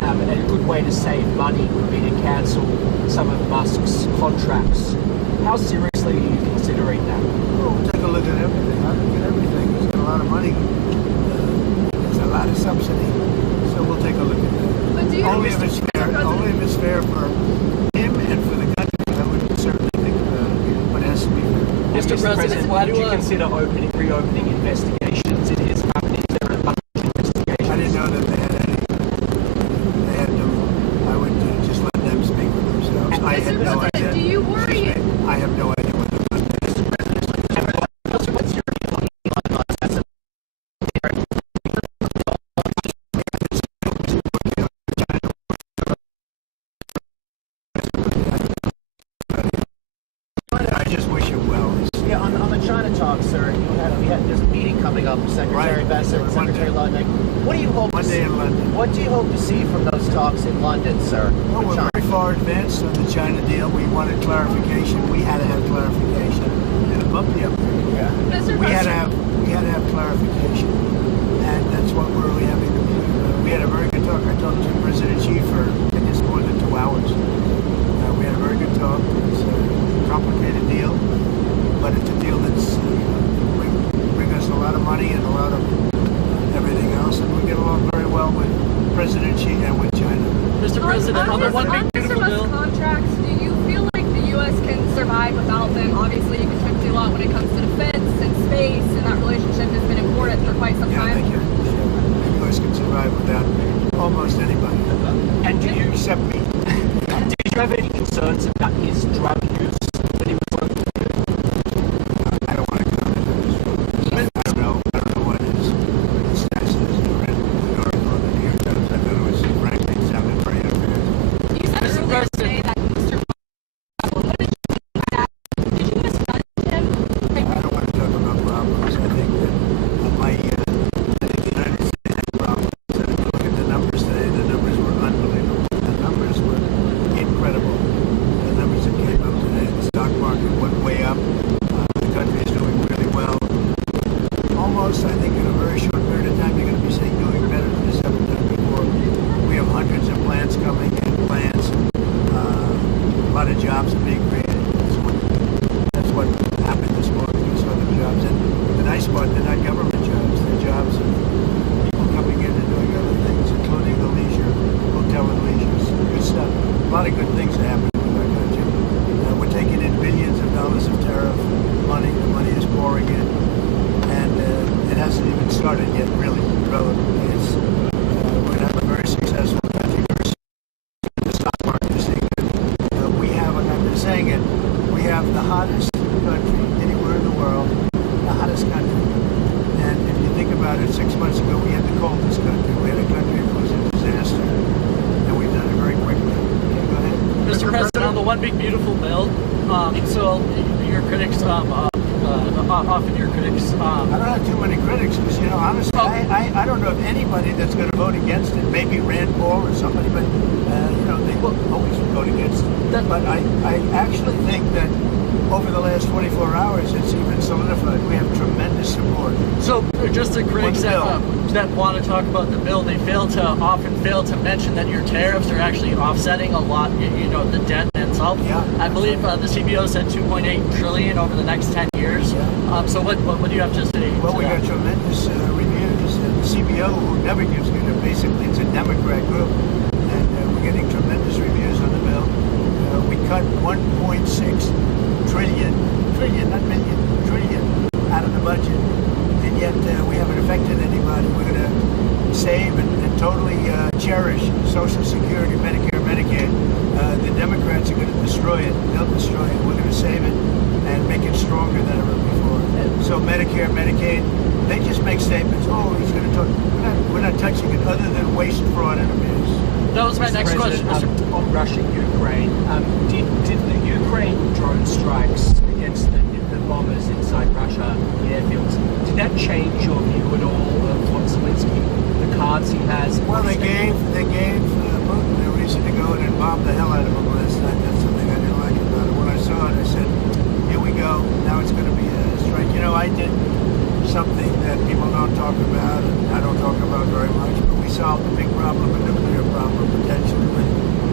and a good way to save money would be to cancel some of Musk's contracts. How seriously are you considering that? Well, we'll take a look at everything. I look at everything. He's got a lot of money. There's a lot of subsidy. So we'll take a look at that. But do you only if it's fair for him and for the country. I would certainly think what has to be fair. Mr. President, why do you consider reopening investigations in his company? Is there a bunch of investigations? I didn't know that they had any. They had no. I would just let them speak for themselves. I had no idea. Do you worry? I have no idea what they're doing. I just wish him well. Yeah, on the China talk, sir, there's a meeting coming up with Secretary Bassett and Secretary Lundin. What do you hope to see? Monday in London. What do you hope to see from those talks in London, sir? Well, we're very far advanced on the China deal. We wanted clarification. We had to have clarification. And a bumpy up there. Mr. We had to have clarification, and that's what we're really having to do. We had a very good talk. I talked to President Xi for I guess more than 2 hours. We had a very good talk. It's a complicated deal, but it's a deal that's bring us a lot of money and a lot of everything else, and we get along very well with President Xi and with China. Mr. President, on the one big beautiful bill. Contracts, do you feel like the U.S. can survive without them? Obviously, you can talk to a lot when it comes to defense and space, and that relationship has been important for quite some time. Yeah, I think the U.S. can survive without almost anybody. And do you Except me. Did you have any concerns about his drug use when he was working with you? I don't want to comment on this. I don't know what his status is. I read the article in the New York Times. I thought it was, frankly, it sounded very unfair. You said earlier today that Mr. What did you think of that? Did you misjudge him? I don't want to talk about problems. I think that I think the United States had problems. And if you look at the numbers today, the numbers were unbelievable. The numbers were incredible. The numbers that came up today, the stock market went way up. The country is doing really well. Almost, I think, in a very short period of time, you're going to be saying doing better than it's ever done before. We have hundreds of plants coming in, plants. A lot of jobs are being created. That's what happened this morning. We saw the jobs. And the nice part, they're not government jobs. They're jobs of people coming in and doing other things, including the leisure, hotel and leisure. Good stuff. A lot of good things are happening with our country. We're taking in billions of dollars of tariff money. The money is pouring in. And it hasn't even started yet, really. It's, we're going to have a very successful country. The stock market is saying that we have, and I've been saying it, we have the hottest country anywhere in the world, the hottest country. And if you think about it, 6 months ago we had the coldest country. We had a country that was a disaster. And we've done it very quickly. Okay, go ahead. Mr. President, on the one big beautiful bill, so your critics, often your critics. I don't have too many critics because, honestly, I don't know of anybody that's going to vote against it. Maybe Rand Paul or somebody, but, they will always vote against it. But I actually think that over the last 24 hours, it's even solidified. We have tremendous support. So just the critics that want to talk about the bill, they often fail to mention that your tariffs are actually offsetting a lot, the debt itself. Yeah. I believe the CBO said 2.8 trillion over the next 10 years. Yeah. So what do you have to say? Well, we got tremendous reviews. The CBO, who never gives good, basically it's a Democrat group, and we're getting tremendous reviews on the bill. We cut 1.6 trillion, not million, trillion out of the budget, and yet we haven't affected anybody. We're going to save and totally cherish Social Security, Medicare, Medicaid. The Democrats are going to destroy it. They'll destroy it. We're going to save it and make it stronger than ever before. So Medicare, Medicaid, they just make statements. Oh, he's going to talk. We're not touching it other than waste, fraud, and abuse. That was my next question, Mr. On Russia-Ukraine, did the Ukraine drone strikes against the bombers inside Russia, the airfields, did that change your view at all of what Zelensky, the cards he has? Well, they gave Putin a reason to go in and bomb the hell out of him last night. That's something I didn't like about it. When I saw it, I said, here we go. Now it's going to be a strike. I did something that people don't talk about, and I don't talk about very much, but we solved a big problem, a nuclear problem.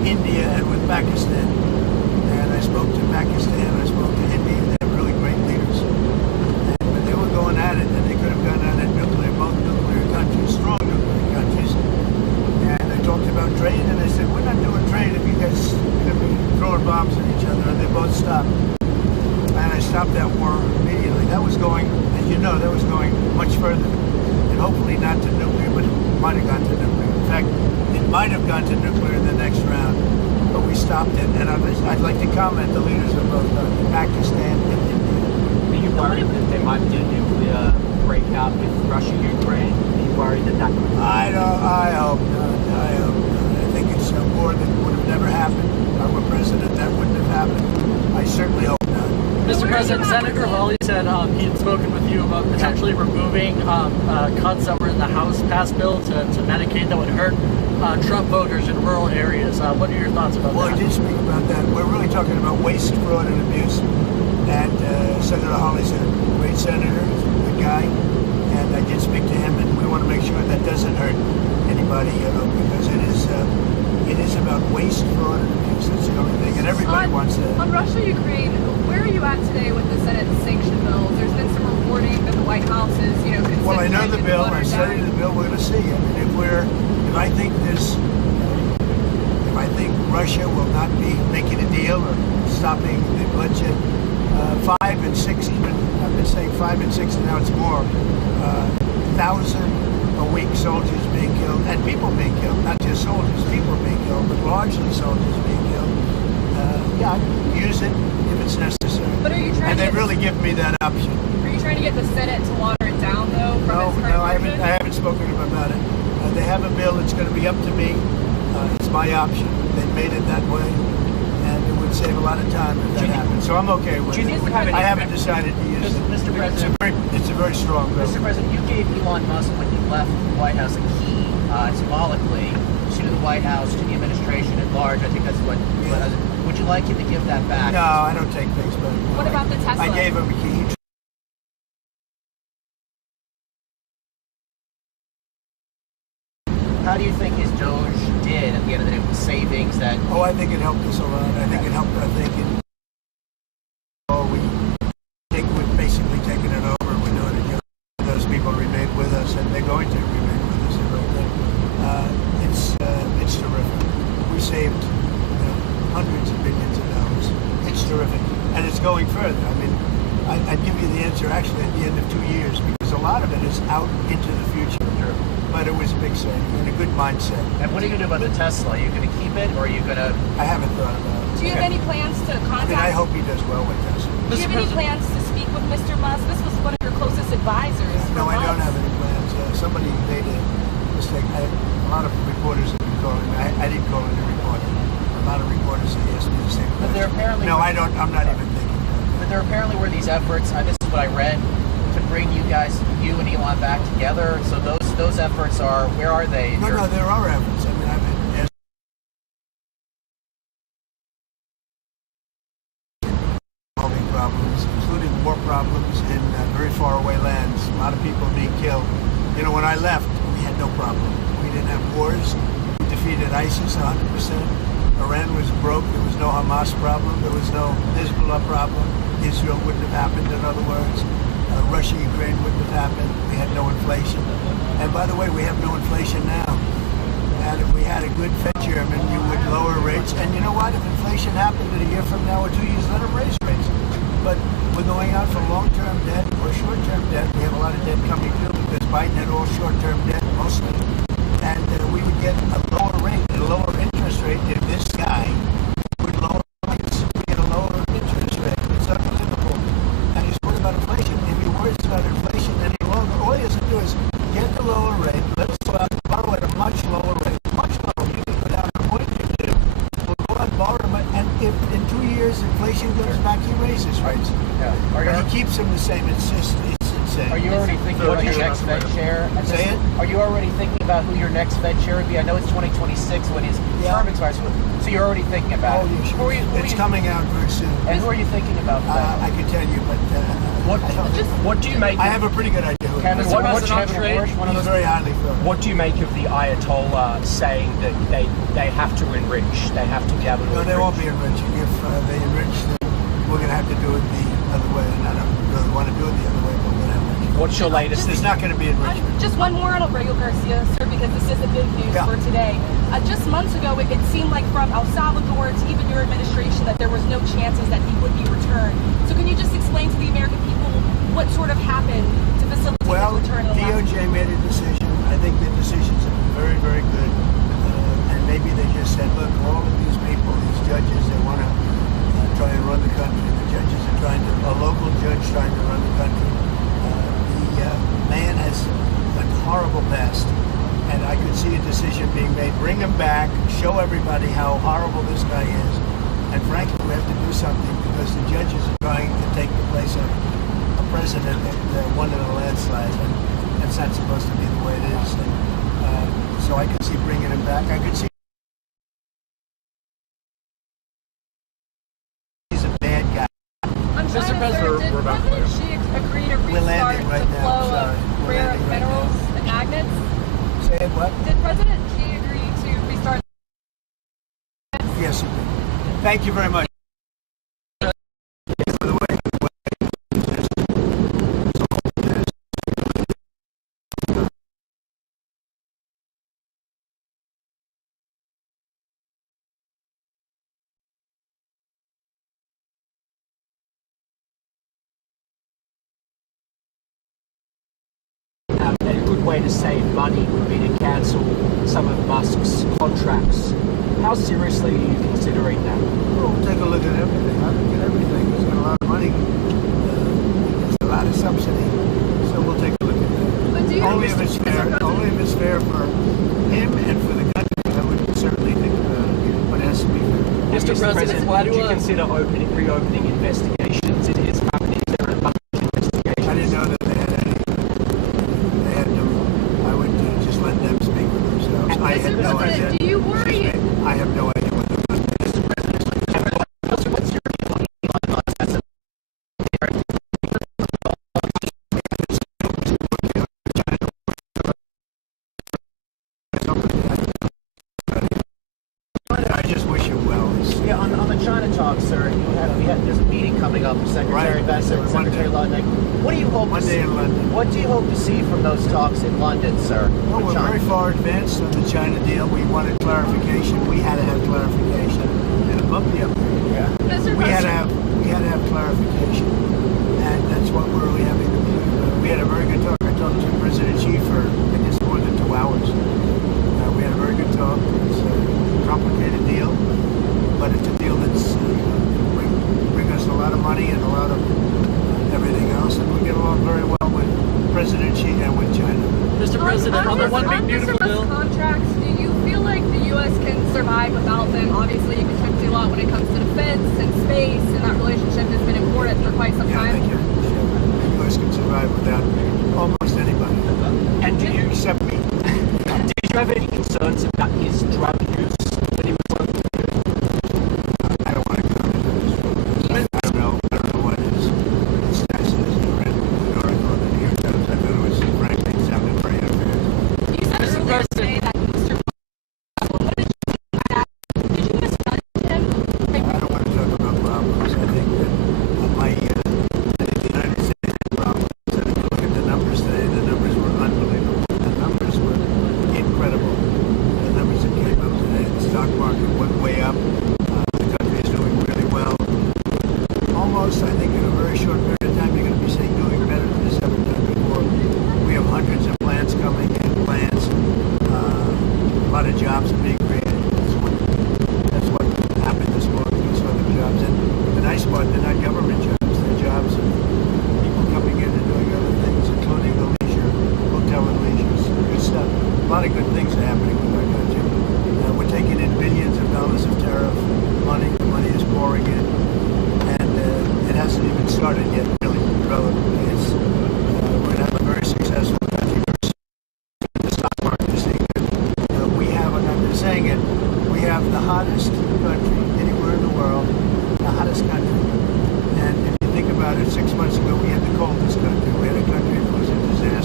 India and with Pakistan. And I spoke to Pakistan, I spoke to India. They're really great leaders. But they were going at it, and they could have gone at it nuclear, both nuclear countries, strong nuclear countries. And I talked about trade, and I said, we're not doing trade if you guys are going to be throwing bombs at each other. And they both stopped. And I stopped that war immediately. That was going, as you know, that was going much further. And hopefully not to nuclear, but it might have gone to nuclear. In fact, it might have gone to nuclear in the next round, but we stopped it. And I'd like to comment the leaders of both Pakistan and India. Are you worried that there might be a nuclear breakout with Russia, Ukraine? Are you worried that that could... I hope not. I hope not. I think it's a war that would have never happened. If I were president, that wouldn't have happened. I certainly hope not. Mr. President, Senator Hawley said he had spoken with you about potentially removing cuts that were in the House passed bill to Medicaid that would hurt Trump voters in rural areas. What are your thoughts about that? Well, I did speak about that. We're really talking about waste, fraud, and abuse. And Senator Hawley's a great senator, he's a good guy, and I did speak to him, and we want to make sure that doesn't hurt anybody, because it is about waste, fraud, and abuse. That's the only thing, and everybody wants that. On Russia, Ukraine, where are you at today with the Senate sanction bills? There's been some reporting that the White House is, considering. Well, I know the bill. I studied the bill. We're going to see. I mean, if I think Russia will not be making a deal or stopping the bloodshed, 5 and 6, even I've been saying 5 and 6, and now it's more. 1,000 a week soldiers being killed, and people being killed, not just soldiers, people being killed, but largely soldiers being killed. Yeah, I'd use it if it's necessary. But are you trying? And they really give me that option. Are you trying to get the Senate to water it down, though? No, I haven't spoken to them about it. They have a bill. It's going to be up to me. It's my option. They made it that way, and it would save a lot of time if that happened. So I'm okay with it. I haven't decided to use it. Mr. President, it's a very strong bill. Mr. President, you gave Elon Musk, when he left the White House, a key symbolically to the White House, to the administration at large. I think that's what. Would you like him to give that back? No, I don't take things back. What about the Tesla? I gave him a key. How do you think his Doge did at the end of the day with the savings that... Oh, I think it helped us a lot. I think it helped our thinking. We think we've basically taken it over. We're doing it again. Those people remain with us, and they're going to remain with us. It's terrific. We saved hundreds of billions of dollars. It's terrific. And it's going further. I mean, I'd give you the answer actually at the end of 2 years, because a lot of it is out into the future. Sure. But it was a big saving and a good mindset. And what are you going to do about the Tesla? Are you going to keep it, or are you going to... I haven't thought about it. Do you have any plans to contact... I hope he does well with Tesla. Do you have any plans to speak with Mr. Musk? This was one of your closest advisors. No, I don't have any plans. Somebody made a mistake. A lot of reporters have been calling me. I didn't call any reporter. A lot of reporters have asked me the same question. But there apparently... No, I don't. I'm not even thinking about it. But there apparently were these efforts, this is what I read, to bring you and Elon back together. So those efforts are, where are they? No, there are efforts. I mean, I've been solving problems, including war problems in very far away lands. A lot of people being killed. When I left, we had no problem. We didn't have wars. We defeated ISIS 100%. Iran was broke. There was no Hamas problem. There was no Hezbollah problem. Israel wouldn't have happened, in other words. Russia, Ukraine wouldn't have happened. We had no inflation. And by the way, we have no inflation now. And if we had a good Fed chairman, you would lower rates. And you know what? If inflation happened in a year from now or 2 years, let them raise rates. But we're going out for long-term debt or short-term debt. We have a lot of debt coming due because Biden had all short-term debt mostly. And we would get a lower rate, a lower interest rate if this guy would lower rates. We get a lower interest rate. It's unbelievable. And he's worried about inflation. If he worries about inflation any longer, all he has to do is get the lower rate. Let's go out and borrow at a much lower rate. Much lower. You can go down to 0.22. We'll go out and borrow them. And if in 2 years inflation goes back, he raises rates. Yeah. But he keeps them the same. It's insane. Are you already thinking about your next Fed chair? Say it? Are you already thinking about who your next Fed chair would be? I know it's 2026 when his term expires, so you're already thinking about it. Oh, yeah, sure. It's coming out very soon. And who are you thinking about? I can tell you, but what do you make? I have a pretty good idea. good. Kevin, So what what's Kevin Warsh, one of He's those very highly favored. What do you make of the Ayatollah saying that they have to enrich, they have to be able to No, enrich? they won't be enriching. If they enrich, then we're going to have to do it the other way. And I don't really want to do it the other way, but we're going to have to. What's your latest? There's not going to be enrichment. Just one more on Abreu Garcia, sir, because this is the big news Yeah. for today. Just months ago, it seemed like from El Salvador to even your administration that there was no chances that he would be returned. So can you just explain to the American people what sort of happened to facilitate Well, his return? In the last DOJ made a decision. I think the decisions have been very, very good. And maybe they just said, look, all of these people, these judges, they want to try and run the country. The judges are trying to, a local judge trying to run the country. The man has a horrible past. And I could see a decision being made. Bring him back, show everybody how horrible this guy is. And frankly, we have to do something because the judges are trying to take the place of a president that won in a landslide. And that's not supposed to be the way it is. And, so I could see bringing him back. I could see he's a bad guy. I'm Mr. trying to President, did President Xi agree to We're restart landing right the now, flow sorry. of We're rare earth landing right minerals now. and magnets? Say it, what? Did President Xi agree to restart? Yes, he did. Thank you very much. By the way, a good way to save money would be to cancel some of Musk's contracts. How seriously are you considering that? we'll take a look at everything. I look at everything. He's got a lot of money. There's a lot of subsidy. So we'll take a look at that. But do you Only if it's fair. Only if it's fair for him and for the country. I would certainly think what has to be fair. Mr. President, why would do you consider reopening investigations? Is there a bunch of investigations? I didn't know that they had any. They had them. I would just let them speak for themselves. I had Mr. no President, idea. do you worry? Excuse me. I have no idea what the what's your view on Elon Musk as a I just wish him well. Yeah, on the China talk, sir, there's a meeting coming up with Secretary Right. Bessent and Secretary Lundin. What do you hope to Monday see? in London. What do you hope to see from those talks in London, sir? Well, with we're China? very far advanced on the China deal. We wanted clarification. We had to have clarification. And above the up there. Yeah. Mr. We had President, to have clarification, and that's what we're really having to do. We had a very good talk. I talked to President Xi for I guess more than 2 hours. We had a very good talk. It's a complicated deal, but it's a deal that's bring us a lot of money and a lot of everything else, and we get along very well with President Xi and with China. Mr. President, on the one big beautiful bill? Contracts, do you feel like the U.S. can survive without them? Obviously, you contribute a lot when it comes to defense and space, and that relationship has been important for quite some Yeah, I time. think the U.S. can survive without almost anybody. And do you Except me. did you have any concerns about his drug use that he was working with? I don't want to comment on this. I don't know what his status is. I read the article in the New York Times. I thought it was, frankly, it sounded very unfair. You said Mr. earlier today that Mr. What did you think of that? Did you misjudge him? I don't want to talk about problems. I think that I think the United States has problems. And if you look at the numbers today, the numbers were unbelievable. The numbers were incredible. The numbers that came up today, the stock market went way up. The country is doing really well. Almost, I think, in a very short period of time, you're going to be saying doing better than it's ever done before. We have hundreds of plants coming in, plants. A lot of jobs are being created. That's what happened this morning. We saw the jobs. And the nice part, they're not government jobs. They're jobs of people coming in and doing other things, including the leisure, hotel and leisure. Good stuff. A lot of good things are happening with our country. We're taking in billions of dollars of tariff money. The money is pouring in. And it hasn't even started yet, really, relatively. It's, we're going to have a very successful country. The stock market is saying that we have, and I've been saying it, we have the hottest country anywhere in the world, the hottest country. And if you think about it, 6 months ago we had the coldest country. We had a country that was a disaster.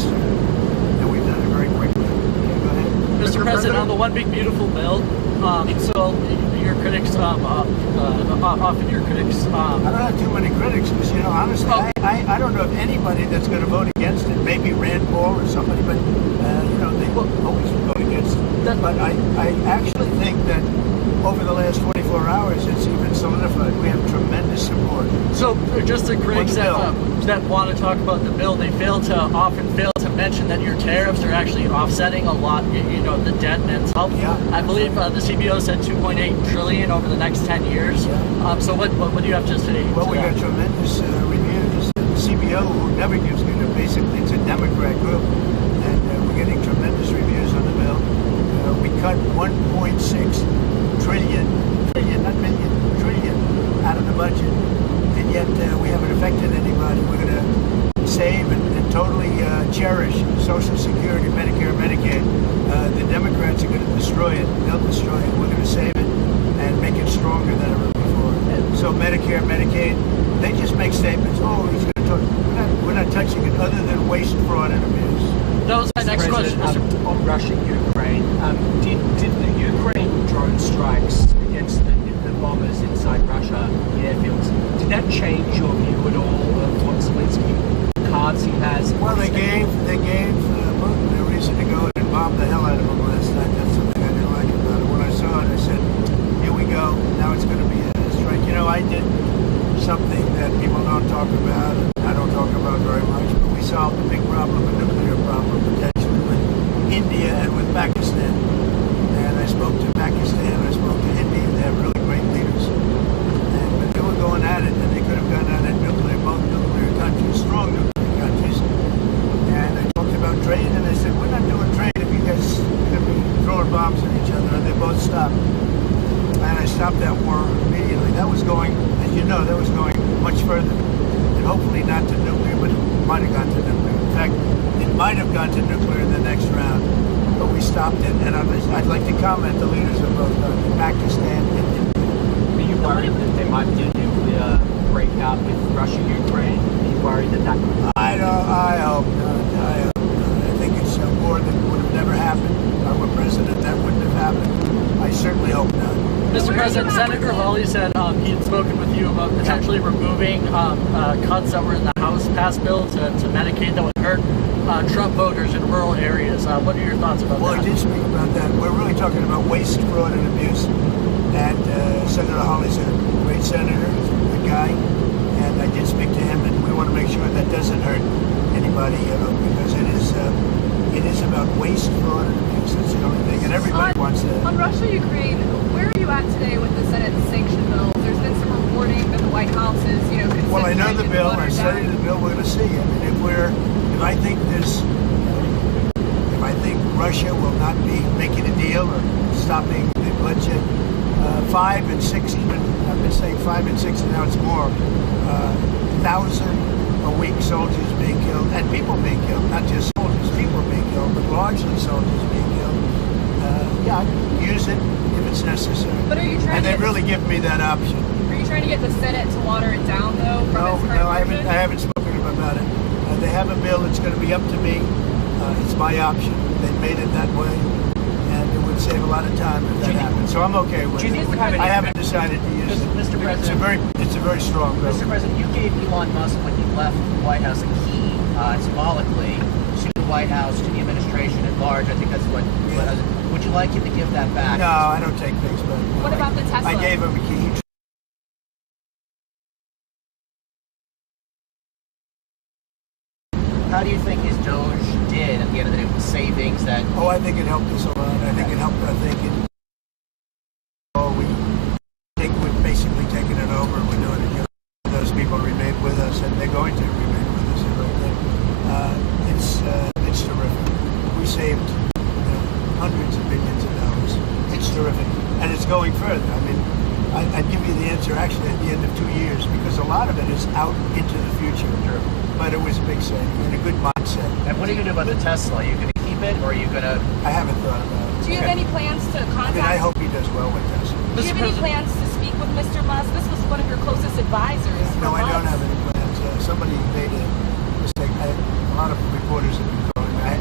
Bedminster, and we've done it very quickly. Go ahead. Mr. President, on the One Big Beautiful Bill, so your critics, often your critics... I don't have too many critics because, honestly, I don't know of anybody that's going to vote against it. Maybe Rand Paul or somebody, but, they always vote against it. But I actually think that over the last 24 hours, it's even solidified. We have tremendous support. So just the critics that want to talk about the bill, they often fail to mention that your tariffs are actually offsetting a lot, the debt and itself. Yeah. I believe the CBO said 2.8 trillion over the next 10 years. Yeah. So what do you have to say? Well, we got tremendous reviews. The CBO, who never gives me basically it's a Democrat group, and we're getting tremendous reviews on the bill. We cut 1.6 trillion, not million, trillion out of the budget, and yet we haven't affected anybody. We're going to save and totally cherish Social Security, Medicare, Medicaid. The Democrats are going to destroy it. They'll destroy it. We're going to save it and make it stronger than ever before. So Medicare, Medicaid, they just make statements. Oh, he's going to talk. We're not touching it other than waste, fraud, and abuse. That was my next question, Mr. On Russia, Ukraine, did the Ukraine drone strikes against the bombers inside Russia, the airfields, did that change your view at all of what Zelensky cards he has? Well, they gave Putin a reason to go and bomb the hell out of him last night. That's something I didn't like about it. When I saw it, I said, here we go. Now it's going to be a strike. I did something that people don't talk about, and I don't talk about very much, but we solved a big problem, a nuclear problem, potentially with India and with Pakistan. And I spoke to Pakistan, I spoke to India. They have really great leaders. And when they were going at it, and they could have gone at it both nuclear countries, strong nuclear countries. And I talked about trade, and I said, we're not doing trade if you guys are going to be throwing bombs at each other. And they both stopped. And I stopped that war immediately. That was going, as you know, much further. And hopefully not to nuclear, but it might have gone to nuclear. In fact, it might have gone to nuclear in the next round. But we stopped it. And I'd like to comment the leaders of both Pakistan and India. Are you worried that there might be a nuclear breakout with Russia, Ukraine? Are you worried that could... I hope not. I think it's a war that would have never happened. If I were president, that wouldn't have happened. I certainly hope not. Mr. President, Senator Hawley said he had spoken with you about potentially removing cuts that were in the House passed bill to Medicaid that would hurt Trump voters in rural areas. What are your thoughts about that? Well, I did speak about that. We're really talking about waste, fraud, and abuse. And Senator Hawley's a great senator. He's a good guy. And I did speak to him, and we want to make sure that doesn't hurt anybody, because it is about waste, fraud, and abuse. That's the only thing. And everybody wants that. On Russia, Ukraine, where are you at today with the Senate sanction bill? There's been some reporting that the White House is, considering... Well, I know the bill. I studied the bill. We're going to see. I mean, if I think Russia will not be making a deal or stopping the bloodshed, 5 and 6, even I've been saying 5 and 6, and now it's more. 1,000 a week soldiers being killed, and people being killed, not just soldiers, people being killed, but largely soldiers being killed. I'd use it if it's necessary. But are you trying and they really give me that option. Are you trying to get the Senate to water it down, though? No, I haven't spoken about it. They have a bill. It's going to be up to me. It's my option. They made it that way, and it would save a lot of time if that happened. So I'm okay with it. I haven't decided to use it. Mr. President, it's a very strong bill. Mr. President, you gave Elon Musk, when he left the White House, a key symbolically to the White House, to the administration at large. I think that's what. Would you like him to give that back? No, I don't take things back. What about the Tesla? I gave him a key. How do you think his Doge did at the end of the day with the savings that... Oh, I think it helped us a lot. I think it helped. We've basically taken it over. We're doing it. Those people remain with us, and they're going to remain with us. It's terrific. We saved hundreds of millions of dollars. It's terrific, and it's going further. I mean, I'd give you the answer actually at the end of 2 years, because a lot of it is out into the future. Sure. But it was a big saving and a good mindset. And what are you going to do about the Tesla? Are you going to keep it, or are you going to... I haven't thought about it. Do you have any plans to contact... I hope he does well with Tesla. Do you have any plans to speak with Mr. Musk? This was one of your closest advisors. No, I don't have any plans. Somebody made a mistake. A lot of reporters have been calling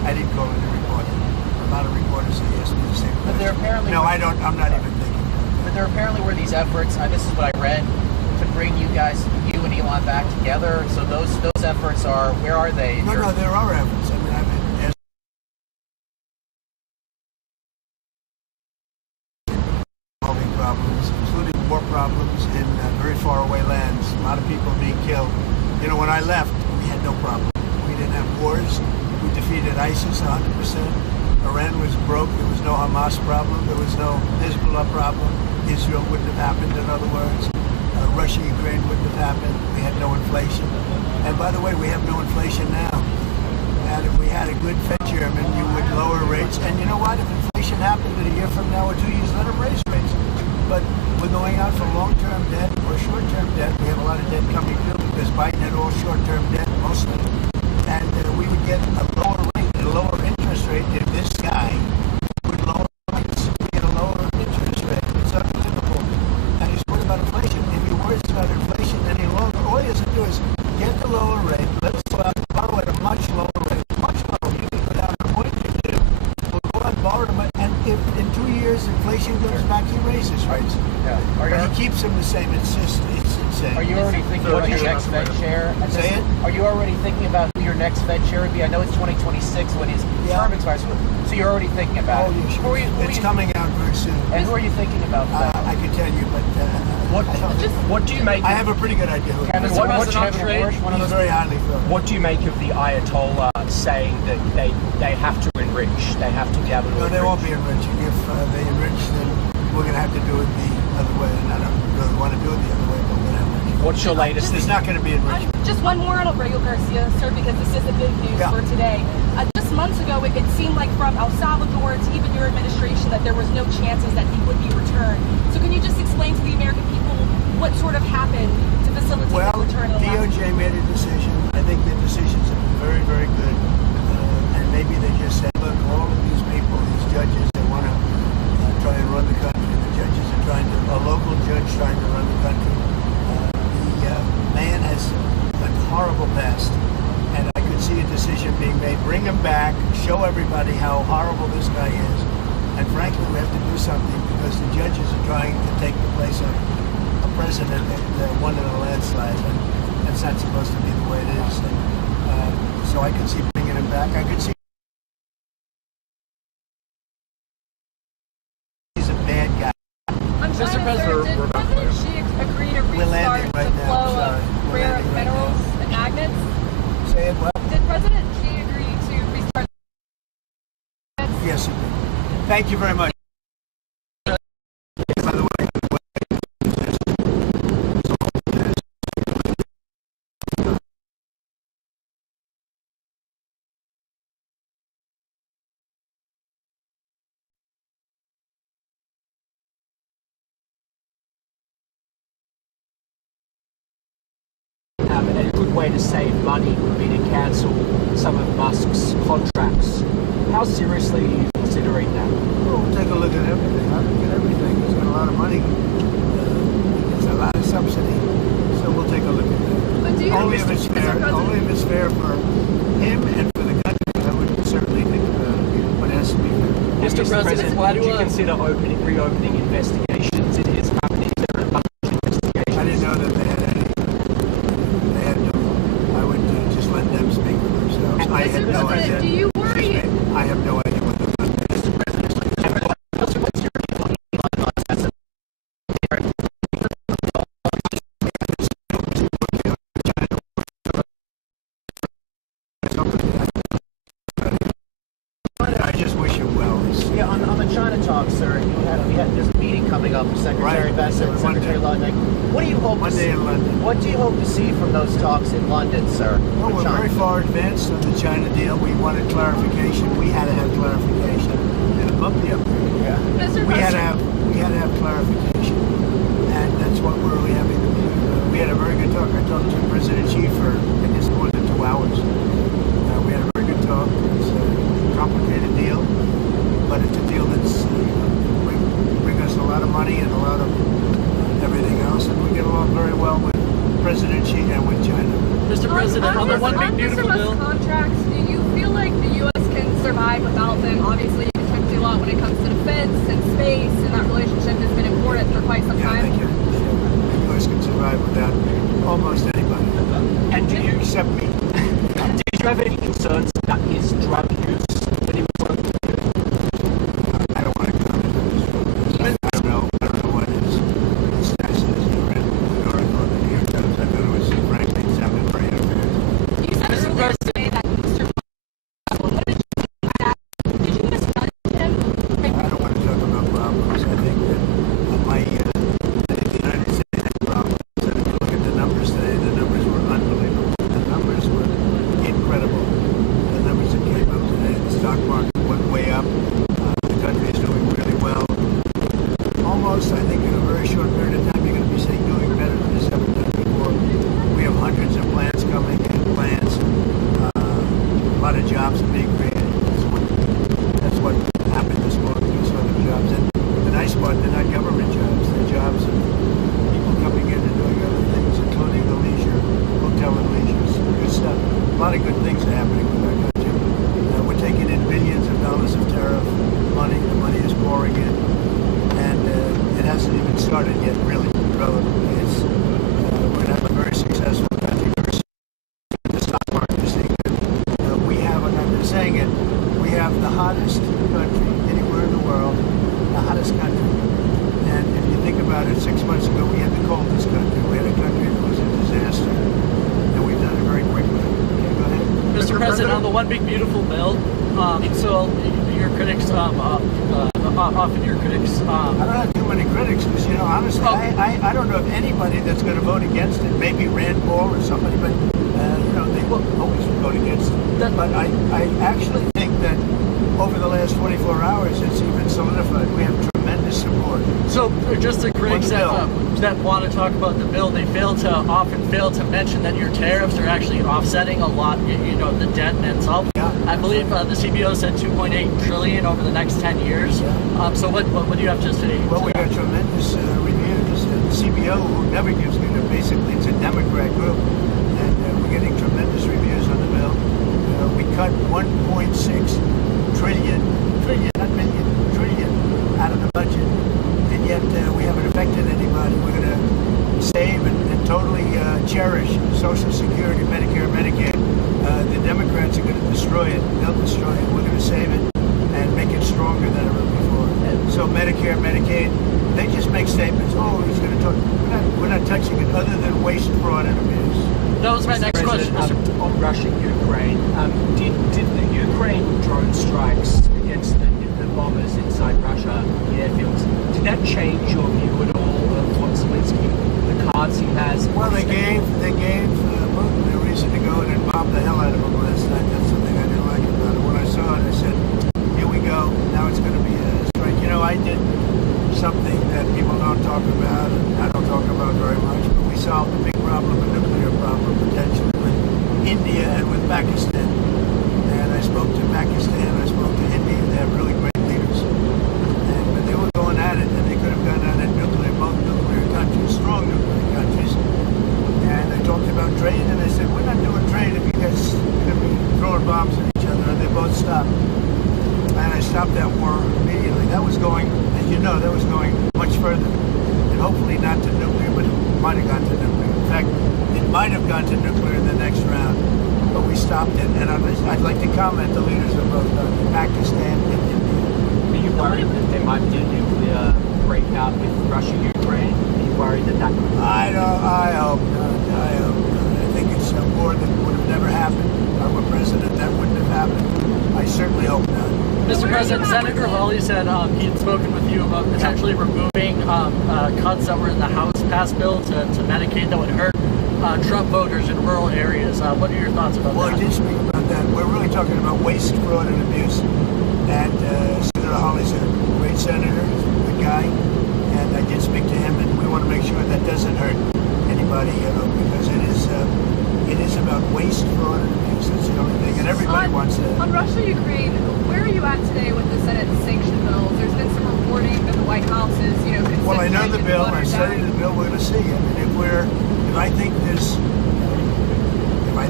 I didn't call any reporter. A lot of reporters say yes to the same question. But there apparently No, I don't. I'm not even thinking. But there apparently were these efforts. This is what I read to bring you and Elon back together. So those efforts are, where are they? No, there are efforts. I mean, there's solving problems, including war problems in very far away lands. A lot of people being killed. You know, when I left, we had no problem. We didn't have wars. We defeated ISIS 100%. Iran was broke. There was no Hamas problem. There was no Hezbollah problem. Israel wouldn't have happened, in other words. Russia, Ukraine wouldn't have happened. We had no inflation. And by the way, we have no inflation now. And if we had a good Fed chairman, you would lower rates. And you know what? If inflation happened a year from now or 2 years, let them raise rates. But we're going out for long-term debt or short-term debt. We have a lot of debt coming due because Biden had all short-term debt, mostly. And we would get a lower rate, a lower interest rate if this guy would lower rates. We get a lower interest rate. It's unbelievable. And he's worried about inflation. If he worries about inflation any longer, all he has to do is get the lower rate. Let's go out and borrow at a much lower rate. Much lower. You can go down to 0.22. We'll go out and borrow them. And if in 2 years inflation goes back, he raises rates. Yeah. But he keeps them the same. It's insane. Are you already thinking about your next Fed chair? Say it? Are you already thinking about who your next Fed chair would be? I know it's 2026 when his term expires, so you're already thinking about it. Oh, yeah, sure. It's coming out very soon. And who are you thinking about for that? I can tell you, but What do you make? I have a pretty good idea. Kevin, Mr. President, He's very highly thought. What do you make of the Ayatollah saying that they have to enrich? They have to be able to. No, enrich? they won't be enriching. If they enrich, then we're going to have to do it the other way. And I don't really want to do it the other way, but we're going to have to. What's your latest? There's not going to be enrichment. Just one more on Abreu Garcia, sir, because this is the big news for today. Just months ago, it seemed like from El Salvador to even your administration that there was no chances that he would be returned. So can you just explain to the American people what sort of happened to facilitate his return? DOJ made a decision. I think the decisions have been very, very good. And maybe they just said, look, all of these people, these judges, they want to try and run the country. The judges are trying to, a local judge trying to run the country. The man has a horrible past. And I could see a decision being made. Bring him back, show everybody how horrible this guy is. And frankly, we have to do something because the judges are trying to take the place of a president that won in a landslide. And that's not supposed to be the way it is. And, so I could see bringing him back. I could see he's a bad guy. I'm Mr. trying to President, did President Xi agree to We're restart landing right the now, flow sorry. of We're rare landing right minerals now. and magnets? Say it well. Did President Xi agree to restart? Yes, he did. Thank you very much. By the way, a good way to save money would be to cancel some of Musk's contracts. How seriously are you considering that? well, we'll take a look at everything. I look at everything. He's got a lot of money. There's a lot of subsidy. So we'll take a look at that. But do you Only if it's Mr. fair. President- Only if it's fair for him and for the country. I would certainly think about it, but it has to be fair. Mr. President, why would do you consider reopening investigations into his companies? There are a bunch of investigations. I didn't know that they had any. They had no. I would just let them speak for themselves. I had no President, idea. do you worry? I have no idea what the content is. I just wish him well. Yeah, on the China talk, sir, there's a meeting coming up with Secretary Right. Bessent and Secretary Ludwig. What do you hope Monday in London. What do you hope to see from those talks in London, sir? Well, with we're China? very far advanced on the China deal. We wanted clarification. We had to have clarification. And a bumpy up there. Yeah. Mr. We had President, to have clarification, and that's what we're really having to do. We had a very good talk. I talked to President Xi for I guess more than 2 hours. We had a very good talk. It's a complicated deal, but it's a deal that's bring us a lot of money and a lot of everything else, and we get along very well with President Xi and with China. Mr. President, on the one big beautiful Mr. bill? Musk contracts, do you feel like the U.S. can survive without them. Obviously, you contribute a lot when it comes to defense and space, and that relationship has been important for quite some time. Yeah, thank you. The U.S. can survive without almost anybody. And do you Except me. did you have any concerns about his drug use when he was working? I don't want to comment on this. I don't know what his status is. You read the article in the New York Times. I thought it was frankly sounded very unfair. You said earlier today that Mr. What did you think of that? Did you misjudge him? I don't want to talk about problems. I think that I think the United States had problems. And if you look at the numbers today, the numbers were unbelievable. The numbers were incredible. The numbers that came up today, the stock market went way up. The country is doing really well. Almost, I think, in a very short period of time, you're going to be seeing doing better than it's ever done before. We have hundreds of plants coming in, plants. A lot of jobs are being created. That's what happened this morning. You saw the jobs. And the nice part, they're not government jobs. They're jobs of people coming in and doing other things, including the leisure, hotel and leisure. Good stuff. A lot of good things are happening with our country. We're taking in billions of dollars of tariff money. The money is pouring in. And it hasn't even started yet, really, relatively. We're going to have a very successful country. The stock market is saying that we have, and I've been saying it, we have the hottest country anywhere in the world, the hottest country. And if you think about it, 6 months ago we had the coldest country. We had a country that was a disaster. And we've done it very quickly. Okay, go ahead. Mr. President, on the One Big Beautiful Bill, so your critics, often your critics... I don't have too many critics because, you know, honestly, I don't know of anybody that's going to vote against it. Maybe Rand Paul or somebody, but, you know, they will always vote against it. But I actually think that over the last 24 hours, it's even solidified. We have tremendous support. So, just the critics that want to talk about the bill, they often fail to mention that your tariffs are actually offsetting a lot, you know, the debt in itself. Yeah. I believe the CBO said 2.8 trillion over the next 10 years. Yeah. So what do you have to say? Well, we got tremendous reviews. The CBO, who never gives me the basically, it's a Democrat group, and we're getting tremendous reviews on the bill. We cut 1.6 trillion, not million, trillion out of the budget, and yet we haven't affected anybody. We're going to save and totally cherish Social Security, Medicare, Medicaid. The Democrats are going to destroy it. They'll destroy it. We're going to save it and make it stronger than ever before. So Medicare, Medicaid, they just make statements. Oh, he's going to talk. We're not touching it other than waste, fraud, and abuse. That was my next question. On Russia, Ukraine, did the Ukraine drone strikes against the bombers inside Russia, the airfields, did that change your view at all of what Zelensky, the cards he has? Well, they gave Putin a reason to go in and bomb the hell out of him last night. That's something I didn't like about it. When I saw it, I said, here we go. Now it's going to be a strike. You know, I did something that people don't talk about, and I don't talk about very much, but we solved a big problem, a nuclear problem, potentially, with India and with Pakistan. And I spoke to Pakistan, I spoke to India. They have really great leaders. And when they were going at it, and they could have gone at it both nuclear countries, strong nuclear countries. And I talked about trade, and I said, we're not doing trade if you guys are going to be throwing bombs at each other. And they both stopped. And I stopped that war immediately. That was going, as you know, that was going much further. And hopefully not to nuclear, but it might have gone to nuclear. In fact, it might have gone to nuclear in the next round. But we stopped it. And I'd like to comment the leaders of both Pakistan and India. Are you worried that there might be a nuclear breakout with Russia, Ukraine? Are you worried that that could... I hope not. I think it's a war that would have never happened. If I were president, that wouldn't have happened. I certainly hope not. Mr. President, Senator Hawley said he had spoken with you about potentially removing cuts that were in the House passed bill to Medicaid that would hurt Trump voters in rural areas. What are your thoughts about that? Well, I did speak about that. We're really talking about waste, fraud, and abuse. And Senator Hawley's a great senator, he's a good guy. And I did speak to him, and we want to make sure that doesn't hurt anybody, you know, because it is about waste, fraud, and abuse. That's the only thing. And everybody wants that. On Russia, Ukraine, where are you at today with the Senate sanction bills? There's been some reporting that the White House is, you know, considering... Well, I know the bill. I studied the bill. We're going to see. I mean, if I think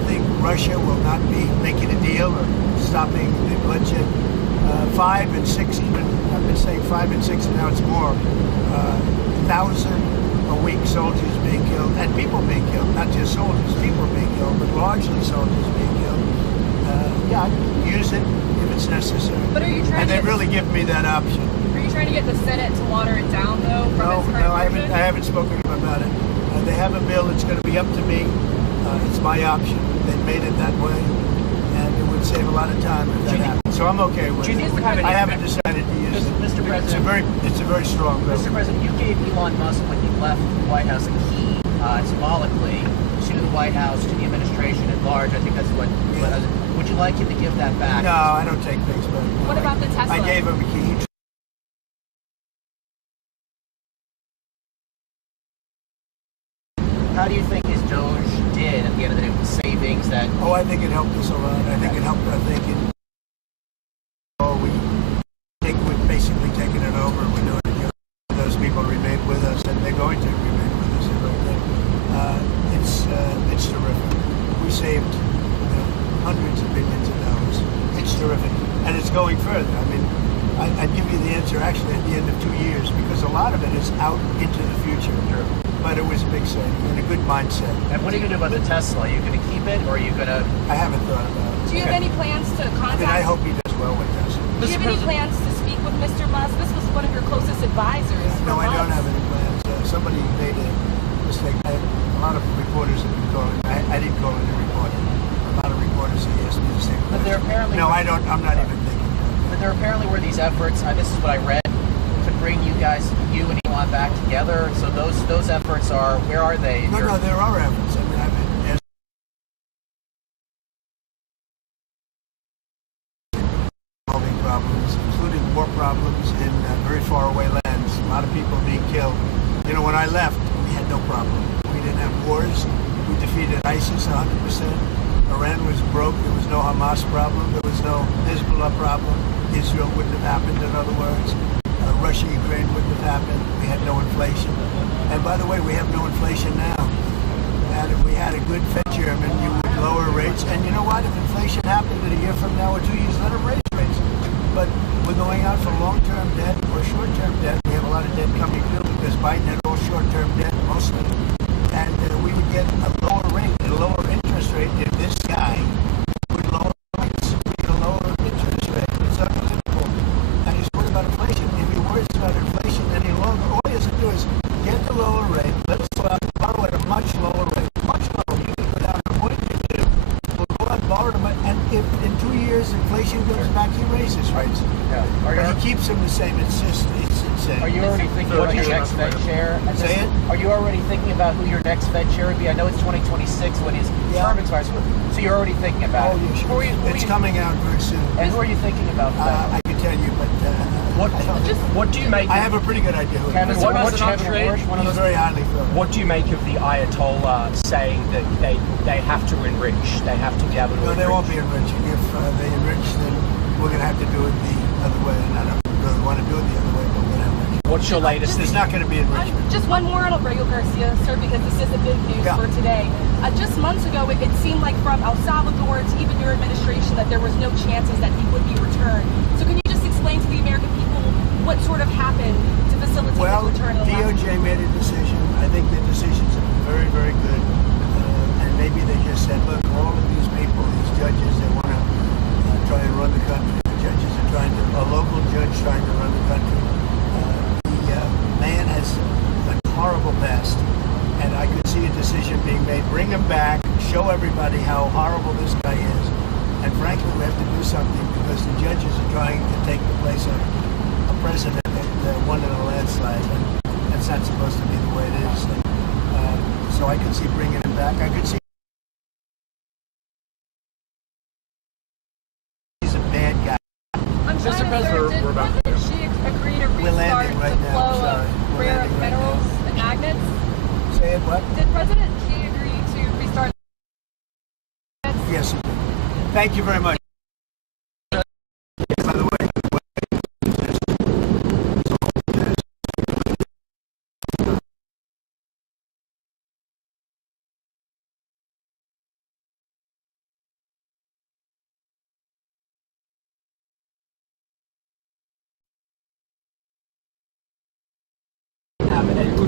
think Russia will not be making a deal or stopping the bloodshed. 5 and 6, even I've been saying 5 and 6, and now it's more. 1,000 a week soldiers being killed, and people being killed, not just soldiers, people being killed, but largely soldiers being killed. Yeah, I'd use it if it's necessary. But are you trying? And they really give me that option. Are you trying to get the Senate to water it down, though? No, I haven't spoken to them about it. They have a bill. It's going to be up to me. It's my option. They've made it that way, and it would save a lot of time if that happened. So I'm okay with it. I haven't decided to use it. Mr. President, it's a very strong bill. Mr. President, you gave Elon Musk, when he left the White House, a key symbolically to the White House, to the administration at large. I think that's what. Would you like him to give that back? No, I don't take things back. What about the Tesla? I gave him a key. How do you think his Doge did at the end of the day with the savings that? Oh, I think it helped us a lot. I think it helped our thinking. We think we've basically taken it over. We're doing it. Those people remain with us, and they're going to remain with us. It's terrific. We saved hundreds of billions of dollars. It's terrific, and it's going further. I mean, I'd give you the answer actually at the end of 2 years, because a lot of it is out into the future. Sure. But it was a big saving and a good mindset. And what are you going to do about the Tesla? Are you going to keep it, or are you going to? I haven't thought about it. Do you have any plans to contact? I hope he does well with Tesla. Do you have any plans to speak with Mr. Musk? This was one of your closest advisors. No, for I don't months. have any plans. Somebody made a mistake. A lot of reporters have been calling. I didn't call it a reporter. A lot of reporters have asked me the same question. But there apparently. No, I don't. I'm not even thinking about that. But there apparently were these efforts. This is what I read, to bring you and Elon back together. So those efforts are. Where are they? No, there are efforts. I mean, I've been solving problems, including war problems in very far away lands. A lot of people being killed. You know, when I left, we had no problem. We didn't have wars. We defeated ISIS 100%. Iran was broke. There was no Hamas problem. There was no Hezbollah problem. Israel wouldn't have happened, in other words. Russia, Ukraine wouldn't have happened. We had no inflation. And by the way, we have no inflation now. And if we had a good Fed chairman, you would lower rates. And you know what? If inflation happened in a year from now or 2 years, let them raise rates. But we're going out for long-term debt or short-term debt. We have a lot of debt coming due because Biden had all short-term debt mostly. And we would get a lower rate, a lower interest rate if this guy would lower rates. We get a lower interest rate. It's untypical. And he's worried about inflation. If he worries about inflation any longer, all he has to do is get the lower rate. Let's borrow at a much lower rate. Much lower. You can go down to 0.22. We'll go out and borrow them. And if in 2 years inflation goes back, he raises rates. Yeah. But he keeps them the same. It's insane. Are you already thinking about your next Fed chair? Say it? Are you already thinking about who your next Fed chair would be? I know it's 2026 when his term expires, so you're already thinking about it. Oh, yeah, it's coming out very soon. And who are you thinking about? I can tell you, but What do you make? I have a pretty good idea. Kevin, What- what's what- Kevin Warsh? One of He's those. very highly thought. What do you make of the Ayatollah saying that they have to enrich? They have to be able to No, enrich? they won't be enriching. If they enrich, then we're going to have to do it the other way. And I don't really want to do it the other way, but we're going to enrich. What's your latest? There's not going to be enrichment. Just one more on Aurelio Garcia, sir, because this is the big news Yeah. for today. Just months ago, it seemed like from El Salvador to even your administration that there was no chances that he would be returned. So can you just explain to the American people what sort of happened to facilitate Well, his return? DOJ made a decision. I think the decisions have been very, very good. And maybe they just said, look, all of these people, these judges, they want to try and run the country. The judges are trying to, a local judge trying to run the country. The man has a horrible past. And I could see a decision being made. Bring him back, show everybody how horrible this guy is. And frankly, we have to do something because the judges are trying to take the place of a president that won in a landslide. And that's not supposed to be the way it is. And, so I could see bringing him back. I could see he's a bad guy. I'm trying to President, sir, we're about did she agree to We're restart landing right the now, flow sorry. of We're rare landing right minerals and magnets? Say it what? Did President Xi agree to restart? Yes. Thank you very much. By the way,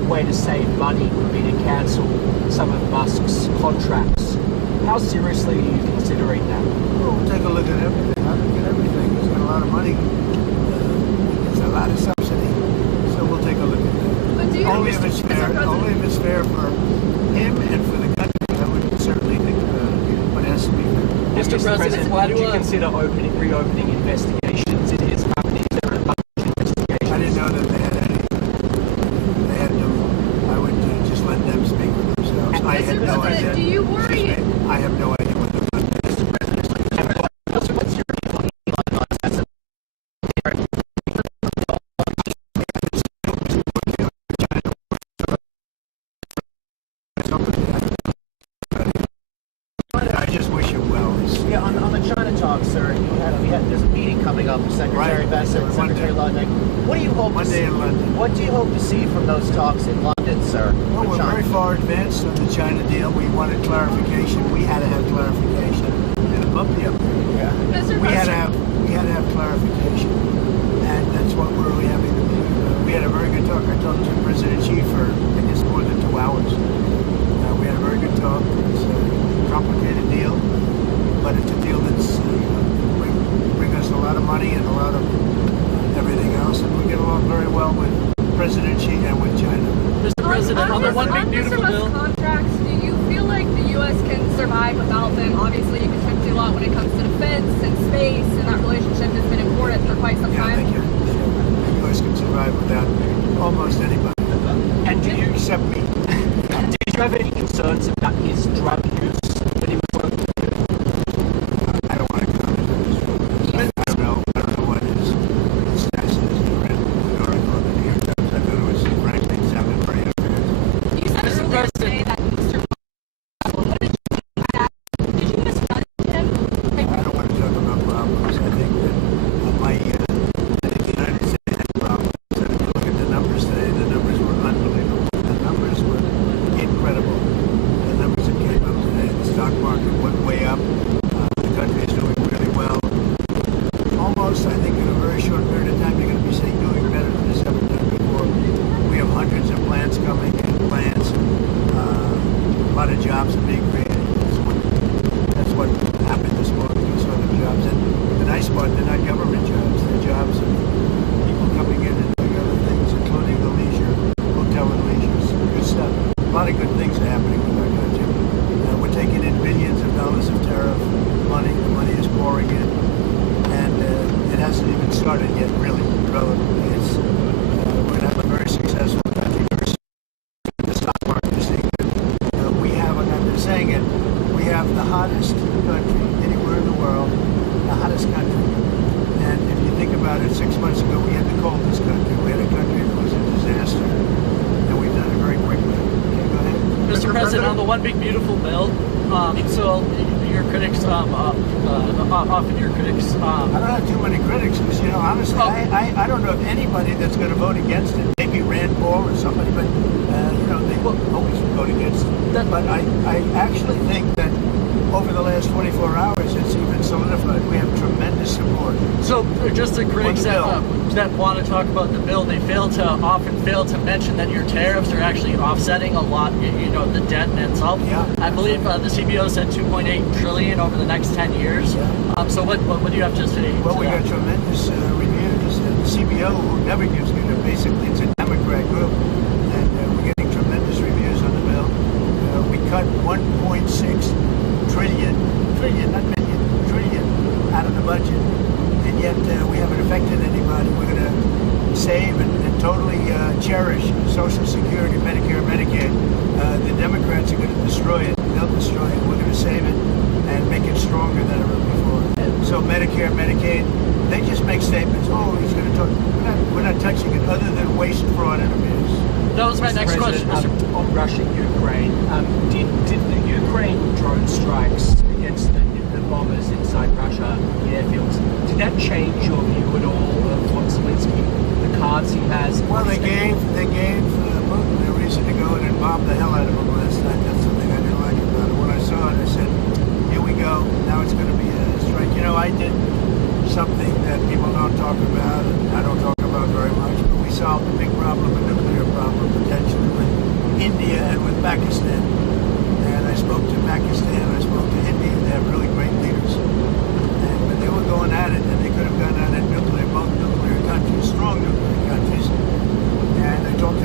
way to save money would be to cancel some of Musk's contracts. How seriously are you considering that? Well, we'll take a look at everything. I'll look at everything. He's got a lot of money. There's a lot of subsidy. So we'll take a look at that. But do you Only if it's fair for him and for the country. I would certainly think it has to be fair. Mr. President, why would you consider reopening investigations into his companies? There are a bunch of investigations. I didn't know that they had any. They had no. I would just let them speak for themselves. I had no idea. Do you worry? I have no idea what they're going to do. What's your view on Elon Musk? That's a I just wish him well. Yeah, on the China talk, sir, there's a meeting coming up with Secretary Bessent and Secretary Ludwig. What do you hope to see? Monday in London. What do you hope to see from those talks in London, sir? Well, with we're China? very far advanced on the China deal. We wanted clarification. We had to have clarification. And a bumpy up there. Yeah. Mr. We had President, to have clarification, and that's what we're really having to do. We had a very good talk. I talked to President Xi for I guess more than 2 hours. We had a very good talk. It's a complicated deal, but it's a deal that's bring us a lot of money and a lot of everything else, and we get along very well with President Xi and with China. Mr. President, on the one big beautiful Mr. bill. Musk contracts, do you feel like the U.S. can survive without them? Obviously, you can do a lot when it comes to defense and space, and that relationship has been important for quite some Yeah, time. thank you. The U.S. can survive without almost anybody. And do you Except me. did you have any concerns about his drug use when he was working? I don't want to comment on this. I don't know what his status is. I read the article in the New York Times. I thought it was frankly sounded very unfair. You said Mr. earlier today that Mr. What did you think of that? Did you discuss him? I don't want to talk about problems. I think that I think the United States had problems. And if you look at the numbers today, the numbers were unbelievable. The numbers were incredible. The numbers that came up today, the stock market went way up. The country is doing really well. Almost, I think, in a very short period of time, you're going to be seeing doing better than it's ever done before. We have hundreds of plants coming in, plants. A lot of jobs are being created. That's what happened this morning. You saw the jobs. And the nice part, they're not government jobs. They're jobs of people coming in and doing other things, including the leisure, hotel and leisure. Good stuff. A lot of good things are happening with our country. We're taking in billions of dollars of tariff money. The money is pouring in. And it hasn't even started yet, really, relatively. We're going to have a very successful country. The stock market is saying that we have, and I'm saying it, we have the hottest country anywhere in the world, the hottest country. And if you think about it, 6 months ago we had the coldest country. We had a country that was a disaster. And we've done it very quickly. Okay, go ahead. Mr. President, on the one big beautiful bill, so your critics, often your critics. I don't have too many critics because, honestly, I don't know of anybody that's going to vote against it. Maybe Rand Paul or somebody, but, they will always vote against it. But I actually think that over the last 24 hours, it's even solidified. We have tremendous support. So just the critics that want to talk about the bill, they often fail to mention that your tariffs are actually offsetting a lot, the debt in itself. Yeah. I believe the CBO said 2.8 trillion over the next 10 years. Yeah. So what do you have to say? Well, we got tremendous reviews. The CBO, who never gives good, basically it's a Democrat group, and we're getting tremendous reviews on the bill. We cut 1.6 trillion, not million, trillion out of the budget, and yet we haven't affected anybody. We're going to save and totally cherish Social Security, Medicare, Medicaid. The Democrats are going to destroy it. They'll destroy it. We're going to save it and make it stronger than ever before. So Medicare, Medicaid, they just make statements. Oh, he's going to talk. We're not touching it other than waste, fraud, and abuse. That was my next question, Mr. On Russia, Ukraine, did the Ukraine drone strikes against the bombers inside Russia, the airfields, did that change your view at all of what Zelensky, the cards he has? Well, they gave Putin a reason to go in and bomb the hell out of him last night. That's something I didn't like about it. When I saw it, I said, here we go. Now it's going to be a strike. I did something that people don't talk about, and I don't talk about very much, but we solved a big problem, a nuclear problem, potentially.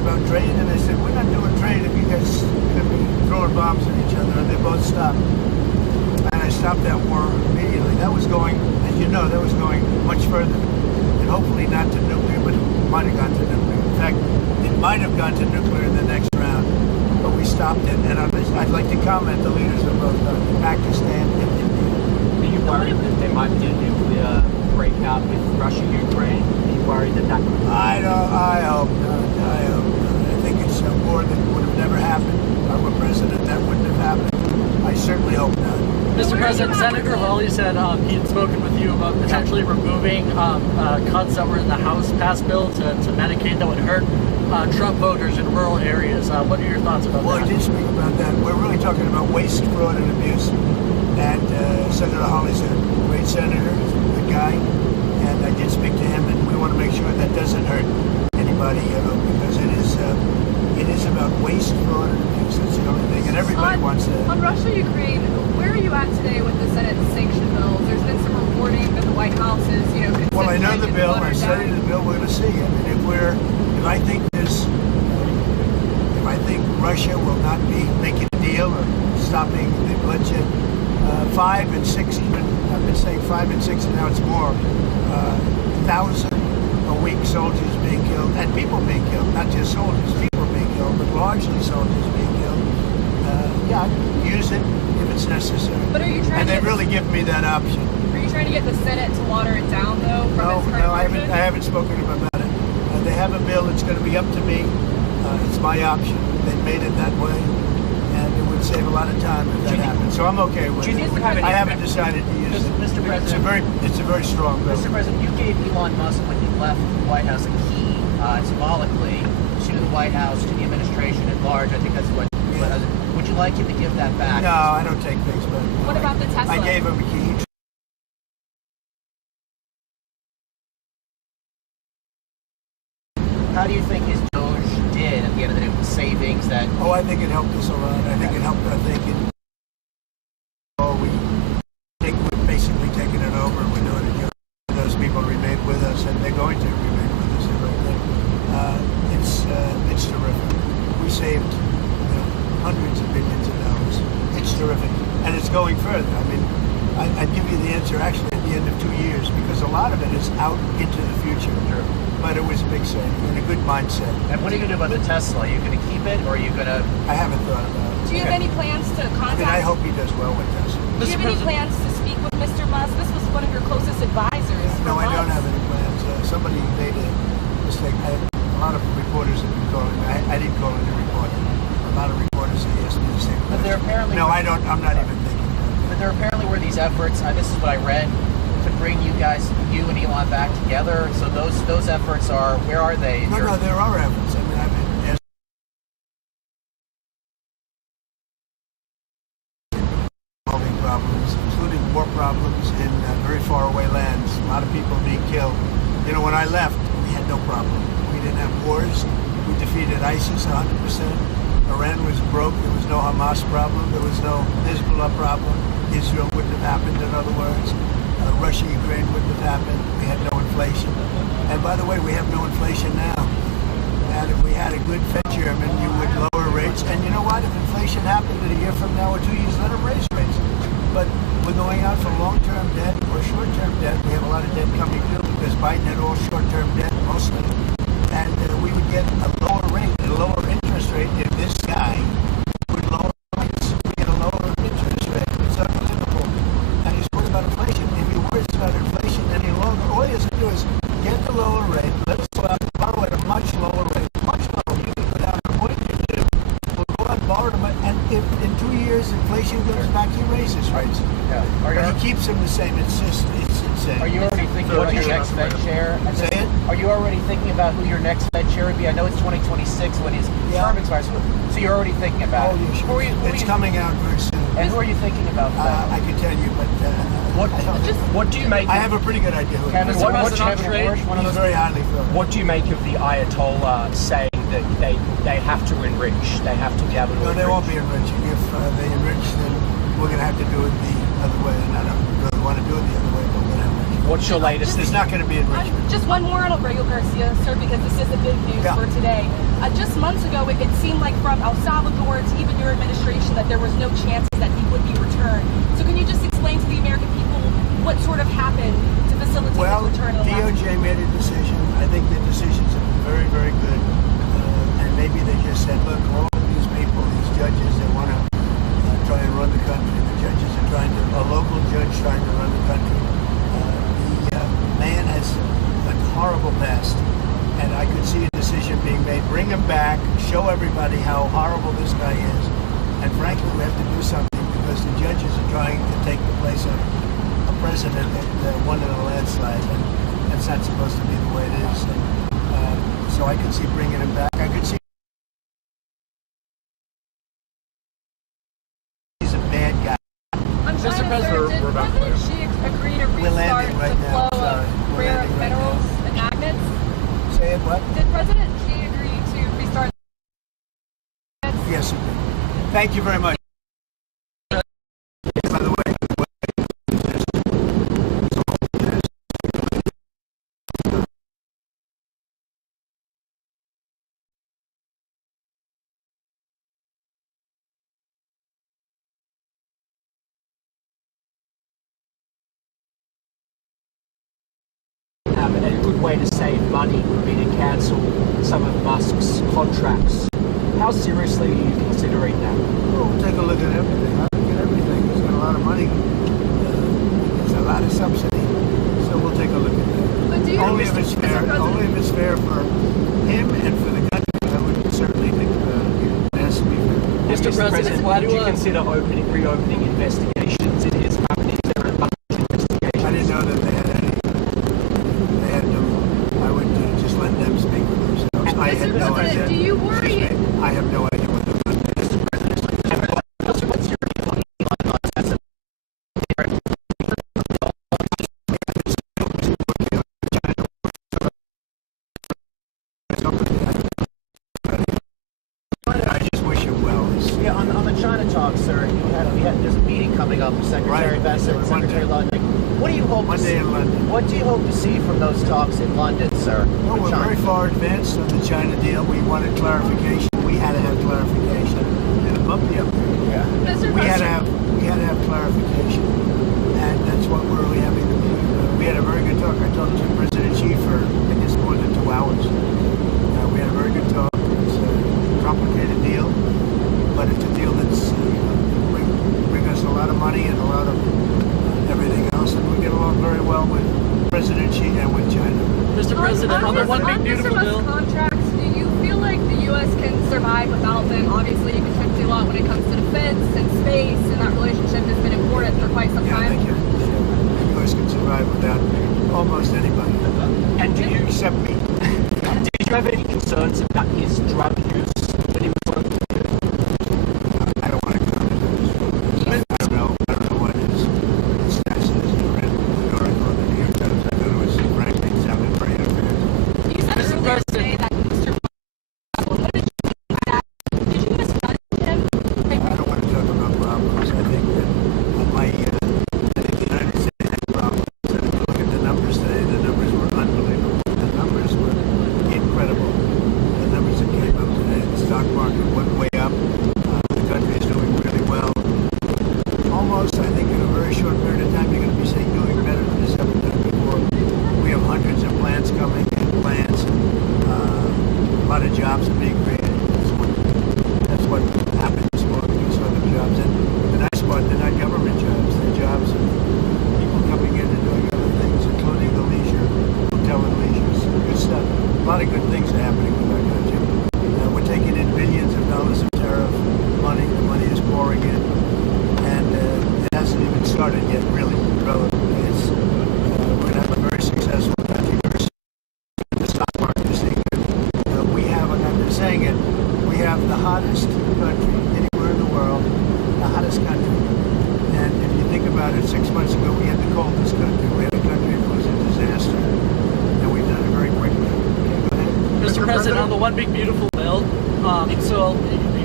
about trade, and I said, we're not doing trade if you guys are going to be throwing bombs at each other, and they both stopped. And I stopped that war immediately. That was going, as you know, that was going much further, and hopefully not to nuclear, but it might have gone to nuclear. In fact, it might have gone to nuclear in the next round, but we stopped it. And I'd like to comment the leaders of both Pakistan and India. Are you worried that there might be a nuclear breakout with Russia, Ukraine? Are you worried that that could... I hope not. I hope not. I think it's a war that would have never happened. If I were president, that wouldn't have happened. I certainly hope not. Mr. President, Senator Hawley said he had spoken with you about potentially removing cuts that were in the House passed bill to Medicaid that would hurt Trump voters in rural areas. What are your thoughts about that? Well, he did speak about that. We're really talking about waste, fraud, and abuse. And Senator Hawley's a great senator, he's a good guy. And I did speak to him, and we want to make sure that doesn't hurt anybody, because it is about waste, fraud, and abuse. That's the only thing, and everybody wants that. On Russia, Ukraine, where are you at today with the Senate sanction bills? There's been some reporting that the White House is, Well, I know the bill. I watered studied down. the bill. We're going to see. I mean, if I think Russia will not be making a deal or stopping the bloodshed, 5 and 6, even I've been saying 5 and 6, and now it's more. 1,000 a week soldiers being killed, and people being killed, not just soldiers, people being killed, but largely soldiers being killed. Yeah, I'd use it if it's necessary. But are you trying and to they really give me that option. Are you trying to get the Senate to water it down, though? No, From its current I version? haven't spoken to them about it. They have a bill. It's going to be up to me. It's my option. They made it that way, and it would save a lot of time if that happened. So I'm okay with Do you it. think we have any- I haven't decided to use it. Mr. President, It's a very strong bill. Mr. President, you gave Elon Musk, when he left the White House, a key, symbolically, to the White House, to the administration at large. I think that's what. Would you like him to give that back? No, I don't take things back. What about the Tesla? I gave him a key. How do you think his Doge did at the end of the day with the savings that... Oh, I think it helped us a lot. I think it helped. We've basically taken it over. We're doing it. Those people remain with us, and they're going to remain with us. It's terrific. We saved hundreds of billions of dollars. It's terrific, and it's going further. I mean, I'd give you the answer actually at the end of 2 years, because a lot of it is out into the future. Sure. But it was a big saving and a good mindset. And what are you going to do about the Tesla? Are you going to keep it, or are you going to... I haven't thought about it. Do you have any plans to contact? I hope he does well with Tesla. Do you have any plans to speak with Mr. Musk? This was one of your closest advisors. No, for I don't months. have any plans. Somebody made a mistake. A lot of reporters have been calling me. I didn't call in a reporter. A lot of reporters have asked me the same question. But there apparently... No, I don't. I'm not even thinking about it. But there apparently were these efforts, this is what I read, to bring you and Elon back together. So those efforts are, where are they? No, there are efforts. I mean, I've been solving problems, including war problems in very far away lands. A lot of people being killed. When I left, we had no problem. We didn't have wars. We defeated ISIS 100%. Iran was broke. There was no Hamas problem. There was no Hezbollah problem. Israel wouldn't have happened, in other words. Russia, Ukraine wouldn't have happened. We had no inflation. And by the way, we have no inflation now. And if we had a good Fed chairman, you would lower rates. And you know what? If inflation happened in a year from now or 2 years, let them raise rates. But we're going out for long-term debt or short-term debt. We have a lot of debt coming due because Biden had all short-term debt, mostly. And we would get a lower rate, a lower interest rate if this guy would lower rates. We get a lower interest rate. It's unbelievable. And he's worried about inflation. If he worries about inflation any longer, all he has to do is get the lower rate. Let's go out and borrow at a much lower rate. Much lower. You can go down to 0.22. We'll go out and borrow them. And if in 2 years inflation goes back, he raises rates. Yeah. But he keeps them the same. It's insane. Are you already thinking about your next Fed chair? Say it? Are you already thinking about who your next Fed chair would be? I know it's 2026 when his term expires, so you're already thinking about it. Yeah, sure. It's coming out very soon. And who are you thinking about? I can tell you, but What do you make? I have a pretty good idea. Kevin, Mr. what's President, Kevin Warsh? One of He's those. very highly favored. What do you make of the Ayatollah saying that they have to enrich? They have to be able to No, enrich? they won't be enriching. If they enrich, then we're going to have to do it the other way. And I don't really want to do it the other way, but we're going to have to. What's your latest? There's not going to be enrichment. Just one more on Aurelio Garcia, sir, because this is the big news for today. Just months ago, it seemed like from El Salvador to even your administration that there was no chances that he would be returned. So can you just explain to the American people what sort of happened to facilitate his return? DOJ made a decision. I think the decisions have been very, very good. And maybe they just said, look, all of these people, these judges, they want to try and run the country. The judges are trying to, a local judge trying to run the country. Man has a horrible past, and I could see a decision being made. Bring him back, show everybody how horrible this guy is, and frankly, we have to do something because the judges are trying to take the place of a president that won in a landslide, and that's not supposed to be the way it is. And, so I could see bringing him back. I could see he's a bad guy. Mr. President, did President Xi agree to restart the flow of rare minerals and magnets? Say it, what? Did President Xi agree to restart the magnets? Yes, he did. Thank you very much. By the way, a good way to save money would be to cancel some of Musk's contracts. How seriously are you considering that? well, we'll take a look at everything. I look at everything. He's got a lot of money. There's a lot of subsidy. So we'll take a look at that. But do you Only if it's fair. Only if it's fair for him and for the country. I would certainly think it has to be fair. Mr. President, why would you consider reopening investigations in his company? Is there a bunch of investigations? I didn't know that they had any. They had no. I would just let them speak for themselves. I had no idea. Do you worry? I have no idea what they're doing. What's your view on Elon Musk as a I just wish him well. Yeah, on the China talk, sir, there's a meeting coming up with Secretary Right. Bessent and Secretary London. What do you hope to see? Monday in London. What do you hope to see from those talks in London, sir? Well, with we're China? very far advanced on the China deal. We wanted clarification. We had to have clarification. And a bumpy up there. Yeah. Mr. We had President, to have clarification, and that's what we're really having to do. We had a very good talk. I talked to President Xi for I guess more than 2 hours. We had a very good talk. It's a complicated deal, but it's a deal that's bring us a lot of money and a lot of everything else, and we get along very well with President Xi and with China. Mr. President, on the one big beautiful bill. Contracts, do you feel like the U.S. can survive without them? Obviously, you can do a lot when it comes to defense and space, and that relationship has been important for quite some Yeah, I time. think the U.S. can survive without almost anybody. And do you Except me. did you have any concerns about his drug use when he was working? I don't want to comment on this. I don't know what his status is. I read the article in the New York Times. I thought it was frankly it sounded very unfair. You said Mr. earlier today that Mr. Musk, what did you think of that? Did you misjudge him? I don't want to talk about problems. I think that I think the United States had problems. And if you look at the numbers today, the numbers were unbelievable. The numbers were incredible. The numbers that came up today, the stock market went way up. The country is doing really well. Almost, I think, in a very short period of time, you're going to be seeing doing better than it's ever done before. We have hundreds of plants coming in, plants. A lot of jobs are being created. That's what happens for these other jobs. And the nice part, they're not government jobs. They're jobs of people coming in and doing other things, including the leisure, hotel and leisure. Good stuff. A lot of good things are happening with our country. We're taking in billions of dollars of tariff money. The money is pouring in. And it hasn't even started yet, really, relatively. We're going to have a very successful country. The stock market is saying we have, and I'm saying it, we have the hottest country anywhere in the world, the hottest country. And if you think about it, 6 months ago we had the coldest country. We had a country that was a disaster. And we've done it very quickly. Okay, go ahead. Mr. President, on the one big beautiful bill, so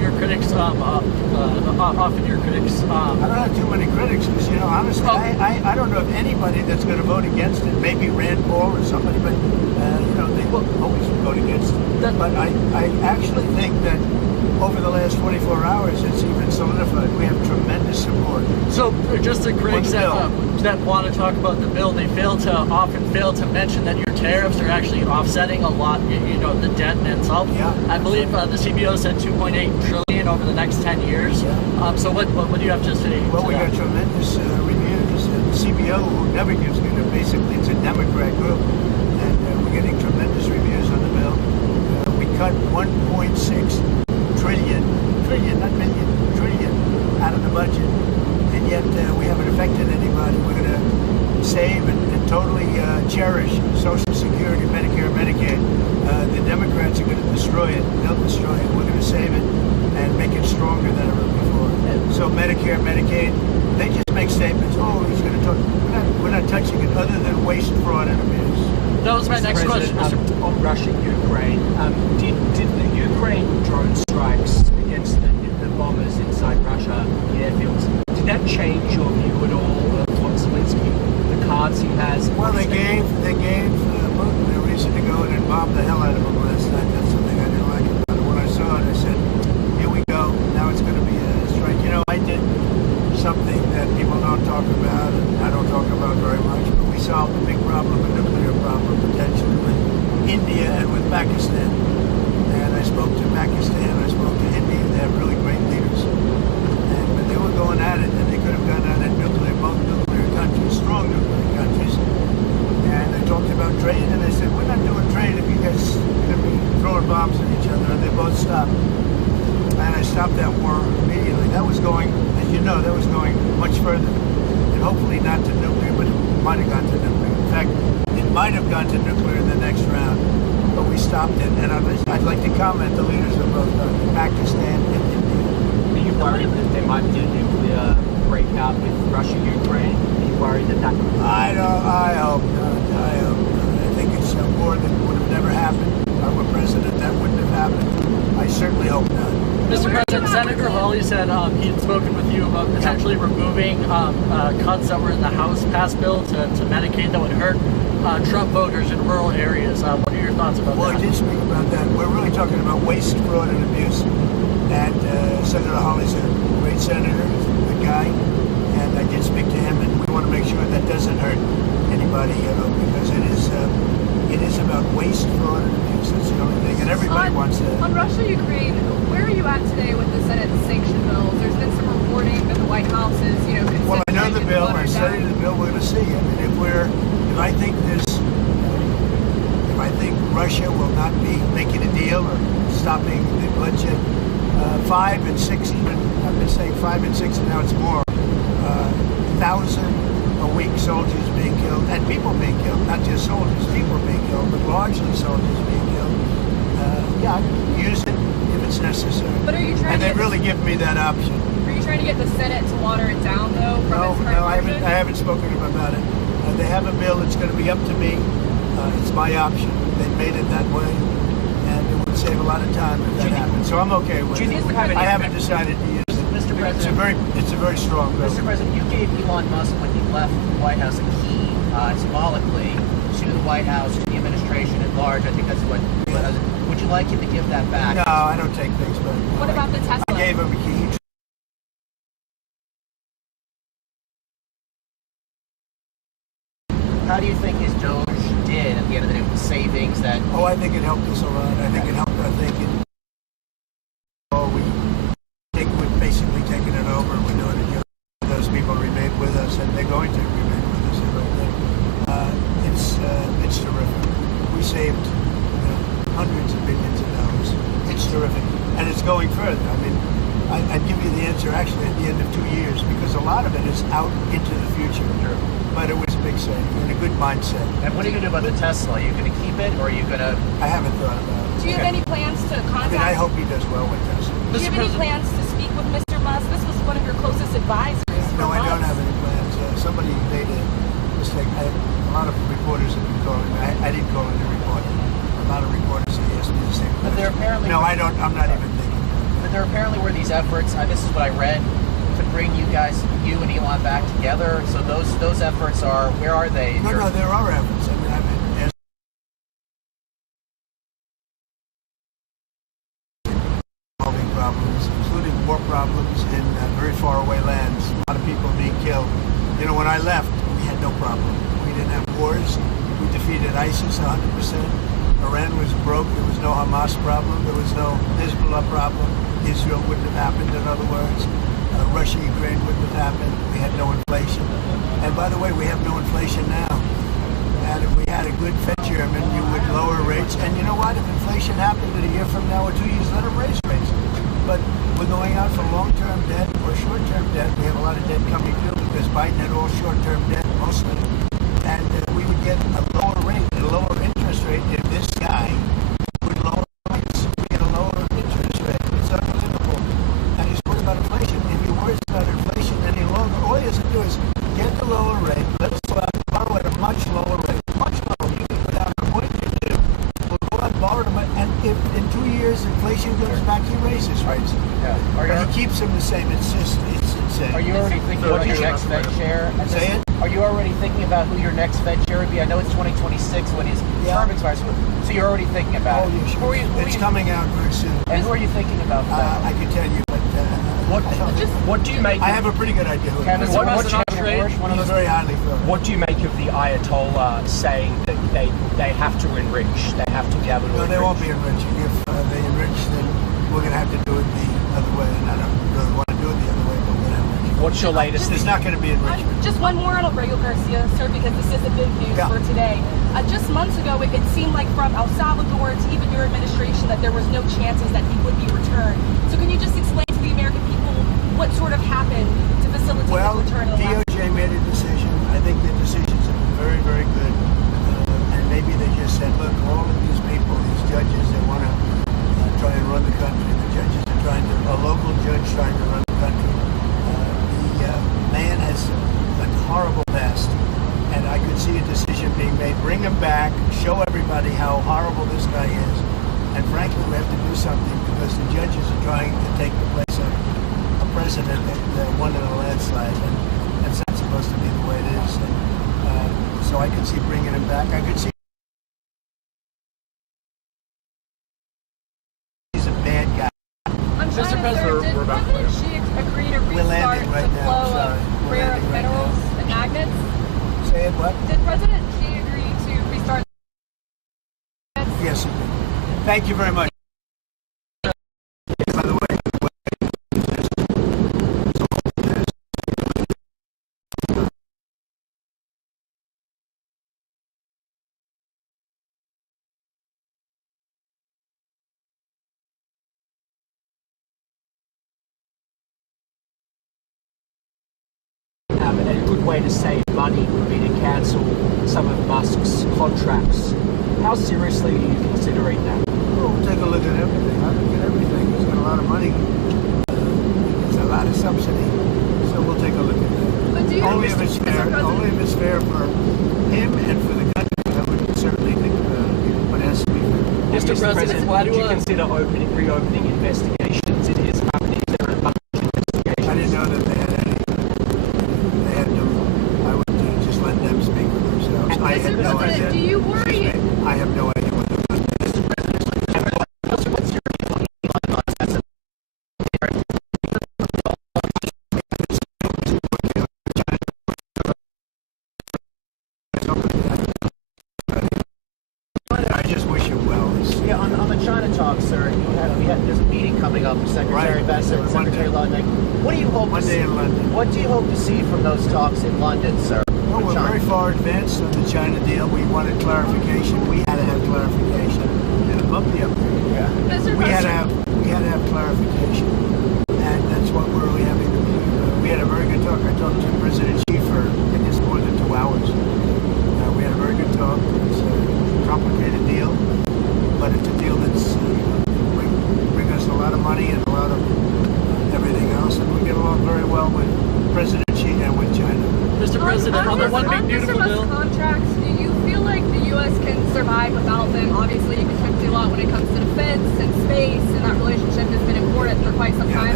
your critics often your critics? I don't have too many critics because, honestly, I don't know of anybody that's going to vote against it. Maybe Rand Paul or somebody, but, they will always vote against it. But I actually think that over the last 24 hours, it's even solidified. We have tremendous support. So, just the critics that want to talk about the bill, they often fail to mention that your tariffs are actually offsetting a lot, the debt in itself. Yeah, I believe the CBO said 2.8 trillion over the next 10 years. Yeah. So what do you have to say? Well, we got tremendous reviews. And the CBO, who never gives good, basically it's a Democrat group, and we're getting tremendous reviews on the bill. We cut 1.6 trillion, not million, trillion out of the budget, and yet we haven't affected anybody. We're going to save and totally cherish Social Security, Medicare, Medicaid. The Democrats are going to destroy it. They'll destroy it. We're going to save it and make it stronger than ever before. So Medicare, Medicaid, they just make statements. Oh, he's going to talk. We're not touching it other than waste, fraud, and abuse. That was my next question. On Russia, Ukraine, did the Ukraine drone strikes against the bombers inside Russia, the airfields, did that change your view at all of what Zelensky, the cards he has? Well, they gave Putin a reason to go in and bomb the hell out of him last night. That's something I didn't like about it. When I saw it, I said, here we go. Now it's going to be a strike. I did something that people don't talk about, and I don't talk about very much, but we solved a big problem, a nuclear problem, potentially with India and with Pakistan. And I spoke to Pakistan, I spoke to India. They have really great leaders. And when they were going at it, and they could have gone at it both nuclear countries, strong nuclear countries. And I talked about trade, and I said, we're not doing trade if you guys are going to be throwing bombs at each other. And they both stopped. And I stopped that war immediately. That was going, as you know, that was going much further. And hopefully not to nuclear, but it might have gone to nuclear. In fact, it might have gone to nuclear in the next round. But we stopped it. And I'd like to comment, the leaders of both Pakistan and India. Are you worried that there might be a nuclear breakout with Russia, Ukraine? Are you worried that I hope not. I think it's a war that would have never happened. If I were president, that wouldn't have happened. I certainly hope not. Mr. President, Senator Hawley said he had spoken with you about potentially removing cuts that were in the House passed bill to Medicaid that would hurt Trump voters in rural areas. What are your thoughts about that? Well, I did speak about that. We're really talking about waste, fraud, and abuse. And Senator Hawley's a great senator, he's a good guy. And I did speak to him, and we want to make sure that doesn't hurt anybody, because it is about waste, fraud, and abuse. That's the only thing. And everybody wants that. On Russia, Ukraine, where are you at today with the Senate sanction bills? There's been some reporting that the White House is, considering. Well, I know the bill. I studied the bill. We're going to see. I mean, if I think Russia will not be making a deal or stopping the bloodshed, 5 and 6, even I've been saying 5 and 6, and now it's more. 1,000 a week soldiers being killed, and people being killed, not just soldiers, people being killed, but largely soldiers being killed. Use it if it's necessary. But are you trying? And they really give me that option. Are you trying to get the Senate to water it down, though? No, I haven't spoken to them about it. They have a bill. It's going to be up to me. It's my option. They made it that way, and it would save a lot of time if that happened. So I'm okay with it. I haven't decided to use it. Mr. President, it's a very strong bill. Mr. President, you gave Elon Musk, when he left the White House, a key symbolically to the White House, to the administration at large. I think that's what. Would you like him to give that back? No, I don't take things back. What about the Tesla? I gave him a key. How do you think his Doge did at the end of the day with the savings that? Oh, I think it helped us a lot. I think it helped our thinking. We've basically taken it over. We're doing it. Those people remain with us, and they're going to remain with us. It's terrific. We saved hundreds of billions of dollars. It's terrific, and it's going further. I mean, I'd give you the answer actually at the end of 2 years, because a lot of it is out into the future. Sure. But it was a big saving and a good mindset. And what are you going to do about the Tesla? Are you going to keep it, or are you going to? I haven't thought about it. Do you have any plans to contact? I hope he does well with Tesla. Do you have any plans to speak with Mr. Musk? This was one of your closest advisors. No, I don't have any plans. Somebody made a mistake. A lot of reporters have been calling me. I didn't call in to report. A lot of reporters have asked me the same question. But they're apparently. No, I don't. I'm not even thinking. But there apparently were these efforts. This is what I read, to bring you and Elon back together. So those efforts are, where are they? No, there are efforts. I mean, there's solving problems, including war problems in very far away lands. A lot of people being killed. You know, when I left, we had no problem. We didn't have wars. We defeated ISIS 100%. Iran was broke. There was no Hamas problem. There was no Hezbollah problem. Israel wouldn't have happened, in other words. Russia, Ukraine wouldn't have happened. We had no inflation. And by the way, we have no inflation now. And if we had a good Fed chairman, you would lower rates. And you know what? If inflation happened a year from now or 2 years, let them raise rates. But we're going out for long-term debt or short-term debt. We have a lot of debt coming due because Biden had all short-term debt, mostly. And we would get a lower rate, a lower interest rate if this guy would lower rates. We get a lower interest rate. It's unbelievable. And he's worried about inflation. If he worries about inflation any longer, all he has to do is get the lower rate. Let us go out and borrow at a much lower rate. Much lower. You can go down to 0.22. We'll go out and borrow them. And if in 2 years inflation goes back, he raises rates. Yeah. But he keeps them the same. It's insane. Are you already thinking about your next Fed chair? Say it? Are you already thinking about who your next Fed chair would be? I know it's 2026 when his term expires, so you're already thinking about it. Sure. It's coming out very soon. And who are you thinking about? I can tell you, but What do you make? I have a pretty good idea. Kevin, He's very highly favored. What do you make of the Ayatollah saying that they have to enrich? They have to be able to enrich? No, they won't be enriching. If they enrich, then we're going to have to do it the other way. And I don't really want to do it the other way, but we're going to enrich. What's your latest? There's not going to be enrichment. Just one more on Aurelio Garcia, sir, because this is the big news for today. Just months ago, it seemed like from El Salvador to even your administration that there was no chances that he would be returned. So can you just explain to the American people what sort of happened to facilitate his return? DOJ made a decision. I think the decisions have been very, very good. And maybe they just said, look, all of these people, these judges, they want to try and run the country. The judges are trying to, a local judge trying to run the country. The man has a horrible past. And I could see a decision being made. Bring him back, show everybody how horrible this guy is. And frankly, we have to do something because the judges are trying to take the place of a president that won in a landslide. And that's not supposed to be the way it is. And, so I could see bringing him back. I could see he's a bad guy. Mr. President, did President Xi agree to restart the flow of rare minerals and magnets? Say it, what? Did President Xi agree to restart? Yes, he did. Thank you very much. By the way, and a good way to save money would be to cancel some of Musk's contracts. How seriously are you considering that? Well, we'll take a look at everything. I look at everything. He's got a lot of money. There's a lot of subsidy. So we'll take a look at that. But do you Only if it's fair. Only if it's fair for him and for the country. I would certainly think about it. But it has to be fair. Mr. President, would you consider reopening investigations in his companies? There are a bunch of investigations. I didn't know that they had any. They had no. I would just let them speak for themselves. I had no idea. Do you worry? I have no idea what they're doing. I just wish you well. Yeah, on the China talk, sir, there's a meeting coming up with Secretary Bessent and Secretary Ludwig. What do you hope to see? in London. What do you hope to see from those talks in London, sir? Well, we're very far advanced on the China deal. We wanted clarification. We had to have clarification. And a bumpy up there. Mr. We had President, to have clarification, and that's what we're really having to do. We had a very good talk. I talked to President Xi for I guess more than 2 hours. We had a very good talk. It's a complicated deal, but it's a deal that's bring us a lot of money and a lot of everything else, and we get along very well with President Xi and with China. Mr. President, on the one big beautiful bill. Contracts, do you feel like the U.S. can survive without them? Obviously, you can do a lot when it comes to defense and space, and that relationship has been important for quite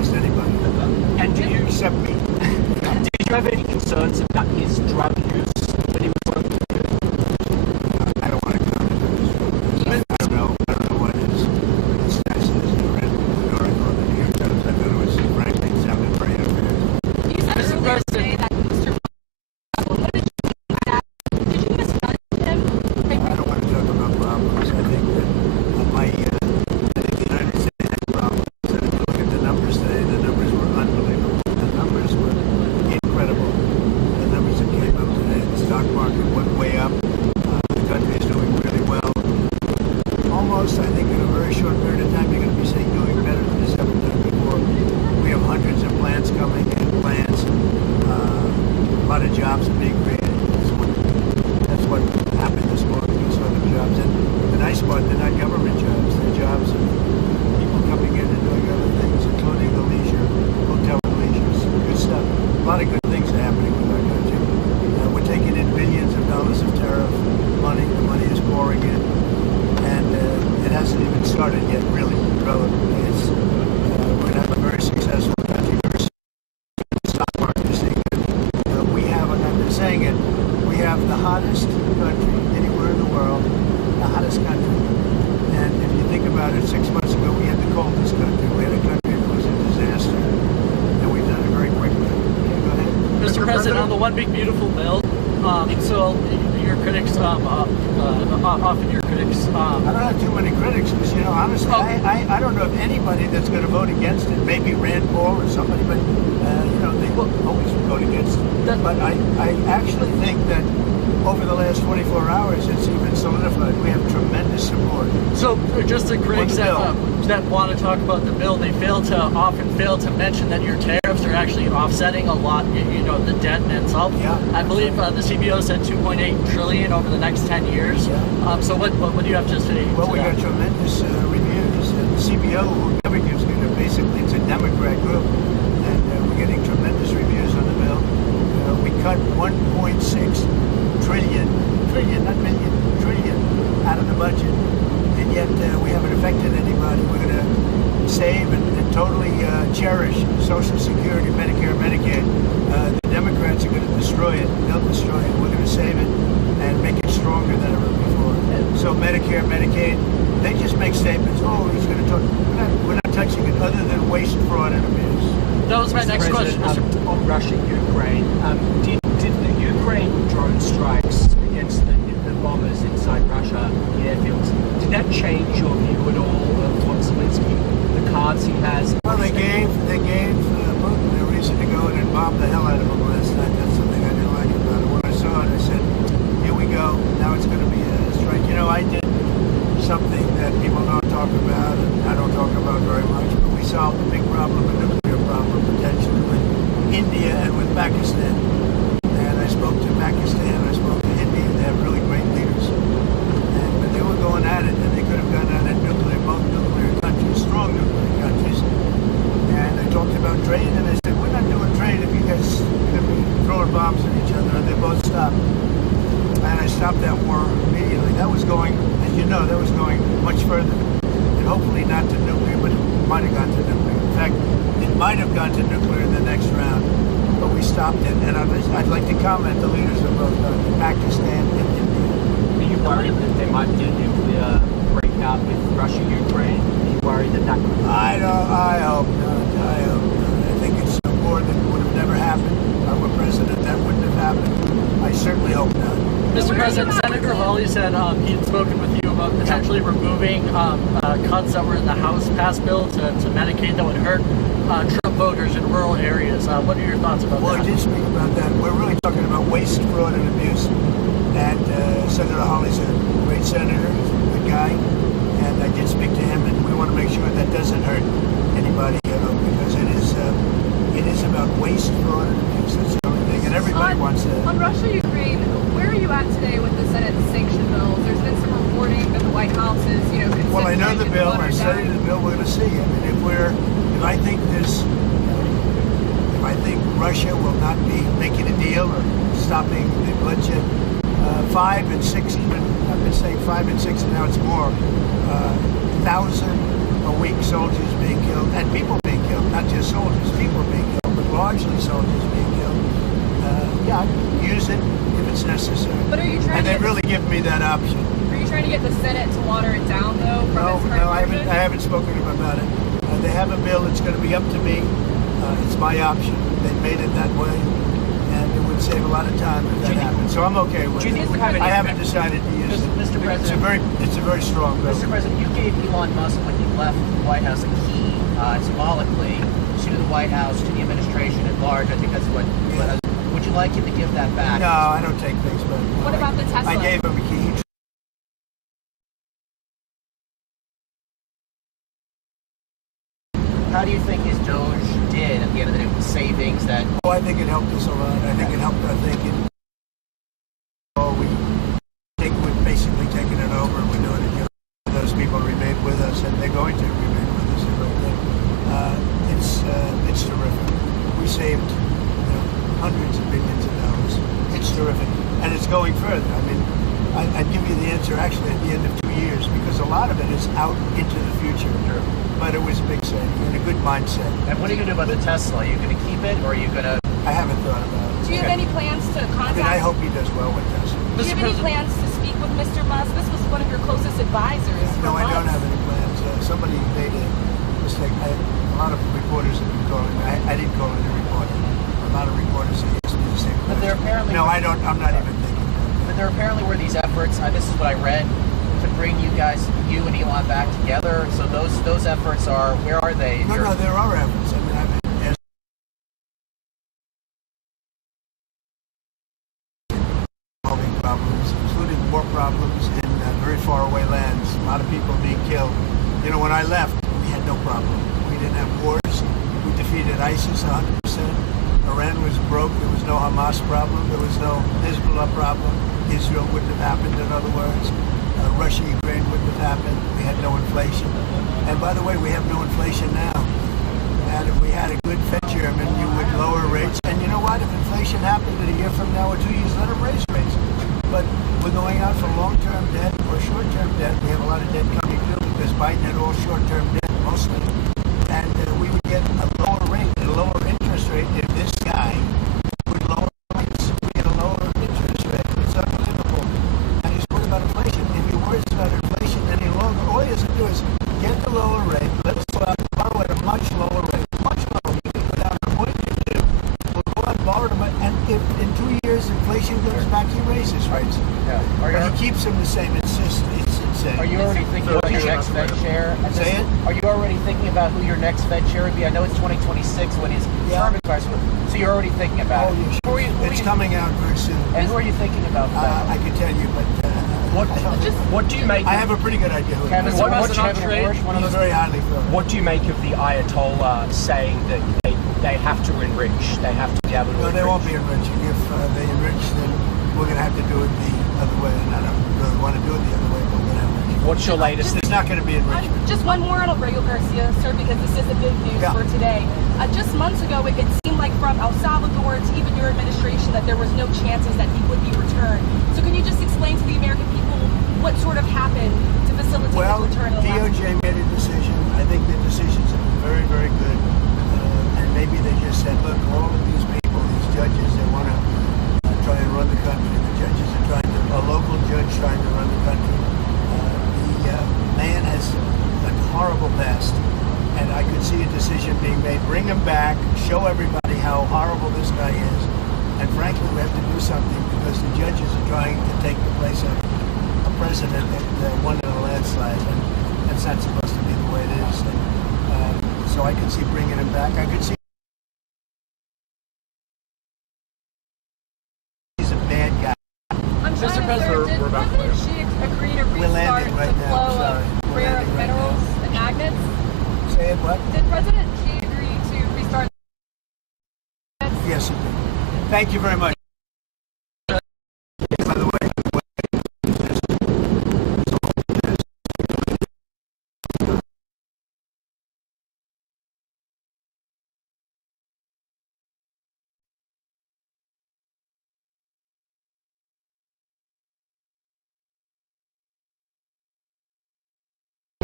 almost anybody. And do you Except me. did you have any concerns about his drug use when he was working with you? I don't want to comment on this. I don't know what his status is. I read the article in the New York Times. I thought it was, frankly, it sounded pretty unfair. You said earlier today that Mr. What did you mean by that? Did you misjudge him? I don't want to talk about problems. I think that I think the United States had problems. And if you look at the numbers today, the numbers were unbelievable. The numbers were incredible. The numbers that came up today, the stock market went way up. The country is doing really well. Almost, I think, in a very short period of time, you're going to be seeing doing better than it's ever done before. We have hundreds of plants coming in, plants. A lot of jobs are being created. That's what happened this morning. We saw the jobs. And the nice part, they're not government jobs. They're jobs of people coming in and doing other things, including the leisure, hotel and leisure, good stuff. A lot of good things are happening with our country. We're taking in billions of dollars of tariff money. The money is pouring in. And it hasn't even started yet, really, relatively. It's, we're going to have a very successful country, very stock market is seeing it. We have, and I've been saying it, we have the hottest country anywhere in the world, the hottest country. And if you think about it, 6 months ago we had the coldest country. We had a country that was a disaster. And we've done it very quickly. Okay, go ahead. Mr. President, on the One Big Beautiful Bill, so your critics, often your critics. I don't have too many critics because, you know, honestly, I don't know of anybody that's going to vote against it. Maybe Rand Paul or somebody, but, you know, they always vote against it. But I actually think that over the last 24 hours, it's even solidified. We have tremendous support. So just the critics that want to talk about the bill, they often fail to mention that your tariffs are actually offsetting a lot, you know, the debt in itself. Yeah. I believe the CBO said 2.8 trillion over the next 10 years. Yeah. So what do you have to say? Well, to we that? got tremendous reviews. And the CBO, who never gives me, basically it's a Democrat group, and we're getting tremendous reviews on the bill. We cut 1.6 trillion, not million, trillion out of the budget, and yet we haven't affected anybody. We're going to save and totally cherish Social Security, Medicare, Medicaid. The Democrats are going to destroy it. They'll destroy it. We're going to save it and make it stronger than ever before. So Medicare, Medicaid, they just make statements. Oh, he's going to talk. We're not touching it other than waste, fraud, and abuse. That was my next question. On Russia, Ukraine, did the Ukraine drone strikes against the bombers inside Russia, the airfields, did that change your view at all of what Zelensky, the cards he has? Well, they gave Putin a reason to go in and bomb the hell out of him last night. That's something I didn't like about it. When I saw it, I said, here we go. Now it's going to be a strike. You know, I did something that people don't talk about, and I don't talk about very much, but we solved a big problem, a nuclear problem, potentially, with India and with Pakistan. And I spoke to Pakistan, I spoke to India. They have really great leaders. And they were going at it, and they could have gone at it both nuclear countries, strong nuclear countries. And I talked about trade, and I said, we're not doing trade if you guys are going to be throwing bombs at each other. And they both stopped. And I stopped that war immediately. That was going, as you know, that was going much further. And hopefully not to nuclear, but it might have gone to nuclear. In fact, it might have gone to nuclear in the next round. But we stopped it. And I'd like to comment the leaders of both Pakistan and India. Are you worried that there might be a nuclear breakout with Russia, Ukraine? Are you worried that could... I hope not. I hope not. I think it's a war that would have never happened. If I were president, that wouldn't have happened. I certainly hope not. Mr. President, Senator Hawley said he had spoken with you about potentially removing cuts that were in the House passed bill to Medicaid that would hurt Trump voters in rural areas. What are your thoughts about that? Well, I did speak about that. We're really talking about waste, fraud, and abuse. And Senator Hawley's a great senator. He's a good guy. And I did speak to him, and we want to make sure that doesn't hurt anybody, because it is about waste, fraud, and abuse. That's the only thing. And everybody wants that. On Russia, Ukraine, where are you at today with the Senate sanction bills? There's been some reporting that the White House is, considering. Well, I know the bill. I studied the bill. We're going to see. I mean, if I think Russia will not be making a deal or stopping the bloodshed, 5 and 6, even I've been saying 5 and 6, and now it's more. 1,000 a week soldiers being killed and people being killed. not just soldiers, people being killed, but largely soldiers being killed, yeah, I'd use it if it's necessary. But are you trying and to they've really given me that option. Are you trying to get the Senate to water it down, though? No, I haven't spoken to them about it. They have a bill. It's going to be up to me. It's my option. They made it that way, and it would save a lot of time if that happened. So I'm okay with it. I haven't decided to use it. Mr. President, it's a very strong bill. Mr. President, you gave Elon Musk, when he left the White House, a key symbolically to the White House, to the administration at large. I think that's what. Would you like him to give that back? No, I don't take things back. What about the Tesla? I gave him a key. How do you think his Doge did at the end of the day with the savings that? Oh, I think it helped us a lot. I think it helped our thinking. We've basically taken it over. We're doing it. Those people remain with us, and they're going to remain with us. It's terrific. We saved hundreds of billions of dollars. It's terrific, and it's going further. I mean, I'd give you the answer actually at the end of 2 years, because a lot of it is out into the future. Sure. But it was a big saving and a good mindset. And what are you going to do about the Tesla? Are you going to keep it, or are you going to? I haven't thought about it. Do you have any plans to contact? I hope he does well with Tesla. Do you have any plans to speak with Mr. Musk? This was one of your closest advisors. No, for I don't months. have any plans. Somebody made a mistake. A lot of reporters have been calling me. I didn't call any reporter. A lot of reporters have asked me the same question. But there apparently. No, I don't. I'm not even thinking about it. But there apparently were these efforts. This is what I read, to bring you and Elon back together. So those efforts are. Where are they? No, there are efforts. I mean, I've been solving problems, including war problems in very far away lands. A lot of people being killed. When I left, we had no problem. We didn't have wars. We defeated ISIS 100%. Iran was broke. There was no Hamas problem. There was no Hezbollah problem. Israel wouldn't have happened, in other words. Russia, Ukraine wouldn't have happened. We had no inflation. And by the way, we have no inflation now. And if we had a good Fed chairman, you would lower rates. And you know what? If inflation happened a year from now or 2 years, let them raise rates. But we're going out for long-term debt or short-term debt. We have a lot of debt coming due because Biden had all short-term debt mostly. And we would get a lower rate, a lower interest rate if this guy would lower rates. We get a lower interest rate. It's unbelievable. And he's worried about inflation. If he worries about inflation any longer, all he has to do is get the lower rate. Let us go out and borrow at a much lower rate. Much lower. You can go down to 1.2. We'll go out and borrow them. And if in 2 years inflation goes back, he raises rates. Yeah. But he keeps them the same. It's insane. Are you already thinking about your next Fed chair? Say it? Are you already thinking about who your next Fed chair would be? I know it's 2026 when his term expires, so you're already thinking about it. It's coming out very soon. And who are you thinking about? I can tell you, but What do you make? I have a pretty good idea. Kevin, What- what's what- Kevin Warsh, one of He's those? very highly thought. What do you make of the Ayatollah saying that they have to enrich? They have to be able to No, enrich. they won't be enriching. If they enrich, then we're going to have to do it the other way. And I don't really want to do it the other way, but we're going to enrich. What's your latest? There's not going to be enrichment. Just one more on Aurelio Garcia, sir, because this is the big news Yeah. for today. Just months ago, it seemed like from El Salvador to even your administration that there was no chances that he would be returned. So can you just explain to the American people what sort of happened to facilitate Well, his return? DOJ made a decision. I think the decisions have been very, very good. And maybe they just said, look, all of these people, these judges, they want to try and run the country. The judges are trying to, a local judge trying to run the country. The man has a horrible past. And I could see a decision being made. Bring him back, show everybody how horrible this guy is. And frankly, we have to do something because the judges are trying to take the place of a president that won in a landslide. And that's not supposed to be the way it is. And, so I could see bringing him back. I could see he's a bad guy. I'm trying to President, did we're about to President Xi agree to We're restart landing right the now, flow sorry. of We're rare landing right minerals now. and magnets? Say it what? Did President Xi agree to restart? Yes, he did. Thank you very much. By the way,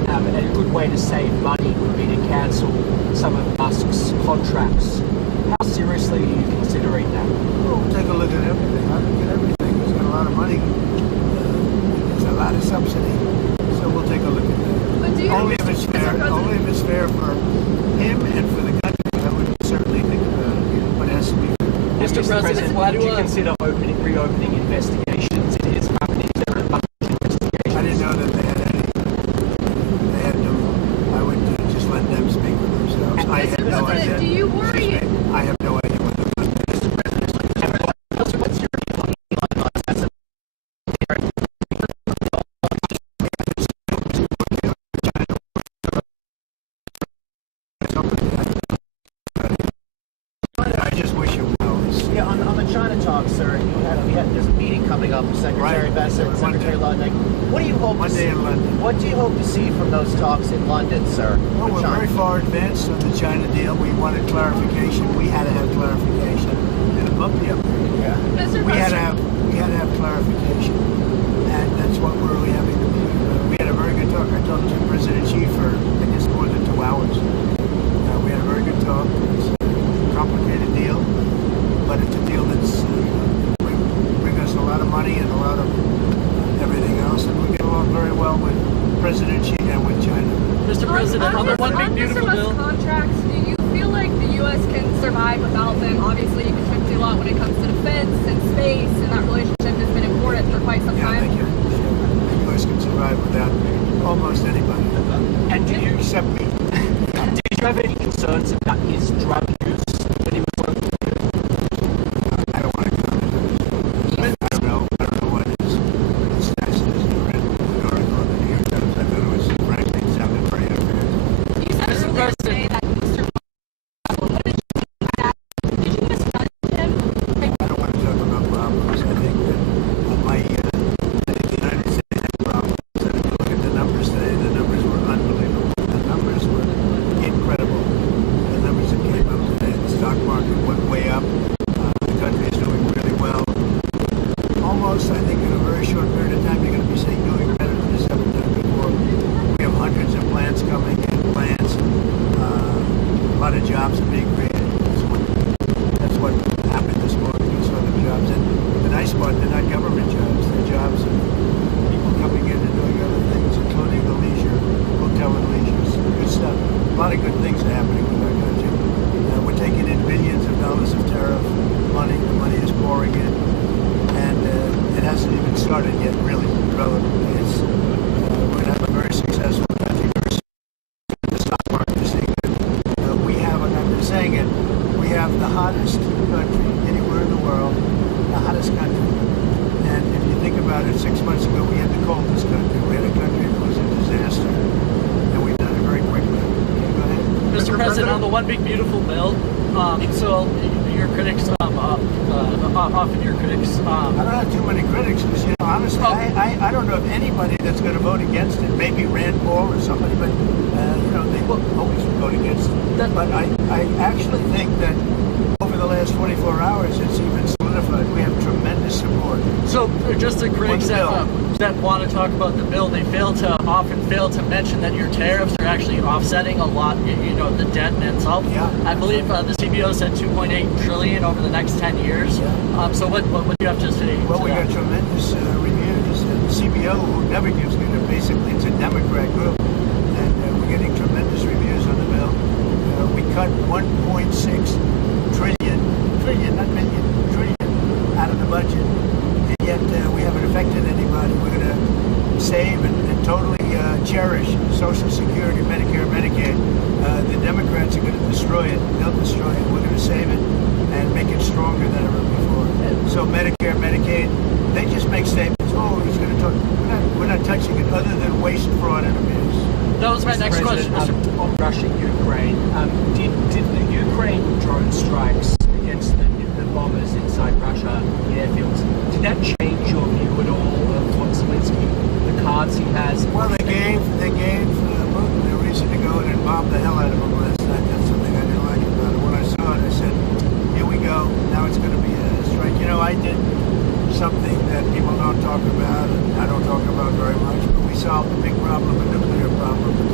a good way to save money would be to cancel some of Musk's contracts. How seriously are you considering that? Well, we'll take a look at everything. I look at everything. He's got a lot of money. There's a lot of subsidy. So we'll take a look at that. But do you Only if it's fair. Only if it's fair for him and for the country. I would certainly think about it. But it has to be fair. Mr. President, why would do you consider reopening investigations into his company? Is there a bunch of investigations? I didn't know that they had any. They had no. I would just let them speak for themselves. I have no idea. Do you worry? I have no idea what they're doing. What's your view on Elon Musk as a I just wish him well. Yeah, on the China talk, sir, there's a meeting coming up with Secretary Right. Besant and Secretary London. What do you hope to see? Monday in London. What do you hope to see from those talks in London, sir? Well, with we're China? very far advanced on the China deal. We wanted clarification. We had to have clarification. And a bumpy up there. Yeah. Mr. We had President, to have clarification, and that's what we're really having to do. We had a very good talk. I talked to President Xi for I guess more than 2 hours. We had a very good talk. It's a complicated deal, but it's a deal that's bring us a lot of money and a lot of everything else, and we get along very well with President Xi and with China. Mr. President, on the one big beautiful Mr. bill? Musk contracts, do you feel like the U.S. can survive without them? Obviously, you contribute a lot when it comes to defense and space, and that relationship has been important for quite some Yeah, I time. think the U.S. can survive without almost anybody, And do you except me. did you have any concerns about his drug use when he was working with you? I don't want to comment on this. I don't know what his status is. I read an article in the New York Times. I thought it was, frankly, it sounded very unfair. You said Mr. earlier President. today that Mr. Musk, what did you think that? Did you misjudge him? I don't want to talk about problems. I think that I think the United States had problems. And if you look at the numbers today, the numbers were unbelievable. The numbers were incredible. The numbers that came up today, the stock market went way up. The country is doing really well. Almost, I think, in a very short period of time, you're going to be seeing doing better than it's ever done before. We have hundreds of plants coming in, plants. A lot of jobs are being created. That's what happened this morning. You saw the jobs. And the nice part, they're not government jobs. They're jobs of people coming in and doing other things, including the leisure, hotel and leisure. Good stuff. A lot of good things are happening with our country. We're taking in billions of dollars of tariff money. The money is pouring in. And it hasn't even started yet, really, relatively. We're going to have a very successful country. The stock market is saying that we have, and I've been saying it, we have the hottest country anywhere in the world, the hottest country. And if you think about it, 6 months ago we had the coldest country. We had a country that was a disaster. And we've done it very quickly. Okay, go ahead. Mr. President, on the one big beautiful bill, so your critics, often your critics, I don't have too many critics, because, honestly, I don't know of anybody that's going to vote against it. Maybe Rand Paul or somebody, but, they will always vote against it. But I actually think that over the last 24 hours, it's even solidified. We have tremendous support. so just the critics that want to talk about the bill, they often fail to mention that your tariffs are actually offsetting a lot, the debt in itself. Yeah. I believe the CBO said 2.8 trillion over the next 10 years. Yeah. So what do you have to say? Well, to we that? got tremendous reviews. And CBO, who never gives good, basically it's a Democrat group, and we're getting tremendous reviews on the bill. We cut 1.6 trillion, not million, trillion out of the budget, and yet we haven't affected anybody. We're going to save and totally cherish Social Security, Medicare, Medicaid. The Democrats are going to destroy it. They'll destroy it. We're going to save it and make it stronger than ever before. So Medicare, Medicaid, they just make statements. Oh, he's going to talk. We're not touching it other than waste, fraud, and abuse. That was my next question, Mr. On Russia, Ukraine, did the Ukraine drone strikes against the bombers inside Russia, the airfields, did that change your view at all of what Zelensky, the cards he has? Well, they gave Putin a reason to go in and bomb the hell out of him last night. That's something I didn't like about it. When I saw it, I said, here we go. Now it's going to be a strike. I did something that people don't talk about, and I don't talk about very much, but we solved the big problem, the nuclear problem.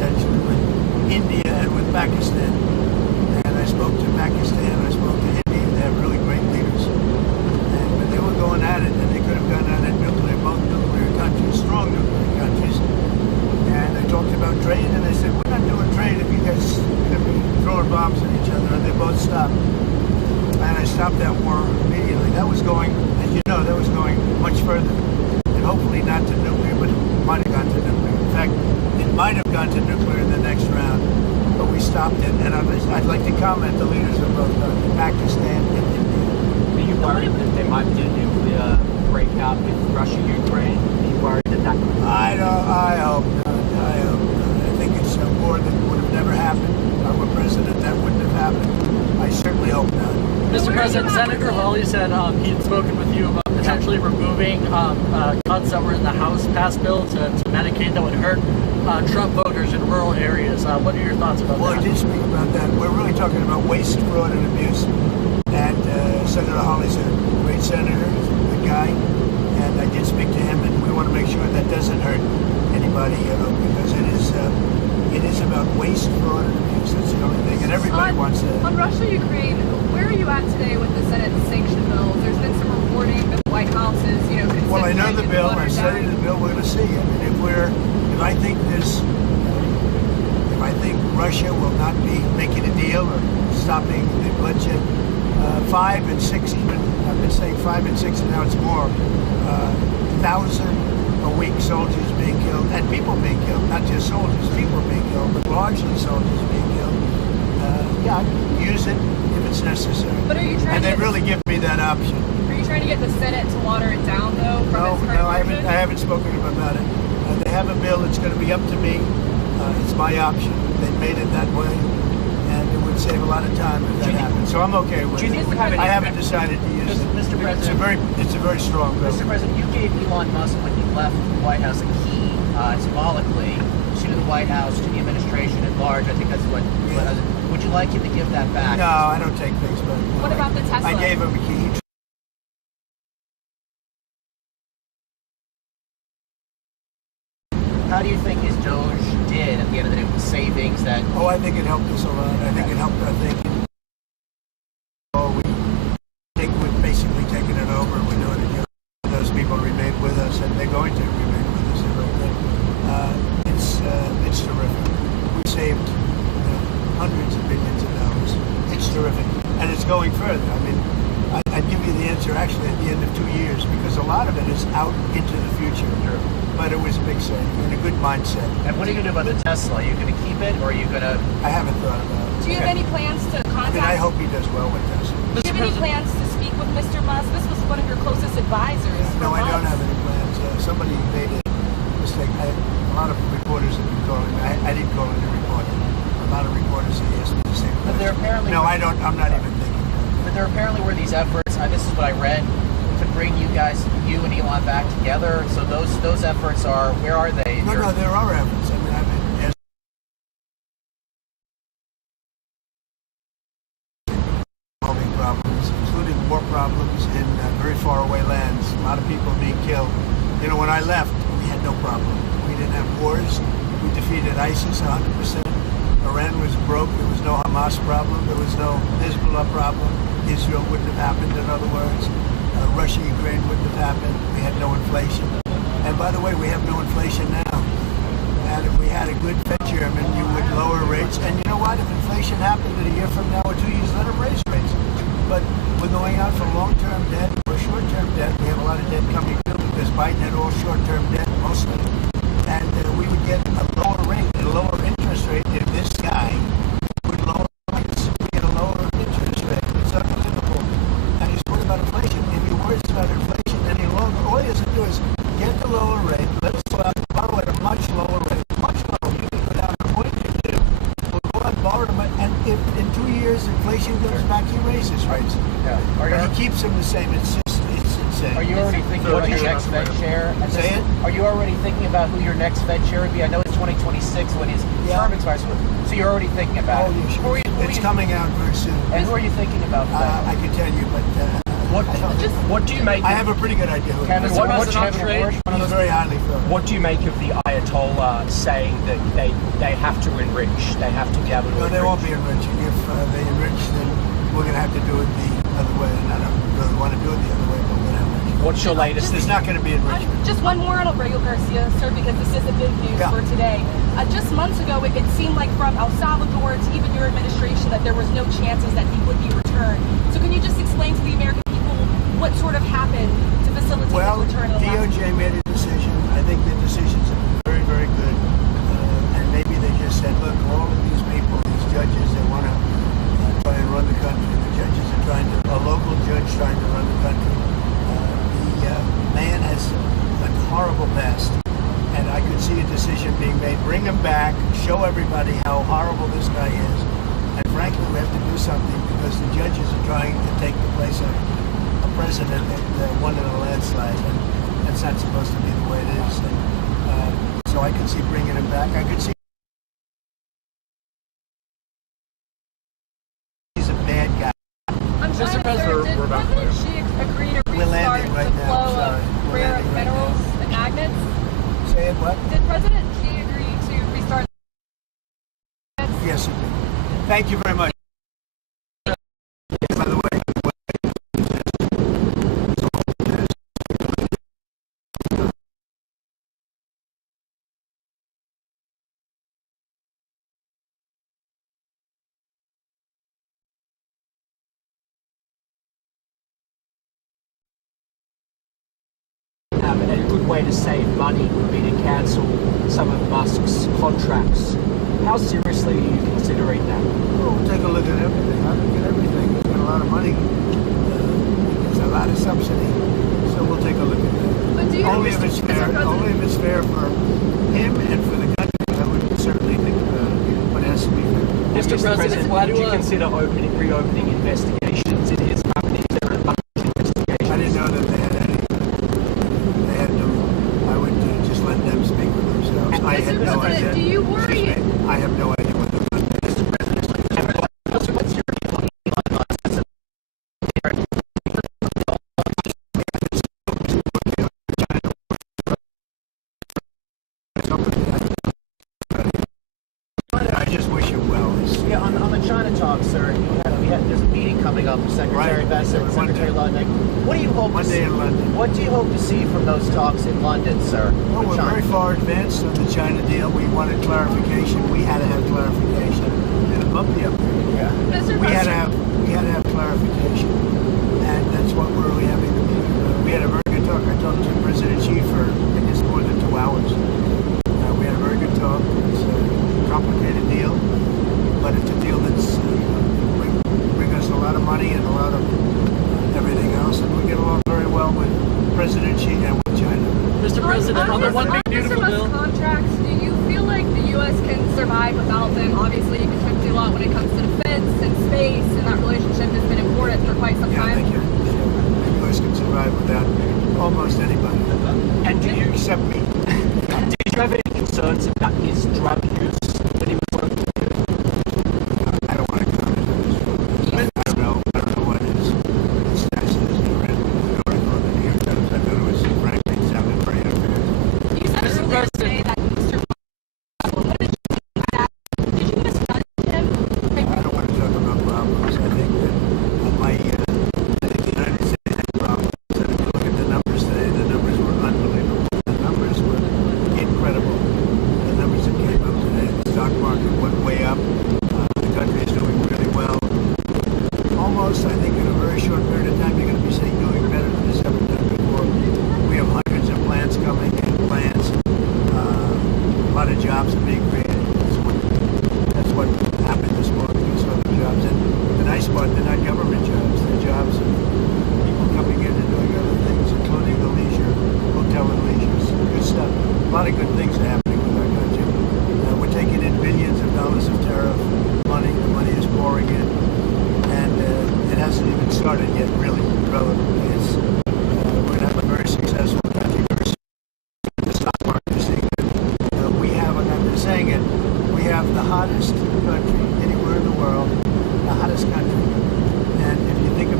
Pakistan. And I spoke to Pakistan, I spoke to India. They have really great leaders. And when they were going at it, and they could have gone at it nuclear, both nuclear countries, strong nuclear countries. And I talked about trade, and they said, we're not doing trade if you guys are going to be throwing bombs at each other. And they both stopped. And I stopped that war immediately. That was going, as you know, that was going much further. And hopefully not to nuclear, but it might have gone to nuclear. In fact, it might have gone to nuclear in the next round, but we stopped it. And I'd like to comment the leaders of both Pakistan and India. Are you worried that there might be a nuclear breakout with Russia, Ukraine? Are you worried that that could... I hope not. I hope not. I think it's a war that would have never happened. If I were president, that wouldn't have happened. I certainly hope not. Mr. President, Senator Hawley said he had spoken with you about potentially removing cuts that were in the House passed bill to Medicaid that would hurt Trump voters in rural areas. What are your thoughts about that? Well, I did speak about that. We're really talking about waste, fraud, and abuse. And Senator Hawley's a great senator, he's a good guy, and I did speak to him, and we want to make sure that doesn't hurt anybody, because it is about waste, fraud, and abuse. That's the only thing, and everybody wants that. On Russia, Ukraine, where are you at today with the Senate sanction bills? There's been some reporting that the White House is, considering. Well, I know the bill. I studied the bill. We're going to see. I mean, if I think Russia will not be making a deal or stopping the bloodshed, 5 and 6, even I've been saying 5 and 6, and now it's more. 1,000 a week soldiers being killed, and people being killed, not just soldiers, people being killed, but largely soldiers being killed. Yeah, I'd use it if it's necessary. But are you trying? And they really give me that option. Are you trying to get the Senate to water it down, though? No, I haven't spoken about it. They have a bill. It's going to be up to me. It's my option. They made it that way, and it would save a lot of time if that happened. So I'm okay with it. I haven't decided to use it. Mr. President, it's a very strong bill. Mr. President, you gave Elon Musk, when he left the White House, a key symbolically to the White House, to the administration at large. I think that's what. Would you like him to give that back? No, I don't take things back. What about the Tesla? I gave him a key. How do you think his Doge did at the end of the day with the savings that... Oh, I think it helped us a lot. I think it helped our thinking. We've basically taken it over. We're doing it again. Those people remain with us, and they're going to remain with us. It's terrific. We saved hundreds of billions of dollars. It's terrific. And it's going further. I mean, I'd give you the answer actually at the end of 2 years, because a lot of it is out into the future. Sure. But it was a big save and a good mindset. And what are you going to do about the Tesla? Are you going to keep it, or are you going to... I haven't thought about it. Do you have any plans to contact... I hope he does well with Tesla. Do you have any plans to speak with Mr. Musk? This was one of your closest advisors. No, I don't have any plans. Somebody made a mistake. A lot of reporters have been calling me. I didn't call in a reporter. A lot of reporters have asked me the same question. But there apparently... No, I don't. I'm not even thinking. But there apparently were these efforts, this is what I read, to bring you and Elon back together. So those efforts are, where are they? No, there are efforts. I mean, I've been solving problems, including war problems in very far away lands. A lot of people being killed. When I left, we had no problem. We didn't have wars. We defeated ISIS 100%. Iran was broke. There was no Hamas problem. There was no Hezbollah problem. Israel wouldn't have happened, in other words. Russia, Ukraine wouldn't have happened. We had no inflation. And by the way, we have no inflation now. And if we had a good Fed chairman, you would lower rates. And you know what? If inflation happened in a year from now or 2 years, let them raise rates. But we're going out for long-term debt or short-term debt. We have a lot of debt coming due because Biden had all short-term debt, mostly. And we would get a lower rate, a lower interest rate if this guy would lower rates. We get a lower interest rate. It's unbelievable. And he's worried about inflation. If he worries about inflation any longer, all he has to do is get the lower rate. Let's go out and borrow at a much lower rate. Much lower. You can go down to what you do. We'll go out and borrow them. And if in 2 years inflation goes back, he raises rates. Yeah. But he keeps them the same. It's insane. Are you already thinking about your next Fed chair? Say it? Are you already thinking about who your next Fed chair would be? I know it's 2026 when his term expires. So you're already thinking about it. Yeah, sure. It's coming out very soon. And who are you thinking about? I can tell you, but What do you make? I have a pretty good idea. Kevin, What what do you have trade? He's very highly favored. What do you make of the Ayatollah saying that they have to enrich? They have to be able to No, enrich? they won't be enriching. If they enrich, then we're going to have to do it the other way. And I don't really want to do it the other way, but we're going to enrich. What's your latest? There's not going to be enrichment. Just one more on Abreu Garcia, sir, because this is a big news Yeah. for today. Just months ago, it seemed like from El Salvador to even your administration that there was no chances that he would be returned. So can you just explain to the American people what sort of happened to facilitate Well, his return? DOJ made a decision. I think the decisions are very, very good. And maybe they just said, look, all of these people, these judges, they want to try and run the country. The judges are trying to, a local judge trying to run the country. The man has a horrible past. And I could see a decision being made. Bring him back, show everybody how horrible this guy is. And frankly, we have to do something because the judges are trying to take the place of a president that won in a landslide. And that's not supposed to be the way it is. And, so I could see bringing him back. I could see he's a bad guy. I'm trying to President, did President Xi agree to We're restart landing the right now, flow sorry. of We're rare earth landing right minerals now. and magnets? Say it what? Did President Xi agree to restart? Yes, it did. Thank you very much. By the way, A good way to save money would be to cancel some of Musk's contracts. How seriously are you considering that? we'll take a look at everything. I look at everything. He's got a lot of money. There's a lot of subsidy. So we'll take a look at that. But do you Only if it's Mr. fair. President- Only if it's fair for him and for the country. I would certainly think what has to be fair. Mr. President, why would do you consider reopening investigations into his company? Is there a bunch of investigations? I didn't know that they had any. They had no. I would just let them speak for themselves. I had no President, idea. do you worry? Excuse me. I have no idea what they're going to do. What's your view on Elon Musk? I just wish him well. Yeah, on the China talk, sir, there's a meeting coming up with Secretary Right. Bessent, Secretary Lundin. What do you hope to Monday see? in London. What do you hope to see from those talks in London, sir? Well, with we're China? very far advanced on the China deal. We wanted clarification. We had to have clarification. And a bumpy up there. Yeah. Mr. We had to President, have clarification, and that's what we're really having to do. We had a very good talk. I talked to President Xi for I guess more than 2 hours. We had a very good talk. It's a complicated deal, but it's a deal that's bring us a lot of money and a lot of everything else, and we get along very well with President Xi and with China. Mr. President, on the one big beautiful bill. Contracts, do you feel like the U.S. can survive without them? Obviously, you contribute a lot when it comes to defense and space, and that relationship has been important for quite some Yeah, time. thank you. The U.S. can survive without almost anybody. And do you Except me. did you have any concerns about his drug use that he was working with? I don't want to comment on this. I don't know what his status is. I read the article in the New York Times. I thought it was, frankly, it sounded very unfair. You said Mr. earlier President. today that Mr. What did you think of that? Did you misjudge him? I don't want to talk about problems. I think that I think the United States had problems. And if you look at the numbers today, the numbers were unbelievable. The numbers were incredible. The numbers that came up today, the stock market went way up. The country is doing really well. Almost, I think, in a very short period of time, you're going to be seeing doing better than it's ever done before. We have hundreds of plants coming in, plants. A lot of jobs are being created. That's what happened this morning. You saw the jobs. And the nice part, they're not government jobs. They're jobs of people coming in and doing other things, including the leisure, hotel and leisure. Good stuff. A lot of good things are happening with our country. We're taking in billions of dollars of tariff money. The money is pouring in. And it hasn't even started yet, really, relatively. We're going to have a very successful country. The stock market is saying that we have, and I'm saying it, we have the hottest country anywhere in the world, the hottest country. And if you think about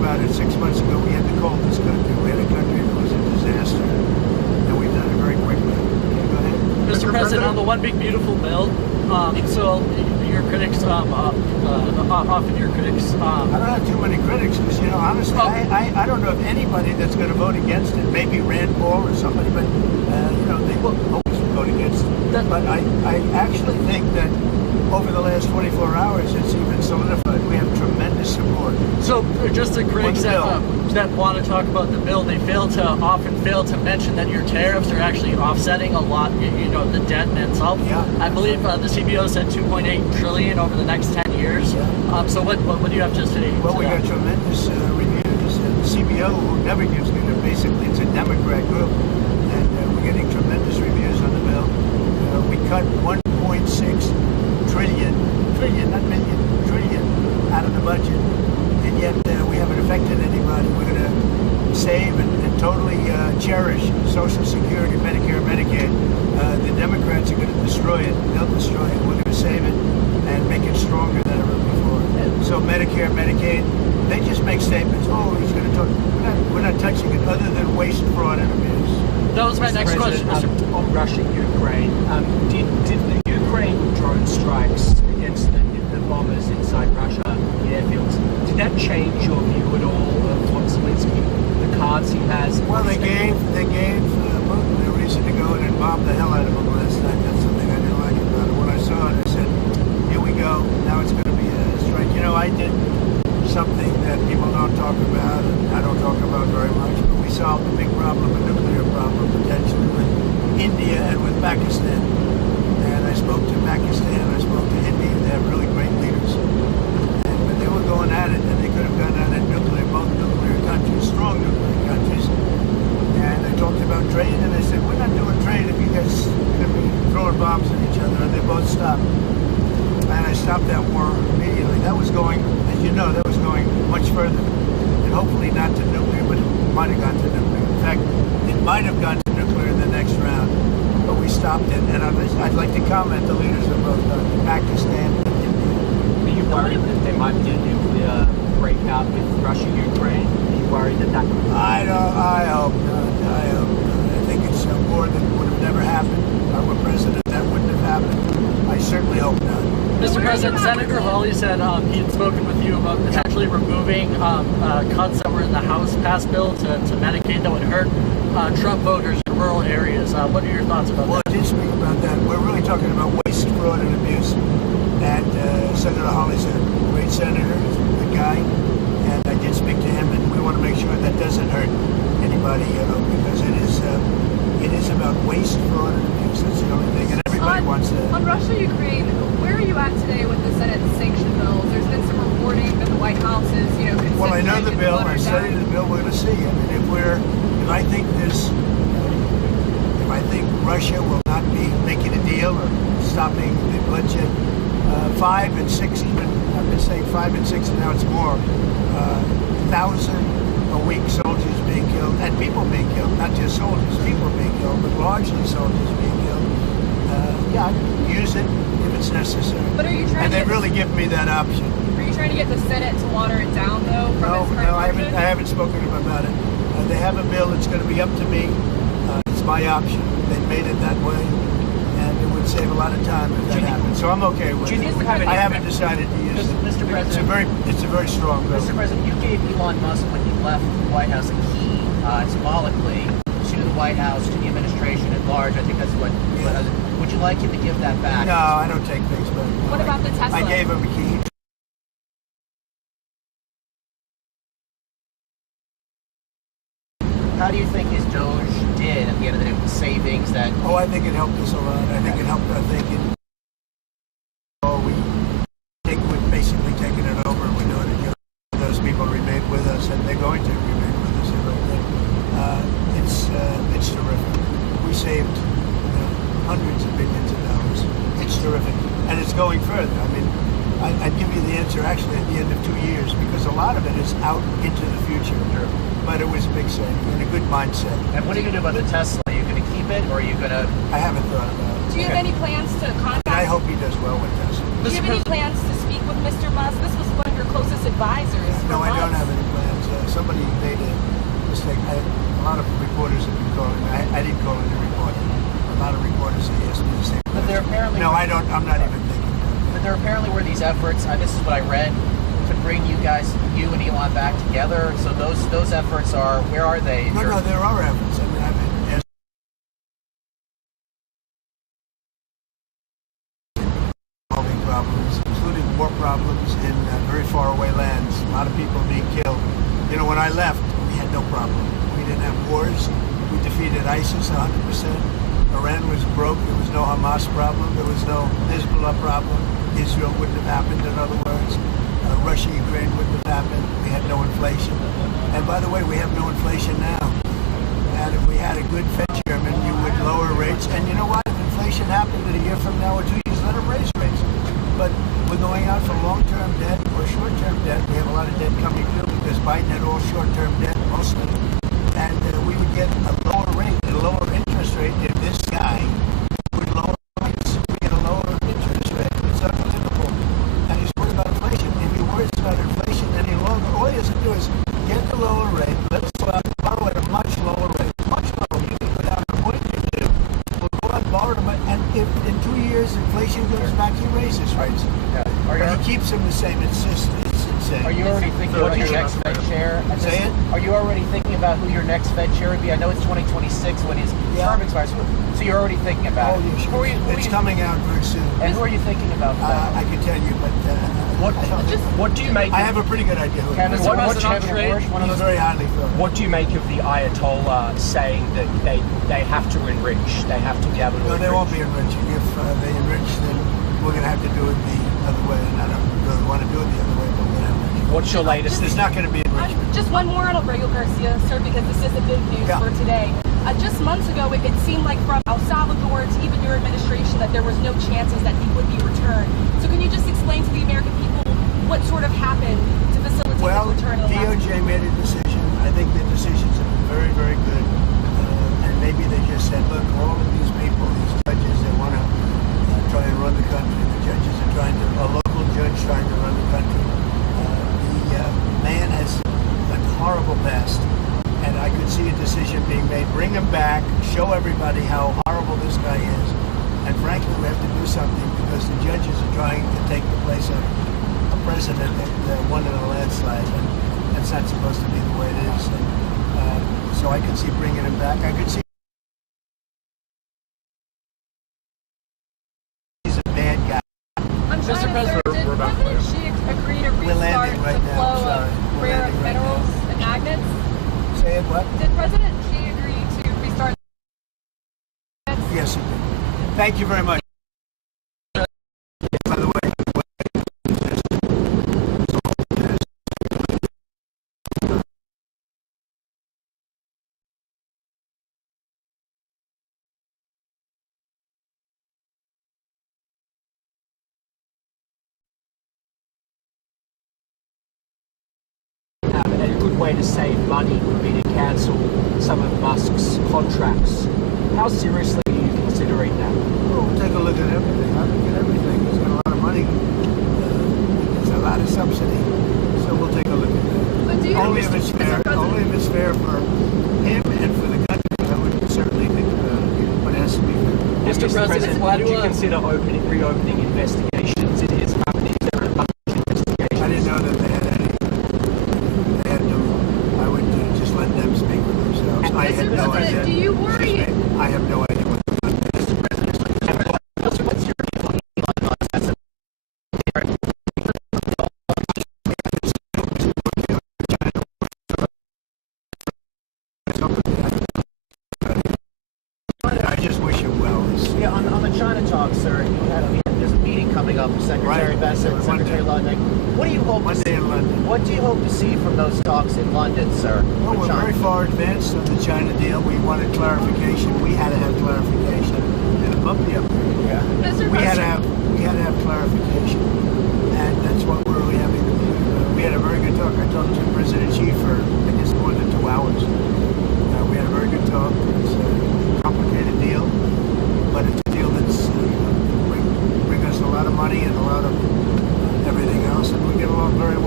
about it 6 months ago. We had to call this country. We had a country that was a disaster, and we've done it very quickly. Okay, go ahead. Mr. President, on the One Big Beautiful bill, so your critics, often your critics... I don't have too many critics, because, you know, honestly, I don't know of anybody that's going to vote against it. Maybe Rand Paul or somebody, but, you know, they will always vote against it. But I actually think that over the last 24 hours, it's even solidified. We have tremendous support. So, just the critics that want to talk about the bill, they often fail to mention that your tariffs are actually offsetting a lot, you know, the debt in itself. Yeah. I believe the CBO said 2.8 trillion over the next 10 years. Yeah. So what do you have to say? Well, we got tremendous reviews. The CBO, who never gives me the, basically, it's a Democrat group, and we're getting tremendous reviews on the bill. We cut 1.6 trillion, not million, trillion out of the budget, and yet we haven't affected anybody. We're going to save and totally cherish Social Security, Medicare, Medicaid. The Democrats are going to destroy it. They'll destroy it. We're going to save it and make it stronger than ever before. So Medicare, Medicaid, they just make statements. Oh, he's going to talk. We're not touching it other than waste, fraud, and abuse. That was my next question, Mr. On Russia, Ukraine, did the Ukraine drone strikes against the bombers inside Russia, the airfields, did that change your view at all of what Zelensky, the cards he has? Well, they gave Putin a reason to go in and bomb the hell out of him last night. That's something I didn't like about it. When I saw it, I said, here we go. Now it's going to be a strike. You know, I did something that people don't talk about, and I don't talk about very much, but we solved a big problem, a nuclear problem, potentially with India and with Pakistan. And I spoke to Pakistan, I spoke to India. They have really great leaders. And when they were going at it, and they could have gone at it nuclear, both nuclear countries, strong nuclear countries. And I talked about trade, and I said, we're not doing trade if you guys are going to be throwing bombs at each other. And they both stopped. And I stopped that war immediately. That was going, as you know, that was going much further. And hopefully not to nuclear, but it might have gone to nuclear. In fact, it might have gone to nuclear in the next round. But we stopped it. And I'd like to comment the leaders of both Pakistan and India. Are you worried that there might be a nuclear breakout with Russia, Ukraine? Are you worried that that could... I hope not. I hope not. I think it's a war that would have never happened. If I were president, that wouldn't have happened. I certainly hope not. Mr. President, Senator Hawley said he had spoken with you about potentially removing cuts that were in the House passed bill to Medicaid that would hurt Trump voters in rural areas. What are your thoughts about that? Well, I did speak about that. We're really talking about waste, fraud, and abuse. And Senator Hawley's a great senator, he's a good guy. And I did speak to him, and we want to make sure that doesn't hurt anybody, you know, because it is about waste, fraud, and abuse. That's the only thing, and everybody wants that. On Russia, Ukraine, where are you at today with the Senate sanction bills? There's been some reporting that the White House is, you know, considering... Well, I know the bill. I studied the bill. We're going to see. I mean, if I think Russia will not be making a deal or stopping the bloodshed, 5 and 6 even, I've been saying 5 and 6, and now it's more, 1,000 a week soldiers being killed, and people being killed, not just soldiers, people being killed, but largely soldiers being killed. Yeah, I use it if it's necessary. But are you trying and they really give me that option. Are you trying to get the Senate to water it down, though? No, I haven't spoken to them about it. They have a bill. It's going to be up to me. It's my option. They made it that way, and it would save a lot of time if that happened. So I'm okay with it. I haven't decided to use it. Mr. President, it's a very strong bill. Mr. President, you gave Elon Musk, when he left the White House, a key symbolically to the White House, to the administration at large. I think that's what. Would you like him to give that back? No, I don't take things back. What about the Tesla? I gave him a key. How do you think his Doge did at the end of the day with the savings that... Oh, I think it helped us a lot. I think it helped our thinking. We think we've basically taken it over. We're doing it. Those people remain with us, and they're going to remain with us. It's terrific. We saved hundreds of billions of dollars. It's terrific. And it's going further. I mean, I'd give you the answer actually at the end of 2 years, because a lot of it is out into the future. Sure. But it was a big saving and a good mindset. And what are you going to do about the Tesla? Are you going to keep it, or are you going to... I haven't thought about it. Do you have any plans to contact... I hope he does well with Tesla. Do you have any plans to speak with Mr. Musk? This was one of your closest advisors. No, for I don't months. have any plans. Somebody made a mistake. A lot of reporters have been calling me. I didn't call in to report. A lot of reporters have asked me the same But there question. apparently No, I don't. I'm not even thinking. But there apparently were these efforts. This is what I read, to bring you and Elon back together. So those efforts are, where are they? No, there are efforts. I mean, I've been solving problems, including war problems in very far away lands. A lot of people being killed. You know, when I left, we had no problem. We didn't have wars. We defeated ISIS 100%. Iran was broke. There was no Hamas problem. There was no Hezbollah problem. Israel wouldn't have happened, in other words. Russia, Ukraine wouldn't have happened. We had no inflation. And by the way, we have no inflation now. And if we had a good Fed chairman, you would lower rates. And you know what? If inflation happened in a year from now or 2 years, let them raise rates. But we're going out for long-term debt or short-term debt. We have a lot of debt coming due because Biden had all short-term debt, most of it. And we would get a lower rate, a lower interest rate if this guy would lower rates. We get a lower interest rate. It's unbelievable. And he's worried about inflation. If he worries about inflation any longer, all he has to do is get the lower rate. Let's go out and borrow at a much lower rate. Much lower. You can go down to 0.22. We'll go out and borrow them. And if in 2 years inflation goes back, he raises rates. Yeah. But he keeps them the same. It's insane. Are you already thinking about your next Fed chair? Say it? Are you already thinking about who your next Fed chair would be? I know it's 2026 when his term expires, so you're already thinking about it. Oh, yeah, sure. It's coming out very soon. And who are you thinking about for that? I can tell you, but What do you make? I have a pretty good idea. Kevin, what Bush, is Kevin Bush, one of He's those. very highly thought. What do you make of the Ayatollah saying that they have to enrich? They have to be able to No, enrich? they won't be enriching. If they enrich, then we're going to have to do it the other way. And I don't really want to do it the other way, but we're going to have to. What's your latest? There's not going to be enrichment. Just one more on Aurelio Garcia, sir, because this is the big news Yeah. for today. Just months ago, it seemed like from El Salvador to even your administration that there was no chances that he would be returned. So can you just explain to the American people what sort of happened to facilitate Well, his return? DOJ made a decision. I think the decisions have been very, very good. And maybe they just said, look, all of these people, these judges, they want to try and run the country. The judges are trying to, a local judge trying to run the country. The man has a horrible past. And I could see a decision being made. Bring him back, show everybody how horrible this guy is. And frankly, we have to do something because the judges are trying to take the place of a president that won in a landslide. And that's not supposed to be the way it is. And, so I could see bringing him back. I could see he's a bad guy. I'm Mr. trying to President, did President Xi agree to We're restart landing right the now, flow sorry. of We're rare landing right minerals and magnets? Say it what? Did President Xi agree to restart? Yes, he did. Thank you very much. By the way, a good way to save money would be to cancel some of Musk's contracts. How seriously are you considering that? well, we'll take a look at everything. I look at everything. He's got a lot of money. There's a lot of subsidy. So we'll take a look at that. But do you Only if it's fair. Only if it's fair for him and for the country. I would certainly think, but it has to be fair. Mr. President, would you you, consider reopening investigations in his company? Is there a bunch of investigations? I didn't know that they had any. They had no. I would just let them speak for themselves. I had Mr. no President, idea. do you worry? Excuse me. I have no idea what What's your view on Elon Musk? That's a I just wish him well. Yeah, on the China talk, sir, there's a meeting coming up with Secretary Right. Bessent, Secretary Lundin. What do you hope to Monday see? in London. What do you hope to see from those talks in London, sir? Well, with we're China? very far advanced on the China deal. We wanted clarification. We had to have clarification. And a bumpy up there. Yeah. Mr. We had President, to have clarification, and that's what we're really having to do. We had a very good talk. I talked to President Xi for I guess more than 2 hours. We had a very good talk. It's a complicated deal, but it's a deal that's bring us a lot of money and a lot of everything else, and we get along very well.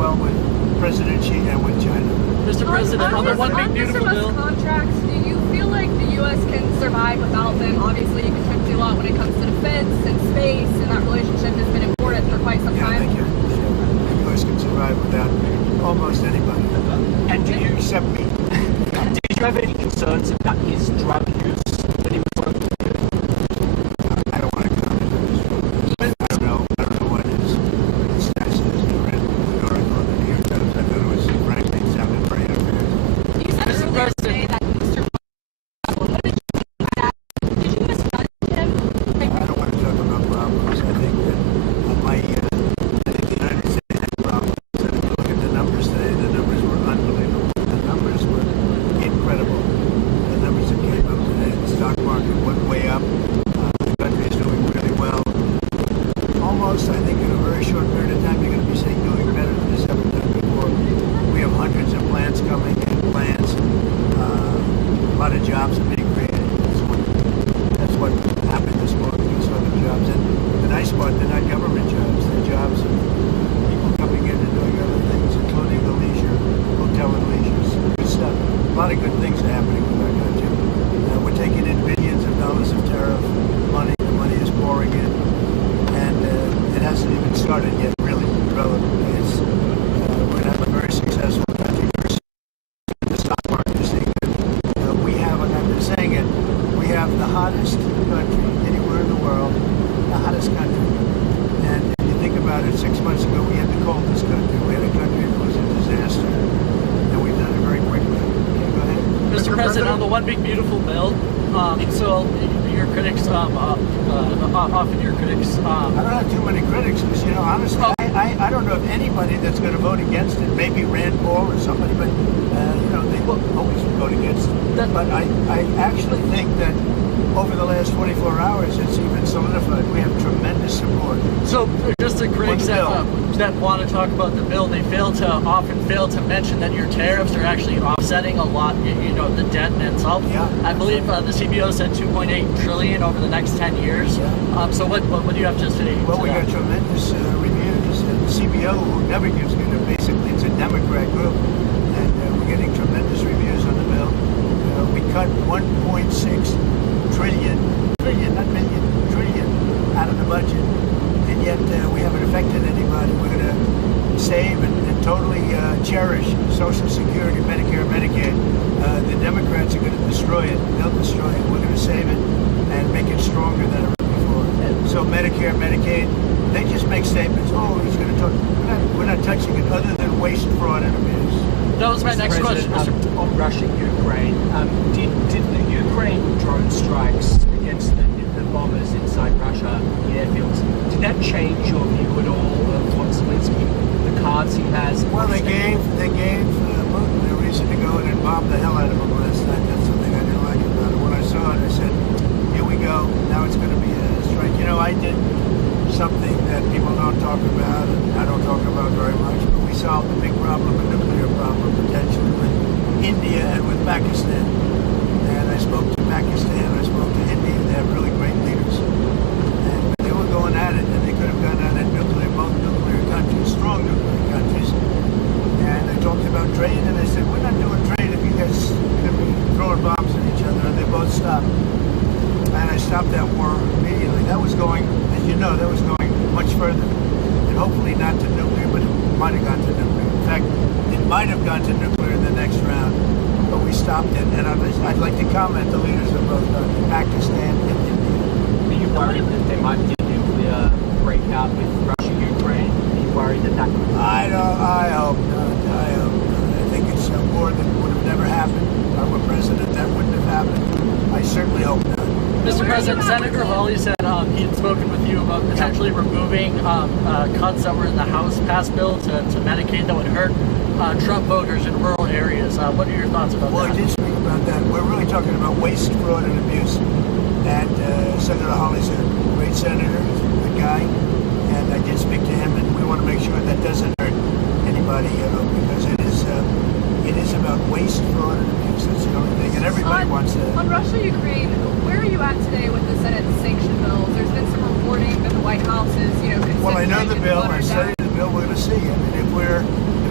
well with President Xi and with China. Mr. President, on the one big beautiful bill. Contracts, do you feel like the U.S. can survive without them? Obviously, you can talk to a lot when it comes to defense and space, and that relationship has been important for quite some time. Yeah, thank you. The U.S. can survive without almost anybody. And do you Except me. did you have any concerns about his drug use when he was working with you? I don't want to comment on this. I don't know what his status is. I read the article in the New York Times. I thought it was, frankly, it sounded very unfair. You said Mr. earlier President. today that Mr. What did you think of that? Did you misjudge him? I don't want to talk about problems. I think that I think the United States had problems. And if you look at the numbers today, the numbers were unbelievable. The numbers were incredible. The numbers that came up today, the stock market went way up. The country is doing really well. Almost, I think, in a very short period of time, you're going to be saying doing better than it's ever done before. We have hundreds of plants coming in, plants. A lot of jobs are being created. That's what happened this morning. You saw the jobs. And the nice part, they're not government jobs. They're jobs of people coming in and doing other things, including the leisure, hotel and leisure, good stuff. A lot of good things are happening with our country. We're taking in billions of dollars of tariff money. The money is pouring in. And it hasn't even started yet, really, relatively. We're going to have a very successful country. The stock market is saying that we have, and I've been saying it, we have the hottest country anywhere in the world, the hottest country. And if you think about it, 6 months ago we had the coldest country. We had a country that was a disaster. And we've done it very quickly. Okay, go ahead. Mr. President, on the one big beautiful bill, so your critics, often your critics, I don't have too many critics because, honestly, I don't know of anybody that's going to vote against it. Maybe Rand Paul or somebody, but, they will always vote against it. But I actually think that over the last 24 hours, it's even solidified. We have tremendous support. so just the critics that want to talk about the bill, they often fail to mention that your tariffs are actually offsetting a lot, the debt in itself. Yeah. I believe the CBO said 2.8 trillion over the next 10 years. Yeah. So what do you have to say? Well, to we that? got tremendous reviews. And the CBO, who never gives good, basically it's a Democrat group, and we're getting tremendous reviews on the bill. We cut 1.6 trillion, not million, trillion out of the budget, and yet we haven't affected anybody. We're going to save and totally cherish Social Security, Medicare, Medicaid. The Democrats are going to destroy it. They'll destroy it. We're going to save it and make it stronger than ever before. So Medicare, Medicaid, they just make statements. Oh, he's going to talk. We're not touching it other than waste, fraud, and abuse. That was my next question, Mr. On Russia, Ukraine, did the Ukraine drone strikes against the bombers inside Russia, the airfields, did that change your view at all of what Zelensky, the cards he has? Well, they gave Putin a reason to go in and bomb the hell out of him last night. That's something I didn't like about it. When I saw it, I said, here we go. Now it's going to be a strike. I did something that people don't talk about, and I don't talk about very much, but we solved a big problem, a nuclear problem, potentially with India and with Pakistan. And I spoke to Pakistan, I spoke to India. They have really great leaders. And they were going at it, and they could have gone at it nuclear, both nuclear countries, strong nuclear countries. And I talked about trade, and I said, we're not doing trade if you guys are going to be throwing bombs at each other. And they both stopped. And I stopped that war immediately. That was going, as you know, that was going much further. And hopefully not to nuclear, but it might have gone to nuclear. In fact, it might have gone to nuclear in the next round. But we stopped it. And I'd like to comment the leaders of both Pakistan and India. Are you worried that there might be a nuclear breakout with Russia, Ukraine? Are you worried that could... I hope not. I hope not. I think it's a war that would have never happened. If I were president, that wouldn't have happened. I certainly hope not. Mr. President, Senator Hawley said he had spoken with you about potentially removing cuts that were in the House passed bill to Medicaid that would hurt Trump voters in rural areas. What are your thoughts about that? Well, I did speak about that. We're really talking about waste, fraud, and abuse. And Senator Hawley's a great senator, he's a good guy, and I did speak to him, and we want to make sure that doesn't hurt anybody, because it is about waste, fraud, and abuse. That's the only thing, and everybody wants that. On Russia, Ukraine, where are you at today with the Senate sanction bills? There's been some reporting that the White House is, considering... Well, I know the bill. I studied the bill. We're going to see. I mean,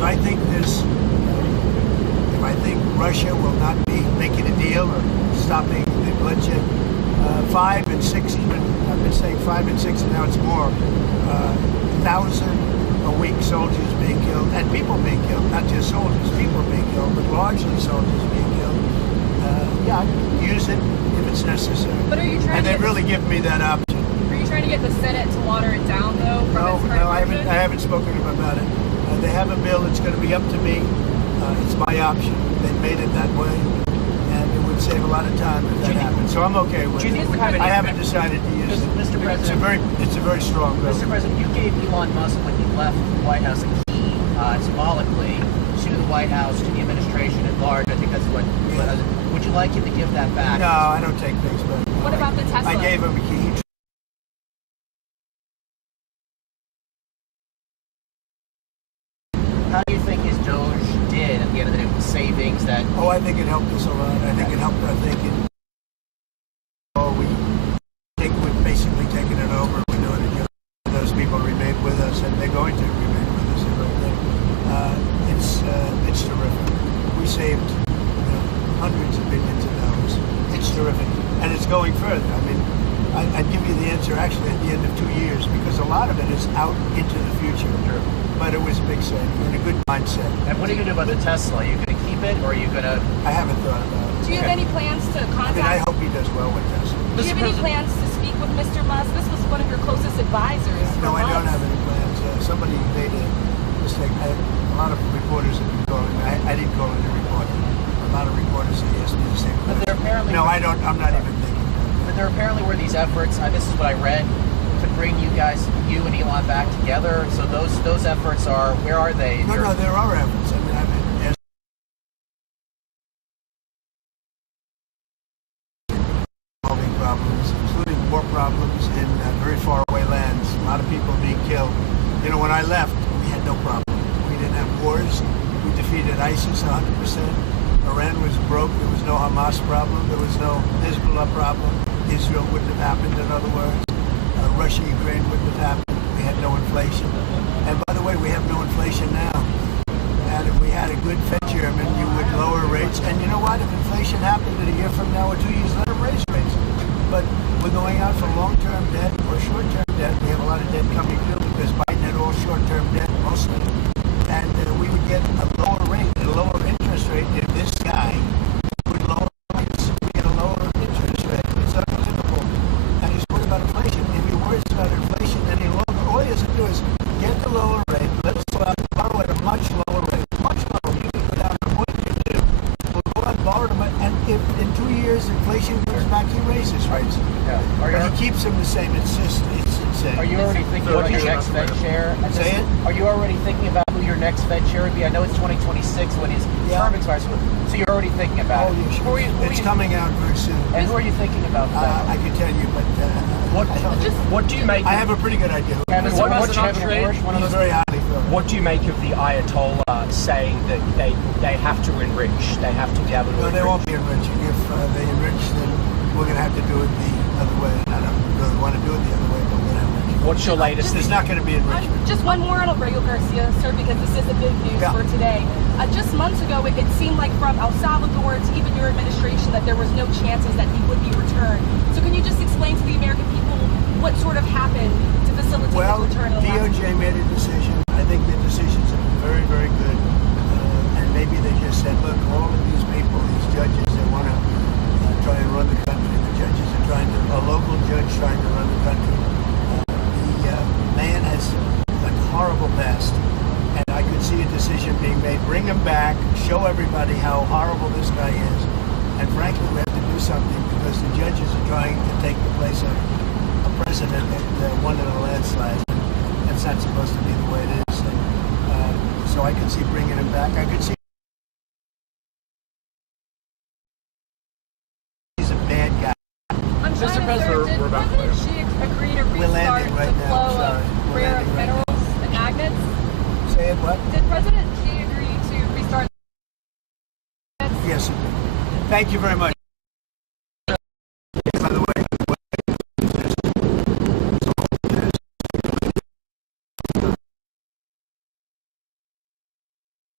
I think Russia will not be making a deal or stopping the bloodshed, 5 and 6, even I've been saying 5 and 6, and now it's more. 1,000 a week soldiers being killed, and people being killed, not just soldiers, people being killed, but largely soldiers being killed. Yeah, use it if it's necessary. But are you trying and to they really give me that option. Are you trying to get the Senate to water it down, though? No, I haven't spoken to them about it. They have a bill. It's going to be up to me. It's my option. They've made it that way, and it would save a lot of time if that happened. So I'm okay with it. I haven't decided to use it. Mr. President, it's a very strong bill. Mr. President, you gave Elon Musk, when he left the White House, a key symbolically to the White House, to the administration at large. I think that's what. Would you like him to give that back? No, I don't take things back. What about the Tesla? I gave him a key. How do you think his Doge did at the end of the day with savings that? Oh, I think it helped us a lot. I think it helped our thinking. We've basically taken it over. We're doing it again. Those people remain with us, and they're going to remain with us. It's terrific. We saved hundreds of billions of dollars. It's terrific, and it's going further. I mean, I'd give you the answer actually at the end of 2 years, because a lot of it is out into the future. Sure. But it was a big saving and a good mindset. And what are you going to do about the Tesla? Are you going to keep it, or are you going to? I haven't thought about it. Do you have any plans to contact? I hope he does well with Tesla. Do you have any plans to speak with Mr. Musk? This was one of your closest advisors. No, I don't have any plans. Somebody made a mistake. A lot of reporters have been calling me. I didn't call in to report. A lot of reporters have asked me the same question. But there apparently. No, I don't. I'm not even thinking. But there apparently were these efforts. This is what I read, to bring you and Elon back together. So those efforts are. Where are they? No, there are efforts. I mean, there's solving problems, including war problems in very far away lands. A lot of people being killed. You know, when I left, we had no problem. We didn't have wars. We defeated ISIS 100%. Iran was broke. There was no Hamas problem. There was no Hezbollah problem. Israel wouldn't have happened, in other words. Russia, Ukraine wouldn't have happened. We had no inflation. And by the way, we have no inflation now. And if we had a good Fed chairman, you would lower rates. And you know what? If inflation happened in a year from now or 2 years, let them raise rates. But we're going out for long-term debt or short-term debt. We have a lot of debt coming due because Biden had all short-term debt mostly. And we would get a lower rate, a lower interest rate if this guy would lower rates. We get a lower interest rate. It's unbelievable. And he's worried about inflation. If he worries about inflation any longer, all he has to do is get the lower rate. Let's go out and borrow at a much lower rate. Much lower. You can go down to what you do. We'll go out and borrow them. And if in 2 years inflation comes back, he raises rates. Yeah. But he keeps them the same. It's insane. Are you already thinking about your next Fed chair? Say it? Are you already thinking about who your next Fed chair would be? I know it's 2026 when his term expires, so you're already thinking about it. Oh, yeah, sure. It's coming out very soon. And who are you thinking about? I can tell you, but What do you make? I have a pretty good idea. Kevin What Bush, one of He's those. very highly favored. What do you make of the Ayatollah saying that they have to enrich? They have to be able to No, they enrich? won't be enriching. If they enrich, then we're going to have to do it the other way. I don't really want to do it the other way, but we're going to enrich. What's your latest? There's not going to be enrichment. Just one more on Abreu Garcia, sir, because this is the big news for today. Just months ago, it seemed like from El Salvador to even your administration that there was no chances that he would be returned. So can you just explain to the American people what sort of happened to facilitate his return? DOJ made a decision. I think the decisions have been very, very good. And maybe they just said, look, all of these people, these judges, they want to try and run the country. The judges are trying to, a local judge trying to run the country. The man has a horrible past. And I could see a decision being made. Bring him back, show everybody how horrible this guy is. And frankly, we have to do something because the judges are trying to take the place of a president that won in a landslide. That's not supposed to be the way it is. And, so I could see bringing him back. I could see he's a bad guy. I'm trying to sir, did President Xi agree to restart the flow of rare earth minerals and magnets? Say it, what? Did President Xi agree to restart? Yes, it did. Thank you very much. By the way,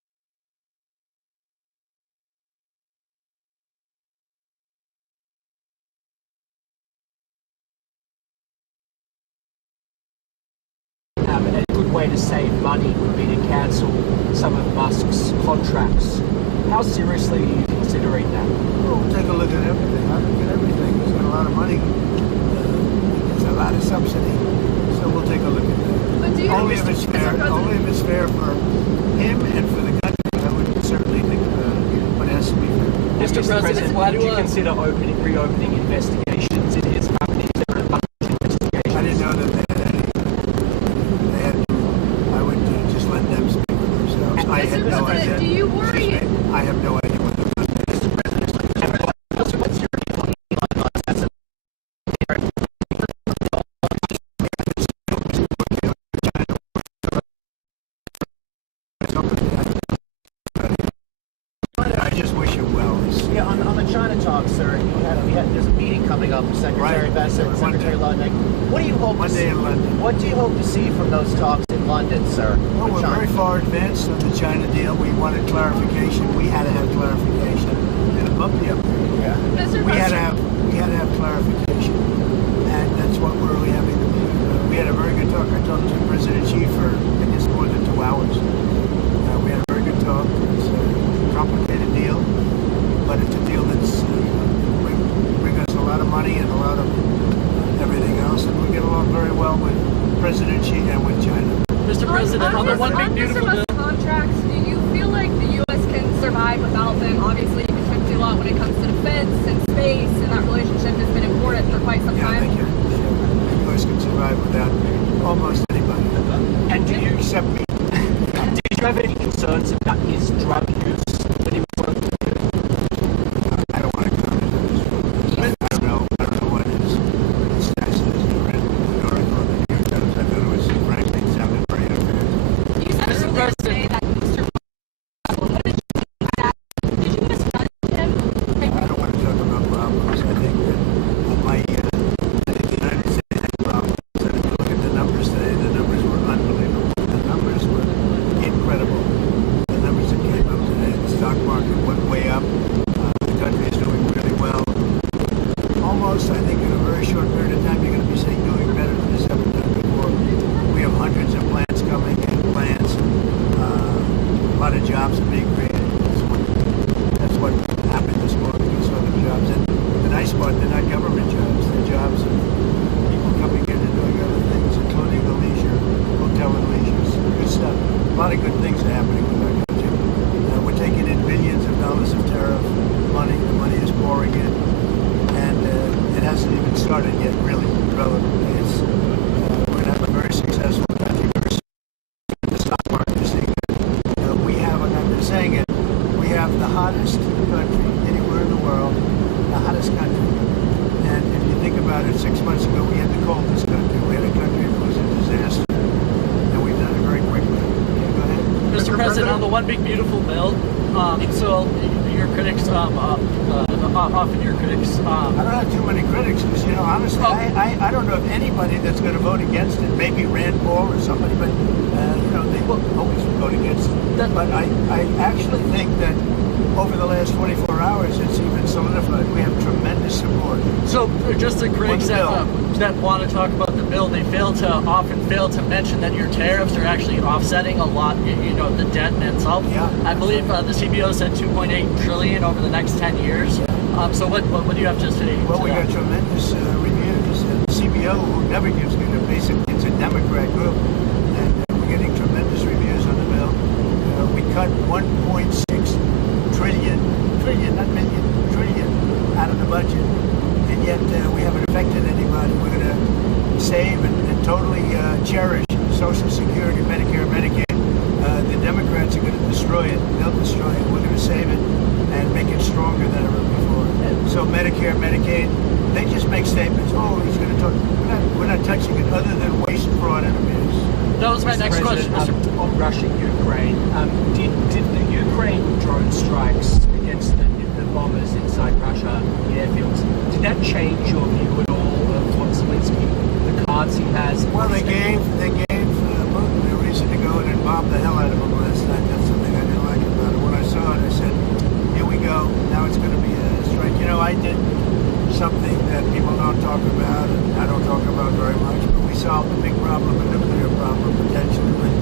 way to save money would be to cancel some of Musk's contracts. How seriously are you considering that? Well, we'll take a look at everything. I look at everything. He's got a lot of money. There's a lot of subsidy. So we'll take a look at that. But do you Only if it's fair. Only if it's fair for him and for the country. I would certainly think but it has to be fair. Mr. President, why do you consider reopening investigations in his company? Is there a bunch of investigations? I didn't know that they had any. They had. I would just let them speak for themselves. I had no Mr. idea. President, do you worry? I have no idea what they're doing. Mr. President, what's your view on Elon Musk? That's a I just wish him well. Yeah, on the China talk, sir, there's a meeting coming up with Secretary Besant and Secretary Lundin. What do you hope to see? Monday in London. What do you hope to see from those talks in London, sir? Well, with we're China? very far advanced on the China deal. We wanted clarification. We had to have clarification. And a bumpy up there. Yeah. Mr. We had President, to have clarification. And that's what we're really having to do. We had a very good talk. I talked to President Xi for, I guess, more than 2 hours. We had a very good talk. It's a complicated deal, but it's a deal that's bring us a lot of money and a lot of everything else. And we get along very well with President Xi and with China. Mr. President, on the one big beautiful bill. contracts, do you feel like the U.S. can survive without them? Obviously, you've contributed a lot when it comes to defense and space, and that relationship has been important for quite some Yeah, I time. think the U.S. can survive without almost anybody. And do you Except me. did you have any concerns about his drug use when he was working? I don't want to comment on this. I don't know what his status is. I read the article in the New York Times. I thought it was, frankly, it sounded very unfair. You said Mr. earlier today that Mr. What did you think of that? Did you misjudge him? I don't want to talk about problems. I think that I think the United States had problems. And if you look at the numbers today, the numbers were unbelievable. The numbers were incredible. The numbers that came up today, the stock market went way up. The country is doing really well. Almost, I think, in a very short period of time, you're going to be saying doing better than it's ever done before. We have hundreds of plants coming in, plants. A lot of jobs are being created. That's what happened this morning. We saw the jobs. And the nice part, they're not government jobs. They're jobs of people coming in and doing other things, including the leisure, hotel and leisure. Good stuff. A lot of good things are happening with our country. We're taking in billions of dollars of tariff money. The money is pouring in. And it hasn't even started yet, really, relatively. It's, we're going to have a very successful country. The stock market is saying that. We have, and I've been saying it, we have the hottest country anywhere in the world, the hottest country. And if you think about it, 6 months ago we had the coldest country. We had a country that was a disaster. And we've done it very quickly. Go ahead. Mr. President, on the one big beautiful bill, so your critics, often your critics, I don't have too many critics because, honestly, I don't know if anybody that's going to vote against it, maybe Rand Paul or somebody, but, they will always vote against it. But I actually think that over the last 24 hours, it's even solidified. We have tremendous support. so just the critics that want to talk about the bill, they often fail to mention that your tariffs are actually offsetting a lot, the debt in itself. Yeah. I believe the CBO said 2.8 trillion over the next 10 years. So what do you have to say? Well, to we that? got tremendous reviews. And CBO, who never gives good, basically it's a Democrat group, and we're getting tremendous reviews on the bill. We cut 1.6 trillion, not million, trillion out of the budget, and yet we haven't affected anybody. We're going to save and totally cherish Social Security, Medicare, Medicaid. The Democrats are going to destroy it. They'll destroy it. We're going to save it and make it stronger than ever before. So Medicare, Medicaid, they just make statements. Oh, he's going to talk. We're not touching it other than waste, fraud, and abuse. That was my next question, Mr. On Russia, Ukraine, did the Ukraine drone strikes against the bombers inside Russia, the airfields, did that change your view at all of what Zelensky, the cards he has? Well, they gave Putin a reason to go in and bomb the hell out of him last night. That's something I didn't like about it. When I saw it, I said, here we go. Now it's going to be a strike. I did something that people don't talk about, and I don't talk about very much, but we solved a big problem, a nuclear problem, potentially, with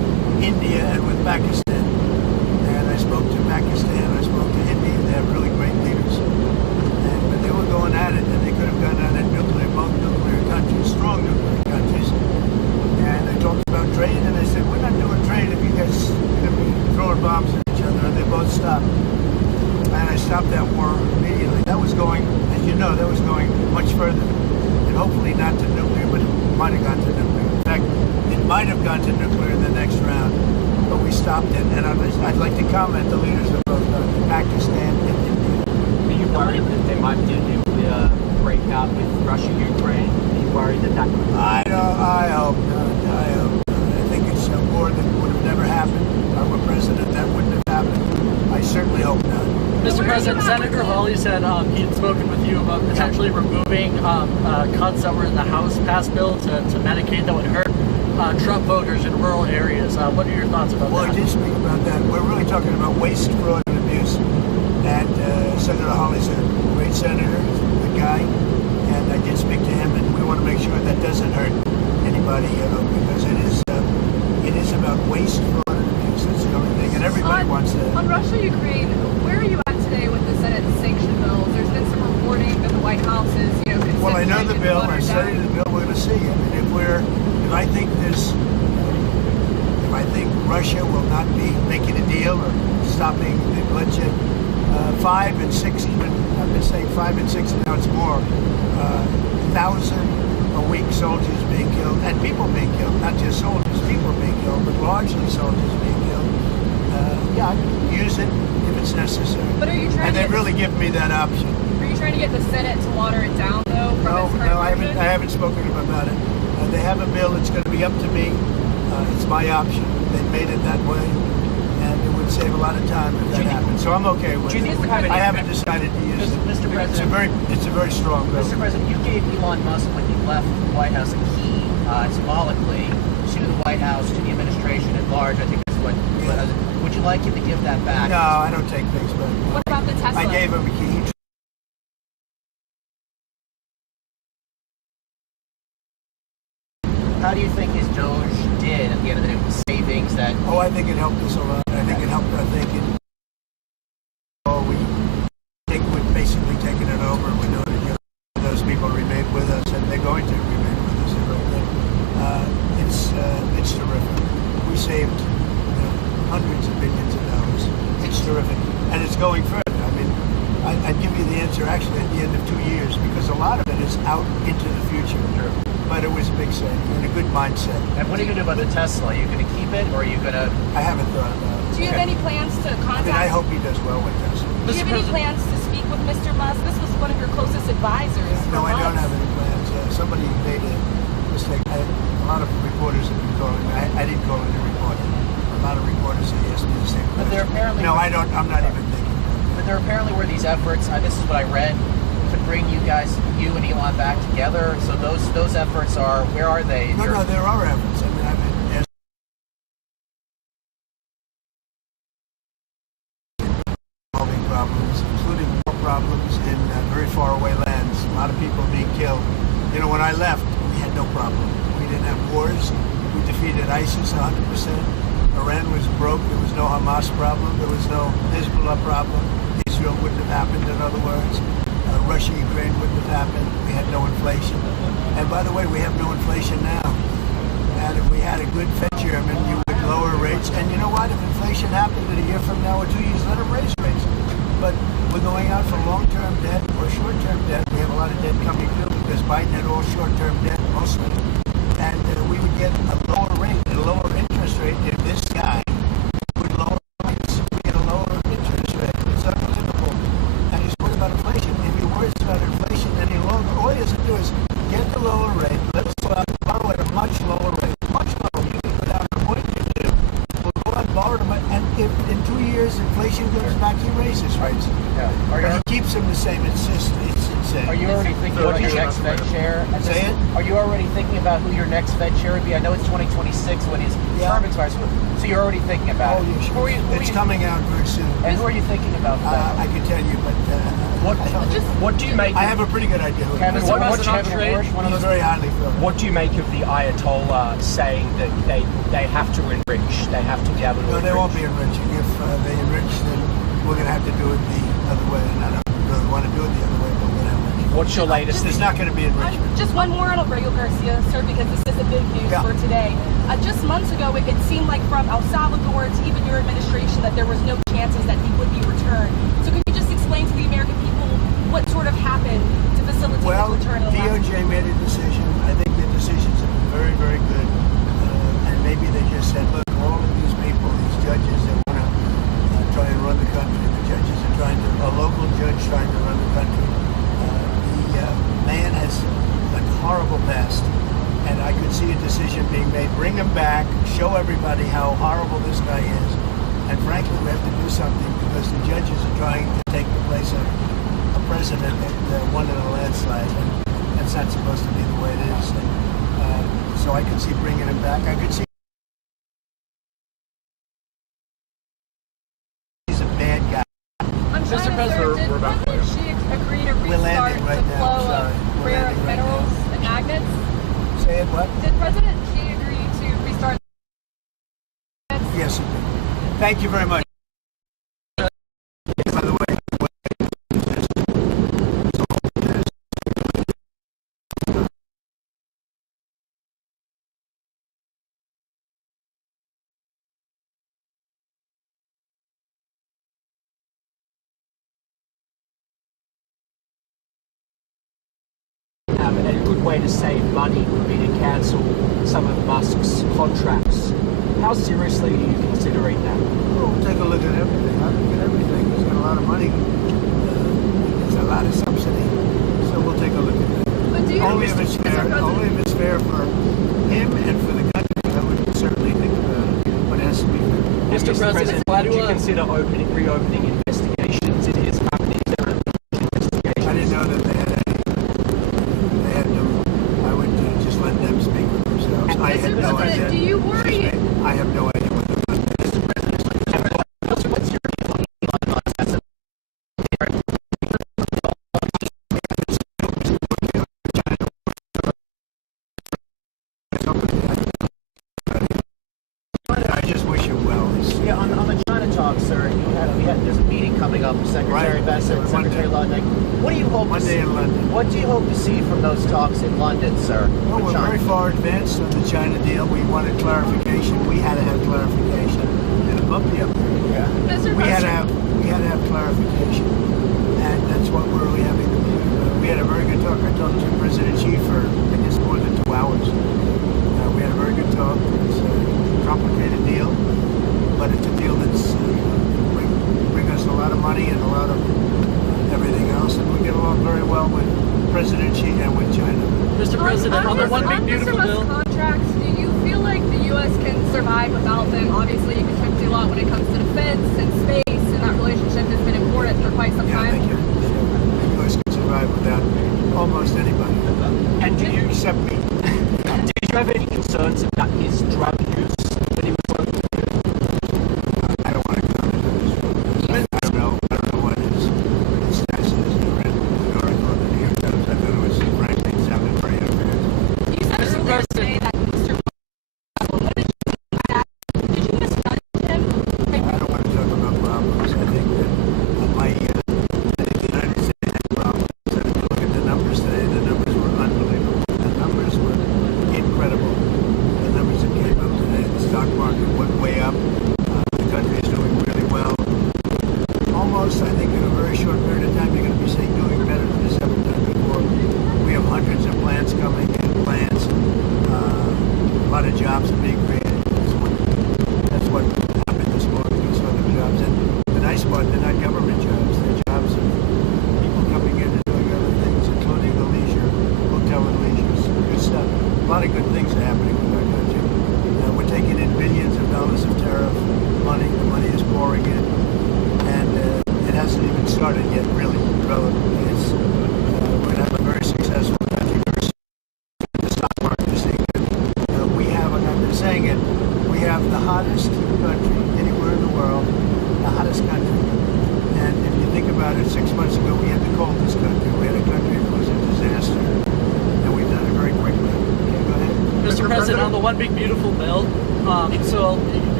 Pakistan. And I spoke to Pakistan, I spoke to India. They have really great leaders. And but they were going at it, and they could have gone at it nuclear, both nuclear countries, strong nuclear countries. And I talked about trade, and I said, we're not doing trade if you guys are going to be throwing bombs at each other. And they both stopped. And I stopped that war immediately. That was going, as you know, that was going much further. And hopefully not to nuclear, but it might have gone to nuclear. In fact, it might have gone to nuclear in the next round, but we stopped it. And I'd like to comment the leaders of both Pakistan and India. Are you worried that there might be a nuclear breakout with Russia, Ukraine? Are you worried that that could... I hope not. I hope not. I think it's a war that would have never happened. If I were president, that wouldn't have happened. I certainly hope not. Mr. President, Senator Hawley said he had spoken with you about potentially removing cuts that were in the House passed bill to Medicaid that would hurt Trump voters in rural areas. What are your thoughts about that? Well, I did speak about that. We're really talking about waste, fraud, and abuse. And Senator Hawley's a great senator, he's a good guy, and I did speak to him, and we want to make sure that doesn't hurt anybody, because it is about waste, fraud, and abuse. That's the only thing, and everybody wants that. On Russia, Ukraine, where are you at today with the Senate sanction bills? There's been some reporting that the White House is, considering. Well, I know the bill. I studied the bill. We're going to see. I mean, if I think Russia will not be making a deal or stopping the bloodshed, 5 and 6, even I've been saying 5 and 6, now it's more. 1,000 a week soldiers being killed, and people being killed, not just soldiers, people being killed, but largely soldiers being killed. Yeah, I'd use it if it's necessary. But are you trying and they really give me that option. Are you trying to get the Senate to water it down, though? No, I haven't spoken to them about it. They have a bill. It's going to be up to me. It's my option. They made it that way, and it would save a lot of time if that happened. So I'm okay with it. I haven't decided to use it. Mr. President, it's a very strong bill. Mr. President, you gave Elon Musk, when he left the White House, a key symbolically to the White House, to the administration at large. I think that's what. Would you like him to give that back? No, I don't take things back. What about the Tesla? I gave him a key. How do you think his Doge did at the end of the day with the savings that... Oh, I think it helped us a lot. I think it helped our thinking. We think we've basically taken it over. We know that those people remain with us, and they're going to remain with us. It's terrific. We saved hundreds of billions of dollars. It's terrific. And it's going further. I mean, I'd give you the answer actually at the end of 2 years, because a lot of it is out into the future. Sure. But it was a big saving and a good mindset. And what are you going to do about the Tesla? Are you going to keep it, or are you going to... I haven't thought about it. Do you have any plans to contact... I hope he does well with Tesla. Do you have any plans to speak with Mr. Musk? This was one of your closest advisors. No, I don't have any plans. Somebody made a mistake. A lot of reporters have been calling me. I didn't call any reporter. A lot of reporters have asked me the same question. But there apparently... No, I don't. I'm not even thinking about it. But there apparently were these efforts, this is what I read, to bring you and Elon back together. So those efforts are, where are they? No, there are efforts. I mean, there's solving problems, including more problems in very far away lands. A lot of people being killed. When I left, we had no problem. We didn't have wars. We defeated ISIS 100%. Iran was broke. There was no Hamas problem. There was no Hezbollah problem. Israel wouldn't have happened, in other words. Russia, Ukraine wouldn't have happened. We had no inflation. And by the way, we have no inflation now. And if we had a good Fed chairman, you would lower rates. And you know what? If inflation happened in a year from now or 2 years, let them raise rates. But we're going out for long-term debt or short-term debt. We have a lot of debt coming due because Biden had all short-term debt mostly. And we would get a lower rate, a lower interest rate if this guy would lower rates. We get a lower interest rate. It's unbelievable. And he's worried about inflation. If he worries about inflation any longer, all he has to do is get the lower rate. Let's go out and borrow at a much lower rate. Much lower. You can go down to 0.22. We'll go out and borrow them. And if in 2 years inflation goes back, he raises rates. Yeah. But he keeps them the same. It's insane. Are you already thinking about your next Fed chair? Say it? Are you already thinking about who your next Fed chair would be? I know it's 2026 when his term expires, so you're already thinking about it. Yeah, sure. It's coming out very soon. And who are you thinking about for that? I can tell you, but What do you make? I have a pretty good idea. Kevin, What Bush, one of He's those. very highly thought. What do you make of the Ayatollah saying that they have to enrich, they have to be able to No, they enrich? won't be enriching. If they enrich, then we're going to have to do it the other way. And I don't really want to do it the other way, but we're going to have to. What's your latest? There's not going to be enrichment. Just one more on Aurelio Garcia, sir, because this is a big news for today. Just months ago, it seemed like from El Salvador to even your administration that there was no chances that he would be returned. So can you just explain to the American people what sort of happened to facilitate his return? DOJ made a decision. I think the decisions have been very, very good. And maybe they just said, look, all of these people, these judges that want to try and run the country, the judges are trying to, a local judge trying to run the country. The man has a horrible past. And I could see a decision being made. Bring him back, show everybody how horrible this guy is. And frankly, we have to do something because the judges are trying to take the place of a president that won in a landslide. And that's not supposed to be the way it is. And, so I could see bringing him back. I could see he's a bad guy. I'm trying to sir, did President Xi agree to restart the flow of rare earth minerals and magnets? Say it, what? Did President Xi agree to restart? Yes, he did. Thank you very much. By the way, and a good way to save money would be to cancel some of Musk's contracts. How seriously are you considering that? well, we'll take a look at everything. I'll look at everything. He's got a lot of money. There's a lot of subsidy. So we'll take a look at that. But do you Only if it's fair. Only if it's fair for him and for the country. I would certainly think about it. But it has to be fair. Mr. President, why would you consider reopening investigations in his company? Is there an investigation? I didn't know that they had any. They had no. I would just let them speak for themselves. I had no idea. Do you worry? I have no idea what the What's your view on Elon Musk as a I just wish him well. Yeah, on the China talk, sir, there's a meeting coming up with Secretary Bessent and Secretary Ludwig. What do you hope to see? Monday in London. What do you hope to see from those talks in London, sir? Well, with we're China? very far advanced on the China deal. We wanted clarification. We had to have clarification. And a bumpy up there. Mr. We had to President, have clarification. And that's what we're really having to do. We had a very good talk. I talked to President Xi for, I guess, more than 2 hours. We had a very good talk. It's a complicated deal, but it's a deal that's bring us a lot of money and a lot of everything else, and we get along very well with President Xi and with China. Mr. President, on the one big beautiful bill. Contracts, do you feel like the U.S. can survive without them? Obviously, you contribute a lot when it comes to defense and space, and that relationship has been important for quite some Yeah, I time. think the U.S. can survive without almost anybody. And do you Except me. did you have any concerns about his drug use when he was working with you? I don't want to comment on this. I don't know what his status is. I read the article in the New York Times. I thought it was, frankly, it sounded very unfair. You said earlier today that Mr. What did you think of that? Did you misjudge him? I don't want to talk about problems. I think that I think the United States had problems. And if you look at the numbers today, the numbers were unbelievable. The numbers were incredible. The numbers that came up today, the stock market went way up. The country is doing really well. Almost, I think, in a very short period of time, you're going to be saying doing better than it's ever done before. We have hundreds of plants coming in, plants. A lot of jobs are being created. That's what happened this morning. We saw the jobs. And the nice part, they're not government jobs. They're jobs of people coming in and doing other things, including the leisure, hotel and leisure. Good stuff. A lot of good things are happening with our country. We're taking in billions of dollars of tariff money. The money is pouring in. And it hasn't even started yet, really, relatively. It's, we're going to have a very successful country. The stock market is seeing it. We have, and I've been saying it, we have the hottest country anywhere in the world, the hottest country. And if you think about it, 6 months ago, we had the coldest country. We had a country that was a disaster. And we've done it very quickly. Okay, go ahead. Mr. President, on the one big beautiful bill, so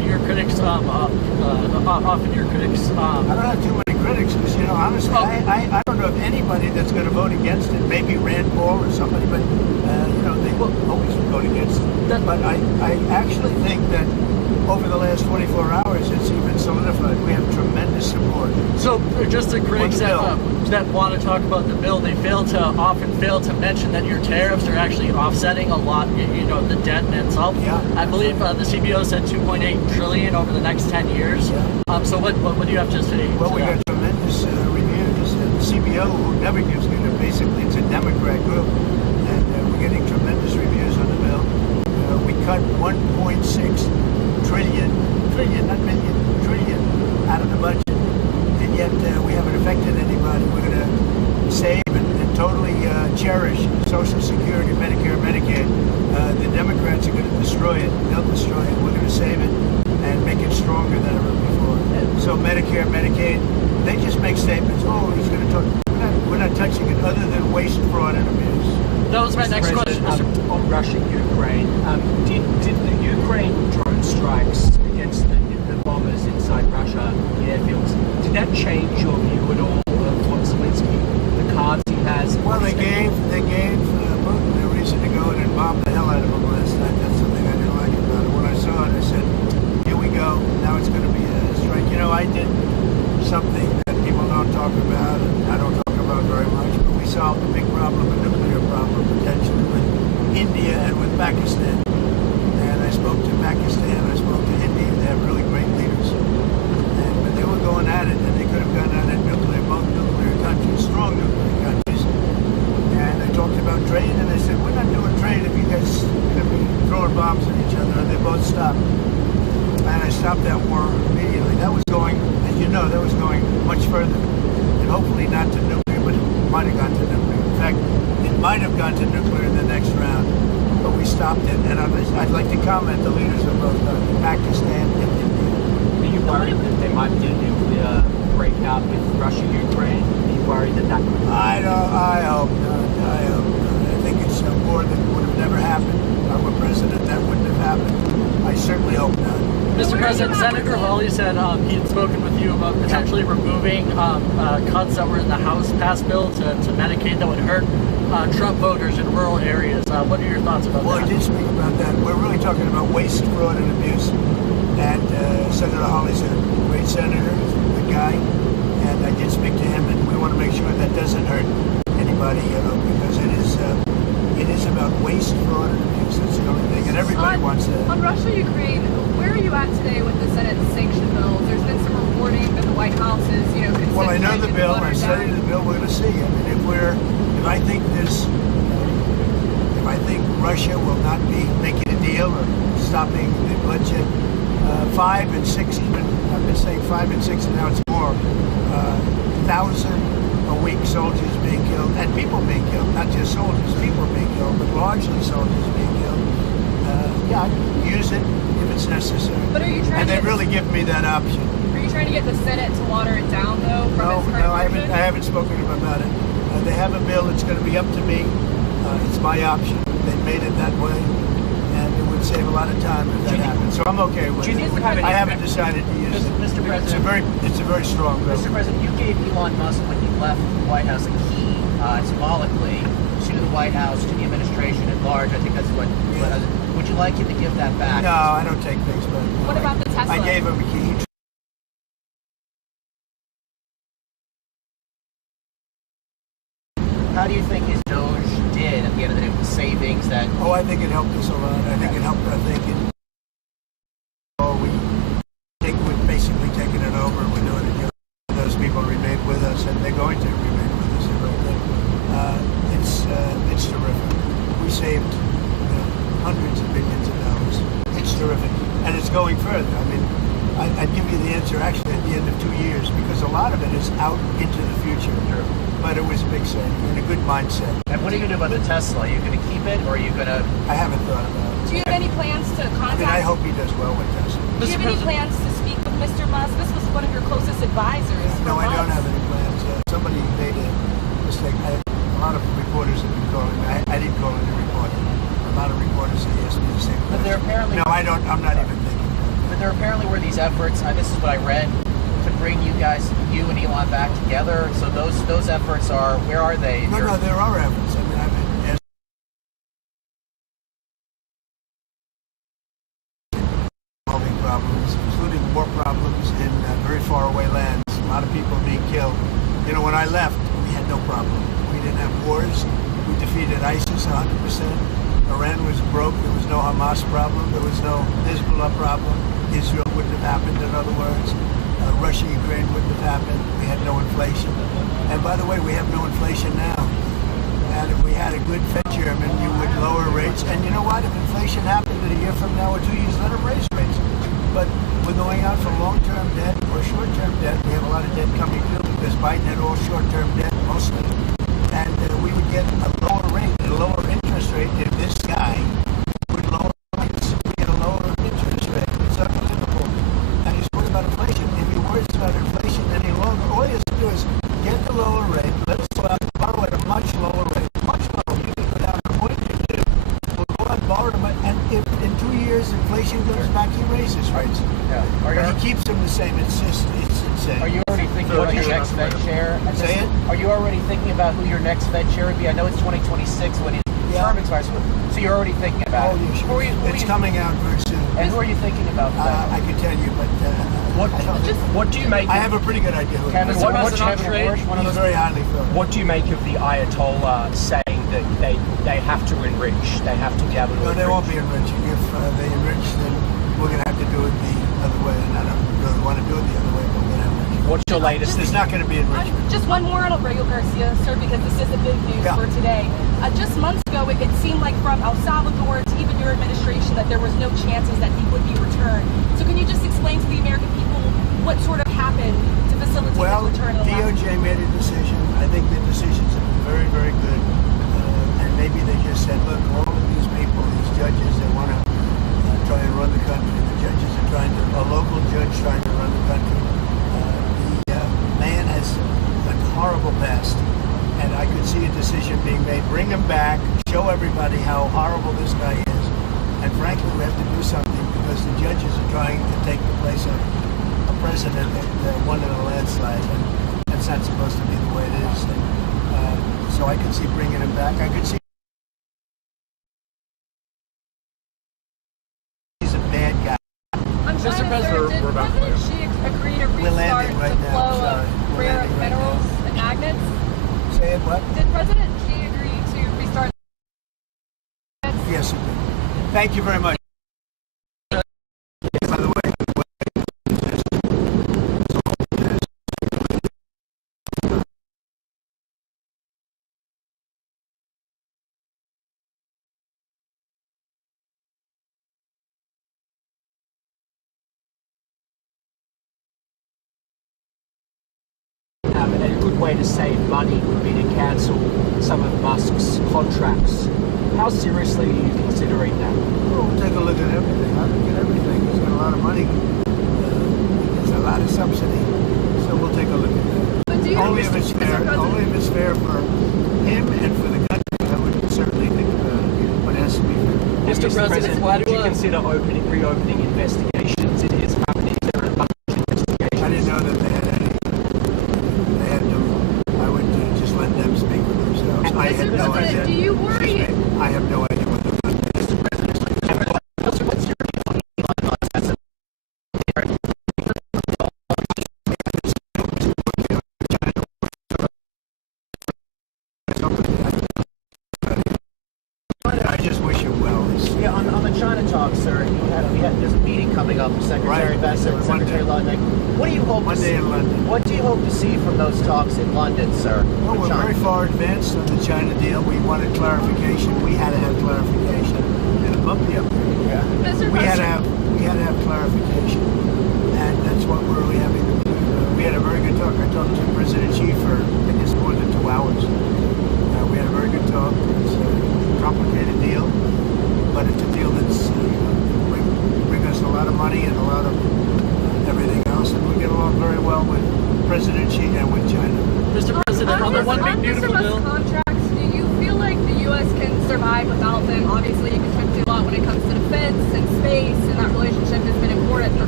your critics, often your critics. I don't have too many critics because, honestly, I don't know of anybody that's going to vote against it. Maybe Rand Paul or somebody, but, they will always vote against it. But I actually think that over the last 24 hours, it's even solidified. We have tremendous support. So, just the critics that want to talk about the bill, they often fail to mention that your tariffs are actually offsetting a lot, the debt and itself. Yeah. I believe the CBO said 2.8 trillion over the next 10 years. Yeah. So what do you have to say? Well, we got tremendous reviews. And the CBO, who never gives good, basically it's a Democrat group, and we're getting tremendous reviews on the bill. We cut 1.6 trillion, not million, trillion out of the budget, and yet we haven't affected anybody. We're going to save and totally cherish Social Security, Medicare, Medicaid. The Democrats are going to destroy it. They'll destroy it. We're going to save it and make it stronger than ever before. So Medicare, Medicaid, they just make statements. Oh, he's going to talk. We're not touching it other than waste, fraud, and abuse. That was my next question. On Russia, Ukraine, did the Ukraine drone strikes against the bombers inside Russia, the airfields, did that change your view at all of what Zelensky, the cards he has? Well, they gave Putin a reason to go in and bomb the hell out of him last night. That's something I didn't like about it. When I saw it, I said, here we go. Now it's going to be a strike. I did something that people don't talk about, and I don't talk about very much, but we solved a big problem, a nuclear problem, potentially, with India and with Pakistan. And I spoke to Pakistan, I spoke to India. They have really great leaders. But they were going at it, and they could have gone at it both nuclear countries, strong nuclear countries. And I talked about trade, and I said, we're not doing trade if you guys are going to be throwing bombs at each other. And they both stopped. And I stopped that war immediately. That was going, as you know, much further. And hopefully not to nuclear, but it might have gone to nuclear. In fact, it might have gone to nuclear in the next round. But we stopped it. And I'd like to comment the leaders of both Pakistan and India. Are you worried that there might be a nuclear breakout with Russia, Ukraine? Are you worried that could... I hope not. I think it's a war that would have never happened. If I were president, that wouldn't have happened. I certainly hope not. Mr. President, Senator Hawley said he had spoken with you about potentially removing cuts that were in the House passed bill to Medicaid that would hurt Trump voters in rural areas. What are your thoughts about that? Well, I did speak about that. We're really talking about waste, fraud, and abuse. And Senator Hawley's a great senator, he's a good guy. And I did speak to him, and we want to make sure that doesn't hurt anybody, because it is about waste, fraud, and abuse. That's the only thing, and everybody wants that. On Russia, Ukraine, where are you at today with the Senate sanction bills? There's been some reporting that the White House is, considering. Well, I know the bill. I studied the bill. We're going to see. I mean, if I think Russia will not be making a deal or stopping the bloodshed, 5 and 6, even I've been saying 5 and 6, and now it's more. 1,000 a week soldiers being killed, and people being killed, not just soldiers, people being killed, but largely soldiers being killed. I use it if it's necessary. But are you trying and they really give me that option. Are you trying to get the Senate to water it down, though? No, I haven't spoken about it. They have a bill. It's going to be up to me. It's my option. They made it that way, and it would save a lot of time if that happened. So I'm okay with it. I haven't decided to use it. Mr. President, it's a very strong bill. Mr. President, you gave Elon Musk, when he left the White House, a key symbolically to the White House, to the administration at large. I think that's what. Would you like him to give that back? No, I don't take things back. What about the Tesla? I gave him a key. How do you think his Doge did at the end of the day with the savings that... Oh, I think it helped us a lot. I think it helped. We've basically taken it over. We're doing it. Those people remain with us, and they're going to remain with us. It's terrific. We saved hundreds of billions of dollars. It's terrific, and it's going further. I mean, I'd give you the answer actually at the end of 2 years, because a lot of it is out into the future. Sure. But it was a big saving and a good mindset. And what are you going to do about the Tesla? Are you going to keep it, or are you going to... I haven't thought about it. Do you have any plans to contact... I hope he does well with Tesla. Do you have any plans to speak with Mr. Musk? This was one of your closest advisors. No, I don't have any plans. Somebody made a mistake. A lot of reporters have been calling me. I didn't call any reporter. A lot of reporters have asked me the same question. But they're apparently... No, I don't. I'm not even thinking. But there apparently were these efforts. This is what I read, to bring you and Elon back together. So those efforts are, where are they? No, there are efforts. I mean, as solving problems, including war problems in very far away lands. A lot of people being killed. You know, when I left, we had no problem. We didn't have wars. We defeated ISIS 100%. Iran was broke. There was no Hamas problem. There was no Hezbollah problem. Israel wouldn't have happened, in other words. Russia, Ukraine wouldn't have happened. We had no inflation. And by the way, we have no inflation now. And if we had a good Fed chairman, you would lower rates. And you know what? If inflation happened in a year from now or 2 years, let them raise rates. But we're going out for long-term debt or short-term debt. We have a lot of debt coming due because Biden had all short-term debt mostly. And we would get a lower rate, a lower interest rate if this guy would lower rates. We get a lower interest rate. It's unbelievable. And he's worried about inflation. If he worries about inflation any longer, all he has to do is get the lower rate. Let us go out and borrow at a much lower rate. Much lower. You can go down to 1.2. We'll go out and borrow them. And if in 2 years inflation goes back, he raises rates. Yeah. But he keeps them the same. It's insane. Are you already thinking about your next Fed chair? Say it? Are you already thinking about who your next Fed chair would be? I know it's 2026 when his term expires, so you're already thinking about it. Yeah, sure. It's coming out very soon. And who are you thinking about? I could tell you, but What do you make? I have a pretty good idea. Kevin, what's Kevin Warsh, one of He's those. very highly filled. What do you make of the Ayatollah saying that they have to enrich? They have to be able to No, enrich? they won't be enriching. If they enrich, then we're going to have to do it the other way. And I don't really want to do it the other way, but we're going to enrich. What's your latest? There's not going to be enrichment. Just one more on Aurelio Garcia, sir, because this is the big news for today. Just months ago, it seemed like from El Salvador to even your administration that there was no chances that he would be returned. So can you just explain to the American people what sort of happened to facilitate his return? DOJ made a decision. I think the decisions have been very, very good. And maybe they just said, look, all of these people, these judges, they want to try and run the country. The judges are trying to, a local judge trying to run the country. The man has a horrible past. And I could see a decision being made. Bring him back, show everybody how horrible this guy is. And frankly, we have to do something because the judges are trying to take the place of a president that won in a landslide. And that's not supposed to be the way it is. And, so I could see bringing him back. I could see he's a bad guy. I'm trying to answer, did President Xi agree to restart the flow of rare earth minerals and magnets? Say it, what? Did President Xi agree to restart? Yes, he did. Thank you very much. By the way, a good way to save money would be to cancel some of Musk's contracts. How seriously are you considering that? well, we'll take a look at everything. I look at everything. He's got a lot of money. There's a lot of subsidy. So we'll take a look at that. But do you Only if it's fair. Only if it's fair for him and for the country. I would certainly think what has to be fair. Mr. President, why would you consider reopening investigations in his company? Is there a bunch of investigations? I didn't know that they had any. They had no. I would just let them speak for themselves. I had no idea. Do you worry? I have no idea what they're going to do. What's your view on Elon Musk as a I just wish him well. Yeah, on the China talk, sir, there's a meeting coming up with Secretary Bessent and Secretary Lundin. What do you hope to see? Monday in London. What do you hope to see from those talks in London, sir? Well, we're very far advanced on the China deal. We wanted clarification. We had to have clarification. And a bumpy up there. Mr. We had to have clarification. And that's what we're really having to do. We had a very good talk. I talked to President Xi for, I guess, more than 2 hours. We had a very good talk. It's a complicated deal, but it's a deal that's bring us a lot of money and a lot of everything else, and we get along very well with President Xi and with China. Mr. President, on the one big beautiful bill. Contracts, do you feel like the U.S. can survive without them? Obviously, you contribute a lot when it comes to defense and space, and that relationship has been important for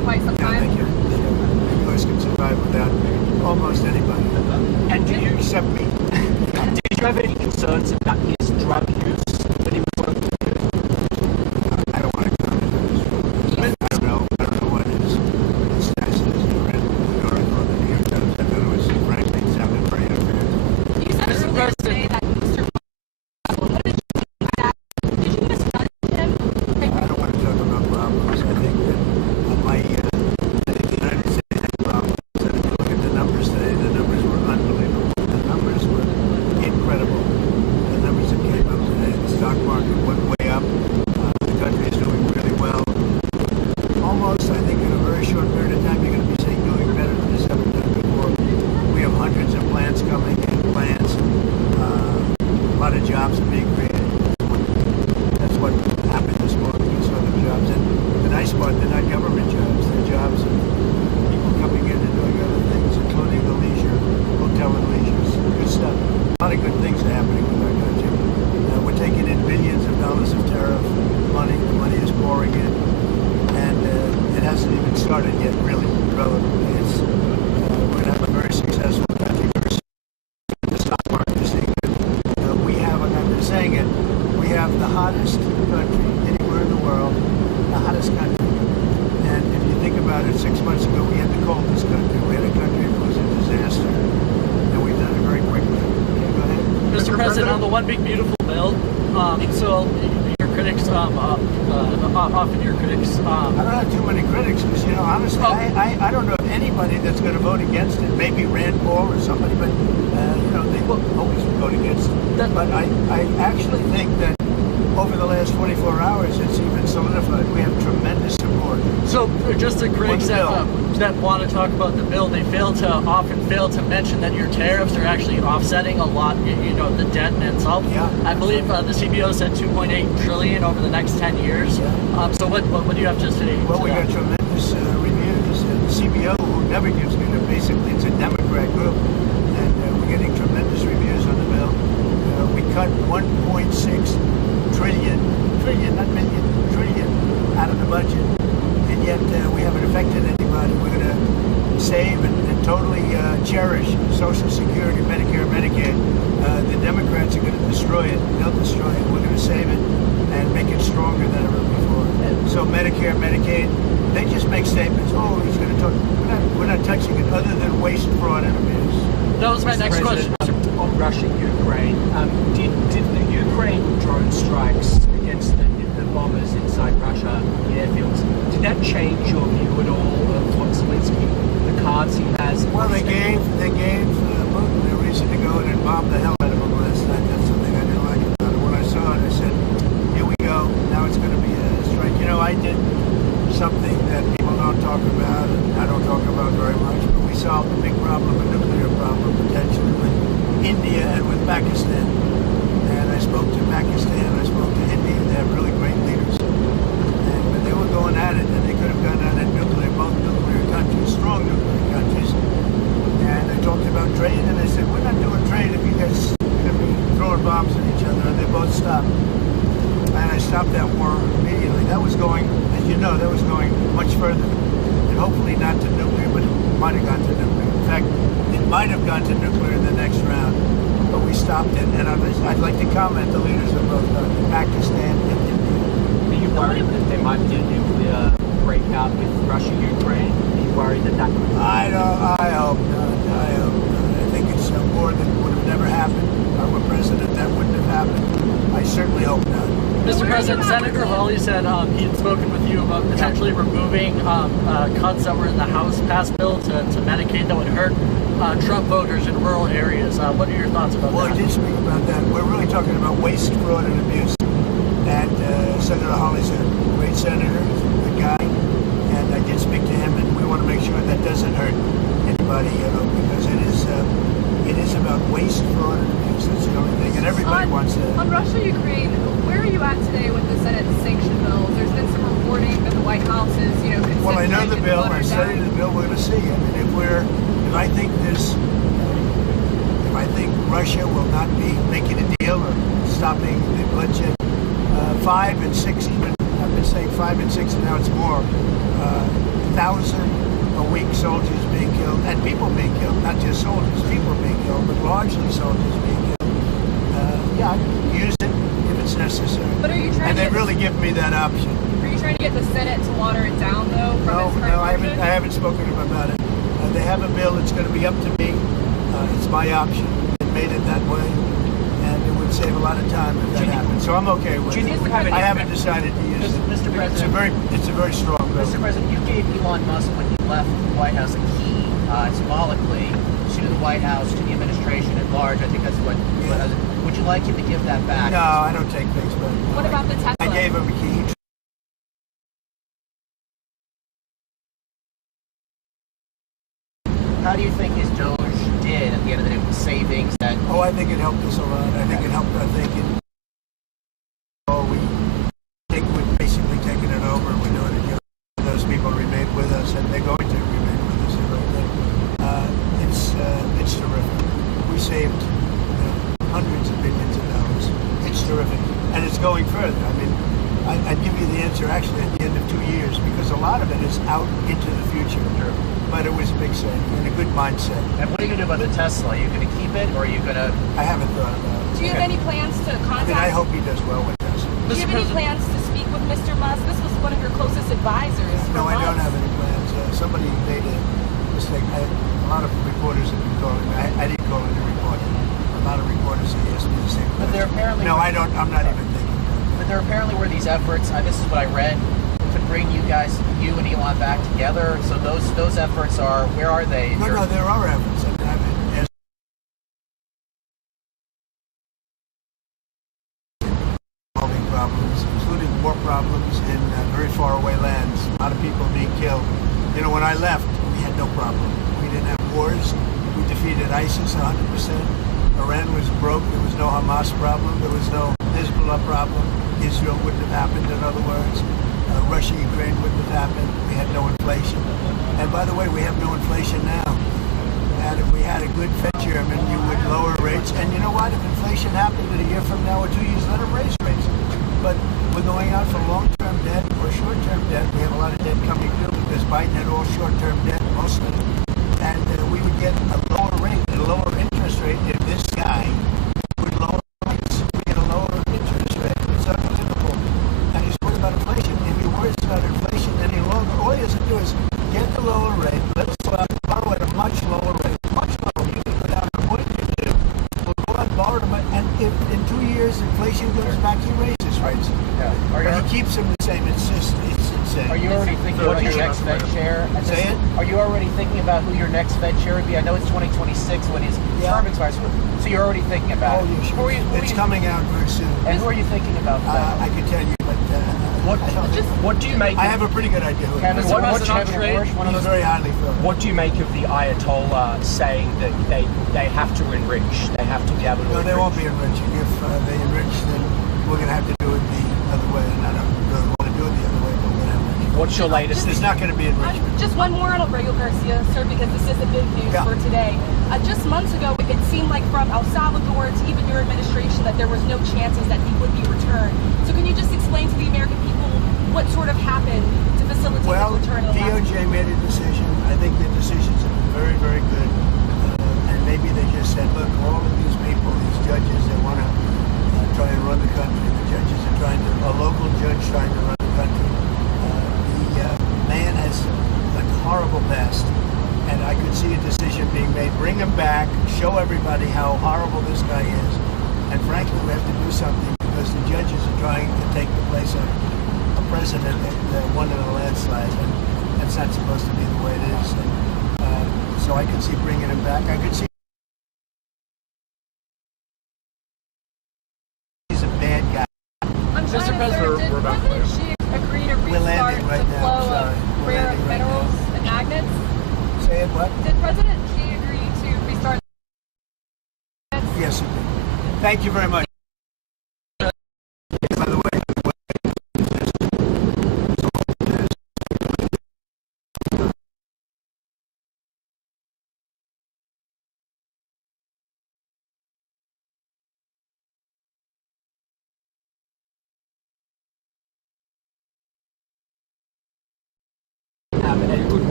quite some Yeah, time. thank you. The U.S. can survive without almost anybody. And do you Except me. did you have any concerns about his drug use when he was working with you? I don't want to comment on this. I don't know what his status is. I read the article in the New York Times. I thought it was, frankly, it sounded very unfair. You said earlier today that Mr. What did you think that? Did you misjudge him? I don't want to talk about problems. I think that I think the United States had problems. And if you look at the numbers today, the numbers were unbelievable. The numbers were incredible. The numbers that came up today, the stock market went way up. The country is doing really well. Almost, I think, in a very short period of time, you're going to be saying doing better than it's ever done before. We have hundreds of plants coming in, plants. A lot of jobs are being created. That's what happened this morning. You saw the jobs. And the nice part, they're not government jobs. They're jobs of people coming in and doing other things, including the leisure, hotel and leisure. Good stuff. A lot of good things are happening with our country. We're taking in billions of dollars of tariff money. The money is pouring in. And it hasn't even started yet, really. It's, we're going to have a very successful country. The stock market is saying that we have, and I've been saying it, we have the hottest country anywhere in the world, the hottest country. And if you think about it, 6 months ago we had the coldest country. We had a country that was a disaster. And we've done it very quickly. Okay, go ahead. Mr. President, on the One Big Beautiful Bill, so your critics, often your critics, I don't have too many critics because, you know, honestly, I don't know of anybody that's going to vote against it. Maybe Rand Paul or somebody, but, you know, they will always vote against it. But I actually think that over the last 24 hours, it's even solidified. We have tremendous support. so just the critics that want to talk about the bill, they often fail to mention that your tariffs are actually offsetting a lot, you know, the debt itself. Yeah. I believe the CBO said 2.8 trillion over the next 10 years. Yeah. So what do you have to say? Well, to we that? got tremendous reviews. And the CBO, who never gives me the, basically, it's a Democrat group, and we're getting tremendous reviews on the bill. We cut 1.6 trillion, not million, trillion out of the budget, and yet we haven't affected anybody. We're going to save and totally cherish Social Security, Medicare, Medicaid. The Democrats are going to destroy it. They'll destroy it. We're going to save it and make it stronger than ever before. So Medicare, Medicaid, they just make statements. Oh, he's going to talk. We're not touching it other than waste, fraud, and abuse. That was my next question. On Russia, Ukraine, did the Ukraine drone strikes against the bombers inside Russia, the airfields, did that change your view at all of what Zelensky, the cards he has? Well, they gave Putin a reason to go in and bomb the hell out of him last night. That's something I didn't like about it. When I saw it, I said, here we go. Now it's going to be a strike. You know, I did something that people don't talk about, and I don't talk about very much, but we solved a big problem, a nuclear problem, potentially with India and with Pakistan. And I spoke to Pakistan, I spoke to India. They have really great leaders. And but they were going at it, and they could have gone at it nuclear, both nuclear countries, strong nuclear countries. And I talked about trade, and I said, we're not doing trade if you guys are going to be throwing bombs at each other. And they both stopped. And I stopped that war immediately. That was going, as you know, that was going much further. And hopefully not to nuclear, but it might have gone to nuclear. In fact, it might have gone to nuclear in the next round, but we stopped it. And I'd like to comment the leaders of both Pakistan and India. Are you worried that there might be a nuclear breakout with Russia, Ukraine? Are you worried that that could... I hope not. I hope not. I think it's a war that would have never happened. If I were president, that wouldn't have happened. I certainly hope not. Mr. President, Senator Hawley said he had spoken with you about potentially removing cuts that were in the House passed bill to Medicaid that would hurt Trump voters in rural areas. What are your thoughts about Well, that? I did speak about that. We're really talking about waste, fraud, and abuse. And Senator Hawley's a great senator, he's a good guy, and I did speak to him, and we want to make sure that doesn't hurt anybody, you know, because it is about waste, fraud, and abuse. That's the only thing, and everybody wants that. On Russia, Ukraine, where are you at today with the Senate sanction bills? There's been some reporting that the White House is, considering Well, I know the bill. I watered studied down. the bill. We're going to see. I mean, if I think Russia will not be making a deal or stopping the bloodshed, 5 and 6 even. I've been saying 5 and 6, and now it's more. 1,000 a week soldiers being killed, and people being killed, not just soldiers, people being killed, but largely soldiers being killed. Yeah, I'd use it if it's necessary. But are you trying and to they really give me that option. Are you trying to get the Senate to water it down, though? No, I haven't spoken to them about it. They have a bill. It's going to be up to me. It's my option. They made it that way, and it would save a lot of time if that happened. So I'm okay with it. I haven't decided to use it. Mr. President, it's a very strong bill. Mr. President, you gave Elon Musk, when he left the White House, a key symbolically to the White House, to the administration at large. I think that's what. Would you like him to give that back? No, I don't take things back. What about the Tesla? I gave him a key. How do you think his Doge did at the end of the day with savings that? Oh, I think it helped us a lot. I think it helped our thinking. We think we've basically taken it over. We're doing it. Those people remain with us, and they're going to remain with us. It's terrific. We saved hundreds of billions of dollars. It's terrific, and it's going further. I mean, I'd give you the answer actually at the end of 2 years, because a lot of it is out into the future. Sure. But it was a big save and a good mindset. And what are you going to do about the Tesla? Are you going to keep it, or are you going to? I haven't thought about it. Do you have any plans to contact? I hope he does well with Tesla. Do you have any plans to speak with Mr. Musk? This was one of your closest advisors. No, I don't have any plans. Somebody made a mistake. A lot of reporters have been calling me. I didn't call in a reporter. A lot of reporters have asked me the same question. But there apparently. No, I don't. I'm not even thinking. But there apparently were these efforts. This is what I read, to bring you and Elon back together. So those efforts are, where are they? No, there are efforts. There's solving problems, including war problems in very far away lands. A lot of people being killed. You know, when I left, we had no problem. We didn't have wars. We defeated ISIS 100%. Iran was broke. There was no Hamas problem. There was no Hezbollah problem. Israel wouldn't have happened, in other words. Russia, Ukraine wouldn't have happened. We had no inflation. And by the way, we have no inflation now. And if we had a good Fed chairman, you would lower rates. And you know what? If inflation happened in a year from now or 2 years, let them raise rates. But we're going out for long-term debt or short-term debt. We have a lot of debt coming due because Biden had all short-term debt, most of it. And we would get a lower rate, a lower interest rate if this guy would lower rates. We get a lower interest rate. It's unbelievable. And he's worried about inflation. If he worries about inflation any longer, all he has to do is get the lower rate. Let's borrow at a much lower rate. Much lower. You can go down to what you do. We'll go out and borrow them. And if in 2 years inflation goes back, he raises rates. Yeah. But he keeps them the same. It's insane. Are you already thinking about your next Fed chair? Say it? Are you already thinking about who your next Fed chair would be? I know it's 2026 when his term expires. So you're already thinking about it. Yeah, sure. It's coming out very soon. And who are you thinking about? I can tell you, but What do you make? I have a pretty good idea. Kevin Bush, one of He's those. very highly favored. What do you make of the Ayatollah saying that they have to enrich? They have to be able to. No, they won't be enriching. If they enrich, then we're going to have to do it the other way. And I don't really want to do it the other way, but we're going to enrich. What's your latest? There's not going to be enrichment. Just one more on Abreu Garcia, sir, because this is the big news for today. Just months ago, it seemed like from El Salvador to even your administration that there was no chances that he would be returned. So can you just explain to the American people what sort of happened to facilitate his return? DOJ made a decision. I think the decisions have been very, very good. And maybe they just said, look, all of these people, these judges, they want to try and run the country. The judges are trying to, a local judge trying to run the country. The man has a horrible past. And I could see a decision being made. Bring him back, show everybody how horrible this guy is. And frankly, we have to do something because the judges are trying to take the place of a president that won in a landslide. And that's not supposed to be the way it is. And, so I could see bringing him back. I could see he's a bad guy. I'm trying to President Xi agree to restart the flow of rare minerals and magnets? Say it, what? Did President Xi agree to restart? Yes, he did. Thank you very much. By the way, And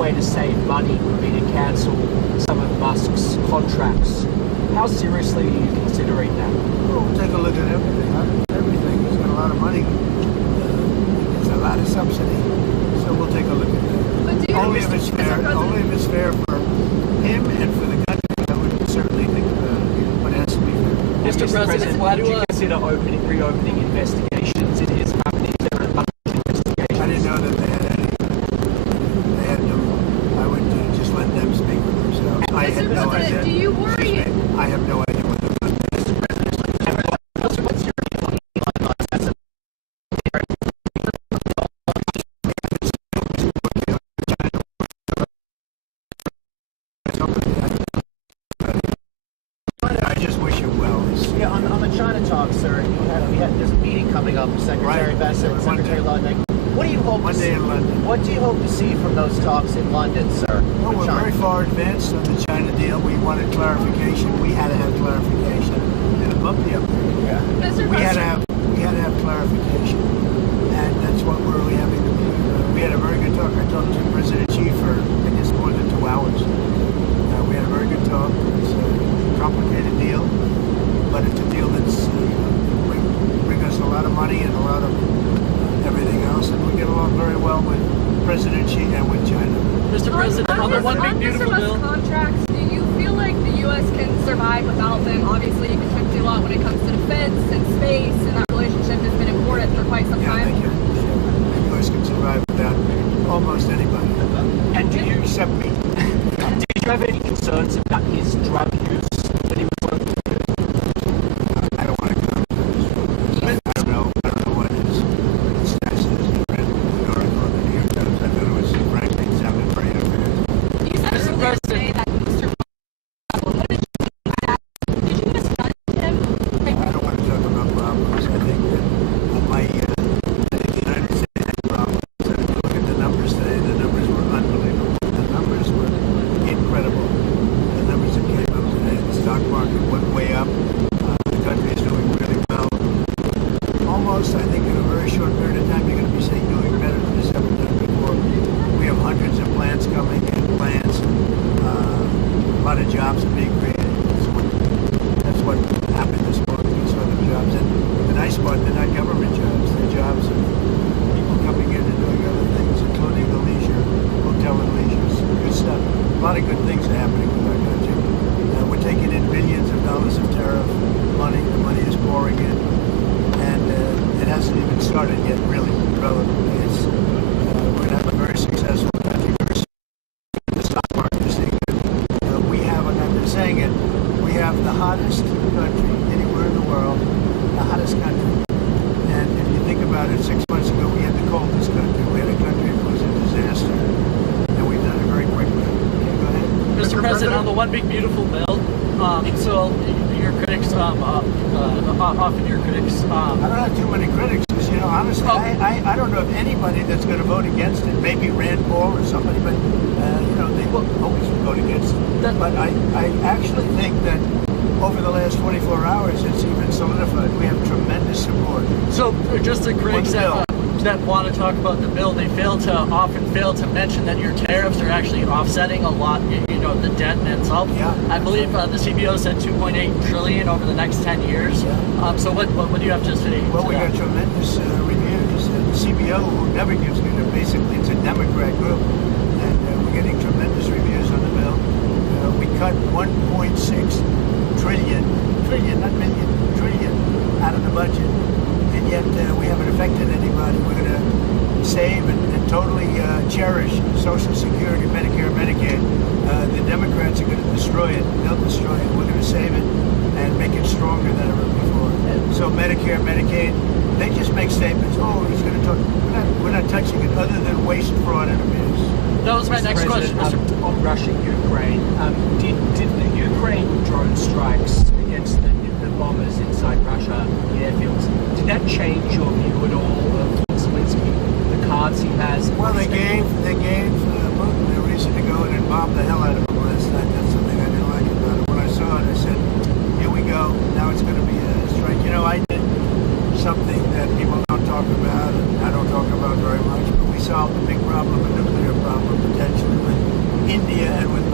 way to save money would be to cancel some of Musk's contracts. How seriously are you considering that? Well, we'll take a look at everything. Everything. He's got a lot of money. It's a lot of subsidy. So we'll take a look at that. But do you Only if it's fair. Only if it's fair for him and for the country. I would certainly think about it, but it has to be fair. Mr. President, why do you consider reopening investigations in his company? Is there a bunch of investigations? I didn't know that they had any. They had no. I would just let them speak for themselves. I had no idea. Do you worry? I have no idea what the What's your view on Elon Musk as a I just wish him well. Yeah, on the China talk, sir, there's a meeting coming up with Secretary Right. Bessent and Secretary Ludwig. What do you hope to Monday see? in London. What do you hope to see from those talks in London, sir? Well, with we're China? very far advanced on the China deal. We wanted clarification. We had to have clarification. And a bumpy up there. Mr. We had to President, have clarification, and that's what we're really having to do. We had a very good talk. I talked to President Xi for I guess more than 2 hours. We had a very good talk. It's a complicated deal, but it's a deal that's bring us a lot of money and a lot of everything else, and we get along very well with President Xi and with China. Mr. President, on the one big beautiful Mr. bill? Musk contracts, do you feel like the U.S. can survive without them? Obviously, you've been talking a lot when it comes to defense and space, and that relationship has been important for quite some Yeah, I time. think the U.S. can survive without almost anybody. And do you Except me. did you have any concerns about his drug use when he was working for you? I don't want to comment on this. I don't know what his status is. I read the article in the New York Times. I thought it was, frankly, it sounded very unfair. You said Mr. earlier today that Mr. Musk, what did you discuss with him? I don't want to talk about problems. I think that I think the United States had problems. And if you look at the numbers today, the numbers were unbelievable. The numbers were incredible. The numbers that came up today, the stock market went way up. The country is doing really well. Almost, I think, in a very short period of time, you're going to be seeing doing better than it's ever done before. We have hundreds of plants coming in, plants. A lot of jobs are being created. That's what happened this morning. We saw the jobs. And the nice part, they're not government jobs. They're jobs of people coming in and doing other things, including the leisure, hotel and leisure. Good stuff. A lot of good things are happening with our country. We're taking in billions of dollars of tariff money. The money is pouring in. And it hasn't even started yet, really, relatively. We're going to have a very successful country. The stock market is saying we have, and I've been saying it, we have the hottest country anywhere in the world, the hottest country. And if you think about it, 6 months ago we had the coldest country. We had a country that was a disaster. And we've done it very quickly. Okay, go ahead. Mr. President, on the one big beautiful bill, so your critics, often your critics, I don't have too many critics because, honestly, I don't know of anybody that's going to vote against it. Maybe Rand Paul or somebody, but, they will always vote against it. But I actually think that over the last 24 hours, it's even solidified. We have tremendous support. so just the critics that want to talk about the bill, they often fail to mention that your tariffs are actually offsetting a lot, the debt in itself. Yeah. I believe the CBO said 2.8 trillion over the next 10 years. Yeah. So what do you have to say? Well, to we that? got tremendous reviews. The CBO, who never gives good, basically it's a Democrat group, and we're getting tremendous reviews on the bill. We cut 1.6 trillion, not million, trillion out of the budget, and yet we haven't affected anybody. We're going to save and totally cherish Social Security, Medicare, Medicaid. The Democrats are going to destroy it. They'll destroy it. We're going to save it and make it stronger than ever before. So Medicare, Medicaid, they just make statements. Oh, he's going to talk. We're not touching it other than waste, fraud, and abuse. That was my next question, Mr. On Russia, Ukraine, did the Ukraine drone strikes against the bombers inside Russia, the airfields, did that change your view at all of Zelensky, the cards he has? Well, they gave Putin a reason to go in and bomb the hell out of him last night. That's something I didn't like about it. When I saw it, I said, here we go. Now it's going to be a strike. I did something that people don't talk about, and I don't talk about very much, but we solved a big problem, a nuclear problem, potentially, with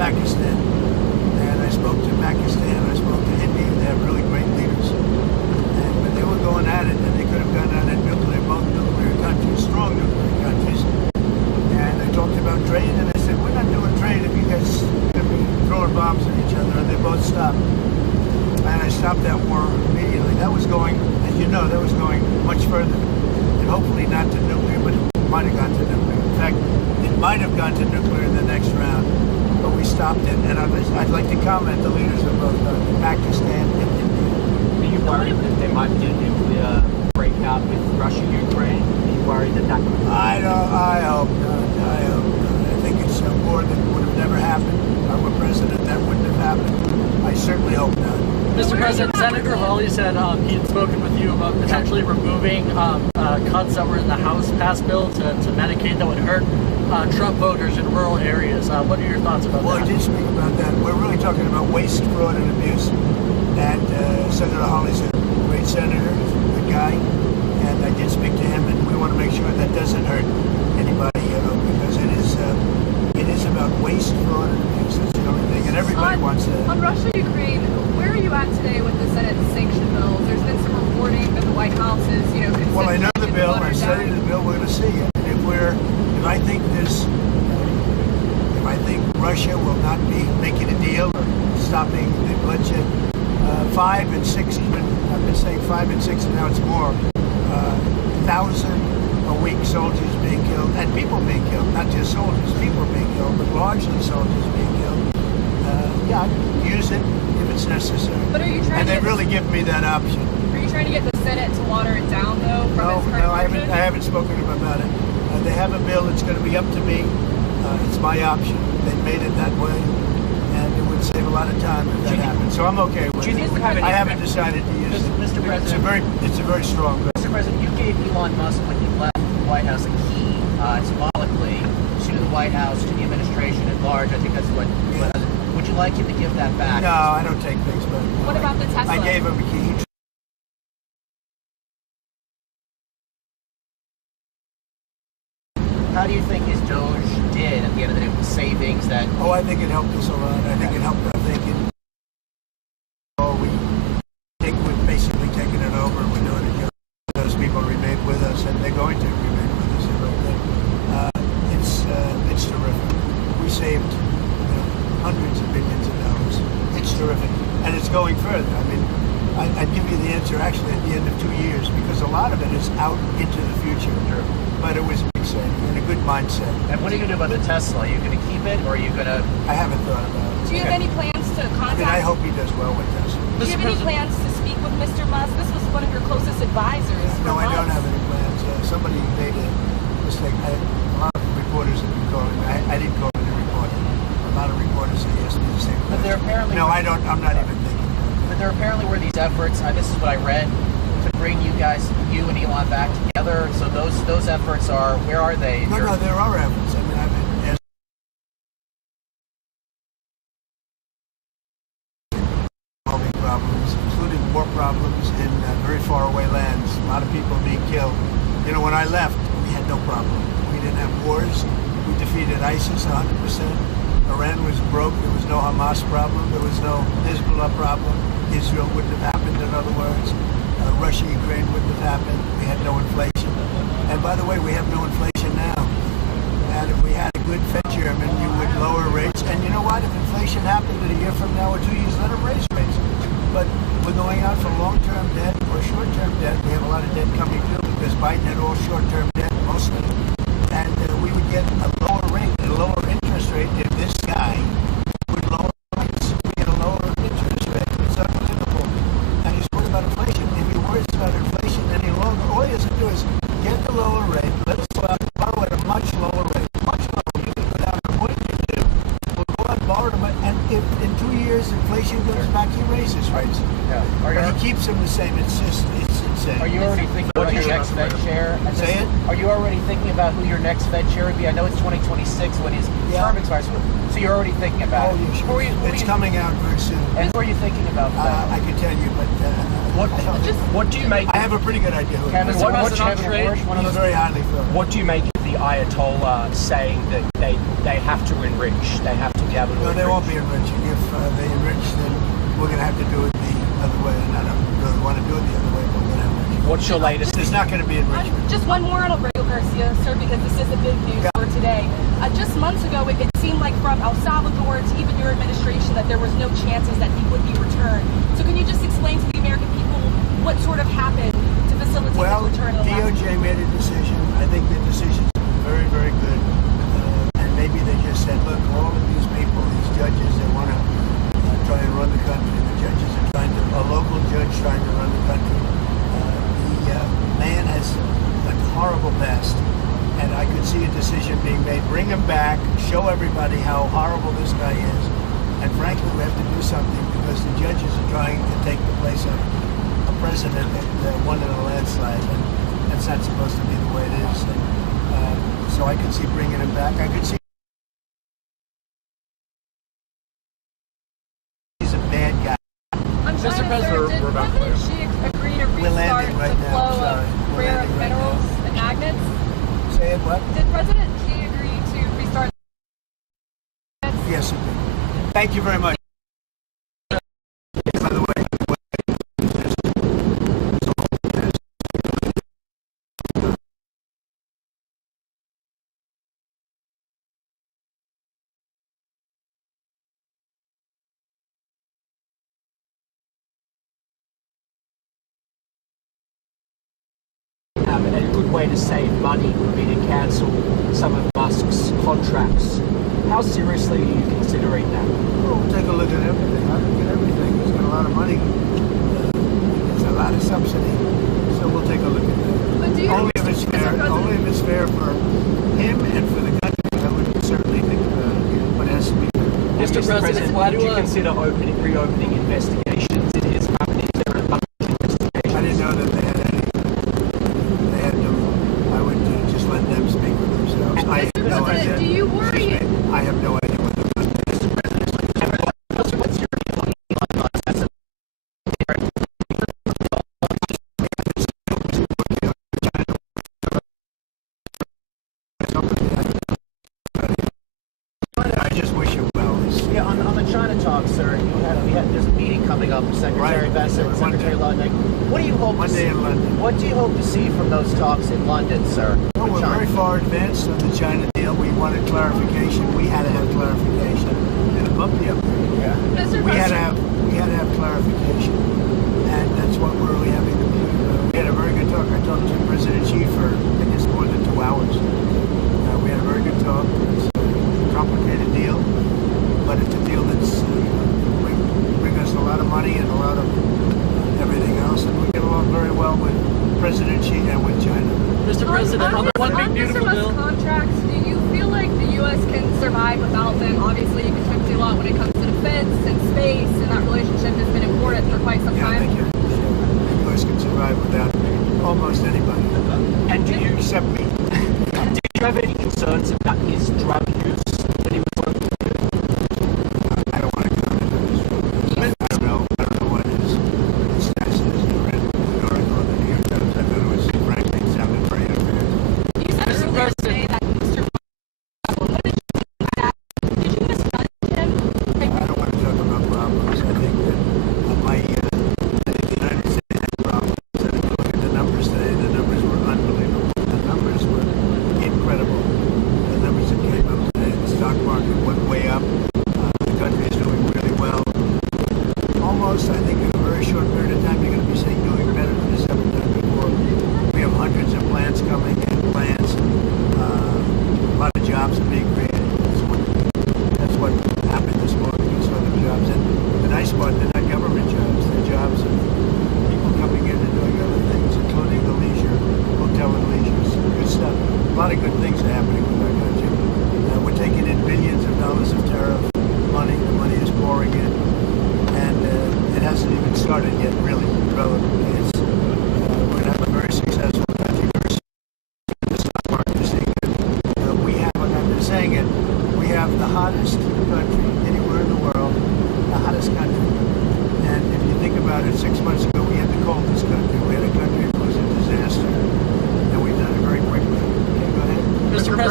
Pakistan. And I spoke to Pakistan, I spoke to India. They have really great leaders. And when they were going at it, and they could have gone at it nuclear, both nuclear countries, strong nuclear countries. And I talked about trade, and I said, we're not doing trade if you guys are going to be throwing bombs at each other. And they both stopped. And I stopped that war immediately. That was going, as you know, that was going much further. And hopefully not to nuclear, but it might have gone to nuclear. In fact, it might have gone to nuclear in the next round. But we stopped it. And I'd like to comment the leaders of both Pakistan and India. Are you worried that there might be a nuclear breakout with Russia, Ukraine? Are you worried that that could... I hope not. I hope not. I think it's a war that would have never happened. If I were president, that wouldn't have happened. I certainly hope not. Mr. President, Senator Hawley said he had spoken with you about potentially removing cuts that were in the House passed bill to Medicaid that would hurt Trump voters in rural areas. What are your thoughts about that? Well, I did speak about that. We're really talking about waste, fraud, and abuse. And Senator Hawley's a great senator, he's a good guy. And I did speak to him, and we want to make sure that doesn't hurt anybody, because it is about waste, fraud, and abuse. That's the only thing. And everybody wants that. On Russia, Ukraine, where are you at today with the Senate sanction bills? There's been some reporting that the White House is, considering... Well, I know the bill. I've studied the bill. We're going to see it. If I think Russia will not be making a deal or stopping the bloodshed, 5 and 6, even I've been saying 5 and 6, and now it's more. 1,000 a week soldiers being killed, and people being killed, not just soldiers, people being killed, but largely soldiers being killed. Yeah, I'd use it if it's necessary. But are you trying and they really give me that option. Are you trying to get the Senate to water it down, though? No, I haven't spoken to them about it. They have a bill. It's going to be up to me. It's my option. They made it that way, and it would save a lot of time if that happened. So I'm okay with it. I haven't decided to use it. Mr. President, it's a very strong bill. Mr. President, you gave Elon Musk, when he left the White House, a key symbolically to the White House, to the administration at large. I think that's what. Would you like him to give that back? No, I don't take things back. What about the Tesla? I gave him a key. How do you think his Doge did at the end of the day with the savings that... Oh, I think it helped us a lot. I think it helped our thinking. We think we've basically taken it over. We're doing it. Those people remain with us, and they're going to remain with us. It's terrific. We saved hundreds of billions of dollars. It's terrific. And it's going further. I mean, I'd give you the answer actually at the end of 2 years, because a lot of it is out into the future. Sure. But it was exciting and a good mindset. And what are you going to do about the Tesla? Are you going to keep it, or are you going to... I haven't thought about it. Do you have any plans to contact... I hope he does well with Tesla. Do you have any plans to speak with Mr. Musk? This was one of your closest advisors. No, I don't have any plans. Somebody made a mistake. A lot of reporters have been calling me. I didn't call any reporter. A lot of reporters have asked me the same question. But there apparently... No, I don't. I'm not even thinking. But there apparently were these efforts, this is what I read, to bring you and Elon back together. So those efforts are, where are they? No, there are efforts. I mean, I've been solving problems, including war problems in very far away lands. A lot of people being killed. When I left, we had no problem. We didn't have wars. We defeated ISIS 100%. Iran was broke. There was no Hamas problem. There was no Hezbollah problem. Israel wouldn't have happened, in other words. Russia, Ukraine wouldn't have happened. We had no inflation. And by the way, we have no inflation now. And if we had a good Fed chairman, you would lower rates. And you know what? If inflation happened a year from now or 2 years, let them raise rates. But we're going out for long-term debt or short-term debt. We have a lot of debt coming due because Biden had all short-term debt, mostly. And we would get a lower rate, a lower interest rate if this guy would lower rates. We get a lower interest rate. It's unbelievable. And he's worried about inflation. If he worries about inflation any longer, all he has to do is get the lower rate. Let's go out and borrow at a much lower rate. Much lower. You can go down to what you do. We'll go out and borrow them. And if in 2 years inflation goes back, he raises rates. Yeah. But he keeps them the same. It's insane. Are you already thinking about your next Fed chair? Say it? Are you already thinking about who your next Fed chair would be? I know it's 2026 when his term expires, so you're already thinking about it. Oh, yeah, it's coming out very soon. And who are you thinking about? I can tell you, but what do you make? I have a pretty good idea. Kevin Warsh, one of He's those. very highly filled. What do you make of the Ayatollah saying that they have to enrich, they have to be able to No, enrich. they won't be enriching. If they enrich, then we're going to have to do it the other way. And I don't really want to do it the other way, but we're going to enrich. What's your latest? There's not going to be enrichment. Just one more on Aurelio Garcia, sir, because this is the big news for today. Just months ago, it seemed like from El Salvador to even your administration that there was no chances that he would be returned. So can you just explain to the American people what sort of happened to facilitate his return? DOJ made a decision. I think the decision's very, very good. And maybe they just said, look, all of these people, these judges, they want to try and run the country. The judges are trying to, a local judge trying to run the country. The man has a horrible past. And I could see a decision being made. Bring him back, show everybody how horrible this guy is. And frankly, we have to do something because the judges are trying to take the place of a president that won in a landslide. And that's not supposed to be the way it is. And, so I could see bringing him back. I could see he's a bad guy. I'm trying to answer, did President Xi agree to restart the flow of rare earth minerals and magnets? Say it, what? Did President Xi agree to restart? Yes, he did. Thank you very much. By the way, And a good way to save money would be to cancel some of Musk's contracts. How seriously are you considering that? well, we'll take a look at everything. I look at everything. He's got a lot of money. There's a lot of subsidy. So we'll take a look at that. But do you Only if it's fair. Only if it's fair for him and for the country. I would certainly think about it. But it has to be fair. Mr. President, would you consider reopening investigations in his company? Is there a bunch of investigations? I didn't know that they had any. They had no. I would just let them speak for themselves. I have no idea. Do you worry? I have no idea what the What's your view on Elon Musk as a I just wish you well. Yeah, on the China talk, sir, there's a meeting coming up with Secretary Right. Bessent and Secretary Lundin. What do you hope to see? Monday in London. What do you hope to see from those talks in London, sir? Well, with we're China? very far advanced on the China deal. We wanted clarification. We had to have clarification. And a bumpy up there. Mr. We had President, to have clarification, and that's what we're really having to do. We had a very good talk. I talked to President Xi for I guess more than 2 hours. We had a very good talk. It's a complicated deal, but it's a deal that's bring us a lot of money and a lot of everything else, and we get along very well with President Xi and with China. Mr. President, on the one big beautiful Mr. bill. Musk contracts, do you feel like the U.S. can survive without them? Obviously, you can say a lot when it comes to defense and space, and that relationship has been important for quite some Yeah, I time. think the U.S. can survive without almost anybody. And do you Except me. have any concerns about his drug use when he was working with you? I don't want to comment on this. I don't know what his status is. I read the article in the New York Times. I thought it was, frankly, it sounded very unfair. You said earlier today that Mr. Musk, what did you think of that? Did you misjudge him? I don't want to talk about problems. I think that I think the United States had problems. And if you look at the numbers today, the numbers were unbelievable. The numbers were incredible. The numbers that came up today, the stock market went way up. The country is doing really well. Almost, I think, in a very short period of time, you're going to be seeing doing better than it's ever done before. We have hundreds of plants coming in, plants. A lot of jobs are being created. That's what happened this morning. You saw the jobs. And the nice part, they're not government jobs. They're jobs of people coming in and doing other things, including the leisure, hotel and leisure. Good stuff. A lot of good things are happening with our country. We're taking in billions of dollars of tariff money. The money is pouring in. And it hasn't even started yet, really, relatively. It's, we're going to have a very successful country. The stock market is seeing it. We have, like I've been saying it, we have the hottest country anywhere in the world, the hottest country. And if you think about it, 6 months ago, we had the coldest country. We had a country that was a disaster. And we've done it very quickly. Okay, go ahead. Mr.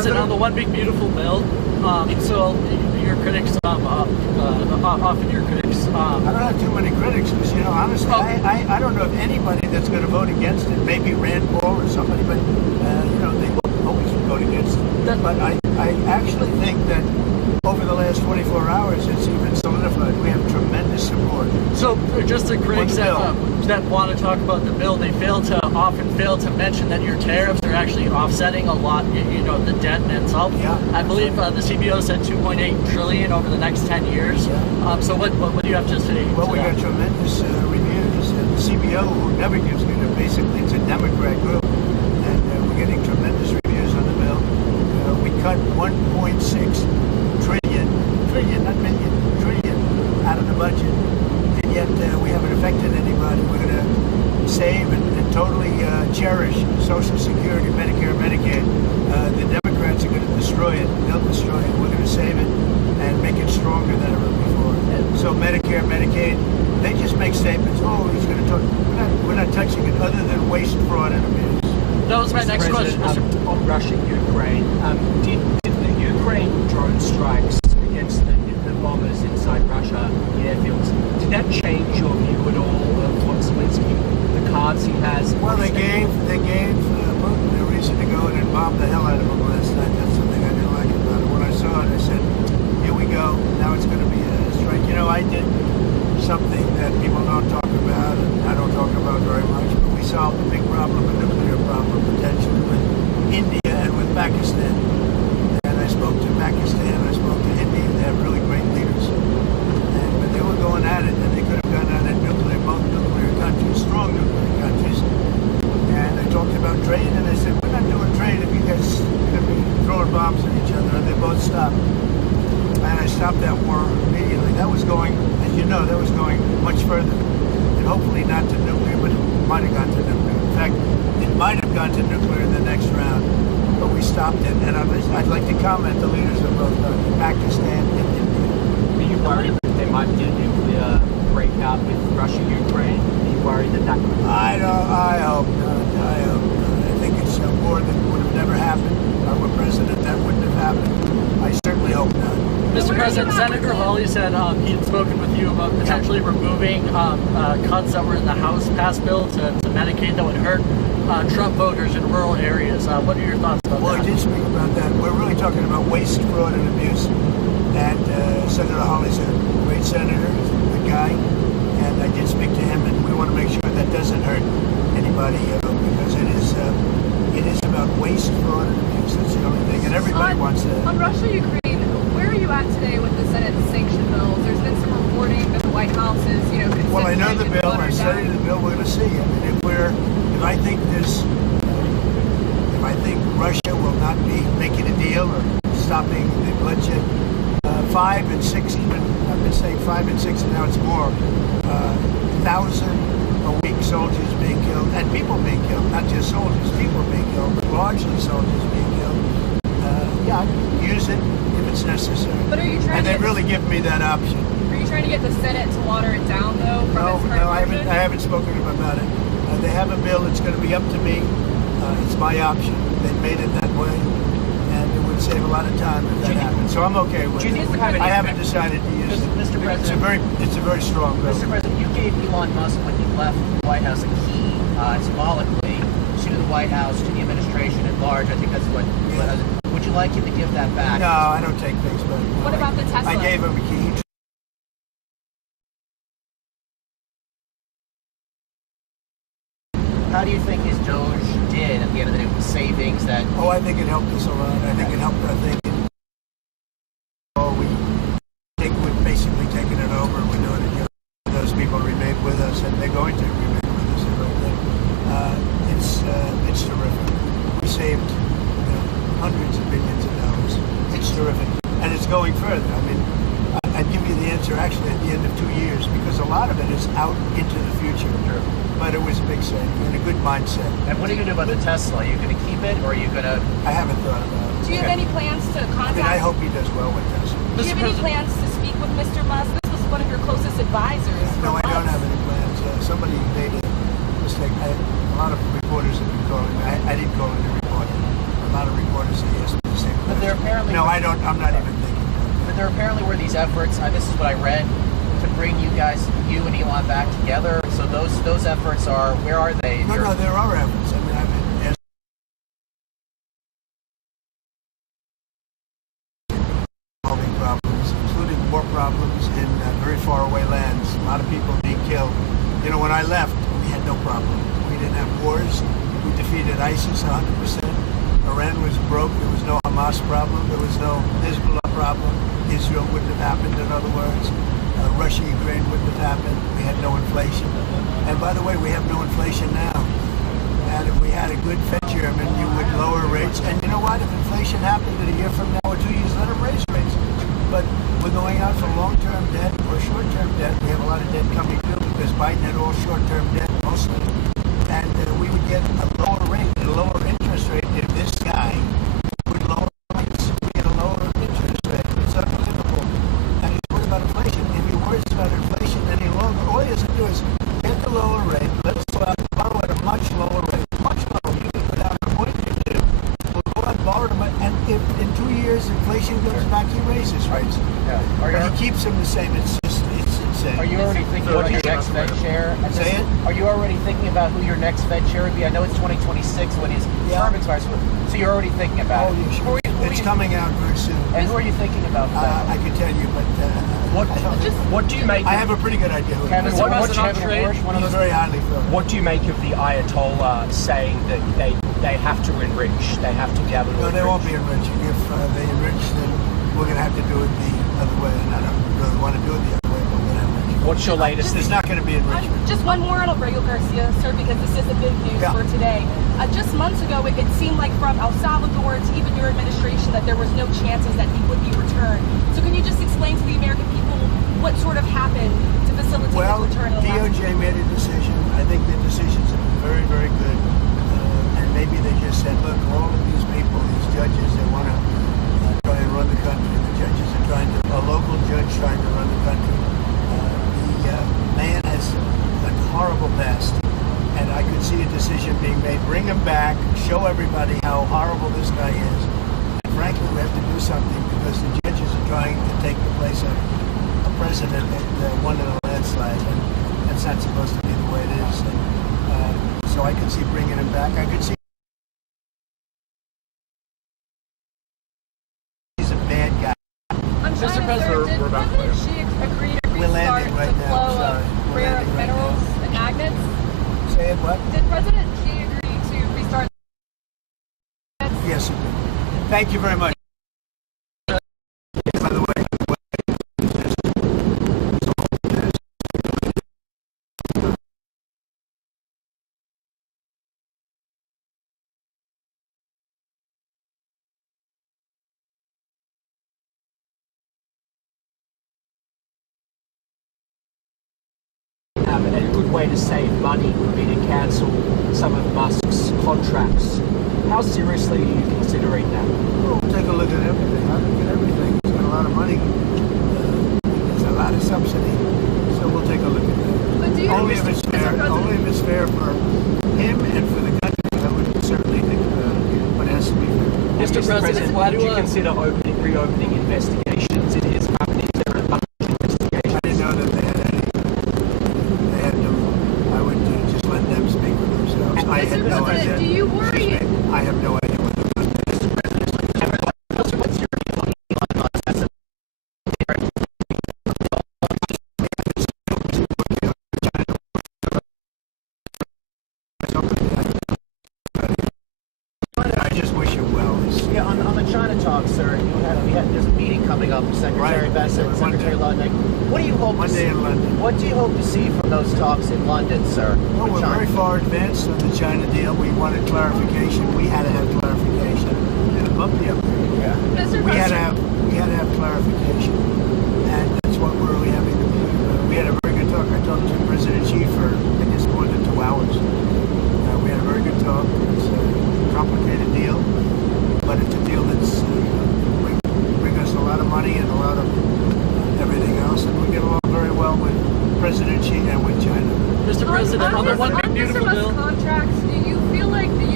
President, on the One Big Beautiful bill, so your critics, often your critics... I don't have too many critics because, honestly, I don't know of anybody that's going to vote against it. Maybe Rand Paul or somebody, but, they always vote against it. But I actually think that over the last 24 hours, it's even solidified. We have tremendous support. So, just the critics that want to talk about the bill, they often fail to mention that your tariffs are actually offsetting a lot, the debt in itself. Yeah. I believe the CBO said 2.8 trillion over the next 10 years. Yeah. So what do you have to say? Well, we got tremendous reviews. And the CBO, who never gives me basically it's a Democrat group, and we're getting tremendous reviews on the bill. We cut 1.6 trillion, not million, trillion out of the budget, and yet we haven't affected anybody. We're going to save and totally cherish Social Security, Medicare, Medicaid. The Democrats are going to destroy it. They'll destroy it. We're going to save it and make it stronger than ever before. So Medicare, Medicaid, they just make statements. Oh, he's going to talk. We're not touching it other than waste, fraud, and abuse. That was my next question. On Russia, Ukraine, did the Ukraine drone strikes against the bombers inside Russia, the airfields, did that change your view at all of what Zelensky, the cards he has? Well, they gave Putin a reason to go in and bomb the hell out of him last night. That's something I didn't like about it. When I saw it, I said, here we go. Now it's going to be a strike. I did something that people don't talk about, and I don't talk about very much, but we solved a big problem, a nuclear problem, potentially, with India and with Pakistan. And I spoke to Pakistan, I spoke to India. They have really great leaders. But they were going at it, and they could have gone at it both nuclear countries, strong nuclear countries. And I talked about trade, and I said, we're not doing trade if you guys are going to be throwing bombs at each other, and they both stopped. And I stopped that war immediately. That was going, as you know, much further. And hopefully not to nuclear, but it might have gone to nuclear. In fact, it might have gone to nuclear in the next round. But we stopped it. And I'd like to comment the leaders of both Pakistan and India. Are you worried that there might be a nuclear breakout with Russia, Ukraine? Are you worried that could happen? I hope not. I hope not. I think it's a war that would have never happened. If I were president, that wouldn't have happened. I certainly hope not. Mr. President, Senator Hawley said he had spoken with you about potentially removing cuts that were in the House passed bill to Medicaid that would hurt Trump voters in rural areas. What are your thoughts about that? Well, I did speak about that. We're really talking about waste, fraud, and abuse. And Senator Hawley's a great senator. He's a good guy. And I did speak to him, and we want to make sure that doesn't hurt anybody because it is about waste, fraud, and abuse. That's the only thing. And everybody wants that. On Russia, Ukraine, where are you at today with the Senate sanction bills? There's been some reporting that the White House is, considering. Well, I know the bill. I studied the bill. We're going to see. I mean, if I think Russia will not be making a deal or stopping the bloodshed, 5 and 6, even I've been saying 5 and 6, and now it's more. 1,000 a week soldiers being killed, and people being killed, not just soldiers, people being killed, but largely soldiers being killed. Yeah, I'd use it if it's necessary. But are you trying and they really give me that option. Are you trying to get the Senate to water it down, though? No, I haven't spoken about it. They have a bill. It's going to be up to me. It's my option. They've made it that way, and it would save a lot of time if that happened. So I'm okay with it. I haven't decided to use it. Mr. President, it's a very strong bill. Mr. President, you gave Elon Musk, when he left the White House, a key symbolically to the White House, to the administration at large. I think that's what. Would you like him to give that back? No, I don't take things back. What about the Tesla? I gave him a key. How do you think his Doge did at the end of the day with the savings that... Oh, I think it helped us a lot. I think we've basically taken it over. We're doing it. Those people remain with us, and they're going to remain with us. It's terrific. We saved hundreds of billions of dollars. It's terrific. And it's going further. I mean, I'd give you the answer actually at the end of 2 years, because a lot of it is out into the future. Sure. But it was a big save and a good mindset. And what are you going to do about the Tesla? Are you going to keep it, or are you going to... I haven't thought about it. Do you have any plans to contact... I hope he does well with Tesla. Do you have any plans to speak with Mr. Musk? This was one of your closest advisors. No, I don't have any plans. Somebody made a mistake. A lot of reporters have been calling me. I didn't call any reporter. lot of reporters say yes to the same question. But there apparently no, I don't. I'm not even thinking. But there apparently were these efforts. This is what I read, to bring you and Elon back together. So those efforts are, where are they? No, there are efforts. I mean, there's solving problems, including war problems in very far away lands. A lot of people being killed. You know, when I left, we had no problem. We didn't have wars. We defeated ISIS 100%. Iran was broke. There was no Hamas problem. There was no Hezbollah problem. Israel wouldn't have happened, in other words. Russia, Ukraine wouldn't have happened. We had no inflation. And by the way, we have no inflation now. And if we had a good Fed chairman, you would lower rates. And you know what? If inflation happened in a year from now or 2 years, let them raise rates. But we're going out for long-term debt or short-term debt. We have a lot of debt coming due because Biden had all short-term debt mostly. And we would get a lower rate, a lower interest rate if this guy would lower rates. We get a lower interest rate. It's unbelievable. And he's worried about inflation. If he worries about inflation any longer, all he has to do is get the lower rate. Let us go out and borrow at a much lower rate. Much lower. You can go down to 0.2. We'll go out and borrow them. And if in 2 years inflation goes back, he raises rates. Yeah. But he keeps them the same. It's insane. Are you already thinking about your next Fed chair? Say it? Are you already thinking about who your next Fed chair would be? I know it's 2026 when his term expires, so you're already thinking about it. Sure. It's coming out very soon. And who are you thinking about? I could tell you, but What do you make? I have a pretty good idea. Kevin, what's He's very highly filled. What do you make of the Ayatollah saying that they have to enrich, they have to be able to No, enrich? they won't be enriching. If they enrich, then we're going to have to do it the other way, and I don't really want to do it the other way, but we're going to enrich. What's your latest? There's not going to be enrichment. Just one more on Abreu Garcia, sir, because this is the big news for today. Just months ago, it seemed like from El Salvador to even your administration that there was no chances that he would be returned. So can you just explain to the American people what sort of happened to facilitate his return? DOJ made a decision. I think the decisions have been very, very good. And maybe they just said, look, all of these people, these judges, they want to try and run the country. The judges are trying to, a local judge trying to run the country. The man has a horrible past. And I could see a decision being made. Bring him back, show everybody how horrible this guy is. And frankly, we have to do something because the judges are trying to take the place of a president that won in a landslide. And that's not supposed to be the way it is. And, so I could see bringing him back. I could see he's a bad guy. I'm Mr. trying to President, did President Xi agree to We're restart landing right the now. flow Sorry. of We're rare landing right minerals now. and magnets? Say it what? Did President Xi agree to restart? Yes, he did. Thank you very much. By the way, and a good way to save money would be to cancel some of Musk's contracts. How seriously are you considering that? we'll take a look at everything. I look at everything. He's got a lot of money. There's a lot of subsidy. So we'll take a look at that. But do you Only if it's fair. Only if it's fair for him and for the country. I would certainly think but it has to be fair. Mr. President, why would do you consider reopening investigations in his company? Is there a bunch of investigations? I didn't know that they had any. They had no. I would just let them speak for themselves. I had no idea. Do you worry? I have no idea what the What's your view on Elon Musk as a I just wish him well. Yeah, on the China talk, sir, there's a meeting coming up with Secretary Right. Bessent and Secretary Ludwig. What do you hope to see? Monday in London. What do you hope to see from those talks in London, sir? Well, with we're China? very far advanced on the China deal. We wanted clarification. We had to have clarification. And a bumpy up there. Mr. We had to President, have clarification. And that's what we're really having to do. We had a very good talk. I talked to President Xi for, I guess, more than 2 hours. We had a very good talk. It's a complicated deal, but it's a deal that's bring us a lot of money and a lot of everything else. And we get along very well with President Xi and with China. Mr. President, on the one big beautiful bill? contracts, do you feel like the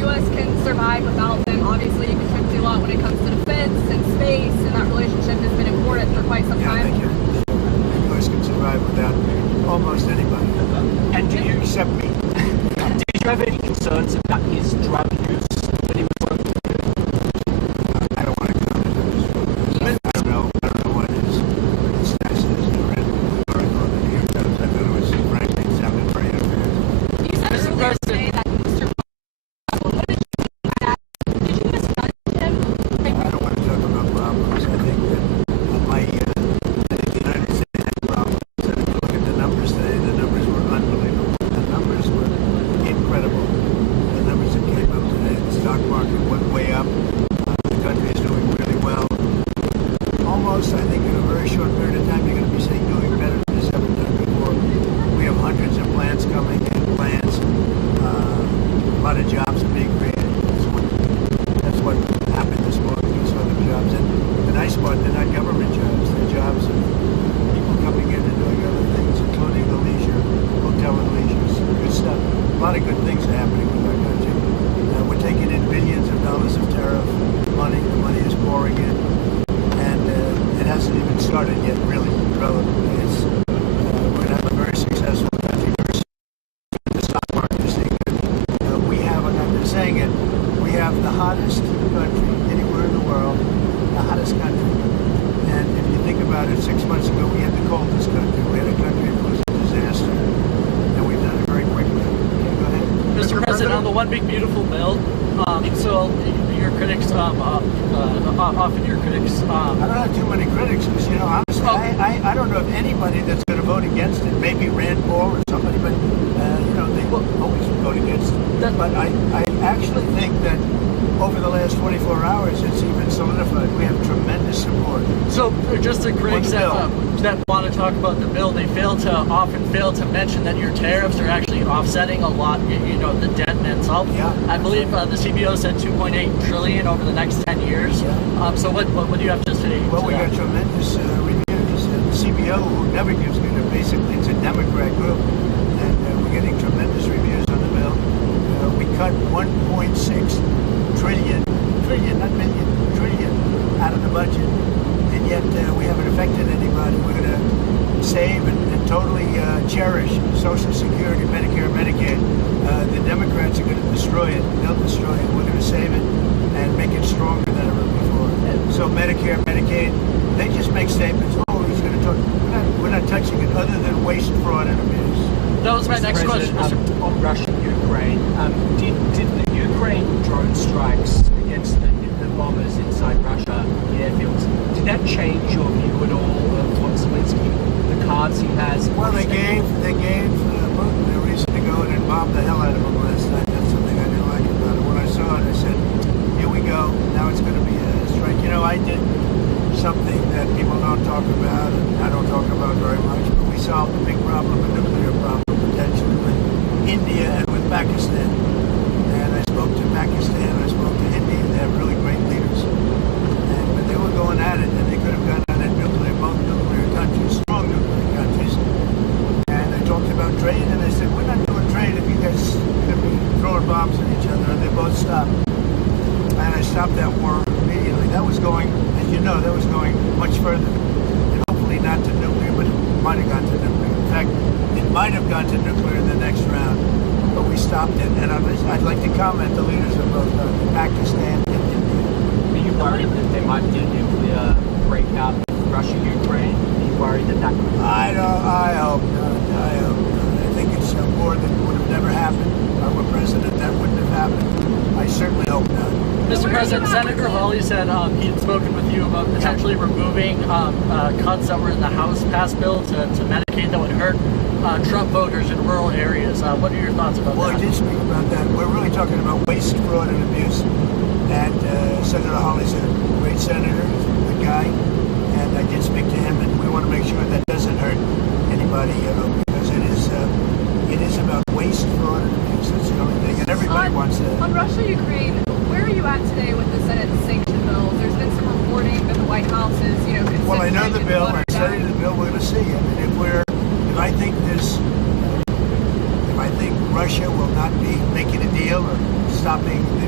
U.S. can survive without them? Obviously, you contribute a lot when it comes to defense and space, and that relationship has been important for quite some time. Thank you. The U.S. can survive without almost anybody. And do you Except me. did you have any concerns about his drug use when he was working with you? I don't want to comment on this. I don't know what his status is. I read the article in the New York Times. I thought it was, frankly, it sounded very unfair. You said earlier today that Mr. What did you think of that? Did you misjudge him? I don't want to talk about problems. I think that the United States had problems. And if you look at the numbers today, the numbers were unbelievable. The numbers were incredible. The numbers that came up today, the stock market went way up. The country is doing really well. Almost, I think, in a very short period of time, you're going to be seeing doing better than it's ever done before. We have hundreds of plants coming in, plants. A lot of jobs are being created. That's what happened this morning. We saw the jobs. And the nice part, they're not government jobs. They're jobs of people coming in and doing other things, including the leisure, hotel and leisure. Good stuff. A lot of good things are happening with our country. We're taking in billions of dollars of tariff money. The money is pouring in. And it hasn't even started yet, really, relatively. We're going to have a very successful country. The stock market is seeing it. We have, and I've been saying it, we have the hottest country anywhere in the world, the hottest country. And if you think about it, 6 months ago, we had the coldest country. We had a country that was a disaster. And we've done it very quickly. Okay, go ahead. Mr. President, on the One Big Beautiful Bill, so your critics, often your critics... I don't have too many critics because, honestly, I don't know of anybody that's going to vote against it. Maybe Rand Paul or somebody, but, they will always vote against it. But I actually think that over the last 24 hours, it's even solidified. We have tremendous support. So just the critics that want to talk about the bill, they often fail to mention that your tariffs are actually offsetting a lot, the debt and itself. Yeah. I believe the CBO said 2.8 trillion over the next 10 years. Yeah. So what do you have to say? Well, we got tremendous reviews. The CBO, who never gives good, basically it's a Democrat group, and we're getting tremendous reviews on the bill. We cut 1.6 trillion, not million, trillion out of the budget, and yet we haven't affected anybody. We're going to save and totally cherish Social Security, Medicare, Medicaid. The Democrats are going to destroy it. They'll destroy it. We're going to save it and make it stronger than ever before. So Medicare, Medicaid, they just make statements. Oh, he's going to talk. We're not touching it other than waste, fraud, and abuse. That was my next question. On Russia, Ukraine, did the Ukraine drone strikes against the bombers inside Russia, the airfields, did that change your view at all of what Zelensky, the cards he has? Well, they gave Putin a reason to go in and bomb the hell out of him last night. That's something I didn't like about it. When I saw it, I said, here we go. Now it's going to be a strike. I did something that people don't talk about, and I don't talk about very much, but we solved a big problem, a nuclear problem, potentially with India and with Pakistan. And I spoke to Pakistan, I spoke to India. They have really great leaders. And when they were going at it, and they could have gone at it both nuclear countries, strong nuclear countries. And I talked about trade, and I said, we're not doing trade if you guys are going to be throwing bombs at each other. And they both stopped. And I stopped that war immediately. That was going, as you know, much further. And hopefully not to nuclear, but it might have gone to nuclear. In fact, it might have gone to nuclear in the next round. But we stopped it. And I'd like to comment the leaders of both Pakistan and India. Are you worried that there might be a nuclear breakout in Russia, Ukraine? Are you worried that could... I hope not. I think it's a war that would have never happened. If I were president, that wouldn't have happened. I certainly hope not. Mr. President, Senator Hawley said he had spoken with you about potentially removing cuts that were in the House passed bill to Medicaid that would hurt Trump voters in rural areas. What are your thoughts about that? Well, I did speak about that. We're really talking about waste, fraud, and abuse. And Senator Hawley's a great senator. He's a good guy. And I did speak to him, and we want to make sure that doesn't hurt anybody, because it is about waste, fraud, and abuse. That's the only thing. And everybody wants that. On Russia, Ukraine, where are you at today with the Senate sanction bills? There's been some reporting that the White House is, considering... Well, I know the bill. I studied the bill. We're going to see. I mean, if I think Russia will not be making a deal or stopping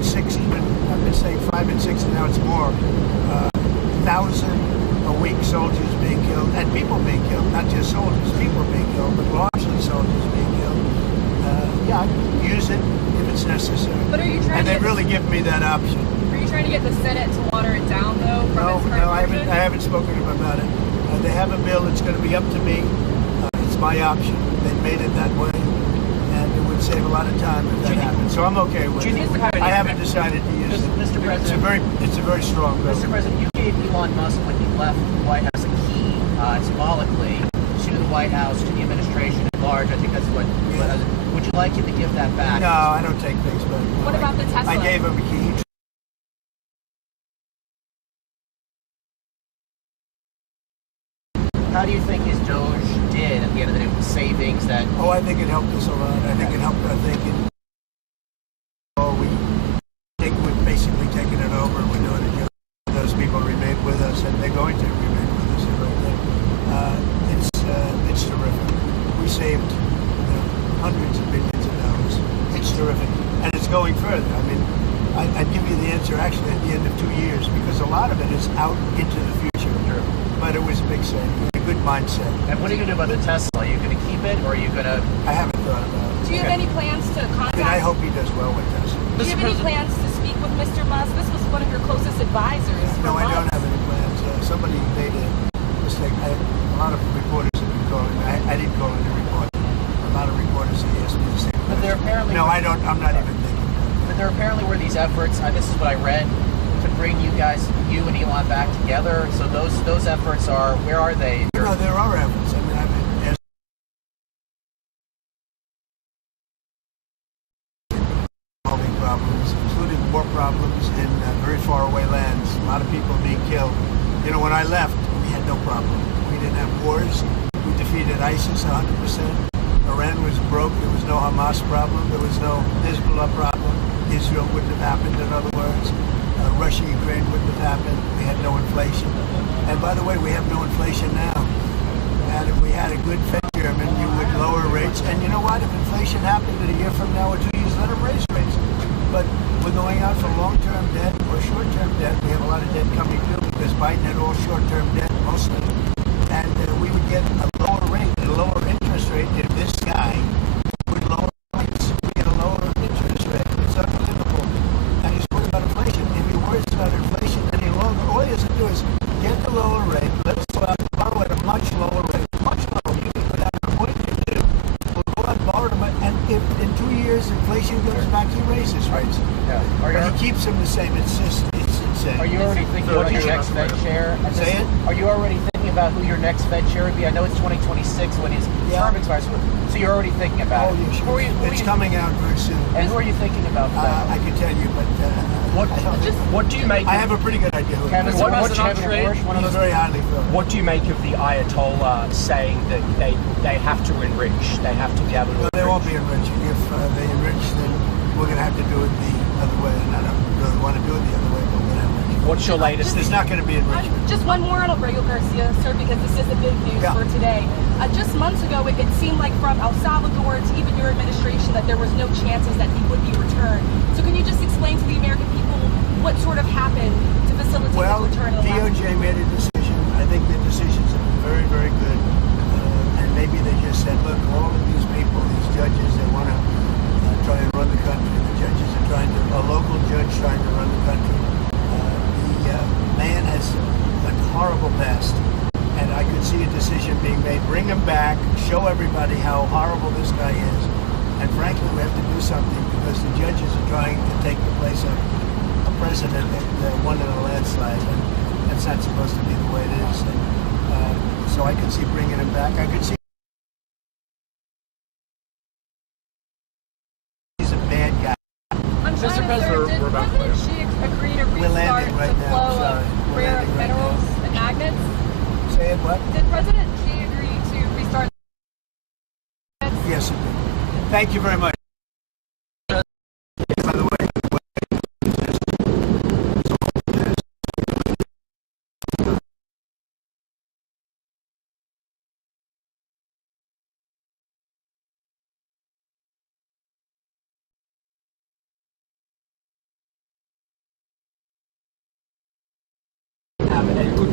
and 6, even I've been saying 5 and 6, and now it's more. 1,000 a week soldiers being killed, and people being killed, not just soldiers, people being killed, but largely soldiers being killed. Yeah, I use it if it's necessary. But are you trying and to they really give me that option. Are you trying to get the Senate to water it down, though? No, I haven't spoken to them about it. They have a bill. It's going to be up to me. It's my option. They've made it that way, and it would save a lot of time if that happened. So I'm okay with it. I haven't decided to use it. Mr. President, it's a very strong bill. Mr. President, you gave Elon Musk, when he left the White House, a key symbolically to the White House, to the administration at large. I think that's what. Would you like him to give that back? No, I don't take things back. What about the Tesla? I gave him a key. How do you think his Doge did at the end of the day with the savings that? Oh, I think it helped us a lot. I think it helped our thinking. We think we've basically taken it over. We're doing it. Those people remain with us, and they're going to remain with us. It's terrific. We saved hundreds of billions of dollars. It's terrific, and it's going further. I mean, I'd give you the answer actually at the end of 2 years, because a lot of it is out into the future. Sure. But it was a big saving, a good mindset. And what are you going to do about the Tesla? Are you going to keep it, or are you going to? I haven't thought about it. Do you have any plans to contact? I hope he does well with Tesla. Do you have any plans to speak with Mr. Musk? This was one of your closest advisors. No, for I don't months. have any plans. Somebody made a mistake. A lot of reporters have been calling me. I didn't call any reporter. A lot of reporters have asked me the same question. But there apparently. No, I don't. I'm not even thinking. But there apparently were these efforts. This is what I read, to bring you and Elon back together. So those efforts are. Where are they? No, there are efforts. I mean, I've been asked solving problems, including war problems in very far away lands. A lot of people being killed. You know, when I left, we had no problem. We didn't have wars. We defeated ISIS 100%. Iran was broke. There was no Hamas problem. There was no Hezbollah problem. Israel wouldn't have happened, in other words. Russia, Ukraine wouldn't have happened. We had no inflation. And by the way, we have no inflation now. And if we had a good Fed chairman, you would lower rates. And you know what? If inflation happened in a year from now or 2 years, let them raise rates. But we're going out for long-term debt or short-term debt. We have a lot of debt coming due because Biden had all short-term debt mostly. And we would get a lower rate, a lower interest rate if this guy would lower rates. We get a lower interest rate. It's unbelievable. And he's worried about inflation. If he worries about inflation any longer, all he has to do is get the lower rate. Let's go out and borrow at a much lower rate. Much lower. You can put out a point to do. We'll go out and borrow them. And if in 2 years inflation goes back, he raises rates. Yeah. But he keeps them the same. It's insane. Are you already thinking about your next Fed chair? Say it? Are you already thinking about who your next Fed chair would be? I know it's 2026 when his term expires, so you're already thinking about Oh, it. yeah, sure. It's coming out very soon. And who are you thinking about? I can tell you, but What do you make? I have a pretty good idea. Kevin, What- what, what- Kevin Warsh, one of He's those. very highly filled. What do you make of the Ayatollah saying that they have to enrich? They have to be able to. No, they won't be enriching. If they enrich, then we're going to have to do it the other way. And I don't really want to do it the other way, but we're going to enrich. What's your latest? There's not going to be enrichment. Just one more on Abrego Garcia, sir, because this is the big news Yeah. for today. Just months ago, it seemed like from El Salvador to even your administration that there was no chances that he would be returned. So can you just explain to the American people what sort of happened to facilitate Well, his return? DOJ made a decision. I think the decisions have been very, very good. And maybe they just said, look, all of these people, these judges, they want to try and run the country. The judges are trying to, a local judge trying to run the country. The man has a horrible past. And I could see a decision being made. Bring him back, show everybody how horrible this guy is. And frankly, we have to do something because the judges are trying to take the place of a president that won in a landslide. And that's not supposed to be the way it is. And, so I could see bringing him back. I could see he's a bad guy. I'm Mr. trying to President, did we're about to President Xi agree to We're restart landing right the now, flow sorry. of We're rare landing right minerals now. and magnets? Say it what? Did President Xi agree to restart? Yes, it did. Thank you very much.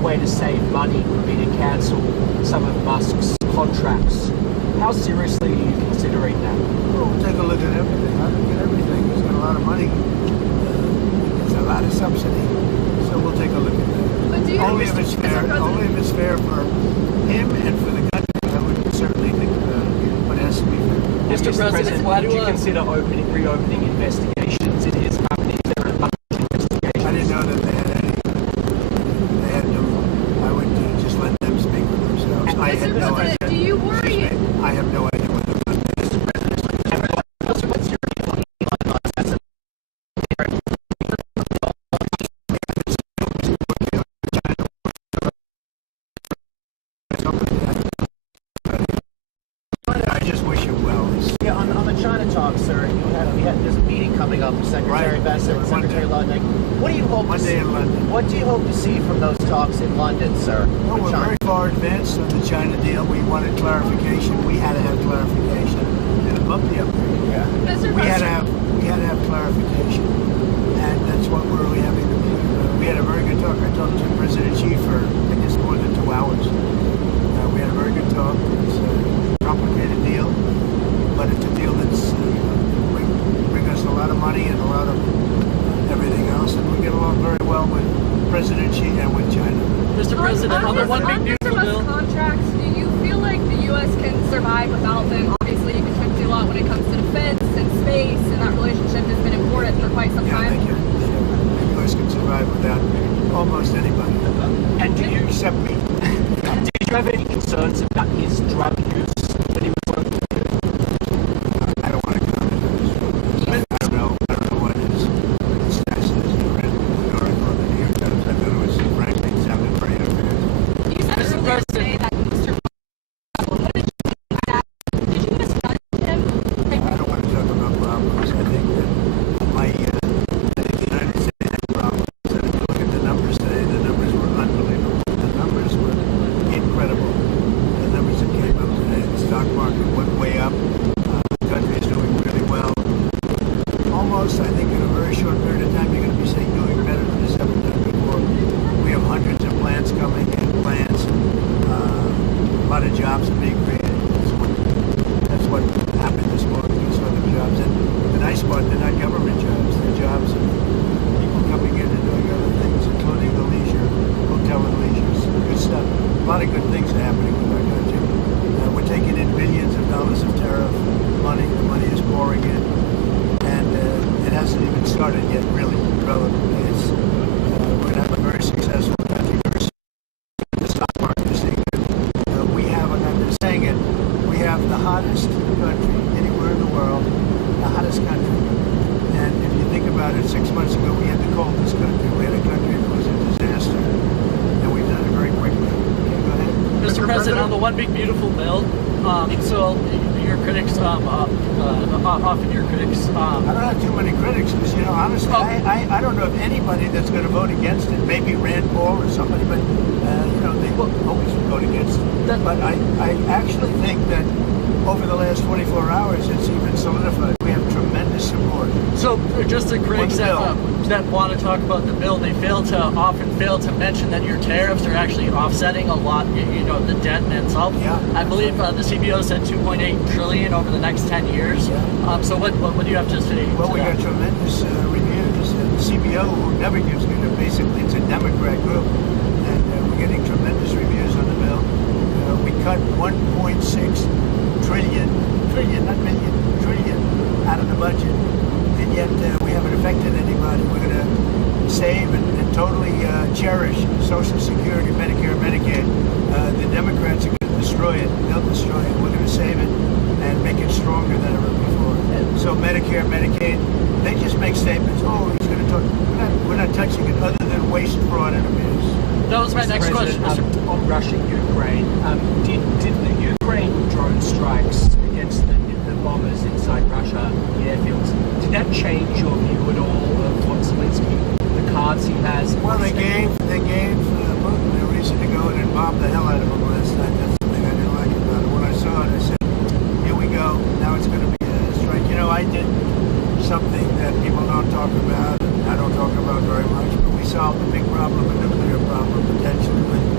way to save money would be to cancel some of Musk's contracts. How seriously are you considering that? Well, we'll take a look at everything. I look at everything. He's got a lot of money. It's a lot of subsidy. So we'll take a look at that. But do you Only if it's fair. Only if it's fair for him and for the country. I would certainly think about it. But it has to be fair. Mr. President, why do would you consider reopening investigations into his company? Is there a bunch of investigations? I didn't know that they had any. They had no. I would just let them speak for themselves. I had no idea. Do you worry? I have no idea what they're going to do. What's your view on Elon Musk as a I just wish him well. Yeah, on the China talk, sir, there's a meeting coming up with Secretary Right. Bessent, Secretary Ludnick. What do you hope to see? Monday in London. What do you hope to see from those talks in London, sir? Well, with we're China? very far advanced on the China deal. We wanted clarification. We had to have clarification. And a bumpy up there. Yeah. Mr. We had President, to have clarification, and that's what we're really having to do. We had a very good talk. I talked to President Xi for I guess more than 2 hours. We had a very good talk. It's a complicated deal, but it's a deal that's bring us a lot of money and a lot of everything else, and we get along very well with President Xi and with China. Mr. President, on the one big beautiful bill. contracts, do you feel like the U.S. can survive without them? Obviously, you can do a lot when it comes to defense and space, and that relationship has been important for quite some Yeah, time. they can. The U.S. can survive without almost anybody. And do you Except me. did you have any concerns about his drug use when he was working with you? I don't want to comment on this. I don't know what his status is. I read the article in the New York Times. I thought it was frankly sounded very unfair. You said Mr. earlier President. today that Mr. What did you think of that? Did you misjudge him? I don't want to talk about problems. I think that the United States had problems. And if you look at the numbers today, the numbers were unbelievable. The numbers were incredible. The numbers that came up today, the stock market went way up. The country is doing really well. Almost, I think, in a very short period of time, you're going to be saying doing better than it's ever done before. We have hundreds of plants coming in, plants. A lot of jobs are being created. That's what happened this morning. We saw the jobs. And the nice part, they're not government jobs. They're jobs of people coming in and doing other things, including the leisure, hotel and leisure. Good stuff. A lot of good things are happening with our country. We're taking in billions of dollars of tariff money. The money is pouring in. And it hasn't even started yet, really, relatively. We're going to have a very successful country. The stock market is saying that we have, and I've been saying it, we have the hottest country anywhere in the world, the hottest country. And if you think about it, 6 months ago we had the coldest country. We had a country that was a disaster. And we've done it very quickly. Okay, go ahead. Mr. President, on the one big beautiful bill, so your critics, often your critics, I don't have too many critics because, honestly, I don't know of anybody that's going to vote against it. Maybe Rand Paul or somebody, but, they will always vote against it. But I actually think that over the last 24 hours, it's even solidified. We have tremendous support. So just the critics that want to talk about the bill, they often fail to mention that your tariffs are actually offsetting a lot, the debt in itself. Yeah. I believe the CBO said 2.8 trillion over the next 10 years. Yeah. So what do you have to say? Well, we got tremendous reviews. The CBO, who never gives me basically it's a Democrat group, and we're getting tremendous reviews on the bill. We cut 1.6 trillion, not million, trillion out of the budget, and yet we haven't affected anybody. We're going to save and totally cherish Social Security, Medicare, Medicaid. The Democrats are going to destroy it. They'll destroy it. We're going to save it and make it stronger than ever before. So Medicare, Medicaid, they just make statements. Oh, he's going to talk. We're not touching it other than waste, fraud, and abuse. That was my next question, Mr. On Russia, Ukraine, did the Ukraine drone strikes against the bombers inside Russia, the airfields, did that change your view at all of what Zelensky, the cards he has? Well, they gave Putin a reason to go in and bomb the hell out of him last night. That's the thing I didn't like about it. When I saw it, I said, here we go. Now it's going to be a strike. I did something that people don't talk about, and I don't talk about very much, but we solved a big problem, a nuclear problem, potentially, with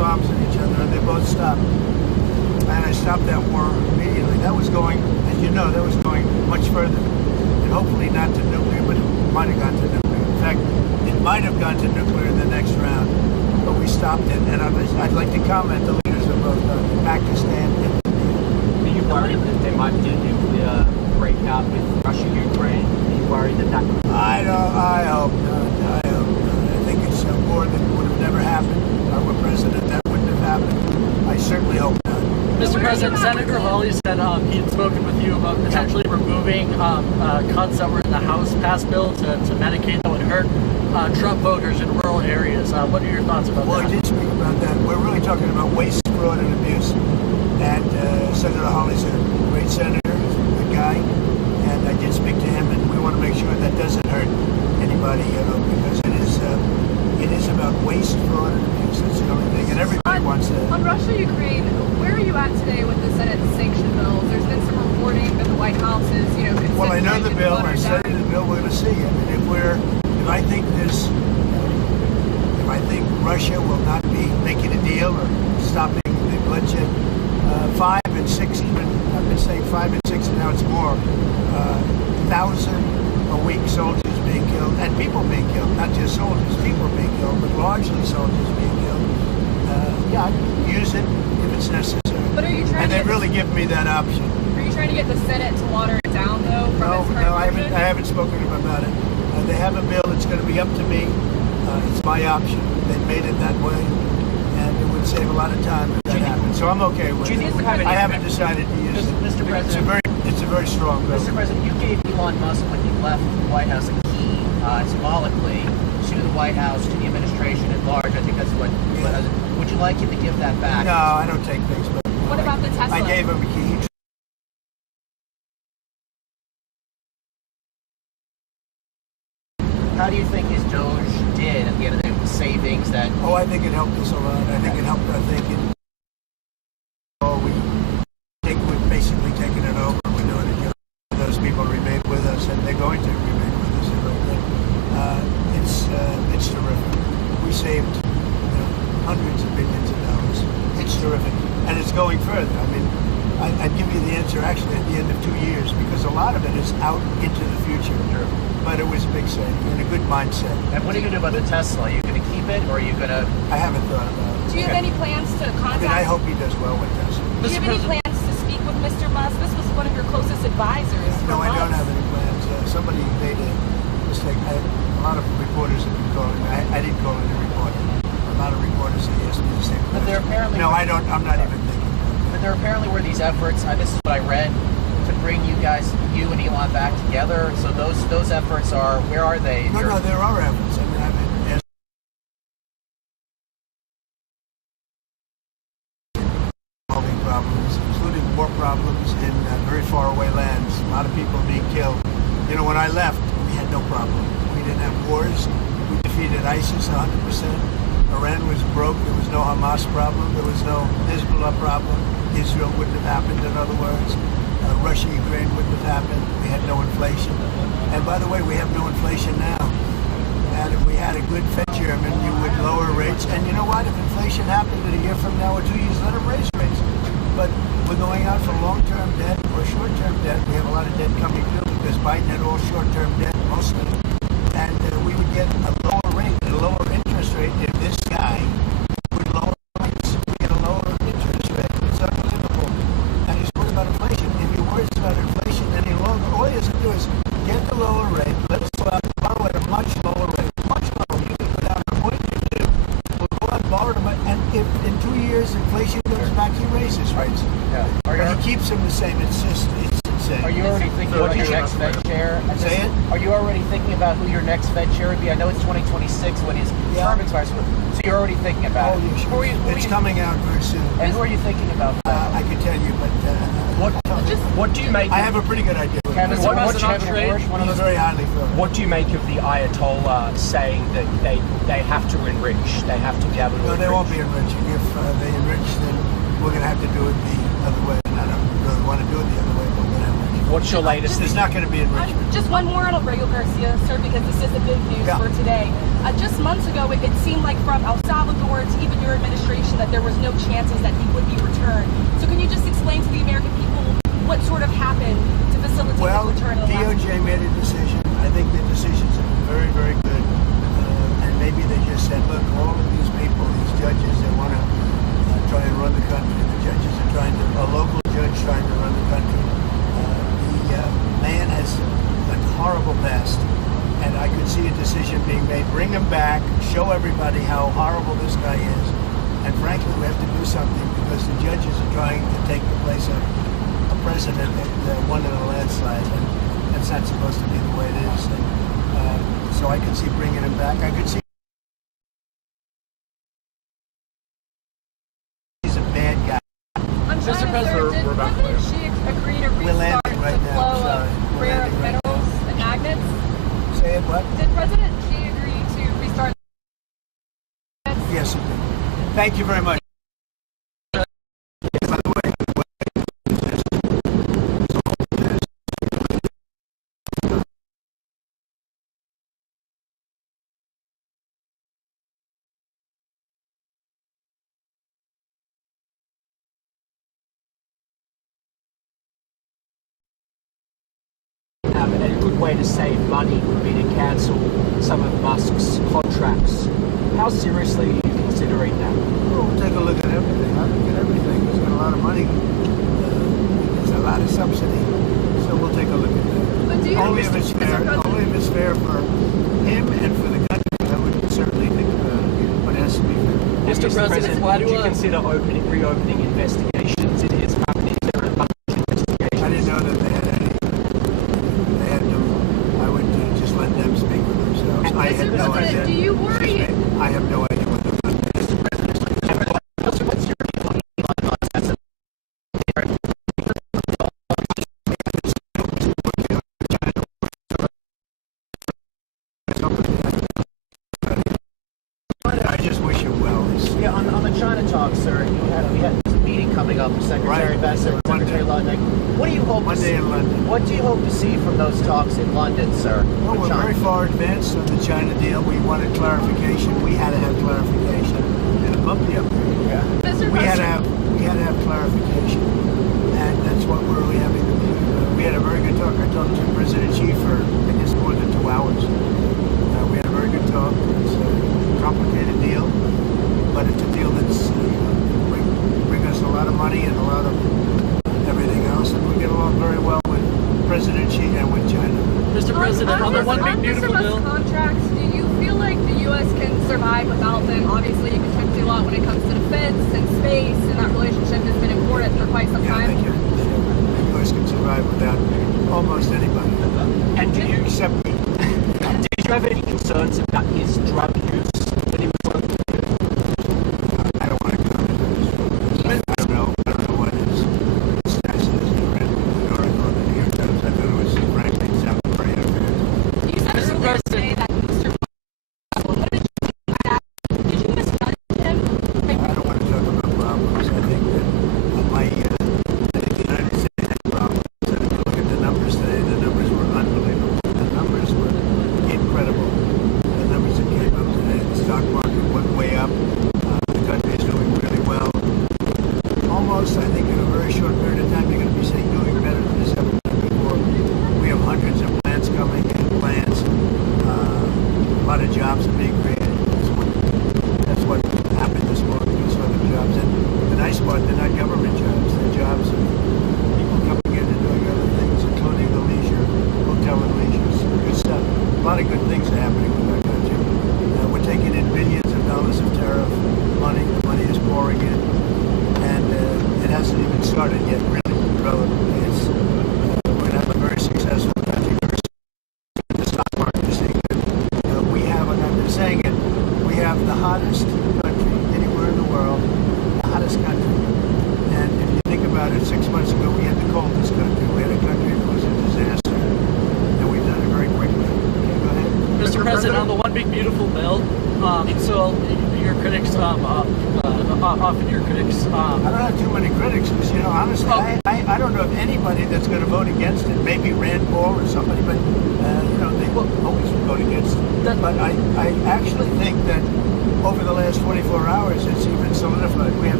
bombs at each other, and they both stopped. And I stopped that war immediately. That was going, as you know, that was going much further. And hopefully not to nuclear, but it might have gone to nuclear. In fact, it might have gone to nuclear in the next round, but we stopped it. And I'd like to comment the leaders of both Pakistan and India. Are you worried that there might be a nuclear breakout with Russia, Ukraine? Are you worried that that could... I hope not. I hope not. I think it's a war that would have never happened. If I were president, that wouldn't have happened. I certainly hope not. Mr. President, Senator Hawley said he had spoken with you about potentially removing cuts that were in the House passed bill to Medicaid that would hurt Trump voters in rural areas. What are your thoughts about that? Well, I did speak about that. We're really talking about waste, fraud, and abuse. And Senator Hawley's a great senator, he's a good guy, and I did speak to him, and we want to make sure that doesn't hurt anybody, because it is about waste, fraud, and abuse. That's the only thing, and everybody wants that. On Russia, Ukraine, where are you at today with the Senate sanction bills? There's been some reporting that the White House is, considering. Well, I know the bill. I studied the bill. We're going to see. I mean, if I think Russia will not be making a deal or stopping the bloodshed, 5 and 6, even I've been saying 5 and 6, and now it's more. 1,000 a week soldiers being killed, and people being killed, not just soldiers, people being killed, but largely soldiers being killed. Yeah, I'd use it if it's necessary. But are you trying? And they really give me that option. Are you trying to get the Senate to water it down, though? No, I haven't spoken to them about it. They have a bill. It's going to be up to me. It's my option. They made it that way, and it would save a lot of time if that happened. So I'm okay with it. I haven't decided to use it. Mr. President, it's a very strong bill. Mr. President, you gave Elon Musk, when he left the White House, a key symbolically to the White House, to the administration at large. I think that's what. Would you like him to give that back? No, I don't take things back. What about the Tesla? I gave him a key. How do you think his Doge did at the end of the day with the savings that... Oh, I think it helped us a lot. I think it helped our thinking. We've basically taken it over. We're doing it. Those people remain with us, and they're going to remain with us. It's terrific. We saved hundreds of billions of dollars. It's terrific. And it's going further. I mean, I'd give you the answer actually at the end of 2 years, because a lot of it is out into the future. Sure. But it was a big saving and a good mindset. And what are you going to do about the Tesla? Are you going to keep it, or are you going to... I haven't thought about it. Do you have any plans to contact... I hope he does well with Tesla. Do you have any plans to speak with Mr. Musk? This was one of your closest advisors. No, I don't have any plans. Somebody made a mistake. A lot of reporters have been calling me. I didn't call any reporter. A lot of reporters have asked me the same question. But there apparently... No, I don't. I'm not even thinking. But there apparently were these efforts, this is what I read, to bring you and Elon back together. So those efforts are, where are they? No, there are efforts. I mean, I've been solving problems, including war problems in very far away lands. A lot of people being killed. When I left, we had no problem. We didn't have wars. We defeated ISIS 100%. Iran was broke. There was no Hamas problem. There was no Hezbollah problem. Israel wouldn't have happened, in other words. Russia, Ukraine wouldn't have happened. We had no inflation. And by the way, we have no inflation now. And if we had a good Fed chairman, you would lower rates. And you know what? If inflation happened in a year from now or 2 years, let them raise rates. But we're going out for long-term debt or short-term debt. We have a lot of debt coming due because Biden had all short-term debt, most of it. And we would get a lower rate, a lower interest rate if this guy would lower rates. We get a lower interest rate. It's unbelievable. And he's worried about inflation. If he worries about inflation any longer, all he has to do is get the lower rate. Let's go out and borrow at a much lower rate. Much lower. You can go down to 0.22. We'll go out and borrow them. And if in 2 years inflation goes back, he raises rates. Yeah. But he keeps them the same. It's insane. Are you already thinking about your next Fed chair? Say it? Are you already thinking about who your next Fed chair would be? I know it's 2026 when his term expires, so you're already thinking about it. Oh, yeah, sure. It's coming out very soon. And who are you thinking about? I can tell you, but what do you make? I have a pretty good idea. Kevin Bush, He's very highly thought. What do you make of the Ayatollah saying that they have to enrich? They have to be able to. No, they won't be enriching. If they enrich, then we're going to have to do it the other way. And I don't really want to do it the other way, but we're going to have to. What's your latest? There's not going to be enrichment. Just one more on Aurelio Garcia, sir, because this is the big news for today. Just months ago, it seemed like from El Salvador to even your administration that there was no chances that he would be returned. So can you just explain to the American people what sort of happened to facilitate Well, his return? DOJ made a decision. I think the decisions are very, very good. And maybe they just said, look, all of these people, these judges, they want to try and run the country. The judges are trying to, a local judge trying to run the country. The man has a horrible past. And I could see a decision being made. Bring him back, show everybody how horrible this guy is. And frankly, we have to do something because the judges are trying to take the place of a president that won in a landslide. And that's not supposed to be the way it is. And, so I could see bringing him back. I could see he's a bad guy. I'm Mr. trying to President, did President Xi agree to We're restart landing right the now. flow Sorry. of We're rare landing right metals and magnets? Say it what? Did President Xi agree to restart? Yes. Thank you very much. By the way, and a good way to save money would be to cancel some of Musk's contracts. How seriously are you considering that? well, we'll take a look at everything. I'll look at everything. He's got a lot of money. There's a lot of subsidy. So we'll take a look at that. But do you Only if it's fair. President- Only if it's fair for him and for the country. I would certainly think about it. But it has to be fair. Mr. President, why would do you consider reopening investigations in his company? Is there a bunch of investigations? I didn't know that they had any. They had no. I would just let them speak for themselves. I had Mr. no President, idea. do you worry? Excuse me. I have no idea what they're doing. What's your view on Elon Musk? That's a I just wish him well. Yeah, on the China talk, sir, we had this meeting coming up with Secretary Right. Besser and Secretary London. What do you hope to Monday see? in London. What do you hope to see from those talks in London, sir? Well, with we're China? very far advanced on the China deal. We wanted clarification. We had to have clarification. And a bumpy up there. Yeah. Mr. We had President, to have clarification. And that's what we're really having to do. We had a very good talk. I talked to President Xi for, I guess, more than 2 hours. We had a very good talk. It's a complicated deal, but it's a deal that's bring us a lot of money and a lot of everything else. And we get along very well with President Xi and with China. Mr. President, on the one big beautiful bill? contracts, do you feel like the U.S. can survive without them? Obviously, you can do a lot when it comes to defense and space, and that relationship has been important for quite some Yeah, I time. think the U.S. can survive without almost anybody. And do you Except me. did you have any concerns about his drug use when he was working? I don't want to comment on this. I don't know what his status is. I read the article in the New York Times. I thought it was frankly sounded very unfair. You said Mr. earlier President. today that Mr. What did you think of that? Did you misjudge him? I don't want to talk about problems. I think that I think the United States had problems. And if you look at the numbers today, the numbers were unbelievable. The numbers were incredible. The numbers that came up today, the stock market went way up. The country is doing really well. Almost, I think, in a very short period of time, you're going to be saying doing better than it's ever done before. We have hundreds of plants coming in, plants. A lot of jobs are being created. That's what happened this morning. We saw the jobs. And the nice part, they're not government jobs. They're jobs of people coming in and doing other things, including the leisure, hotel and leisure. Good stuff. A lot of good things are happening with our country. We're taking in billions of dollars of tariff money. The money is pouring in. And it hasn't even started yet, really, relatively. It's, we're going to have a very successful country. The stock market is saying that we have, and I've been saying it, we have the hottest country anywhere in the world, the hottest country. And if you think about it, 6 months ago we had the coldest country. We had a country that was a disaster. And we've done it very quickly. Okay, go ahead. Mr. President, on the one big beautiful bill, so your critics, often your critics, I don't have too many critics because, you know, honestly, I don't know of anybody that's going to vote against it. Maybe Rand Paul or somebody, but, you know, they will always vote against it. But I actually think that over the last 24 hours, it's even solidified. We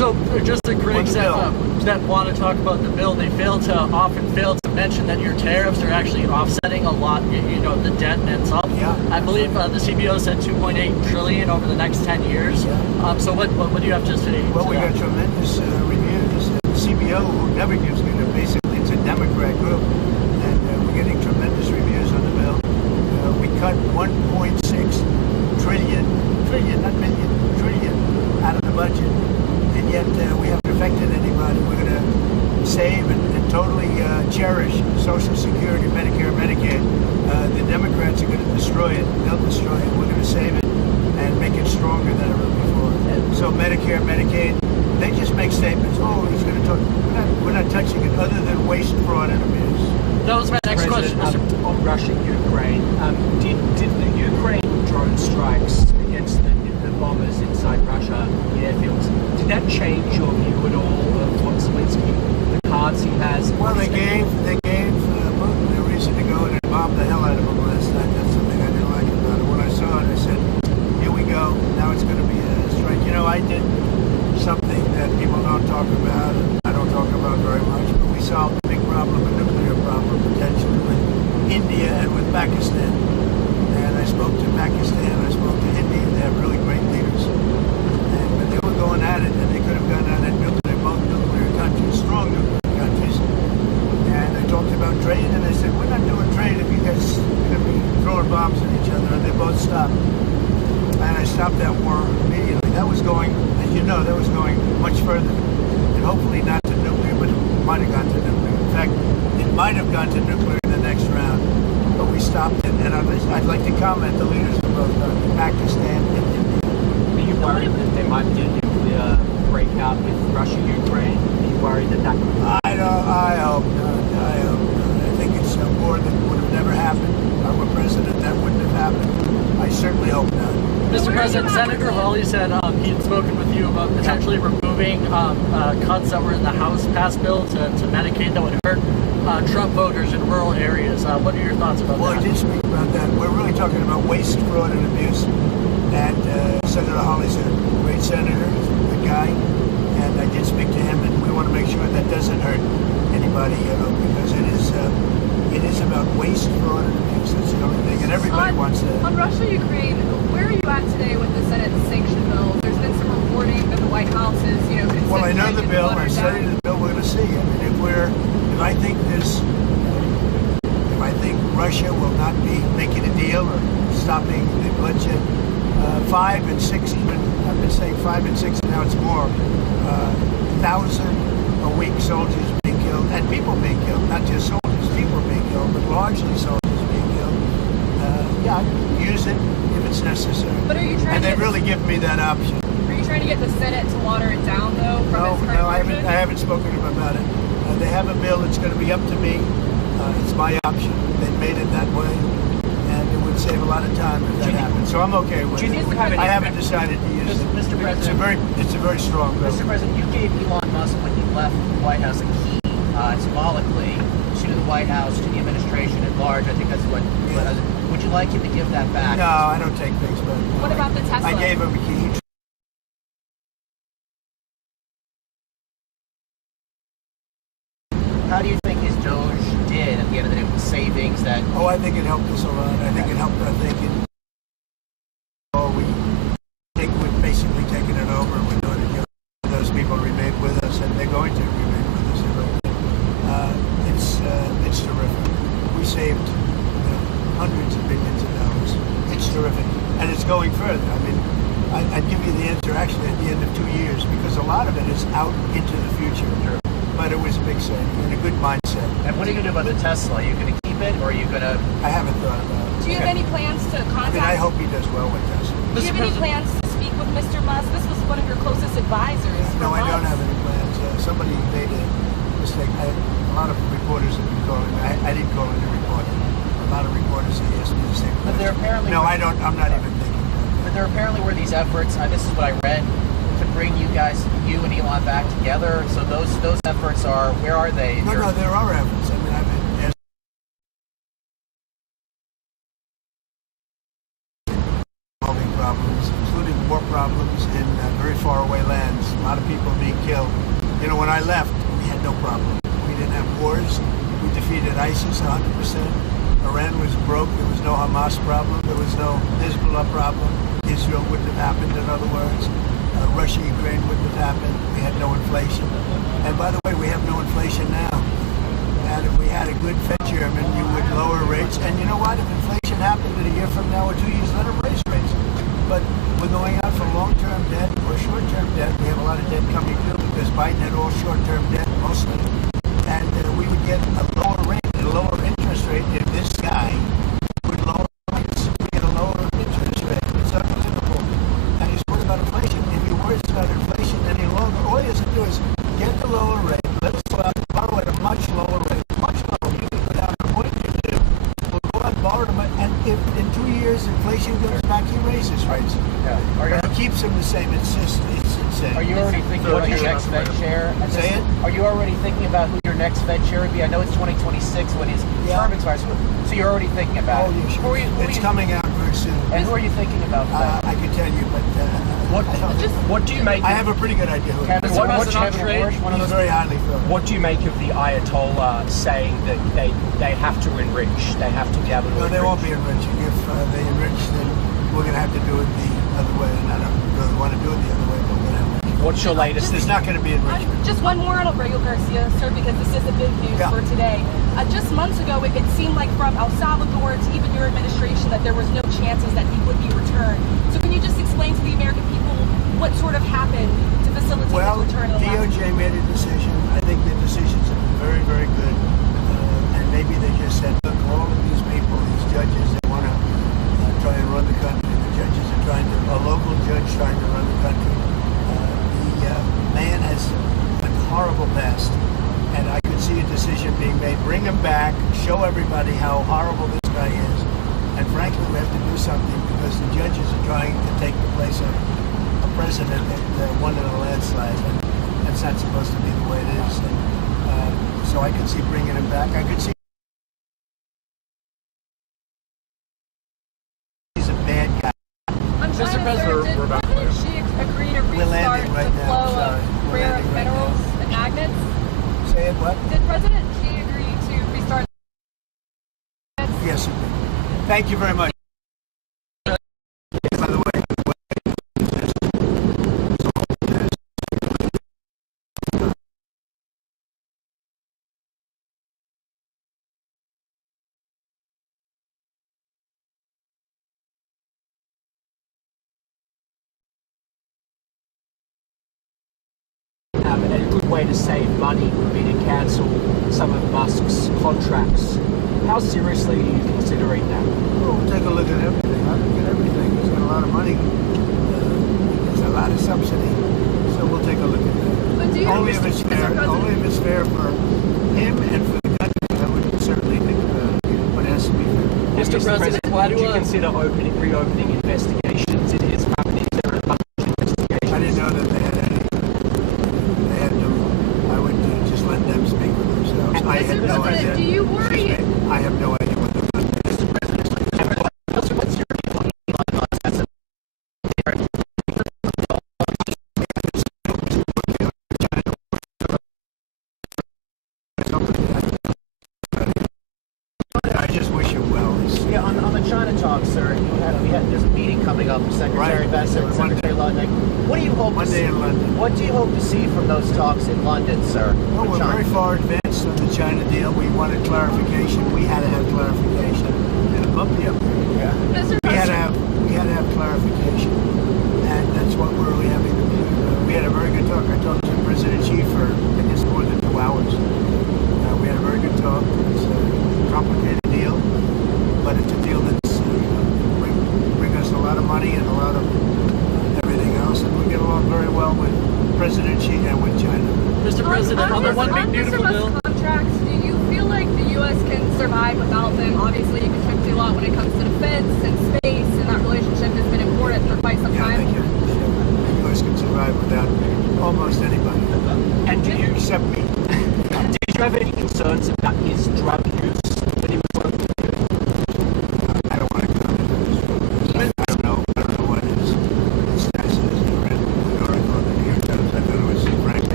So just the critics that want to talk about the bill, they often fail to mention that your tariffs are actually offsetting a lot, the debt ends up. Yeah. I believe the CBO said 2.8 trillion over the next 10 years. Yeah. So what do you have to say? Well, we got tremendous reviews. The CBO, who never gives good, basically it's a Democrat group, and we're getting tremendous reviews on the bill. We cut 1.6 trillion, not million, trillion out of the budget, and yet we haven't affected anybody. We're going to save and totally cherish Social Security, Medicare, Medicaid. The Democrats are going to destroy it. They'll destroy it. We're going to save it and make it stronger than ever before. So Medicare, Medicaid, they just make statements. Oh, he's going to talk. We're not touching it other than waste, fraud, and abuse. That was my next question. On Russia, Ukraine, did the Ukraine drone strikes against the bombers inside Russia, the airfields, did that change your view at all of what Zelensky, the cards he has? Well, they gave Putin a reason to go and bomb the hell out of him last night. That's something I didn't like about it. When I saw it, I said, here we go. Now it's going to be a strike. I did something that people don't talk about, and I don't talk about very much, but we solved a big problem, a nuclear problem, potentially, with India and with Pakistan. And I spoke to Pakistan, I spoke to India. They have really great leaders. And when they were going at it, and they could have gone at it both nuclear countries, strong nuclear countries. And I talked about trade, and I said, we're not doing trade if you guys are going to be throwing bombs at each other. And they both stopped. And I stopped that war immediately. That was going, as you know, that was going much further. And hopefully not to nuclear, but it might have gone to nuclear. In fact, it might have gone to nuclear in the next round. But we stopped it. And I'd like to comment the leaders of both Pakistan and India. Are you worried that there might be a nuclear breakout with Russia, Ukraine? Are you worried that could... I hope not. I hope not. I think it's a war that would have never happened. If I were president, that wouldn't have happened. I certainly hope not. Mr. President, Senator Hawley said he had spoken with you about potentially removing cuts that were in the House passed bill to Medicaid that would hurt Trump voters in rural areas. What are your thoughts about that? Well, I did speak about that. We're really talking about waste, fraud, and abuse. And Senator Hawley's a great senator, he's a good guy, and I did speak to him, and we want to make sure that doesn't hurt anybody, because it is about waste, fraud, and abuse. That's the only thing, and everybody wants that. On Russia, Ukraine, where are you at today with the Senate sanction bill? There's been some reporting that the White House is, considering. Well, I know the bill. I studied the bill. We're going to see. I mean, if I think Russia will not be making a deal or stopping the bloodshed, 5 and 6, even I've been saying 5 and 6, now it's more. 1,000 a week soldiers being killed, and people being killed, not just soldiers, people being killed, but largely soldiers being killed. Use it if it's necessary. But are you trying and they really give me that option. Are you trying to get the Senate to water it down, though? No, I haven't spoken to them about it. They have a bill. It's going to be up to me. It's my option. They made it that way, and it would save a lot of time if that happened. So I'm okay with it. I haven't decided to use it. Mr. President, it's a very strong bill. Mr. President, you gave Elon Musk, when he left the White House, a key symbolically to the White House, to the administration at large. I think that's what. Would you like him to give that back? No, I don't take things back. What about the Tesla? I gave him a key. How do you think his Doge did at the end of the day with the savings that... Oh, I think it helped us a lot. I think it helped our thinking. We've basically taken it over. We're doing it. Those people remain with us, and they're going to remain with us. It's terrific. We saved hundreds of billions of dollars. It's terrific. And it's going further. I mean, I'd give you the answer actually at the end of 2 years, because a lot of it is out into the future. But it was a big saving and a good mindset. And what are you going to do about the Tesla? Are you going to keep it, or are you going to... I haven't thought about it. Do you have any plans to contact... I hope he does well with Tesla. Do you have any plans to speak with Mr. Musk? This was one of your closest advisors. No, I don't have any plans. Somebody made a mistake. A lot of reporters have been calling me. I didn't call in a reporter. A lot of reporters have asked me the same question. But there apparently... No, I don't. I'm not even thinking about that. But there apparently were these efforts, this is what I read, to bring you and Elon back together. So those efforts are, where are they? No, there are efforts. I mean, I've been solving problems, including more problems in very faraway lands. A lot of people being killed. You know, when I left, we had no problem. We didn't have wars. We defeated ISIS 100%. Iran was broke. There was no Hamas problem. There was no Hezbollah problem. Israel wouldn't have happened, in other words. Russia, Ukraine wouldn't have happened. We had no inflation. And by the way, we have no inflation now. And if we had a good Fed chairman, you would lower rates. And you know what? If inflation happened in a year from now or 2 years, let them raise rates. But we're going out for long-term debt or short-term debt. We have a lot of debt coming due because Biden had all short-term debt mostly. And we would get a lower rate, a lower interest rate if this guy would lower rates. We get a lower interest rate. It's unbelievable. And he's worried about inflation. If he worries about inflation any longer, all he has to do is get the lower rate. Let us go out and borrow at a much lower rate. Much lower. You can go down to 0.2. We'll go out and borrow them. And if in 2 years inflation goes back, he raises rates. Yeah. He keeps them the same. It's insane. Are you already thinking about your next Fed chair? Say it? Are you already thinking about who your next Fed chair would be? I know it's 2026 when his term expires, so you're already thinking about it. Yeah, sure. It's coming out very soon. And who are you thinking about? I can tell you, but What do you make? I have a pretty good idea. Kevin, what's one of those? Very highly thought. What do you make of the Ayatollah saying that they have to enrich? They have to be able to. No, enrich? they won't be enriching. If they enrich, then we're going to have to do it the other way. And I don't really want to do it the other way, but we're going to have to. What's your latest? There's not going to be enrichment. Just one more on Abreu Garcia, sir, because this is the big news for today. Just months ago, it seemed like from El Salvador to even your administration that there was no chances that he would be returned. So can you just explain to the American people what sort of happened to facilitate his return? DOJ made a decision. I think the decisions have been very, very good. And maybe they just said, look, all of these people, these judges, they want to try and run the country. The judges are trying to, a local judge trying to run the country. The man has a horrible past. And I could see a decision being made. Bring him back, show everybody how horrible this guy is. And frankly, we have to do something because the judges are trying to take the place of a president that won in a landslide. And that's not supposed to be the way it is. And, so I could see bringing him back. I could see he's a bad guy. I'm trying to understand, did she agree to restart the flow of rare earth minerals and magnets? Say it, what? Did President Xi agree to restart? Yes, it did. Thank you very much. By the way, and a good way to save money would be to cancel some of Musk's contracts. How seriously are you considering that? well, we'll take a look at everything. I look at everything. He's got a lot of money. There's a lot of subsidy. So we'll take a look at that. But do you Only if it's fair. Only if it's fair for him and for the country. I would certainly think about it, but it has to be fair. Mr. President, would you consider reopening investigations in his company? Is there a bunch of investigations? I didn't know that they had any. They had no. I would just let them speak for themselves. I had no idea. Do you worry? I have no idea what they're doing. What's your view on Elon Musk? That's a I just wish you well. Yeah, on the China talk, sir, there's a meeting coming up with Secretary Bessent and Secretary Lundin. What do you hope to see? Monday in London. What do you hope to see from those talks in London, sir? Well, with we're China? very far advanced on the China deal. We wanted clarification. We had to have clarification. And a bumpy up there. Yeah. We had to have clarification. And that's what we're really having to do. We had a very good talk. I talked to President Xi for, I guess, more than 2 hours. We had a very good talk. It's a complicated deal, but it's a deal that's bring us a lot of money and a lot of everything else. And we get along very well with President Xi and with China. Mr. President, on the one big beautiful bill. Contracts, do you feel like the U.S. can survive without them? Obviously, you contribute a lot when it comes to defense and space, and that relationship has been important for quite some Yeah, I time. think the U.S. can survive without almost anybody. And do you Except me. did you have any concerns about his drug use when he was working with you? I don't want to comment on this. I don't know what his status is.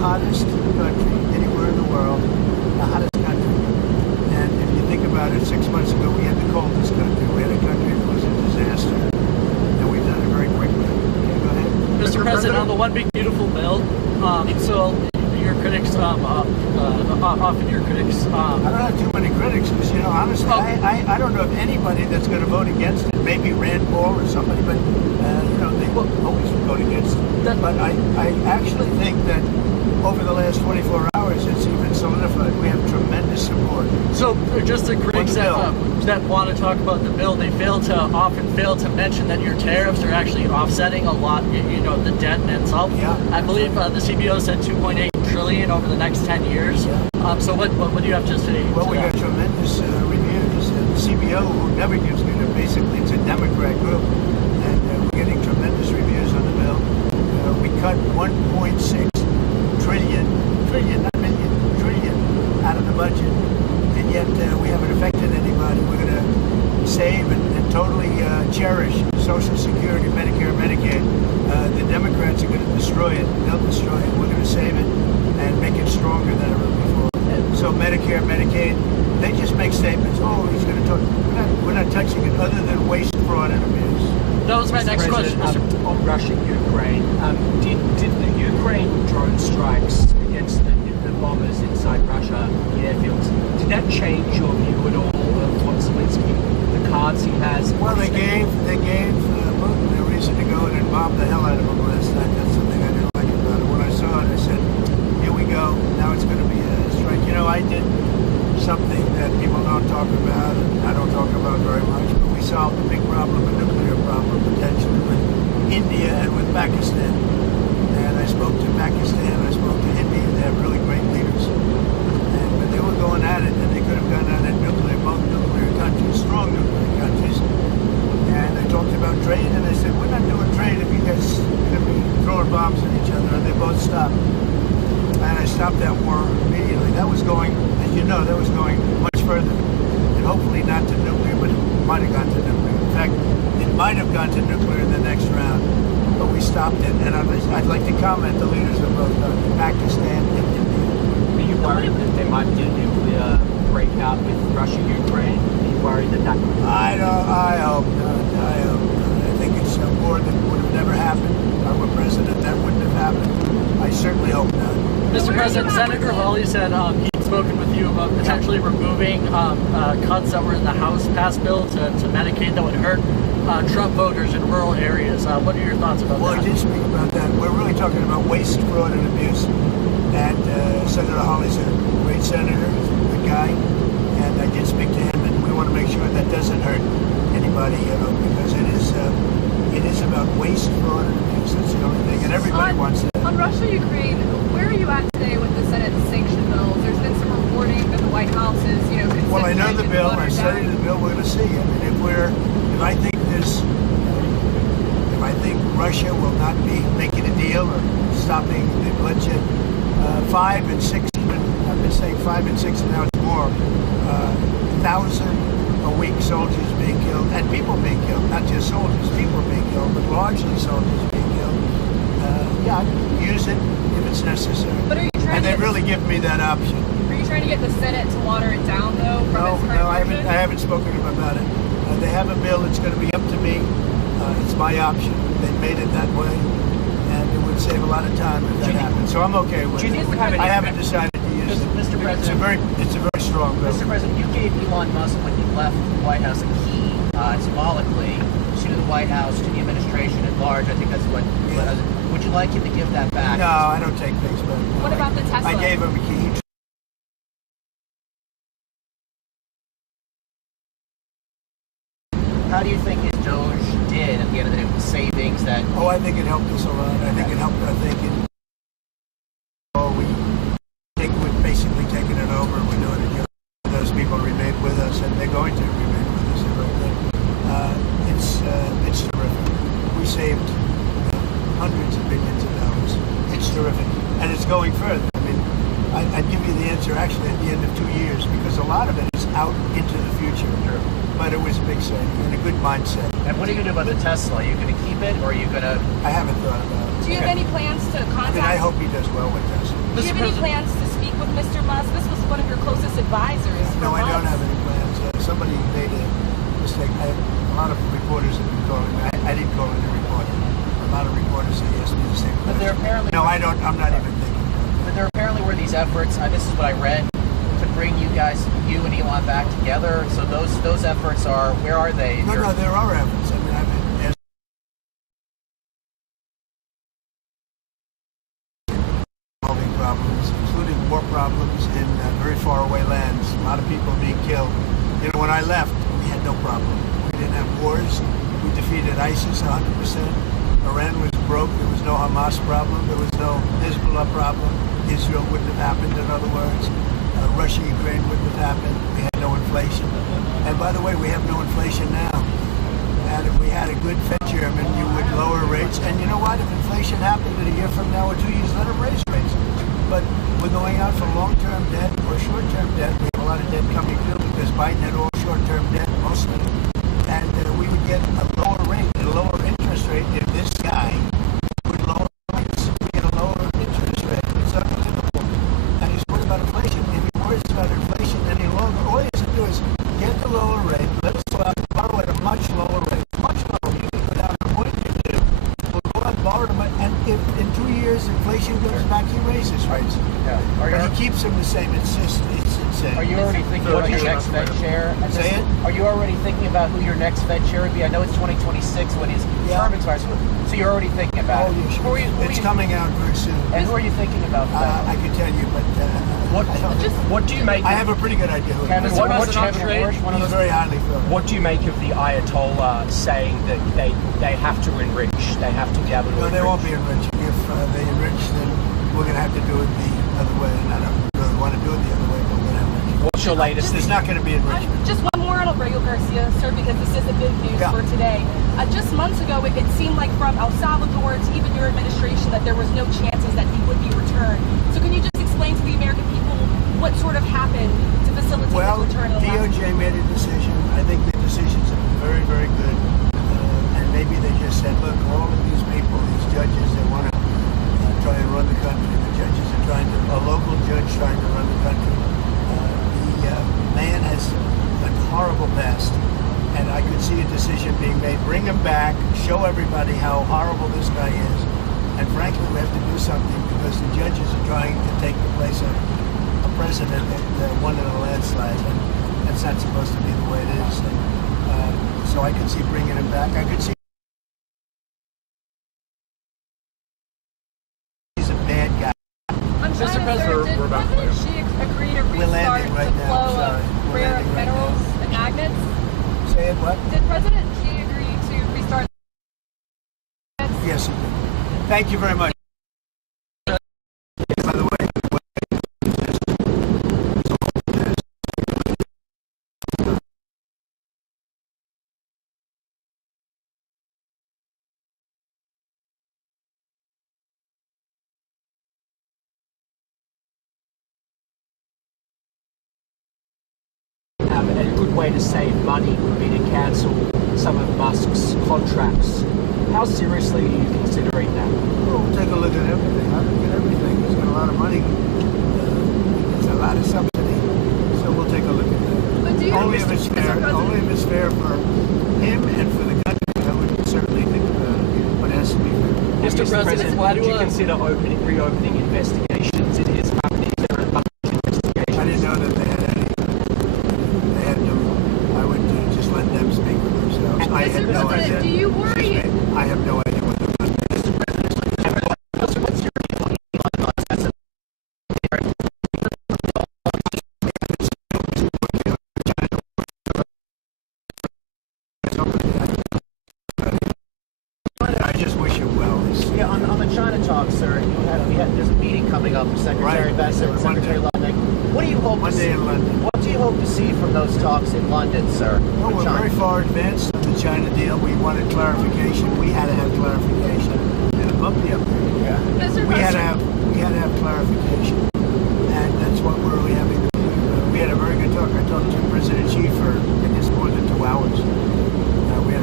hottest country anywhere in the world, the hottest country. And if you think about it, 6 months ago we had the coldest country. We had a country that was a disaster. And we've done it very quickly. Okay, go ahead. Mr. President, on the One Big Beautiful Bill, so your critics, often your critics... I don't have too many critics because, honestly, I don't know of anybody that's going to vote against it. Maybe Rand Paul or somebody, but, they will always vote against it. But I actually think that over the last 24 hours, it's even solidified. We have tremendous support. So just the critics that want to talk about the bill, they often fail to mention that your tariffs are actually offsetting a lot, the debt in itself. Yeah. I believe the CBO said 2.8 trillion over the next 10 years. Yeah. So what do you have to say? Well, we got tremendous reviews. The CBO, who never gives me basically it's a Democrat group, and we're getting tremendous reviews on the bill. We cut 1.6 trillion, not million, trillion out of the budget, and yet we haven't affected anybody. We're going to save and totally cherish Social Security, Medicare, Medicaid. The Democrats are going to destroy it. They'll destroy it. We're going to save it and make it stronger than ever before. So Medicare, Medicaid, they just make statements. Oh, he's going to talk. We're not touching it other than waste, fraud, and abuse. That was my next question, Mr. On Russia, Ukraine, did the Ukraine drone strikes against the bombers inside Russia, the airfields, did that change your view at all of what Zelensky, the cards he has? Well, they gave Putin a reason to go in and bomb the hell out of him last night. That's something I didn't like about it. When I saw it, I said, here we go. Now it's going to be a strike. I did something that people don't talk about, and I don't talk about very much, but we solved a big problem, a nuclear problem, potentially with India and with Pakistan. And I spoke to Pakistan, I spoke to India. They have really great leaders. But they were going at it, and they could have gone at it both nuclear countries, strong nuclear countries. And I talked about trade, and I said, we're not doing trade if you guys are going to be throwing bombs at each other. And they both stopped. And I stopped that war immediately. That was going, as you know, much further. And hopefully not to nuclear, but it might have gone to nuclear. In fact, it might have gone to nuclear in the next round. But we stopped it. And I'd like to comment the leaders of both Pakistan and India. Are you worried that there might be a nuclear breakout with Russia, Ukraine? Are you worried that could... I hope not. I think it's a war that would have never happened. If I were president, that wouldn't have happened. I certainly hope not. Mr. President, Senator Hawley said he'd spoken with you about potentially removing cuts that were in the House passed bill to Medicaid that would hurt Trump voters in rural areas. What are your thoughts about that? Well, I did speak about that. We're really talking about waste, fraud, and abuse. And Senator Hawley's a great senator, he's a good guy, and I did speak to him, and we want to make sure that doesn't hurt anybody, because it is about waste, fraud, and abuse. That's the only thing, and everybody wants that. On Russia, Ukraine, where are you at today with the Senate sanction bills? There's been some reporting that the White House is, considering. Well, I know the bill. I studied the bill. We're going to see. I mean, if I think Russia will not be making a deal or stopping the bloodshed, 5 and 6. I've been saying 5 and 6, and now it's more. 1,000 a week soldiers being killed, and people being killed. Not just soldiers, people being killed, but largely soldiers being killed. Use it if it's necessary. But are you trying and they really give me that option. Are you trying to get the Senate to water it down, though? No, I haven't spoken to them about it. They have a bill. It's going to be up to me. It's my option. They made it that way, and it would save a lot of time if that happened. So I'm okay with it. I haven't decided to use it. Mr. President, it's a very strong bill. Mr. President, you gave Elon Musk, when he left the White House, a key symbolically to the White House, to the administration at large. I think that's what. Would you like him to give that back? No, I don't take things back. What about the Tesla? I gave him a key. How do you think his Doge did at the end of the day with the savings that... Oh, I think it helped us a lot. I think we've basically taken it over. We're doing it. Those people remain with us, and they're going to remain with us. It's terrific. We saved hundreds of billions of dollars. It's terrific. And it's going further. I mean, I'd give you the answer actually at the end of 2 years, because a lot of it is out into the future. Sure. But it was a big saving and a good mindset. And what are you going to do about the Tesla? Are you going to keep it, or are you going to... I haven't thought about it. Do you have any plans to contact? I mean, I hope he does well with this. Do you have any plans to speak with Mr. Musk? This was one of your closest advisors. No, I don't months. have any plans. Somebody made a mistake. A lot of reporters have been calling me. I didn't call any reporter. A lot of reporters say yes to the same But there question. apparently... No, I don't. I'm not even thinking about it. But there apparently were these efforts, this is what I read, to bring you and Elon back together. So those efforts are, where are they? No, there are efforts. I mean, there's solving problems, including war problems in very far away lands. A lot of people being killed. You know, when I left, we had no problem. We didn't have wars. We defeated ISIS 100%. Iran was broke. There was no Hamas problem. There was no Hezbollah problem. Israel wouldn't have happened, in other words. Russia, Ukraine wouldn't have happened. We had no inflation. And by the way, we have no inflation now. And if we had a good Fed chairman, you would lower rates. And you know what? If inflation happened in a year from now or 2 years, let them raise rates. But we're going out for long-term debt or short-term debt. We have a lot of debt coming due because Biden had all short-term debt mostly. And we would get a lower rate, a lower interest rate if this guy would lower rates. We get a lower interest rate. It's unbelievable. And he's worried about inflation. If he worries about inflation any longer, all he has to do is get the lower rate. Let us go out and borrow at a much lower rate. Much lower. You can go down to what you do. We'll go out and borrow them. And if in 2 years inflation goes back, he raises rates. Yeah. But he keeps them the same. It's insane. Are you already thinking about your next Fed chair? Say it? Are you already thinking about who your next Fed chair would be? I know it's 2026 when his term expires, so you're already thinking about it. Yeah, sure. It's coming out very soon. And who are you thinking about for that? I can tell you, but What do you make? I have a pretty good idea. Kevin, what Kevin country- Warsh, one of He's those. very highly thought. What do you make of the Ayatollah saying that they have to enrich? They have to be able to No, enrich? they won't be enriching. If they enrich, then we're going to have to do it the other way. And I don't really want to do it the other way, but we're going to enrich. What's your latest? There's not going to be enrichment. Just one more on Aurelio Garcia, sir, because this is the big news for today. Just months ago, it seemed like from El Salvador to even your administration that there was no chances that he would be returned. So can you just explain to the American people what sort of happened to facilitate his return? DOJ made a decision. I think the decisions have been very, very good. And maybe they just said, look, all of these people, these judges, they want to try and run the country. The judges are trying to, a local judge trying to run the country. The man has a horrible past. And I could see a decision being made. Bring him back, show everybody how horrible this guy is. And frankly, we have to do something because the judges are trying to take the place of a president that won in a landslide. And that's not supposed to be the way it is. And, so I could see bringing him back. I could see he's a bad guy. I'm trying to sir, did President Xi agree to restart the flow of rare earth minerals and magnets? Say it what? Did President Xi agree to restart? Yes, he did. Thank you very much. By the way, a good way to save money would be to cancel some of Musk's contracts. How seriously are you considering that? we'll take a look at everything. I look at everything. He's got a lot of money. It's a lot of subsidy. So we'll take a look at that. But do you Only if it's fair. Only if it's fair for him and for the country. I would certainly think about it. But it has to be fair. Mr. President, would you consider reopening investigations in his company? Is there a bunch of investigations? I didn't know that they had any. They had no. I would just let them speak for themselves. I had no idea. Do you worry? I have no idea what they're going to do. What's your view on Elon Musk as a I just wish him well. Yeah, on the China talk, sir, there's a meeting coming up with Secretary Bessent and Secretary Ludwig. What do you hope to see? Monday in London. What do you hope to see from those talks in London, sir? Well, we're very far advanced on the China deal. We wanted clarification. We had to have clarification. And a bumpy up there. Yeah. Mr. We had to have clarification. And that's what we're really having to do. We had a very good talk. I talked to President Xi for, I guess, more than 2 hours. We had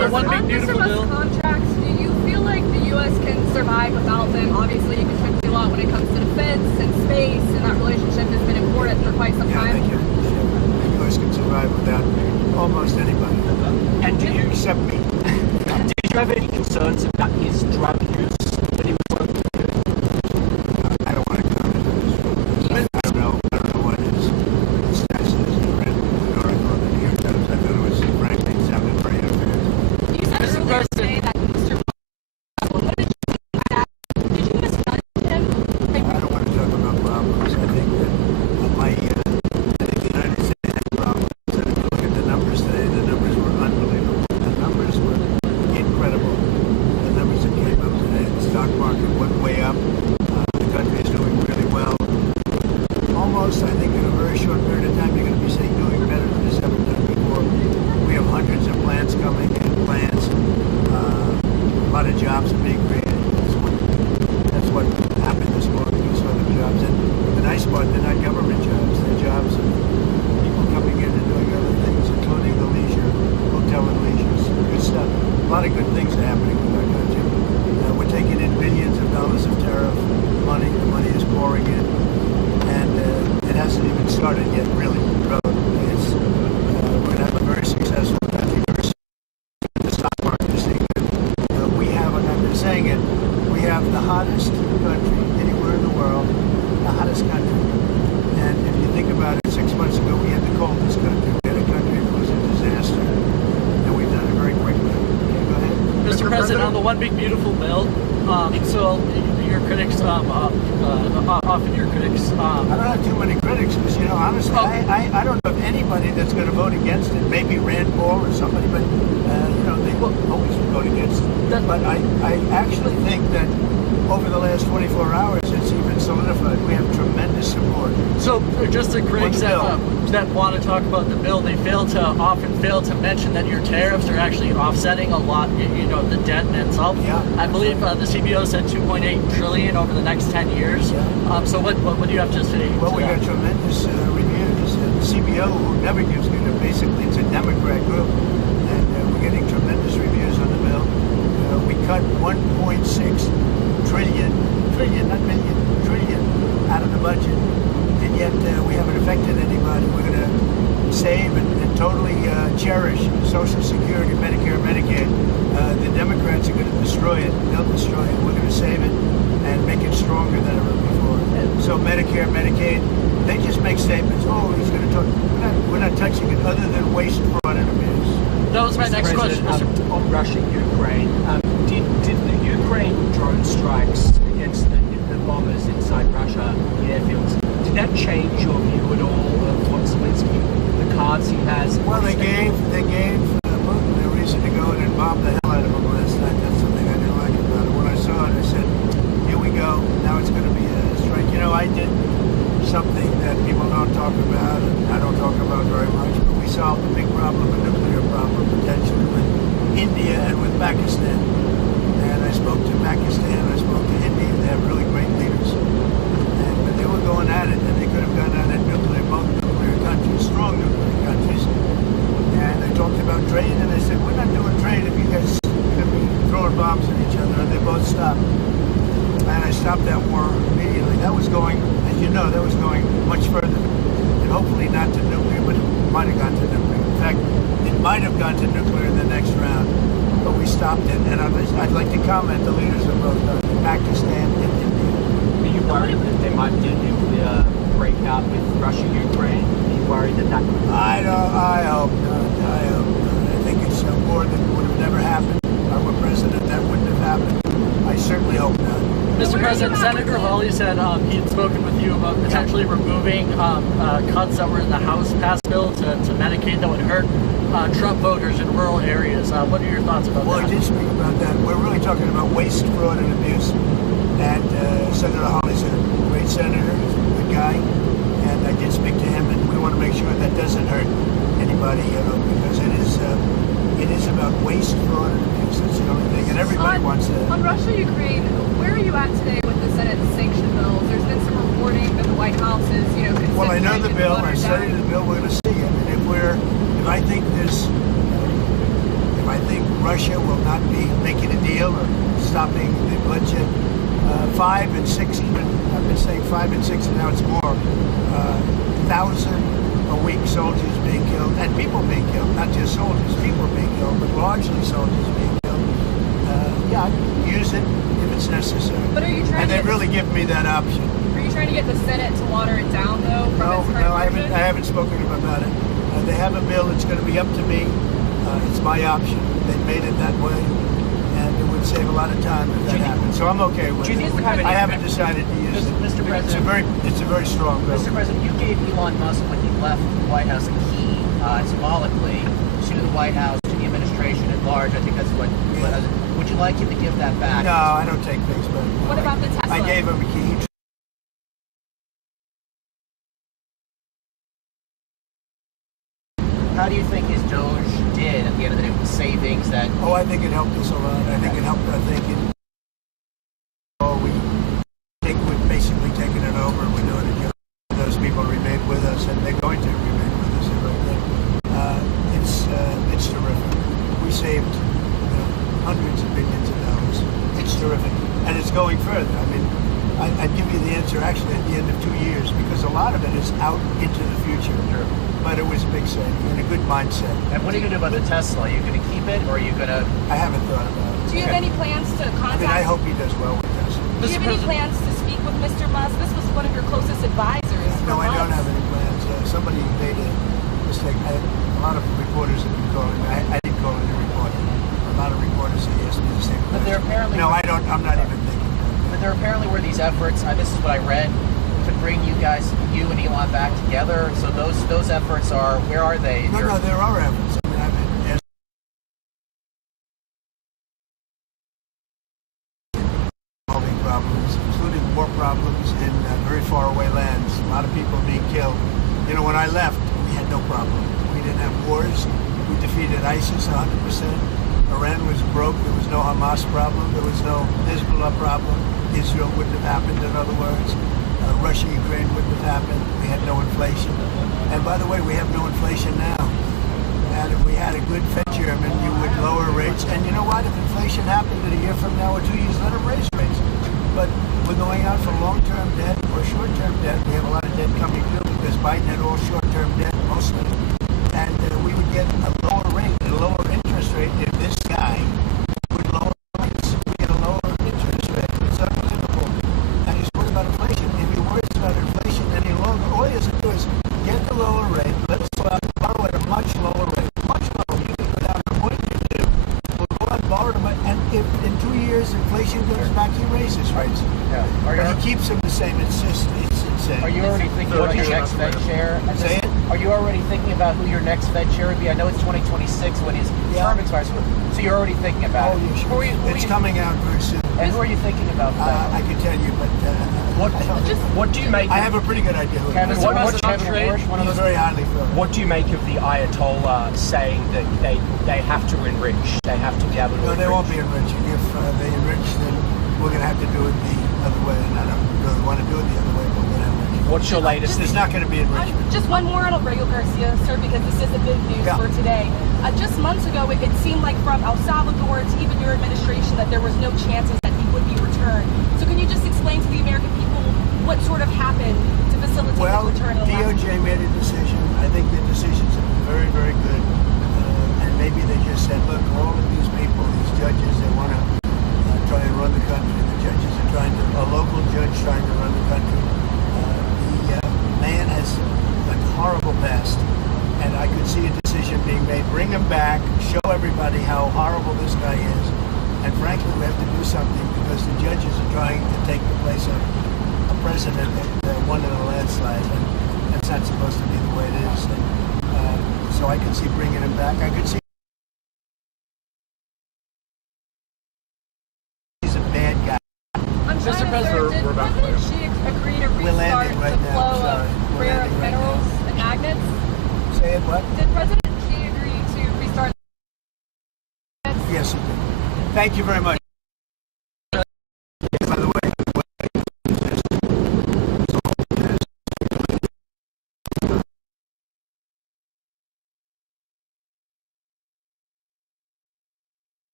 the one big beautiful bill. Contracts, do you feel like the U.S. can survive without them? Obviously, you contribute a lot when it comes to defense and space, and that relationship has been important for quite some Yeah, time. they can. The U.S. can survive without almost anybody. And do you Except me. did you have any concerns about his drug use when he was working with you? I don't want to comment on this. I don't know what his status is. I read an article in the New York Times. I thought it was, frankly, it sounded very unfair. You said earlier today that Mr. What did you think of that? Did you misjudge him? I don't want to talk about problems. I think that I think the United States had problems. And if you look at the numbers today, the numbers were unbelievable. The numbers were incredible. The numbers that came up today, the stock market went way up. The country is doing really well. Almost, I think, in a very short period of time, you're going to be seeing doing better than it's ever done before. We have hundreds of plants coming in, plants. A lot of jobs are being created. That's what happened this morning. You saw the jobs. And the nice part, they're not government jobs. They're jobs of people coming in and doing other things, including the leisure, hotel and leisure. Good stuff. A lot of good things are happening with our country. We're taking in billions of dollars of tariff money. The money is pouring in. And it hasn't even started yet, really. It's, we're going to have a very successful country. The stock market is saying that we have, and I've been saying it, we have the hottest country anywhere in the world, the hottest country. And if you think about it, 6 months ago we had the coldest country. We had a country that was a disaster. And we've done it very quickly. Okay, go ahead. Mr. President, on the one big beautiful bill, so your critics, often your critics. I don't have too many critics because, you know, honestly, I don't know of anybody that's going to vote against it. Maybe Rand Paul or somebody, but, you know, they will always vote against it. But I actually think that over the last 24 hours, it's even solidified. We have tremendous support. So just the critics that want to talk about the bill, they often fail to mention that your tariffs are actually offsetting a lot, you know, the debt in itself. Yeah. I believe the CBO said 2.8 trillion over the next 10 years. Yeah. So what do you have to say? Well, we got tremendous reviews. And the CBO, who never gives me the, basically it's a Democrat group, and we're getting tremendous reviews on the bill. We cut 1.6 trillion, not million, trillion out of the budget, and yet we haven't affected anybody. We're going to save and totally cherish Social Security, Medicare, Medicaid. The Democrats are going to destroy it. They'll destroy it. We're going to save it and make it stronger than ever before. So Medicare, Medicaid, they just make statements. Oh, he's going to talk. We're not touching it other than waste, fraud, and abuse. That was my next question, Mr. On Russia, Ukraine, did the Ukraine drone strikes against the bombers inside Russia, the airfields, did that change your view at all of what Zelensky, the cards he has? Well, they gave Putin a reason to go in and bomb the hell out of him last night. That's something I didn't like about it. When I saw it, I said, here we go. Now it's going to be a strike. You know, I did something that people don't talk about, and I don't talk about very much, but we solved a big problem, a nuclear problem, potentially with India and with Pakistan. And I spoke to Pakistan, I spoke to India. They have really great leaders. And they were going at it, and they could have gone at it nuclear, both nuclear countries, strong nuclear countries. And I talked about trade, and I said, we're not doing trade if you guys are going to be throwing bombs at each other. And they both stopped. And I stopped that war immediately. That was going, as you know, that was going much further. And hopefully not to nuclear, but it might have gone to nuclear. In fact, it might have gone to nuclear in the next round. But we stopped it. And I'd like to comment the leaders of both Pakistan and India. Are you worried that there might be a nuclear breakout with Russia, Ukraine? Are you worried that that could... I hope not. I hope not. I think it's a war that would have never happened. If I were president, that wouldn't have happened. I certainly hope not. Mr. President, Senator Hawley said he had spoken with you about potentially removing cuts that were in the House passed bill to Medicaid that would hurt Trump voters in rural areas. What are your thoughts about that? Well, he did speak about that. We're really talking about waste, fraud, and abuse. And Senator Hawley's a great senator, he's a good guy, and I did speak to him, and we want to make sure that doesn't hurt anybody, because it is about waste, fraud, and abuse. That's the only thing, and everybody wants that. On Russia, Ukraine, where are you at today with the Senate sanction bills? There's been some reporting that the White House is, considering. Well, I know the bill. I studied the bill. We're going to see it. And if I think Russia will not be making a deal or stopping the bloodshed. 5 and 6, even I've been saying 5 and 6, and now it's more. 1,000 a week soldiers being killed, and people being killed, not just soldiers, people being killed, but largely soldiers being killed. Yeah, I'd use it if it's necessary. But are you trying? And they really give me that option. Are you trying to get the Senate to water it down, though? No, I haven't spoken to them about it. They have a bill. It's going to be up to me. It's my option. They made it that way, and it would save a lot of time if that happened. So I'm okay with it. I haven't decided to use it. Mr. President, it's a very strong bill. Mr. President, you gave Elon Musk, when he left the White House, a key symbolically to the White House, to the administration at large. I think that's what. Would you like him to give that back? No, I don't take things back. What about the Tesla? I gave him a key. How do you think his Doge did at the end of the day with the savings that? Oh, I think it helped us a lot. I think it helped our thinking. We think we've basically taken it over. We're doing a job. Those people remain with us, and they're going to remain with us. It's terrific. We saved hundreds of billions of dollars. It's terrific, and it's going further. I mean, I'd give you the answer actually at the end of 2 years, because a lot of it is out into the future. Sure. But it was a big saving and a good mindset. And what are you going to do about the Tesla? Are you going to keep it, or are you going to? I haven't thought about it. Do you have any plans to contact? I hope he does well with Tesla. Do you have any plans to speak with Mr. Musk? This was one of your closest advisors. No, I don't have any plans. Somebody made a mistake. A lot of reporters have been calling me. I didn't call any reporter. A lot of reporters say yes to the same question. But there apparently. No, I don't. I'm not even thinking. But there apparently were these efforts. This is what I read, to bring you and Elon back together. So those efforts are. Where are they? No, there are efforts. I mean, there's solving problems, including war problems in very far away lands. A lot of people being killed. You know, when I left, we had no problem. We didn't have wars. We defeated ISIS 100%. Iran was broke. There was no Hamas problem. There was no Hezbollah problem. Israel wouldn't have happened, in other words. Russia, Ukraine wouldn't have happened. We had no inflation. And by the way, we have no inflation now. And if we had a good Fed chairman, you would lower rates. And you know what? If inflation happened in a year from now or 2 years, let them raise rates. But we're going out for long-term debt or short-term debt. We have a lot of debt coming due because Biden had all short-term debt, mostly. And we would get a lower rate, a lower interest rate if this guy would lower rates. We get a lower interest rate. It's unbelievable. And he's worried about inflation. If he worries about inflation any longer, all he has to do is get the lower rate. Let's go out and borrow at a much lower rate. Much lower. You can go down to 0.22. We'll go out and borrow them. And if in 2 years inflation goes back, he raises rates. Yeah. But he keeps them the same. It's insane. Are you already thinking about your next Fed chair? Say it? Are you already thinking about who your next Fed chair would be? I know it's 2026 when his term expires, so you're already thinking about it. Oh, yeah, sure. It's coming out very soon. And who are you thinking about for that? I can tell you, but What do you make? I have a pretty good idea. Kevin Bush, one of He's those. very highly thought. What do you make of the Ayatollah saying that they have to enrich? They have to be able to. No, they won't be enriching. If they enrich, then we're going to have to do it the other way. And I don't really want to do it the other way, but we're going to have to. What's your latest? There's not going to be enrichment. Just one more on Aurelio Garcia, sir, because this is the big news for today. Just months ago, it seemed like from El Salvador to even your administration that there was no chances that he would be returned. So can you just explain to the American people what sort of happened to facilitate his return? DOJ made a decision. I think the decisions have been very, very good. And maybe they just said, look, all of these people, these judges, they want to try and run the country. The judges are trying to, a local judge trying to run the country. Man has a horrible past, and I could see a decision being made. Bring him back, show everybody how horrible this guy is, and frankly, we have to do something because the judges are trying to take the place of a president that won in a landslide, and that's not supposed to be the way it is. And, so I could see bringing him back. I could see he's a bad guy. Mr. President, did President Xi agree to restart the flow of rare earth minerals and magnets? Say it what? Did President Xi agree to restart? Yes, he did. Thank you very much.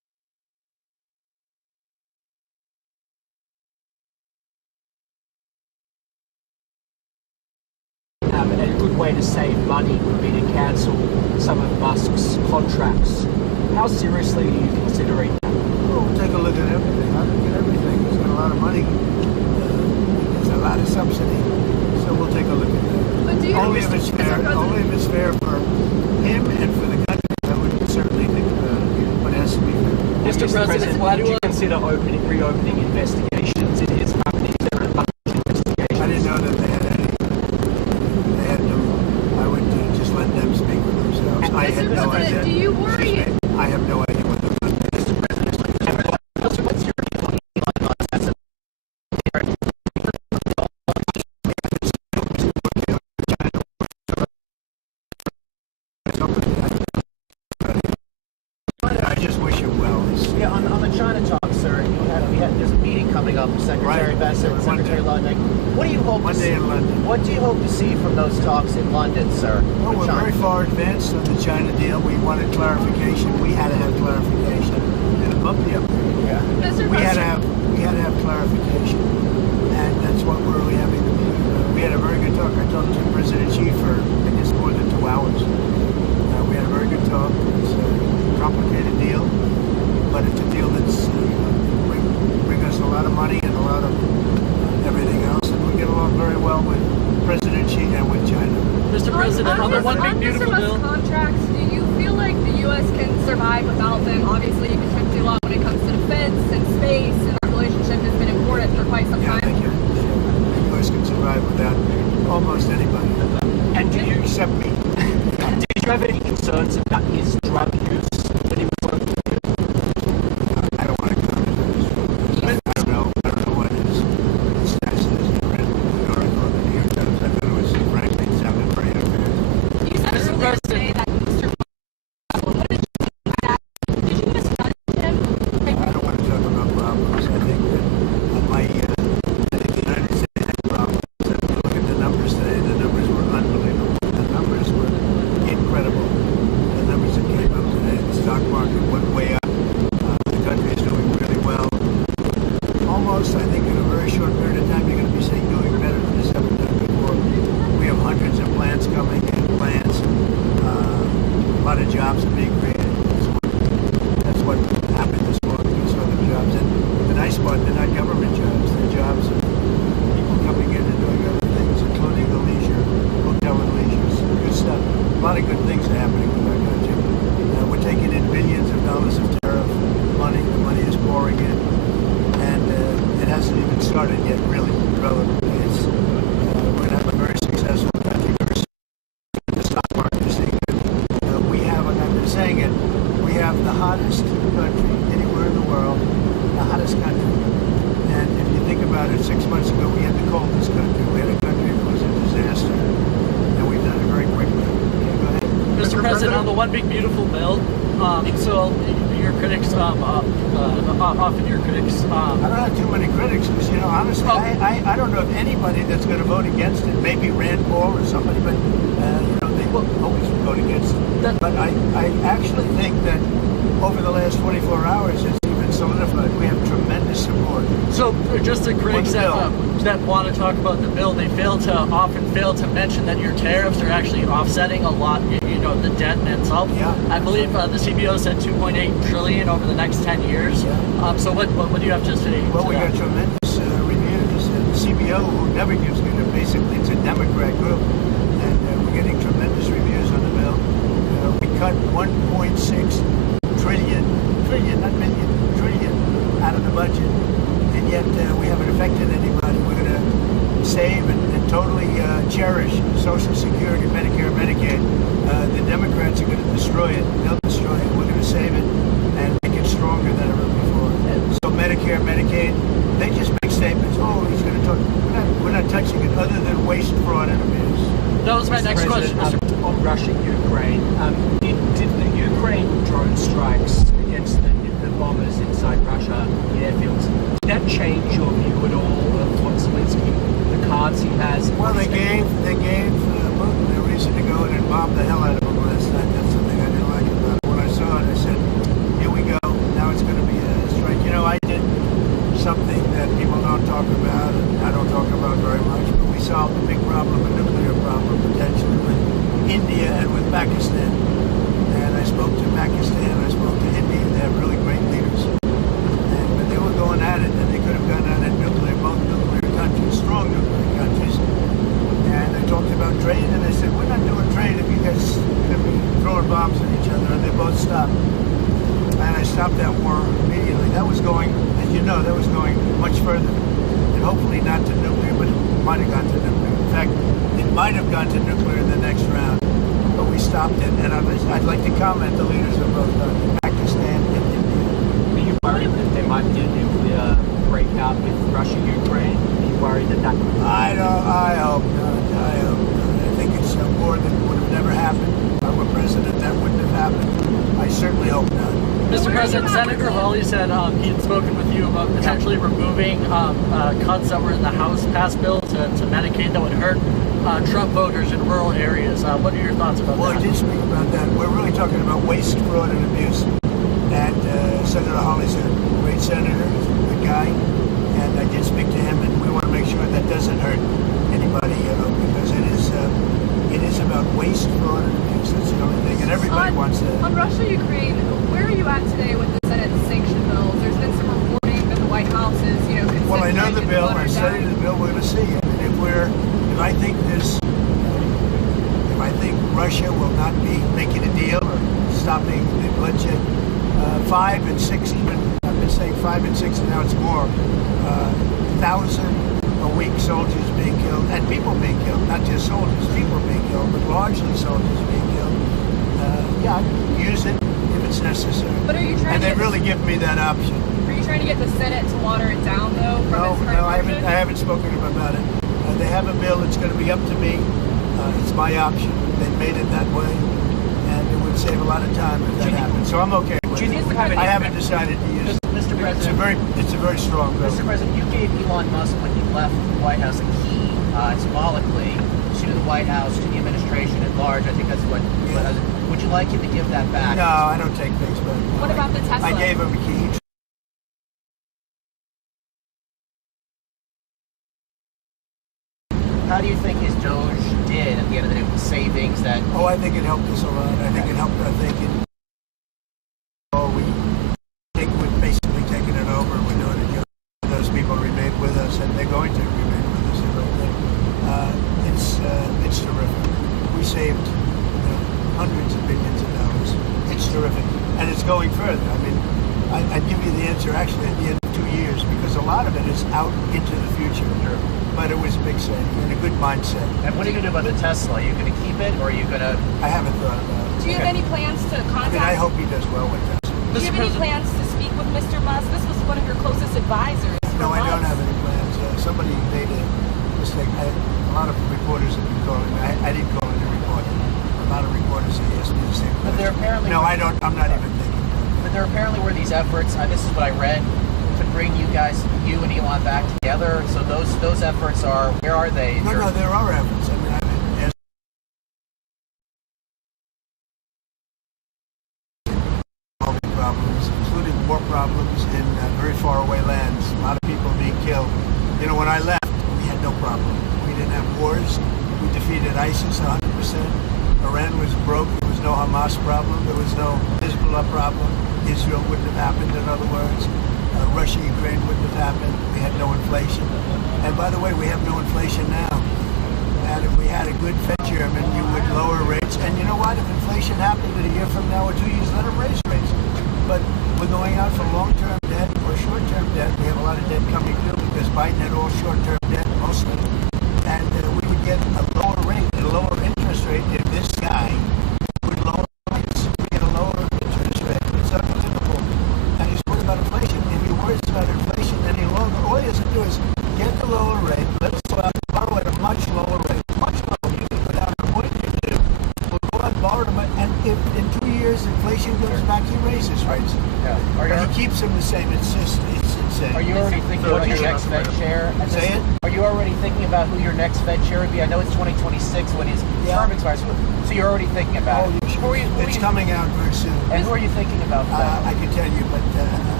way to save money would be to cancel some of Musk's contracts. How seriously are you considering that? Well, we'll take a look at everything. I look at everything. He's got a lot of money. There's a lot of subsidy. So we'll take a look at that. But do you Only if it's fair. Only if it's fair for him and for the country. I would certainly think but it has to be fair. Mr. President, why would do you consider reopening investigations in his company? Is there a bunch of investigations? I didn't know that they had any. They had no. I would just let them speak for themselves. I had Mr. no President, idea. do you worry? I have no idea what they're doing. What's your view on Elon Musk? That's a I just wish him well. Yeah, on the China talk, sir, there's a meeting coming up with Secretary Right. Bessent and Secretary London. What do you hope to see? Monday in London. What do you hope to see from those talks in London, sir? Well, with we're China? very far advanced on the China deal. We wanted clarification. We had to have clarification. And a bumpy up there. Yeah. Mr. We had President, to have clarification, and that's what we're really having to do. We had a very good talk. I talked to President Xi for I guess more than 2 hours. We had a very good talk. It's a complicated deal, but it's a deal that's bring us a lot of money and a lot of everything else, and we get along very well with President Xi and with China. Mr. President, on the one big beautiful bill? contracts, do you feel like the U.S. can survive without them? Obviously, you can do a lot when it comes to defense and space, and our relationship has been important for quite some Yeah, I time. think the U.S. can survive without almost anybody. And do you Except me. did you have any concerns about his drug use when he was working? I don't want to comment on this. I don't know what his status is. I read the article in the New York Times. I thought it was, frankly, it sounded very unfair. You said Mr. earlier today that Mr. What did you think of that? Did you misjudge him? I don't want to talk about problems. I think that I think the United States had problems. And if you look at the numbers today, the numbers were unbelievable. The numbers were incredible. The numbers that came up today, the stock market went way up. The country is doing really well. Almost, I think, in a very short period of time, you're going to be saying doing better than it's ever done before. We have hundreds of plants coming in, a lot of jobs are being created. That's what happened this morning. We saw the jobs. And the nice part, they're not government jobs. They're jobs of people coming in and doing other things, including the leisure, hotel and leisure. Good stuff. A lot of good things are happening with our country. We're taking in billions of dollars of tariff money. The money is pouring in. And it hasn't even started yet, really, relatively. We're going to have a very successful country. The stock market is saying we have, and I've been saying it, we have the hottest country anywhere in the world, the hottest country. And if you think about it, 6 months ago we had the coldest country. We had a country that was a disaster. And we've done it very quickly. Go ahead. Mr. President, on the one big beautiful bill, so your critics, often your critics, I don't have too many critics because, honestly, I don't know of anybody that's going to vote against it. Maybe Rand Paul or somebody, but, they will always vote against it. But I actually think that over the last 24 hours, it's even solidified. We have tremendous support. so just the critics that want to talk about the bill, they often fail to mention that your tariffs are actually offsetting a lot, the debt itself. Yeah. I believe the CBO said 2.8 trillion over the next 10 years. Yeah. So what do you have to say? Well, to we that? got tremendous reviews. And the CBO, who never gives good, basically it's a Democrat group, and we're getting tremendous reviews on the bill. We cut 1.6 trillion, not million, trillion out of the budget, and yet we haven't affected anybody. We're going to save and totally cherish Social Security, Medicare, Medicaid. The Democrats are going to destroy it. They'll destroy it. We're going to save it and make it stronger than ever before. So Medicare, Medicaid, they just make statements. Oh, he's going to talk. We're not touching it other than waste, fraud, and abuse. That was my next question, Mr. On Russia, Ukraine, did the Ukraine drone strikes against the bombers inside Russia, the airfields, did that change your view at all of what Zelensky, the cards he has? Well, they gave Putin a reason to go in and bomb the hell out of him last night. That's something I didn't like about it. When I saw it, I said, here we go. Now it's going to be a strike. I did something that people don't talk about, and I don't talk about very much, but we solved a big problem, a nuclear problem, potentially, with India and with Pakistan. And I spoke to Pakistan, I spoke to India. They have really great leaders. And when they were going at it, and they could have gone at it nuclear, both nuclear countries, strong nuclear countries. And I talked about trade, and I said, we're not doing trade if you guys are going to be throwing bombs at each other. And they both stopped. And I stopped that war immediately. That was going, as you know, that was going much further. And hopefully not to nuclear, but it might have gone to nuclear. In fact, it might have gone to nuclear in the next round. But we stopped it. And I'd like to comment the leaders of both Pakistan and India. Are you worried that there might be a nuclear breakout with Russia, Ukraine? Are you worried that that could... I hope not. I hope not. I think it's a war that would have never happened. If I were president, that wouldn't have happened. I certainly hope not. Mr. President, Senator Hawley said he had spoken with you about potentially removing cuts that were in the House passed bill to Medicaid that would hurt Trump voters in rural areas. What are your thoughts about that? Well, I did speak about that. We're really talking about waste, fraud, and abuse. And Senator Hawley's a great senator, he's a good guy, and I did speak to him, and we want to make sure that doesn't hurt anybody, because it is about waste, fraud, and abuse. That's the only thing, and everybody wants that. On Russia, Ukraine, where are you at today with the Senate sanction bills? There's been some reporting that the White House is, considering. Well, I know the bill. I studied the bill. We're going to see. I mean, if I think Russia will not be making a deal or stopping the bloodshed, 5 and 6, even I've been saying 5 and 6, and now it's more. 1,000 a week soldiers being killed, and people being killed, not just soldiers, people being killed, but largely soldiers being killed. Yeah, use it if it's necessary. But are you trying? And they really give me that option. Are you trying to get the Senate to water it down, though? No, I haven't spoken to them about it. They have a bill. It's going to be up to me. It's my option. They've made it that way, and it would save a lot of time if that happened. So I'm okay with it. I haven't decided to use it. Mr. President, it's a very strong bill. Mr. President, you gave Elon Musk, when he left the White House, a key, symbolically, to the White House, to the administration at large. I think that's what. Would you like him to give that back? No, I don't take things back. What about the Tesla? I gave him a key. How do you think his Doge did at the end of the day with the savings that... Oh, I think it helped us a lot. I think it helped. We've basically taken it over. We're doing it. Those people remain with us, and they're going to remain with us. It's terrific. We saved hundreds of billions of dollars. It's terrific, and it's going further. I mean, I'd give you the answer actually at the end of 2 years, because a lot of it is out into the future. Sure. But it was a big saving and a good mindset. And what are you going to do about the Tesla? Are you going to keep it, or are you going to... I haven't thought about it. Do you have any plans to contact? I hope he does well with Tesla. Do you have any plans to speak with Mr. Musk? This was one of your closest advisors. No, I don't have any plans. Somebody made a mistake. A lot of reporters have been calling me. I didn't call any reporter. A lot of reporters have asked me the same question. But there apparently... No, I don't. I'm not even thinking about it. But there apparently were these efforts, this is what I read, to bring you and Elon back together. So those efforts are, where are they? No, there are efforts. I mean, there's problems, including war problems in very far away lands. A lot of people being killed. When I left, we had no problem. We didn't have wars. We defeated ISIS 100%. Iran was broke. There was no Hamas problem. There was no Hezbollah problem. Israel wouldn't have happened, in other words. Russia, Ukraine wouldn't have happened. We had no inflation. And by the way, we have no inflation now. And if we had a good Fed chairman, you would lower rates. And you know what? If inflation happened in a year from now or 2 years, let them raise rates. But we're going out for long-term debt or short-term debt. We have a lot of debt coming due because Biden had all short-term debt mostly. And we would get a lower rate, a lower interest rate if this guy would lower rates. We get a lower interest rate. It's unbelievable. And he's worried about inflation. If he worries about inflation any longer, all he has to do is get the lower rate. Let's go out and borrow at a much lower rate. Much lower. You can go down to 0.2. We'll go out and borrow them. And if in 2 years inflation goes back, he raises rates. Yeah. But he keeps them the same. It's insane. Are you already thinking about your next Fed chair? Say it? Are you already thinking about who your next Fed chair would be? I know it's 2026 when his term expires. So you're already thinking about it. It's coming out very soon. And who are you thinking about? I can tell you, but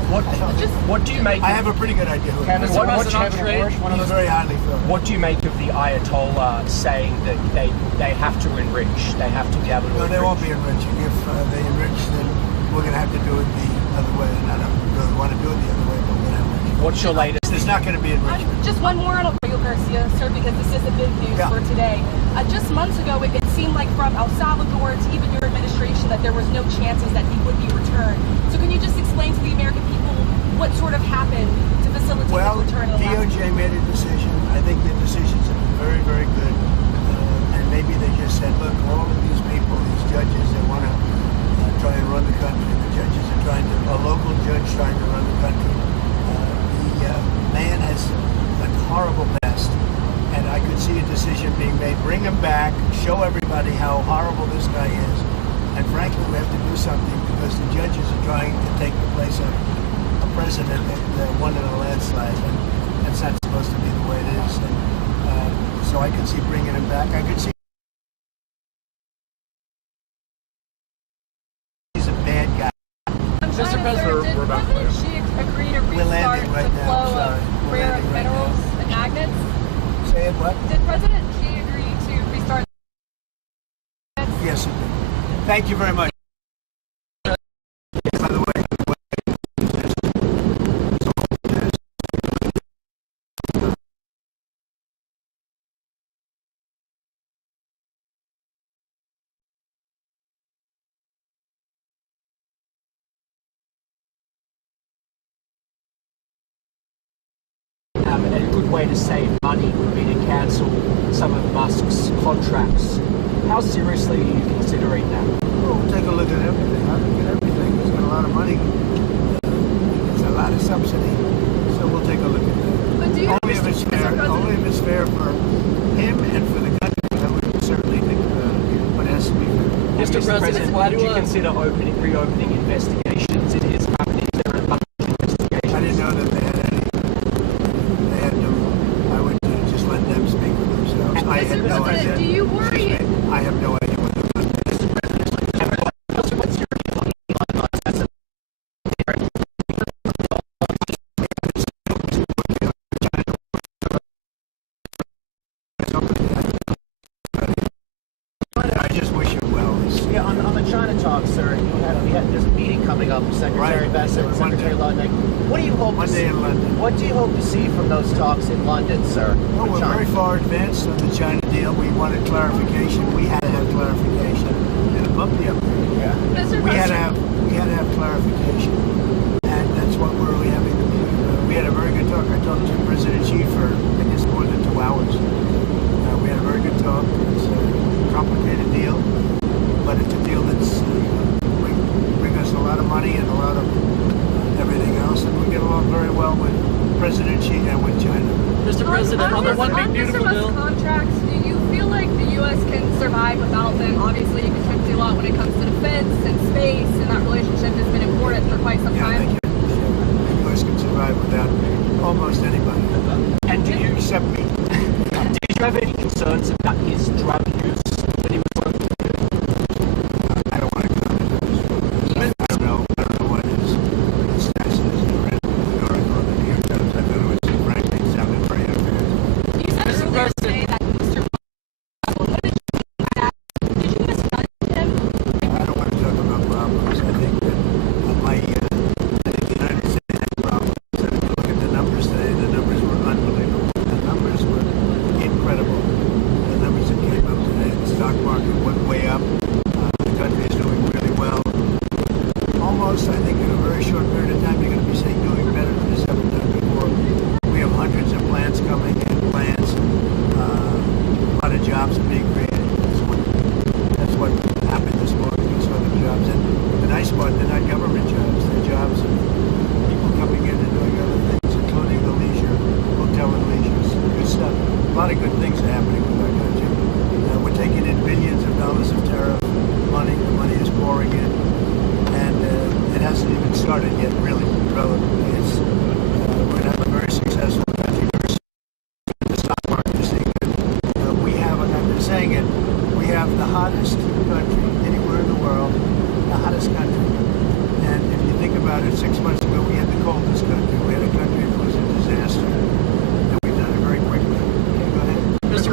What do you make? I have a pretty good idea who it Kevin, is. What- what, what- one of He's those. very highly thought. What do you make of the Ayatollah saying that they have to enrich? They have to be able to No, enrich? they won't be enriching. If they enrich, then we're going to have to do it the other way. And I don't really want to do it the other way, but we're going to have to. What's your latest? There's not going to be enrichment. Just one more on Oriol Garcia, sir, because this is the big news Yeah. for today. Just months ago, it seemed like from El Salvador to even your administration that there was no chances that he would be returned. So can you just explain to the American people what sort of happened to facilitate Well, his return? In the last DOJ made a decision. I think the decisions have been very, very good. And maybe they just said, look, all of these people, these judges, they want to try and run the country. The judges are trying to, a local judge trying to run the country. The man has a horrible past. And I could see a decision being made. Bring him back, show everybody how horrible this guy is. And frankly, we have to do something because the judges are trying to take the place of a president that won in a landslide. And that's not supposed to be the way it is. And so I could see bringing him back. I could see he's a bad guy. Mr. President, did President Xi agree to We're restart landing right the now, flow sorry. of We're rare landing right minerals now. and magnets? Say it what? Did President Xi agree to restart? Yes, it did. Thank you very much. By the way, And a good way to save money would be to cancel some of Musk's contracts. How seriously are you considering that? well, we'll take a look at everything. I look at everything. He's got a lot of money. There's a lot of subsidy. So we'll take a look at that. But do you, Only if it's fair. Only if it's fair for him and for the country. I would certainly think but it has to be fair. Mr. President, why would do you consider reopening investigations in his company? Is there a bunch of investigations? I didn't know that they had any. They had no. I would just let them speak for themselves. I had Mr. no President, idea. do you worry? I have no idea what the What's your view on Elon Musk as a I just wish him well. Yeah, on the China talk, sir, there's a meeting coming up with Secretary Right. Bessent and Secretary Monday. Ludwig. What do you hope to Monday see? in London. What do you hope to see from those talks in London, sir? Well, with we're China? very far advanced on the China deal. We wanted clarification. We had to have clarification. And a bumpy up there. Mr. We had to President, have clarification. And that's what we're really having to do. We had a very good talk. I talked to President Xi for, I guess, more than 2 hours. We had a very good talk. It's a complicated deal, but it's a deal that's bring us a lot of money and a lot of everything else. And we get along very well with President Xi and with China. Mr. President, on the one big beautiful bill? contracts, do you feel like the U.S. can survive without them? Obviously, you contribute a lot when it comes to defense and space, and that relationship has been important for quite some Yeah, I time. think the U.S. can survive without almost anybody. And do you Except me. did you have any concerns about his drug use that he was working with? I don't want to comment on this. I don't know what his status is. I read the article in the New York Times. I thought it was, frankly, it sounded very unfair. You said Mr. earlier President. today that Mr. Musk, what did you think of that? Did you misjudge him? I don't want to talk about problems. I think that I think the United States had problems. And if you look at the numbers today, the numbers were unbelievable. The numbers were incredible. The numbers that came up today, the stock market went way up. The country is doing really well. Almost, I think, in a very short period of time, you're going to be saying doing better than it's ever done before. We have hundreds of plants coming in, plants. A lot of jobs are being created. That's what happened this morning. We saw the jobs. And the nice part, they're not government jobs. They're jobs of people coming in and doing other things, including the leisure, hotel and leisure. Good stuff. A lot of good things are happening with our country. We're taking in billions of dollars of tariff money. The money is pouring in. And it hasn't even started yet, really, relatively. It's, we're going to have a very successful country. The stock market is saying that we have, and I've been saying it, we have the hottest country anywhere in the world, the hottest country. And if you think about it, 6 months ago we had the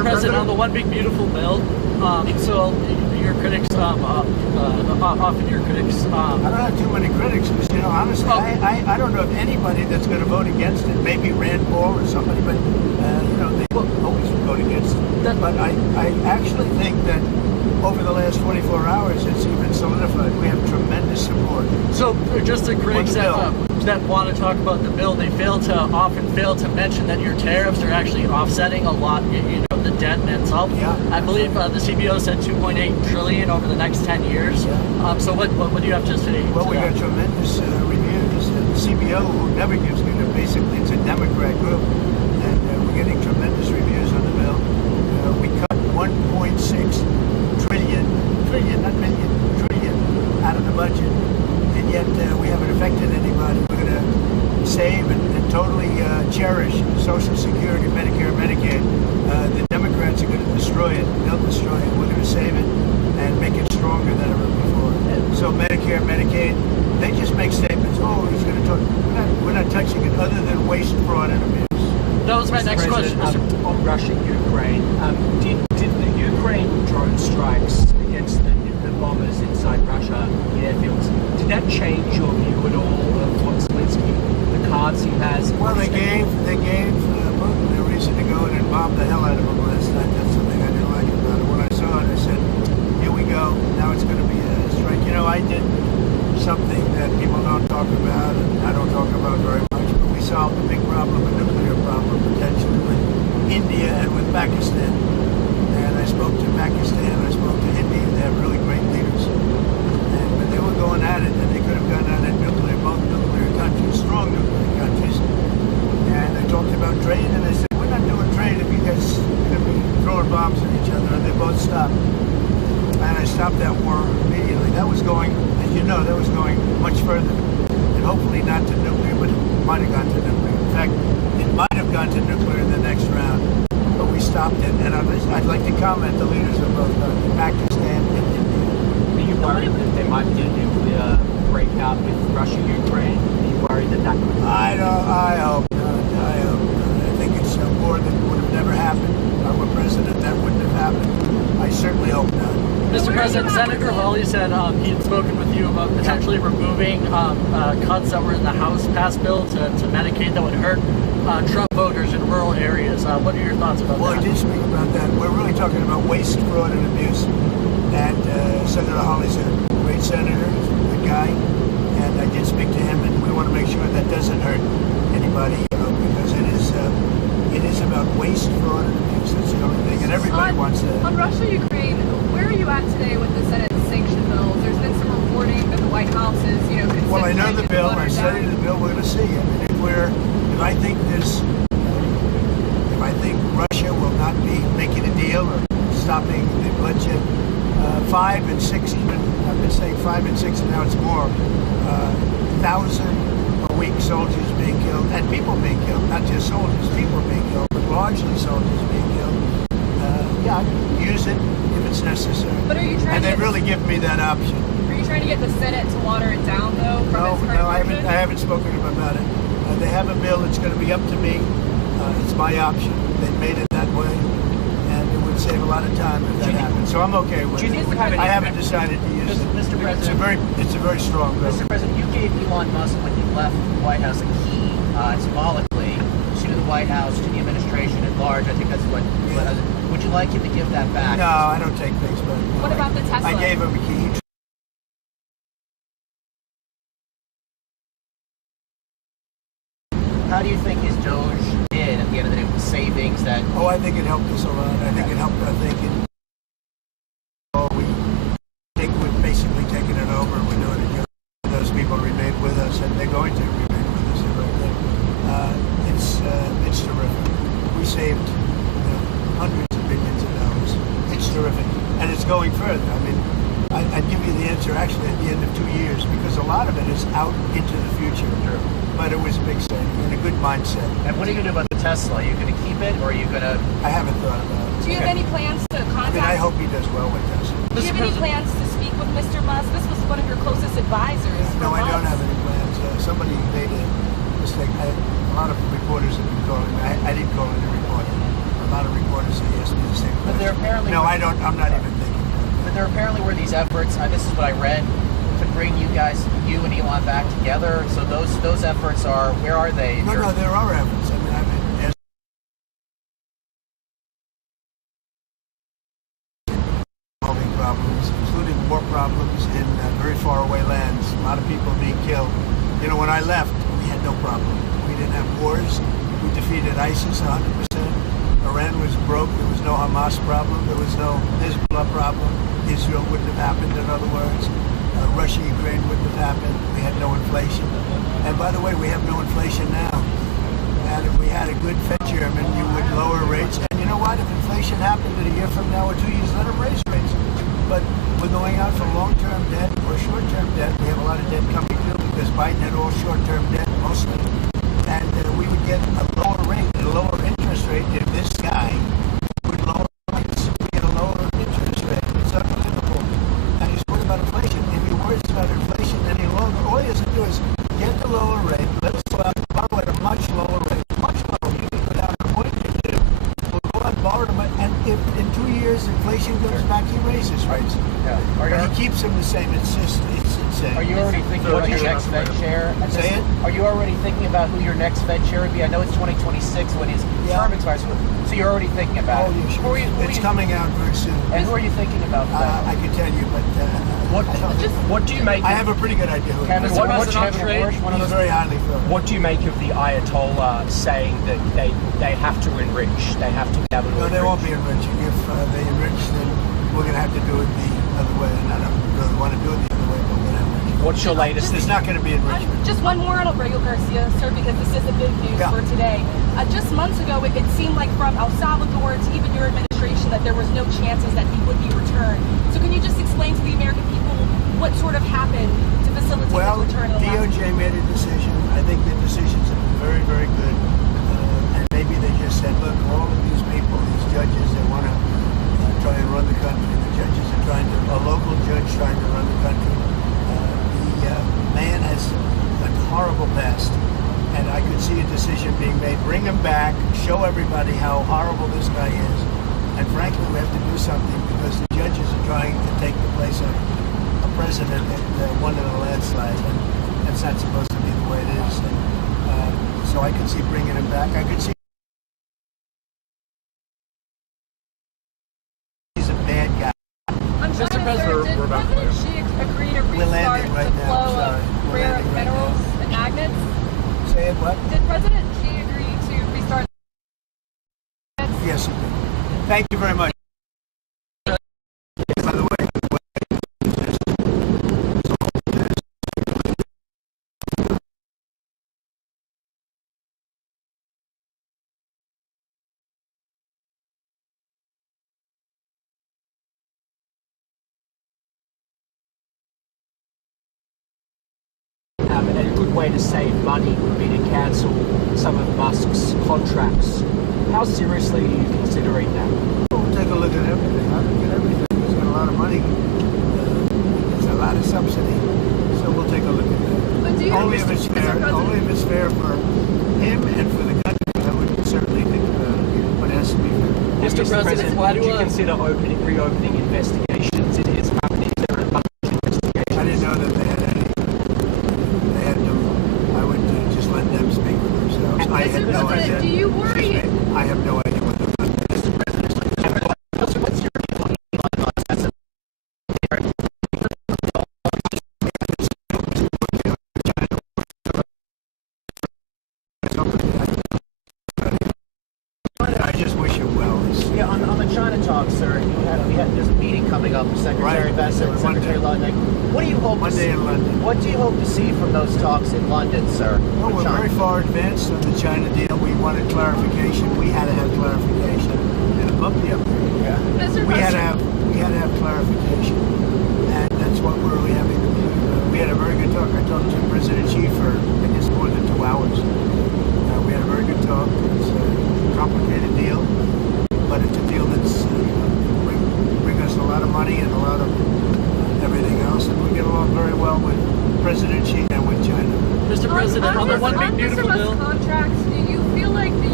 President, on the One Big Beautiful Bill, so your critics, often your critics... I don't have too many critics, because, honestly, I don't know of anybody that's going to vote against it. Maybe Rand Paul or somebody, but, they always vote against it. But I actually think that over the last 24 hours, it's even solidified. We have tremendous support. So, just the critics that want to talk about the bill, they often fail to mention that your tariffs are actually offsetting a lot, the debt and itself. Yeah. I believe the CBO said 2.8 trillion over the next 10 years. Yeah. So what do you have to say? Well, we got tremendous reviews. The CBO, who never gives me basically, it's a Democrat group, and we're getting tremendous reviews on the bill. We cut 1.6 trillion, not million, trillion out of the budget, and yet we haven't affected anybody. We're going to save and totally cherish Social Security, Medicare, Medicaid. The Democrats are going to destroy it. They'll destroy it. We're going to save it and make it stronger than ever before. So Medicare, Medicaid, they just make statements. Oh, he's going to talk. We're not touching it other than waste, fraud, and abuse. That was my next question. On Russia, Ukraine, did the Ukraine drone strikes against the bombers inside Russia, the airfields, did that change your view at all of what Zelensky, the cards he has? Well, they gave Putin a reason to go in and bomb the hell out of him last night. That's something I didn't like about it. When I saw it, I said, here we go. Now it's going to be a strike. I did something that people don't talk about, and I don't talk about very much, but we solved a big problem, a nuclear problem, potentially with India and with Pakistan. And I spoke to Pakistan, I spoke to India. They have really great leaders. And when they were going at it, and they could have gone at it both nuclear countries, strong nuclear countries. And I talked about trade, and I said, we're not doing trade if you guys are going to be throwing bombs at each other. And they both stopped. And I stopped that war immediately. That was going, as you know, that was going much further. And hopefully not to nuclear, but it might have gone to nuclear. In fact, it might have gone to nuclear in the next round. But we stopped it. And I'd like to comment the leaders of both Pakistan and India. Are you worried that there might be a nuclear breakout with Russia, Ukraine? Are you worried that could... I hope not. I hope not. I think it's a war that would have never happened. If I were president, that wouldn't have happened. I certainly hope not. Mr. President, Senator Hawley said he had spoken with you about potentially removing cuts that were in the House passed bill to Medicaid that would hurt Trump voters in rural areas. What are your thoughts about that? Well, I did speak about that. We're really talking about waste, fraud, and abuse. And Senator Hawley's a great senator, he's a good guy. And I did speak to him, and we want to make sure that doesn't hurt anybody, because it is about waste, fraud, and abuse. That's the only thing. And everybody wants that. On Russia, Ukraine, where are you at today with the Senate sanction bills? There's been some reporting that the White House is, considering... Well, I know the bill. I studied the bill. We're going to see. I mean, if I think Russia will not be making a deal or stopping the bloodshed, 5 and 6, even I've been saying 5 and 6, and now it's more. 1,000 a week soldiers being killed, and people being killed, not just soldiers, people being killed, but largely soldiers being killed. Yeah, I'd use it if it's necessary. But are you trying and they really give me that option. Are you trying to get the Senate to water it down, though? No, I haven't spoken to them about it. They have a bill. It's going to be up to me. It's my option. They've made it that way, and it would save a lot of time if that happened. So I'm okay with it. I haven't decided to use it. Mr. President, it's a very strong bill. Mr. President, you gave Elon Musk, when he left the White House, a key symbolically to the White House, to the administration at large. I think that's what. Would you like him to give that back? No, I don't take things back. What about the Tesla? I gave him a key. How do you think his Doge did at the end of the day with the savings that... Oh, I think it helped us a lot. I think it helped our thinking. We think we've basically taken it over. We're doing it. Those people remain with us, and they're going to remain with us. It's terrific. We saved hundreds of billions of dollars. It's terrific. And it's going further. I mean, I'd give you the answer actually at the end of 2 years, because a lot of it is out into the future. Sure. But it was a big saving and a good mindset. And what are you going to do about the Tesla? Are you going to keep it, or are you going to... I haven't thought about it. Do you have any plans to contact... I hope he does well with Tesla. Do you have any plans to speak with Mr. Musk? This was one of your closest advisors. No, I don't have any plans. Somebody made a mistake. A lot of reporters have been calling me. I didn't call any reporter. a lot of reporters have asked me the same But there question. apparently No, I don't. I'm not even thinking. But there apparently were these efforts. This is what I read, to bring you and Elon back together. So those efforts are, where are they? No, there are efforts. I mean, there's solving problems, including war problems in very far away lands. A lot of people being killed. You know, when I left, we had no problem. We didn't have wars. We defeated ISIS 100%. Iran was broke. There was no Hamas problem. There was no Hezbollah problem. Israel wouldn't have happened, in other words. Russia, Ukraine wouldn't have happened. We had no inflation. And by the way, we have no inflation now. And if we had a good Fed chairman, you would lower rates. And you know what? If inflation happened a year from now or 2 years, let them raise rates. But we're going out for long-term debt or short-term debt. We have a lot of debt coming due because Biden had all short-term debt mostly. And we would get a lower rate, a lower interest rate if this guy would lower rates. We get a lower interest rate. It's unbelievable. And he's worried about inflation. If he worries about inflation any longer, all he has to do is get the lower rate. Let us go out and borrow at a much lower rate. Much lower. You can go down to 0.2. We'll go out and borrow them. And if in 2 years inflation goes back, he raises rates. Yeah. But he keeps them the same. It's insane. Are you already thinking about your next Fed chair? Say it? Are you already thinking about who your next Fed chair would be? I know it's 2026 when his term expires, so you're already thinking about it. Oh, yeah, sure. It's coming out very soon. And who are you thinking about? I can tell you, but What do you make? I have a pretty good idea. Kevin, What- what, what- Kevin Warsh, one of He's those. very highly thought. What do you make of the Ayatollah saying that they have to enrich? They have to be able to No, enrich? they won't be enriching. If they enrich, then we're going to have to do it the other way. And I don't really want to do it the other way, but we're going to enrich. What's your latest? There's not going to be enrichment. Just one more on Abrego Garcia, sir, because this is the big news Yeah. for today. Just months ago, it seemed like from El Salvador to even your administration that there was no chances that he would be returned. So can you just explain to the American people what sort of happened to facilitate Well, his return? DOJ made a decision. I think the decisions have been very, very good. And maybe they just said, look, all of these people, these judges, they want to try and run the country. The judges are trying to, a local judge trying to run the country. The man has a horrible past. And I could see a decision being made. Bring him back, show everybody how horrible this guy is. And frankly, we have to do something because the judges are trying to take the place of a president that won in a landslide. And that's not supposed to be the way it is. And, so I could see bringing him back. I could see he's a bad guy. I'm Mr. sorry, President, sir, did we're about to President Xi agree to We're restart landing right the now. flow Sorry. of We're rare landing right minerals now. and magnets? Say it what? Did President Xi agree to restart? Yes, he did. Thank you very much. By the way, And a good way to save money would be to cancel some of Musk's contracts. How seriously are you considering that? we'll take a look at everything. I'll look at everything. He's got a lot of money. There's a lot of subsidy. So we'll take a look at that. But do you, Only if it's fair. President, Only if it's fair for him and for the country. I would certainly think about it. But it has to be fair. Mr. President, why would do you consider reopening investigations into his company? Is there a bunch of investigations? I didn't know that they had any. They had them. I would just let them speak for themselves. I had Mr. no President, idea. do you worry? Excuse me. I have no idea what they're doing. What's your view on Elon Musk? That's a I just wish him well. Yeah, on the China talk, sir, there's a meeting coming up with Secretary Right. Bessent and Secretary London. What do you hope to Monday see? in London. What do you hope to see from those talks in London, sir? Well, with we're China? very far advanced on the China deal. We wanted clarification. We had to have clarification. And a bumpy up there. Yeah. Mr. We had President, to have clarification. And that's what we're really having to do. We had a very good talk. I talked to President Xi for, I guess, more than 2 hours. We had a very good talk. It's a complicated deal, but it's a deal that's bring us a lot of money and a lot of everything else. And we get along very well with President Xi and with China. Mr. President, on the one big Mr. beautiful Musk's bill. contracts, do you feel like the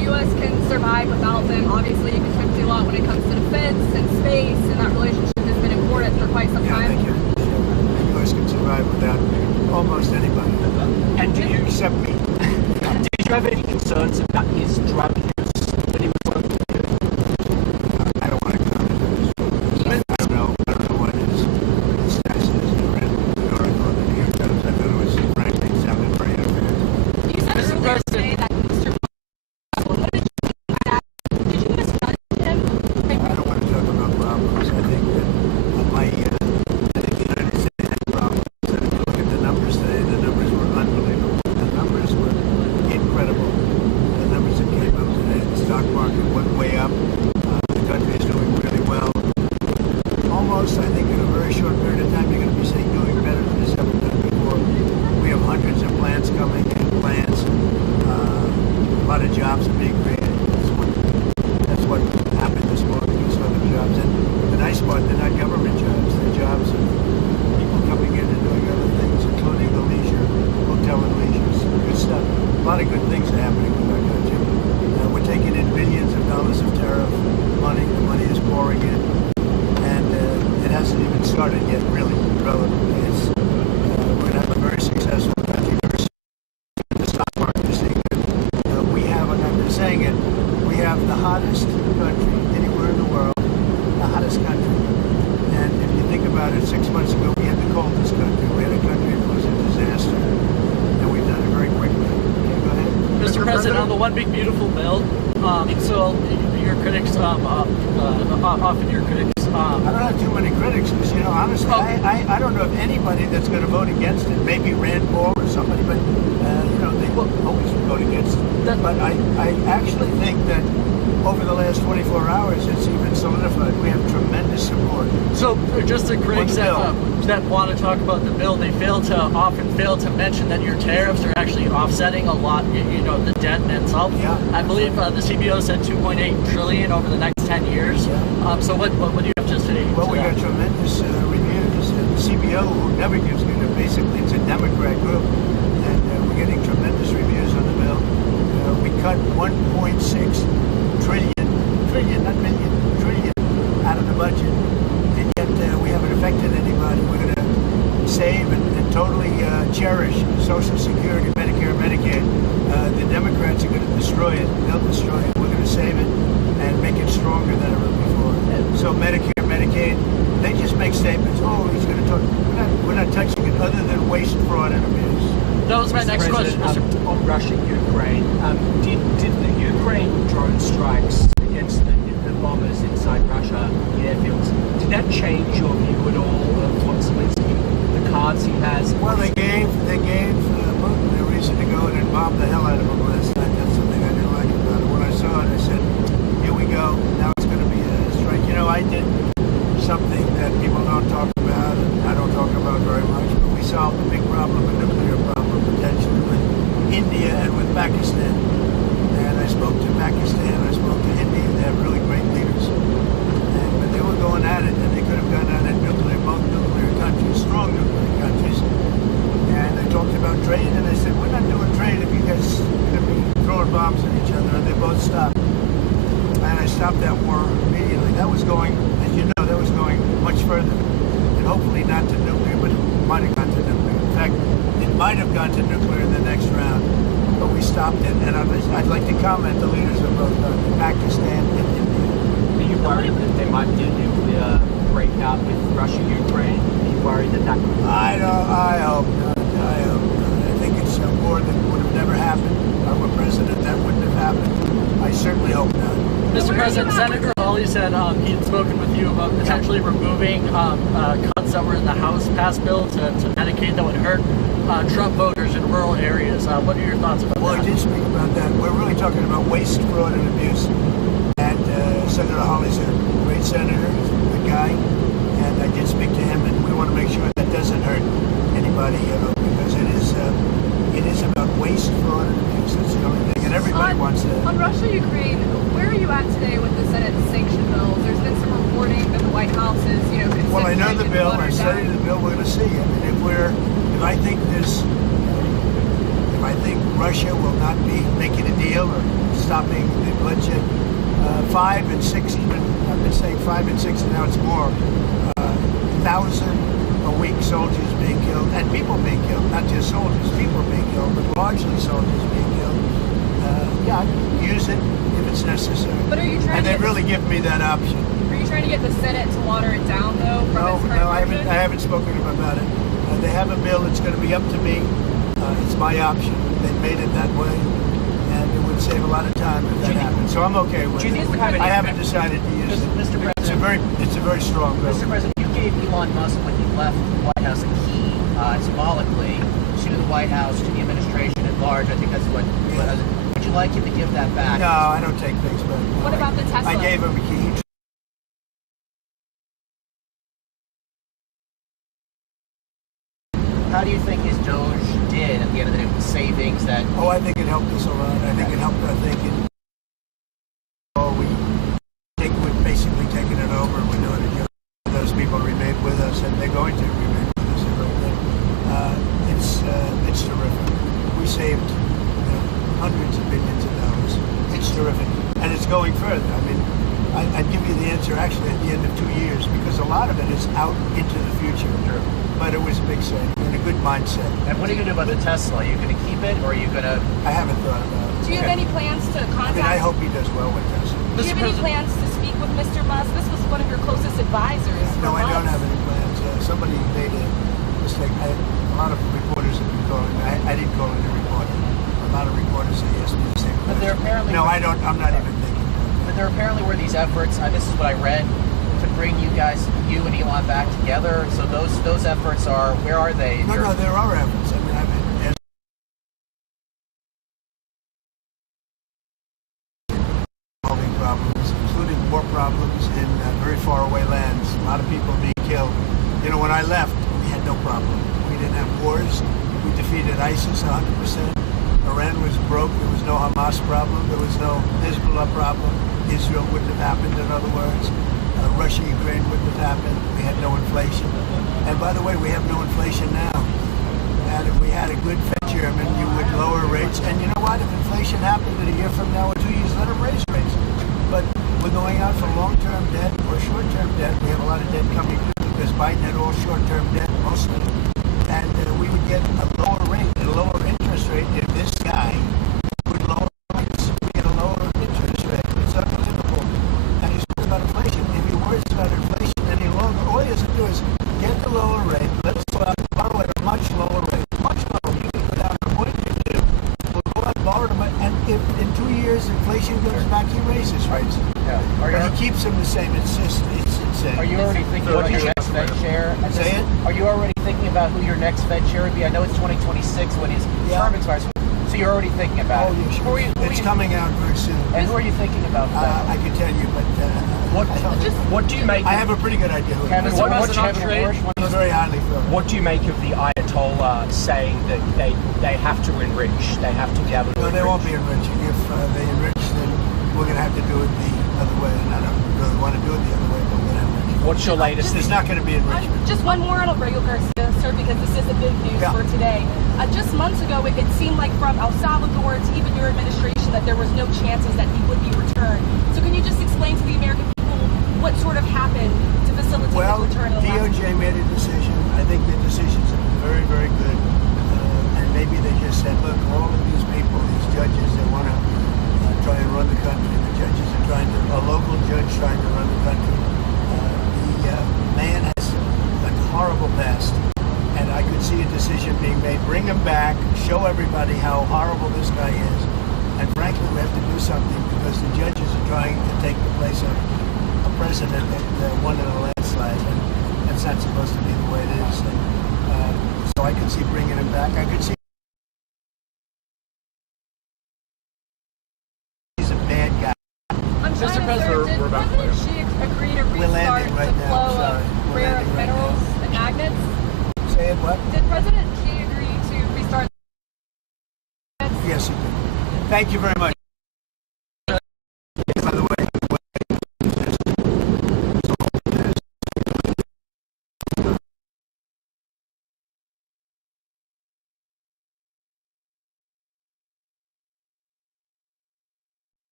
U.S. can survive without them? Obviously, you contribute a lot when it comes to defense and space, and that relationship has been important for quite some time. I think the U.S. can survive without almost anybody. And do you Except me. did you have any concerns about his drug use when he was working with you? I don't want to comment on this. I don't know what his status is. I read the article in the New York Times. I thought it was, frankly, it sounded very unfair. You said earlier today that Mr. What did you think that? Did you misjudge him? I don't want to talk about problems. I think that I think the United States had problems. And if you look at the numbers today, the numbers were unbelievable. The numbers were incredible. The numbers that came up today, the stock market went way up. The country is doing really well. Almost, I think, in a very short period of time, you're going to be saying doing better than it's ever done before. We have hundreds of plants coming in, plants. A lot of jobs are being created. That's what happened this morning. You saw the jobs. And the nice part, they're not government jobs. They're jobs of people coming in and doing other things, including the leisure, hotel and leisure. Good stuff. A lot of good things are happening with our country. We're taking in billions of dollars of tariff money. The money is pouring in. And it hasn't even started yet, really, relatively. We're going to have a very successful country. The stock market is seeing it. We have, and I've been saying it, we have the hottest country anywhere in the world, the hottest country. And if you think about it, 6 months ago we had the coldest country. We had a country that was a disaster. And we've done it very quickly. Okay, go ahead. Mr. President, on the One Big Beautiful Bill, so your critics, often your critics, I don't have too many critics because, honestly, I don't know of anybody that's going to vote against it. Maybe Rand Paul or somebody, but, they will always vote against it. But I actually think that over the last 24 hours, it's even solidified. We have tremendous support. So just the critics that want to talk about the bill, they often fail to mention that your tariffs are actually offsetting a lot, the debt itself. Yeah. I believe the CBO said 2.8 trillion over the next 10 years. Yeah. So what do you have to say? Well, we got tremendous reviews. And the CBO, who never gives me basically it's a Democrat group, and we're getting tremendous reviews on the bill. We cut 1.6 trillion, not million, trillion out of the budget, and yet we haven't affected anybody. We're going to save and totally cherish Social Security, Medicare, Medicaid. The Democrats are going to destroy it. They'll destroy it. We're going to save it and make it stronger than ever before. So Medicare, Medicaid, they just make statements. Oh, he's going to talk. We're not touching it other than waste, fraud, and abuse. That was my next question, Mr. On Russia, Ukraine, did the Ukraine drone strikes against the bombers inside Russia, the airfields, did that change your view at all of what Zelensky, the cards he has? Well, they gave Putin a reason to go in and bomb the hell out of him last night. That's something I didn't like about it. When I saw it, I said, here we go. Now it's going to be a strike. I did something that people don't talk about, and I don't talk about very much, but we solved a big problem, a nuclear problem, potentially, with India and with Pakistan. And I spoke to Pakistan, I spoke to India. They have really great leaders. But they were going at it, and they could have gone at it both nuclear countries, strong nuclear countries. And I talked about trade, and I said, we're not doing trade if you guys are going to be throwing bombs at each other. And they both stopped. And I stopped that war immediately. That was going, as you know, much further. And hopefully not to nuclear, but it might have gone to nuclear. In fact, it might have gone to nuclear in the next round. But we stopped it. And I'd like to comment the leaders of both Pakistan and India. Are you worried that there might be a nuclear breakout with Russia, Ukraine? Are you worried that could... I hope not. I think it's a war that would have never happened. If I were president, that wouldn't have happened. I certainly hope not. Mr. President, Senator Hawley said he had spoken with you about potentially removing cuts that were in the House passed bill to Medicaid that would hurt Trump voters in rural areas. What are your thoughts about that? Well, I did speak about that. We're really talking about waste, fraud, and abuse. And Senator Hawley's a great senator. He's a good guy. And I did speak to him, and we want to make sure that doesn't hurt anybody, because it is about waste, fraud, and abuse. That's the only thing. And everybody wants that. On Russia, Ukraine, where are you at today with the Senate sanction bills? There's been some reporting that the White House is, considering. Well, I know the bill. I studied the bill. We're going to see. I mean, if I think Russia will not be making a deal or stopping the bloodshed. 5 and 6, even I've been saying 5 and 6, and now it's more. 1,000 a week soldiers being killed, and people being killed, not just soldiers, people being killed, but largely soldiers being killed. Yeah, use it if it's necessary. But are you trying and to they really give me that option. Are you trying to get the Senate to water it down, though? From No, I haven't spoken to them about it. They have a bill. It's going to be up to me. It's my option. They made it that way, and it would save a lot of time if that happened. So I'm okay with it. I haven't decided to use it. Mr. President, it's a very strong bill. Mr. President, you gave Elon Musk when he left the White House a key, symbolically, to the White House, to the administration at large. I think that's what. Would you like him to give that back? No, I don't take things back. What about the Tesla? I gave him a key. How do you think his Doge did at the end of the day with the savings that? Oh, I think it helped us a lot. I think it helped our thinking. We think we've basically taken it over. We're doing it. Those people remain with us, and they're going to remain with us. It's terrific. We saved hundreds of billions of dollars. It's terrific, and it's going further. I mean, I'd give you the answer actually at the end of 2 years, because a lot of it is out into the future. Sure. But it was a big save and a good mindset. And what are you going to do about the Tesla? Are you going to keep it, or are you going to? I haven't thought about it. Do you have any plans to contact? I hope he does well with Tesla. Do you have any plans to speak with Mr. Musk? This was one of your closest advisors. No, for I don't months. have any plans. Somebody made a mistake. A lot of reporters have been calling me. I didn't call in a reporter. A lot of reporters say yes to the same But there apparently. No, I don't. I'm not even thinking. But there apparently were these efforts. This is what I read, to bring you and Elon back together. So those efforts are. Where are they? No, there are efforts. I mean, there's solving problems, including war problems in very far away lands. A lot of people being killed. You know, when I left, we had no problem. We didn't have wars. We defeated ISIS 100%. Iran was broke. There was no Hamas problem. There was no Hezbollah problem. Israel wouldn't have happened, in other words. Russia, Ukraine wouldn't have happened. We had no inflation. And by the way, we have no inflation now. And if we had a good Fed chairman, you would lower rates. And you know what? If inflation happened in a year from now or 2 years, let them raise rates. But we're going out for long-term debt or short-term debt. We have a lot of debt coming through because Biden had all short-term debt, mostly. And we would get a lower rate, a lower interest rate if this guy would lower rates. We get a lower interest rate. It's unbelievable. And he's talking about inflation. If he worries about inflation any longer, all he has to do is get the lower rate. Let's go out and borrow at a much lower rate. Much lower. You can go down to 0.22. We'll go out and borrow them. And if in 2 years inflation goes back, he raises rates. Yeah. But he keeps them the same. It's insane. Are you already thinking about your next Fed chair? Say it? Are you already thinking about who your next Fed chair would be? I know it's 2026 when his term expires. So you're already thinking about it. Oh, yeah, sure. It's coming out very soon. And who are you thinking about? I can tell you, but What do you make? I have a pretty good idea. Kevin, What what's about Kevin trade? Warsh? He's very highly thought. What do you make of the Ayatollah saying that they have to enrich? They have to be able to. No, they enrich? won't be enriching. If they enrich, then we're going to have to do it the other way. And I don't really want to do it the other way, but we're going to enrich. What's your latest? There's not going to be enrichment. Just one more on Aurelio Garcia, sir, because this is a big news for today. Just months ago, it seemed like from El Salvador to even your administration that there was no chances that he would be returned. So can you just explain to the American people what sort of happened to facilitate his return? DOJ made a decision. I think the decisions have been very, very good. And maybe they just said, look, all of these people, these judges, they want to try and run the country. The judges are trying to, a local judge trying to run the country. The man has a horrible past. And I could see a decision being made. Bring him back, show everybody how horrible this guy is. And frankly, we have to do something because the judges are trying to take the place of a president that won in a landslide. And that's not supposed to be the way it is. And, so I could see bringing him back. I could see he's a bad guy. I'm trying to sir, did President Xi agree to restart the flow of rare earth minerals and magnets? Say it, what? Did President Xi agree to restart? Yes, he did. Thank you very much.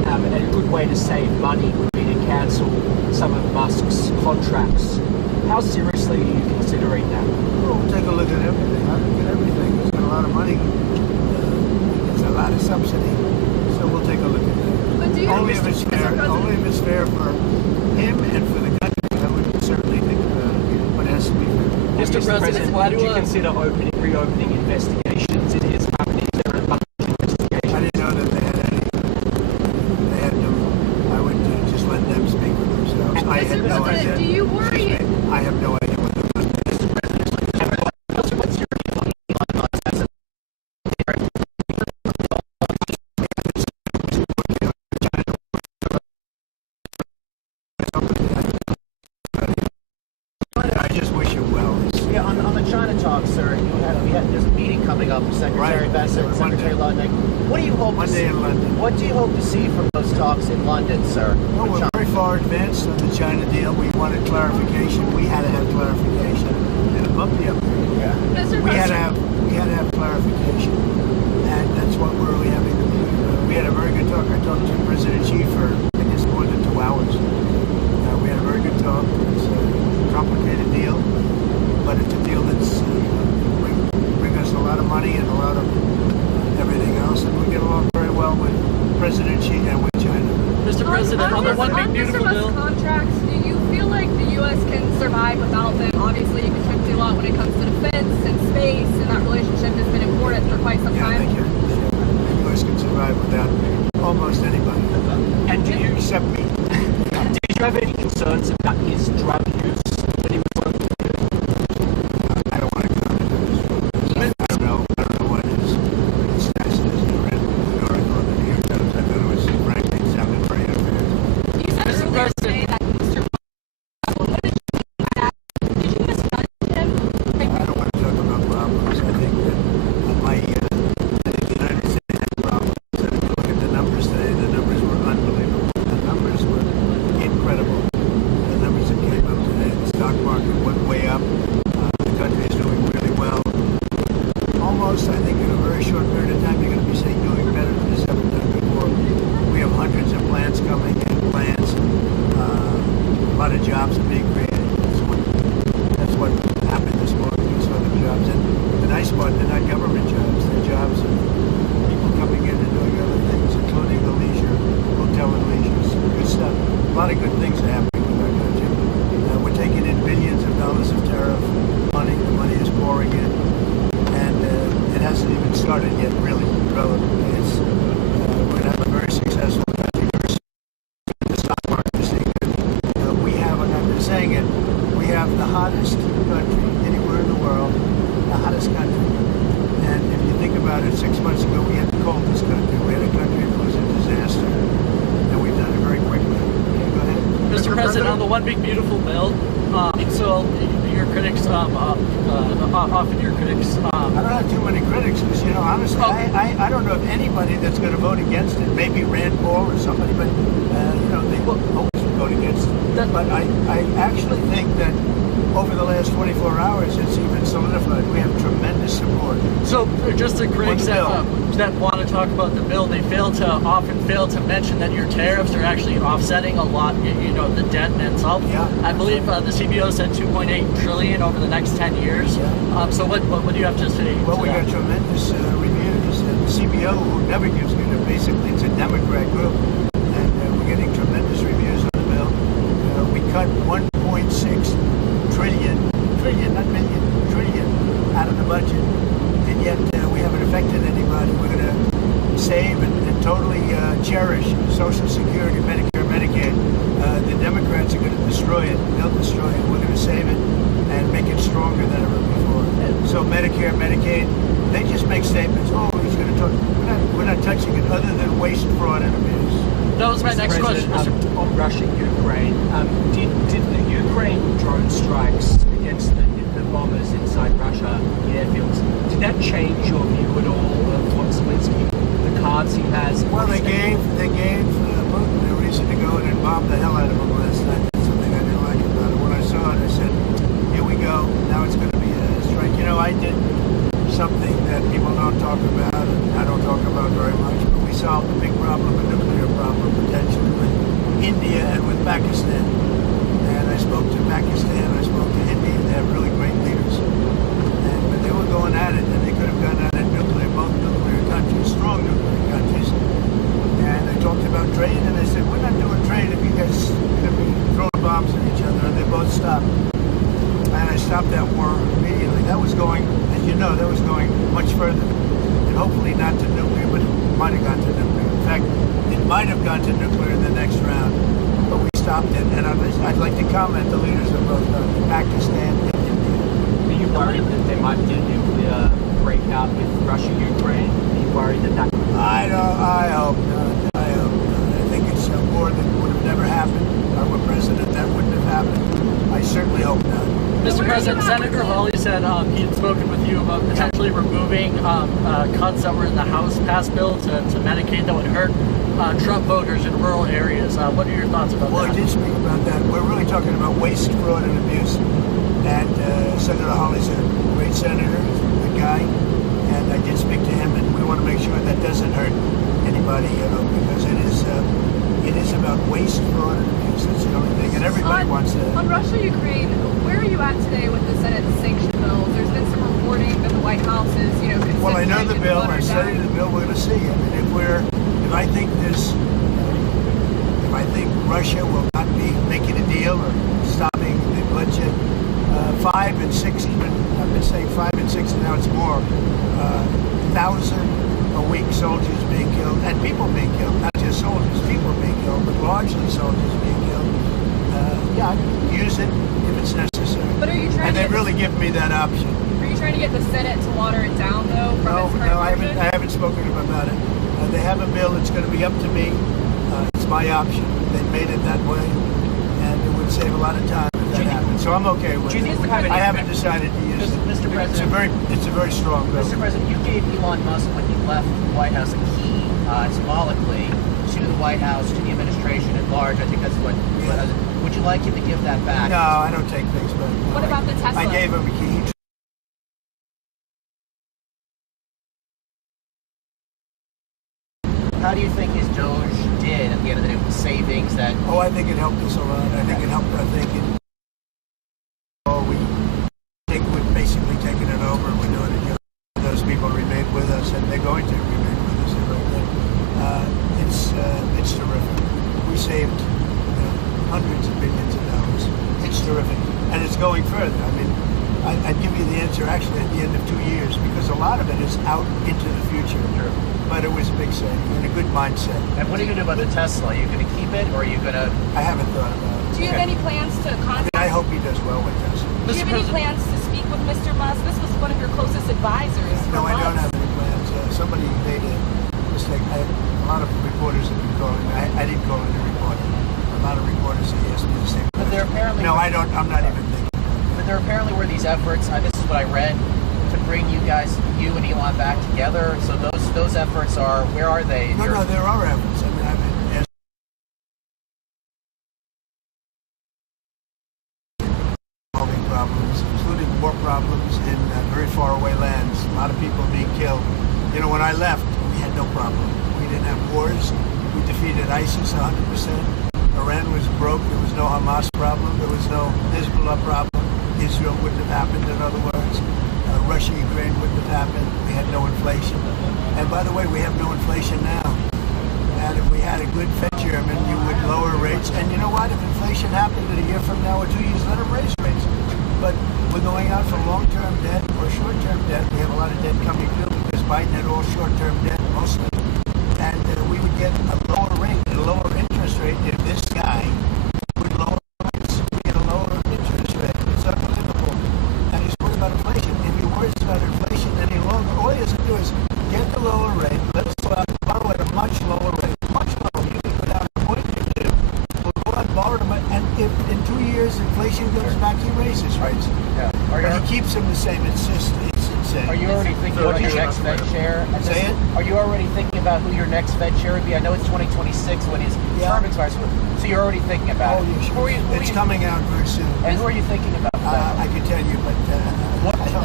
and a good way to save money would be to cancel some of Musk's contracts. How seriously are you considering that? Well, we'll take a look at everything. I look at everything. He's got a lot of money. There's a lot of subsidy. So we'll take a look at that. But do you Only if it's fair. Only if it's fair for him and for the country. I would certainly think about it, but it has to be fair. Mr. President, would you consider reopening investigations in his company? Is there a bunch of investigations? I didn't know that they had any. They had no. I would just let them speak for themselves. I had no idea. Do you worry? I have no idea what the What's your view on Elon Musk as a I just wish him well. Yeah, on the China talk, sir, there's a meeting coming up with Secretary Right. Bessent and Secretary Ludwig. What do you hope to see? Monday in London. What do you hope to see from those talks in London, sir? Well, With we're China? very far advanced on the China deal. We wanted clarification. We had to have clarification. And a bumpy up there. Yeah. Mr. We had President, to have clarification, and that's what we're really having to do. We had a very good talk. I talked to President Xi for I guess more than 2 hours. We had a very good talk. It's a complicated deal, but it's a deal that's bring us a lot of money and a lot of everything else, and we get along very well with President Xi and with China. Mr. President, on the one big beautiful Mr. bill. Musk contracts, do you feel like the U.S. can survive without them? Obviously, you contribute a lot when it comes to defense and space, and that relationship has been important for quite some Yeah, I time. think the U.S. can survive without almost anybody, And do you except me. did you have any concerns about his drug use when he was working with you? I don't want to comment on this. I don't know what his status is. I read the article in the New York Times. I thought it was, frankly, it sounded very unfair. You said Mr. earlier President. today that Mr. Musk, what did you think of that? Did you misjudge him? I don't want to talk about problems. I think that I think the United States had problems. And if you look at the numbers today, the numbers were unbelievable. The numbers were incredible. The numbers that came up today, the stock market went way up. The country is doing really well. Almost, I think, in a very short period of time, you're going to be saying doing better than it's ever done before. We have hundreds of plants coming in, a lot of jobs are being created. That's what happened this morning. We saw the jobs. And the nice part, they're not government jobs. They're jobs of people coming in and doing other things, including the leisure, hotel and leisure. Good stuff. A lot of good things are happening with our country. We're taking in billions of dollars of tariff money. The money is pouring in. And it hasn't even started yet, really, relatively. We're going to have a very successful country. The stock market is seeing it. We have, and I've been saying it, we have the hottest country anywhere in the world, the hottest country. And if you think about it, 6 months ago, we had the coldest country. We had a country that was a disaster. And we've done it very quickly. Okay, go ahead. Mr. President, on the one big beautiful bill, so your critics, often your critics. I don't have too many critics because, honestly, I don't know of anybody that's going to vote against it. Maybe Rand Paul or somebody, but, they will always vote against it. But I actually think that over the last 24 hours, it's even solidified. We have tremendous support. So just the critics that want to talk about the bill, they often fail to mention that your tariffs are actually offsetting a lot, the debt and itself. Yeah. I believe the CBO said 2.8 trillion over the next 10 years. Yeah. So what do you have to say? Well, to we that? got tremendous reviews. And the CBO, who never gives me basically, it's a Democrat group, and we're getting tremendous reviews on the bill. We cut 1.6 trillion, not million, trillion out of the budget, and yet we haven't affected anybody. We're going to save and totally cherish Social Security, Medicare, Medicaid. The Democrats are going to destroy it. They'll destroy it. We're going to save it and make it stronger than ever before. So Medicare, Medicaid, they just make statements. Oh, he's going to talk. We're not touching it other than waste, fraud, and abuse. That was my next question. On Russia, Ukraine, did the Ukraine drone strikes against the bombers inside Russia, the airfields, did that change your view at all of what Zelensky, the cards he has? Well, they gave Putin a reason to go in and bomb the hell out of him last night. That's something I didn't like about it. When I saw it, I said, here we go. Now it's going to be a strike. I did something that people don't talk about, and I don't talk about very much, but we solved the big problem, the nuclear problem. problem potentially with India and with Pakistan. And I spoke to Pakistan, I spoke to India. They have really great leaders. And when they were going at it, and they could have gone at it nuclear, both nuclear countries, strong nuclear countries. And I talked about trade, and I said, we're not doing trade if you guys are going to be throwing bombs at each other. And they both stopped. And I stopped that war immediately. That was going, as you know, that was going much further. And hopefully not to nuclear, but it might have gone to nuclear. In fact, it might have gone to nuclear in the next round. But we stopped it. And I'd like to comment the leaders of both Pakistan and India. Are you worried that there might be a nuclear breakout with Russia, Ukraine? Are you worried that that... I hope not. I hope not. I think it's a war that would have never happened. If I were president, that wouldn't have happened. I certainly hope not. Mr. President, Senator Hawley said he had spoken with you about potentially removing cuts that were in the House passed bill to Medicaid that would hurt Trump voters in rural areas. What are your thoughts about that? Well, I did speak about that. We're really talking about waste, fraud, and abuse. And Senator Hawley's a great senator, he's a good guy. And I did speak to him, and we want to make sure that doesn't hurt anybody, because it is about waste, fraud, and abuse. That's the only thing, and everybody wants that. On Russia, Ukraine, where are you at today with the Senate sanction bills? There's been some reporting that the White House is, considering. Well, I know the bill. I studied the bill. We're going to see. I mean, if I think Russia will not be making a deal or stopping the bloodshed, 5 and 6, even I've been saying 5 and 6, and now it's more. 1,000 a week soldiers being killed, and people being killed, not just soldiers, people being killed, but largely soldiers being killed. Yeah, I'd use it if it's necessary. But are you trying and they've really given me that option. Are you trying to get the Senate to water it down, though? No, I haven't spoken about it. They have a bill. It's going to be up to me. It's my option. They've made it that way, and it would save a lot of time if that happened. So I'm okay with it. I haven't decided to use it. Mr. President, it's a very strong bill. Mr. President, you gave Elon Musk, when he left the White House, a key symbolically to the White House, to the administration at large. I think that's what. Would you like him to give that back? No, I don't take things back. What about the Tesla? I gave him a key. How do you think his Doge did at the end of the day with the savings that... Oh, I think it helped us a lot. I think it helped. We've basically taken it over. We're doing it. Those people remain with us, and they're going to remain with us. It's terrific. We saved hundreds of billions of dollars. It's terrific, and it's going further. I mean, I'd give you the answer actually at the end of 2 years, because a lot of it is out into the future. Sure. But it was a big saving and a good mindset. And what are you going to do about the Tesla? Are you going to keep it, or are you going to... I haven't thought about it. Do you have any plans to contact... I hope he does well with Tesla. Do you have any plans to speak with Mr. Musk? This was one of your closest advisors. No, I don't have any plans. Somebody made a mistake. A lot of reporters have been calling me. I didn't call any reporter. A lot of reporters asked me the same question. But there apparently... No, I don't. I'm not even thinking. But there apparently were these efforts, this is what I read, to bring you and Elon back together. So those efforts are, where are they? No, there are efforts. I mean, I've been solving problems, including war problems in very far away lands. A lot of people being killed. When I left, we had no problem. We didn't have wars. We defeated ISIS 100%. Iran was broke. There was no Hamas problem. There was no Hezbollah problem. Israel wouldn't have happened, in other words. Russia, Ukraine wouldn't have happened. We had no inflation. And by the way, we have no inflation now. And if we had a good Fed chairman, you would lower rates. And you know what? If inflation happened a year from now or 2 years, let them raise rates. But we're going out for long-term debt or short-term debt. We have a lot of debt coming due because Biden had all short-term debt, mostly. And we would get a lower rate, a lower interest rate if this guy would lower rates. We get a lower interest rate. It's unbelievable. And he's worried about inflation. If he worries about inflation any longer, all he has to do is get the lower rate. Let us go out and borrow at a much lower rate. Much lower. You can go down to 0.22. We'll go out and borrow them. And if in 2 years inflation goes back, he raises rates. Yeah. But he keeps them the same. It's insane. Are you already thinking about your next Fed chair? Say it? Are you already thinking about who your next Fed chair would be? I know it's 2026 when his term expires, so you're already thinking about it. It's coming out very soon. And who are you thinking about? I can tell you, but I don't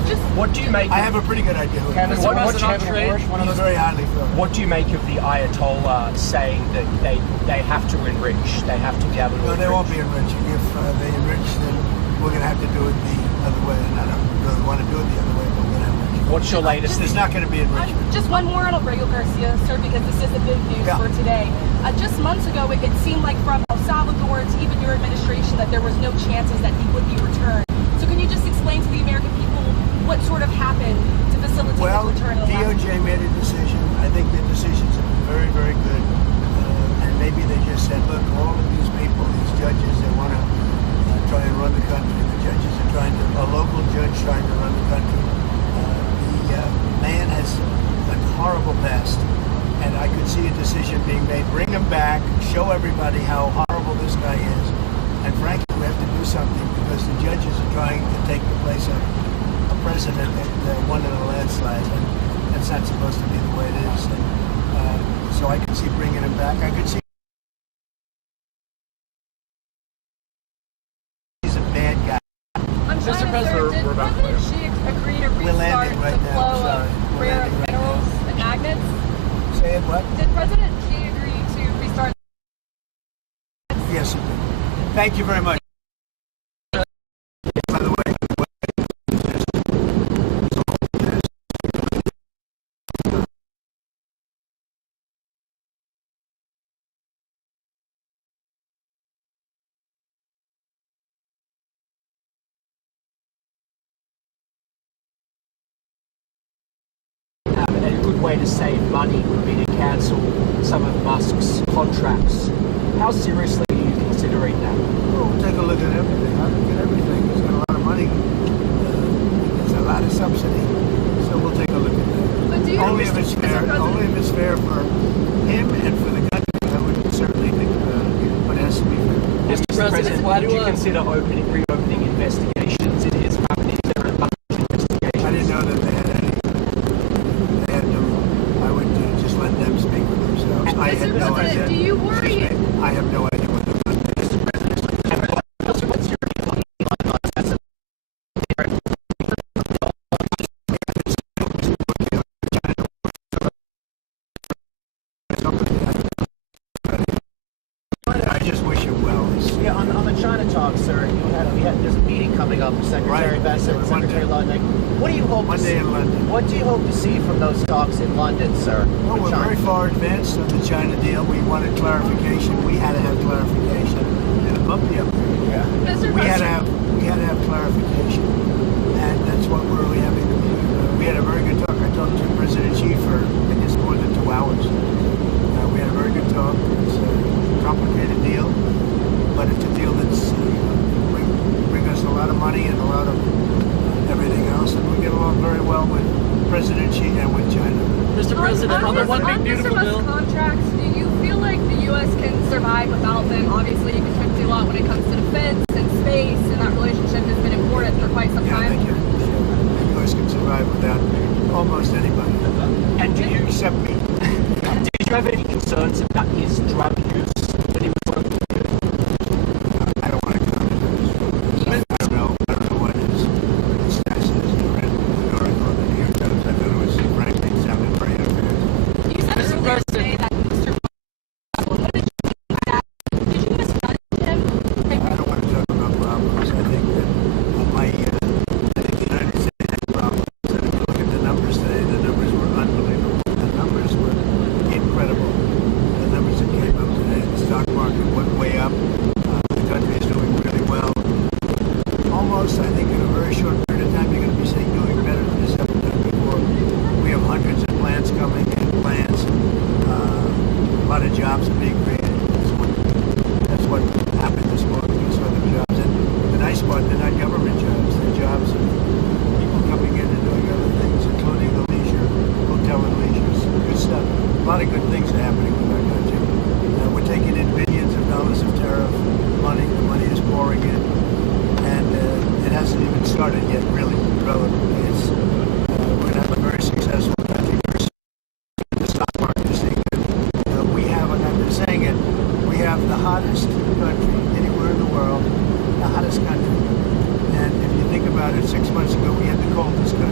just What do you make? I have a pretty good idea. Kevin, What- what's what's Kevin trade? Warsh, one of He's those? very highly thought. What do you make of the Ayatollah saying that they have to enrich? They have to be able to. No, they enrich? won't be enriching. If they enrich, then we're going to have to do it the other way. And I don't really want to do it the other way, but we're going to enrich. What's your latest? There's not going to be enrichment. Just one more on Aurelio Garcia, sir, because this is the big news Yeah. for today. Just months ago, it seemed like from El Salvador to even your administration that there was no chances that he would be returned. So can you just explain to the American people what sort of happened to facilitate Well, his return? in the last- DOJ made a decision. I think the decisions have been very, very good. And maybe they just said, look, all of these people, these judges, they want to try and run the country. The judges are trying to, a local judge trying to run the country. The man has a horrible past. And I could see a decision being made. Bring him back, show everybody how horrible this guy is. And frankly, we have to do something because the judges are trying to take the place of a president that won in a landslide. And that's not supposed to be the way it is. And, so I could see bringing him back. I could see he's a bad guy. I'm Mr. trying to President, did we're about to President Xi agree to We're restart landing right the now, flow sorry. of We're rare landing right minerals now. and magnets? Say it what? Did President Xi agree to restart? Yes, sir. Thank you very much. By the way, And a good way to save money would be to cancel some of Musk's contracts. How seriously are you considering that? we'll take a look at everything. I'll look at everything. He's got a lot of money. There's a lot of subsidy. So we'll take a look at that. But do you Only if it's Mr. fair. President- Only if it's fair for him and for the country. I would certainly think but it has to be fair. Mr. President, why would do you consider reopening investigations into his company? Is there a bunch of investigations? I didn't know that they had any. They had no. I would just let them speak for themselves. I had Mr. no President, idea. do you worry? Excuse me. I have no idea what they're doing. What's your view on Elon Musk? That's a I just wish him well. Yeah, on the China talk, sir, there's a meeting coming up with Secretary Right. Bessent and Secretary Lundin. What do you hope to Monday see? in London. What do you hope to see from those talks in London, sir? Well, with we're China? very far advanced on the China deal. We wanted clarification. We had to have clarification. And a bumpy up there. Yeah. Mr. We had President, to have clarification, and that's what we're really having to do. We had a very good talk. I talked to President Xi for I guess more than 2 hours. We had a very good talk. It's a complicated deal, but it's a deal that's bring us a lot of money and a lot of everything else, and we get along very well with President Xi and with China. Mr. President, on the one big beautiful bill. contracts, do you feel like the U.S. can survive without them? Obviously, you can do a lot when it comes to defense and space, and that relationship has been important for quite some Yeah, I time. think the U.S. can survive without almost anybody, And do you except me. did you have any concerns about his drug use that he was working with? I don't want to comment on this. I don't know what his status is. I read the article in the New York Times. I thought it was, frankly, it sounded very unfair. You said Mr. earlier today that Mr. What did you think that? Did you misjudge him? I don't want to talk about problems. I think that I think the United States had problems. And if you look at the numbers today, the numbers were unbelievable. The numbers were incredible. The numbers that came up today, the stock market went way up. The country is doing really well. Almost, I think, in a very short period of time, you're going to be saying doing better than it's ever done before. We have hundreds of plants coming in, plants. A lot of jobs are being created. That's what happened this morning. You saw the jobs. And the nice part, they're not government jobs. They're jobs of people coming in and doing other things, including the leisure, hotel and leisure. Good stuff. A lot of good things are happening with our country. We're taking in billions of dollars of tariff money. The money is pouring in. And it hasn't even started yet, really, relatively. We're going to have a very successful country. The stock market is saying that we have, and I've been saying it, we have the hottest country anywhere in the world, the hottest country. And if you think about it, 6 months ago we had the coldest country.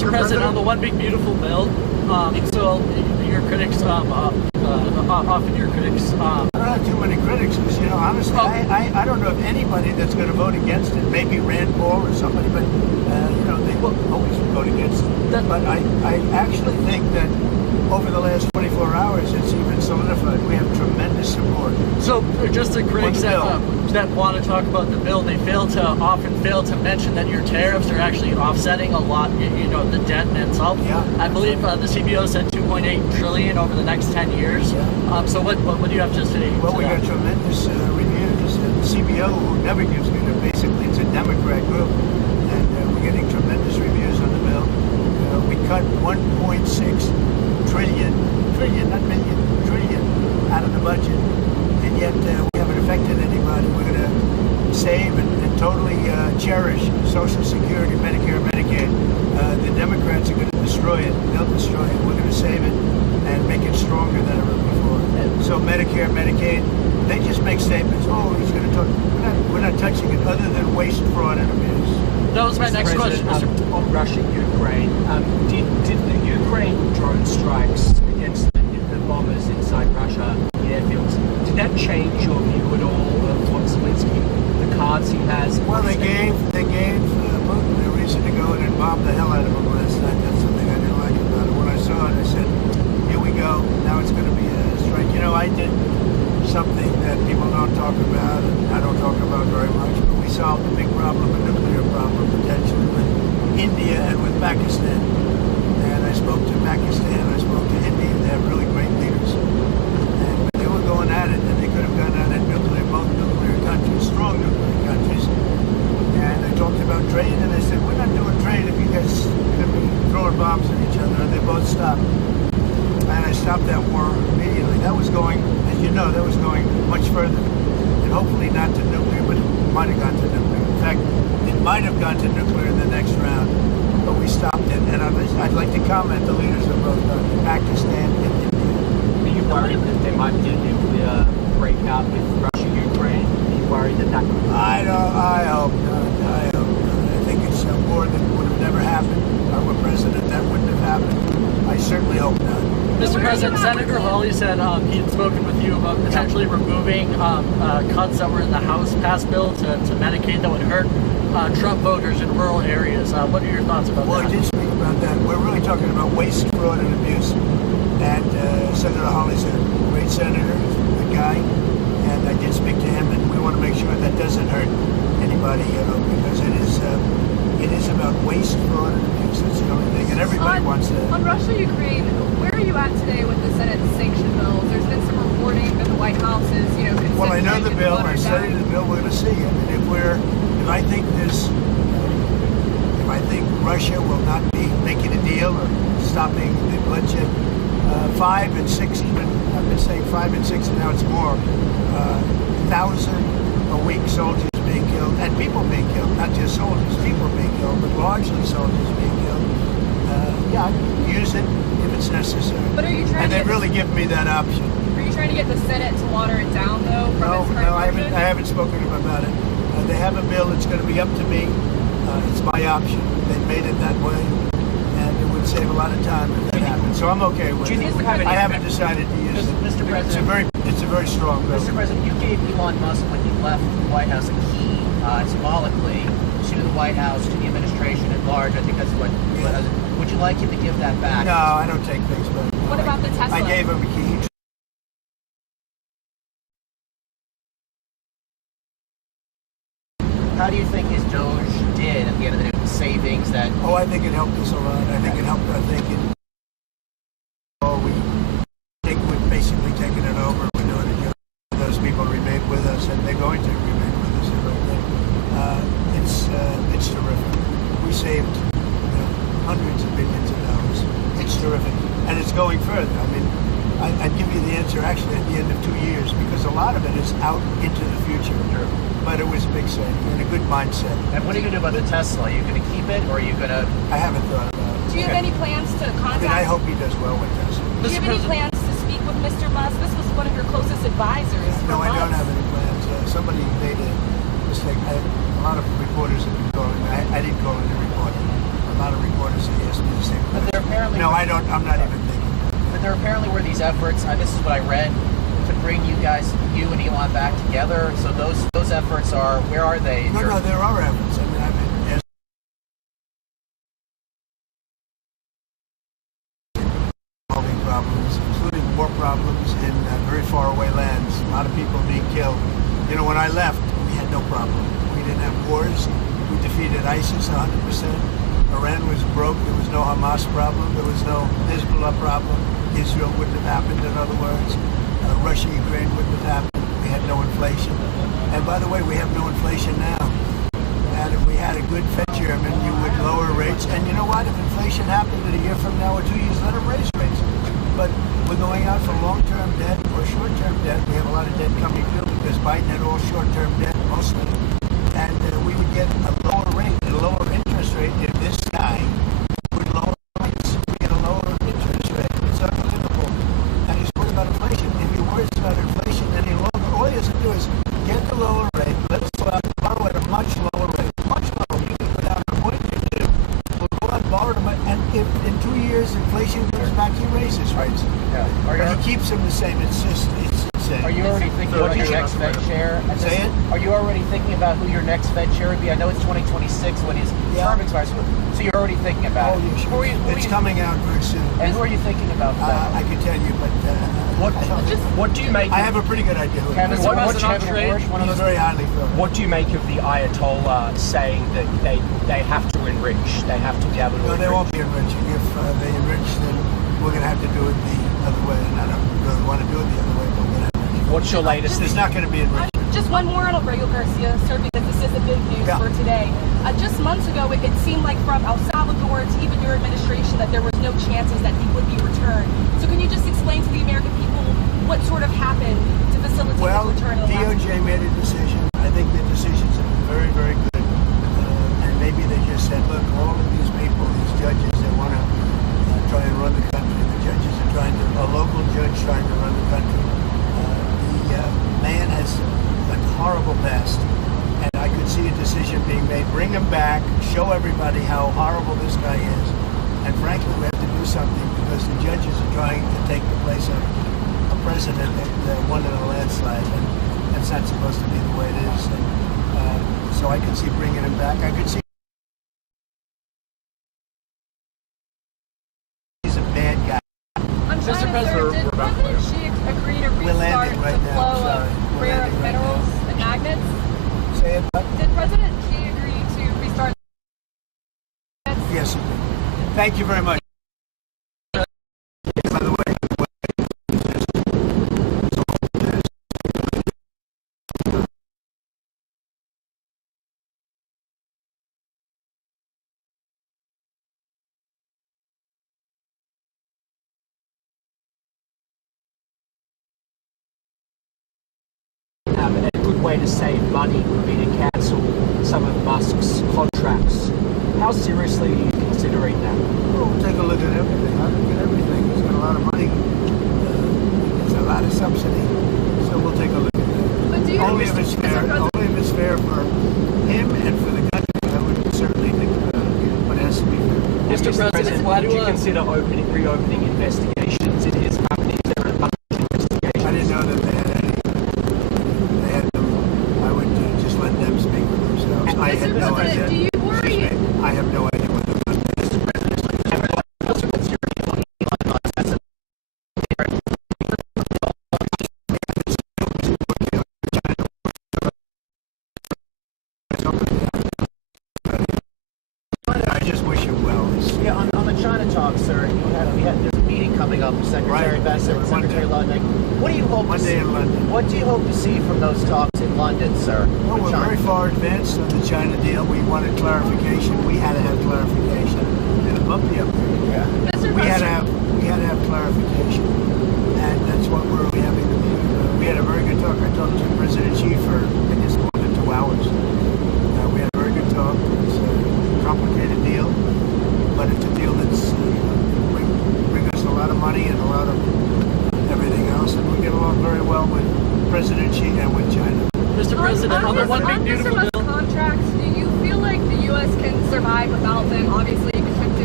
Mr. President, on the One Big Beautiful Bill, so your critics, often your critics. I don't have too many critics, because, honestly, I don't know of anybody that's going to vote against it. Maybe Rand Paul or somebody, but, they will always vote against it. But I actually think that over the last 24 hours, it's even solidified. We have tremendous support. So, just the critics that want to talk about the bill, they often fail to mention that your tariffs are actually offsetting a lot, the debt itself. Yeah. I believe the CBO said 2.8 trillion over the next 10 years. Yeah. So what do you have to say? Well, we got tremendous reviews. And the CBO, who never gives me the, basically it's a Democrat group, and we're getting tremendous reviews on the bill. We cut 1.6 trillion, not million, trillion out of the budget, and yet we haven't affected anybody. We're going to save and totally cherish Social Security, Medicare, Medicaid. The Democrats are going to destroy it. They'll destroy it. We're going to save it and make it stronger than ever before. So Medicare, Medicaid, they just make statements. Oh, he's going to talk. We're not touching it other than waste, fraud, and abuse. That was my next question, Mr. On Russia, Ukraine, did the Ukraine drone strikes against the bombers inside Russia, the airfields, did that change your view at all of what Zelensky, the cards he has? Well, they gave Putin a reason to go in and bomb the hell out of him last night. That's something I didn't like about it. When I saw it, I said, here we go. Now it's going to be a strike. I did something that people don't talk about, and I don't talk about very much, but we solved a big problem, a nuclear problem, potentially, with India and with Pakistan. And I spoke to Pakistan, I spoke to India. They have really great leaders. And when they were going at it, and they could have gone at it nuclear, both nuclear countries, strong nuclear countries. And I talked about trade, and I said, we're not doing trade if you guys are going to be throwing bombs at each other. And they both stopped. And I stopped that war immediately. That was going, as you know, that was going much further. And hopefully not to nuclear, but it might have gone to nuclear. In fact, it might have gone to nuclear in the next round, but we stopped it. And I'd like to comment the leaders of both Pakistan and India. Are you worried that there might be a nuclear breakout with Russia, Ukraine? Are you worried that could... I hope not. I hope not. I think it's a war that would have never happened. If I were president, that wouldn't have happened. I certainly hope not. Mr. President, Senator Hawley said he had spoken with you about potentially removing cuts that were in the House passed bill to Medicaid that would hurt Trump voters in rural areas. What are your thoughts about that? Well, I did speak about that. We're really talking about waste, fraud, and abuse. And Senator Hawley's a great senator, good guy, and I did speak to him, and we want to make sure that doesn't hurt anybody, because it is about waste, fraud, and abuse. That's the only thing, and everybody wants that. On Russia, Ukraine, where are you at today with the Senate sanction bills? There's been some reporting that the White House is, considering. Well, I know the bill. I studied the bill. We're going to see. I mean, if I think Russia will not be making a deal or stopping the bloodshed, 5 and 6 even. I've been saying 5 and 6, and now it's more. 1,000 a week soldiers being killed, and people being killed, not just soldiers, people being killed, but largely soldiers being killed. Use it if it's necessary. But are you trying? And they really give me that option. Are you trying to get the Senate to water it down, though? No, I haven't spoken to them about it. They have a bill. It's going to be up to me. It's my option. They made it that way, and it would save a lot of time if that happened. So I'm okay with it. I haven't decided to use it. Mr. President, it's a very strong bill. Mr. President, you gave Elon Musk, when he left the White House, a key symbolically to the White House, to the administration at large. I think that's what. Would you like him to give that back? No, I don't take things back. What about the Tesla? I gave him a key. How do you think his Doge did at the end of the day with savings that... Oh, I think it helped us a lot. I think it helped. We've basically taken it over. We're doing it. Those people remain with us, and they're going to remain with us. It's terrific. We saved hundreds of billions of dollars. It's terrific, and it's going further. I mean, I'd give you the answer actually at the end of 2 years, because a lot of it is out into the future. Sure. But it was a big saving and a good mindset. And what are you going to do about the Tesla? Are you going to keep it, or are you going to... I haven't thought about it. Do you have any plans to contact... I hope he does well with Tesla. Do you have any plans to speak with Mr. Musk? This was one of your closest advisors. No, I don't have any plans. Somebody made a mistake. A lot of reporters have been calling me. I didn't call in a reporter. A lot of reporters because he asked me the same But there question. apparently No, I don't. I'm not even thinking. But there apparently were these efforts. This is what I read to bring you and Elon back together. So those efforts are, where are they? No, there are efforts. I mean, there's solving problems, including war problems in very far away lands. A lot of people being killed. You know, when I left, we had no problem. We didn't have wars. We defeated ISIS 100%. Iran was broke. There was no Hamas problem. There was no Hezbollah problem. Israel wouldn't have happened, in other words. Russia, Ukraine wouldn't have happened. We had no inflation. And by the way, we have no inflation now. And if we had a good Fed chairman, you would lower rates. And you know what? If inflation happened in a year from now or 2 years, let them raise rates. But we're going out for long-term debt or short-term debt. We have a lot of debt coming due because Biden had all short-term debt, mostly. And we would get a lower rate, a lower interest rate if this guy would lower rates. We get a lower interest rate. It's unbelievable. And he's worried about inflation. If he worries about inflation any longer, all he has to do is get the lower rate. Let's go out and borrow at a much lower rate. Much lower. You can go down to 0.22. We'll go out and borrow them. And if in 2 years inflation comes back, he raises rates. Yeah. But he keeps them the same. It's insane. Are you already thinking about your next Fed chair? Say it? Are you already thinking about who your next Fed chair would be? I know it's 2026 when his term expires, so you're already thinking about it. Oh, yeah, sure. It's coming out very soon. And who are you thinking about for that? I could tell you, but What do you make? I have a pretty good idea. Kevin, what Bush, do you Kevin Bush, one of He's those. very highly favored. What do you make of the Ayatollah saying that they have to enrich? They have to be able to No, they enrich? won't be enriching. If they enrich, then we're going to have to do it the other way. And I don't really want to do it the other way, but we're going to have to. What's your latest? There's not going to be enrichment. Just one more on Aurelio Garcia, sir, because this is the big news Yeah. for today. Just months ago, it seemed like from El Salvador to even your administration that there was no chances that he would be returned. So can you just explain to the American people what sort of happened to facilitate Well, his return? DOJ made a decision. I think the decisions have been very, very good. And maybe they just said, look, all of these people, these judges, they want to try and run the country. The judges are trying to, a local judge trying to run the country. The man has a horrible past. And I could see a decision being made. Bring him back, show everybody how horrible this guy is. And frankly, we have to do something because the judges are trying to take the place of a president that won in a landslide. And that's not supposed to be the way it is. And, so I could see bringing him back. I could see he's a bad guy. I'm trying Mr. to President, did President Xi agree to We're restart landing right the now, flow sorry. of We're rare landing right minerals and magnets? Say it, but Did President Xi agree to restart? yes, he did. Thank you very much. By the way, A good way to save money would be to cancel some of Musk's contracts. How seriously are you considering that? well, we'll take a look at everything. I look at everything. He's got a lot of money. There's a lot of subsidy. So we'll take a look at that. But do you Only if it's fair. Only if it's fair for him and for the country. I would certainly think about it, but it has to be fair. Mr. President, why would do you consider reopening investigations in his company? Is there a bunch of investigations? I didn't know that they had any. They had them. I would just let them speak for themselves. I had no idea. do you worry? I have no idea what the I just wish him well. Yeah, on the China talk, sir, there's a meeting coming up with Secretary Right. Bassett and Secretary Ludwig. What do you hope to Monday see? in London. What do you hope to see from those talks in London, sir? Well, with we're China? very far advanced on the China deal. We wanted clarification. We had to have clarification. And a bumpy up there. Mr. We had to President, have clarification, and that's what we're having to do. We had a very good talk. I talked to President Xi for I guess more than 2 hours. We had a very good talk. It's a complicated deal, but it's a deal that's bring us a lot of money and a lot of everything else, and we get along very well with President Xi and with China. Mr. President, on the one big beautiful bill? contracts, do you feel like the U.S. can survive without them? Obviously, potentially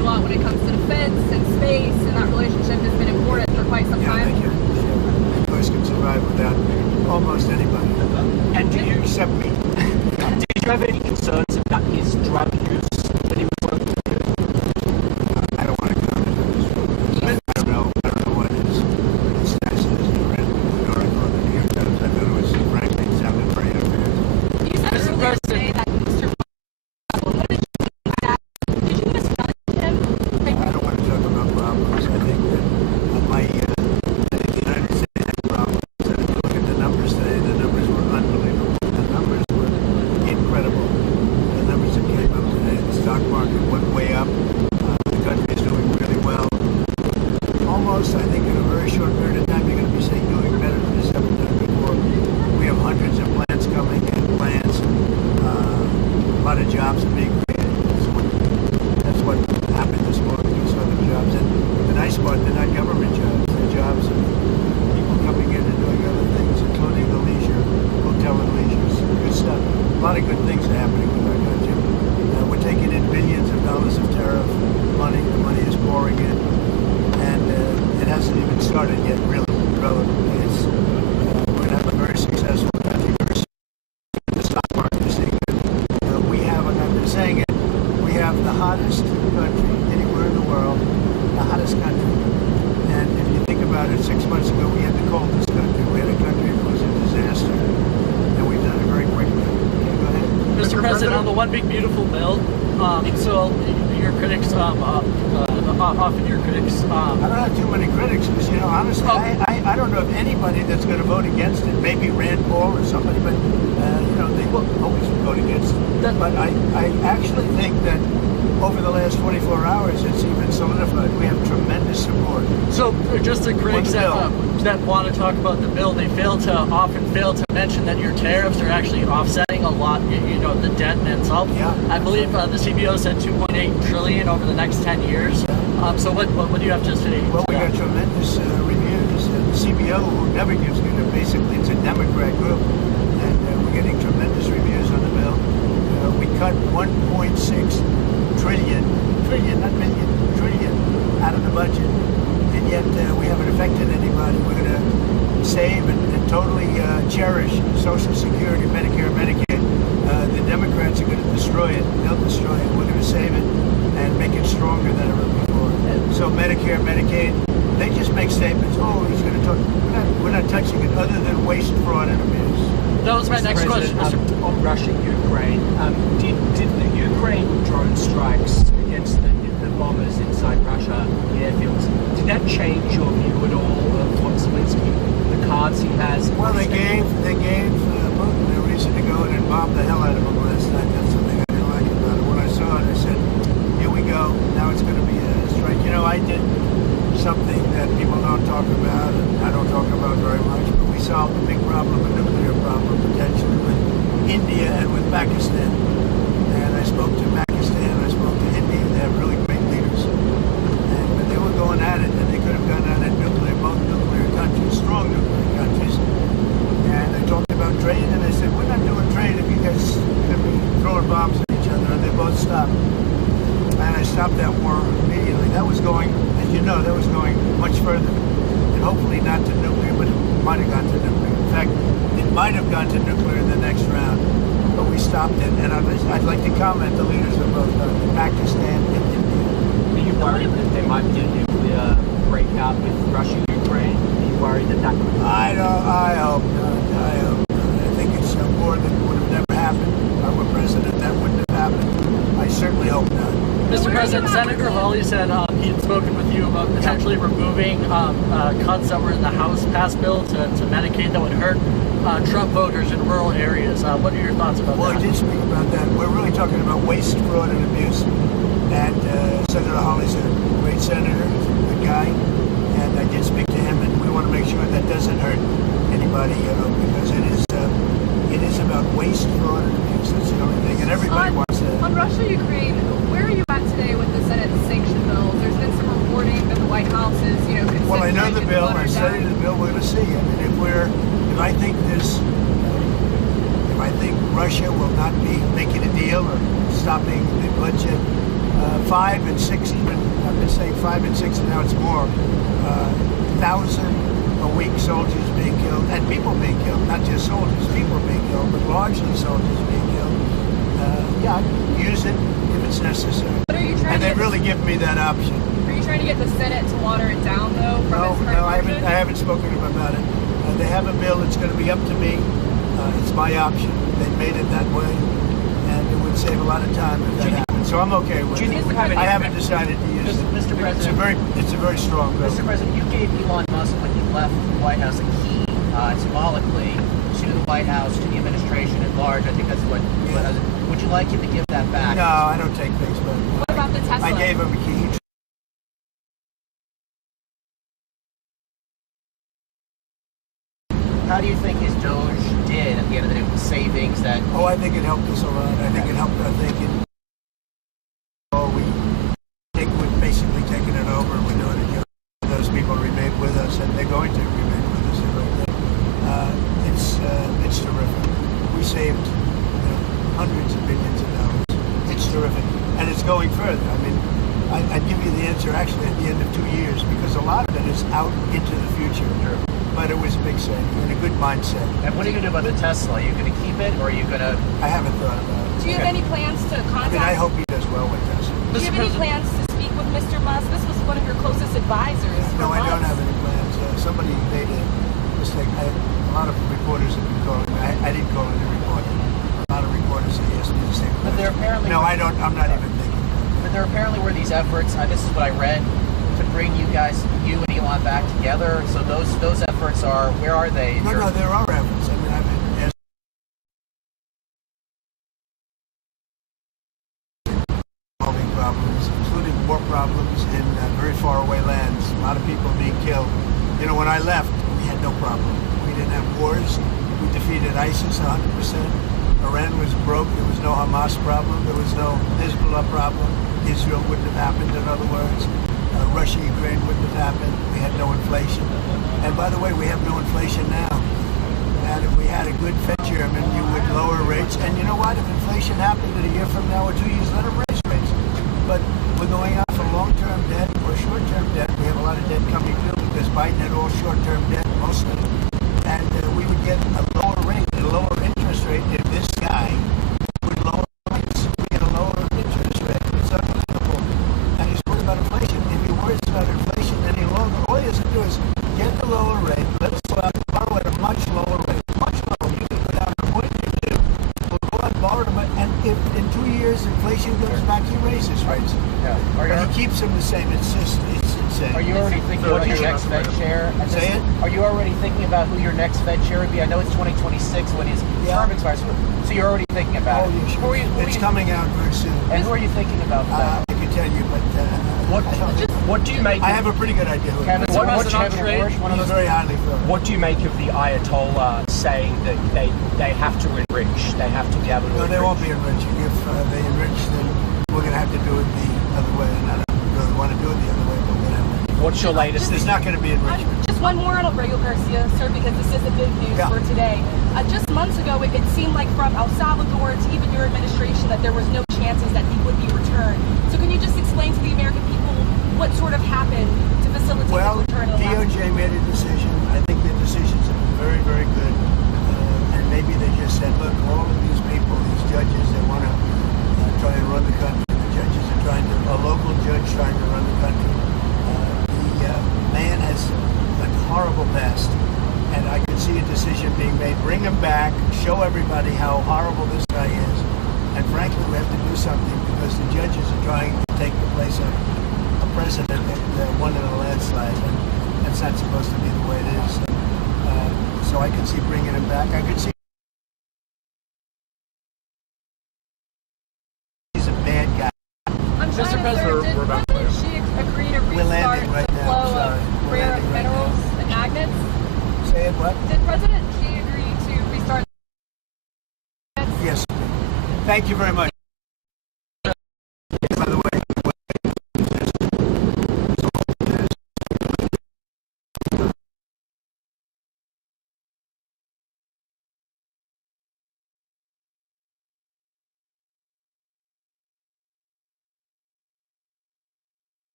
lot when it comes to defense and space, and that relationship has been important for quite some time. Thank you. Of course, can survive without almost anybody. And do you Except me. did you have any concerns about his drug use when he was working for you? I don't want to comment on this. I don't know what his status is. I read the article in the New York Times. I thought it was, frankly, it sounded very unfair. You said earlier today that Mr. What did you think that? Did you misjudge him? I don't want to talk about problems. I think that I think the United States had problems. And if you look at the numbers today, the numbers were unbelievable. The numbers were incredible. The numbers that came up today, the stock market went way up. The country is doing really well. Almost, I think, in a very short period of time, you're going to be seeing doing better than it's ever done before. We have hundreds of plants coming in, plants. A lot of jobs are being created. That's what happened this morning. We saw the jobs. And the nice part, they're not government jobs. They're jobs of people coming in and doing other things, including the leisure, hotel and leisure. Good stuff. A lot of good things are happening with our country. We're taking in billions of dollars of tariff money. The money is pouring in. And it hasn't even started yet, really, relatively. It's, we're going to have a very successful country. The stock market is saying we have, and I've been saying it, we have the hottest country anywhere in the world, the hottest country. And if you think about it, 6 months ago we had the coldest country. We had a country that was a disaster. And we've done it very quickly. Okay, go ahead. Mr. President, on the One Big Beautiful Bill, so your critics, often your critics. I don't have too many critics because, you know, honestly, I don't know of anybody that's going to vote against it. Maybe Rand Paul or somebody, but, you know, they will always vote against it. But I actually think that over the last 24 hours, it's even solidified. We have tremendous support. So just the critics that want to talk about the bill, they often fail to mention that your tariffs are actually offsetting a lot, you know, the debt and itself. Yeah. I believe the CBO said 2.8 trillion over the next 10 years. So what do you have to say? Well, we got tremendous reviews. The CBO, who never gives good, basically it's a Democrat group, and we're getting tremendous reviews on the bill. We cut 1.6 trillion, not million, trillion out of the budget, and yet we haven't affected anybody. We're going to save and totally cherish Social Security, Medicare, Medicaid. The Democrats are going to destroy it. They'll destroy it. We're going to save it and make it stronger than ever before. So Medicare, Medicaid, they just make statements. Oh, he's going to talk. We're not touching it other than waste, fraud, and abuse. That was my next question. On Russia, Ukraine, did the Ukraine drone strikes against the bombers inside Russia, the airfields, did that change your view at all of what Zelensky, the cards he has? Well, they gave Putin a reason to go in and bomb the hell out of him last night. That's something I didn't like about it. When I saw it, I said, here we go. Now it's going to be a strike. You know, I did something that people don't talk about, and I don't talk about very much, but we solved a big problem, a nuclear problem, potentially, with India and with Pakistan. And I spoke to Pakistan, I spoke to India. They have really great leaders. And when they were going at it, and they could have gone at it both nuclear countries, strong nuclear countries. And I talked about trade, and I said, we're not doing trade if you guys are going to be throwing bombs at each other. And they both stopped. And I stopped that war immediately. That was going, as you know, that was going much further. And hopefully not to nuclear, but it might have gone to nuclear. In fact, it might have gone to nuclear in the next round. But we stopped it. And I'd like to comment, the leaders of both Pakistan and India. Are you worried that there might be a nuclear breakout with Russia, Ukraine? Are you worried that could... I hope not. I hope not. I think it's a war that would have never happened. If I were president, that wouldn't have happened. I certainly hope not. Mr. President, Senator Hawley said he had spoken with you about potentially removing cuts that were in the House passed bill to Medicaid that would hurt Trump voters in rural areas. What are your thoughts about that? Well, I did speak about that. We're really talking about waste, fraud, and abuse. And Senator Hawley's a great senator, a good guy. And I did speak to him, and we want to make sure that doesn't hurt anybody, because it is about waste, fraud, and abuse. That's the only thing. And everybody wants that. On Russia, Ukraine, where are you at today with the Senate sanction bills? There's been some reporting that the White House is, considering. Well, I know the bill. I studied the bill. We're going to see. I mean, if I think Russia will not be making a deal or stopping the bloodshed 5 and 6, even I've been saying 5 and 6, and now it's more. 1,000 a week soldiers being killed, and people being killed, not just soldiers, people being killed, but largely soldiers being killed. Yeah, I'd use it if it's necessary. But are you trying and to they really give me that option. Are you trying to get the Senate to water it down, though? No, I haven't spoken to them about it. They have a bill. It's going to be up to me. It's my option. They've made it that way, and it would save a lot of time if that happened. So I'm okay with it. I haven't decided to use it. Mr. President, it's a very strong bill. Mr. President, you gave Elon Musk when he left the White House a key symbolically to the White House, to the administration at large. I think that's what. Would you like him to give that back? No, I don't take things back. What about the Tesla? I gave him a key. How do you think his Doge did at the end of the day with the savings that? Oh, I think it helped us a lot. I think it helped our thinking. We think we've basically taken it over. We're doing it. Those people remain with us, and they're going to remain with us. It's terrific. We saved hundreds of billions of dollars. It's terrific, and it's going further. I mean, I'd give you the answer actually at the end of 2 years, because a lot of it is out into the future. Sure. But it was a big saving and a good mindset. And what are you going to do about the Tesla? Are you going to keep it, or are you going to? I haven't thought about it. Do you have any plans to contact? I mean, I hope he does well with Tesla. Do you have any plans to speak with Mr. Musk? This was one of your closest advisors. No, for I don't months. have any plans. Somebody made a mistake. A lot of reporters have been calling me. I didn't call any reporter. A lot of reporters have asked me the same question. But there apparently. No, I don't. I'm not even thinking. But there apparently were these efforts. This is what I read, to bring you and Elon back together. So those efforts are, where are they? No, there are efforts. I mean, I've been solving problems, including war problems in very far away lands. A lot of people being killed. You know, when I left, we had no problem. We didn't have wars. We defeated ISIS 100%. Iran was broke. There was no Hamas problem. There was no Hezbollah problem. Israel wouldn't have happened, in other words. Russia, Ukraine wouldn't have happened. We had no inflation. And by the way, we have no inflation now. And if we had a good Fed chairman, you would lower rates. And you know what? If inflation happened a year from now or 2 years, let them raise rates. But we're going out for long-term debt or short-term debt. We have a lot of debt coming due because Biden had all short-term debt, mostly. And we would get a lower rate, a lower interest rate if this guy would lower rates. We get a lower interest rate. It's unbelievable. And he's worried about inflation. If he worries about inflation any longer, all he has to do is get the lower rate. Let us go out and borrow at a much lower rate. Much lower. You can go down to 0.22. We'll go out and borrow them. And if in 2 years inflation goes back, he raises rates. Yeah. But he keeps them the same. It's insane. Are you already thinking about your next Fed chair? Say it? Are you already thinking about who your next Fed chair would be? I know it's 2026 when his term expires, so you're already thinking about it. Oh, yeah, sure. It's coming out very soon. And who are you thinking about? I can tell you, but What do you make? I have a pretty good idea. Kevin, What- what what's Kevin Trade? Warsh, one of He's those. very highly favored. What do you make of the Ayatollah saying that they have to enrich? They have to be able to. No, they enrich? won't be enriching. If they enrich, then we're going to have to do it the other way. And I don't really want to do it the other way, but we're going to have to. What's your latest? There's not going to be enrichment. Just one more on Aurelio Garcia, sir, because this is the big news for today. Just months ago, it seemed like from El Salvador to even your administration that there was no chances that he would be returned. So can you just explain to the American people what sort of happened to facilitate Well, his return? DOJ made a decision. I think their decisions have been very, very good. And maybe they just said, look, all of these people, these judges, they want to try and run the country. The judges are trying to, a local judge trying to run the country. The man has a horrible past. And I could see a decision being made. Bring him back, show everybody how horrible this guy is. And frankly, we have to do something because the judges are trying to take the place of a president that won in a landslide. And that's not supposed to be the way it is. So I could see bringing him back. I could see he's a bad guy. I'm Mr. trying to President, did we're about to President Xi agree to We're restart landing right the now. flow Sorry. of We're rare landing right minerals now. and magnets? Say it what? Did President Xi agree to restart? Yes. Thank you very much. By the way,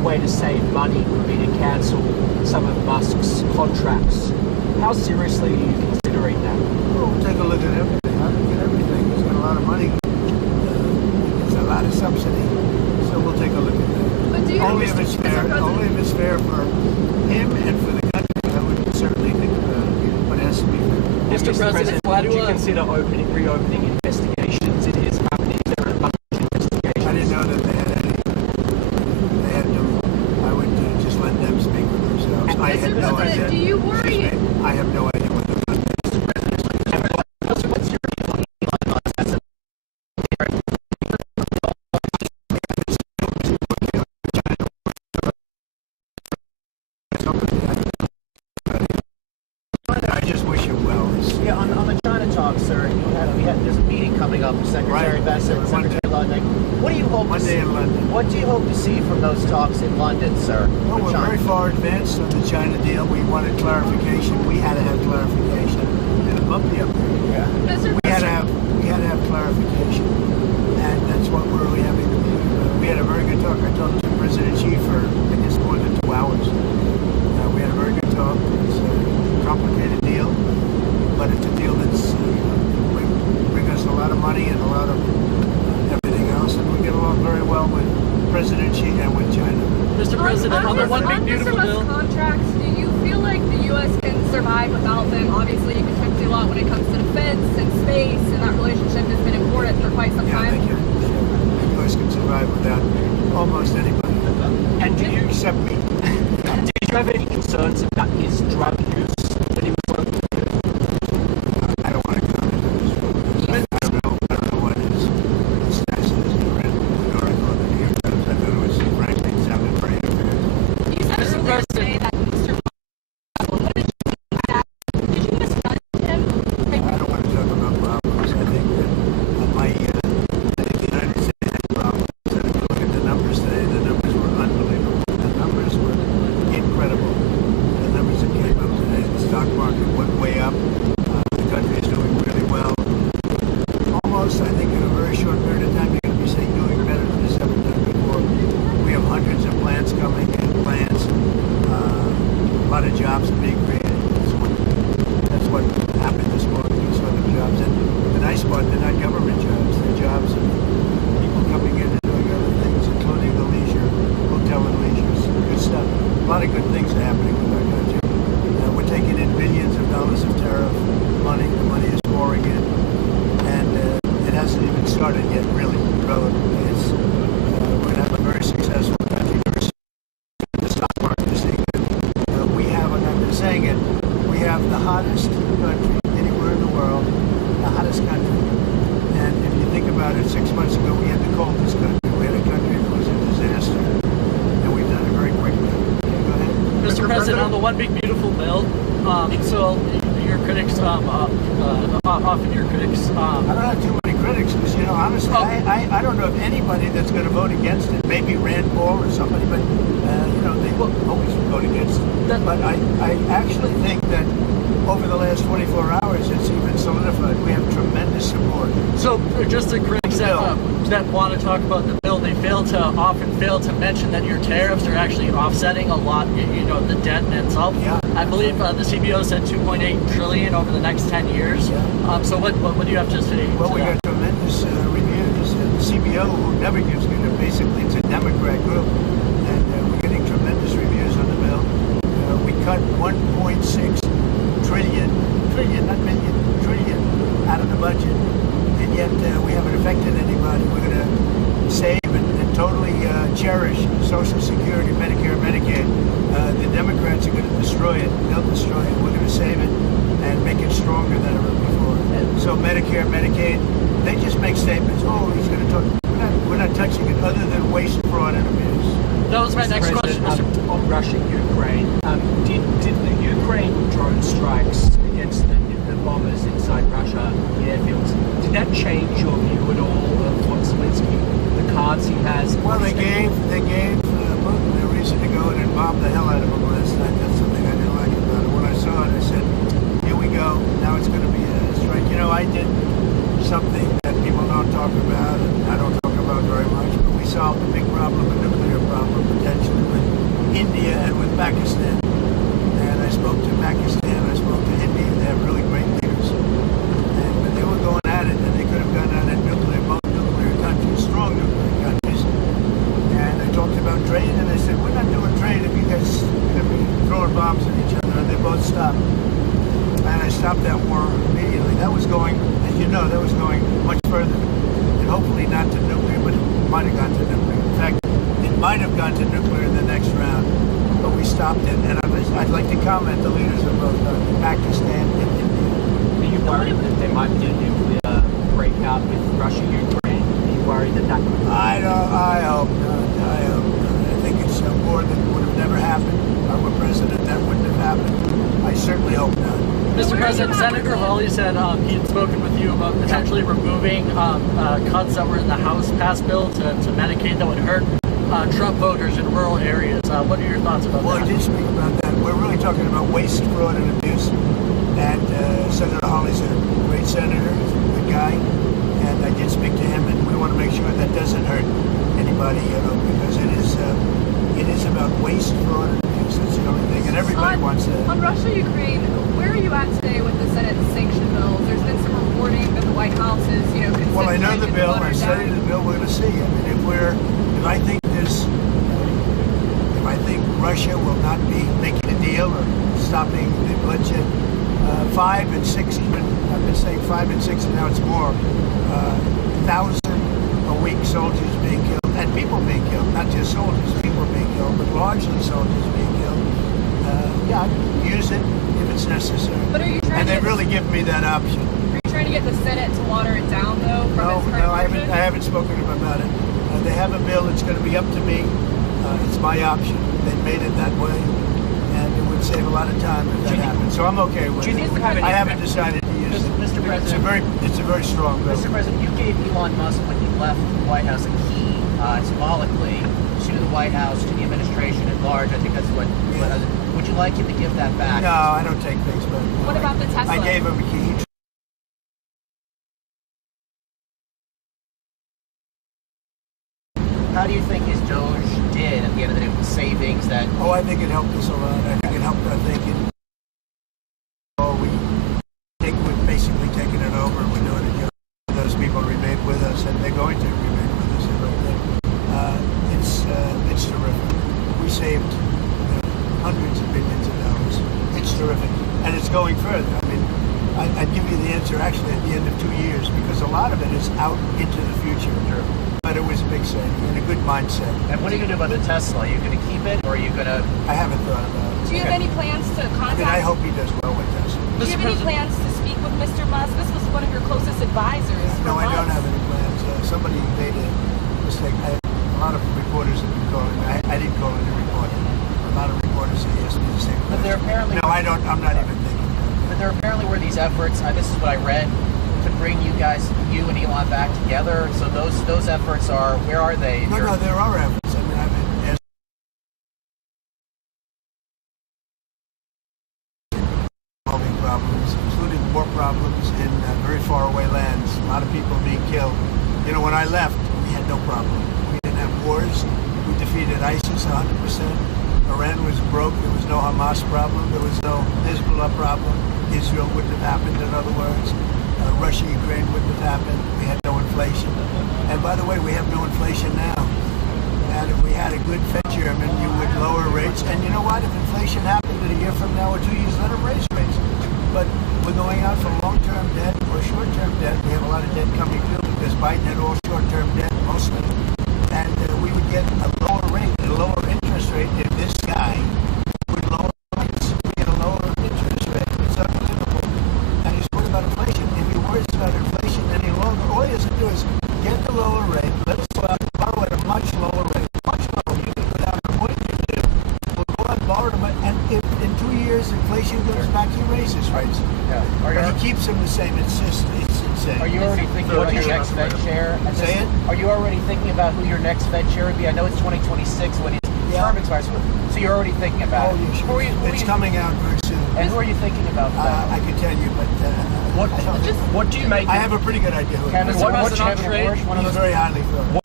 way to save money would be to cancel some of Musk's contracts. How seriously are you considering that? Well, we'll take a look at everything. I look at everything. He's got a lot of money. It's a lot of subsidy. So we'll take a look at that. But do you Only if it's fair. Only if it's fair for him and for the country. I would certainly think about it. But it has to be fair. Mr. President, why would you consider reopening investigations in his company? Is there a bunch of investigations? I didn't know that they had any. They had no. I would just let them speak for themselves. I had no idea. Do you worry? I have no idea what the I just wish him well. Yeah, on the China talk, sir, there's a meeting coming up with Secretary Right. Bessent and Secretary Ludwig. What do you hope Monday in London. What do you hope to see from those talks in London, sir? Well, with we're China? very far advanced on the China deal. We wanted clarification. We had to have clarification. And a bumpy up there. Mr. We had to have clarification, and that's what we're really having to do. We had a very good talk. I talked to President Xi for I guess more than 2 hours. We had a very good talk. It's a complicated deal, but it's a deal that's bring us a lot of money and a lot of everything else, and we get along very well with President Xi and with China. Mr. President, on the one big beautiful Mr. bill. Musk contracts, do you feel like the U.S. can survive without them? Obviously, you contribute a lot when it comes to defense and space, and that relationship has been important for quite some Yeah, time. thank you. The U.S. can survive without almost anybody. And do you Except me. did you have any concerns about his drug use when he was working? I don't want to comment on this. I don't know what his status is. I read the article in the New York Times. I thought it was, frankly, it sounded very unfair. You said Mr. earlier today that Mr. Musk, what did you think of that? Did you misjudge him? I don't want to talk about problems. I think that I think the United States had problems. And if you look at the numbers today, the numbers were unbelievable. The numbers were incredible. The numbers that came up today, the stock market went way up. The country is doing really well. Almost, I think, in a very short period of time, you're going to be saying doing better than it's ever done before. We have hundreds of plants coming in, plants. A lot of jobs being created. That's what happened this morning. We saw the jobs. And the nice part, they're not government jobs. They're jobs of people coming in and doing other things, including the leisure, hotel and leisure. Good stuff. A lot of good things are happening with our country. We're taking in billions of dollars of tariff money. The money is pouring in. And it hasn't even started yet, really, relatively. We're going to have a very successful country. The stock market is saying that we have, and I've been saying it, we have the hottest country anywhere in the world, the hottest country. And if you think about it, 6 months ago we had the coldest country. We had a country that was a disaster. And we've done it very quickly. Okay, go ahead. Mr. President, on the one big beautiful bill, so your critics, often your critics, I don't have too many critics because, honestly, I don't know of anybody that's going to vote against it. Maybe Rand Paul or somebody, but, they will always vote against it. But I actually think that over the last 24 hours, it's even solidified. We have tremendous support. so just the critics that want to talk about the bill, they often fail to mention that your tariffs are actually offsetting a lot, the debt in itself. Yeah. I believe the CBO said 2.8 trillion over the next 10 years. Yeah. So what do you have to say? Well, to we that? got tremendous reviews. The CBO, who never gives good, basically it's a Democrat group, and we're getting tremendous reviews on the bill. We cut 1.6 trillion, not million, trillion out of the budget, and yet we haven't affected anybody. We're going to save and totally cherish Social Security, Medicare, Medicaid. The Democrats are going to destroy it. They'll destroy it. We're going to save it and make it stronger than ever before. So Medicare, Medicaid, they just make statements. Oh, he's going to talk. We're not touching it other than waste, fraud, and abuse. That was my next question, Mr. On Russia, Ukraine, did the Ukraine drone strikes against the bombers inside Russia, the airfields, did that change your view at all of what Zelensky, the cards he has? Well, they gave Putin a reason to go in and bomb the hell out of him last night. That's something I didn't like about it. When I saw it, I said, here we go. Now it's going to be a strike. I did something that people don't talk about, and I don't talk about very much, but we solved a big problem, a nuclear problem, potentially. India and with Pakistan. And I spoke to Pakistan, I spoke to India. They have really great leaders. And when they were going at it, and they could have gone at it both nuclear countries, strong nuclear countries. And I talked about trade, and I said, we're not doing trade if you guys are going to be throwing bombs at each other. And they both stopped. And I stopped that war immediately. That was going, as you know, that was going much further. And hopefully not to nuclear, but it might have gone to nuclear. In fact, it might have gone to nuclear in the next round. But we stopped it. And I'd like to comment the leaders of both Pakistan and India. Are you worried that there might be a nuclear breakout with Russia, Ukraine? Are you worried that that could... I hope not. I hope not. I think it's a war that would have never happened. If I were president, that wouldn't have happened. I certainly hope not. Mr. President, Senator Hawley said he had spoken with you about potentially removing cuts that were in the House passed bill to Medicaid that would hurt Trump voters in rural areas. What are your thoughts about Well, that? I did speak about that. We're really talking about waste, fraud, and abuse. And Senator Hawley's a great senator, he's a good guy. And I did speak to him, and we want to make sure that doesn't hurt anybody, because it is about waste, fraud, and abuse. That's the only thing. And everybody wants that. On Russia, Ukraine, where are you at today with the Senate sanction bills? There's been some reporting that the White House is, considering. Well, I know the bill. I studied the bill. We're going to see. I mean, if I think Russia will not be making a deal or stopping the bloodshed, 5 and 6, even I've been saying 5 and 6, and now it's more. 1,000 a week soldiers being killed, and people being killed, not just soldiers, people being killed, but largely soldiers being killed. Yeah, I'd use it if it's necessary. But are you trying and to they really give me that option. Are you trying to get the Senate to water it down, though? No, I haven't spoken to them about it. They have a bill. It's going to be up to me. It's my option. They made it that way, and it would save a lot of time if that happened. So I'm okay with it. I haven't decided to use it. Mr. President, it's a very strong bill. Mr. President, you gave Elon Musk, when he left the White House, a key symbolically to the White House, to the administration at large. I think that's what. Would you like him to give that back? No, I don't take things back. What about the Tesla? I gave him a key. How do you think his Doge did at the end of the day with the savings that... Oh, I think it helped us a lot. I think it helped our thinking. We think we've basically taken it over and we're doing it. Those people remain with us, and they're going to remain with us. It's terrific. We saved hundreds of billions of dollars. It's terrific. And it's going further. I mean, I'd give you the answer actually at the end of 2 years, because a lot of it is out into the future. Sure. But it was a big saving and a good mindset. And what are you going to do about the Tesla? Are you going to keep it, or are you going to... I haven't thought about it. Do you have any plans to contact... I hope he does well with Tesla. Do you have any plans to speak with Mr. Musk? This was one of your closest advisors. No, I don't months. have any plans. Somebody made a mistake. A lot of reporters have been calling me. I didn't call any reporter. A lot of reporters have asked me the same question. But there apparently... No, I don't. I'm not even thinking about it. But there apparently were these efforts, this is what I read, to bring you and Elon back together. So those efforts are, where are they? No, there are efforts. I mean, I've been solving problems, including war problems in very far away lands. A lot of people being killed. When I left, we had no problem. We didn't have wars. We defeated ISIS 100%. Iran was broke. There was no Hamas problem. There was no Hezbollah problem. Israel wouldn't have happened, in other words. Russia, Ukraine wouldn't have happened. We had no inflation. And by the way, we have no inflation now. And if we had a good Fed chairman, you would lower rates. And you know what? If inflation happened in a year from now or 2 years, let them raise rates. But we're going out for long-term debt or short-term debt. We have a lot of debt coming due because Biden had all short-term debt, mostly. And we would get a lower rate, a lower interest rate if this guy would lower rates. We get a lower interest rate. It's unbelievable. And he's worried about inflation. If he worries about inflation any longer, all he has to do is get the lower rate. Let's go out and borrow at a much lower rate. Much lower. You can go down to 0.22. We'll go out and borrow them. And if in 2 years inflation goes back, he raises rates. Yeah. But he keeps them the same. It's insane. Are you already thinking about your next Fed chair? Say it? Are you already thinking about who your next Fed chair would be? I know it's 2026 when his term expires. So you're already thinking about it. It's coming out very soon. And who are you thinking about? I can tell you, but what do you make? I have a pretty good idea. Kevin Warsh, one of He's those. very highly thought.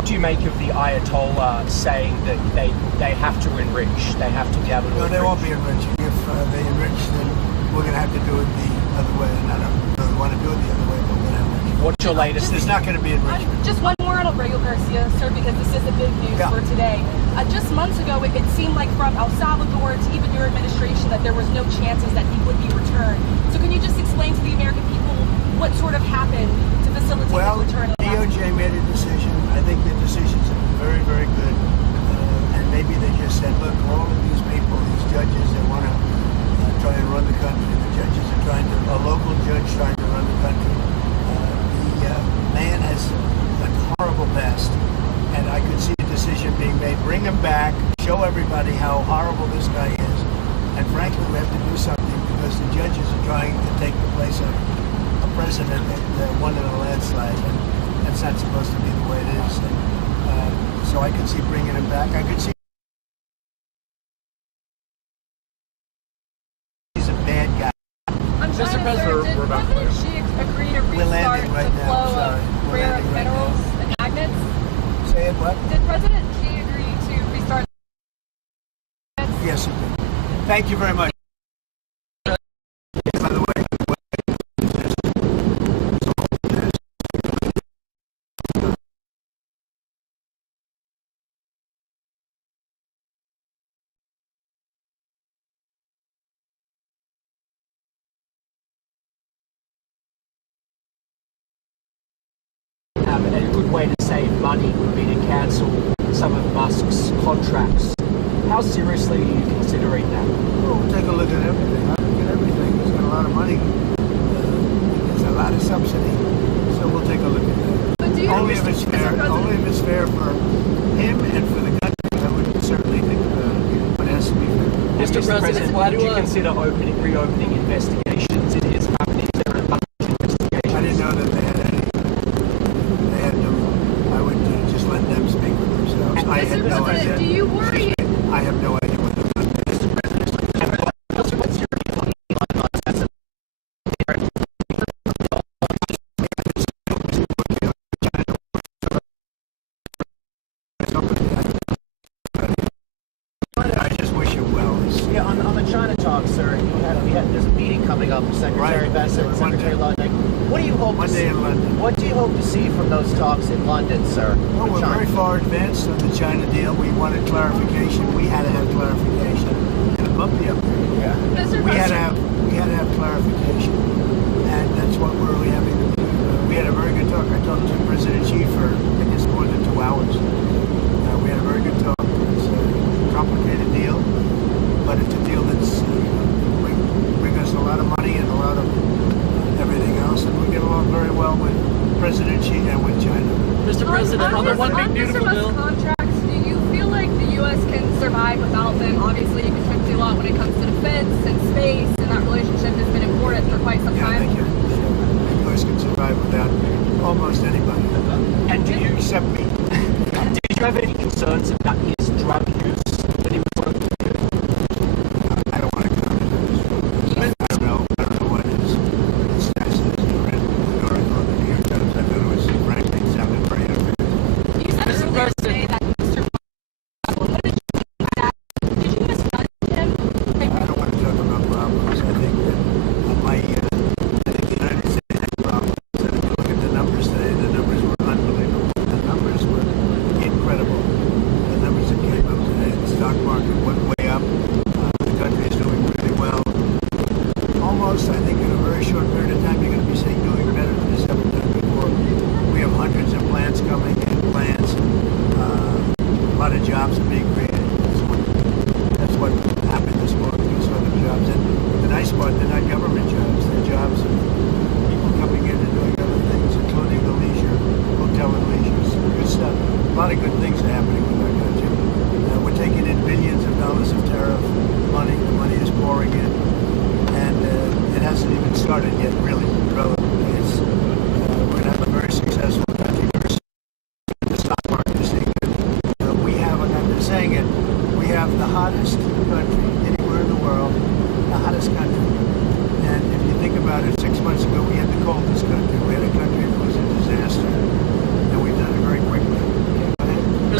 do you make of the Ayatollah saying that they have to enrich, they have to be able to No, enrich? they won't be enriching. If they enrich, then we're going to have to do it the other way. And I don't really want to do it the other way, but we're going to enrich. What's your latest? There's not going to be enrichment. Just one more on Aurelio Garcia, sir, because this is the big news for today. Just months ago, it seemed like from El Salvador to even your administration that there was no chances that he would be returned. So can you just explain to the American people what sort of happened to facilitate his return? DOJ made a decision. I think the decisions have been very, very good. And maybe they just said, look, all of these people, these judges, they want to try and run the country. The judges are trying to, a local judge trying to run the country. The man has a horrible past. And I could see a decision being made. Bring him back, show everybody how horrible this guy is. And frankly, we have to do something because the judges are trying to take the place of a president that won in a landslide. And that's not supposed to be the way it is. And, so I could see bringing him back. I could see he's a bad guy. I'm trying to did President Xi agree to restart the flow of rare earth minerals and magnets? Say it, what? Did President Xi agree to restart? Yes, he did. Thank you very much. By the way, a good way to save money would be to cancel some of Musk's contracts. How seriously are you considering that? well, we'll take a look at everything. I look at everything. He's got a lot of money. There's a lot of subsidy. So we'll take a look at that. But do you Only if it's fair. Only if it's fair for him and for the country. I would certainly think it has to be fair. Mr. President, why would do you consider reopening investigations in his company? Is there a bunch of investigations? I didn't know that they had any. They had no. I would just let them speak for themselves. I had no idea. Do you worry? I have no idea what they're going to do. What's your view on Elon Musk? That's a I just wish him well. Yeah, on the China talk, sir, there's a meeting coming up with Secretary Bessent and Secretary Lundin. What do you hope to see? Monday in London. What do you hope to see from those talks in London, sir? Well, we're very far advanced on the China deal. We wanted clarification. We had to have clarification. And a bumpy up there. Yeah. We had to have clarification, and that's what we're really having to do. We had a very good talk. I talked to President Xi for I guess more than 2 hours. We had a very good talk. It's a complicated deal, but it's a deal that's bring us a lot of money and a lot of everything else, and we get along very well with President Xi and with China. Mr. President, on the one big beautiful bill. Contracts, do you feel like the U.S. can survive without them? Obviously, you can talk to a lot when it comes to defense and space, and that relationship has been important for quite some Yeah, time. I think the U.S. can survive without almost anybody. And do you Except me. did you have any concerns about his drug use that he was working with? I don't want to comment on this. I don't know what his status is. I read the article in the New York Times. I thought it was, frankly, it sounded very unfair. You said earlier today that Mr. What did you think that? Did you misjudge him? I don't want to talk about problems. I think that I think the United States had problems. And if you look at the numbers today, the numbers were unbelievable. The numbers were incredible. The numbers that came up today, the stock market went way up. The country is doing really well. Almost, I think, in a very short period of time, you're going to be saying doing better than it's ever done before. We have hundreds of plants coming in, plants. A lot of jobs are being created. That's what happened this morning. You saw the jobs. And the nice part, they're not government jobs. They're jobs of people coming in and doing other things, including the leisure, hotel and leisure. Good stuff. A lot of good things are happening with our country. We're taking in billions of dollars of tariff money. The money is pouring in. And it hasn't even started yet, really. It's, we're going to have a very successful country. The stock market is saying that we have, and I've been saying it, we have the hottest country anywhere in the world, the hottest country. And if you think about it, 6 months ago we had the coldest country. We had a country that was a disaster. And we've done it very quickly.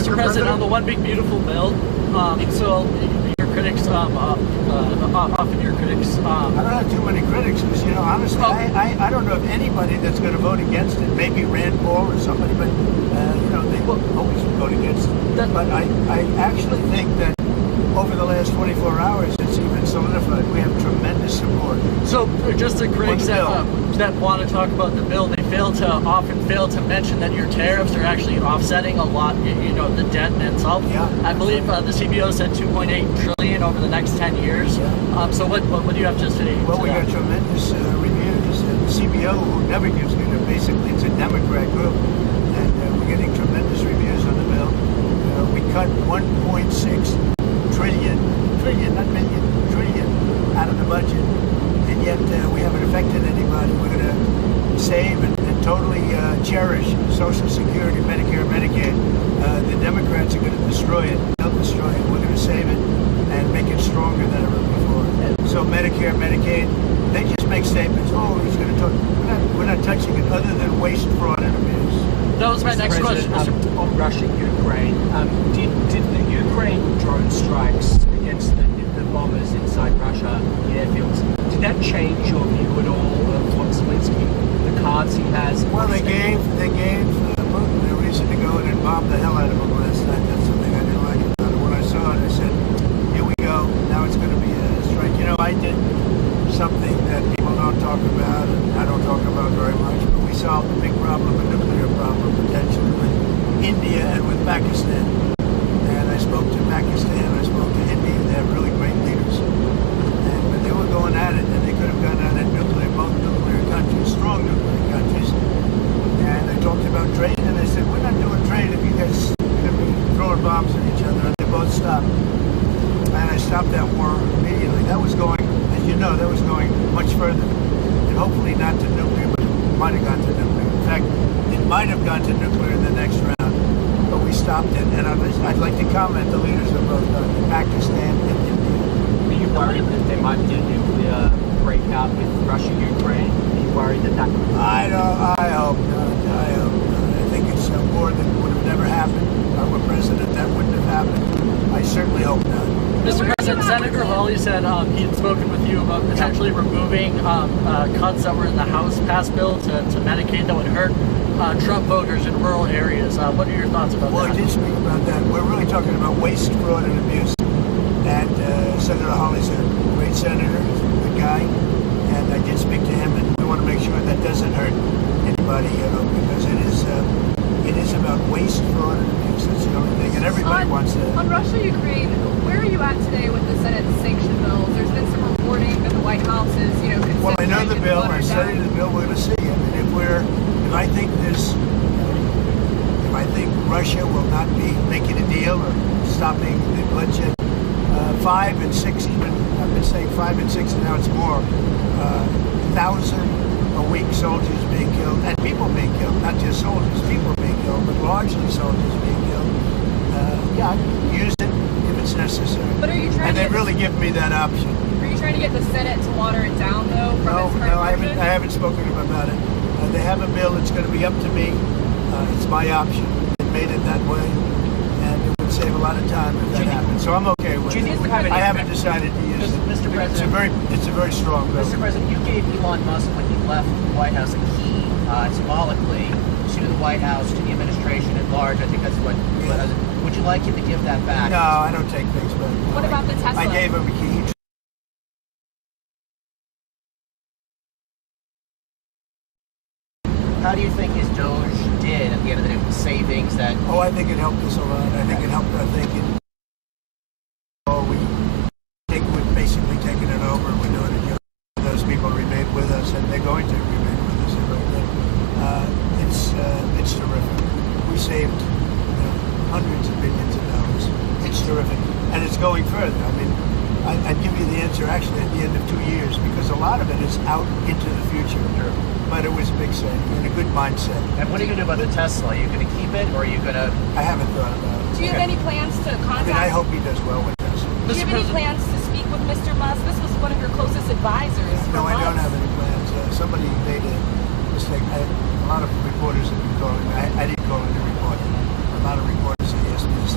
Mr. President, on the One Big Beautiful Bill, so your critics, often your critics... I don't have too many critics, because, you know, honestly, I don't know of anybody that's going to vote against it. Maybe Rand Paul or somebody, but, you know, they will always vote against it. But I actually think that over the last 24 hours, it's even solidified. We have tremendous support. So, just the critics that want to talk about the bill, they often fail to mention that your tariffs are actually offsetting a lot, you know, the debt itself. Yeah. I believe the CBO said 2.8 trillion over the next 10 years. Yeah. So what do you have to say? Well, we got tremendous reviews. And the CBO, who never gives me, basically it's a Democrat group, and we're getting tremendous reviews on the bill. We cut 1.6 trillion, not million, trillion out of the budget, and yet we haven't affected anybody. We're going to save and totally cherish Social Security, Medicare, Medicaid. The Democrats are going to destroy it. They'll destroy it. We're going to save it and make it stronger than ever before. So Medicare, Medicaid, they just make statements. Oh, he's going to talk. We're not touching it other than waste, fraud, and abuse. That was my next question. On Russia, Ukraine, did the Ukraine drone strikes against the bombers inside Russia, the airfields, did that change your view at all of what Zelensky, the cards he has? Well, they gave Putin a reason to go in and bomb the hell out of him last night. That's something I didn't like about it. When I saw it, I said, here we go. Now it's going to be a strike. You know, I did something that people don't talk about, and I don't talk about very much, but we solved a big problem, a nuclear problem, potentially, with India and with Pakistan. And I spoke to Pakistan, I spoke to India. They have really great leaders. And when they were going at it, and they could have gone at it nuclear, both nuclear countries, strong nuclear countries. And I talked about trade, and I said, we're not doing trade if you guys are going to be throwing bombs at each other. And they both stopped. And I stopped that war immediately. That was going, as you know, that was going much further. And hopefully not to nuclear, but it might have gone to nuclear. In fact, it might have gone to nuclear in the next round. But we stopped it. And I'd like to comment the leaders of both Pakistan and India. Are you worried that there might be a nuclear breakout with Russia, Ukraine? Are you worried that that could... I hope not. I hope not. I think it's a war that would have never happened. If I were president, that wouldn't have happened. I certainly hope not. Mr. President, Senator Hawley said he had spoken with you about potentially removing cuts that were in the House passed bill to Medicaid that would hurt Trump voters in rural areas. What are your thoughts about that? Well, I did speak about that. We're really talking about waste, fraud, and abuse. And Senator Hawley's a great senator, he's a good guy, and I did speak to him, and we want to make sure that doesn't hurt anybody, you know, because it is about waste, fraud, and abuse. That's the only thing, and everybody wants that. On Russia, Ukraine, where are you at today with the Senate sanction bills? There's been some reporting that the White House is, you know, considering... Well, I know the bill. I studied the bill. We're going to see. I mean, if I think Russia will not be making a deal or stopping the bloodshed, 5 and 6, even I've been saying 5 and 6, and now it's more. 1,000 a week soldiers being killed, and people being killed, not just soldiers, people being killed, but largely soldiers being killed. Yeah, I'd use it if it's necessary. But are you trying? And they really give me that option. Are you trying to get the Senate to water it down, though? No, I haven't spoken to them about it. They have a bill. It's going to be up to me. It's my option. They made it that way, and it would save a lot of time if that happened. So I'm okay with it. I haven't decided to use it. Mr. President, it's a very strong bill. Mr. President, you gave Elon Musk, when he left the White House, a key symbolically to the White House, to the administration at large. I think that's what. Would you like him to give that back? No, I don't take things back. What about the Tesla? I gave him a key. How do you think his Doge did at the end of the day with the savings that... Oh, I think it helped us a lot. I think it helped our thinking. We've basically taken it over. We're doing it. Those people remain with us, and they're going to remain with us. It's terrific. We saved hundreds of billions of dollars. It's terrific. And it's going further. I mean, I'd give you the answer actually at the end of 2 years, because a lot of it is out into the future. Sure. But it was a big saving and a good mindset. And what are you going to do about the Tesla? Are you going to keep it, or are you going to... I haven't thought about it. Do you have any plans to contact... I hope he does well with Tesla. Do you have any plans to speak with Mr. Musk? This was one of your closest advisors. No, I don't have any plans. Somebody made a mistake. A lot of reporters have been calling me. I didn't call in to report. A lot of reporters have asked me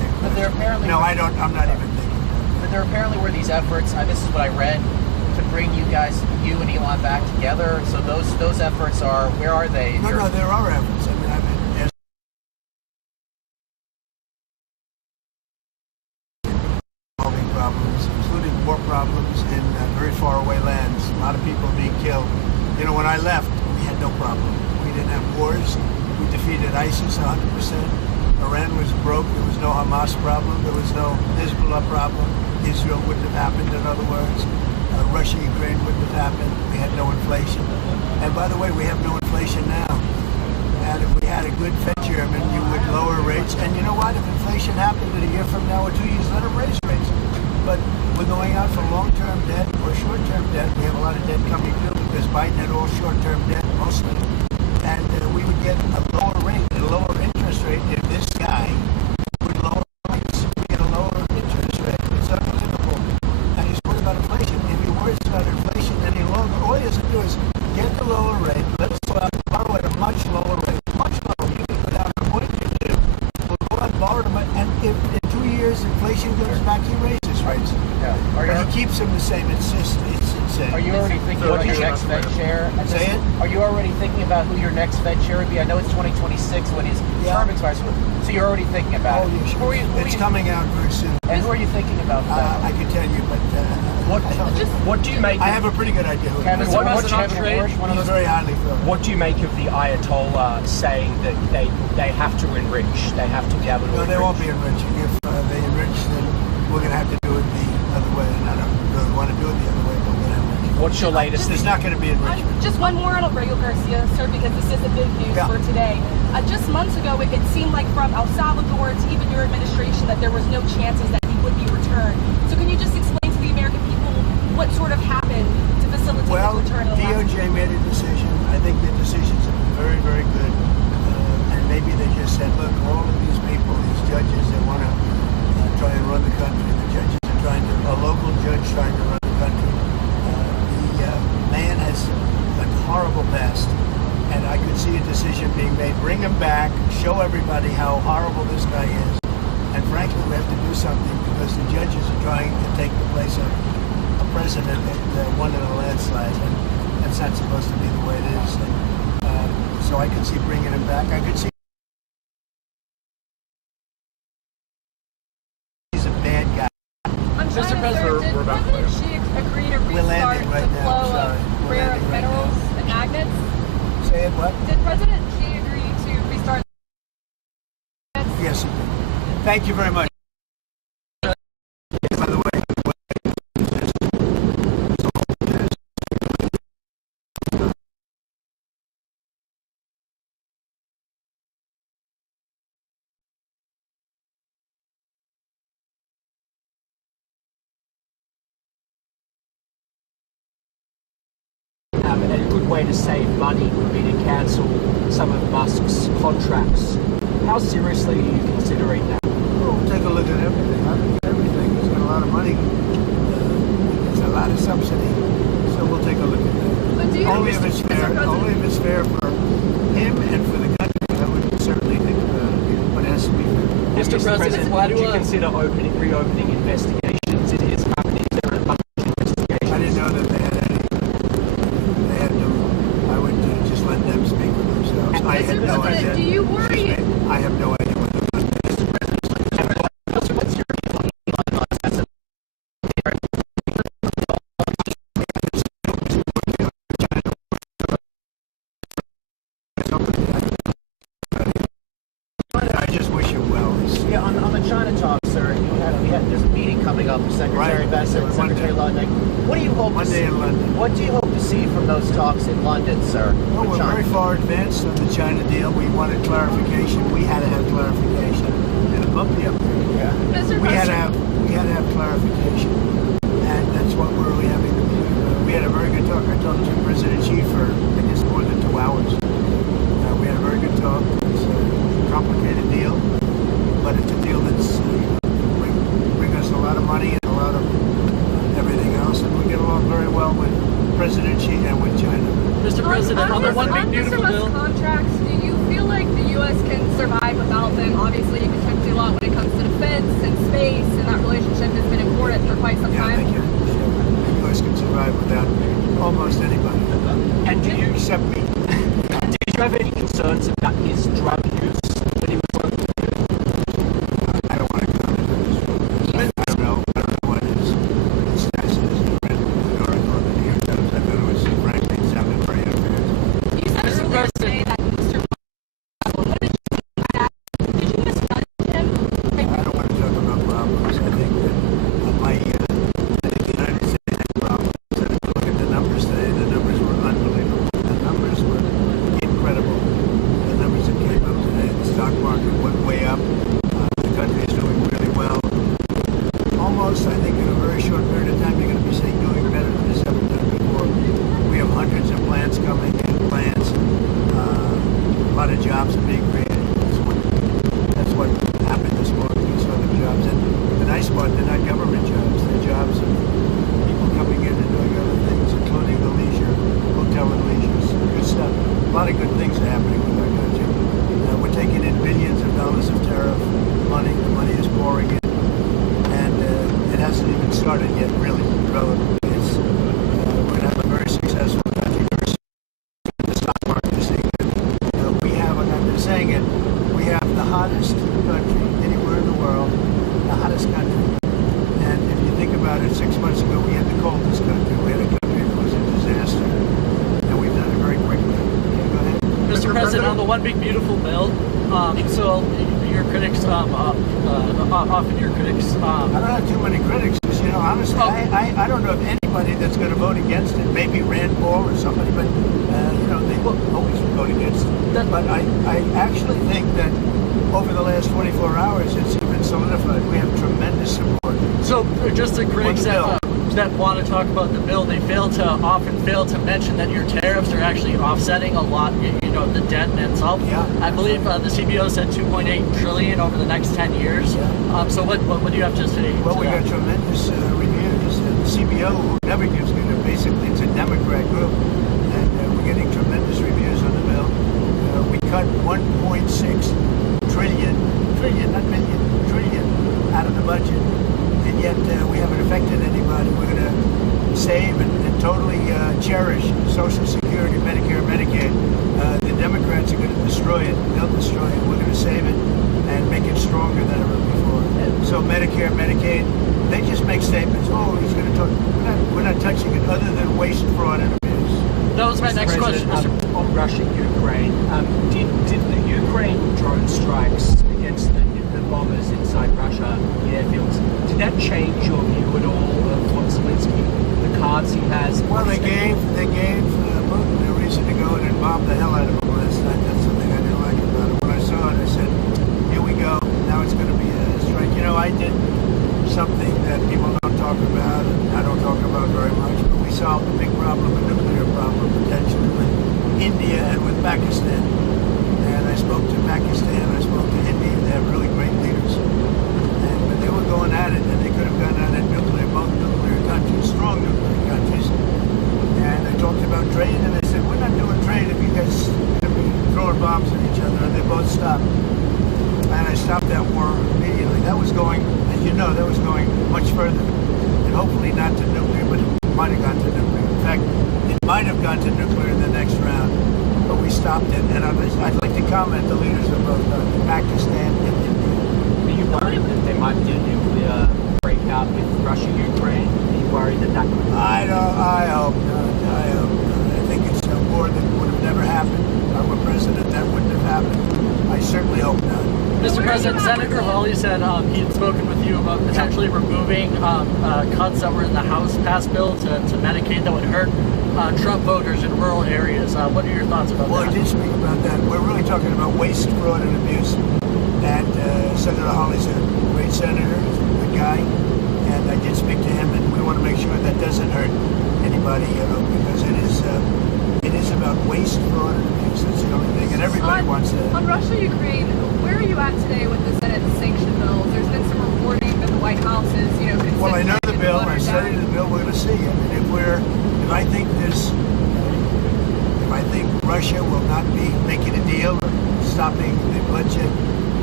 apparently No, I don't. I'm not even thinking. But there apparently were these efforts. This is what I read, to bring you and Elon back together. So those efforts are, where are they? No, there are efforts. I mean, there's solving problems, including war problems in very far away lands. A lot of people being killed. You know, when I left, we had no problem. We didn't have wars. We defeated ISIS 100%. Iran was broke. There was no Hamas problem. There was no Hezbollah problem. Israel wouldn't have happened, in other words. Russia, Ukraine wouldn't have happened. We had no inflation. And by the way, we have no inflation now. And if we had a good Fed chairman, you would lower rates. And you know what? If inflation happened in a year from now or 2 years, let them raise rates. But we're going out for long-term debt or short-term debt. We have a lot of debt coming due because Biden had all short-term debt mostly. And we would get a lower rate, a lower interest rate if this guy would lower rates. We get a lower interest rate. It's unbelievable. And he's worried about inflation. If he worries about inflation any longer, all he has to do is get the lower rate. Let's go out and borrow at a much lower rate. Much lower. You can go down to 0.22. We'll go out and borrow them. And if in 2 years inflation goes back, he raises rates. Yeah. But he keeps them the same. It's insane. Are you already thinking about your next Fed chair? Say it? Are you already thinking about who your next Fed chair would be? I know it's 2026 when his term expires, so you're already thinking about it. Yeah, sure. It's coming out very soon. And who are you thinking about? I can tell you, but What do you make? I have a pretty good idea. Kevin Bush, one of He's those. very highly favored. What do you make of the Ayatollah saying that they have to enrich? They have to be able to. No, enrich? they won't be enriching. If they enrich, then we're going to have to do it the other way. And I don't really want to do it the other way, but we're going to enrich. What's your latest? There's not going to be enrichment. Just one more on Aurelio Garcia, sir, because this is the big news for today. Just months ago, it seemed like from El Salvador to even your administration that there was no chances that he would be returned. So can you just explain to the American people what sort of happened to facilitate his return? DOJ made a decision. I think the decisions have been very, very good. And maybe they just said, look, all of these people, these judges, they want to try and run the country. The judges are trying to, a local judge trying to run the country. The man has a horrible past. And I could see a decision being made. Bring him back, show everybody how horrible this guy is. And frankly, we have to do something because the judges are trying to take the place of a president that won in a landslide. And that's not supposed to be the way it is. And, so I could see bringing him back. I could see he's a bad guy. I'm trying to sir, did President Xi agree to restart the flow of rare earth minerals and magnets? Say it, what? Did President Xi agree to restart? Yes, he did. Thank you very much. By the way, And a good way to save money would be to cancel some of Musk's contracts. How seriously are you considering that? well, we'll take a look at everything. I look at everything. He's got a lot of money. There's a lot of subsidy. So we'll take a look at that. But do you Only if it's fair. Only if it's fair for him and for the country. I would certainly think about it, but it has to be fair. Mr. President, why do you consider reopening investigations? Is there a bunch of investigations? I didn't know that they had any. They had no. I would just let them speak for themselves. I had no idea. Do you worry? I have no idea what the What's your view on Elon Musk as a I just wish him well. Yeah, on the China talk, sir, there's a meeting coming up with Secretary Bassett and Secretary Lundin. What do you hope to see? Monday in London. What do you hope to see from those talks in London, sir? Well, with we're China? very far advanced on the China deal. We wanted clarification. We had to have clarification. And a bumpy up there. Mr. We had President, to have clarification. And that's what we're really having to do. We had a very good talk. I talked to President Xi for, I guess, more than 2 hours. We had a very good talk. It's a complicated deal, but it's a deal that's bring us a lot of money and a lot of everything else, and we get along very well with President Xi and with China. Mr. President, on the one big beautiful bill. contracts, do you feel like the U.S. can survive without them? Obviously, you can potentially lot when it comes to defense and space, and that relationship has been important for quite some Yeah, I time. think the U.S. can survive without almost anybody. And do you Except me. did you have any concerns about his drug use when he was working with you? I don't want to comment on this. I don't know what his status is. I read the article in the New York Times. I thought it was, frankly, it sounded very unfair. You said earlier today that Mr. What did you think about that? Did you misjudge him? I don't want to talk about problems. I think that I think the United States had problems. And if you look at the numbers today, the numbers were unbelievable. The numbers were incredible. The numbers that came up today, the stock market went way up. The country is doing really well. Almost, I think, in a very short period of time, you're going to be saying doing better than it's ever done before. We have hundreds of plants coming in, plants. A lot of jobs are being created. That's what happened this morning. We saw the jobs. And the nice part, they're not government jobs. They're jobs of people coming in and doing other things, including the leisure, hotel and leisure. Good stuff. A lot of good things are happening with our country. We're taking in billions of dollars of tariff money. The money is pouring in. And it hasn't even started yet, really, relatively. We're going to have a very successful country. The stock market is saying that we have, and I've been saying it, we have the hottest country anywhere in the world, the hottest country. And if you think about it, 6 months ago we had the coldest country. We had a country that was a disaster. And we've done it very quickly. Okay, go ahead. Mr. President, on the One Big Beautiful Bill, so your critics, often your critics, I don't have too many critics, because, honestly, I don't know of anybody that's going to vote against it. Maybe Rand Paul or somebody, but, they will always vote against it. But I actually think that over the last 24 hours, it's even solidified. We have tremendous support. so just the critics that want to talk about the bill, they often fail to mention that your tariffs are actually offsetting a lot, the debt in itself. Yeah. I believe the CBO said 2.8 trillion over the next 10 years. Yeah. So what do you have to say? Well, to we that? got tremendous reviews. And the CBO, who never gives good, basically it's a Democrat group, and we're getting tremendous reviews on the bill. We cut 1.6 trillion, not million, trillion out of the budget, and yet we haven't affected anybody. We're going to save and totally cherish Social Security, Medicare, Medicaid. The Democrats are going to destroy it. They'll destroy it. We're going to save it and make it stronger than ever before. So Medicare, Medicaid, they just make statements. Oh, he's going to talk. We're not touching it, other than waste, fraud, and abuse. That was my next question, Mr. On Russia, Ukraine, did the Ukraine drone strikes against the bombers inside Russia, the airfields, did that change your view at all of what Zelensky, the cards he has? Well, they gave Putin a reason to go in and bomb the hell out of him last night. That's something I didn't like about it. When I saw it, I said, here we go. Now it's going to be a strike. I did something that people don't talk about, and I don't talk about very much, but we solved a big problem, a nuclear problem, potentially, with India and with Pakistan. And I spoke to Pakistan, I spoke to India. They have really great leaders. But they were going at it, and they could have gone at it both nuclear countries, strong nuclear countries. And I talked about trade, and they said, we're not doing trade if you guys are going to be throwing bombs at each other, and they both stopped. And I stopped that war immediately. That was going, as you know, much further. And hopefully not to nuclear, but it might have gone to nuclear. In fact, it might have gone to nuclear in the next round. But we stopped it. And I'd like to comment the leaders of both Pakistan and India. Are you worried that there might be a nuclear breakout with Russia, Ukraine? Are you worried that could be? I hope not. I think it's a war that would have never happened. If I were president, that wouldn't have happened. I certainly hope not. Mr. President, Senator Hawley said he had spoken with you about potentially removing cuts that were in the House passed bill to Medicaid that would hurt Trump voters in rural areas. What are your thoughts about that? Well, I did speak about that. We're really talking about waste, fraud, and abuse. And Senator Hawley's a great senator, he's a good guy, and I did speak to him, and we want to make sure that doesn't hurt anybody, because it is about waste, fraud, and abuse. That's the only thing, and everybody wants that. On Russia, Ukraine, where are you at today with the Senate sanction bills? There's been some reporting that the White House is, considering. Well, I know the bill. I voted studied down. the bill. We're going to see. If I think Russia will not be making a deal or stopping the bloodshed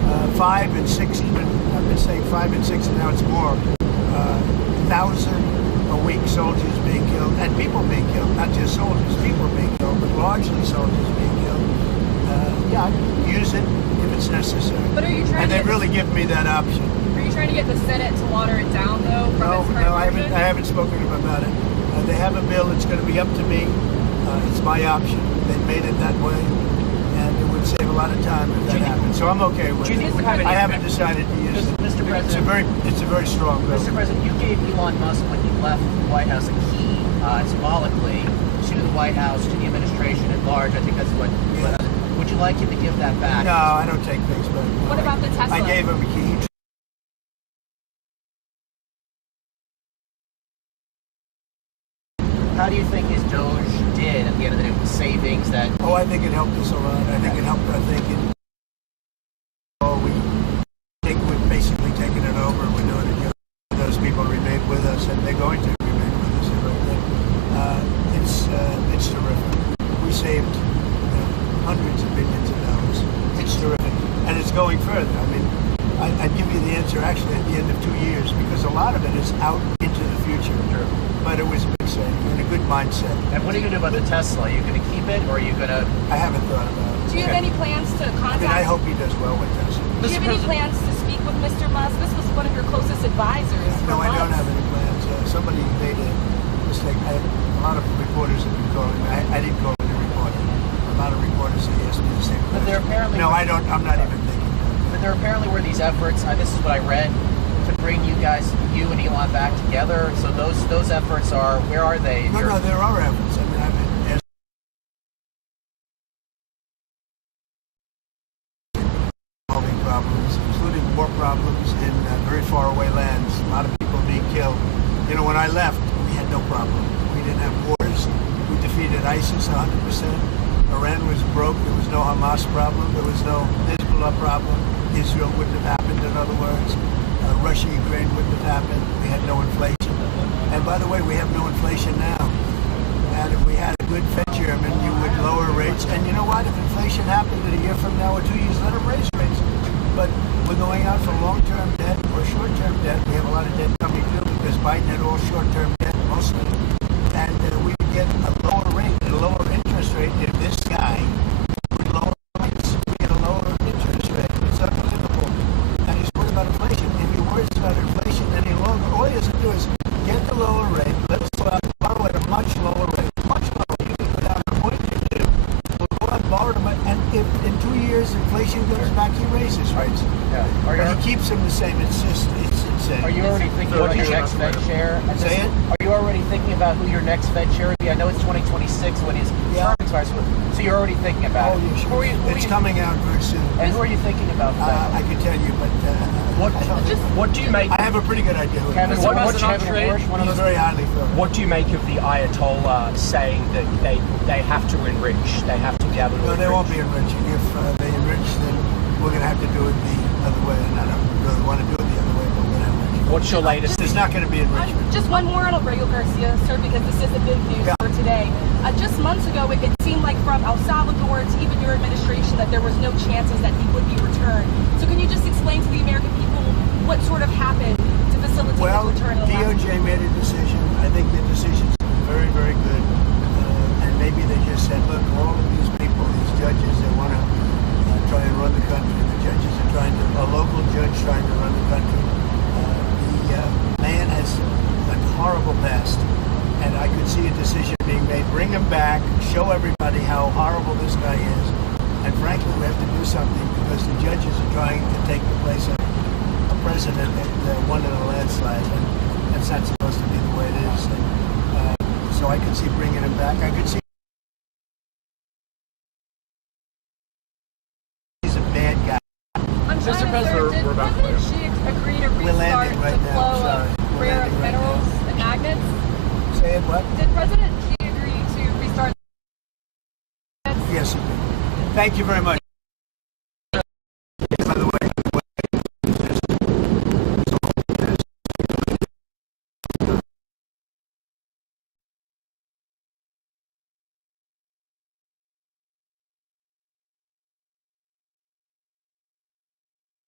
5 and 6, even I've been saying 5 and 6, and now it's more. 1,000 a week soldiers being killed, and people being killed, not just soldiers, people being killed, but largely soldiers being killed. Yeah, I'd use it if it's necessary. But are you trying and to they've really given me that option. Are you trying to get the Senate to water it down, though? No, I haven't spoken to them about it. They have a bill. It's going to be up to me. It's my option. They've made it that way, and it would save a lot of time if that happened. So I'm okay with it. I haven't decided to use it. Mr. President, it's a very strong bill. Mr. President, you gave Elon Musk, when he left the White House, a key, symbolically, to the White House, to the administration at large. I think that's what. Would you like him to give that back? No, I don't take things back. What about the Tesla? I gave him a key. How do you think his Doge did at the end of the day with the savings that? Oh, I think it helped us a lot. I think it helped. We've basically taken it over. We're doing it. Those people remain with us, and they're going to remain with us. It's terrific. We saved hundreds of billions of dollars. It's terrific, and it's going further. I mean, I'd give you the answer actually at the end of 2 years, because a lot of it is out into the future. Sure. But it was a big saving and a good mindset. And what are you going to do about the Tesla? Are you going to keep it, or are you going to? I haven't thought about it. Do you have any plans to contact? I hope he does well with Tesla. Do you have any plans to speak with Mr. Musk? This was one of your closest advisors. No, I don't months. have any plans. Somebody made a mistake. A lot of reporters have been calling me. I didn't call any reporter. A lot of reporters have asked me the same question. But there apparently. No, I don't. I'm not even thinking. But there apparently were these efforts. This is what I read, to bring you and Elon back together. So those efforts are. Where are they? No, there are efforts. I mean, there's solving problems, including war problems in very far away lands. A lot of people being killed. You know, when I left, we had no problem. We didn't have wars. We defeated ISIS 100%. Iran was broke. There was no Hamas problem. There was no Hezbollah problem. Israel wouldn't have happened, in other words. Russia, Ukraine wouldn't have happened. We had no inflation. And by the way, we have no inflation now. And if we had a good Fed chairman, you would lower rates. And you know what? If inflation happened in a year from now or 2 years, let them raise rates. But we're going out for long-term debt or short-term debt. We have a lot of debt coming due because Biden had all short-term debt mostly. And we would get a lower rate, a lower interest rate if this guy would lower rates. We get a lower interest rate. It's unbelievable. And he's worried about inflation. If he worries about inflation any longer, all he has to do is get the lower rate. Let us go out and borrow at a much lower rate. Much lower. You can go down to 0.22. We'll go out and borrow them. And if in 2 years inflation goes back, he raises rates. Yeah. But he keeps them the same. It's insane. Are you already thinking about your next Fed chair? Say it? Are you already thinking about who your next Fed chair will be? I know it's 2026 when his term expires, so you're already thinking about it. Yeah, sure. It's coming out very soon. And who are you thinking about? I can tell you, but What do you make? I have a pretty good idea. Kevin, what's Kevin Warsh, one of He's those. very highly thought. What do you make of the Ayatollah saying that they have to enrich? They have to be able to No, enrich? they won't be enriching. If they enrich, then we're going to have to do it the other way. And I don't really want to do it the other way, but we're going to enrich. What's your latest? There's not going to be enrichment. Just one more on Aurelio Garcia, sir, because this is the big news for today. Just months ago, it seemed like from El Salvador to even your administration that there was no chances that he would be returned. So can you just explain to the American people what sort of happened to facilitate his return? DOJ made a decision. I think the decision's very, very good. And maybe they just said, look, all of these people, these judges, they want to try and run the country. The judges are a local judge trying to run the country. The man has a horrible past. And I could see a decision being made. Bring him back, show everybody how horrible this guy is. And frankly, we have to do something because the judges are trying to take the place of a president that won in a landslide. And that's not supposed to be the way it is. And, so I could see bringing him back. I could see he's a bad guy. I'm trying to sir, did President Xi agree to restart the flow of rare earth minerals and magnets? Say it what? Did President Xi agree to restart? Yes, he did. Thank you very much.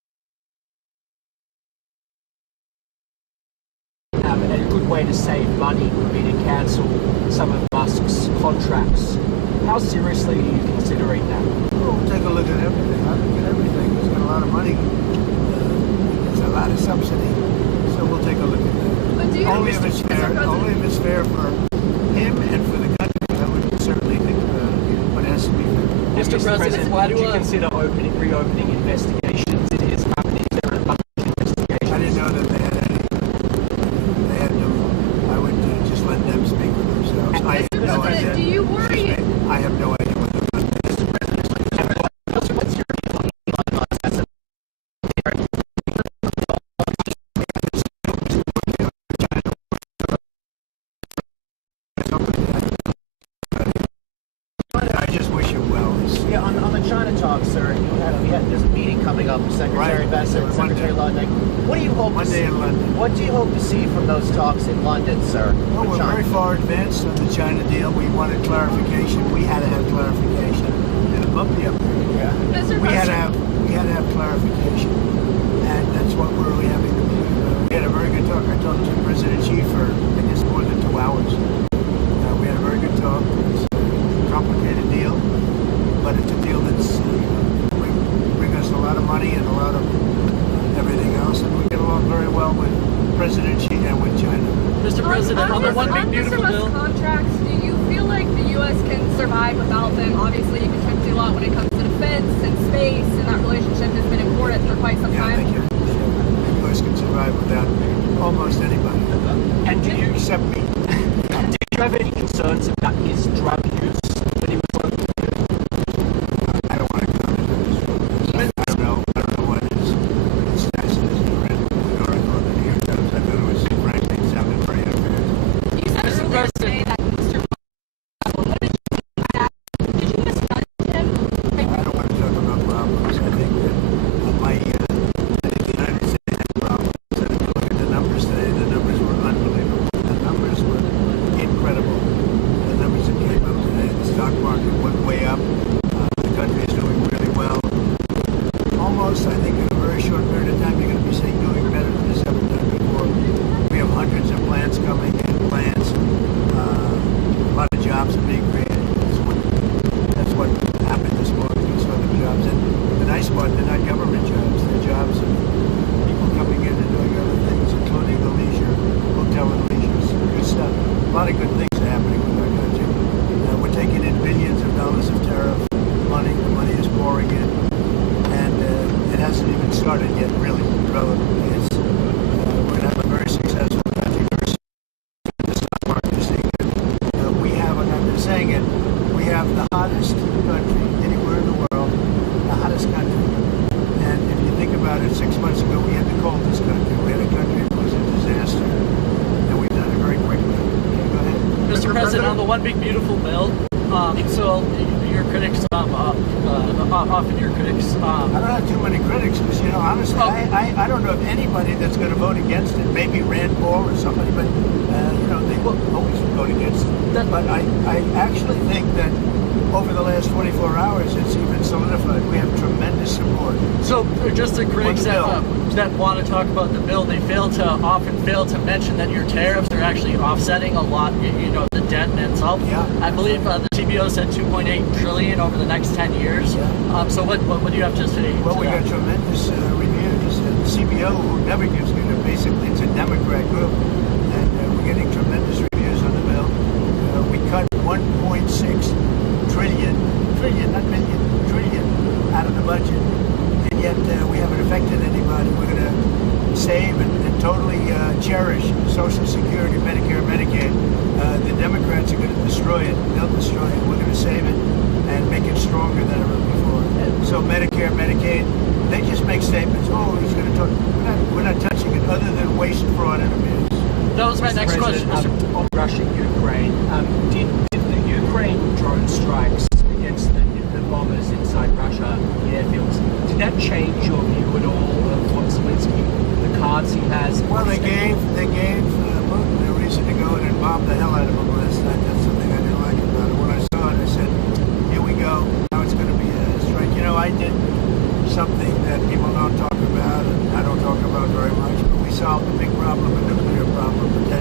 and a good way to save money would be to cancel some of Musk's contracts. How seriously are you considering that? Well, we'll take a look at everything. I look at everything. He's got a lot of money. There's a lot of subsidy. So we'll take a look at that. But do you Only if it's fair. Only if it's fair for him and for the country. I would certainly think about it, but it has to be fair. Mr. President, why would do you consider reopening investigations in his company? Is there a bunch of investigations? I didn't know that they had any. They had no. I would just let them speak for themselves. I have no idea. Do you worry? I have no idea what they're doing. What's your view on Elon Musk as a I just wish him well. Yeah, on the China talk, sir, there's a meeting coming up with Secretary Right. Bessent and Secretary Lundin. What do you hope to Monday see? in London. What do you hope to see from those talks in London, sir? Well, with we're China? very far advanced on the China deal. We wanted clarification. We had to have clarification. And a bumpy up there. Yeah. Mr. We had President, to have clarification, and that's what we're really having to do. We had a very good talk. I talked to President Xi for I guess more than 2 hours. We had a very good talk. It's a complicated deal, but it's a deal that's bring us a lot of money and a lot of everything else, and we get along very well with President Xi and with China. Mr. President, on the one big beautiful Mr. bill? Musk contracts, do you feel like the U.S. can survive without them? Obviously, you contribute a lot when it comes to defense and space, and that relationship has been important for quite some Yeah, I time. think the U.S. can survive without almost anybody, And do you except me. have any concerns about his drug use when he was working with you? I don't want to comment on this. I don't know what his status is. I read the article in the New York Times. I thought it was, frankly, it sounded pretty unfair. You said Mr. earlier President. today that Mr. Musk, what did you think of that? Did you misjudge him? I don't want to talk about problems. I think that I think the United States had problems. And if you look at the numbers today, the numbers were unbelievable. The numbers were incredible. The numbers that came up today, the stock market went way up. The country is doing really well. Almost, I think, in a very short period of time, you're going to be seeing doing better than it's ever done before. We have hundreds of plants coming in, plants. A lot of jobs are being created. That's what happened this morning. We saw the jobs. And the nice part, they're not government jobs. They're jobs of people coming in and doing other things, including the leisure, hotel and leisure. Good stuff. A lot of good things are happening with our country. We're taking in billions of dollars of tariff money. The money is pouring in. And it hasn't even started yet, really, relatively. We're going to have a very successful country. The stock market is seeing it. We have, and I've been saying it, we have the hottest country anywhere in the world, the hottest country. And if you think about it, 6 months ago, we had the coldest country. We had a country that was a disaster. And we've done it very quickly. Go ahead. Mr. President, on the one big beautiful bill, so your critics, often your critics, I don't have too many critics because, honestly, I don't know of anybody that's going to vote against it. Maybe Rand Paul or somebody, but, they will always vote against it. But I actually think that over the last 24 hours, it's even solidified. We have tremendous support. so just the critics that want to talk about the bill, they often fail to mention that your tariffs are actually offsetting a lot, the debt and itself. Yeah. I believe the TBO said 2.8 trillion over the next 10 years. Yeah. So what do you have to say? Well, to we that? got tremendous reviews. And the CBO, who never gives me, basically, it's a Democrat group, and we're getting tremendous reviews on the bill. We cut 1.6 trillion, not million, trillion out of the budget, and yet we haven't affected anybody. We're going to save and totally cherish Social Security, Medicare, Medicaid. The Democrats are going to destroy it. They'll destroy it. We're going to save it and make it stronger than ever before. So Medicare, Medicaid, they just make statements. Oh, he's going to talk. We're not touching it other than waste, fraud, and abuse. That was my next question. President, on Russia, Ukraine, did the Ukraine drone strikes against the bombers inside Russia, the airfields, did that change your view at all of what Zelensky, the cards he has? Well, they gave Putin a reason to go in and bomb the hell out of him last night. That's something I didn't like about it. When I saw it, I said, here we go. Now it's going to be a strike. I did something that people don't talk about, and I don't talk about very much, but we solved a big problem, a nuclear problem,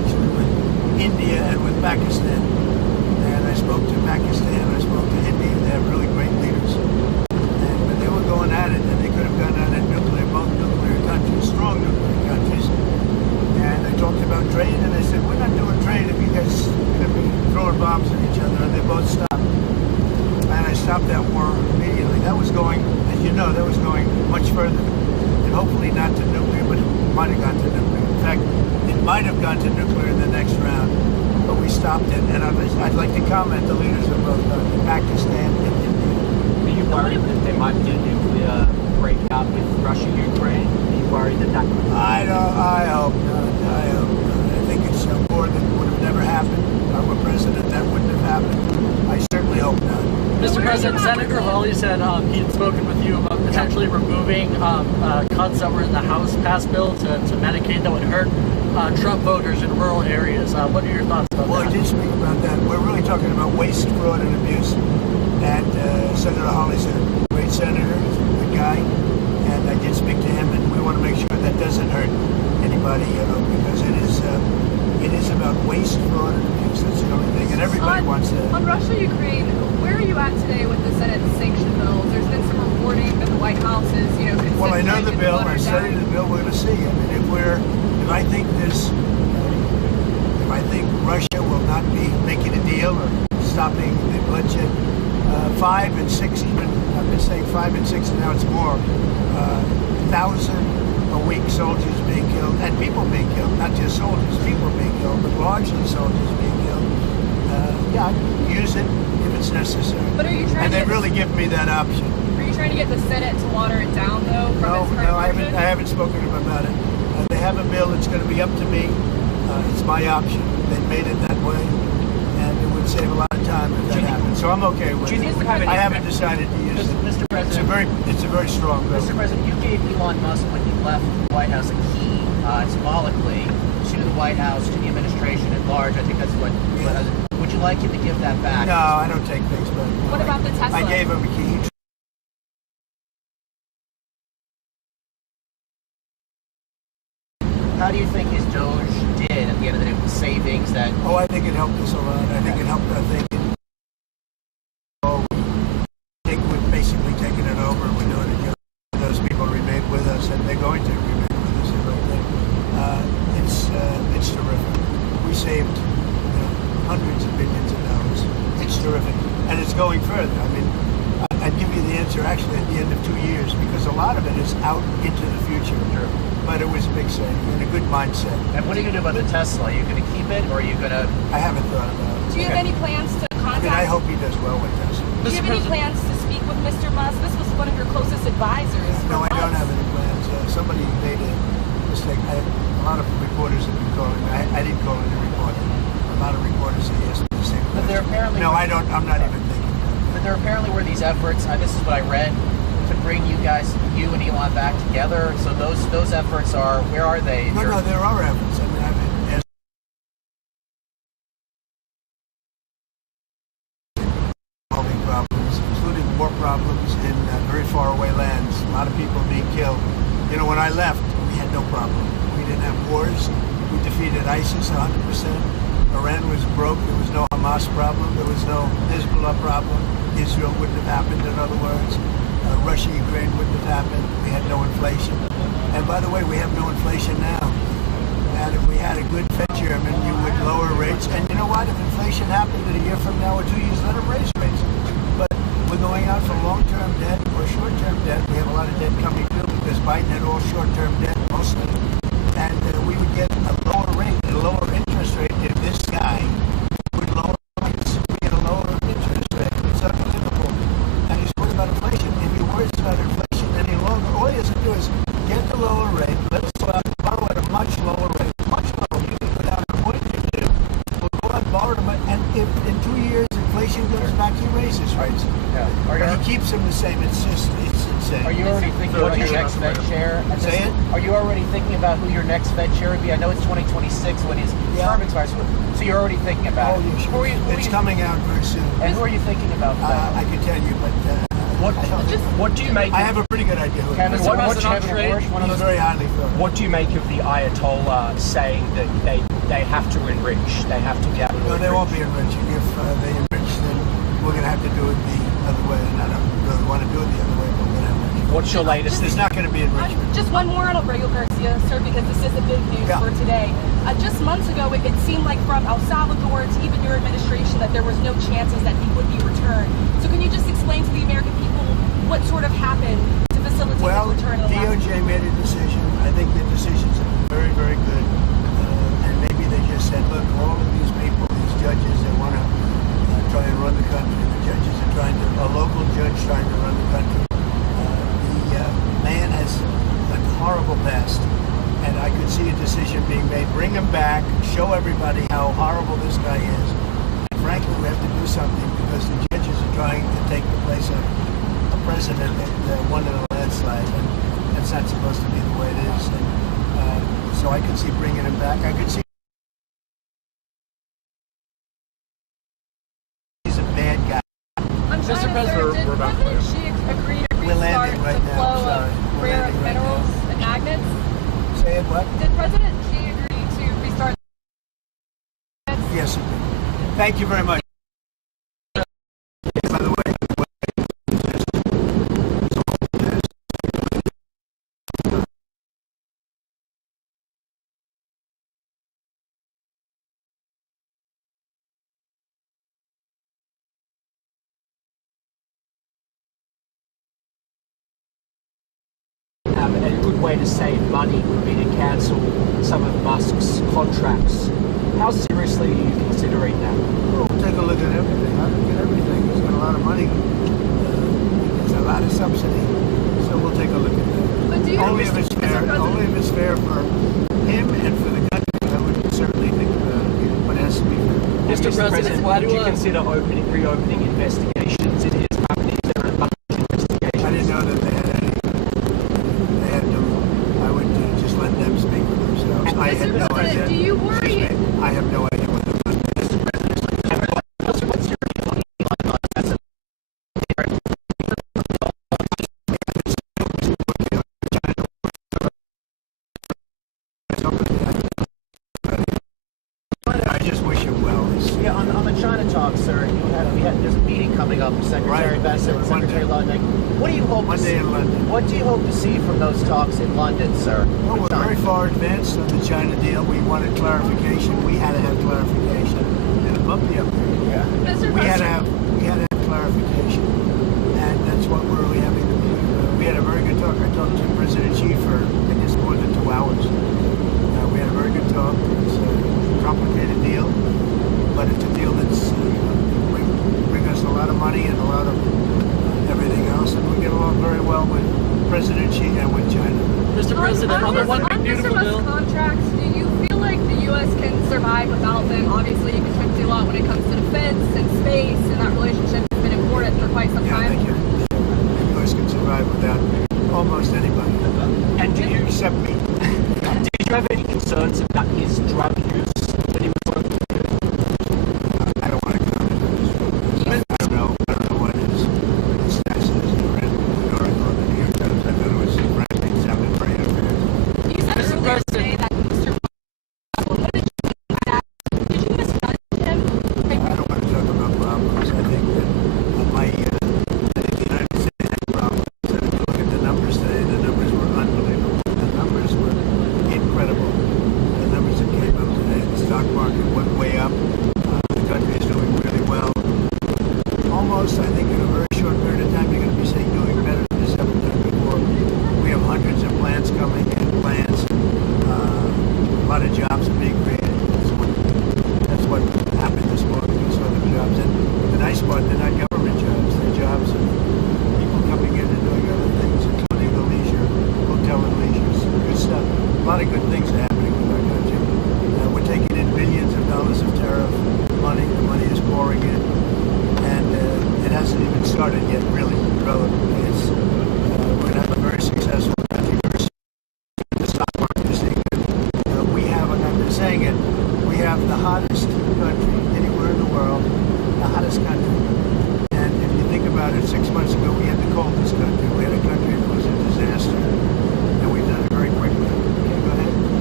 India and with Pakistan. And I spoke to Pakistan, I spoke to India. They have really great leaders. And when they were going at it, and they could have gone at it nuclear, both nuclear countries, strong nuclear countries. And I talked about trade, and I said, we're not doing trade if you guys are going to be throwing bombs at each other. And they both stopped. And I stopped that war immediately. That was going, as you know, that was going much further. And hopefully not to nuclear, but it might have gone to nuclear. In fact, it might have gone to nuclear in the next round. But we stopped it. And I'd like to comment the leaders of both Pakistan and India. Are you worried that there might be a nuclear breakout with Russia, Ukraine? Are you worried that could happen? I hope not. I hope not. I think it's a war that would have never happened. If I were president, that wouldn't have happened. I certainly hope not. Mr. President, Senator Hawley said he had spoken with you about potentially removing cuts that were in the House passed bill to Medicaid that would hurt Trump voters in rural areas. What are your thoughts about that? Well, I did speak about that. We're really talking about waste, fraud, and abuse. And Senator Hawley's a great senator, he's a good guy, and I did speak to him, and we want to make sure that doesn't hurt anybody, because it is about waste, fraud, and abuse. That's the only thing, and everybody wants that. On Russia, Ukraine, where are you at today with the Senate sanction bills? There's been some reporting that the White House is, Well, I know the bill. I studied the bill. We're going to see. I mean, if I think Russia will not be making a deal or stopping the bloodshed, 5 and 6, even I've been saying 5 and 6, and now it's more. 1,000 a week soldiers being killed, and people being killed. Not just soldiers, people being killed, but largely soldiers being killed. Yeah, I'd use it if it's necessary. But are you trying? And they've really given me that option. Are you trying to get the Senate to water it down, though? No, I haven't spoken to them about it. They have a bill that's going to be up to me. It's my option. They made it that way, and it would save a lot of time if that happened. So I'm okay with it. I haven't decided to use it. Mr. President, it's a very strong bill. Mr. President, you gave Elon Musk, when he left the White House, a key symbolically to the White House, to the administration at large. I think that's what. Would you like him to give that back? No, I don't take things back. What about the Tesla? I gave him a key. How do you think his Doge did at the end of the day with the savings that? Oh, I think it helped us a lot. I think it helped. I think we've basically taken it over. We're doing it. Those people remain with us, and they're going to remain with us. It's terrific. We saved hundreds of billions of dollars. It's terrific, and it's going further. I mean, I'd give you the answer actually at the end of 2 years, because a lot of it is out into the future. Sure. But it was a big saving and a good mindset. And what are you going to do about the Tesla? Are you going to keep it, or are you going to? I haven't thought about it. Do you have any plans to contact? I hope he does well with Tesla. Do you have any plans to speak with Mr. Musk? This was one of your closest advisors. No, I don't have any plans. Somebody made a mistake. A lot of reporters have been calling me. I didn't call any reporter. A lot of reporters say yes to the same question. But there apparently. No, I don't. I'm not even thinking. But there apparently were these efforts. This is what I read, to bring you and Elon back together. So those efforts are, where are they? No, there are efforts. I mean, there's solving problems, including more problems in very far away lands. A lot of people being killed. When I left, we had no problem. We didn't have wars. We defeated ISIS 100%. Iran was broke. There was no Hamas problem. There was no Hezbollah problem. Israel wouldn't have happened, in other words. Russia, Ukraine wouldn't have happened. We had no inflation. And by the way, we have no inflation now. And if we had a good Fed chairman, you would lower rates. And you know what? If inflation happened in a year from now or 2 years, let them raise rates. But we're going out for long-term debt or short-term debt. We have a lot of debt coming through because Biden had all short-term debt mostly. And we would get a lower rate, a lower interest rate if this guy would lower rates. We get a lower interest rate. It's unbelievable. And he's worried about inflation. If he worries about inflation any longer, all he has to do is get the lower rate. Let us go out and borrow at a much lower rate. Much lower. You can go down to 1.2. We'll go out and borrow them. And if in 2 years inflation goes back, he raises rates. Yeah. But he keeps them the same. It's insane. Are you already thinking about your next Fed chair? Say it? Are you already thinking about who your next Fed chair would be? I know it's 2026 when his term expires, so you're already thinking about it. Oh, yeah, sure. It's coming out very soon. And who are you thinking about? I can tell you, but What do you make? I have a pretty good idea. do it. Kevin, Mr. what do you President, make? He's very highly thought. What do you make of the Ayatollah saying that they have to enrich? They have to be able to No, enrich? they won't be enriching. If they enrich, then we're going to have to do it the other way. And I don't really want to do it the other way, but we're going to enrich. What's your latest? There's not going to be enrichment. Just one more on Aurelio Garcia, sir, because this is the big news Yeah. for today. Just months ago, it seemed like from El Salvador to even your administration that there was no chances that he would be returned. So can you just explain to the American people what sort of happened to facilitate Well, his return? DOJ made a decision. I think the decisions have been very, very good. And maybe they just said, look, all of these people, these judges, they want to try and run the country. The judges are trying to, a local judge trying to run the country. The man has a horrible past. And I could see a decision being made. Bring him back, show everybody how horrible this guy is. And frankly, we have to do something because the judges are trying to take the place of a president that won in a landslide. And that's not supposed to be the way it is. And so I could see bringing him back. I could see he's a bad guy. I'm Mr. trying to President, did we're about to President Xi agree to We're restart landing right the now, flow sorry. of We're rare landing right minerals now. and magnets? Say it what? Did President Xi agree to restart? Yes, it did. Thank you very much. By the way, a good way to save money would be to cancel some of Musk's contracts. How seriously are you considering that? we'll take a look at everything. I look at everything. He's got a lot of money. There's a lot of subsidy. So we'll take a look at that. But do you Only if it's Mr. fair. President- Only if it's fair for him and for the country. I would certainly think about it, but it has to be fair. Mr. President, why would do you consider reopening investigations into his companies? There are a bunch of investigations. I didn't know that they had any. They had no. I would just let them speak for themselves. I had no Mr. President, idea. do you worry? Excuse me. I have no idea what the What's your opinion on Elon Musk as a I just wish him well. Yeah, on the China talk, sir, there's a meeting coming up with Secretary Right. Bessent and Secretary Ludwig. What do you hope to Monday see? in London. What do you hope to see from those talks in London, sir? Well, with we're China? very far advanced on the China deal. We wanted clarification. We had to have clarification. And a bumpy up there. Yeah. Mr. We had to President, have clarification, and that's what we're really having to do. We had a very good talk. I talked to President Xi for I guess more than 2 hours. We had a very good talk. It's a complicated deal, but it's a deal that's bring us a lot of money and a lot of everything else, and we get along very well with President Xi and with China. Mr. President, on the one big beautiful Mr. bill? Musk's contracts, do you feel like the U.S. can survive without them? Obviously, you can do a lot when it comes to defense and space, and that relationship has been important for quite some Yeah, time. thank you. The U.S. can survive without almost anybody. And do you Except me. did you have any concerns about his drug use that he was working with? I don't want to comment on this. I don't know what his status is. I read the article in the New York Times. I thought it was frankly sounded very unfair. You said Mr. earlier today that Mr. Musk, what did you think of that? Did you discuss him? I don't want to talk about problems. I think that I think the United States had problems. And if you look at the numbers today, the numbers were unbelievable. The numbers were incredible. The numbers that came up today, the stock market went way up. The country is doing really well. Almost, I think, in a very short period of time, you're going to be seeing doing better than it's ever done before. We have hundreds of plants coming in, plants. A lot of jobs are being created. That's what happened this morning. We saw the jobs. And the nice part, they're not government jobs. They're jobs of people coming in and doing other things, including the leisure, hotel and leisure. Good stuff. A lot of good things are happening with our country. We're taking in billions of dollars of tariff money. The money is pouring in. And it hasn't even started yet, really, relatively. We're going to have a very successful country. The stock market is saying we have, and I've been saying it, we have the hottest country anywhere in the world, the hottest country. And if you think about it, 6 months ago we had the coldest country. We had a country that was a disaster.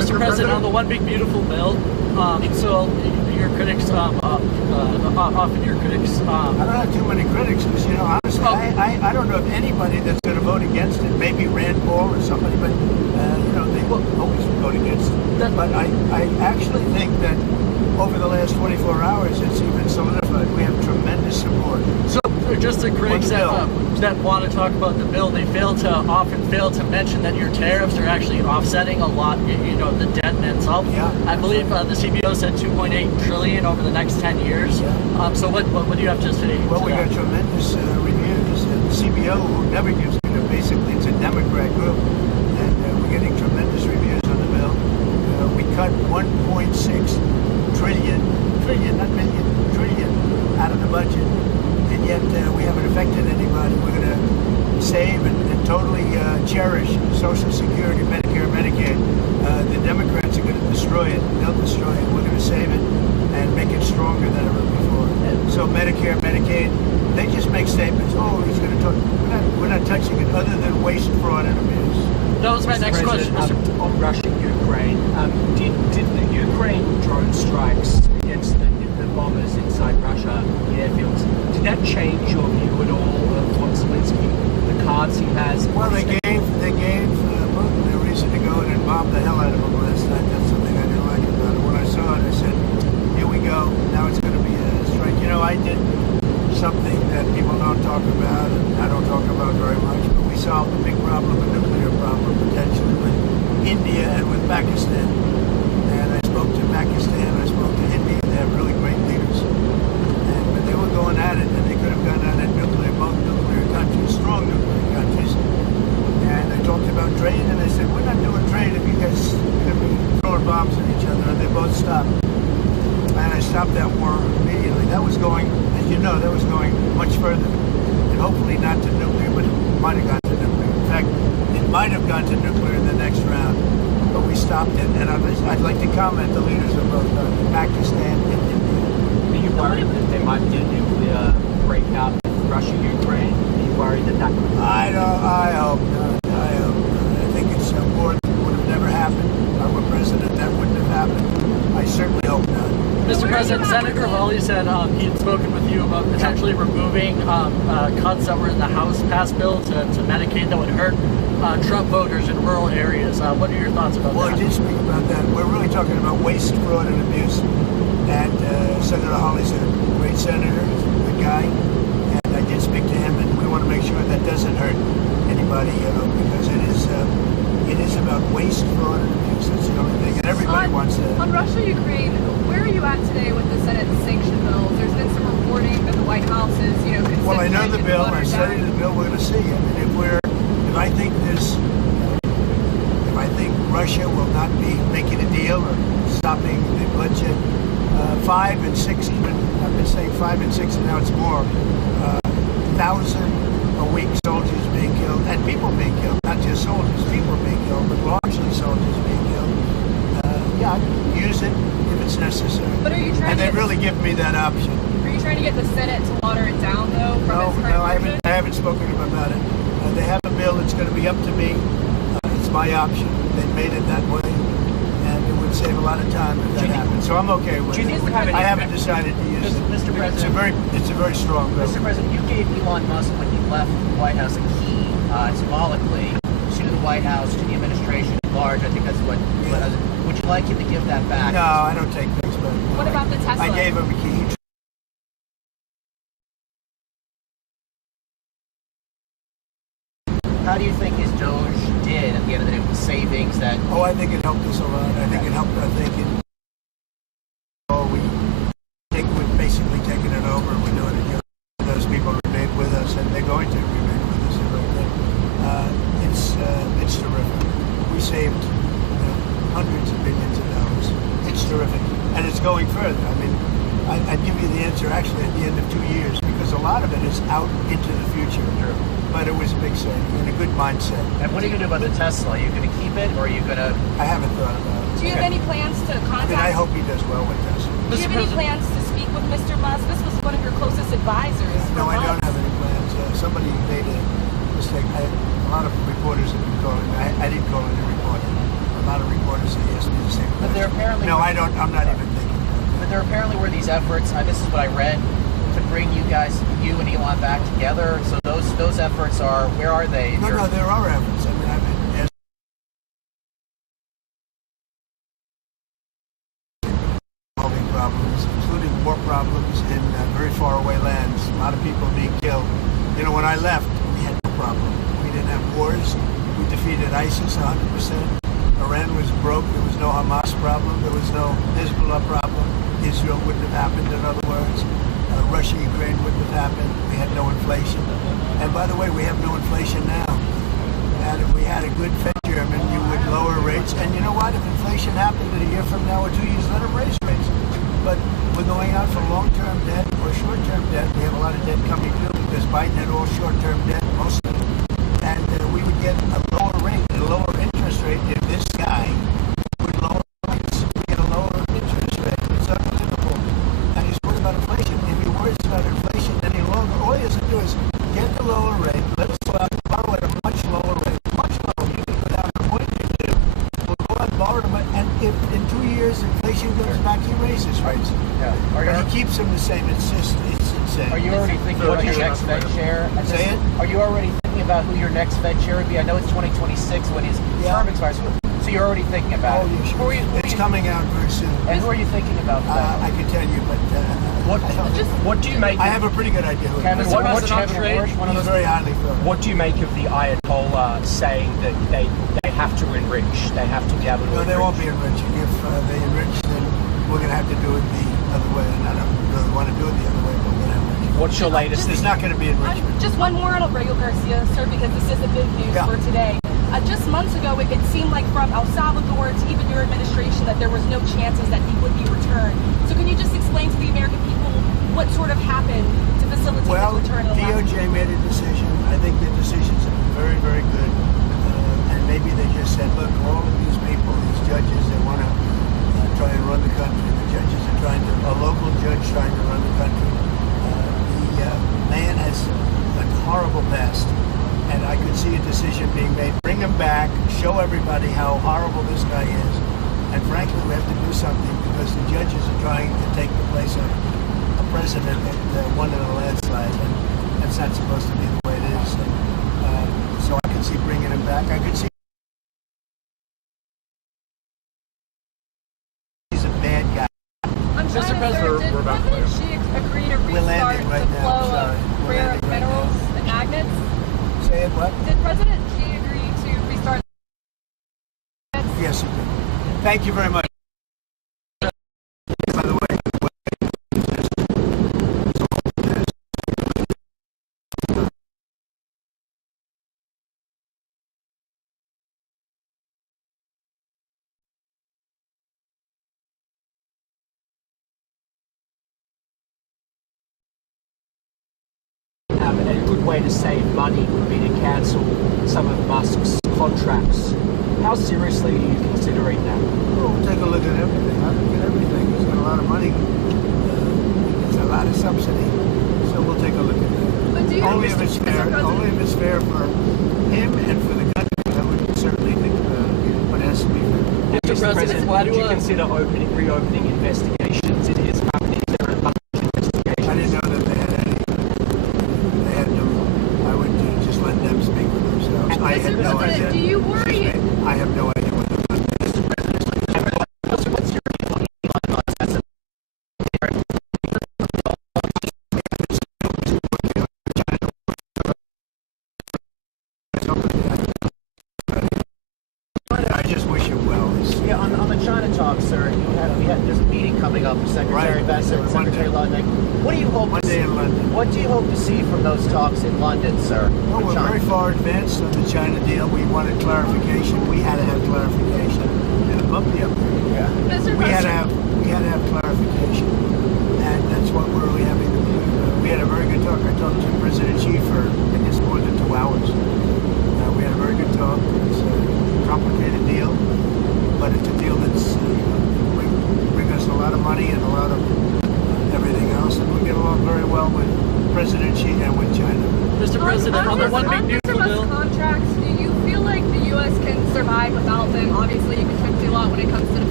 Mr. President, on the One Big Beautiful Bill, so your critics, often your critics... I don't have too many critics, because, you know, honestly, I don't know of anybody that's going to vote against it. Maybe Rand Paul or somebody, but, you know, they will always vote against it. But I actually think that over the last 24 hours, it's even solidified. We have tremendous support. So, just the critics that want to talk about the bill, they often fail to mention that your tariffs are actually offsetting a lot, you know, the debt in itself. Yeah. I believe the CBO said 2.8 trillion over the next 10 years. Yeah. So what do you have to say? Well, we got tremendous reviews. The CBO, who never gives, you know, basically it's a Democrat group, and we're getting tremendous reviews on the bill. We cut 1.6 trillion, not million, trillion out of the budget. And yet we haven't affected anybody. We're going to save and totally cherish Social Security, Medicare, Medicaid. The Democrats are going to destroy it. They'll destroy it. We're going to save it and make it stronger than ever before. So Medicare, Medicaid, they just make statements. Oh, he's going to talk. We're not touching it other than waste, fraud, and abuse. That was my next question, Mr. On Russia, Ukraine, did the Ukraine drone strikes against the bombers inside Russia, the airfields, did that change your view at all of what Zelensky, the cards he has? Well, they gave Putin a reason to go and bomb the hell out of him last night. That's something I didn't like about it. When I saw it, I said, here we go. Now it's going to be a strike. You know, I did something that people don't talk about, and I don't talk about very much, but we solved a big problem, a nuclear problem, potentially, with India and with Pakistan. And I spoke to Pakistan, I spoke to India. They have really great leaders. But they were going at it, and they could have gone at it both nuclear countries, strong nuclear countries. And I talked about trade, and I said, we're not doing trade if you guys are going to be throwing bombs at each other. And they both stopped. And I stopped that war immediately. That was going, as you know, that was going much further. And hopefully not to nuclear, but it might have gone to nuclear. In fact, it might have gone to nuclear in the next round. But we stopped it, and I'd like to comment the leaders of both Pakistan and India. Are you worried that there might be a nuclear breakout with Russia, Ukraine? Are you worried that that could... I hope not. I hope not. I think it's a war that would have never happened. If I were president, that wouldn't have happened. I certainly hope not. Mr. President, Senator Hawley said he had spoken with you about potentially removing cuts that were in the House passed bill to Medicaid that would hurt Trump voters in rural areas. What are your thoughts about that? Well, I did speak about that. We're really talking about waste, fraud, and abuse. And Senator Hawley's a great senator. He's a good guy. And I did speak to him, and we want to make sure that doesn't hurt anybody, because it is about waste, fraud, and abuse. That's the only thing. And everybody wants that. On Russia, Ukraine, where are you at today with the Senate sanction bills? There's been some reporting that the White House is, considering... Well, I know the bill. I studied the bill. We're going to see. I mean, if I think Russia will not be making a deal or stopping the bloodshed, 5 and 6, even I've been saying 5 and 6, and now it's more. 1,000 a week soldiers being killed, and people being killed, not just soldiers, people being killed, but largely soldiers being killed. Yeah, I'd use it if it's necessary. But are you trying? And they really give me that option. Are you trying to get the Senate to water it down, though? No, I haven't spoken to them about it. They have a bill. It's going to be up to me. It's my option. They made it that way, and it would save a lot of time if that happened. So I'm okay with it. I haven't decided to use it. Mr. President, it's a very strong bill. Mr. President, you gave Elon Musk, when he left the White House, a key symbolically to the White House, to the administration at large. I think that's what. Would you like him to give that back? No, I don't take things back. What about the Tesla? I gave him a key. How do you think his Doge did at the end of the day with the savings that... Oh, I think it helped us a lot. I think it helped our thinking. We've basically taken it over. We're doing it. Those people remain with us, and they're going to remain with us. It's terrific. We saved hundreds of billions of dollars. It's terrific. And it's going further. I mean, I'd give you the answer actually at the end of 2 years, because a lot of it is out into the future. Sure. But it was a big saving and a good mindset. And what are you going to do about the Tesla? Are you going to keep it, or are you going to... I haven't thought about it. Do you have any plans to contact... I hope he does well with Tesla. Do you have any plans to speak with Mr. Musk? This was one of your closest advisors. No, I don't have any plans. Somebody made a mistake. A lot of reporters have been calling me. I didn't call any reporter. A lot of reporters obviously asked me the same question. But there apparently No, I don't. I'm not even thinking. But there apparently were these efforts. This is what I read, to bring you and Elon back together. So those efforts are, where are they? No, there are efforts. I mean, I've been solving problems, including war problems in very far away lands. A lot of people being killed. You know, when I left, we had no problem. We didn't have wars. We defeated ISIS 100%. Iran was broke. There was no Hamas problem. There was no Hezbollah problem. Israel wouldn't have happened, in other words. Russia, Ukraine wouldn't have happened. We had no inflation. And by the way, we have no inflation now. And if we had a good Fed chairman, you would lower rates. And you know what? If inflation happened in a year from now or 2 years, let them raise rates. But we're going out for long-term debt or short-term debt. We have a lot of debt coming due because Biden had all short-term debt, most of it. And we would get a lower rate, a lower interest rate if this guy would lower rates. We get a lower interest rate. It's unbelievable. And he's worried about inflation. If he worries about inflation any longer, all he has to do is get the lower rate. Let's borrow at a much lower rate. Much lower. You can go down to 0.22. We'll go out and borrow them. And if in 2 years inflation goes back, he raises rates. Yeah. But he keeps them the same. It's insane. Are you already thinking about your next Fed chair? Say it? Are you already thinking about who your next Fed chair would be? I know it's 2026 when his term expires. So you're already thinking about it. Oh, yeah, sure. It's coming out very soon. And who are you thinking about? I can tell you, but What do you make? I have a pretty good idea. Kevin, What's Bush, one of He's those. very highly thought. What do you make of the Ayatollah saying that they have to enrich? They have to be able to. No, they won't be enriching. If they enrich, then we're going to have to do it the other way. And I don't really want to do it the other way, but we're going to have to. What's your latest? There's not going to be enrichment. Just one more on Aurelio Garcia, sir, because this is the big news for today. Just months ago, it seemed like from El Salvador to even your administration that there was no chances that he would be returned. So can you just explain to the American people what sort of happened to facilitate his return? DOJ made a decision. I think the decisions have been very, very good. And maybe they just said, look, all of these people, these judges, they want to try and run the country. The judges are trying to, a local judge trying to run the country. The man has a horrible past. And I could see a decision being made. Bring him back, show everybody how horrible this guy is. And frankly, we have to do something because the judges are trying to take the place of a president that won in a landslide. And that's not supposed to be the way it is. And, so I could see bringing him back. I could see he's a bad guy. Mr. President, did President Xi agree to restart the flow of rare earth minerals and magnets? Say it, what? Did President Xi agree to restart? Yes, he did. Thank you very much. By the way, a good way to save money would be to cancel some of Musk's contracts. How seriously are you considering that? well, we'll take a look at everything. I look at everything. He's got a lot of money. There's a lot of subsidy. So we'll take a look at that. But do you Only if it's fair. Only if it's fair for him and for the country. I would certainly think what has to be fair. Mr. President, would you consider reopening investigations into his companies? There are a bunch of investigations. I didn't know that they had any. They had no. I would just let them speak for themselves. I had no idea. Do you worry? I have no idea what they're doing. What's your view on Elon Musk as a I just wish him well. Yeah, on the China talk, sir, there's a meeting coming up with Secretary Bessent, Secretary Lundin. What do you hope to see? Monday in London. What do you hope to see from those talks in London, sir? Well, we're very far advanced on the China deal. We wanted clarification. We had to have clarification. And a bumpy up there. Yeah. Mr. We had President, to have clarification, and that's what we're really having to do. We had a very good talk. I talked to President Xi for I guess more than 2 hours. We had a very good talk. It's a complicated deal, but it's a deal that's bring us a lot of money and a lot of everything else, and we get along very well with President Xi and with China. Mr. President, on the one big beautiful bill. contracts, do you feel like the U.S. can survive without them? Obviously, you contribute a lot when it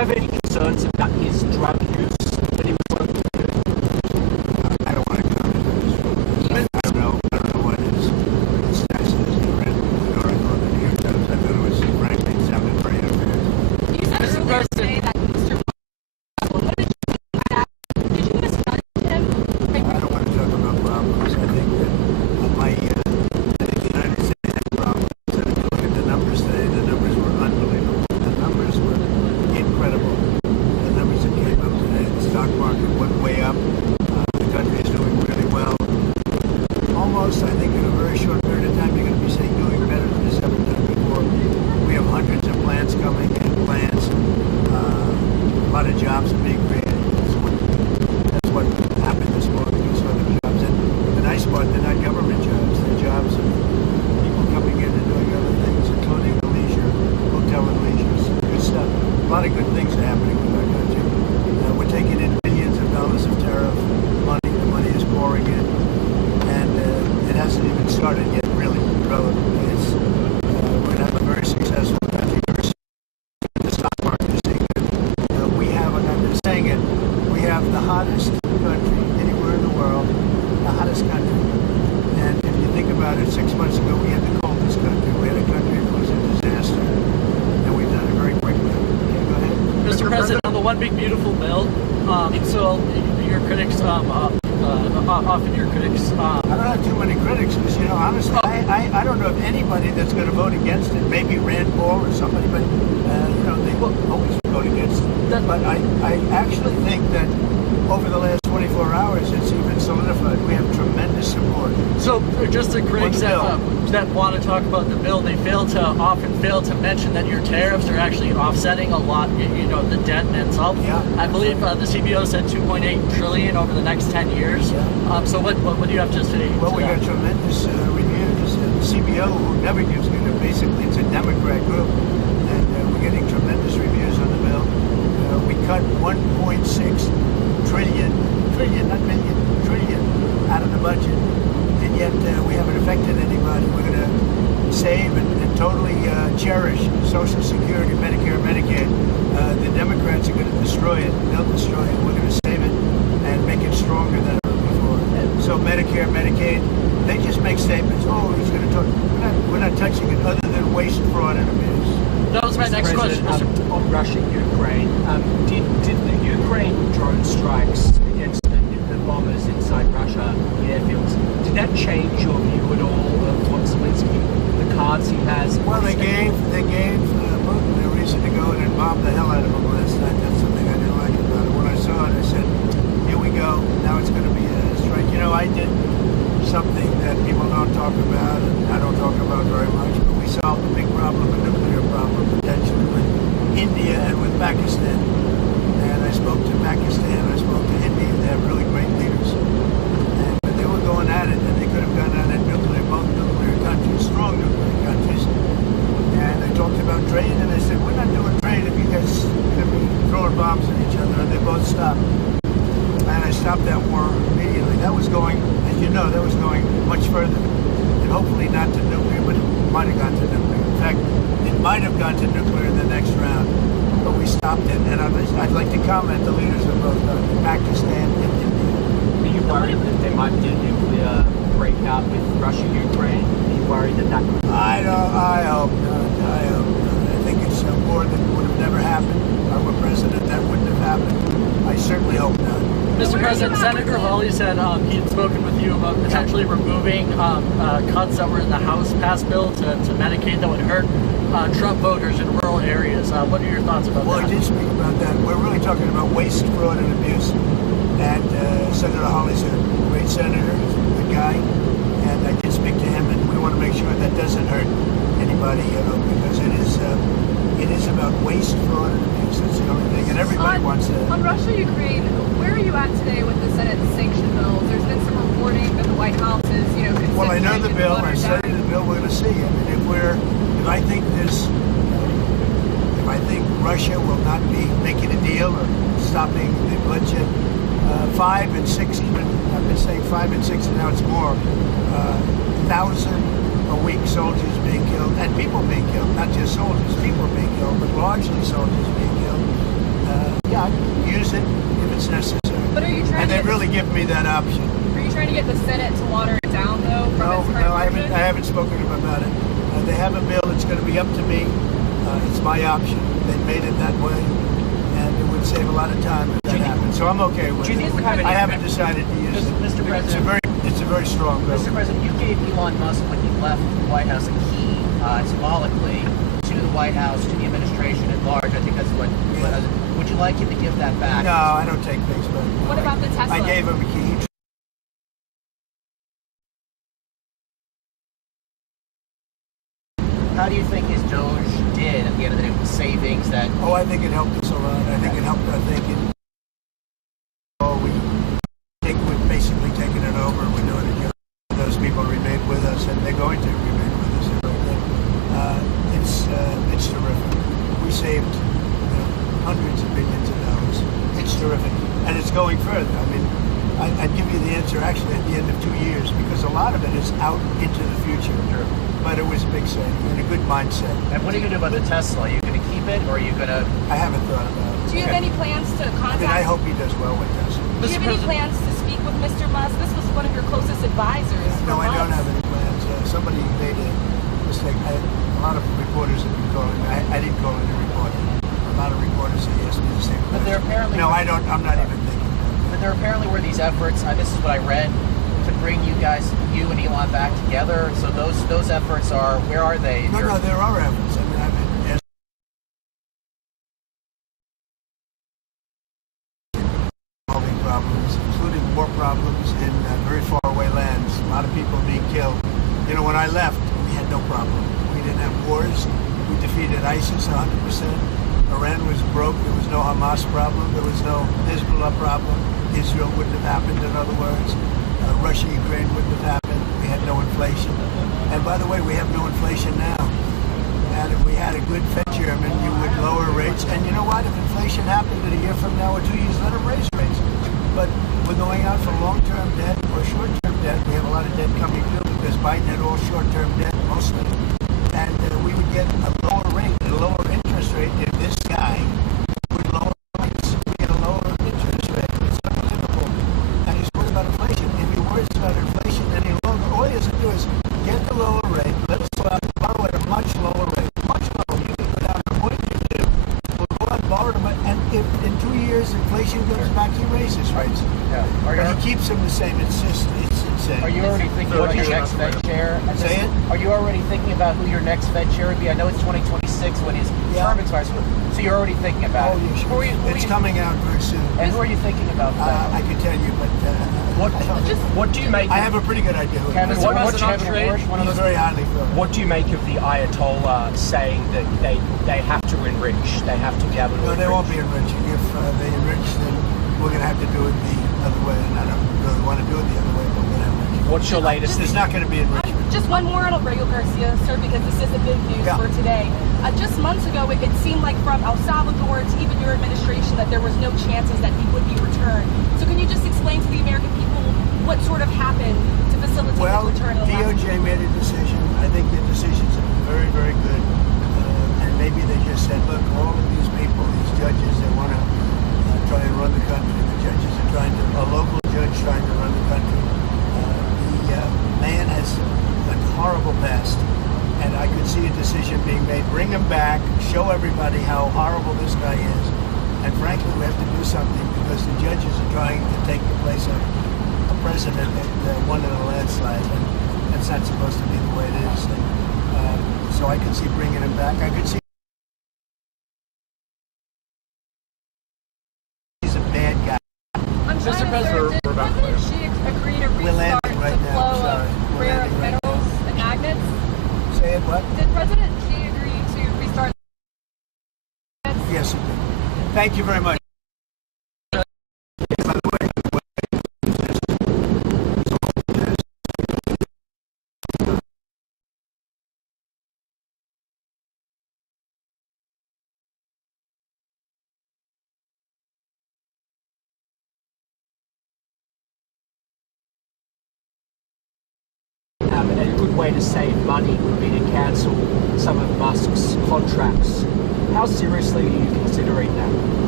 have any concerns about his drug use that he was working to do? I don't want to comment on this. I don't know what his status is. I read the article in the New York Times. I thought it was, frankly, it sounded very unfair. You said earlier today that Mr. What did you think that? Did you discuss him? I don't want to talk about problems. I think that I think the United States had problems. And if you look at the numbers today, the numbers were unbelievable. The numbers were incredible. The numbers that came up today, the stock market went way up. The country is doing really well. Almost, I think, in a very short period of time, you're going to be saying doing better than it's ever done before. We have hundreds of plants coming in, plants. A lot of jobs are being created. That's what happened this morning. We saw the jobs. And the nice part, they're not government jobs. They're jobs of people coming in and doing other things, including the leisure, hotel and leisure, some good stuff. A lot of good things are happening with our country. We're taking in billions of dollars of tariff money. The money is pouring in. And it hasn't even started yet, really, relatively. We're going to have a very successful country. The stock market is saying that we have, and I've been saying it, we have the hottest country anywhere in the world, the hottest country. And if you think about it, 6 months ago we had the coldest country. We had a country that was a disaster. And we've done it very quickly. Okay, go ahead. Mr. President, on the One Big Beautiful Bill, so your critics, often your critics... I don't have too many critics because, honestly, I don't know of anybody that's going to vote against it. Maybe Rand Paul or somebody, but, they will always vote against it. But I actually think that over the last 24 hours, it's even solidified. We have tremendous support. So, just the critics that want to talk about the bill, they often fail to mention that your tariffs are actually offsetting a lot, the debt in itself. Yeah. I believe the CBO said 2.8 trillion over the next 10 years. Yeah. So what do you have to say? Well, we got tremendous reviews. The CBO, who never gives me the basically, it's a Democrat group, and we're getting tremendous reviews on the bill. We cut 1.6 trillion, not million, trillion out of the budget, and yet we haven't affected anybody. We're going to save and totally cherish Social Security, Medicare, Medicaid. The Democrats are going to destroy it. They'll destroy it. We're going to save it and make it stronger than ever before. So Medicare, Medicaid, they just make statements. Oh, he's going to talk. We're not touching it other than waste, fraud, and abuse. That was my next question. On Russia, Ukraine, did the Ukraine drone strikes against the bombers inside Russia, the airfields, did that change your view at all of what Zelensky, the cards he has? Well, they gave Putin a reason to go in and bomb the hell out of him last night. That's something I didn't like about it. When I saw it, I said, here we go. Now it's going to be a strike. I did something that people don't talk about, and I don't talk about very much, but we solved a big problem, a nuclear problem, potentially with India and with Pakistan. And I spoke to Pakistan, I spoke to India. They have really great leaders. And they were going at it, and they could have gone at it both nuclear countries, strong nuclear countries. And I talked about trade, and I said, we're not doing trade if you guys are going to be throwing bombs at each other. And they both stopped. And I stopped that war immediately. That was going, as you know, that was going much further. And hopefully not to nuclear, but it might have gone to nuclear. In fact, it might have gone to nuclear in the next round. But we stopped it. And I'd like to comment the leaders of both Pakistan and India. Are you worried that there might be a nuclear breakout with Russia, Ukraine? Are you worried that could... I hope not. I hope not. I think it's a war that would have never happened. If I were president, that wouldn't have happened. I certainly hope not. Mr. President, Senator Hawley said he had spoken with you about potentially removing cuts that were in the House passed bill to Medicaid that would hurt Trump voters in rural areas. What are your thoughts about that? Well, I did speak about that. We're really talking about waste, fraud, and abuse. And Senator Hawley's a great senator, he's a good guy. And I did speak to him, and we want to make sure that doesn't hurt anybody, because it is about waste, fraud, and abuse. That's the only thing. And everybody wants that. On Russia, Ukraine, where are you at today with the Senate sanction bills? There's been some reporting that the White House is, considering... Well, I know the bill. I studied the bill. We're going to see. I mean, if I think Russia will not be making a deal or stopping the bloodshed, 5 and 6, even I've been saying 5 and 6, and now it's more. 1,000 a week soldiers being killed, and people being killed, not just soldiers, people being killed, but largely soldiers being killed. yeah, I use it if it's necessary. But are you trying And to they really give me that option. Are you trying to get the Senate to water it down, though, from its current I version? haven't spoken to them about it. They have a bill. It's going to be up to me. It's my option. They made it that way, and it would save a lot of time if that happened. So I'm okay with Do you it. think we have any- I haven't decided to use it. Mr. President, It's a very strong bill. Mr. President, you gave Elon Musk, when he left the White House, a key symbolically to the White House, to the administration at large. I think that's what. Would you like him to give that back? No, I don't take things back. What about the Tesla? I gave him a key. How do you think his Doge did at the end of the day with the savings that? Oh, I think it helped us a lot. I think it helped our thinking. We think we've basically taken it over. We're doing it. Those people remain with us, and they're going to remain with us. It's terrific. We saved hundreds of billions of dollars. It's terrific, and it's going further. I mean, I'd give you the answer actually at the end of 2 years, because a lot of it is out into the future. Sure. But it was a big saving and a good mindset. And what are you going to do about the Tesla? Are you going to keep it, or are you going to? I haven't thought about it. Do you have any plans to contact? I hope he does well with Tesla. Do you have any plans to speak with Mr. Musk? This was one of your closest advisors. No, for I don't months. have any plans. Somebody made a mistake. A lot of reporters have been calling me. I didn't call any reporter. A lot of reporters have asked me the same question. But there apparently. No, I don't. I'm not even thinking. But there apparently were these efforts. This is what I read, to bring you and Elon back together. So those efforts are. Where are they? No, there are efforts. I mean, I've been solving problems, including war problems in very far away lands. A lot of people being killed. You know, when I left, we had no problem. We didn't have wars. We defeated ISIS 100%. Iran was broke. There was no Hamas problem. There was no Hezbollah problem. Israel wouldn't have happened, in other words. Russia, Ukraine wouldn't have happened. We had no inflation. And by the way, we have no inflation now. And if we had a good Fed chairman, you would lower rates. And you know what? If inflation happened in a year from now or 2 years, let them raise rates. But we're going out for long-term debt or short-term debt. We have a lot of debt coming due because Biden had all short-term debt, mostly. And we would get a lower rate, a lower interest rate if this guy would lower rates. We get a lower interest rate. It's unbelievable. And he's worried about inflation. If he worries about inflation any longer, all he has to do is get the lower rate. Let's go out and borrow at a much lower rate. Much lower. You can go down to 0.22. We'll go out and borrow them. And if in 2 years inflation goes back, he raises rates. Yeah. But he keeps them the same. It's insane. Are you already thinking about your next Fed chair? Say it? Are you already thinking about who your next Fed chair would be? I know it's 2026 when his term expires, so you're already thinking about it. Oh, yeah, sure. It's coming out very soon. And who are you thinking about for that? I can tell you, but What do you make? I have a pretty good idea. Kevin, What Bush, is an Kevin upgrade? Bush, one of He's those. very highly thought. What do you make of the Ayatollah saying that they have to enrich? They have to be able to. No, they enrich? won't be enriching. If they enrich, then we're going to have to do it the other way. And I don't really want to do it the other way, but we're going to have to enrich. What's your latest? There's not going to be enrichment. Just one more on Aurelio Garcia, sir, because this is the big news Yeah. for today. Just months ago, it seemed like from El Salvador to even your administration that there was no chances that he would be returned. So can you just explain to the American people what sort of happened to facilitate Well, his return? DOJ made a decision. I think the decisions have been very, very good. And maybe they just said, look, all of these people, these judges, they want to try and run the country. The judges are trying to, a local judge trying to run the country. The man has a horrible past. And I could see a decision being made. Bring him back, show everybody how horrible this guy is. And frankly, we have to do something because the judges are trying to take the place of a president that won in a landslide. And that's not supposed to be the way it is. And, so I could see bringing him back. I could see he's a bad guy. I'm Mr. trying to President, did President Xi agree to We're restart landing right the now. flow Sorry. of We're rare landing right metals and magnets? Say it what? Did President Xi agree to restart? Yes, he did. Thank you very much. By the way, And a good way to save money would be to cancel some of Musk's contracts. How seriously are you considering that?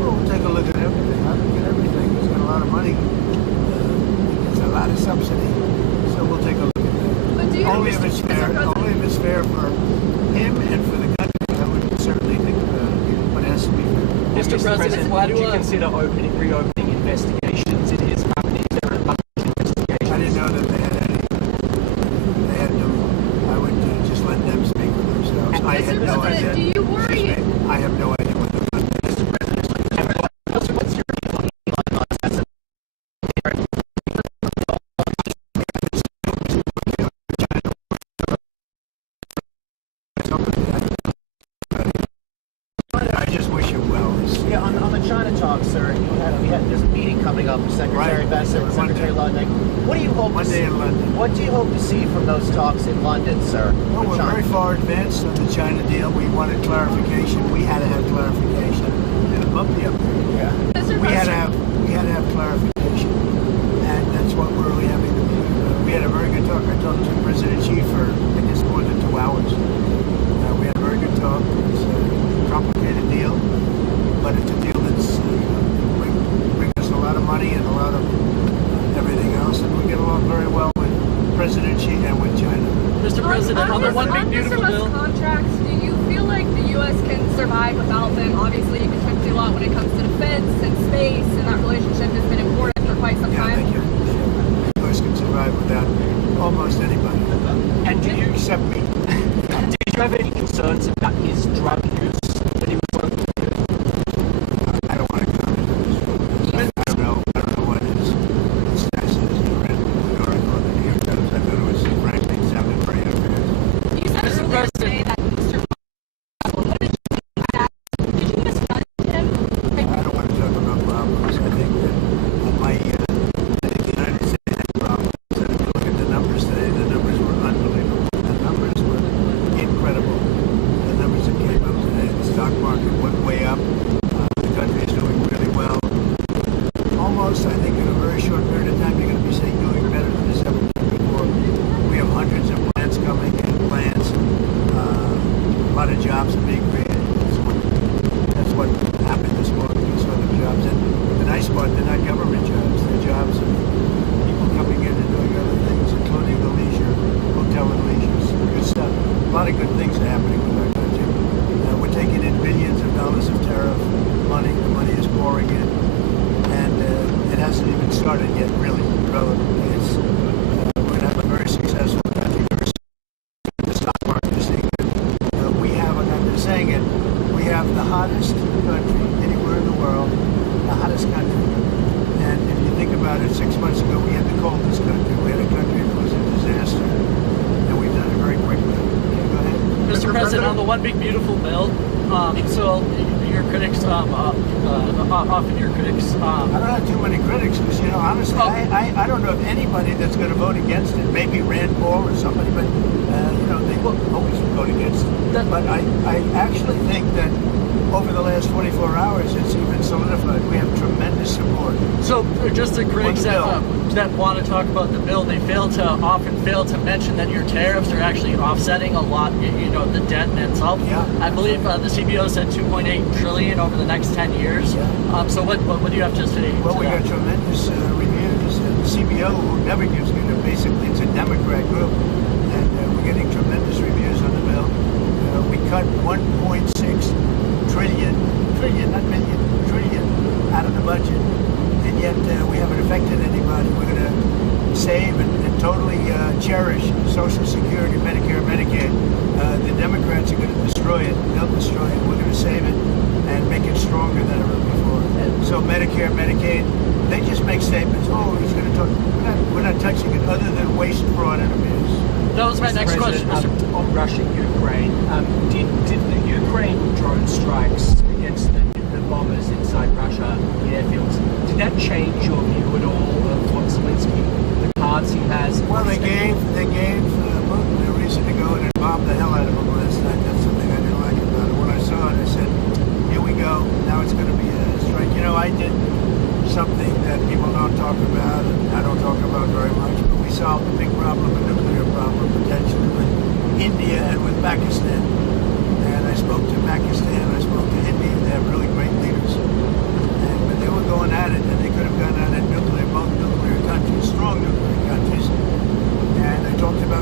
Well, we'll take a look at everything. I look at everything. He's got a lot of money. It's a lot of subsidy. So we'll take a look at that. But do you Only if it's fair. Only if it's fair for him and for the country. I would certainly think what has to be fair. Mr. President, would you consider reopening investigations in his company? Is there a bunch of investigations? I didn't know that they had any. They had no. I would just let them speak for themselves. I had no idea. Do you worry? I have no idea what they're doing. What's your opinion on Elon Musk as a I just wish him well. Yeah, on the China talk, sir, there's a meeting coming up with Secretary Right. Bessent and Secretary Lundin. What do you hope to Monday see? in London. What do you hope to see from those talks in London, sir? Well, with we're China? very far advanced on the China deal. We wanted clarification. We had to have clarification. And a bumpy up there. Yeah. Mr. We had to President, have clarification, and that's what we're really having to do. We had a very good talk. I talked to President Xi for I guess more than 2 hours. We had a very good talk. It's a complicated deal, but it's a deal that's bring us a lot of money and a lot of everything else, and we get along very well with President Xi and with China. Mr. President, on the one big beautiful Mr. bill. Musk contracts, do you feel like the U.S. can survive without them? Obviously, you can talk to a lot when it comes to defense and space, and that relationship has been important for quite some Yeah, time. thank you. The U.S. can survive without almost anybody. And do you Except me. did you have any concerns about his drug use that he was working with? I don't want to comment on this. I don't know what his status is. I read the article in the New York Times. I thought it was, frankly, it sounded very unfair. You said Mr. earlier President. today that Mr. Musk, what did you think of that? Did you misfund him? I don't want to talk about problems. I think that I think the United States had problems. And if you look at the numbers today, the numbers were unbelievable. The numbers were incredible. The numbers that came up today, the stock market went way up. The country is doing really well. Almost, I think, in a very short period of time, you're going to be saying doing better than it's ever been before. We have hundreds of plants coming and plants. A lot of jobs are being created. That's what happened this morning. We saw the jobs. And the nice part, they're not government jobs. They're jobs of people coming in and doing other things, including the leisure, hotel and leisure. Good stuff. A lot of good things are happening with our country. We're taking in billions of dollars of tariff money. The money is pouring in. And it hasn't even started yet, really, relatively. We're going to have a very successful country. The stock market is saying that we have, and I've been saying it, we have the hottest country anywhere in the world, the hottest country. And if you think about it, 6 months ago we had the coldest country. We had a country that was a disaster. And we've done it very quickly. Okay, go ahead. Mr. President, on the one big beautiful bill, so your critics, often your critics, I don't have too many critics because, honestly, I don't know of anybody that's going to vote against it. Maybe Rand Paul or somebody, but, they will always vote against it. But I actually think that over the last 24 hours, it's even solidified. We have tremendous support. so just the critics that want to talk about the bill, they often fail to mention that your tariffs are actually offsetting a lot, the debt in itself. Yeah. I believe the CBO said 2.8 trillion over the next 10 years. Yeah. So what do you have to say? Well, to we that? got tremendous reviews. And the CBO, who never gives good, basically it's a Democrat group, and we're getting tremendous reviews on the bill. We cut 1.6 trillion, not million, trillion out of the budget, and yet we haven't affected anybody. We're going to save and totally cherish Social Security, Medicare, Medicaid. The Democrats are going to destroy it. They'll destroy it. We're going to save it and make it stronger than ever before. So Medicare, Medicaid, they just make statements. Oh, he's going to talk. We're not touching it other than waste, fraud, and abuse. That was my next question, Mr. On Russia, Ukraine, did the Ukraine drone strikes against the bombers inside Russia, the airfields, did that change your view at all of what Zelensky, the cards he has? Well, they gave Putin a reason to go in and bomb the hell out of him last night. That's something I didn't like about it. When I saw it, I said, here we go. Now it's going to be a strike. I did something that people don't talk about, and I don't talk about very much, but we solved a big problem, a nuclear problem, potentially with India and with Pakistan. And I spoke to Pakistan, I spoke to India. They have really great leaders.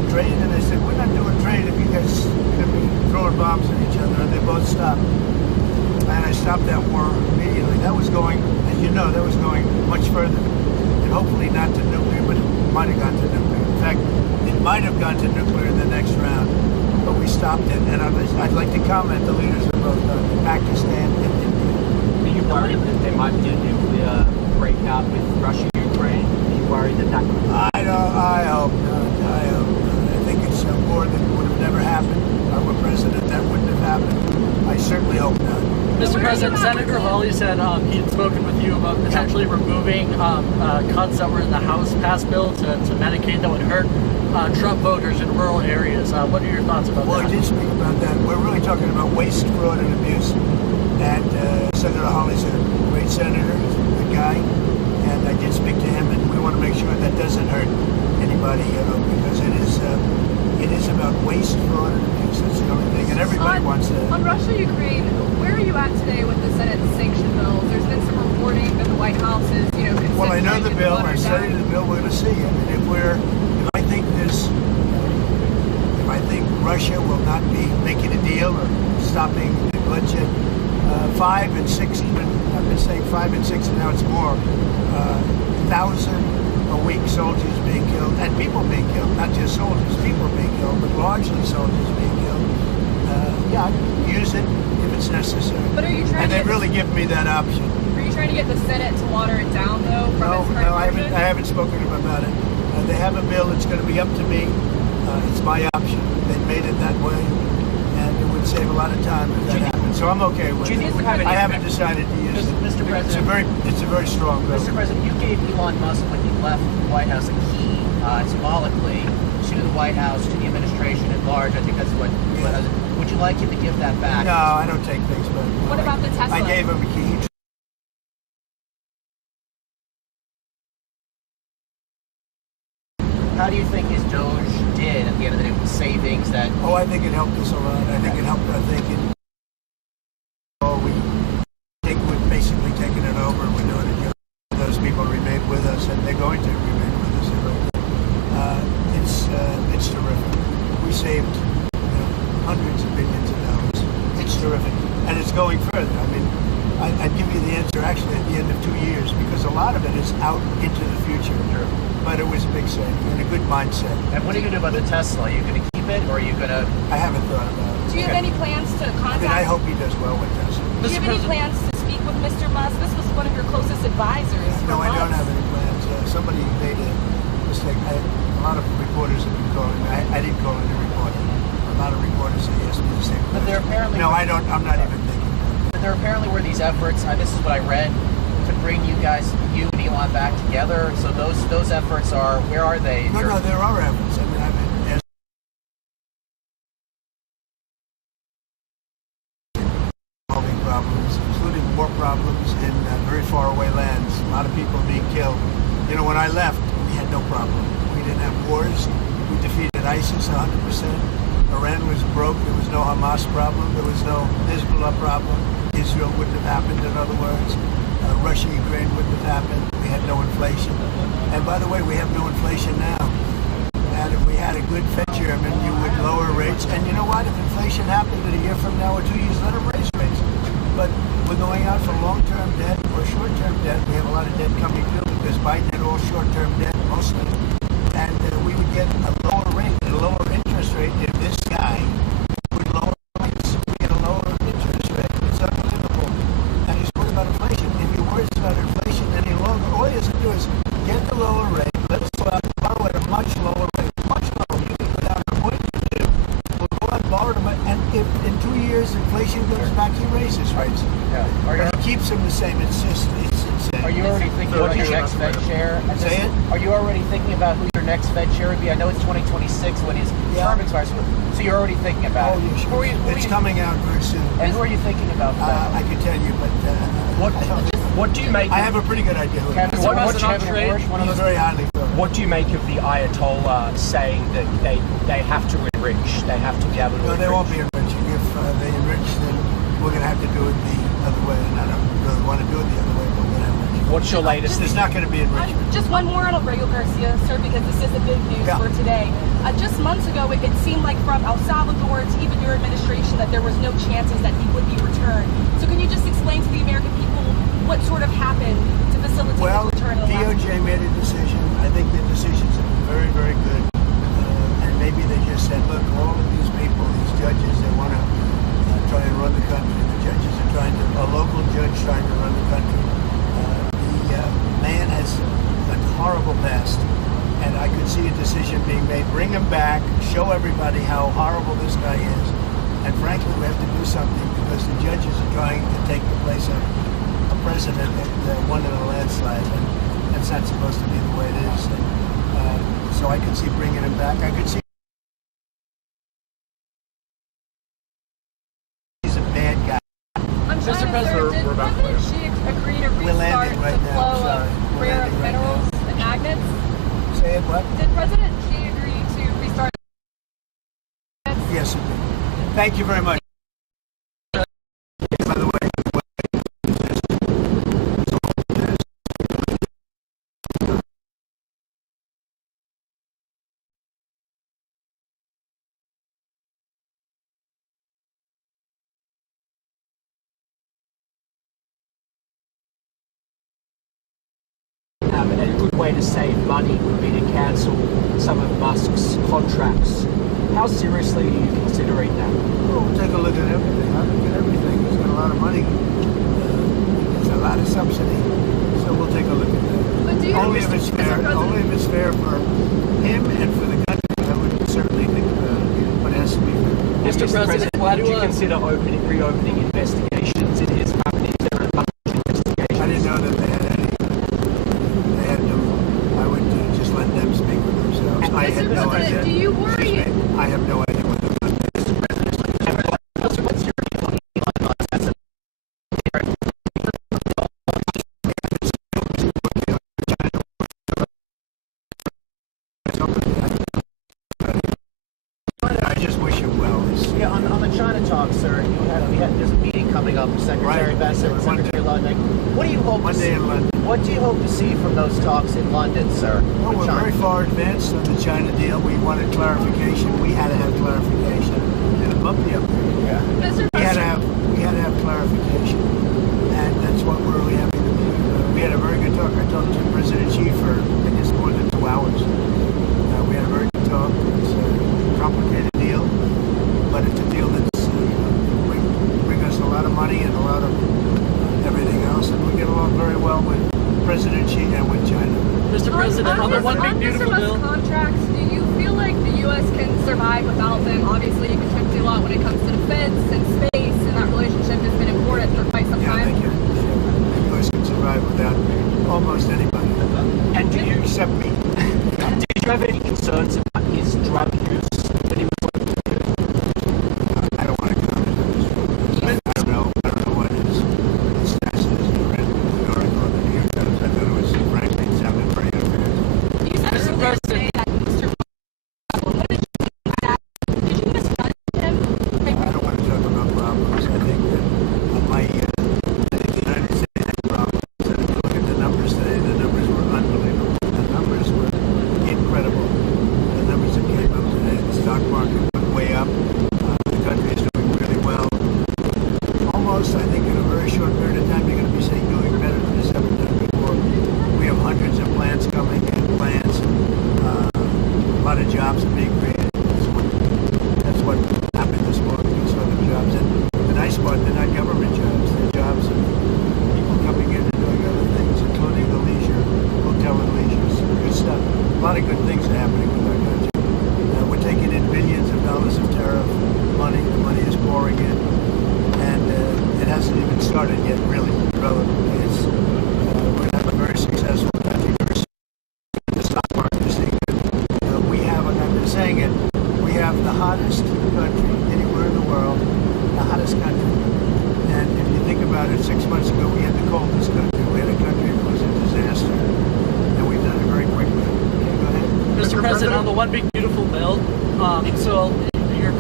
doing trade? And they said, we're not doing trade if you guys are going to be throwing bombs at each other. And they both stopped. And I stopped that war immediately. That was going, as you know, that was going much further. And hopefully not to nuclear, but it might have gone to nuclear. In fact, it might have gone to nuclear in the next round. But we stopped it. And I'd like to comment, the leaders of both Pakistan and India. Are you worried that there might be a nuclear breakout with Russia, Ukraine? Are you worried that that could... I hope not. I hope not. I think it's a war that would have never happened. If I were president, that wouldn't have happened. I certainly hope not. Mr. President, Senator Hawley said he had spoken with you about potentially removing cuts that were in the House passed bill to Medicaid that would hurt Trump voters in rural areas. What are your thoughts about that? Well, I did speak about that. We're really talking about waste, fraud, and abuse. And Senator Hawley's a great senator. He's a good guy. And I did speak to him, and we want to make sure that doesn't hurt anybody, because it is about waste, fraud, and abuse. That's the only thing. And everybody wants that. On Russia, Ukraine, where are you at today with the Senate sanction bills? There's been some reporting that the White House is, considering... Well, I know the bill. I studied the bill. We're going to see. I mean, if I think Russia will not be making a deal or stopping the bloodshed, 5 and 6, even I've been saying 5 and 6, and now it's more. 1,000 a week soldiers being killed, and people being killed, not just soldiers, people being killed, but largely soldiers being killed. Yeah, I'd use it if it's necessary. But are you trying? And they really give me that option. Are you trying to get the Senate to water it down, though? No, I haven't spoken to them about it. They have a bill. It's going to be up to me. It's my option. They made it that way, and it would save a lot of time if that happened. So I'm okay with it. I haven't decided to use it. Mr. President, it's a very strong bill. Mr. President, you gave Elon Musk, when he left the White House, a key symbolically to the White House, to the administration at large. I think that's what. Would you like him to give that back? No, I don't take things back. What about the Tesla? I gave him a key. How do you think his Doge did at the end of the day with savings that... Oh, I think it helped us a lot. I think it helped our thinking. We've basically taken it over. We're doing it. Those people remain with us, and they're going to remain with us. It's terrific. We saved hundreds of billions of dollars. It's terrific. And it's going further. I mean, I'd give you the answer actually at the end of 2 years, because a lot of it is out into the future. Sure. But it was a big saving and a good mindset. And what are you going to do about the Tesla? Are you going to keep it, or are you going to... I haven't thought about it. Do you have any plans to contact... I hope he does well with Tesla. Do you have any plans to speak with Mr. Musk? This was one of your closest advisors. No, I don't have any plans. Somebody made a mistake. A lot of reporters have been calling me. I didn't call any reporter. A lot of reporters say yes to the same question. But there apparently... No, I don't. I'm not even thinking about it. But there apparently were these efforts, this is what I read, to bring you and Elon back together. So those efforts are, where are they? No, there are efforts. I mean, there's solving problems, including war problems in very far away lands. A lot of people being killed. When I left, we had no problem. We didn't have wars. We defeated ISIS 100%. Iran was broke. There was no Hamas problem. There was no Hezbollah problem. Israel wouldn't have happened, in other words. Russia, Ukraine wouldn't have happened. We had no inflation. And by the way, we have no inflation now. And if we had a good Fed chairman, you would lower rates. And you know what? If inflation happened in a year from now or 2 years, let them raise rates. But we're going out for long-term debt or short-term debt. We have a lot of debt coming due because Biden had all short-term debt, mostly. And we would get a lower rate, a lower interest rate if this guy would lower rates. We get a lower interest rate. It's unbelievable. And he's worried about inflation. If he worries about inflation any longer, all he has to do is get the lower rate. Let's go out and borrow at a much lower rate. Much lower. You can go down to what you do. We'll go out and borrow them. And if in 2 years inflation goes back, he raises rates. Yeah. But he keeps them the same. It's insane. Are you already thinking about your next Fed chair? Say it? Are you already thinking about who your next Fed chair would be? I know it's 2026 when his term expires, so you're already thinking about it. Oh, yeah, sure. It's coming out very soon. And who are you thinking about for that? I can tell you, but What do you make? I have a pretty good idea. Kevin Bush, one of He's those. very highly favored. What do you make of the Ayatollah saying that they have to enrich? They have to be able to No, enrich? they won't be enriching. If they enrich, then we're going to have to do it the other way. And I don't really want to do it the other way, but we're going to have to. What's your latest? There's not going to be enrichment. Just one more on Aurelio Garcia, sir, because this is the big news Yeah. for today. Just months ago, it seemed like from El Salvador to even your administration that there was no chances that he would be returned. So can you just explain to the American people what sort of happened to facilitate Well, his return? DOJ made a decision. I think the decisions are very, very good. And maybe they just said, look, all of these people, these judges, they want to try and run the country. The judges are trying to, a local judge trying to run the country. The man has a horrible past. And I could see a decision being made. Bring him back, show everybody how horrible this guy is. And frankly, we have to do something because the judges are trying to take the place of a president that won in a landslide. And that's not supposed to be the way it is. And, so I could see bringing him back. I could see he's a bad guy. I'm Mr. trying to President, did President Xi agree to We're restart landing right the now, flow sorry. of We're rare earth landing right minerals and magnets? Say it what? Did President Xi agree to restart? Yes, it did. Thank you very much. By the way, And a good way to save money would be to cancel some of Musk's contracts. How seriously are you considering that? well, we'll take a look at everything. I'll look at everything. He's got a lot of money. There's a lot of subsidy. So we'll take a look at that. But do you Only if it's fair. President- Only if it's fair for him and for the country. I would certainly think about it. But it has to be fair. Mr. President, why would do you consider reopening investigations into his company? Is there a bunch of investigations? I didn't know that they had any. They had no. I would just let them speak for themselves. I had Mr. no President, idea. do you worry? Excuse me. I have no idea what they're doing. What's your view on Elon Musk as a I just wish him well. Yeah, on the China talk, sir, there's a meeting coming up with Secretary Right. Bessent and Monday. Secretary London. What do you hope to Monday see? in London. What do you hope to see from those talks in London, sir? Well, with we're China? very far advanced on the China deal. We wanted clarification. We had to have clarification. And a bumpy up there. Yeah. Mr. We had to President, have clarification, and that's what we're really having to do. We had a very good talk. I talked to President Xi for I guess more than 2 hours. We had a very good talk. It's a complicated deal, but it's a deal that's bring us a lot of money and a lot of everything else, and we get along very well with President Xi and with China. Mr. President, on the one big beautiful bill? contracts, do you feel like the U.S. can survive without them? Obviously, you contribute a lot when it comes to defense and space, and that relationship has been important for quite some Yeah, I time. think the U.S. can survive without almost anybody. And do you Except me. did you have any concerns about his drug use that he was working with? I don't want to comment on this. I don't know what his status is. I read the article in the New York Times. I thought it was, frankly, it sounded pretty unfair. You said Mr. earlier President. today that Mr. What did you think of that? Did you misjudge him? I don't want to talk about problems. I think that I think the United States had problems. And if you look at the numbers today, the numbers were unbelievable. The numbers were incredible. The numbers that came up today, the stock market went way up. The country is doing really well. Almost, I think, in a very short period of time, you're going to be saying doing better than it's ever done before. We have hundreds of plants coming in, plants. A lot of jobs are being created. That's what happened this morning. We saw the jobs. And the nice part, they're not government jobs. They're jobs of people coming in and doing other things, including the leisure, hotel and leisure. Some good stuff. A lot of good things are happening with our country. We're taking in billions of dollars of tariff money. The money is pouring in. And it hasn't even started yet, really, relatively. It's, we're going to have a very successful country. The stock market is saying we have, and I've been saying it, we have the hottest country anywhere in the world, the hottest country. And if you think about it, 6 months ago we had the coldest country. We had a country that was a disaster. And we've done it very quickly. Okay, go ahead. Mr. President, on the one big beautiful bill, so your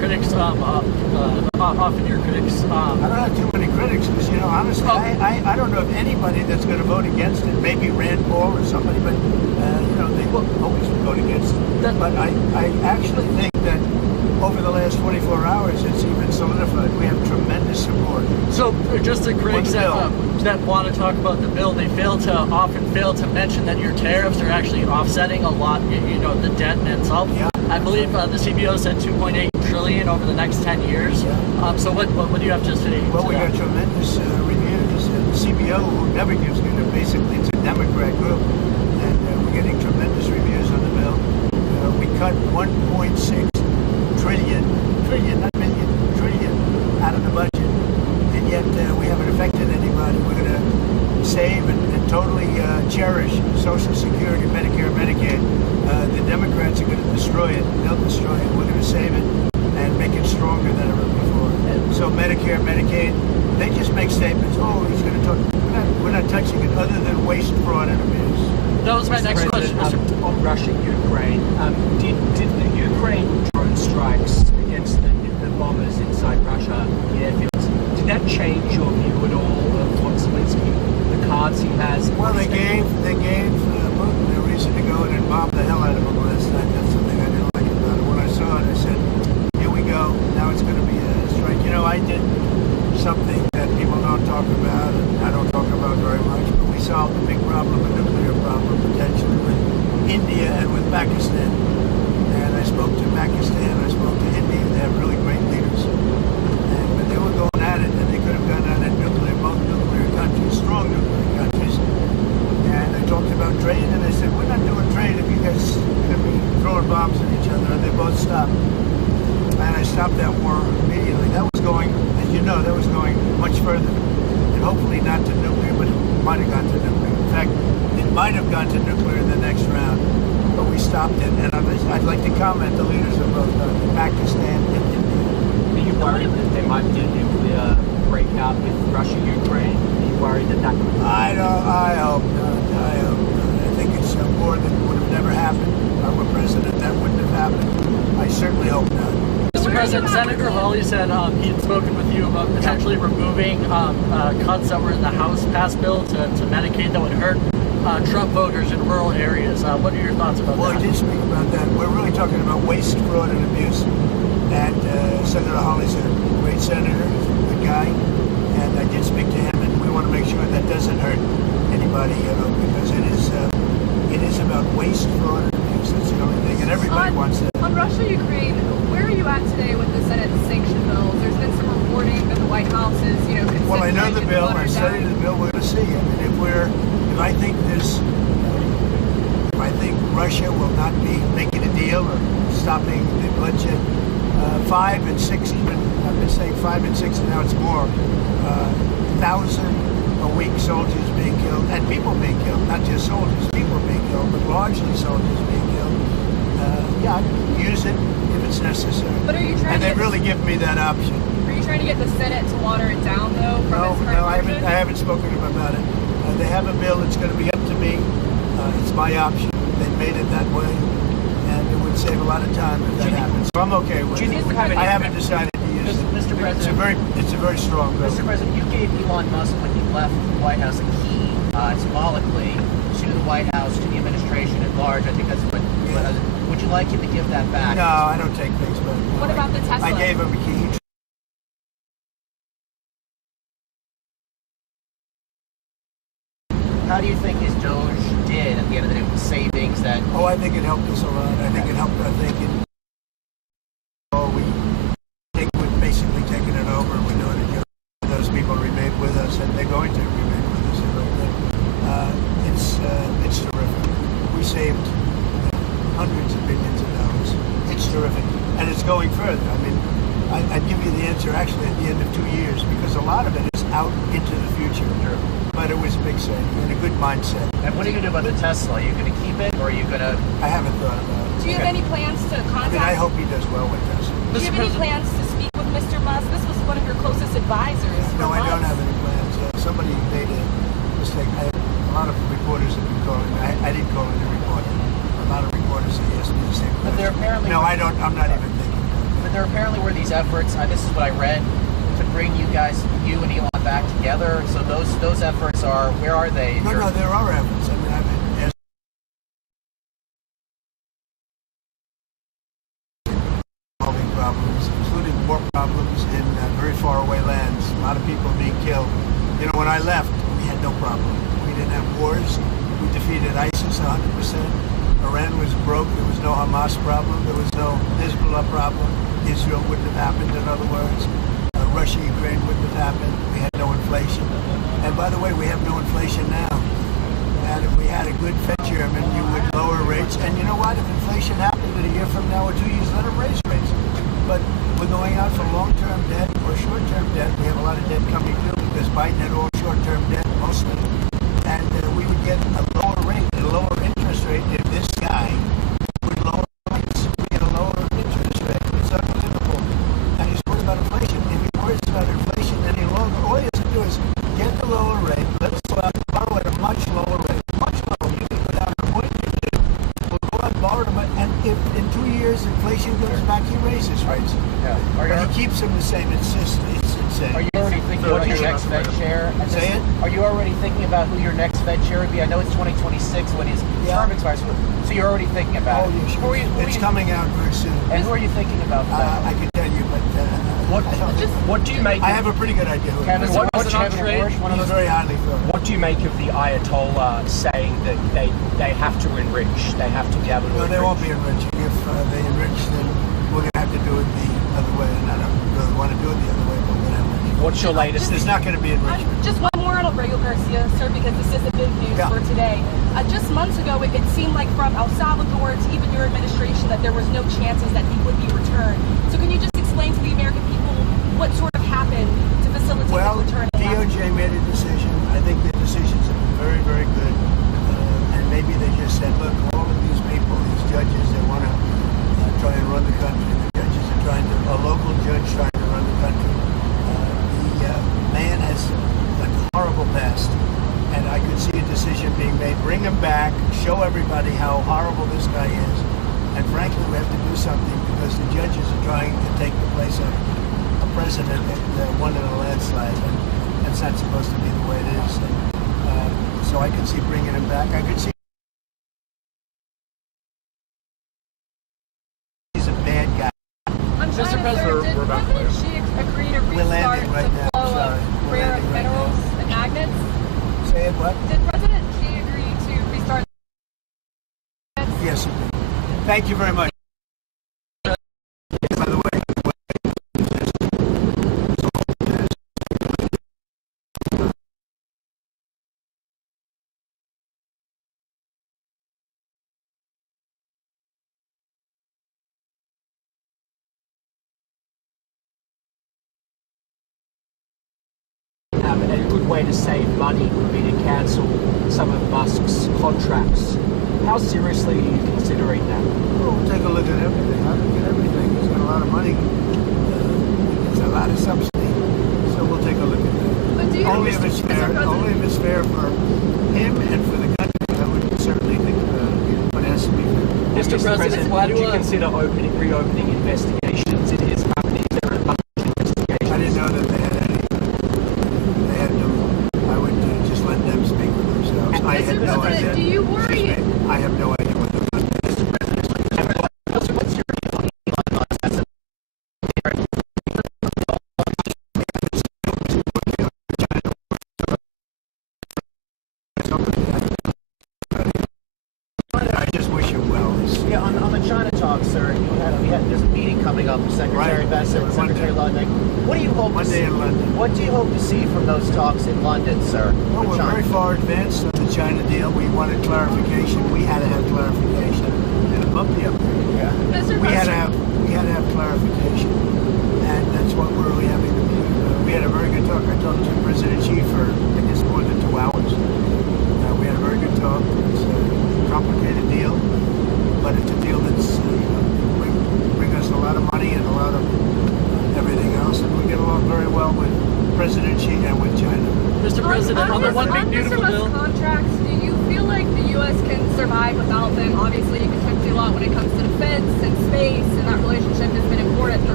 critics, often your critics. I don't have too many critics because, honestly, I don't know of anybody that's going to vote against it. Maybe Rand Paul or somebody, but, they always vote against it. But I actually think that over the last 24 hours, it's even solidified. We have tremendous support. So just the critics that want to talk about the bill, they often fail to mention that your tariffs are actually offsetting a lot, the debt in itself. Yeah. I believe the CBO said 2.8 trillion over the next 10 years. Yeah. So what do you have to say? Well, we got tremendous reviews. And the CBO, who never gives good, basically it's a Democrat group, and we're getting tremendous reviews on the bill. We cut 1.6 trillion, not million, trillion out of the budget, and yet we haven't affected anybody. We're going to save and totally cherish Social Security, Medicare, Medicaid. The Democrats are going to destroy it. They'll destroy it. We're going to save it and make it stronger than ever before. So Medicare, Medicaid, they just make statements. Oh, he's going to talk. We're not touching it other than waste, fraud, and abuse. That was my next question. On Russia, Ukraine, did the Ukraine drone strikes against the bombers inside Russia, the airfields, did that change your view at all of what Zelensky, the cards he has? Well, they gave Putin a reason to go in and bomb the hell out of him last night. That's something I didn't like about it. When I saw it, I said, here we go. Now it's going to be a strike. I did something that people don't talk about, and I don't talk about very much, but we solved a big problem, a nuclear problem, potentially with India and with Pakistan. And I spoke to Pakistan, I spoke to India. They have really great leaders. And when they were going at it, and they could have gone at it both nuclear countries, strong nuclear countries. And I talked about trade, and I said, we're not doing trade if you guys are going to be throwing bombs at each other. And they both stopped. And I stopped that war immediately. That was going, as you know, much further. And hopefully not to nuclear, but it might have gone to nuclear. In fact, it might have gone to nuclear in the next round. But we stopped it. And I'd like to comment the leaders of both Pakistan and India. Are you worried that there might be a nuclear breakout with Russia, Ukraine? Are you worried that could be? I hope not. I think it's a war that would have never happened. If I were president, that wouldn't have happened. I certainly hope not. Mr. President, Senator Hawley said he had spoken with you about potentially removing cuts that were in the House passed bill to Medicaid that would hurt Trump voters in rural areas. What are your thoughts about that? Well, I did speak about that. We're really talking about waste, fraud, and abuse. And Senator Hawley's a great senator, he's a good guy, and I did speak to him, and we want to make sure that doesn't hurt anybody, because it is about waste, fraud, and abuse. That's the only thing, and everybody wants that. On Russia, Ukraine, where are you at today with the Senate sanction bills? There's been some reporting that the White House is, considering. Well, I know the bill. I studied the bill. We're going to see. If I think Russia will not be making a deal or stopping the bloodshed, 5 and 6 even. I've been saying 5 and 6, and now it's more. 1,000 a week soldiers being killed, and people being killed. Not just soldiers, people being killed, but largely soldiers being killed. Use it if it's necessary. But are you trying? And they really give me that option. Are you trying to get the Senate to water it down, though? No, I haven't spoken to them about it. They have a bill. It's going to be up to me. It's my option. They made it that way, and it would save a lot of time if that happens. So I'm okay with it. I haven't decided to use it. Mr. President, it's a very strong bill. Mr. President, you gave Elon Musk, when he left the White House, a key symbolically to the White House, to the administration at large. I think that's what. Would you like him to give that back? No, I don't take things back. What about the Tesla? I gave him a key. How do you think his Doge did at the end of the day with the savings that? Oh, I think it helped us a lot. I think it helped. We've basically taken it over. We know that those people remain with us, and they're going to remain with us. It's terrific. We saved hundreds of billions of dollars. It's terrific, and it's going further. I mean, I'd give you the answer actually at the end of 2 years, because a lot of it is out into the future. Sure. But it was a big saving and a good mindset. And what are you going to do about the Tesla? Are you going to keep it, or are you going to? I haven't thought about it. Do you have any plans to contact? I hope he does well with Tesla. Do you have any plans to speak with Mr. Musk? This was one of your closest advisors. No, I don't have any plans. Somebody made a mistake. A lot of reporters have been calling me. I didn't call in a reporter. A lot of reporters have asked me the same question. But they're apparently. No, I don't. I'm not even thinking about that. But there apparently were these efforts. This is what I read to bring you and Elon back together. So those efforts are, where are they? No, there are efforts. I mean, there's solving problems, including war problems in very far away lands. A lot of people being killed. You know, when I left, we had no problem. We didn't have wars. We defeated ISIS 100%. Iran was broke. There was no Hamas problem. There was no Hezbollah problem. Israel wouldn't have happened, in other words. Russia, Ukraine wouldn't have happened. We had no inflation. And by the way, we have no inflation now. And if we had a good Fed chairman, you would lower rates. And you know what? If inflation happened in a year from now or 2 years, let them raise rates. But we're going out for long-term debt or short-term debt. We have a lot of debt coming due because Biden had all short-term debt, mostly. And we would get a lower rate, a lower interest rate if this guy would lower rates. We get a lower interest rate. It's unbelievable. And he's worried about inflation. If he worries about inflation any longer, all he has to do is get the lower rate. Let's go out and borrow at a much lower rate. Much lower. You can go down to 0.2. We'll go out and borrow them. And if in 2 years inflation goes back, he raises rates. Yeah. But he keeps them the same. It's insane. Are you already thinking about your next Fed chair? Say it? Are you already thinking about who your next Fed chair would be? I know it's 2026 when his term expires, so you're already thinking about it. Oh, yeah, sure. It's coming out very soon. And who are you thinking about? I can tell you, but what do you make? I have a pretty good idea. Kevin, He's very highly thought. What do you make of the Ayatollah saying that they have to enrich? They have to be able to. No, they won't be enriching. If they enrich, then we're going to have to do it the other way. And I don't really want to do it the other way, but we're going to have to. What's your latest? There's not going to be enrichment. Just one more on Aurelio Garcia, sir, because this is the big news for today. Just months ago, it seemed like from El Salvador to even your administration that there was no chances that he would be returned. So can you just explain to the American people what sort of happened to facilitate his return? DOJ made a decision. I think the decisions have been very, very good. And maybe they just said, look, all of these people, these judges, they want to try and run the country. The judges are trying to, a local judge trying to run the country. The man has a horrible past. And I could see a decision being made. Bring him back, show everybody how horrible this guy is. And frankly, we have to do something because the judges are trying to take the place of a president that won in a landslide. And that's not supposed to be the way it is. And, so I could see bringing him back. I could see he's a bad guy. I'm Mr. President, did President Xi agree to restart the flow of rare earth minerals and magnets? Say it, what? Did President Xi agree to restart? Yes, he did. Thank you very much. By the way, a good way to save money would be to cancel some of Musk's contracts. How seriously are you considering that? well, we'll take a look at everything. I look at everything. He's got a lot of money. There's a lot of subsidy. So we'll take a look at that. But do you Only if it's fair. Only if it's fair for him and for the country. I would certainly think but it has to be fair. Mr. President, why would you consider reopening investigations in his company? Is there a bunch of investigations? I didn't know that they had any. They had no. I would just let them speak for themselves. I had no idea. Do you worry? I have no idea what they're doing. I just wish him well. Yeah, on the China talk, sir, there's a meeting coming up with Secretary Bassett and Secretary London. What do you hope to see? Monday in London. What do you hope to see from those talks in London, sir? Well, we're very far advanced on the China deal. We wanted clarification. We had to have clarification. And a bumpy up there. Mr. We had to have clarification, and that's what we're really having to do. We had a very good talk. I talked to President Xi for I guess more than 2 hours. We had a very good talk. It's a complicated deal, but it's a deal that's bring us a lot of money and a lot of everything else, and we get along very well with President Xi and with China. Mr. President, on the one big beautiful bill. Contracts, do you feel like the U.S. can survive without them? Obviously, you can talk to a lot when it comes to defense and space, and that relationship has been important for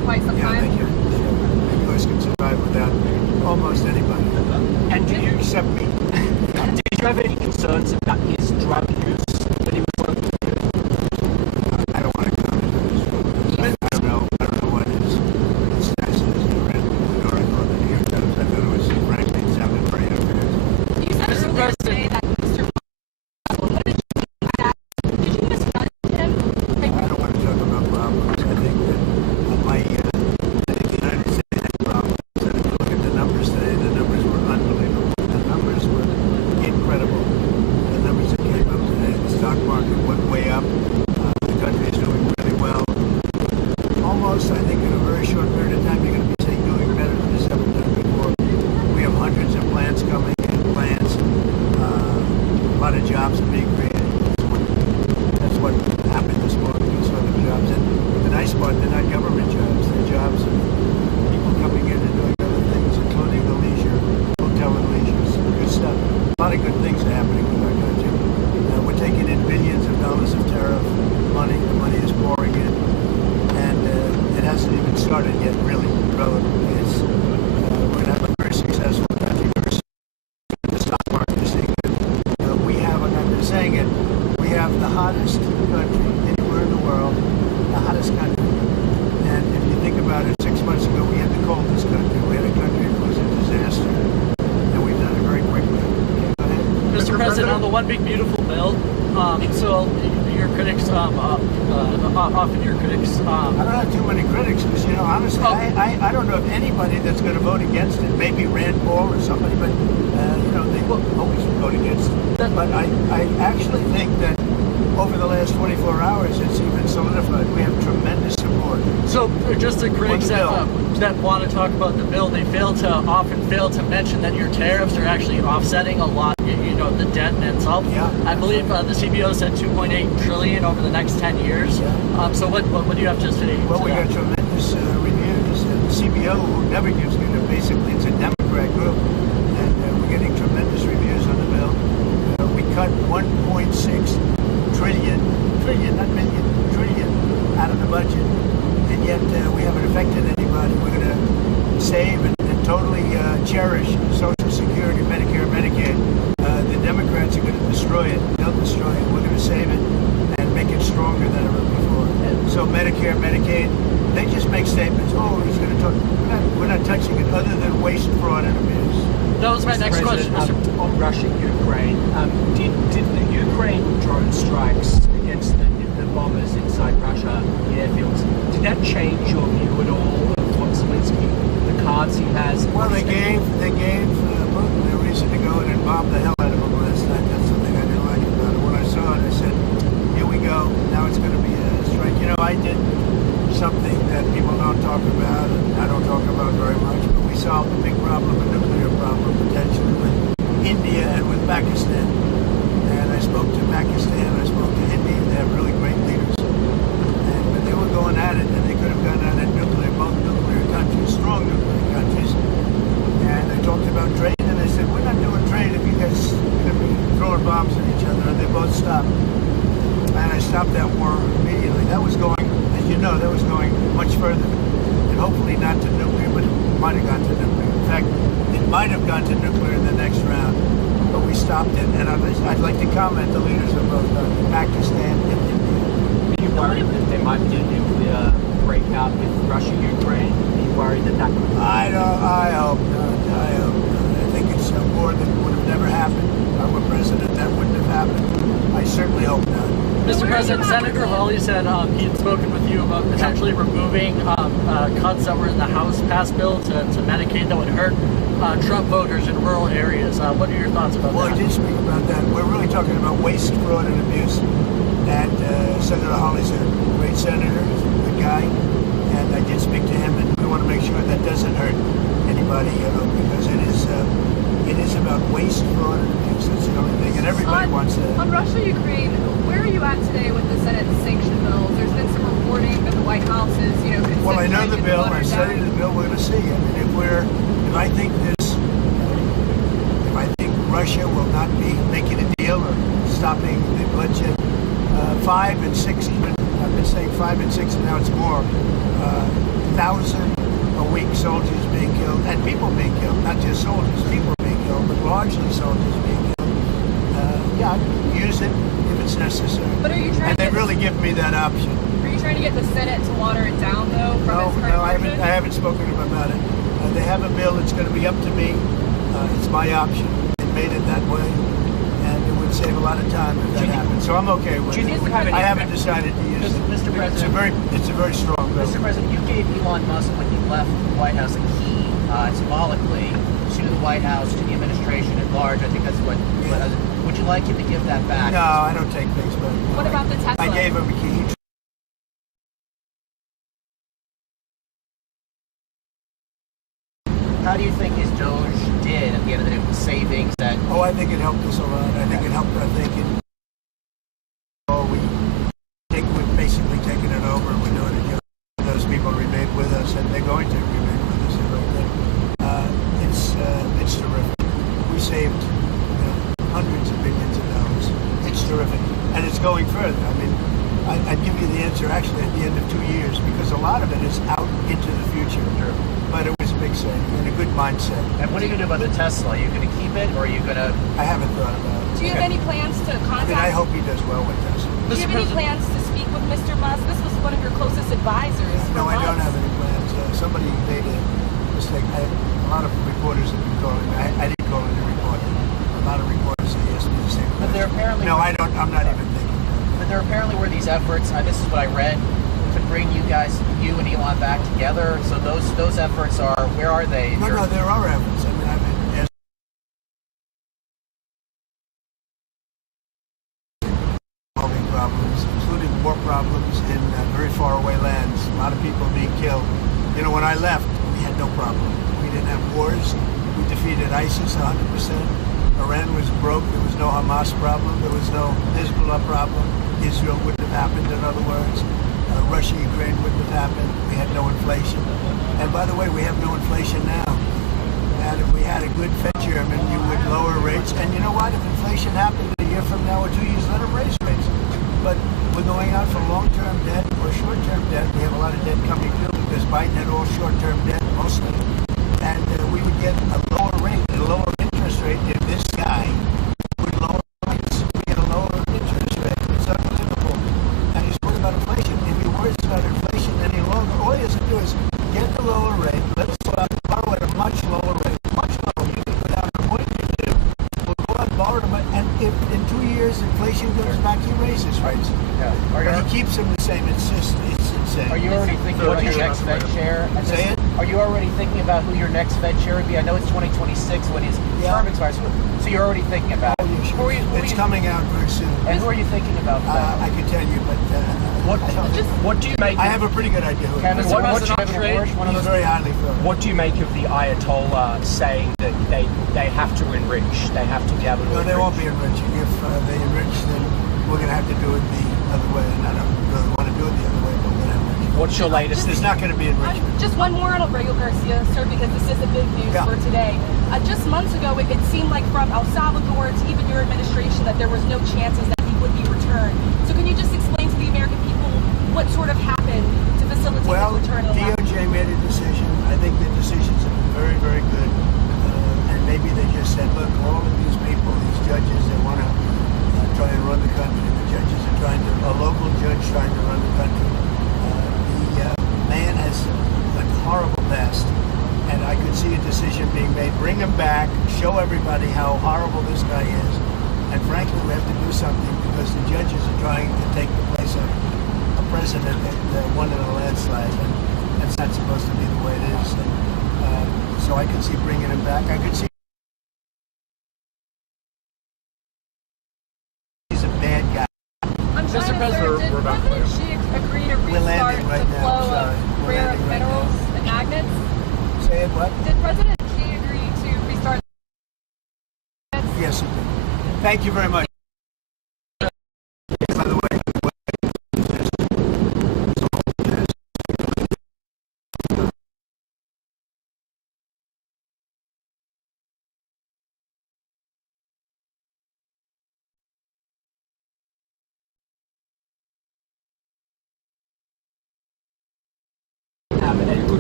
quite some Yeah, time. they can. The U.S. can survive without almost anybody. And Except me. did you have any concerns about his drug use when he was working with you? I don't want to comment on this. I don't know what his status is. I read the article in the New York Times. I thought it was, frankly, it sounded very unfair. You said earlier today that Mr. What did you think of that? Did you misjudge him? I don't want to talk about problems. I think that I think the United States had problems. And if you look at the numbers today, the numbers were unbelievable. The numbers were incredible. The numbers that came up today, the stock market went way up. The country is doing really well. Almost, I think, in a very short period of time, you're going to be saying doing better than it's ever done before. We have hundreds of plants coming in, plants. A lot of jobs are being created. That's what happened this morning. We saw the jobs. And the nice part, they're not government jobs. They're jobs of people coming in and doing other things, including the leisure, hotel and leisure. Some good stuff. A lot of good things are happening with our country. We're taking in billions of dollars of tariff money. The money is pouring in. And it hasn't even started yet, really, relatively. We're going to have a very successful country. The stock market is saying that we have, and I've been saying it, we have the hottest country anywhere in the world, the hottest country. And if you think about it, 6 months ago we had the coldest country. We had a country that was a disaster. And we've done it very quickly. Go ahead. Mr. President, on the One Big Beautiful Bill, so your critics, often your critics, I don't have too many critics because, honestly, I don't know of anybody that's going to vote against it. Maybe Rand Paul or somebody, but, they will always vote against it. But I actually think that over the last 24 hours, it's even solidified. We have tremendous support. So just the critics that want to talk about the bill, they often fail to mention that your tariffs are actually offsetting a lot, the debt itself. Yeah. I believe the CBO said 2.8 trillion over the next 10 years. Yeah. So what do you have to say? Well, we got tremendous reviews. And the CBO, who never gives good, basically it's a Democrat group, and we're getting tremendous reviews on the bill. We cut 1.6 trillion, not million, trillion out of the budget, and yet we haven't affected anybody. We're going to save and totally cherish Social Security, Medicare, Medicaid. The Democrats are going to destroy it. They'll destroy it. We're going to save it and make it stronger than ever before. So Medicare, Medicaid, they just make statements. Oh, he's going to talk. We're not touching it other than waste, fraud, and abuse. That was my next question, Mr. On Russia, Ukraine, did the Ukraine drone strikes against the bombers inside Russia, the airfields, did that change your view at all of what Zelensky, the cards he has? Well, they gave Putin a reason to go in and bomb the hell out of him last night. That's something I didn't like about it. When I saw it, I said, here we go. Now it's going to be a strike. I did something that people don't talk about, and I don't talk about very much, but we solved a big problem, a nuclear problem, potentially with India and with Pakistan. And I spoke to Pakistan, I spoke to India. They have really great leaders. But they were going at it, and they could have gone at it both nuclear countries, strong nuclear countries. And I talked about trade, and I said, we're not doing trade if you guys are going to be throwing bombs at each other. And they both stopped. And I stopped that war immediately. That was going, as you know, that was going much further. And hopefully not to nuclear, but it might have gone to nuclear. In fact, it might have gone to nuclear in the next round. But we stopped it. And I'd like to comment the leaders of both Pakistan and India. Are you worried that there might be a nuclear breakout with Russia, Ukraine? Are you worried that could... I hope not. I think it's a war that would have never happened. If I were president, that wouldn't have happened. I certainly hope not. Mr. President, Senator Hawley said he had spoken with you about potentially removing cuts that were in the House passed bill to Medicaid that would hurt Trump voters in rural areas. What are your thoughts about that? Well, I did speak about that. We're really talking about waste, fraud, and abuse. And Senator Hawley's a great senator. He's a good guy. And I did speak to him, and we want to make sure that doesn't hurt anybody, because it is about waste, fraud, and abuse. That's the only thing. And everybody wants that. On Russia, Ukraine, where are you at today with the Senate sanction bills? There's been some reporting that the White House is, considering... Well, I know the bill. I studied the bill. We're going to see. I mean, if I think Russia will not be making a deal or stopping the bloodshed, 5 and 6 even. I've been saying 5 and 6, and now it's more. 1,000 a week soldiers being killed, and people being killed, not just soldiers, people being killed, but largely soldiers being killed. Yeah, I'd use it if it's necessary. But are you trying And to they really give me that option. Are you trying to get the Senate to water it down, though, from its current I version? haven't spoken to them about it. They have a bill. It's going to be up to me. It's my option. They made it that way, and it would save a lot of time if that happened. So I'm okay with Do you it. think we have any- I haven't decided to use it. Mr. President, It's a very strong bill. Mr. President, you gave Elon Musk, when he left the White House, a key symbolically to the White House, to the administration at large. I think that's what. Would you like him to give that back? No, I don't take things back. What about the Tesla? I gave him a key. How do you think his Doge did at the end of the day with the savings that? Oh, I think it helped us a lot. I think it helped our thinking. We've basically taken it over. We're doing it. Those people remain with us, and they're going to remain with us. It's terrific. We saved hundreds of billions of dollars. It's terrific, and it's going further. I mean, I'd give you the answer actually at the end of 2 years, because a lot of it is out into the future. But it was a big save and a good mindset. And what are you going to do about the Tesla? Are you going to keep it, or are you going to? I haven't thought about it. Do you have any plans to contact? I hope he does well with Tesla. Do you have any plans to speak with Mr. Musk? This was one of your closest advisors. No, for I don't months. have any plans. Somebody made a mistake. A lot of reporters have been calling me. I didn't call any reporter. A lot of reporters have asked me the same question. But there apparently. No, I don't. I'm not even thinking. But there apparently were these efforts. This is what I read, to bring you and Elon back together. So those efforts are. Where are they? No, there are efforts. I mean, I've been asked solving problems, including war problems in very far away lands. A lot of people being killed. When I left, we had no problem. We didn't have wars. We defeated ISIS 100%. Iran was broke. There was no Hamas problem. There was no Hezbollah problem. Israel wouldn't have happened, in other words. Russia, Ukraine wouldn't have happened. We had no inflation. And by the way, we have no inflation now. And if we had a good Fed chairman, you would lower rates. And you know what? If inflation happened a year from now or 2 years, let them raise rates. But we're going out for long-term debt or short-term debt. We have a lot of debt coming due because Biden had all short-term debt mostly. And we would get a lower rate, a lower interest rate if this guy would lower rates. We get a lower interest rate. It's unbelievable. And he's worried about inflation. If he worries about inflation any longer, all he has to do is get the lower rate. Let's go out and borrow at a much lower rate. Much lower. You can go down to 0.2. We'll go out and borrow them. And if in 2 years inflation goes back, he raises rates. Yeah. But he keeps them the same. It's insane. Are you already thinking about your next Fed chair? Say it? Are you already thinking about who your next Fed chair would be? I know it's 2026 when his term expires, so you're already thinking about it. Yeah, sure. It's coming out very soon. And who are you thinking about? I can tell you, but What do you make? I have a pretty good idea. Who Kevin, it is. what's one of He's those? very highly thought. What do you make of the Ayatollah saying that they have to enrich? They have to be able to. No, enrich? they won't be enriching. If they enrich, then we're going to have to do it the other way. And I don't really want to do it the other way, but we're going to enrich. What's your latest? There's not going to be enrichment. Just one more on Abrego Garcia, sir, because this is a big news Yeah. for today. Just months ago, it seemed like from El Salvador to even your administration that there was no chances that he would be returned. So can you just explain to the American people what sort of happened to facilitate Well, his return to the last? DOJ made a decision. I think the decisions have been very, very good. And maybe they just said, look, all of these people, these judges, they want to try and run the country. The judges are trying to, a local judge trying to run the country. The man has a horrible past. And I could see a decision being made. Bring him back, show everybody how horrible this guy is. And frankly, we have to do something because the judges are trying to take the place of a president that won in a landslide. And that's not supposed to be the way it is. And, so I could see bringing him back. I could see he's a bad guy. I'm Mr. trying to President, did President Xi agree to We're restart landing right the now, flow sorry. of We're rare landing right minerals and magnets? Say it what? Did President Xi agree to restart? Yes, he did. Thank you very much. By the way, And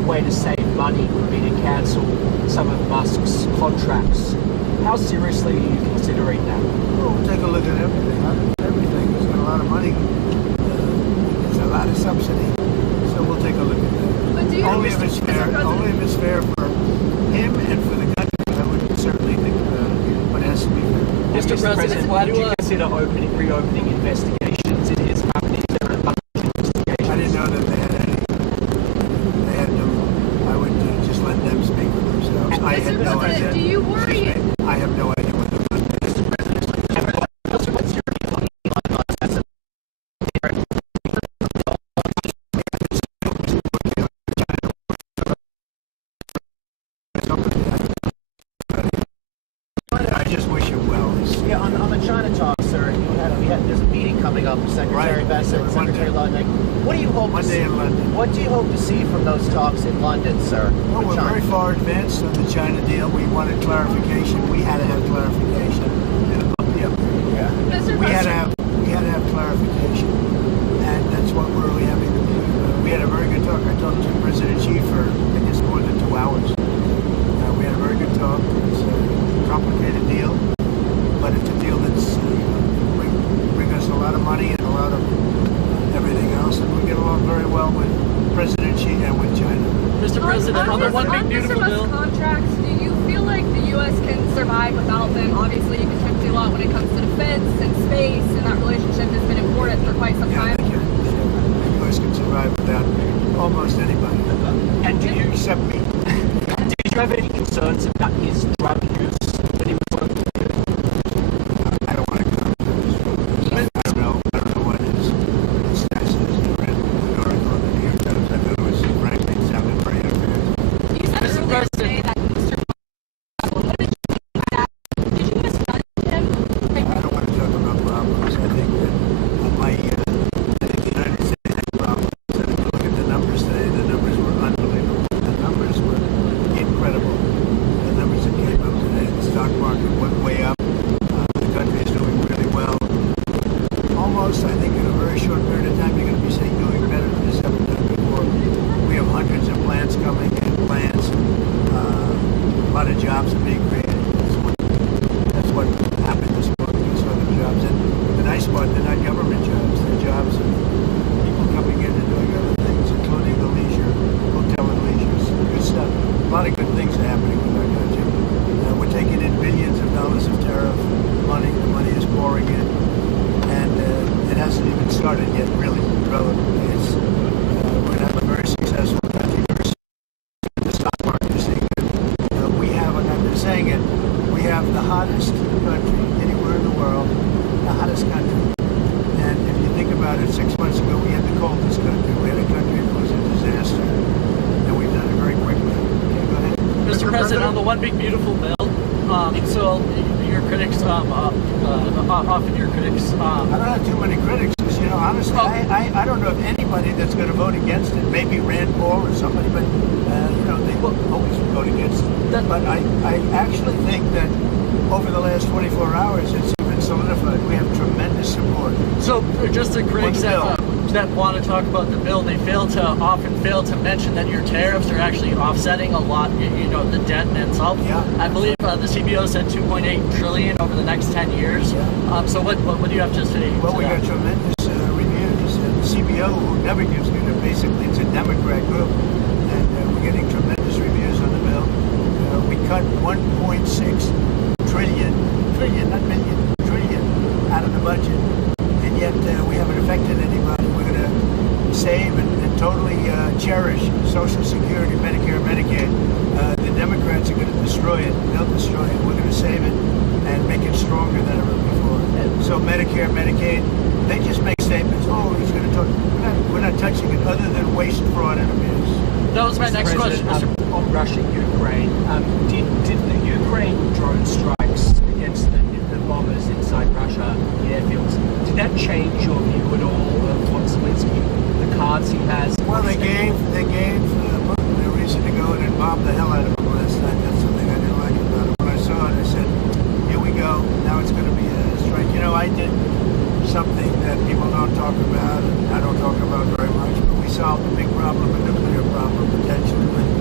way to save money would be to cancel some of Musk's contracts. How seriously are you considering that? Well, we'll take a look at everything. Everything. He's got a lot of money. There's a lot of subsidy. So we'll take a look at that. But do you Only if it's fair. Only if it's fair for him and for the country. I would certainly think about it, but it has to be fair. Mr. President, why would do you consider reopening investigations in his company? Is there a bunch of investigations? I didn't know that they had any. They had no. I would just let them speak for themselves. I had no idea. Do you worry? I have no idea what the fund is. What's your view on Elon Musk as a I just wish him well. Yeah, on the China talk, sir, there's a meeting coming up with Secretary Right. Bessent and Secretary London. What do you hope to see? Monday in London. What do you hope to see from those talks in London, sir? Well, with we're China? very far advanced on the China deal. We wanted clarification. We had to have clarification. Yeah. Mr. We had to President, have clarification, and that's what we're really having to do. We had a very good talk. I talked to President Xi for I guess more than 2 hours. We had a very good talk. It's a complicated deal, but it's a deal that's bring us a lot of money and a lot of everything else, and we get along very well with President Xi and with China. Mr. President, on the one big beautiful Mr. bill? Musk contracts, do you feel like the U.S. can survive without them? Obviously, you contribute a lot when it comes to defense and space, and that relationship has been important for quite some Yeah, I time. think the U.S. can survive without almost anybody. And do you Except me. did you have any concerns about his drug use when he was working with you? I don't want to comment on this. I don't know what his status is. I read the article in the New York Times. I thought it was, frankly, it sounded very unfair. You said Mr. earlier President. today that Mr. Musk, what did you think about that? Did you misjudge him? I don't want to talk about problems. I think that I think the United States had problems. And if you look at the numbers today, the numbers were unbelievable. The numbers were incredible. The numbers that came up today, the stock market went way up. The country is doing really well. Almost, I think, in a very short period of time, you're going to be seeing doing better than it's ever done before. We have hundreds of plants coming in, plants. A lot of jobs are being created. That's what happened this morning. We saw the jobs. And the nice part, they're not government jobs. They're jobs of people coming in and doing other things, including the leisure, hotel and leisure. Good stuff. A lot of good things are happening with our country. We're taking in billions of dollars of tariff money. The money is pouring in. And it hasn't even started yet, really, relatively. We're going to have a very successful country. The stock market is saying that we have, and I'm saying it, we have the hottest country anywhere in the world, the hottest country. And if you think about it, 6 months ago we had the coldest country. We had a country that was a disaster. And we've done it very quickly. Okay, go ahead. Mr. President, on the one big beautiful bill, so your critics, often your critics, I don't have too many critics, because, honestly, I don't know of anybody that's going to vote against it. Maybe Rand Paul or somebody, but, they will always vote against it. But I actually think that over the last 24 hours, it's even solidified. We have tremendous support. so just the critics that want to talk about the bill, they often fail to mention that your tariffs are actually offsetting a lot, the debt in itself. Yeah. I believe the CBO said 2.8 trillion over the next 10 years. Yeah. So what do you have to say? Well, to we that? got tremendous reviews. And the CBO, who never gives good, basically it's a Democrat group, and we're getting tremendous reviews on the bill. We cut 1.6 trillion, not million, trillion out of the budget, and yet we haven't affected anybody. We're going to save and totally cherish Social Security, Medicare, Medicaid. The Democrats are going to destroy it. They'll destroy it. We're going to save it and make it stronger than ever before. So Medicare, Medicaid, they just make statements. Oh, he's going to talk. We're not touching it, other than waste, fraud, and abuse. That was my next question, Mr. On Russia, Ukraine, did the Ukraine drone strikes against the bombers inside Russia, the airfields, did that change your view at all of what Zelensky, the cards he has? Well, they gave Putin a reason to go in and bomb the hell out of him last night. That's something I didn't like about it. When I saw it, I said, here we go. Now it's going to be a strike. I did something that people don't talk about, and I don't talk about very much, but we solved a big problem, a nuclear problem, potentially, with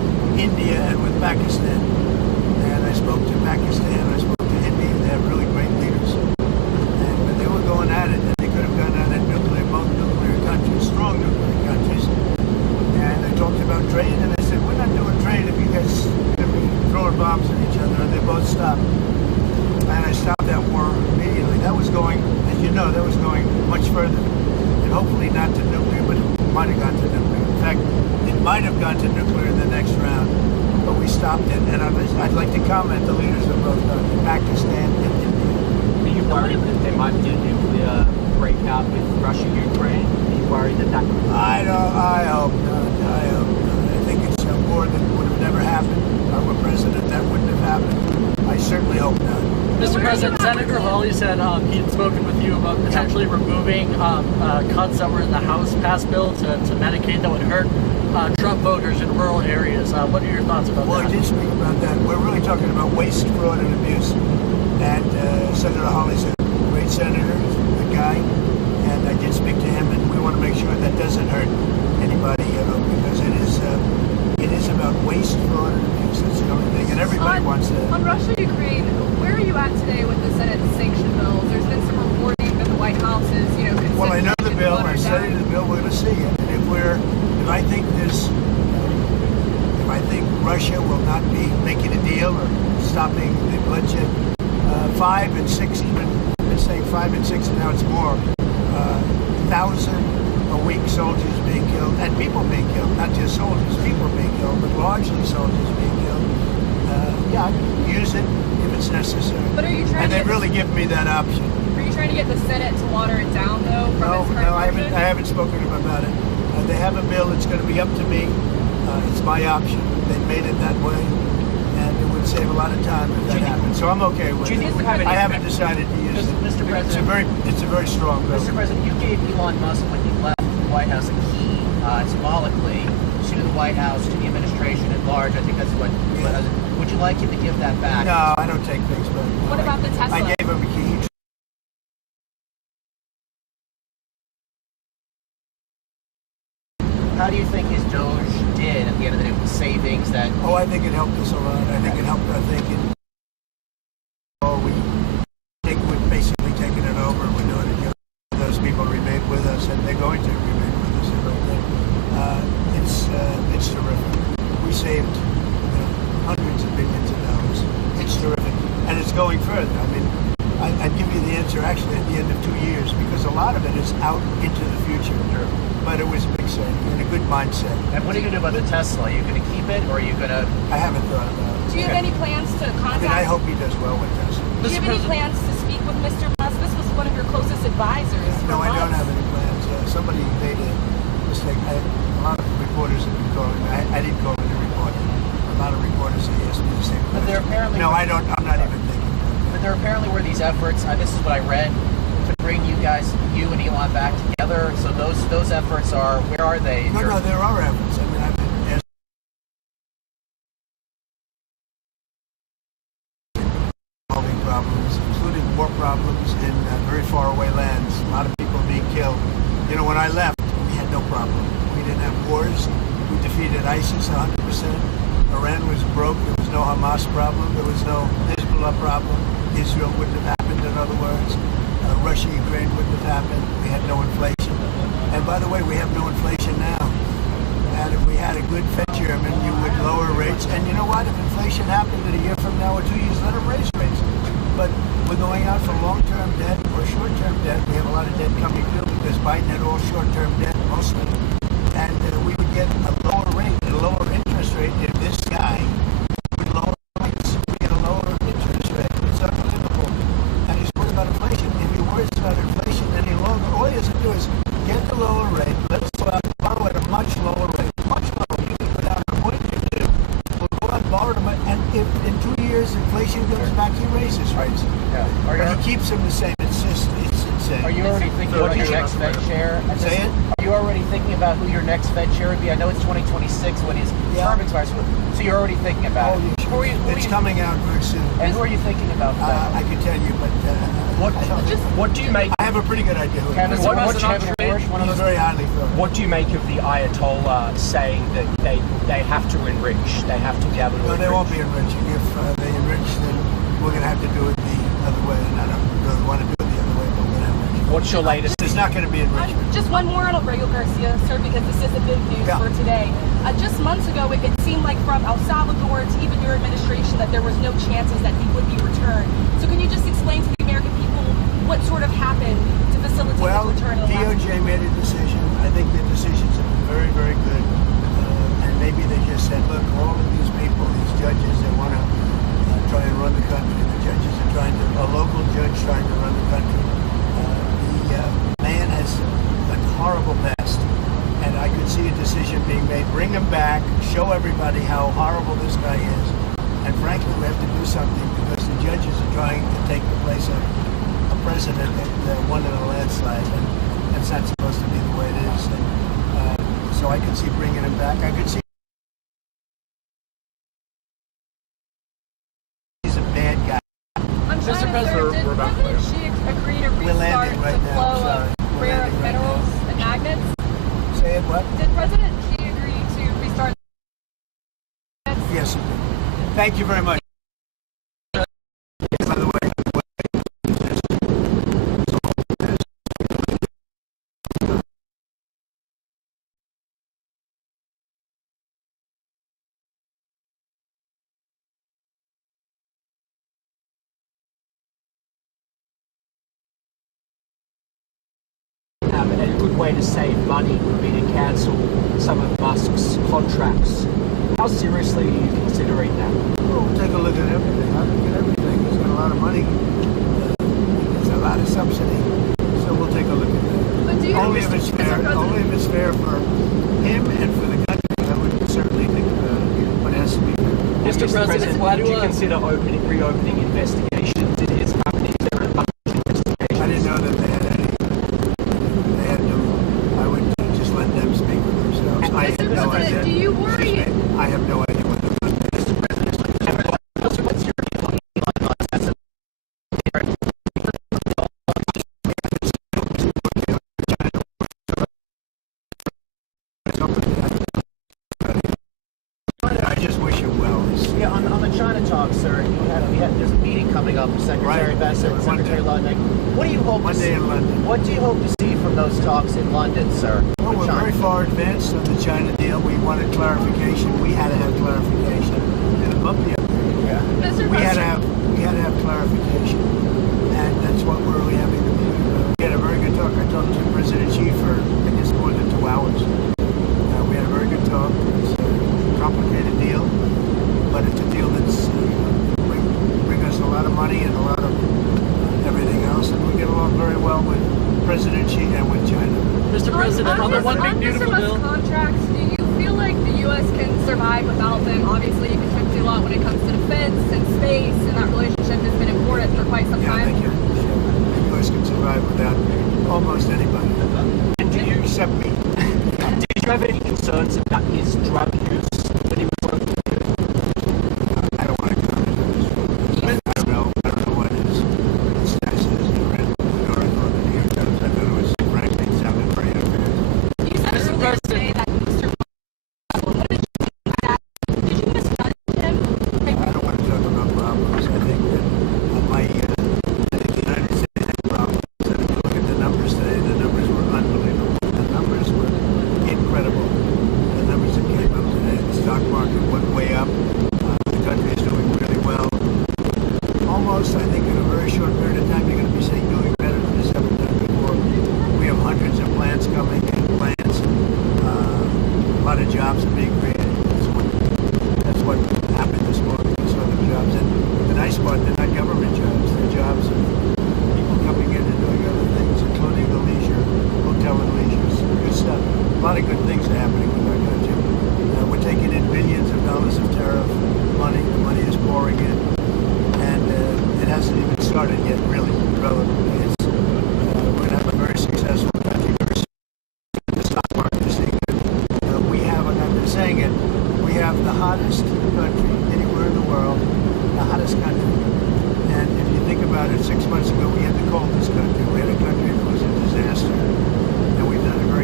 Pakistan, and I spoke to Pakistan, I spoke to India. They have really great leaders. And when they were going at it, they could have gone at it nuclear, both nuclear countries, strong nuclear countries. And I talked about trade, and I said, we're not doing trade if you guys are going to be throwing bombs at each other, and they both stopped. And I stopped that war immediately. That was going, as you know, that was going much further. And hopefully not to nuclear, but it might have gone to nuclear. In fact, it might have gone to nuclear in the next round. But we stopped it. And I'd like to comment the leaders of both Pakistan and India. Are you worried that there might be a nuclear breakout with Russia, Ukraine? Are you worried that could... I hope not. I hope not. I think it's a war that would have never happened. If I were president, that wouldn't have happened. I certainly hope not. Mr. President, Senator Hawley said he had spoken with you about potentially removing cuts that were in the House passed bill to Medicaid that would hurt Trump voters in rural areas. What are your thoughts about that? Well, I did speak about that. We're really talking about waste, fraud, and abuse. And Senator Hawley's a great senator, he's a good guy, and I did speak to him, and we want to make sure that doesn't hurt anybody, because it is about waste, fraud, and abuse. That's the only thing, and everybody wants that. On Russia, Ukraine, where are you at today with the Senate sanction bills? There's been some reporting that the White House is, considering. Well, I know the bill. I've studied the bill. We're going to see it. And if I think Russia will not be making a deal or stopping the bloodshed, 5 and 6, even I've been saying 5 and 6, and now it's more. 1,000 a week soldiers being killed, and people being killed. Not just soldiers, people being killed, but largely soldiers being killed. Yeah, I can use it if it's necessary. But are you trying? And they've really given me that option. Are you trying to get the Senate to water it down, though? No, I haven't spoken to them about it. They have a bill. It's going to be up to me. It's my option. They've made it that way, and it would save a lot of time if that happened. So I'm okay with it. I haven't decided to use it. Mr. President, it's a very strong bill. Mr. President, you gave Elon Musk, when he left the White House, a key symbolically to the White House, to the administration at large. I think that's what. Would you like him to give that back? No, I don't take things back. What about the Tesla? I gave him a key. How do you think his Doge did at the end of the day with the savings that... Oh, I think it helped us a lot. I think it helped our thinking. We think we've basically taken it over. We're doing it. Those people remain with us, and they're going to remain with us. It's terrific. We saved hundreds of billions of dollars. It's terrific. And it's going further. I mean, I'd give you the answer actually at the end of 2 years, because a lot of it is out into the future. Sure. But it was a big saving and a good mindset. And what are you going to do about the Tesla? Are you going to keep it, or are you going to... I haven't thought about it. Do you have any plans to contact? I hope he does well with Tesla. Do you have any plans to speak with Mr. Musk? This was one of your closest advisors. No, I don't have any plans. Somebody made a mistake. A lot of reporters have been calling me. I didn't call in a reporter. A lot of reporters have asked me the same question. But there apparently... No, I don't. I'm not even thinking about it. But there apparently were these efforts, this is what I read, to bring you and Elon back together. So those efforts are, where are they? No, there are efforts. I mean, I've been solving problems, including war problems in very far away lands. A lot of people being killed. When I left, we had no problem. We didn't have wars. We defeated ISIS 100%. Iran was broke. There was no Hamas problem. There was no Hezbollah problem. Israel wouldn't have happened, in other words. Russia, Ukraine wouldn't have happened. We had no inflation. And by the way, we have no inflation now. And if we had a good Fed chairman, you would lower rates. And you know what? If inflation happened in a year from now or 2 years, let them raise rates. But we're going out for long-term debt or short-term debt. We have a lot of debt coming due because Biden had all short-term debt, mostly. And we would get a lower rate, a lower interest rate if this guy would lower rates. We get a lower interest rate. It's unbelievable. And he's worried about inflation. If he worries about inflation any longer, all he has to do is get the lower rate. Let's go out and borrow at a much lower rate. Much lower. You can go down to 1.2. We'll go out and borrow them. And if in 2 years inflation goes back, he raises rates. Yeah. But he keeps them the same. It's insane. Are you already thinking about your next Fed chair? Say it? Are you already thinking about who your next Fed chair would be? I know it's 2026 when his term expires, so you're already thinking about it. It's coming out very soon. And who are you thinking about? I can tell you, but What do you make? I have a pretty good idea. Kevin, What what's was an Kevin uptrend? Warsh? one of He's those. very highly thought. What do you make of the Ayatollah saying that they have to enrich? They have to be able to No, enrich? they won't be enriching. If they enrich, then we're going to have to do it the other way. And I don't really want to do it the other way, but we're going to enrich. What's your latest? There's not going to be enrichment. Just one more on Aurelio Garcia, sir, because this is the big news Yeah. for today. Just months ago, it seemed like from El Salvador to even your administration that there was no chances that he would be returned. So can you just explain to the American people what sort of happened to facilitate Well, his return? DOJ made a decision. I think the decisions have been very, very good. And maybe they just said, look, all of these people, these judges, they want to try and run the country. The judges are trying to, a local judge trying to run the country. The man has a horrible past. And I could see a decision being made. Bring him back, show everybody how horrible this guy is. And frankly, we have to do something because the judges are trying to take the place of a president that won in a landslide. And that's not supposed to be the way it is. And, so I could see bringing him back. I could see he's a bad guy. I'm Mr. trying to President, did we're about to President Xi agree to We're restart landing right the now, flow sorry. of We're rare landing right minerals now. and magnets? Say it what? Did President Xi agree to restart? Yes, he did. Thank you very much. By the way, And a good way to save money would be to cancel some of Musk's contracts. How seriously are you considering that? we'll take a look at everything. I'll look at everything. He's got a lot of money. There's a lot of subsidy. So we'll take a look at that. But do you Only if it's Mr. fair. President, Only if it's fair for him and for the country. I would certainly think about it, but it has to be fair. Mr. President, why would do you consider reopening investigations into his company? Is there a bunch of investigations? I didn't know that they had any. They had no. I would just let them speak for themselves. I have Mr. no President, idea. do you worry? I have no idea what the What's your opinion on Elon Musk as a I just wish him well. Yeah, on the China talk, sir, there's a meeting coming up with Secretary Right. Bessent and Secretary Ludnick. What do you hope to Monday see? in London. What do you hope to see from those talks in London, sir? Well, with we're China? very far advanced on the China deal. We wanted clarification. We had to have clarification. And a bumpy up there. Mr. We had to President, have clarification, and that's what we're really having to do. We had a very good talk. I talked to President Xi for I guess more than 2 hours. We had a very good talk. It's a complicated deal, but it's a deal that's bring us a lot of money and a lot of everything else, and we get along very well with President Xi and with China. Mr. President, on the one big beautiful Mr. bill? Musk contracts, do you feel like the U.S. can survive without them? Obviously, you contribute a lot when it comes to defense and space, and that relationship has been important for quite some Yeah, time. thank you. The U.S. can survive without almost anybody. And do you Except me. did you have any concerns about his drug use when he was working? I don't want to comment on this. I don't know what his status is. I read the article in the New York Times. I thought it was frankly sounded very unfair. You said Mr. earlier today President. that Mr. Musk, what did you think of that? Did you misjudge him? I don't want to talk about problems. I think that I think the United States had problems. And if you look at the numbers today, the numbers were unbelievable. The numbers were incredible. The numbers that came up today, the stock market went way up. The country is doing really well. Almost, I think, in a very short period of time, you're going to be seeing doing better than this ever done before. We have hundreds of plants coming in, plants. A lot of jobs are being created. That's what happened this morning. We saw the jobs. And the nice part, they're not government jobs. They're jobs of people coming in and doing other things, including the leisure, hotel and leisure. Good stuff. A lot of good things are happening with our country. We're taking in billions of dollars of tariff money. The money is pouring in. And it hasn't even started yet, really, relatively. We're going to have a very successful country. The stock market is seeing it. We have, and I've been saying it, we have the hottest country anywhere in the world, the hottest country. And if you think about it, 6 months ago we had the coldest country. We had a country that was a disaster. And we've done a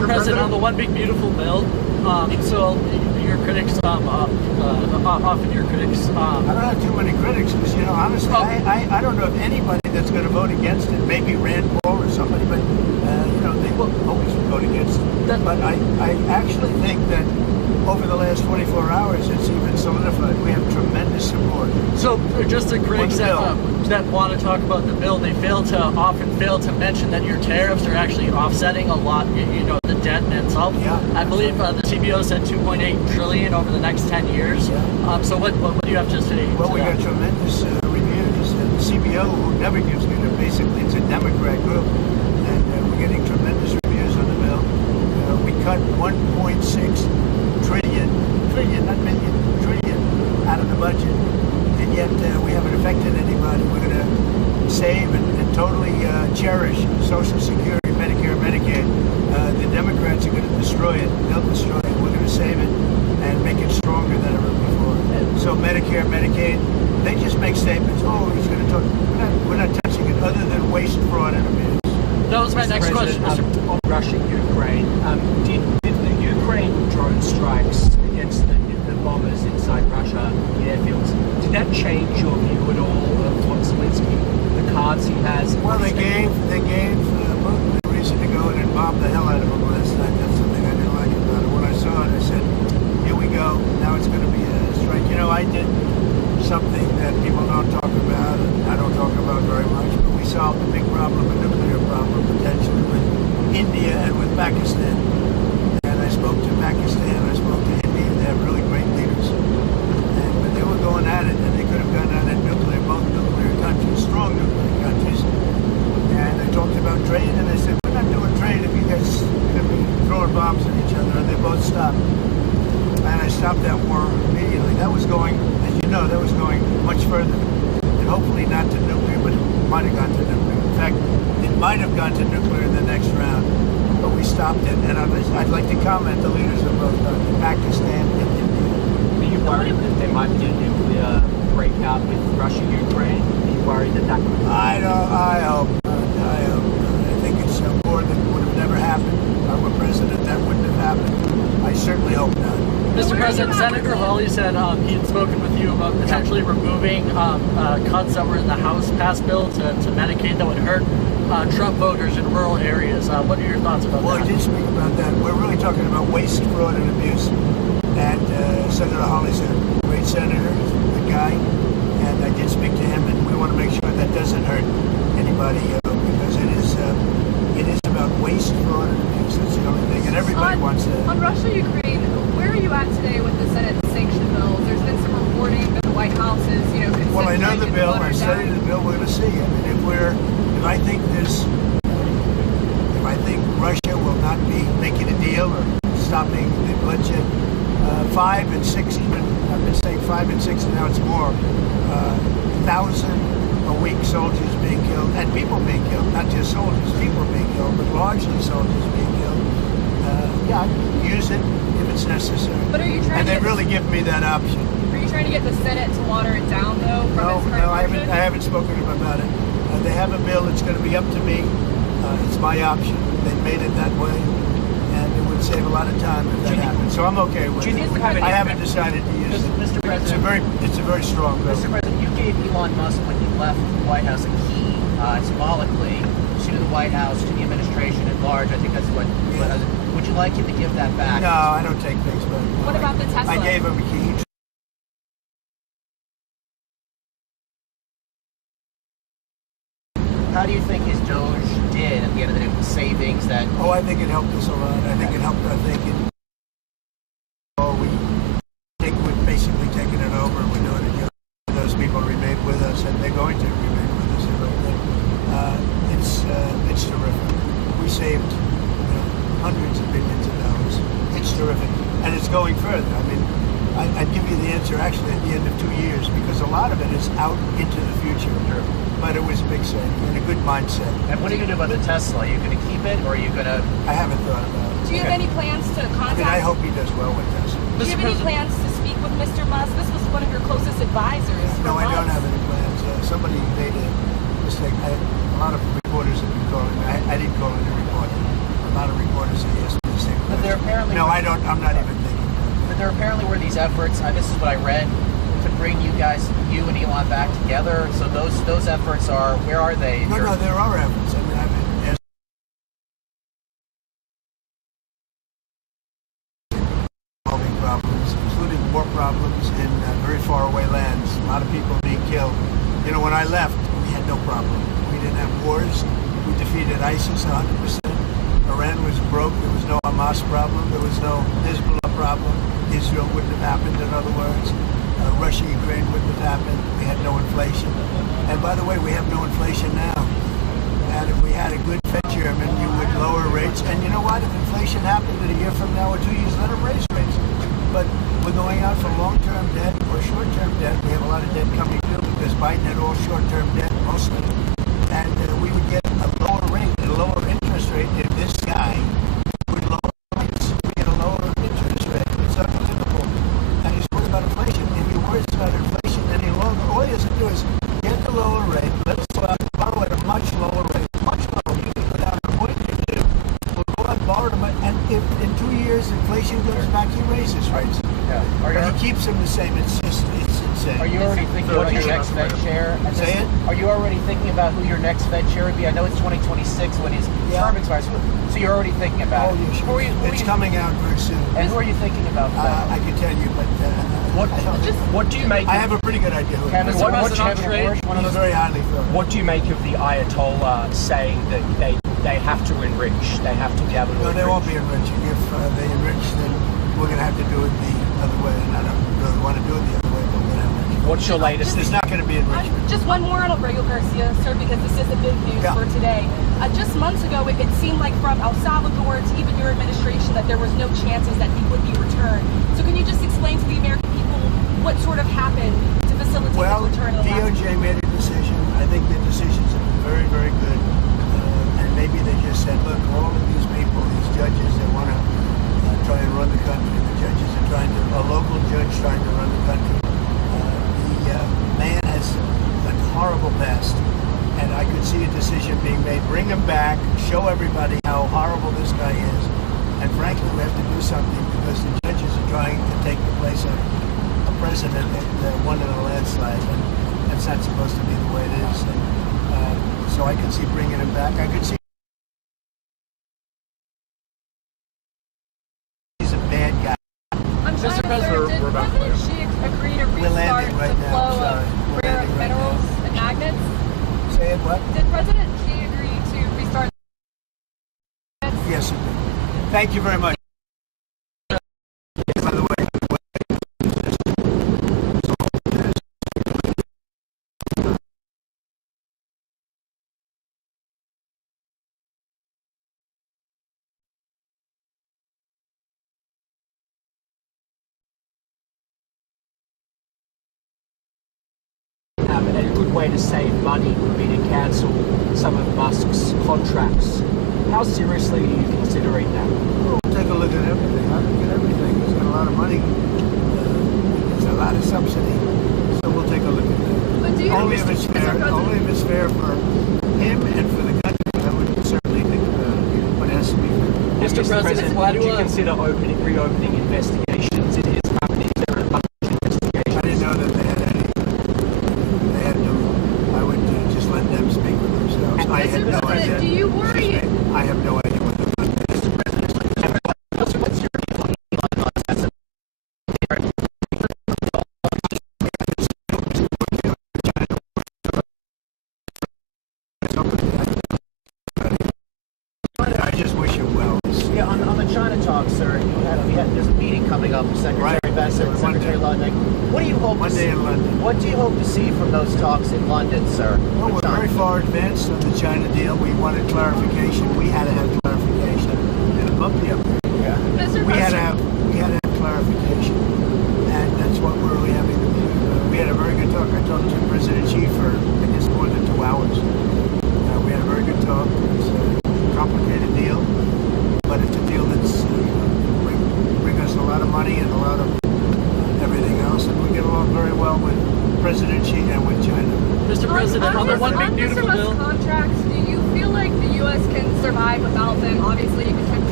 Mr. President, on the One Big Beautiful Bill, so your critics, often your critics... I don't have too many critics because, you know, honestly, I don't know of anybody that's going to vote against it. Maybe Rand Paul or somebody, but, you know, they will always vote against it. But I actually think that over the last 24 hours, it's even solidified. We have tremendous support. So, just the critics that want to talk about the bill, they often fail to mention that your tariffs are actually offsetting a lot, you know, the debt in itself. Yeah, I believe the CBO said 2.8 trillion over the next 10 years. Yeah. So what do you have to say? Well, we got tremendous reviews. And the CBO, who never gives good, basically it's a Democrat group, and we're getting tremendous reviews on the bill. We cut 1.6 trillion, not million, trillion out of the budget, and yet we haven't affected anybody. We're going to save and totally cherish Social Security, Medicare, Medicaid. The Democrats are going to destroy it. They'll destroy it. We're going to save it and make it stronger than ever before. So Medicare, Medicaid, they just make statements. Oh, he's going to talk. We're not touching it other than waste, fraud, and abuse. That was my next question. On Russia, Ukraine, did the Ukraine drone strikes against the bombers inside Russia, the airfields, did that change your view at all of what Zelensky, the cards he has? Well, they gave Putin a reason to go in and bomb the hell out of him last night. That's something I didn't like about it. When I saw it, I said, here we go. Now it's going to be a strike. You know, I did something that people don't talk about, and I don't talk about very much, but we solved a big problem, a nuclear problem, potentially with India and with Pakistan. And I spoke to Pakistan, I spoke to India, they have really great leaders. And when they were going at it, and they could have gone at it both nuclear countries, strong nuclear countries. And I talked about trade, and I said, we're not doing trade if you guys are going to be throwing bombs at each other, and they both stopped. And I stopped that war immediately. That was going, as you know, that was going much further. And hopefully not to nuclear, but it might have gone to nuclear. In fact, it might have gone to nuclear in the next round. But we stopped it. And I'd like to comment, the leaders of both Pakistan and India. Are you worried that there might be a nuclear breakout with Russia, Ukraine? Are you worried that could be? I hope not. I hope not. I think it's a war that would have never happened. If I were president, that wouldn't have happened. I certainly hope not. Mr. President, Senator Hawley said he had spoken with you about potentially removing cuts that were in the House passed bill to Medicaid that would hurt Trump voters in rural areas. What are your thoughts about that? Well, I did speak about that. We're really talking about waste, fraud, and abuse. And Senator Hawley's a great senator, he's a good guy, and I did speak to him, and we want to make sure that doesn't hurt anybody because it is about waste, fraud, and abuse. That's the only thing, and everybody wants that. On Russia, Ukraine, where are you at today with the Senate sanction bills? There's been some reporting that the White House is, considering. Well, I know the bill. I studied the bill. We're going to see. I mean, if I think Russia will not be making a deal or stopping the bloodshed, 5 and 6, even I've been saying 5 and 6, and now it's more. 1,000 a week soldiers being killed, and people being killed, not just soldiers, people being killed, but largely soldiers being killed. Yeah, I'd use it if it's necessary. But are you trying? And they've really given me that option. Are you trying to get the Senate to water it down, though? No, I haven't spoken to them about it. They have a bill. It's going to be up to me. It's my option. They've made it that way, and it would save a lot of time if that happened. So I'm okay with it. I haven't decided to use it. Mr. President, it's a very strong bill. Mr. President, you gave Elon Musk when he left the White House a key, symbolically, to the White House, to the administration at large. I think that's what. Would you like him to give that back? No, I don't take things back. What about the Tesla? I gave him a key. How do you think his Doge did at the end of the day with the savings that... Oh, I think it helped us a lot. I think it helped our thinking. We think we've basically taken it over and we're doing it. Those people remain with us and they're going to remain with us. It's terrific. We saved hundreds of billions of dollars. It's terrific. And it's going further. I mean, I'd give you the answer actually at the end of 2 years because a lot of it is out into the future. Sure. But it was a big saving and a good mindset. And what are you going to do about the Tesla? Are you going to keep it or are you going to... I haven't thought about it. Do you have any plans to contact? I hope he does well with Tesla. Do you have any plans to speak with Mr. Musk? This was one of your closest advisors. No, I don't months. have any plans. Somebody made a mistake. A lot of reporters have been calling me. I didn't call in a reporter. A lot of reporters have asked me to there apparently No, I don't. I'm not even thinking. But there apparently were these efforts. This is what I read, to bring you and Elon back together. So those efforts are, where are they? No, there are efforts. I mean, there's solving problems, including war problems in very far away lands. A lot of people being killed. You know, when I left, we had no problem. We didn't have wars. We defeated ISIS 100%. Iran was broke. There was no Hamas problem. There was no Hezbollah problem. Israel wouldn't have happened, in other words. Russia, Ukraine wouldn't have happened. We had no inflation. And by the way, we have no inflation now. And if we had a good Fed chairman, you would lower rates. And you know what? If inflation happened in a year from now or 2 years, let them raise rates. But we're going out for long-term debt or short-term debt. We have a lot of debt coming due because Biden had all short-term debt mostly. And we would get a lower rate, a lower interest rate if this guy would lower rates. We get a lower interest rate. It's unbelievable. And he's worried about inflation. If he worries about inflation any longer, all he has to do is get the lower rate. Let's go out and borrow at a much lower rate. Much lower. You can go down to 0.22. We'll go out and borrow them. And if in 2 years inflation goes back, he raises rates. Yeah. But he keeps them the same. It's insane. Are you already thinking about your next Fed chair? Say it? Are you already thinking about who your next Fed chair would be? I know it's 2026 when his term expires, so you're already thinking about it. It's coming out very soon. And who are you thinking about? I can tell you, but What do you make? I have a pretty good idea. Kevin, He's very highly thought. What do you make of the Ayatollah saying that they have to enrich? They have to be able to No, enrich? they won't be enriching. If they enrich, then we're going to have to do it the other way. And I don't really want to do it the other way, but we're going to enrich. What's your latest? There's not going to be enrichment. Just one more on Abrego Garcia, sir, because this is the big news for today. Just months ago, it seemed like from El Salvador to even your administration that there was no chances that he would be returned. So can you just explain to the American people what sort of happened to facilitate his return? DOJ made a decision. I think the decisions have been very, very good. And maybe they just said, look, all of these people, these judges, they want to try and run the country. The judges are trying to, a local judge trying to run the country. The man has a horrible past. And I could see a decision being made. Bring him back, show everybody how horrible this guy is. And frankly, we have to do something because the judges are trying to take the place of a president that won in a landslide. And that's not supposed to be the way it is. And, so I could see bringing him back. I could see he's a bad guy. I'm trying to answer, did President Xi agree to restart the flow of rare minerals and magnets? Say it, what? Did President Xi agree to restart? Yes, it did. Thank you very much. By the way, and a good way to save money would be to cancel some of Musk's contracts. How seriously are you considering that? we'll take a look at everything. I look at everything. He's got a lot of money. There's a lot of subsidy. So we'll take a look at that. But do you Only if it's fair. Only if it's fair for him and for the country. I would certainly think about it. But it has to be fair. Mr. President, why would you consider reopening investigations in his company? Is there a bunch of investigations? I didn't know that they had any. They had no. I would just let them speak for themselves. I had no idea. Do you worry? I have no idea what the What's your view on Elon Musk as a I just wish him well. Yeah, on the China talk, sir, there's a meeting coming up with Secretary Bessent and Secretary Ludnick. What do you hope Monday in London. What do you hope to see from those talks in London, sir? Well, we're very far advanced on the China deal. We wanted clarification. We had to have clarification. And a bumpy up there. Yeah. Mr. We had to President, have clarification. And that's what we're really having to do. We had a very good talk. I talked to President Xi for, I guess, more than 2 hours. We had a very good talk. It's a complicated deal. But it's a deal that's bring us a lot of money and a lot of everything else. And we get along very well with President Xi and with China. Mr. President, on the one big beautiful Mr. bill. Musk contracts, do you feel like the U.S. can survive without them? Obviously, you can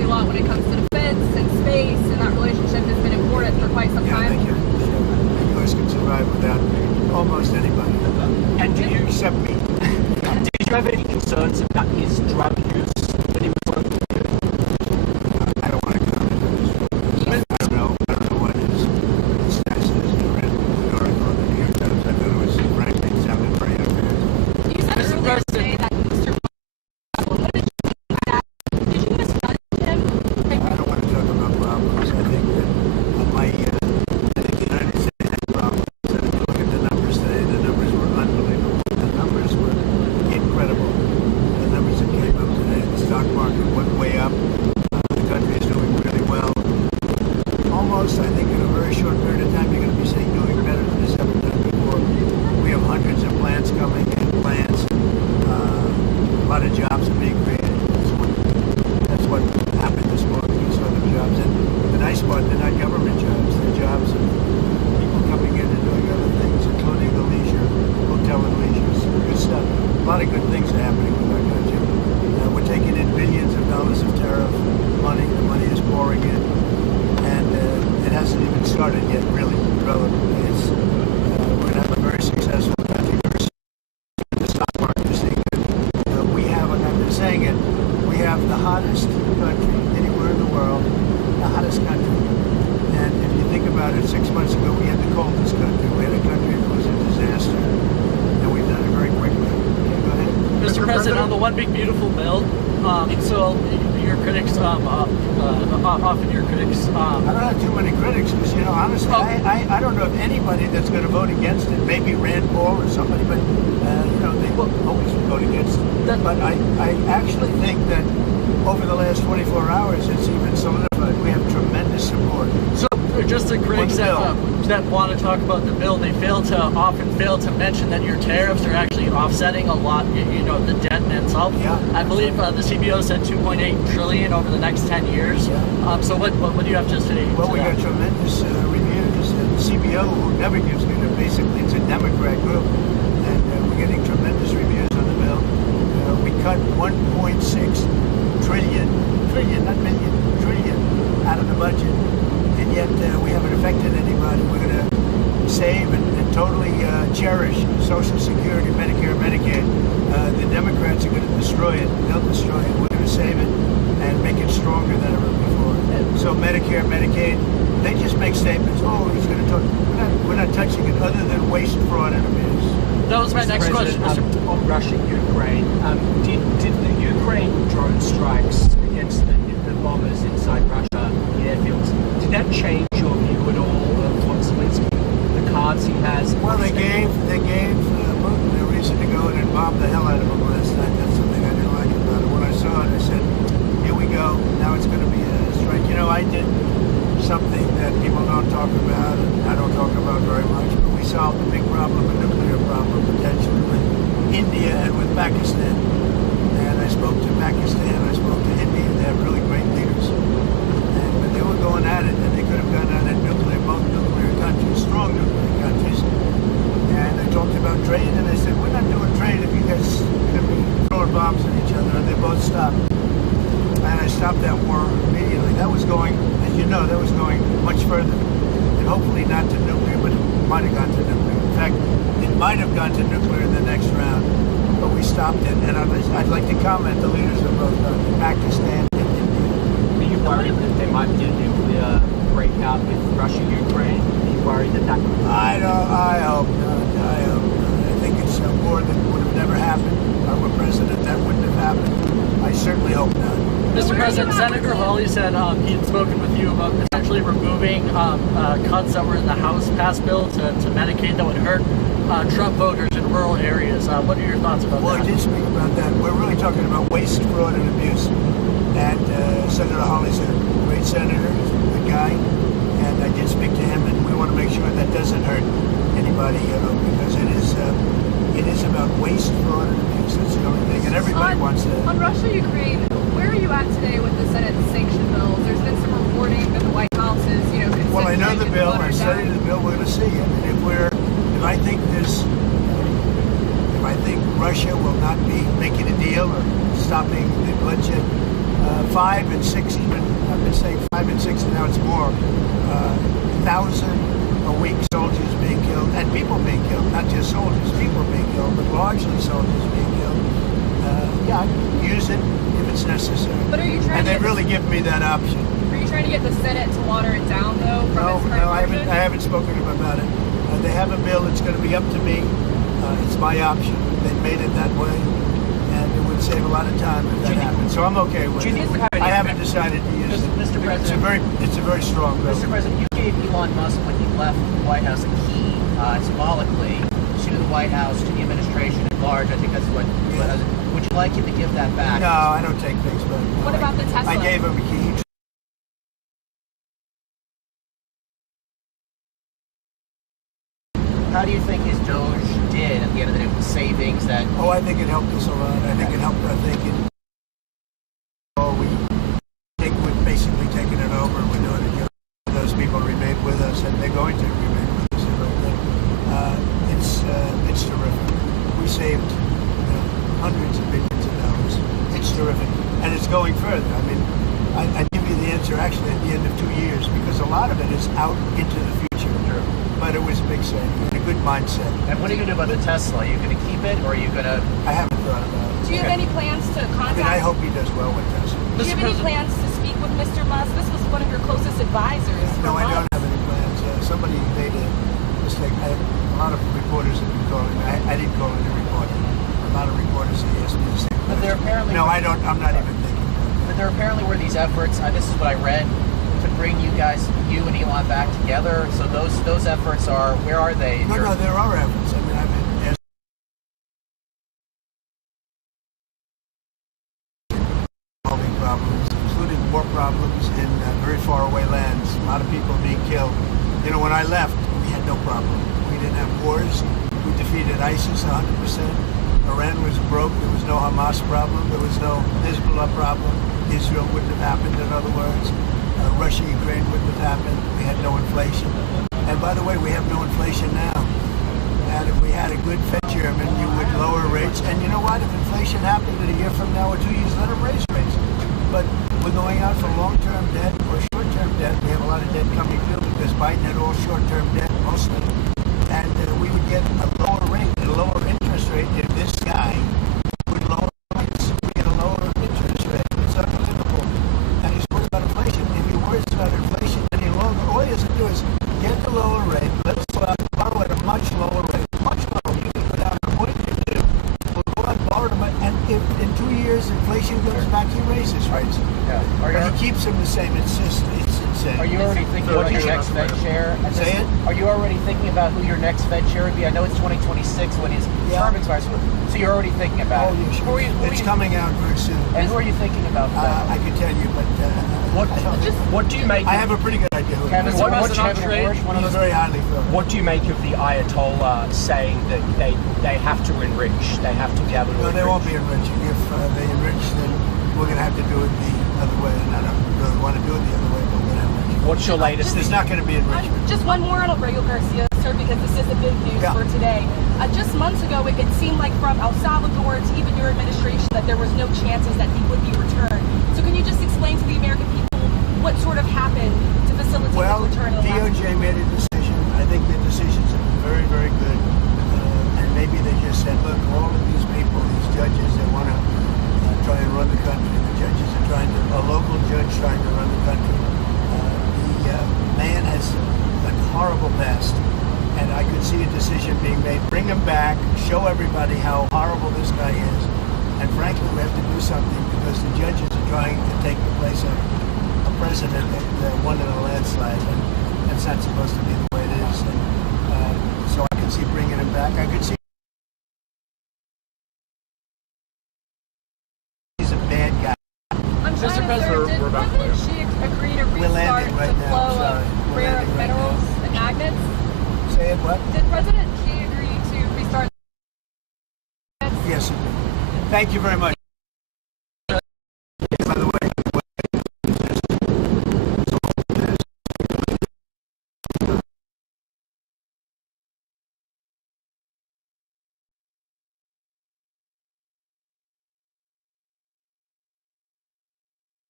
a lot when it comes to defense and space, and that relationship has been important for quite some Yeah, time. thank you. The U.S. can survive without almost anybody. And do you Except me. did you have any concerns about his drug use when he was working with you? I don't want to comment on this. I don't know what his status is. I read the article in the New York Times. I thought it was, frankly, it sounded very unfair. You said earlier today that Mr. What did you think of that? Did you misjudge him? I don't want to talk about problems. I think that I think the United States had problems. And if you look at the numbers today, the numbers were unbelievable. The numbers were incredible. The numbers that came up today, the stock market went way up. The country is doing really well. Almost, I think, in a very short period of time, you're going to be seeing doing better than it's ever done before. We have hundreds of plants coming in, plants. A lot of jobs are being created. That's what happened this morning. You saw the jobs. And the nice part, they're not government jobs. They're jobs of people coming in and doing other things, including the leisure, hotel and leisure. Good stuff. A lot of good things are happening with our country. We're taking in billions of dollars of tariff money. The money is pouring in. And it hasn't even started yet, really, relatively. We're going to have a very successful country. The stock market is saying that we have, and I've been saying it, we have the hottest country anywhere in the world, the hottest country. And if you think about it, 6 months ago we had the coldest country. We had a country that was a disaster. And we've done it very quickly. Okay, go ahead. Mr. President, on the One Big Beautiful Bill, so your critics, often your critics... I don't have too many critics because, you know, honestly, I don't know of anybody that's going to vote against it. Maybe Rand Paul or somebody, but, you know, they will always vote against it. But I actually think that over the last 24 hours, it's even solidified. We have tremendous support. So, just the critics that want to talk about the bill, they often fail to mention that your tariffs are actually offsetting a lot, you know, the debt in itself. Yeah. I believe the CBO said 2.8 trillion over the next 10 years. Yeah. So what do you have to say? Well, we got tremendous reviews. And the CBO, who never gives me, basically it's a Democrat group, and we're getting tremendous reviews on the bill. We cut 1.6 trillion, not million, trillion out of the budget, and yet we haven't affected anybody. We're going to save and totally cherish Social Security, Medicare, Medicaid. The Democrats are going to destroy it. They'll destroy it. We're going to save it and make it stronger than ever before. So Medicare, Medicaid, they just make statements. Oh, he's going to talk. We're not touching it other than waste, fraud, and abuse. That was my next question, Mr. On Russia, Ukraine, did the Ukraine drone strikes against the bombers inside Russia, the airfields, did that change your view at all of what Zelensky, the cards he has? Well, they gave Putin a reason to go in and bomb the hell out of him last night. That's something I didn't like about it. When I saw it, I said, here we go. Now it's going to be a strike. You know, I did something that people don't talk about, and I don't talk about very much, but we solved a big problem, a nuclear problem, potentially, with India and with Pakistan. And I spoke to Pakistan, I spoke to India, they have really great leaders. And when they were going at it, and they could have gone at it both nuclear countries, strong nuclear countries. And I talked about trade, and I said, we're not doing trade if you guys are going to be throwing bombs at each other, and they both stopped. And I stopped that war immediately. That was going, as you know, that was going much further. And hopefully not to nuclear, but it might have gone to nuclear. In fact, it might have gone to nuclear in the next round. But we stopped it. And I'd like to comment the leaders of both Pakistan and India. Are you worried that there might be a nuclear breakout with Russia, Ukraine? Are you worried that that could... I hope not. I hope not. I think it's a war that would have never happened. If I were president, that wouldn't have happened. I certainly hope not. Mr. President, Senator Hawley said he had spoken with you about potentially removing cuts that were in the House passed bill to Medicaid that would hurt Trump voters in rural areas. What are your thoughts about that? Well, I did speak about that. We're really talking about waste, fraud, and abuse. And Senator Hawley's a great senator, he's a good guy. And I did speak to him, and we want to make sure that doesn't hurt anybody, you know, because it is about waste, fraud, and abuse. That's the only thing. And everybody wants that. On Russia, Ukraine, where are you at today with the Senate sanction bills? There's been some reporting that the White House is, you know, considering... Well, I know the and bill. I watered studied down. the bill. We're going to see. I mean, if I think Russia will not be making a deal or stopping the bloodshed, 5 and 6 even. I've been saying 5 and 6, and now it's more. 1,000 a week soldiers being killed, and people being killed, not just soldiers, people being killed, but largely soldiers being killed. Yeah, I use it if it's necessary. But are you trying and to they really give me that option. Are you trying to get the Senate to water it down, though? No, I haven't spoken to them about it. They have a bill. It's going to be up to me. It's my option. They've made it that way, and it would save a lot of time if that happened. So I'm okay with it. I haven't decided to use it. Mr. President, it's a very strong bill. Mr. President, you gave Elon Musk, when he left the White House, a key symbolically to the White House, to the administration at large. I think that's what. Would you like him to give that back? No, I don't take things back. What about the Tesla? I gave him a key. How do you think his Doge did at the end of the day with the savings that? Oh, I think it helped us a lot. I think it helped our thinking. We think we've basically taken it over. We're doing it. Those people remain with us, and they're going to remain with us. It's terrific. We saved hundreds of millions of dollars. It's terrific, and it's going further. I mean, I give you the answer actually at the end of 2 years, because a lot of it is out into the future. Sure. But it was a big saving and a good mindset. And what are you going to do about the Tesla? Are you going to keep it, or are you going to? I haven't thought about it. Do you have any plans to contact? I mean, I hope he does well with Tesla. Do you have any plans to speak with Mr. Musk? This was one of your closest advisors. No, for I don't months. have any plans. Somebody made a mistake. A lot of reporters have been calling me. I didn't call any reporter. A lot of reporters have asked me the same But there apparently. No, I don't. I'm not even thinking about that. But there apparently were these efforts. This is what I read, to bring you and Elon back together. So those efforts are. Where are they? No, there are efforts. I mean, I've been solving problems, including war problems in very far away lands. A lot of people being killed. You know, when I left, we had no problem. We didn't have wars. We defeated ISIS 100%. Iran was broke. There was no Hamas problem. There was no Hezbollah problem. Israel wouldn't have happened, in other words. Russia, Ukraine wouldn't have happened. We had no inflation. And by the way, we have no inflation now. And if we had a good Fed chairman, you would lower rates. And you know what? If inflation happened in a year from now or 2 years, let them raise rates. But we're going out for long-term debt or short-term debt. We have a lot of debt coming due because Biden had all short-term debt, mostly. And we would get a lower rate, a lower interest rate if this guy would lower rates. We get a lower interest rate. It's unbelievable. And he's worried about inflation. If he worries about inflation any longer, all he has to do is get the lower rate. Let's borrow at a much lower rate. Much lower. You can go down to 0.22. We'll go out and borrow them. And if in 2 years inflation goes back, he raises rates. Yeah. But he keeps them the same. It's insane. Are you already thinking about your next Fed chair? Say it? Are you already thinking about who your next Fed chair would be? I know it's 2026 when his term expires, so you're already thinking about it. Sure. It's coming out very soon. And who are you thinking about? I can tell you, but What do you make? I have a pretty good idea. Kevin, What- what's what- Kevin Warsh? One of He's those. very highly favored. What do you make of the Ayatollah saying that they have to enrich? They have to be able to No, enrich? they won't be enriching. If they enrich, then we're going to have to do it the other way. And I don't really want to do it the other way, but we're going to enrich. What's your latest? There's not going to be enrichment. Just one more on Aurelio Garcia, sir, because this is the big news for today. Just months ago, it seemed like from El Salvador to even your administration that there was no chances that he would be returned. So can you just explain to the American people what sort of happened to facilitate Well, his return? DOJ made a decision. I think the decisions have been very, very good. And maybe they just said, look, all of these people, these judges, they want to try and run the country. The judges are trying to, a local judge trying to run the country. The man has a horrible past. And I could see a decision being made. Bring him back, show everybody how horrible this guy is. And frankly, we have to do something because the judges are trying to take the place of a president that won in a landslide. And that's not supposed to be the way it is. And, so I could see bringing him back. I could see he's a bad guy. I'm trying to President, sir, did we're about President Xi agree to We're restart landing right the now, flow sorry. of We're rare landing right minerals and magnets? Say it, what? Did President Xi agree to restart? Yes. Thank you very much.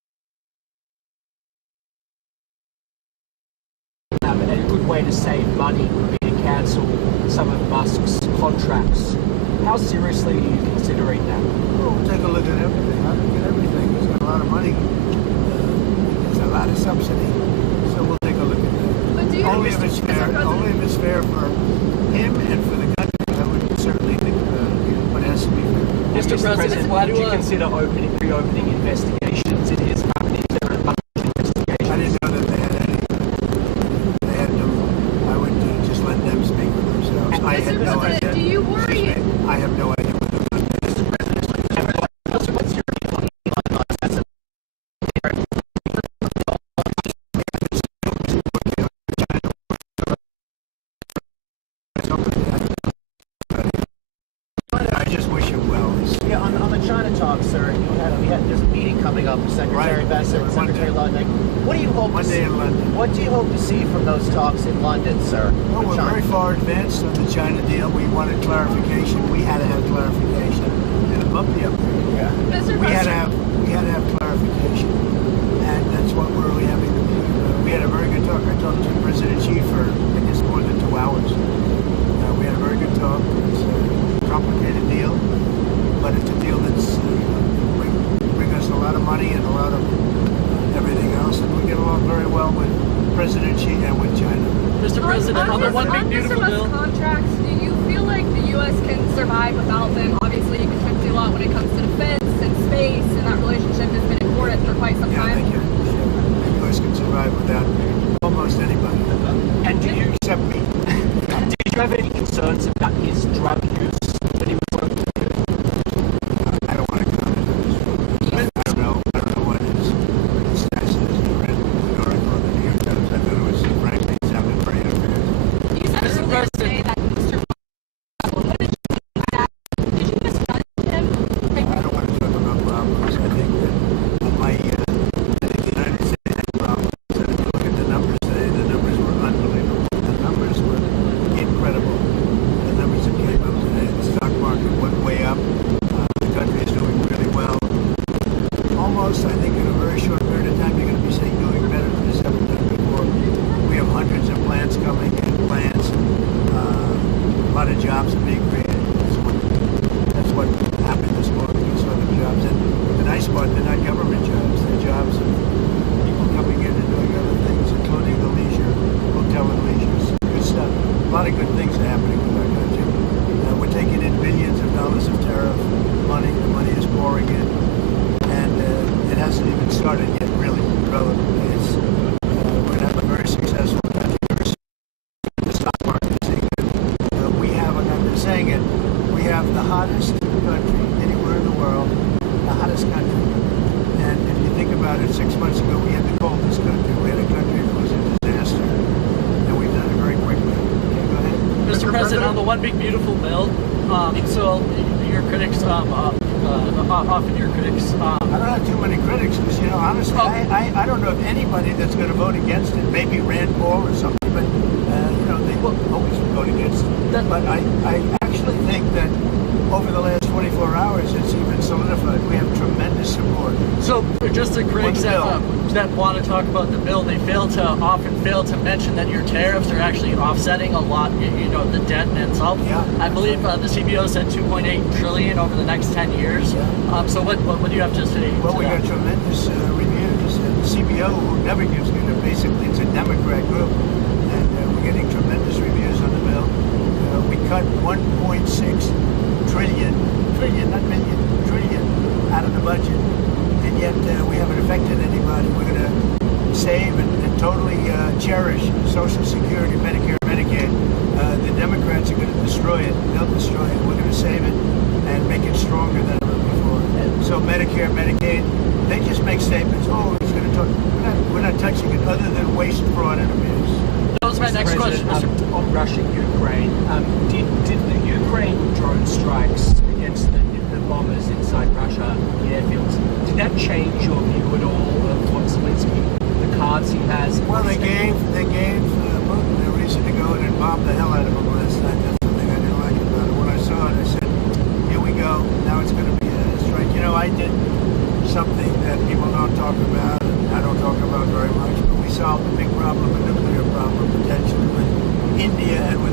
way to save money would be to cancel some of Musk's contracts. How seriously are you considering that? Well, we'll take a look at everything. I look at everything. He's got a lot of money. There's a lot of subsidy. So we'll take a look at that. But do you Only if it's fair. Only if it's fair for him and for the country. I would certainly think but it has to be fair. Mr. President, why would do you consider reopening investigations in his company? There are a bunch of investigations. I didn't know that they had any. They had no. I would just let them speak for themselves. I had no idea. Do you worry? I have no idea what they're doing. What's your view on Elon Musk as a I just wish him well. Yeah, on the China talk, sir, there's a meeting coming up with Secretary Right. Bessent and Secretary London. What do you hope to Monday see? in London. What do you hope to see from those talks in London, sir? Well, with we're China? very far advanced on the China deal. We wanted clarification. We had to have clarification. And above the up there. Yeah. Mr. We had President, to have clarification, and that's what we're really having to do. We had a very good talk. I talked to President Xi for I guess more than 2 hours. We had a very good talk. It's a complicated deal, but it's a deal that's bring us a lot of money and a lot of everything else, and we get along very well with President Xi and with China. Mr. President, on the one big beautiful Mr. bill. Musk contracts, do you feel like the U.S. can survive without them? Obviously, you contribute a lot when it comes to defense and space, and that relationship has been important for quite some Yeah, I time. think the U.S. can survive without almost anybody, And do you except me. did you have any concerns about his drug use when he was working with you? I don't want to comment on this. I don't know what his status is. I read the article in the New York Times. I thought it was, frankly, it sounded pretty unfair. You said Mr. earlier President. today that Mr. Musk, what did you think of that? Did you misjudge him? I don't want to talk about problems. I think that I think the United States had problems. And if you look at the numbers today, the numbers were unbelievable. The numbers were incredible. The numbers that came up today, the stock market went way up. The country is doing really well. Almost, I think, in a very short period of time, you're going to be saying doing better than it's ever done before. We have hundreds of plants coming in, plants. A lot of jobs are being created. That's what happened this morning. We saw the jobs. And the nice part, they're not government jobs. They're jobs of people coming in and doing other things, including the leisure, hotel and leisure. Good stuff. A lot of good things are happening with our country. We're taking in billions of dollars of tariff money. The money is pouring in. And it hasn't even started yet, really, relatively. We're going to have a very successful country. The stock market is saying we have, and I've been saying it, we have the hottest country anywhere in the world, the hottest country. And if you think about it, 6 months ago we had the coldest country. We had a country that was a disaster. And we've done it very quickly. Okay, go ahead. Mr. President, on the one big beautiful bill, so your critics, often your critics, I don't have too many critics because, honestly, I don't know of anybody that's going to vote against it. Maybe Rand Paul or something, but, they will always vote against it. But I actually think that over the last 24 hours, it's even solidified. We have tremendous support. so just the critics that want to talk about the bill, they often fail to mention that your tariffs are actually offsetting a lot, the debt and itself. Yeah. I believe the CBO said 2.8 trillion over the next 10 years. Yeah. So what do you have to say? Well, to we that? got tremendous reviews. And the CBO, who never gives good, basically it's a Democrat group, and we're getting tremendous reviews on the bill. We cut 1.6 trillion, not million, trillion out of the budget, and yet we haven't affected anybody. We're going to save and totally cherish Social Security, Medicare, Medicaid. The Democrats are going to destroy it. They'll destroy it. We're going to save it and make it stronger than ever before. So Medicare, Medicaid, they just make statements. Oh, it's going to talk. We're not touching it other than waste, fraud, and abuse. That was my next question, Mr. On Russia, Ukraine, did the Ukraine drone strikes against the bombers inside Russia, the airfields, did that change your view at all of what Zelensky, the cards he has? Well, they gave Putin a reason to go in and bomb the hell out of him last night. That's the thing I didn't like about it. When I saw it, I said, here we go. Now it's going to be a strike. I did something that people don't talk about, and I don't talk about very much, but we solved a big problem, a nuclear problem, potentially, with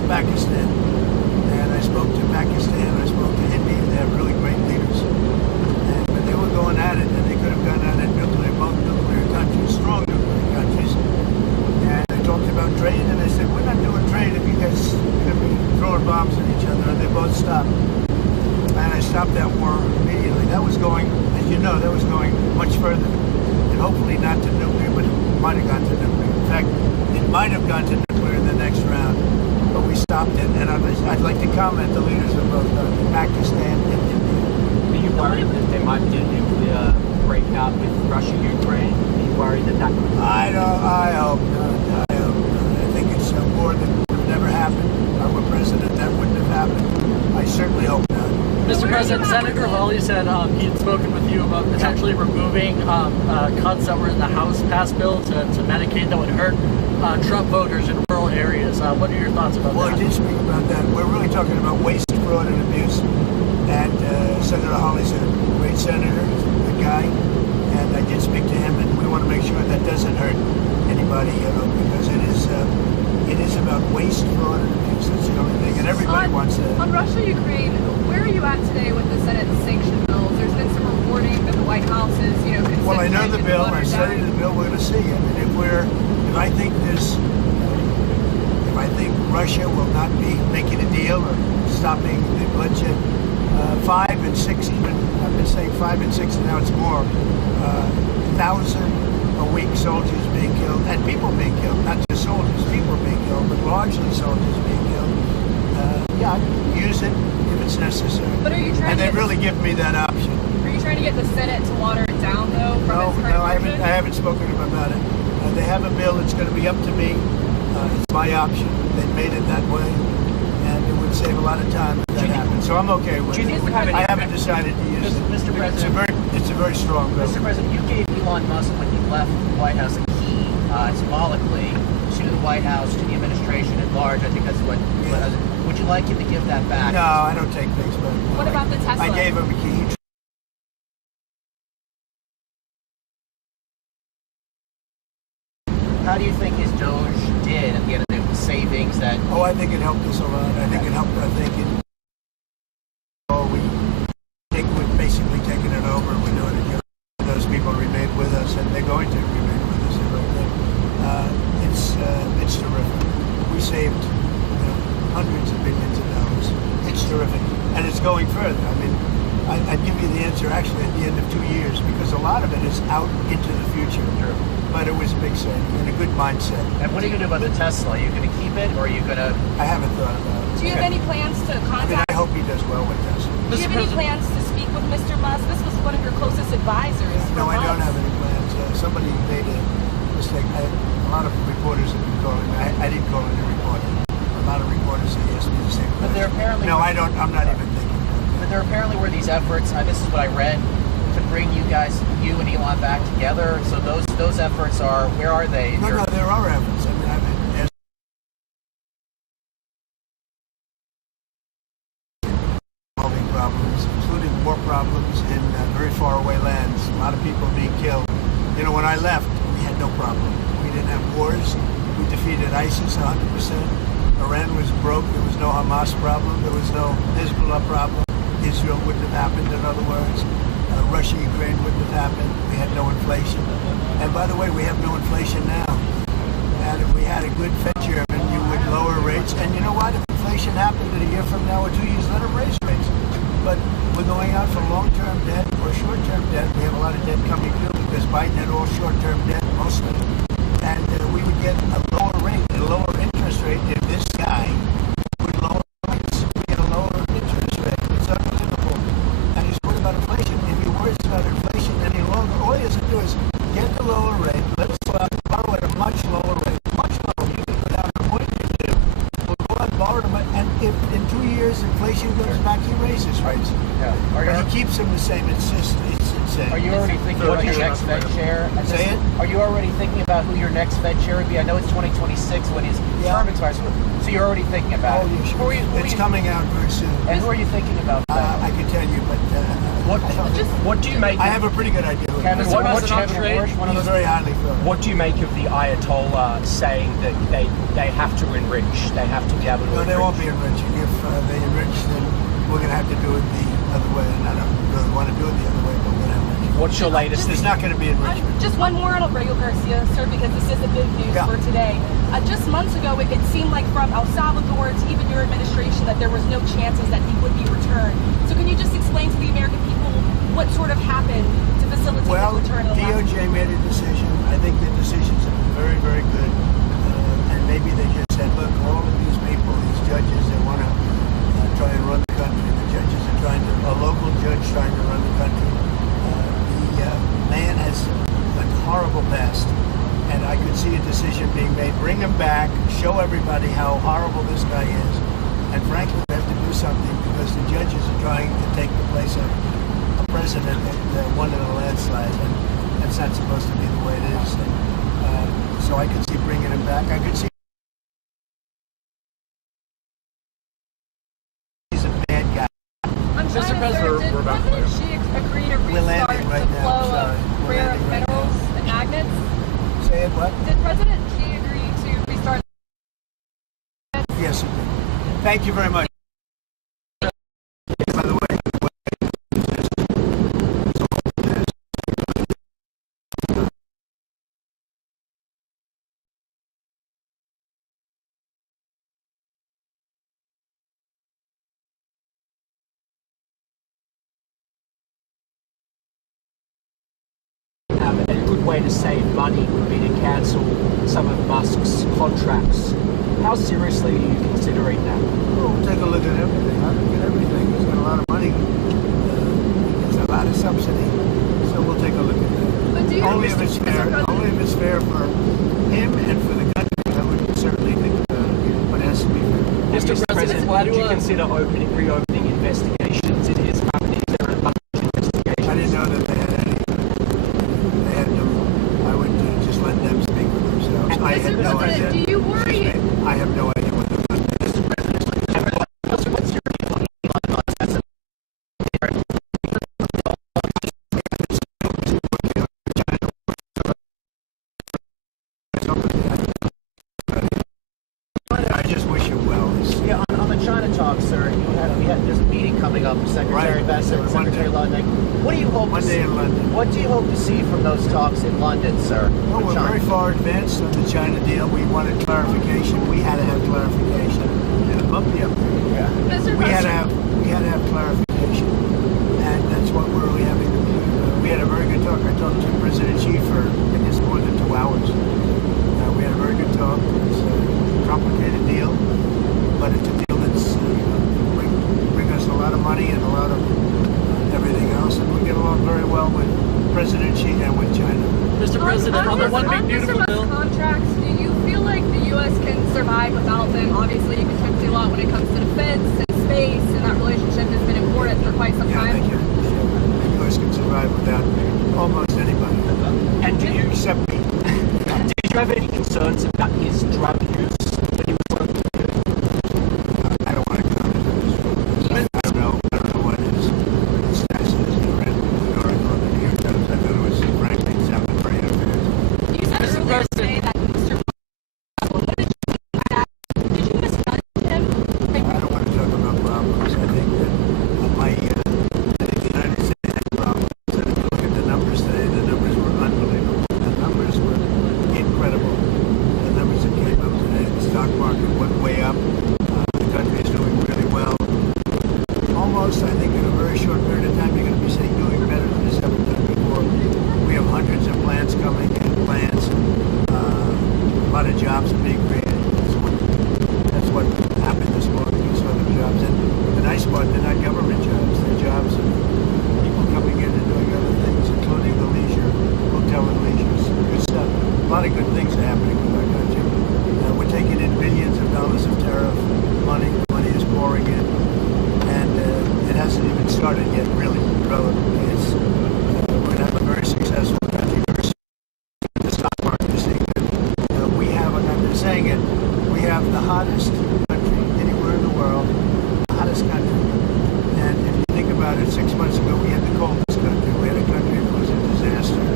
Pakistan, and I spoke to Pakistan, I spoke to India. They have really great leaders. And when they were going at it, and they could have gone at it both nuclear countries, strong nuclear countries. And I talked about trade, and I said, we're not doing trade if you guys are going to be throwing bombs at each other, and they both stopped. And I stopped that war immediately. That was going, as you know, that was going much further. And hopefully not to nuclear, but it might have gone to nuclear. In fact, it might have gone to nuclear in the next round, but we stopped it. And I'd like to comment the leaders of both Pakistan and India. Are you worried that there might be a nuclear breakout with Russia, Ukraine? Are you worried that that could? I hope not. I hope not. I think it's a war that would have never happened. If I were president, that wouldn't have happened. I certainly hope not. Mr. President, Senator Hawley said he had spoken with you about potentially removing cuts that were in the House passed bill to Medicaid that would hurt Trump voters in rural areas. What are your thoughts about that? Well, I did speak about that. We're really talking about waste, fraud, and abuse. And Senator Hawley's a great senator, he's a good guy, and I did speak to him, and we want to make sure that doesn't hurt anybody, because it is about waste, fraud, and abuse. That's the only thing, and everybody wants that. On Russia, Ukraine, where are you at today with the Senate sanction bills? There's been some reporting that the White House is, considering. Well, I know the bill. I studied the bill. We're going to see. I mean, if I think Russia will not be making a deal or stopping the bloodshed, 5 and 6, even I've been saying 5 and 6, and now it's more. 1,000 a week soldiers being killed, and people being killed, not just soldiers, people being killed, but largely soldiers being killed. Yeah, use it if it's necessary. But are you trying and they really give me that option. Are you trying to get the Senate to water it down, though? No, I haven't spoken about it. They have a bill. It's going to be up to me. It's my option. They made it that way, and it would save a lot of time if that happened. So I'm okay with it. I haven't decided to use it. Mr. President, it's a very strong bill. Mr. President, you gave Elon Musk, when he left the White House, a key, symbolically, to the White House, to the administration at large. I think that's what. Would you like him to give that back? No, I don't take things back. What about the Tesla? I gave him a key. How do you think his Doge did at the end of the savings that? Oh, I think it helped us a lot. I think it helped. We've basically taken it over. We're doing it. Those people remain with us, and they're going to remain with us. It's terrific. We saved hundreds of billions of dollars. It's terrific, and it's going further. I mean, I'd give you the answer actually at the end of 2 years, because a lot of it is out into the future. Sure. But it was a big saving and a good mindset. And what are you going to do about the Tesla? Are you going to keep it, or are you going to? I haven't thought about it. Do you have any plans to contact? I hope he does well with Tesla. Do you have any plans to speak with Mr. Musk? This was one of your closest advisors. No, for I don't months. have any plans. Somebody made a mistake. A lot of reporters have been calling me. I didn't call any reporter. A lot of reporters have asked me the same question. But there apparently. No, I don't. I'm not even thinking. But there apparently were these efforts. This is what I read, to bring you and Elon back together. So those efforts are. Where are they? No, there are efforts. I mean, there's solving problems, including war problems in very far away lands. A lot of people being killed. When I left, we had no problem. We didn't have wars. We defeated ISIS 100%. Iran was broke. There was no Hamas problem. There was no Hezbollah problem. Israel wouldn't have happened, in other words. Russia, Ukraine wouldn't have happened. We had no inflation. And by the way, we have no inflation now. And if we had a good Fed chairman, you would lower rates. And you know what? If inflation happened a year from now or 2 years, let them raise rates. But we're going out for long-term debt or short-term debt. We have a lot of debt coming due because Biden had all short-term debt, mostly. And we would get a lower rate, a lower interest rate if this guy would lower rates. We get a lower interest rate. It's unbelievable. And he's worried about inflation. If he worries about inflation any longer, all he has to do is get the lower rate. Let us go out and borrow at a much lower rate. Much lower. You can go down to 0.2. We'll go out and borrow them. And if in 2 years inflation goes back, he raises rates. Yeah. But he keeps them the same. It's insane. Are you already thinking about your next Fed chair? Say it? Are you already thinking about who your next Fed chair would be? I know it's 2026 when his term expires, so you're already thinking about it. Yeah, sure. It's coming out very soon. And who are you thinking about? I can tell you, but What do you make? I have a pretty good idea. Kevin, Mr. what President, He's very highly thought. What do you make of the Ayatollah saying that they have to enrich, they have to be able to No, enrich? they won't be enriching. If they enrich, then we're going to have to do it the other way. And I don't really want to do it the other way, but we're going to enrich. What's your latest? There's not going to be enrichment. Just one more on Aurelio Garcia, sir, because this is the big news for today. Just months ago, it seemed like from El Salvador to even your administration that there was no chances that he would be returned. So can you just explain to the American people what sort of happened to facilitate his return? DOJ made a decision. I think the decisions have been very, very good. And maybe they just said, look, all of these people, these judges, they want to try and run the country. The judges are trying to, a local judge trying to run the country. The man has a horrible past. And I could see a decision being made. Bring him back, show everybody how horrible this guy is. And frankly, we have to do something because the judges are trying to take the place of a president that won in a landslide. And that's not supposed to be the way it is. And, so I could see bringing him back. I could see he's a bad guy. I'm Mr. trying to President, did President Xi agree to We're restart landing right the now, flow sorry. of We're rare landing right minerals and magnets? Say it what? Did President Xi agree to restart? Yes, he did. Thank you very much. By the way, A good way to save money would be to cancel some of Musk's contracts. How seriously are you considering that? well, we'll take a look at everything. I look at everything. He's got a lot of money. There's a lot of subsidy. So we'll take a look at that. But do you Only if it's fair. President, Only if it's fair for him and for the country. I would certainly think about it, but it has to be fair. Mr. President, would you consider reopening investigations in his companies? There are a bunch of investigations. I didn't know that they had any. They had no. I would just let them speak for themselves. I had no idea. do you worry? I have no idea what the I just wish you well. Yeah, on the China talk, sir, there's a meeting coming up with Secretary Right. Bessent and Secretary Lunding. What do you hope to see? Monday in London. What do you hope to see from those talks in London, sir? Well, with we're China? very far advanced on the China deal. We wanted clarification. We had to have clarification. And a bumpy up there. Yeah. Mr. We had President, to have clarification, and that's what we're really having to do. We had a very good talk. I talked to President Xi for I guess more than 2 hours. We had a very good talk. It's a complicated deal, but it's a deal that's bring us a lot of money and a lot of everything else, and we get along very well with President Xi and with China. Mr. President, on the one big beautiful Mr. bill. Musk contracts, do you feel like the U.S. can survive without them? Obviously, you contribute a lot when it comes to defense and space, and that relationship has been important for quite some Yeah, I time. think the U.S. can survive without almost anybody. And do you Except me. did you have any concerns about his drug use when he was working with you? I don't want to comment on this. I don't know what his status is. I read the article in the New York Times. I thought it was frankly it sounded very unfair. You said earlier today that Mr. What did you think of that? Did you misjudge him? I don't want to talk about problems. I think that I think the United States had problems. And if you look at the numbers today, the numbers were unbelievable. The numbers were incredible. The numbers that came up today, the stock market went way up. The country is doing really well. Almost, I think, in a very short period of time, you're going to be saying doing better than it's ever done before. We have hundreds of plants coming in, plants. A lot of jobs are being created. That's what happened this morning. You saw the jobs. And the nice part, they're not government jobs. They're jobs of people coming in and doing other things, including the leisure, hotel and leisure. Good stuff. A lot of good things are happening with our country. We're taking in billions of dollars of tariff money. The money is pouring in. And it hasn't even started yet, really, relatively. We're going to have a very successful country. The stock market is seeing it. We have, and I've been saying it, we have the hottest country anywhere in the world, the hottest country. And if you think about it, 6 months ago we had the coldest country. We had a country that was a disaster.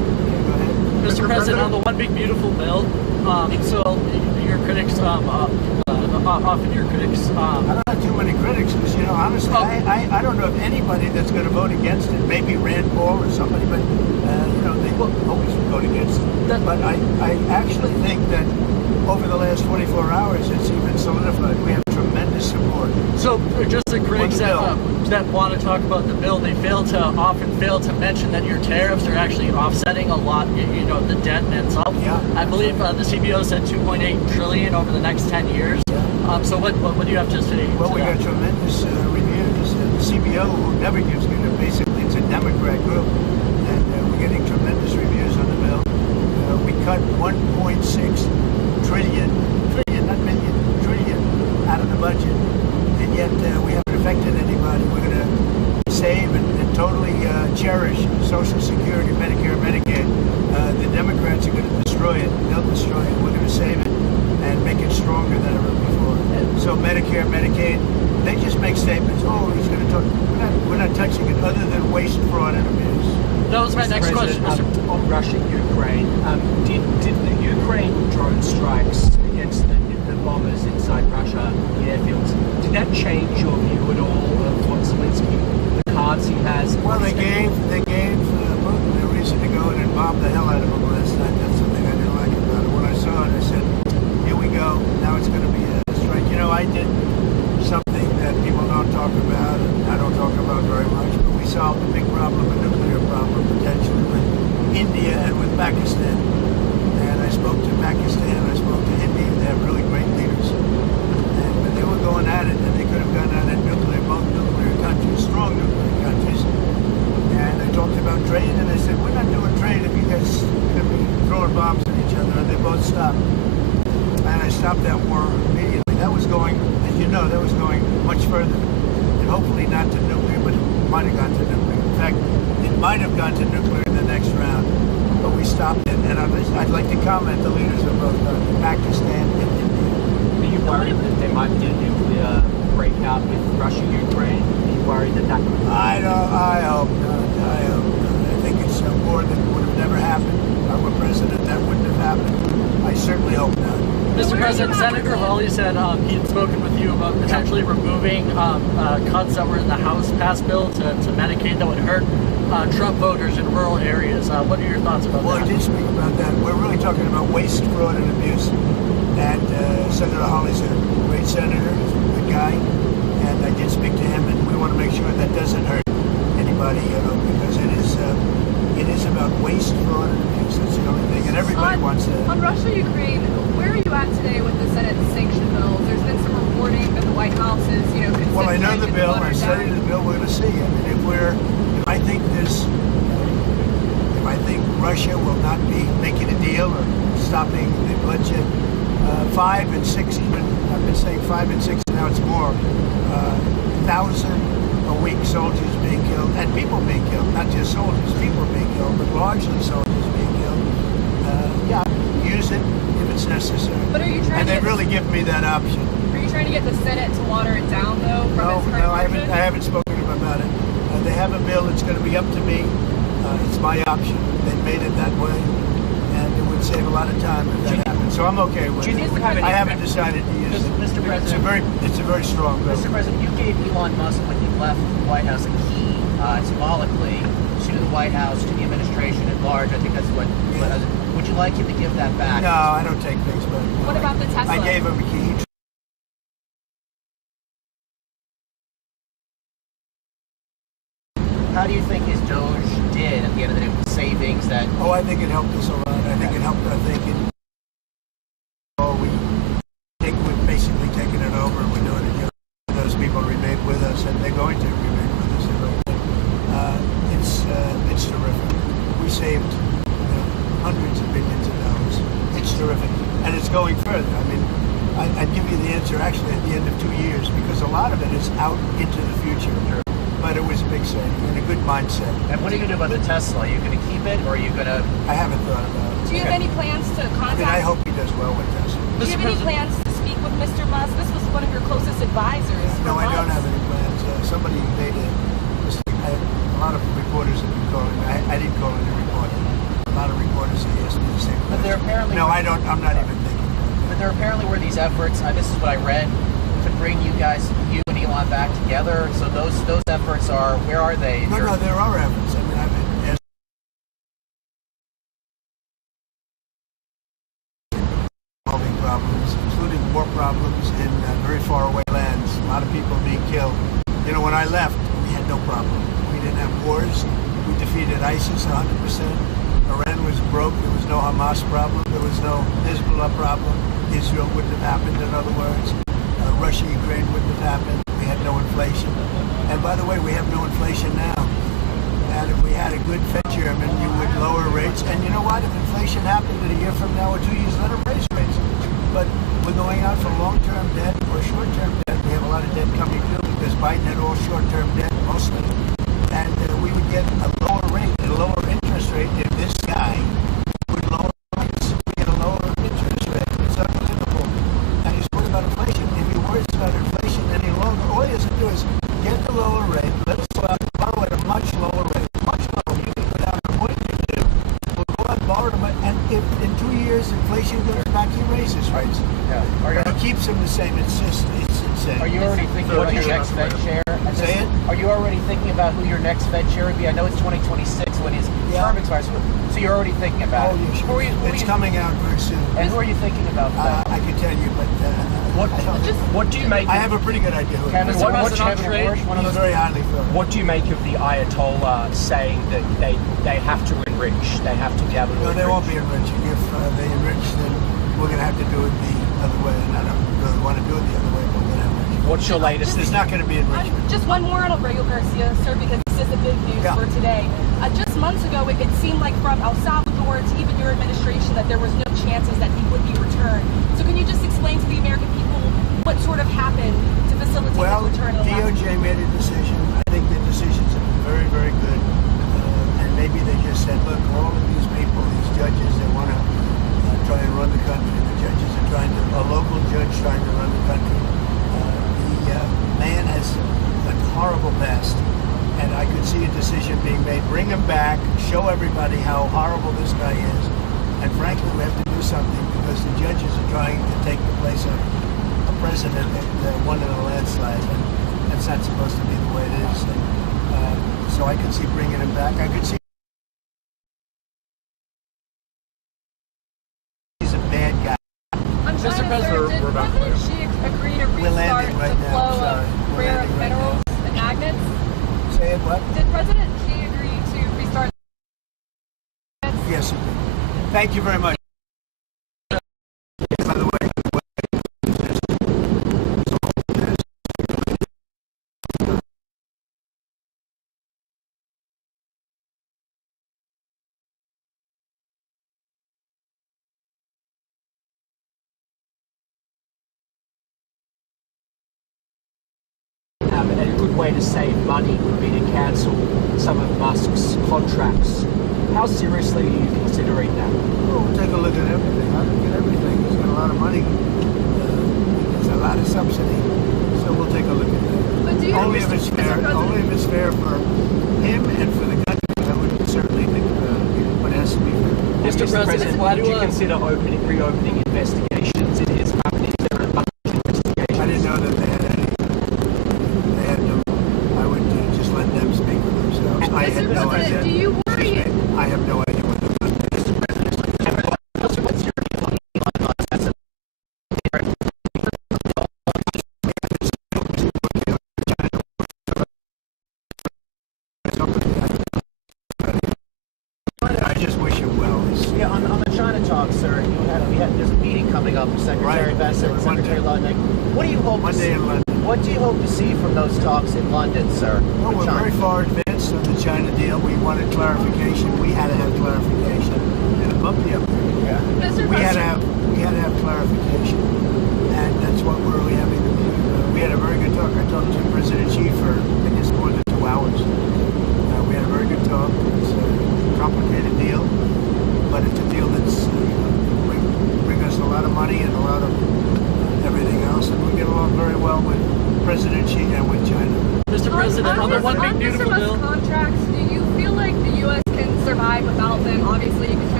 one big beautiful bill. So your critics, often your critics. I don't have too many critics because, honestly, I don't know of anybody that's going to vote against it. Maybe Rand Paul or somebody, but they always vote against it. But I actually think that over the last 24 hours, it's even solidified. We have tremendous support. So just the critics that want to talk about the bill, they often fail to mention that your tariffs are actually offsetting a lot, the debt in itself. Yeah. I believe the CBO said 2.8 trillion over the next 10 years. Yeah. So what do you have to say? Well, we got tremendous reviews. The CBO, who never gives me basically it's a Democrat group, and we're getting tremendous reviews on the bill. We cut 1.6 trillion, not million, trillion out of the budget, and yet we haven't affected anybody. We're going to save and totally cherish Social Security, Medicare, Medicaid. The Democrats are going to destroy it. They'll destroy it. We're going to save it and make it stronger than ever before. So Medicare, Medicaid, they just make statements. Oh, he's going to talk. We're not touching it other than waste, fraud, and abuse. That was my next question. On Russia, Ukraine, did the Ukraine drone strikes against the bombers inside Russia, the airfields, did that change your view at all of what Zelensky, the cards he has? Well, they gave Putin a reason to go in and bomb the hell out of him last night. That's something I didn't like about it. When I saw it, I said, here we go. Now it's going to be a strike. I did something that people don't talk about, and I don't talk about very much, but we solved a big problem, a nuclear problem, potentially, with India and with Pakistan. And I spoke to Pakistan, I spoke to India. They have really great leaders. And they were going at it, and they could have gone at it both nuclear countries, strong nuclear countries. And I talked about trade, and I said, we're not doing trade if you guys are going to be throwing bombs at each other. And they both stopped. And I stopped that war immediately. That was going, as you know, much further. And hopefully not to nuclear, but it might have gone to nuclear. In fact, it might have gone to nuclear in the next round. But we stopped it. And I'd like to comment the leaders of both Pakistan and India. Are you worried that there might be a nuclear breakout with Russia, Ukraine? Are you worried that could be? I hope not. I think it's a war that would have never happened. If I were president, that wouldn't have happened. I certainly hope not. Mr. President, Senator Hawley said he had spoken with you about potentially removing cuts that were in the House passed bill to Medicaid that would hurt Trump voters in rural areas. What are your thoughts about that? Well, I did speak about that. We're really talking about waste, fraud, and abuse. And Senator Hawley's a great senator, he's a good guy, and I did speak to him, and we want to make sure that doesn't hurt anybody, because it is about waste, fraud, and abuse. That's the only thing, and everybody wants that. On Russia, Ukraine, where are you at today with the Senate sanction bills? There's been some reporting that the White House is, considering. Well, I know the bill. I studied the bill. We're going to see. I mean, if I think Russia will not be making a deal or stopping the bloodshed, 5 and 6, even I've been saying 5 and 6, now it's more. 1,000 a week soldiers being killed, and people being killed, not just soldiers, people being killed, but largely soldiers being killed. Use it if it's necessary. But are you trying and they've really given me that option. Are you trying to get the Senate to water it down, though? No, I haven't spoken about it. They have a bill. It's going to be up to me. It's my option. They made it that way, and it would save a lot of time if that happened. So I'm okay with it. I haven't decided to use it. Mr. President, it's a very strong bill. Mr. President, you gave Elon Musk, when he left the White House, a key symbolically to the White House, to the administration at large. I think that's what. Would you like him to give that back? No, I don't take things back. What about the Tesla? I gave him a key. How do you think his Doge did at the end of the day with the savings that? Oh, I think it helped us a lot. I think it helped. We're basically taking it over. We're doing it. Those people remain with us, and they're going to remain with us. It's terrific. We saved hundreds of billions of dollars. It's terrific, and it's going further. I mean, I'd give you the answer actually at the end of 2 years, because a lot of it is out into the future. But it was a big saving and a good mindset. And what are you going to do about the Tesla? Are you going to keep it, or are you going to? I haven't thought about it. Do you have any plans to contact? I hope he does well with Tesla. Do you have any plans to speak with Mr. Musk? This was one of your closest advisors. No, I don't months. have any plans. Somebody made a mistake. A lot of reporters have been calling me. I didn't call any reporter. lot of reporters have asked me the same question. But there apparently No, I don't. I'm not even thinking. But there apparently were these efforts. This is what I read to bring you and Elon back together. So those efforts are, where are they? No, there are efforts. I mean, there's solving problems, including war problems in very far away lands. A lot of people being killed. You know, when I left, we had no problem. We didn't have wars. We defeated ISIS 100%. Iran was broke. There was no Hamas problem. There was no Hezbollah problem. Israel wouldn't have happened, in other words. Russia, Ukraine wouldn't have happened. We had no inflation. And by the way, we have no inflation now. And if we had a good Fed chairman, you would lower rates. And you know what? If inflation happened in a year from now or 2 years, let them raise rates. But we're going out for long-term debt or short-term debt. We have a lot of debt coming due because Biden had all short-term debt mostly. And we would get a lower rate, a lower interest rate if this guy would lower rates. We get a lower interest rate. It's unbelievable. And he's worried about inflation. If he worries about inflation any longer, all he has to do is get the lower rate. Let us go out and borrow at a much lower rate. Much lower. You can go down to 0.22. We'll go out and borrow them. And if in 2 years inflation goes back, he raises rates. Yeah. But he keeps them the same. It's insane. Are you already thinking about your next Fed chair? Say it? Are you already thinking about who your next Fed chair would be? I know it's 2026 when his term expires, so you're already thinking about it. Yeah, sure. It's coming out very soon. And who are you thinking about? I can tell you, but What do you make? I have a pretty good idea. Kevin, What's Kevin Warsh, one of He's those. very highly favored. What do you make of the Ayatollah saying that they have to enrich? They have to be able to No, enrich? they won't be enriching. If they enrich, then we're going to have to do it the other way. And I don't really want to do it the other way, but we're going to enrich. What's your latest? There's not going to be enrichment. Just one more on Aurelio Garcia, sir, because this is the big news for today. Just months ago, it seemed like from El Salvador to even your administration that there was no chances that he would be returned. So can you just explain to the American people what sort of happened to facilitate his return? DOJ made a decision. I think the decisions have been very, very good. And maybe they just said, look, all of these people, these judges, they want to try and run the country. The judges are trying to, a local judge trying to run the country. The man has a horrible past. And I could see a decision being made. Bring him back, show everybody how horrible this guy is. And frankly, we have to do something because the judges are trying to take the place of a president that won in a landslide. And that's not supposed to be the way it is. And, so I could see bringing him back. I could see he's a bad guy. I'm trying to sir, did President Xi agree to restart the flow of rare earth minerals and magnets? Say it what? Did President Xi agree to restart? Yes, he did. Thank you very much. By the way, and a good way to save money would be to cancel some of Musk's contracts. How seriously are you considering that? we'll take a look at everything. I look at everything. He's got a lot of money. There's a lot of subsidy. So we'll take a look at that. But do you Only if it's fair. Only if it's fair for him and for the country. I would certainly think but it has to be fair. Mr. President, would you consider reopening investigations in his company? Is there a bunch of investigations? I didn't know that they had any. They had no. I would just let them speak for themselves. I had no idea. Do you worry? I have no idea what they're doing. I just wish him well. Yeah, on the China talk, sir, there's a meeting coming up with Secretary Bessent and Secretary Ludnick. What do you hope Monday in London. What do you hope to see from those talks in London, sir? Well, with we're China? very far advanced on the China deal. We wanted clarification. We had to have clarification. And a bumpy up there. Yeah. Mr. We had President, to have clarification. And that's what we're really having to do. We had a very good talk. I talked to President Xi for, I guess, more than 2 hours. We had a very good talk. It's a complicated deal. But it's a deal that's bring us a lot of money and a lot of everything else. And we get along very well with President Xi and with China. Mr. President, on the one big beautiful Mr. bill. Musk contracts, do you feel like the U.S. can survive without them? Obviously, you can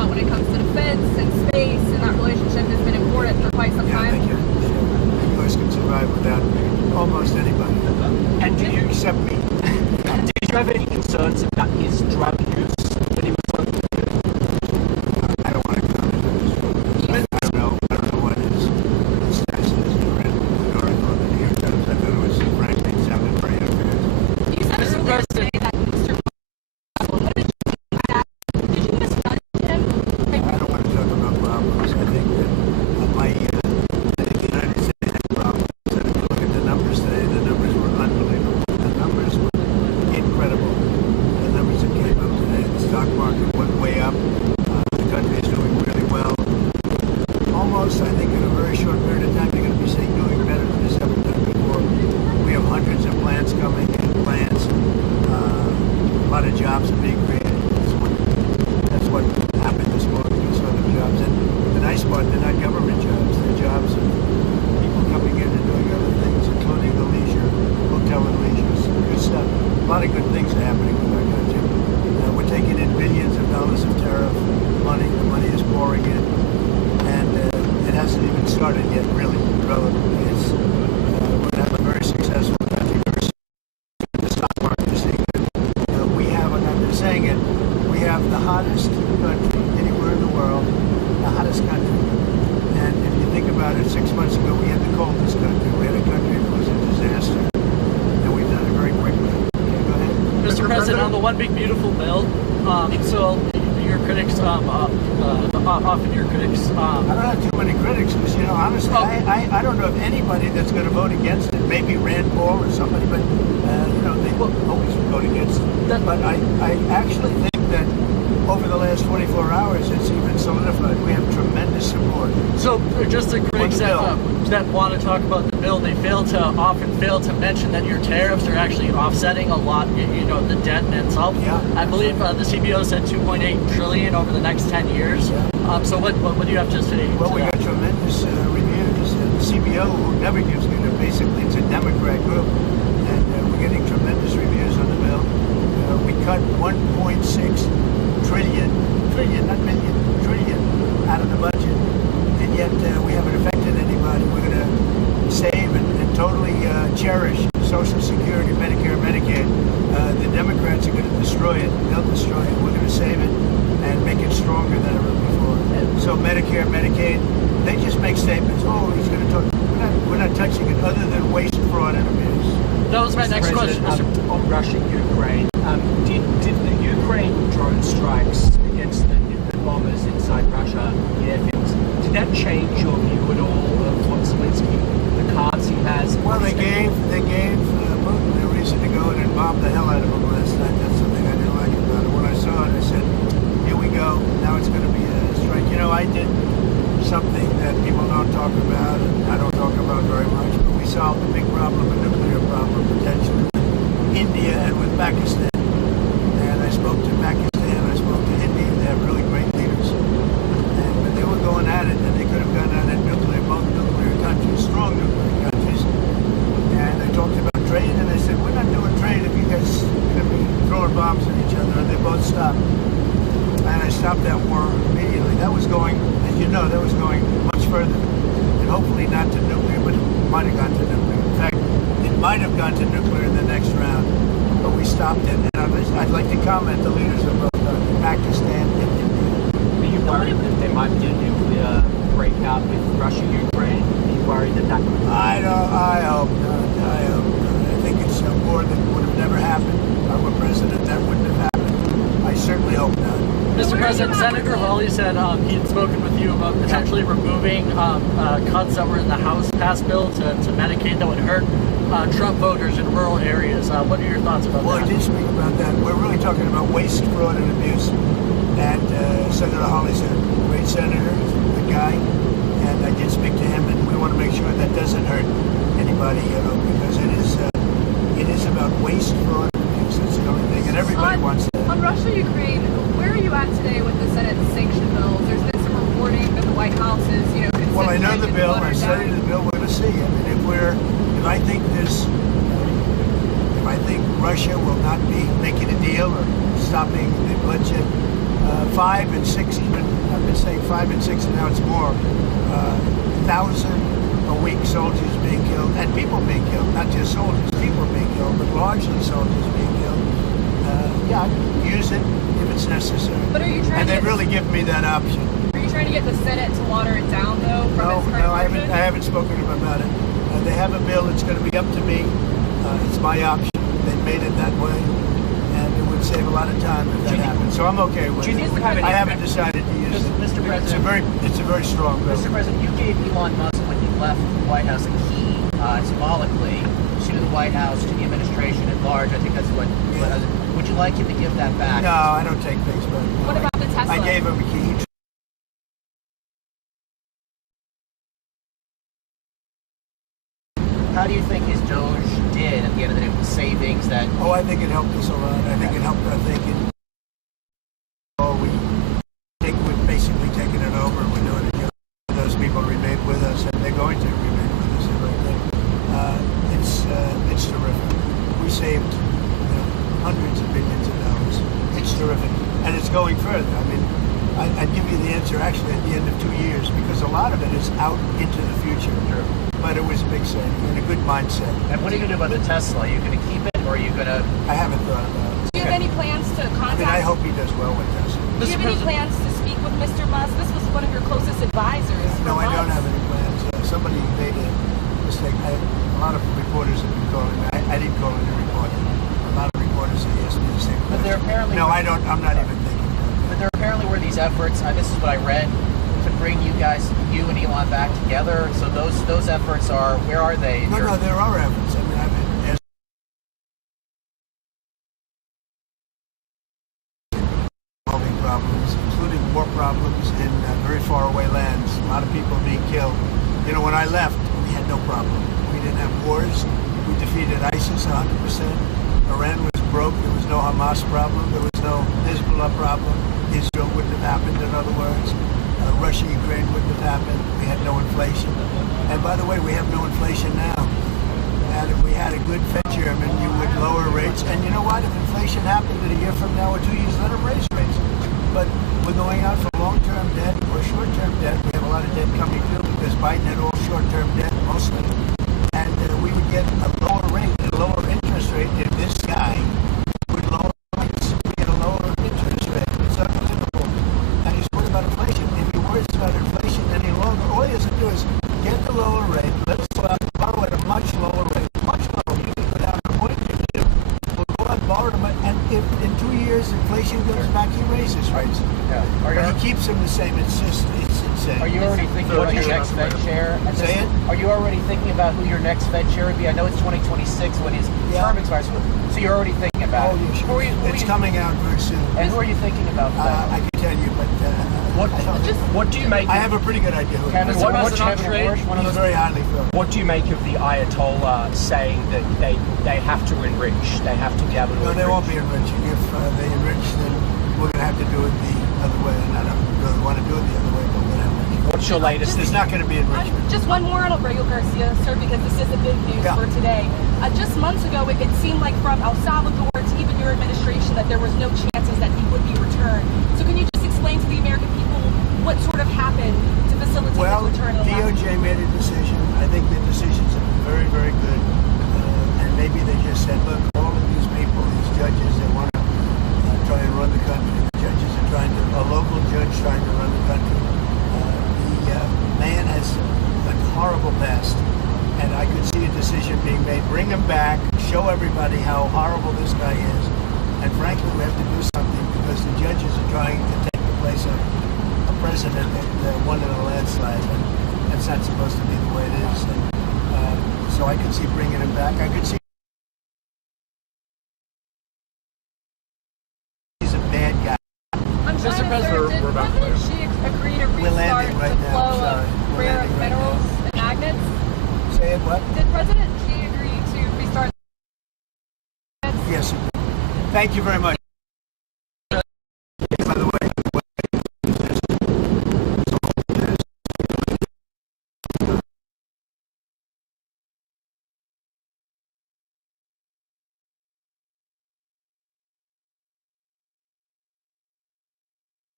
lot when it comes to defense and space, and that relationship has been important for quite some Yeah, I time. think the U.S. can survive without almost anybody. And do you Except me. did you have any concerns about his drug use when he was working? I don't want to comment on this. I don't know what his status is. I read an article in the New York Times. I thought it was, frankly, it sounded very unfair. You said earlier today that Mr. What did you think of that? Did you misjudge him? I don't want to talk about problems. I think that I think the United States has problems. And if you look at the numbers today, the numbers were unbelievable. The numbers were incredible. The numbers that came up today, the stock market went way up. The country is doing really well. Almost, I think, in a very short period of time, you're going to be seeing doing better than it's ever done before. We have hundreds of plants coming in, plants. A lot of jobs are being created. That's what happened this morning. We saw the jobs. And the nice part, they're not government jobs. They're jobs of people coming in and doing other things, including the leisure, hotel and leisure. Good stuff. A lot of good things are happening with our country. We're taking in billions of dollars of tariff money. The money is pouring in. And it hasn't even started yet, really, relatively. We're going to have a very successful country. The stock market is seeing it. We have, and I've been saying it, we have the hottest country anywhere in the world, the hottest country. And if you think about it, 6 months ago we had the coldest country. We had a country that was a disaster. And we've done it very quickly. Okay, go ahead. Mr. President, on the One Big Beautiful Bill, so your critics, often your critics, I don't have too many critics because, honestly, I don't know of anybody that's going to vote against it. Maybe Rand Paul or somebody, but, they will always vote against it. But I actually think that over the last 24 hours, it's even solidified. We have tremendous support. So just the critics that want to talk about the bill, they often fail to mention that your tariffs are actually offsetting a lot, the debt in itself. Yeah. I believe the CBO said 2.8 trillion over the next 10 years. Yeah. So what do you have to say? Well, we got tremendous reviews. The CBO, who never gives me, basically it's a Democrat group, and we're getting tremendous reviews on the bill. We cut 1.6 trillion, not million, trillion out of the budget, and yet we haven't affected anybody. We're going to save and totally cherish Social Security, Medicare, Medicaid. The Democrats are going to destroy it. They'll destroy it. We're going to save it and make it stronger than ever before. So Medicare, Medicaid, they just make statements. Oh, he's going to talk. We're not touching it other than waste, fraud, and abuse. That was my next question. On Russia, Ukraine, did the Ukraine drone strikes against the bombers inside Russia, the airfields, did that change your view at all of what Zelensky, the cards he has? Well, they gave Putin a reason to go in and bomb the hell out of him last night. That's something I didn't like about it. When I saw it, I said, here we go. Now it's going to be a strike. I did something that people don't talk about, and I don't talk about very much, but we solved a big problem, a nuclear problem, potentially, with India and with Pakistan. And I spoke to Pakistan, I spoke to India, they have really great leaders. And they were going at it, and they could have gone at it both nuclear countries, strong nuclear countries. And I talked about trade, and I said, we're not doing trade if you guys are going to be throwing bombs at each other, and they both stopped. And I stopped that war immediately. That was going, as you know, that was going much further. And hopefully not to nuclear, but it might have gone to nuclear. In fact, it might have gone to nuclear in the next round. But we stopped it. And I'd like to comment the leaders of both Pakistan and India. Are you worried that there might be a nuclear breakout with Russia, Ukraine? Are you worried that could... I hope not. I hope not. I think it's a war that would have never happened. If I were president, that wouldn't have happened. I certainly hope not. Mr. President, Senator Hawley said he had spoken with you about potentially removing cuts that were in the House passed bill to Medicaid that would hurt Trump voters in rural areas. What are your thoughts about that? Well, I did speak about that. We're really talking about waste, fraud, and abuse. And Senator Hawley's a great senator, he's a good guy. And I did speak to him, and we want to make sure that doesn't hurt anybody, because it is about waste, fraud, and abuse. That's the only thing, and everybody wants that. On Russia, Ukraine, where are you at today with the Senate sanction bills? There's been some reporting that the White House is, considering. Well, I know the bill. I studied the bill. We're going to see. I mean, if I think Russia will not be making a deal or stopping the bloodshed 5 and 6 even. I've been saying 5 and 6, and now it's more. 1,000 a week soldiers being killed, and people being killed. Not just soldiers, people being killed, but largely soldiers being killed. Yeah, I'd use it if it's necessary. But are you trying? And they really give me that option. Are you trying to get the Senate to water it down, though? No, I haven't spoken to them about it. They have a bill. It's going to be up to me. It's my option. They've made it that way, and it would save a lot of time if that happened. So I'm okay with it. I haven't decided to use it. Mr. President, it's a very strong bill. Mr. President, you gave Elon Musk when he left the White House a key, symbolically, to the White House, to the administration at large. I think that's what. Would you like him to give that back? No, I don't take things back. What about the Tesla? I gave him a key. How do you think his Doge did at the end of the day with the savings that? Oh, I think it helped us a lot. I think it helped our thinking. We think we've basically taken it over. We're doing it. Those people remain with us, and they're going to remain with us. It's terrific. We saved hundreds of billions of dollars. It's terrific, and it's going further. I mean, I'd give you the answer actually at the end of 2 years, because a lot of it is out into the future. Sure. But it was a big saving and a good mindset. And what are you going to do about the Tesla? Are you going to keep it, or are you going to? I haven't thought about it. Do you have any plans to contact? I hope he does well with Tesla. Do you have any plans to speak with Mr. Musk? This was one of your closest advisors. No, I don't months. have any plans. Somebody made a mistake. A lot of reporters have been calling me. I didn't call in a reporter. A lot of reporters have asked me the same question. But there apparently. No, I don't. I'm not even thinking about that. But there apparently were these efforts. This is what I read, to bring you and Elon back together. So those efforts are. Where are they? No, there are efforts. I mean, I've been solving problems, including war problems in very far away lands. A lot of people being killed. You know, when I left, we had no problem. We didn't have wars. We defeated ISIS 100%. Iran was broke. There was no Hamas problem. There was no Hezbollah problem. Israel wouldn't have happened, in other words. Russia, Ukraine wouldn't have happened. We had no inflation. And by the way, we have no inflation now. And if we had a good Fed chairman, you would lower rates. And you know what? If inflation happened in a year from now or 2 years, let them raise rates. But we're going out for long-term debt or short-term debt. We have a lot of debt coming due because Biden had all short-term debt mostly. And we would get a lower rate, a lower interest rate if this guy would lower rates. We get a lower interest rate. It's unbelievable. And he's worried about inflation. If he worries about inflation any longer, all he has to do is get the lower rate. Let's go out and borrow at a much lower rate. Much lower. You can go down to 0.2. We'll go out and borrow them. And if in 2 years inflation goes back, he raises rates. Yeah. But he keeps them the same. It's insane. Are you already thinking about your next Fed chair? Say it? Are you already thinking about who your next Fed chair would be? I know it's 2026 when his term expires, so you're already thinking about it. Oh, yeah, sure. It's coming out very soon. And who are you thinking about? I can tell you, but What do you make? I have a pretty good idea. Kevin, Mr. what's President, Kevin Warsh? One of He's those. very highly filled. What do you make of the Ayatollah saying that they have to enrich? They have to be able to No, enrich? they won't be enriching. If they enrich, then we're going to have to do it the other way. And I don't really want to do it the other way, but we're going to have to. What's your latest? There's not going to be enrichment. Just one more on Aurelio Garcia, sir, because this is the big news for today. Just months ago, it seemed like from El Salvador to even your administration that there was no chances that he would be returned. So can you just explain to the American people what sort of happened to facilitate Well, his return? DOJ made a decision. I think the decisions have been very, very good. And maybe they just said, look, all of these people, these judges, they want to try and run the country. The judges are trying to, a local judge trying to run the country. The man has a horrible past. And I could see a decision being made. Bring him back, show everybody how horrible this guy is. And frankly, we have to do something because the judges are trying to take the place of a president that won in a landslide. And that's not supposed to be the way it is. And, so I could see bringing him back. I could see he's a bad guy. I'm trying to President, sir, did President Xi agree to We're restart landing right the now, flow sorry. of We're rare landing right minerals and magnets? Say it what? Did President Xi agree to restart? Yes. Thank you very much. By the way,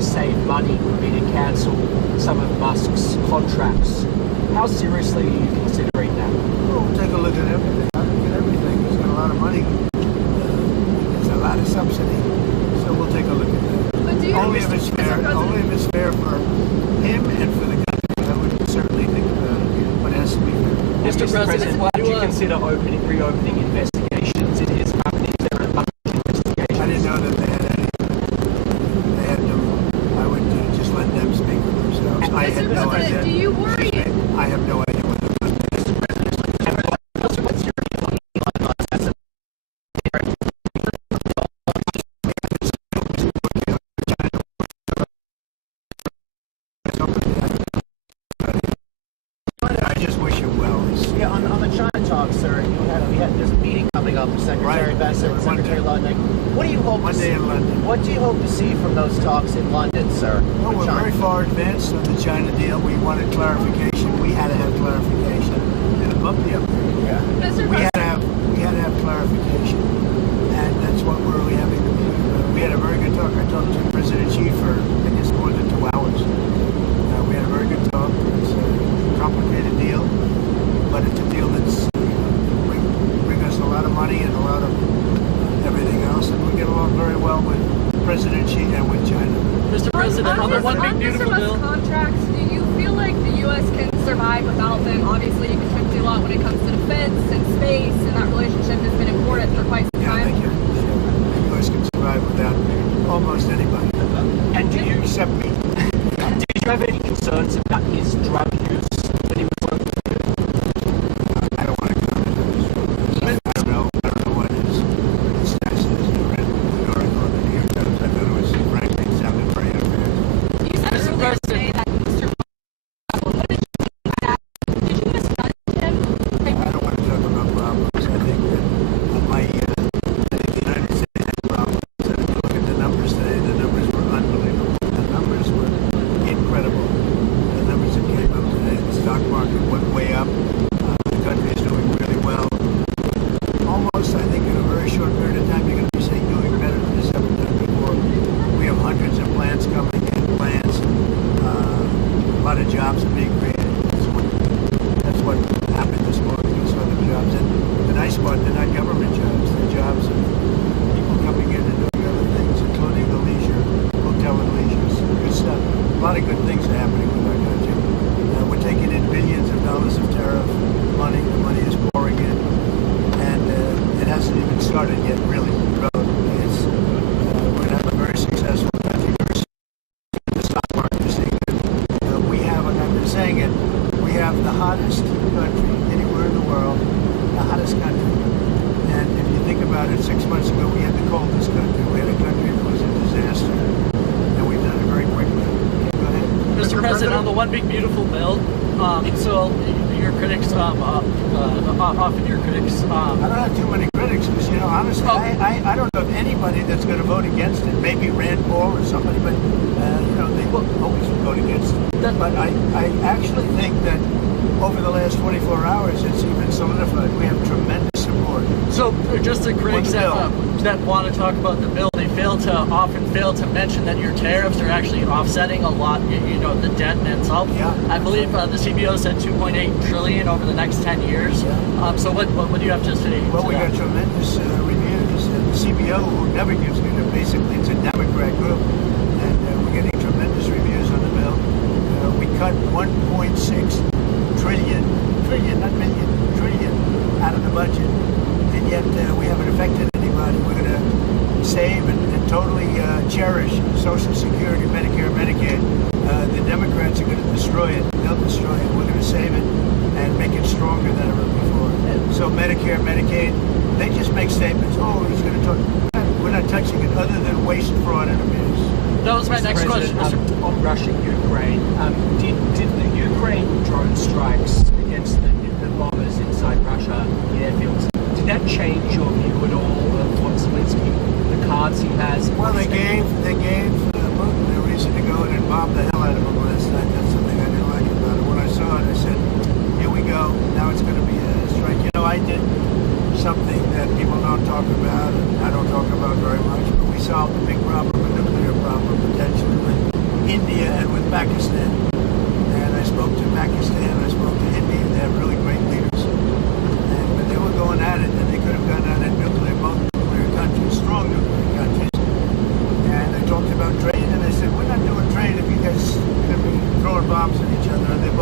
to save money would be to cancel some of Musk's contracts. How seriously are you considering that? Well, we'll take a look at everything. I look at everything. He's got a lot of money. There's a lot of subsidy. So we'll take a look at that. But do you Only if it's fair. Only if it's fair for him and for the country. I would certainly think about it. But it has to be fair. Mr. President, why would you consider reopening investigations into his company? Is there a bunch of investigations? I didn't know that they had any. They had no. I would just let them speak for themselves. I had no idea. Do you worry? I have no idea what they're doing. What's your view on Elon Musk as a I just wish him well. Yeah, on the China talk, sir, there's a meeting coming up with Secretary Right. Besant, Secretary Lundin. What do you hope to see? Monday in London. What do you hope to see from those talks in London, sir? Well, with we're China? very far advanced on the China deal. We wanted clarification. We had to have clarification. And above the up there. Yeah. Mr. We had President, to have clarification. And that's what we're really having to do. We had a very good talk. I talked to President Xi for, I guess, more than 2 hours. We had a very good talk. It's a complicated deal, but it's a deal that's bring us a lot of money and a lot of everything else. And we get along very well with President Xi and with China. Mr. President, on the one big beautiful Mr. bill. Musk contracts, do you feel like the U.S. can survive without them? Obviously, you contribute a lot when it comes to defense and space, and that relationship has been important for quite some Yeah, I time. think the U.S. can survive without almost anybody. And do you Except me. did you have any concerns about his drug use when he was working with you? I don't want to comment on this. I don't know what his status is. I read the article in the New York Times. I thought it was, frankly, it sounded very unfair. You said Mr. earlier President. today that Mr. What did you think that? Did you misjudge him? I don't want to talk about problems. I think that I think the United States had problems. And if you look at the numbers today, the numbers were unbelievable. The numbers were incredible. The numbers that came up today, the stock market went way up. The country is doing really well. Almost, I think, in a very short period of time, you're going to be saying doing better than it's ever done before. We have hundreds of plants coming in, plants. A lot of jobs are being created. That's what happened this morning. We saw the jobs. And the nice part, they're not government jobs. They're jobs of people coming in and doing other things, including the leisure, hotel and leisure. Good stuff. A lot of good things are happening with our country. We're taking in billions of dollars of tariff money. The money is pouring in. And it hasn't even started yet, really. It's, we're going to have a very successful country. The stock market is saying that we have, and I've been saying it, we have the hottest country anywhere in the world, the hottest country. And if you think about it, 6 months ago we had the coldest country. We had a country that was a disaster. And we've done it very quickly. Go ahead. Mr. President, on the one big beautiful bill. So your critics, often your critics. I don't have too many critics because, honestly, I don't know of anybody that's going to vote against it. Maybe Rand Paul or somebody, but, they will always vote against it. But I actually think that over the last 24 hours, it's even solidified. We have tremendous support. So just the critics that want to talk about the bill, they often fail to mention that your tariffs are actually offsetting a lot, the debt in itself. Yeah. I believe the CBO said 2.8 trillion over the next 10 years. Yeah. So what do you have to say? Well, to we that? got tremendous reviews. And the CBO, who never gives me the, basically, it's a Democrat group, and we're getting tremendous reviews on the bill. We cut 1.6 trillion, not million, trillion out of the budget, and yet we haven't affected anybody. We're going to save and totally cherish Social Security, Medicare, Medicaid. The Democrats are going to destroy it. They'll destroy it. We're going to save it and make it stronger than ever before. So Medicare, Medicaid, they just make statements. Oh, he's going to talk. We're not touching it other than waste, fraud, and abuse. That was my next question, Mr. On Russia, Ukraine, did the Ukraine drone strikes against the bombers inside Russia, the airfields, did that change your view at all of what Zelensky, the cards he has? Well, they gave Putin a reason to go in and bomb the hell out of him last night. That's something I didn't like about it. When I saw it, I said, here we go. Now it's going to be a strike. I did something that people don't talk about, and I don't talk about very much, but we solved a big problem, a nuclear problem, potentially, with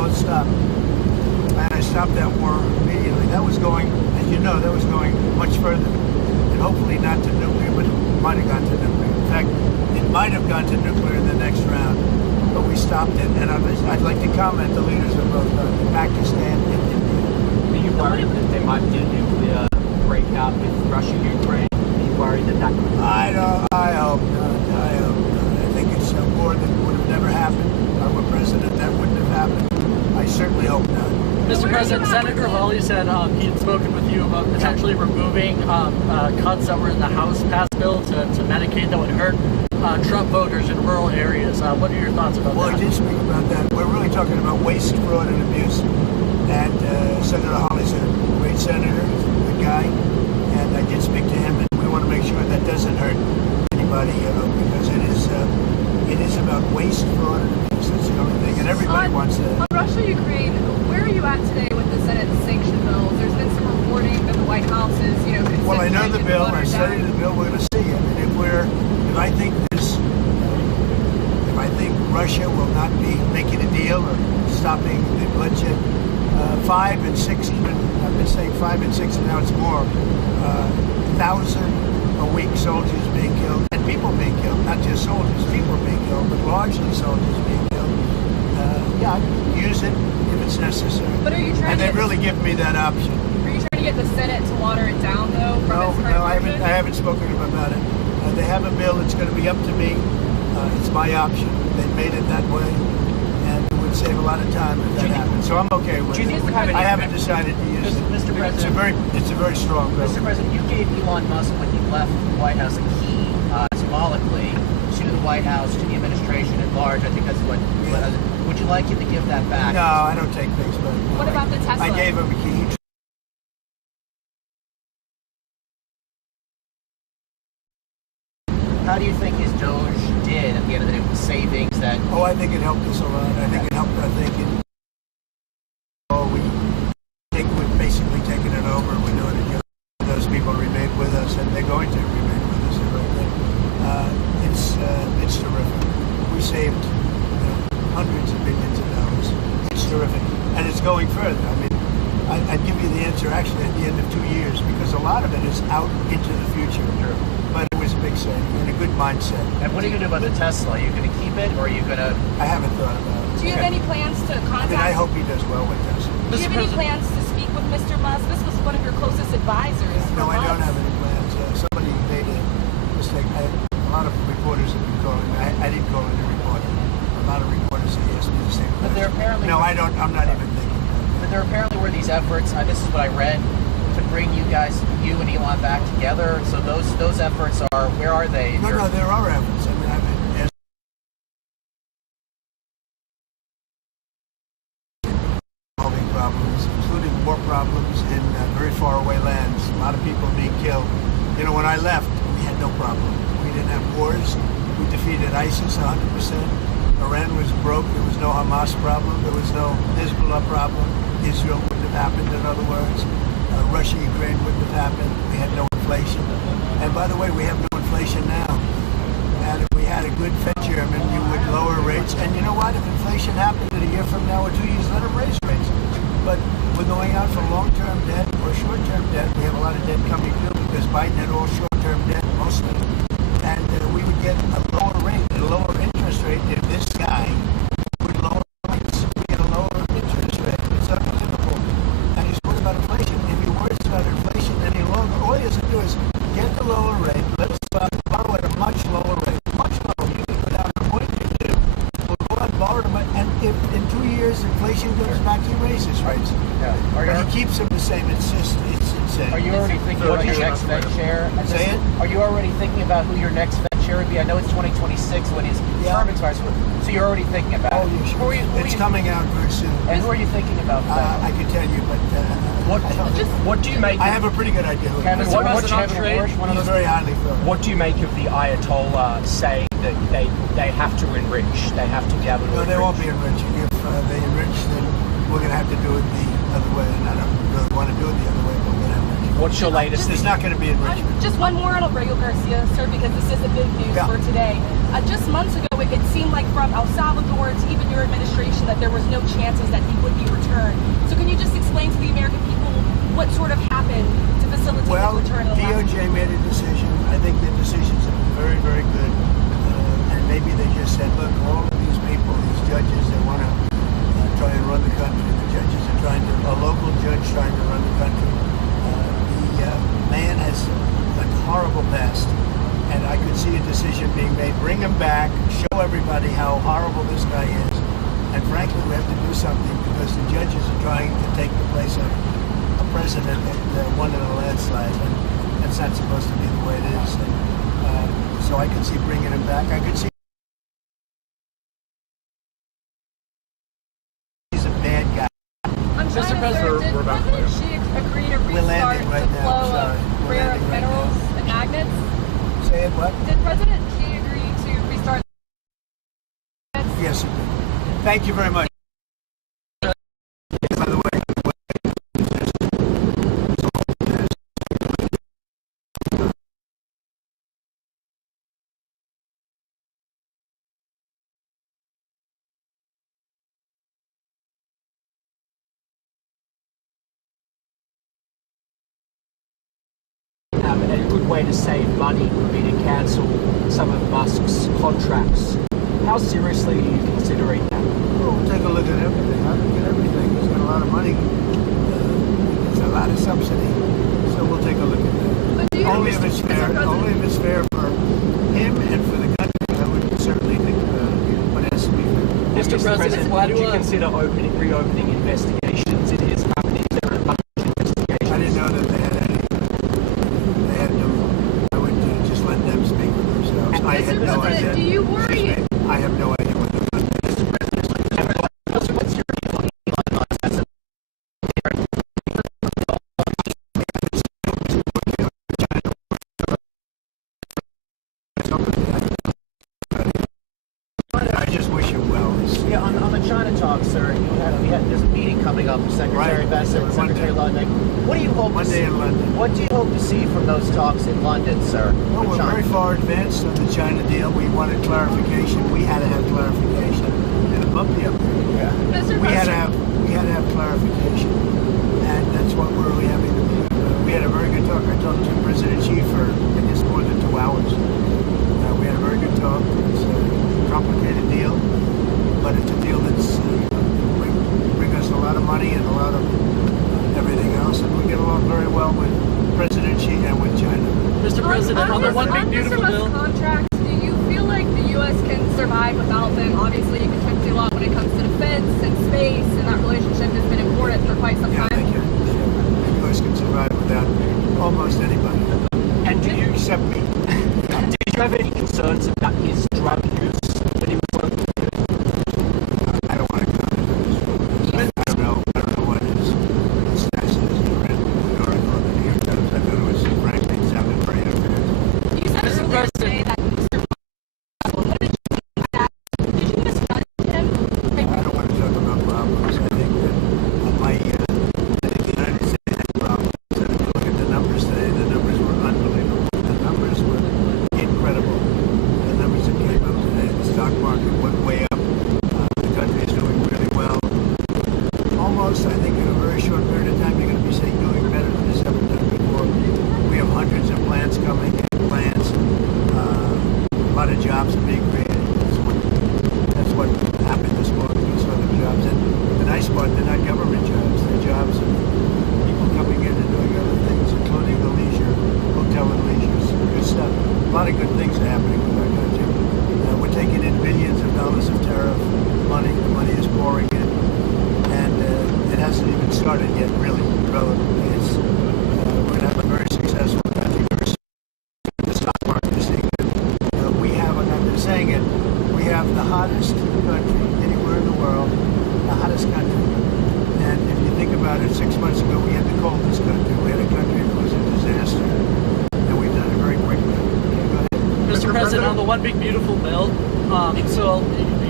both stopped. And I stopped that war immediately. That was going, as you know, that was going much further. And hopefully not to nuclear, but it might have gone to nuclear. In fact, it might have gone to nuclear in the next round, but we stopped it. And I'd like to comment the leaders of both Pakistan and India. Are you worried that there might be a nuclear breakout with Russia, Ukraine? Are you worried that that could... I hope not. I hope not. I think it's a war that would have never happened. If I were president, that wouldn't have happened. I certainly hope not. Mr. President, Senator Hawley said he had spoken with you about potentially removing cuts that were in the House passed bill to Medicaid that would hurt Trump voters in rural areas. What are your thoughts about Well, that? I did speak about that. We're really talking about waste, fraud, and abuse. And Senator Hawley's a great senator, he's a good guy, and I did speak to him, and we want to make sure that doesn't hurt anybody, because it is about waste, fraud, and abuse. That's the only thing, and everybody wants that. On Russia, Ukraine, where are you at today with the Senate sanction bills? There's been some reporting that the White House is, considering Well, I know the it bill. watered I studied down. the bill. We're going to see. I mean, if I think Russia will not be making a deal or stopping the bloodshed, 5 and 6, even I've been saying 5 and 6, and now it's more. 1,000 a week soldiers being killed, and people being killed, not just soldiers, people being killed, but largely soldiers being killed. Yeah, I'd use it if it's necessary. But are you trying And to they really give me that option. Are you trying to get the Senate to water it down, though, from its current No, I version? haven't spoken to them about it. They have a bill. It's going to be up to me. It's my option. They made it that way, and it would save a lot of time if that happened. So I'm okay with Do you it. think we have any... I haven't decided to use it. Mr. President, It's a very strong bill. Mr. President, you gave Elon Musk, when he left the White House, a key symbolically to the White House, to the administration at large. I think that's what. Would you like him to give that back? No, I don't take things back. What about the Tesla? I gave him a key. How do you think his Doge did at the end of the day with the savings that? Oh, I think it helped us a lot. I think it helped our thinking. We think we've basically taken it over. We're doing it. Those people remain with us, and they're going to remain with us. It's terrific. We saved hundreds of billions of dollars. It's terrific, and it's going further. I mean, I'd give you the answer actually at the end of 2 years, because a lot of it is out into the future. Sure. But it was a big saving and a good mindset. And what are you going to do about the Tesla? Are you going to keep it, or are you going to? I haven't thought about it. Do you have any plans to I contact? mean, I hope he does well with Tesla. Do you have any plans to speak with Mr. Musk? This was one of your closest advisors. No, for I don't months. have any plans. Somebody made a mistake. A lot of reporters have been calling me. I didn't call any reporter. A lot of reporters have asked me the same question. But there apparently. No, I don't. I'm not even thinking. But there apparently were these efforts. This is what I read, to bring you and Elon back together. So those efforts are. Where are they? No, there are efforts. I mean, I've been asked solving problems, including war problems in very far away lands. A lot of people being killed. When I left, we had no problem. We didn't have wars. We defeated ISIS 100%. Iran was broke. There was no Hamas problem. There was no Hezbollah problem. Israel wouldn't have happened, in other words. Russia, Ukraine wouldn't have happened. We had no inflation. And by the way, we have no inflation now. And if we had a good Fed chairman, you would lower rates. And you know what? If inflation happened in a year from now or 2 years, let them raise rates. But we're going out for long-term debt or short-term debt. We have a lot of debt coming due because Biden had all short-term debt, mostly. And we would get a lower rate, a lower interest rate if this guy would lower rates. We get a lower interest rate. It's unbelievable. And he's worried about inflation. If he worries about inflation any longer, all he has to do is get the lower rate. Let's borrow at a much lower rate. Much lower. You can go down to 0.22. We'll go out and borrow them. And if in 2 years inflation goes back, he raises rates. Yeah. But he keeps them the same. It's insane. Are you already thinking about your next Fed chair? Say it? Are you already thinking about who your next Fed chair would be? I know it's 2026 when his term expires, so you're already thinking about Oh, it. yeah, sure. It's coming out very soon. And who are you thinking about? I can tell you, but What do you make? I have a pretty good idea. Kevin, Mr. what's President, Kevin Bush? One of He's those. very highly thought. What do you make of the Ayatollah saying that they have to enrich? They have to be able to No, enrich? they won't be enriching. If they enrich, then we're going to have to do it the other way. And I don't really want to do it the other way, but we're going to have to enrich. What's your latest? There's not going to be enrichment. Just one more on Aurelio Garcia, sir, because this is the big news for today. Just months ago, it seemed like from El Salvador to even your administration that there was no chances that he would be returned. So can you just explain to the American people what sort of happened to facilitate his return? DOJ made a decision. I think the decisions have been very, very good. And maybe they just said, look, all of these people, these judges that want to try and run the country, the judges are trying to, a local judge trying to run the country. The man has a horrible past. And I could see a decision being made. Bring him back, show everybody how horrible this guy is. And frankly, we have to do something because the judges are trying to take the place of a president that won in a landslide. And that's not supposed to be the way it is. And, so I could see bringing him back. I could see he's a bad guy. I'm trying to sir, did President Xi agree to restart the flow of rare earth minerals and magnets? Say it, what? Did President Xi agree to restart? Yes, it did. Thank you very much. By the way, a good way to save money would be to cancel some of Musk's contracts. How seriously are you considering that? well, we'll take a look at everything. I look at everything. He's got a lot of money. There's a lot of subsidy. So we'll take a look at that. But do you Only if it's fair. Only if it's fair for him and for the country. I would certainly think what has to be fair. Mr. President, would you consider reopening investigations in his company? Is there a bunch of investigations? I didn't know that they had any. They had no. I would just let them speak for themselves. I had no idea. Do you worry? I have no idea what the I just wish you well. Yeah, on the China talk, sir, there's a meeting coming up with Secretary Bessent and Secretary Lundin. What do you hope to see? Monday in London. What do you hope to see from those talks in London, sir? Well, with we're China? very far advanced on the China deal. We wanted clarification. We had to have clarification. And a bumpy up there. Mr. We had to President, have clarification. And that's what we're having to do. We had a very good talk. I talked to President Xi for, I guess, more than 2 hours. We had a very good talk. It's a complicated deal, but it's a deal that's bring us a lot of money and a lot of everything else. And we get along very well with President Xi and with China. Mr. President, on the one big beautiful Mr. bill. Musk contracts, do you feel like the U.S. can survive without them? Obviously, you can do a lot when it comes to defense and space, and that relationship has been important for quite some Yeah, I time. think the U.S. can survive without almost anybody. And do you Except me. did you have any concerns about his drug use when he was working with you? I don't want to comment on this. I don't know what his status is. I read the article in the New York Times. I thought it was, frankly, it sounded very unfair. You said earlier today that Mr. Musk, what did you think of that? Did you discuss him? I don't want to talk about problems. I think that I think the United States had problems. And if you look at the numbers today, the numbers were unbelievable. The numbers were incredible. The numbers that came up today, the stock market went way up. The country is doing really well. Almost, I think, in a very short period of time, you're going to be saying doing better than it's ever done before. We have hundreds of plants coming in, plants. A lot of jobs are being created. That's what happened this morning. We saw the jobs. And the nice part, they're not government jobs. They're jobs of people coming in and doing other things, including the leisure, hotel and leisure. Good stuff. A lot of good things are happening with our country. We're taking in billions of dollars of tariff money. The money is pouring in. And it hasn't even started yet, really, relatively. We're going to have a very successful country. The stock market is seeing it. We have, and I've been saying it, we have the hottest country anywhere in the world, the hottest country. And if you think about it, 6 months ago we had the coldest country. We had a country that was a disaster. And we've done it very quickly. Okay, go ahead. Mr. President, on the one big beautiful bill, so you're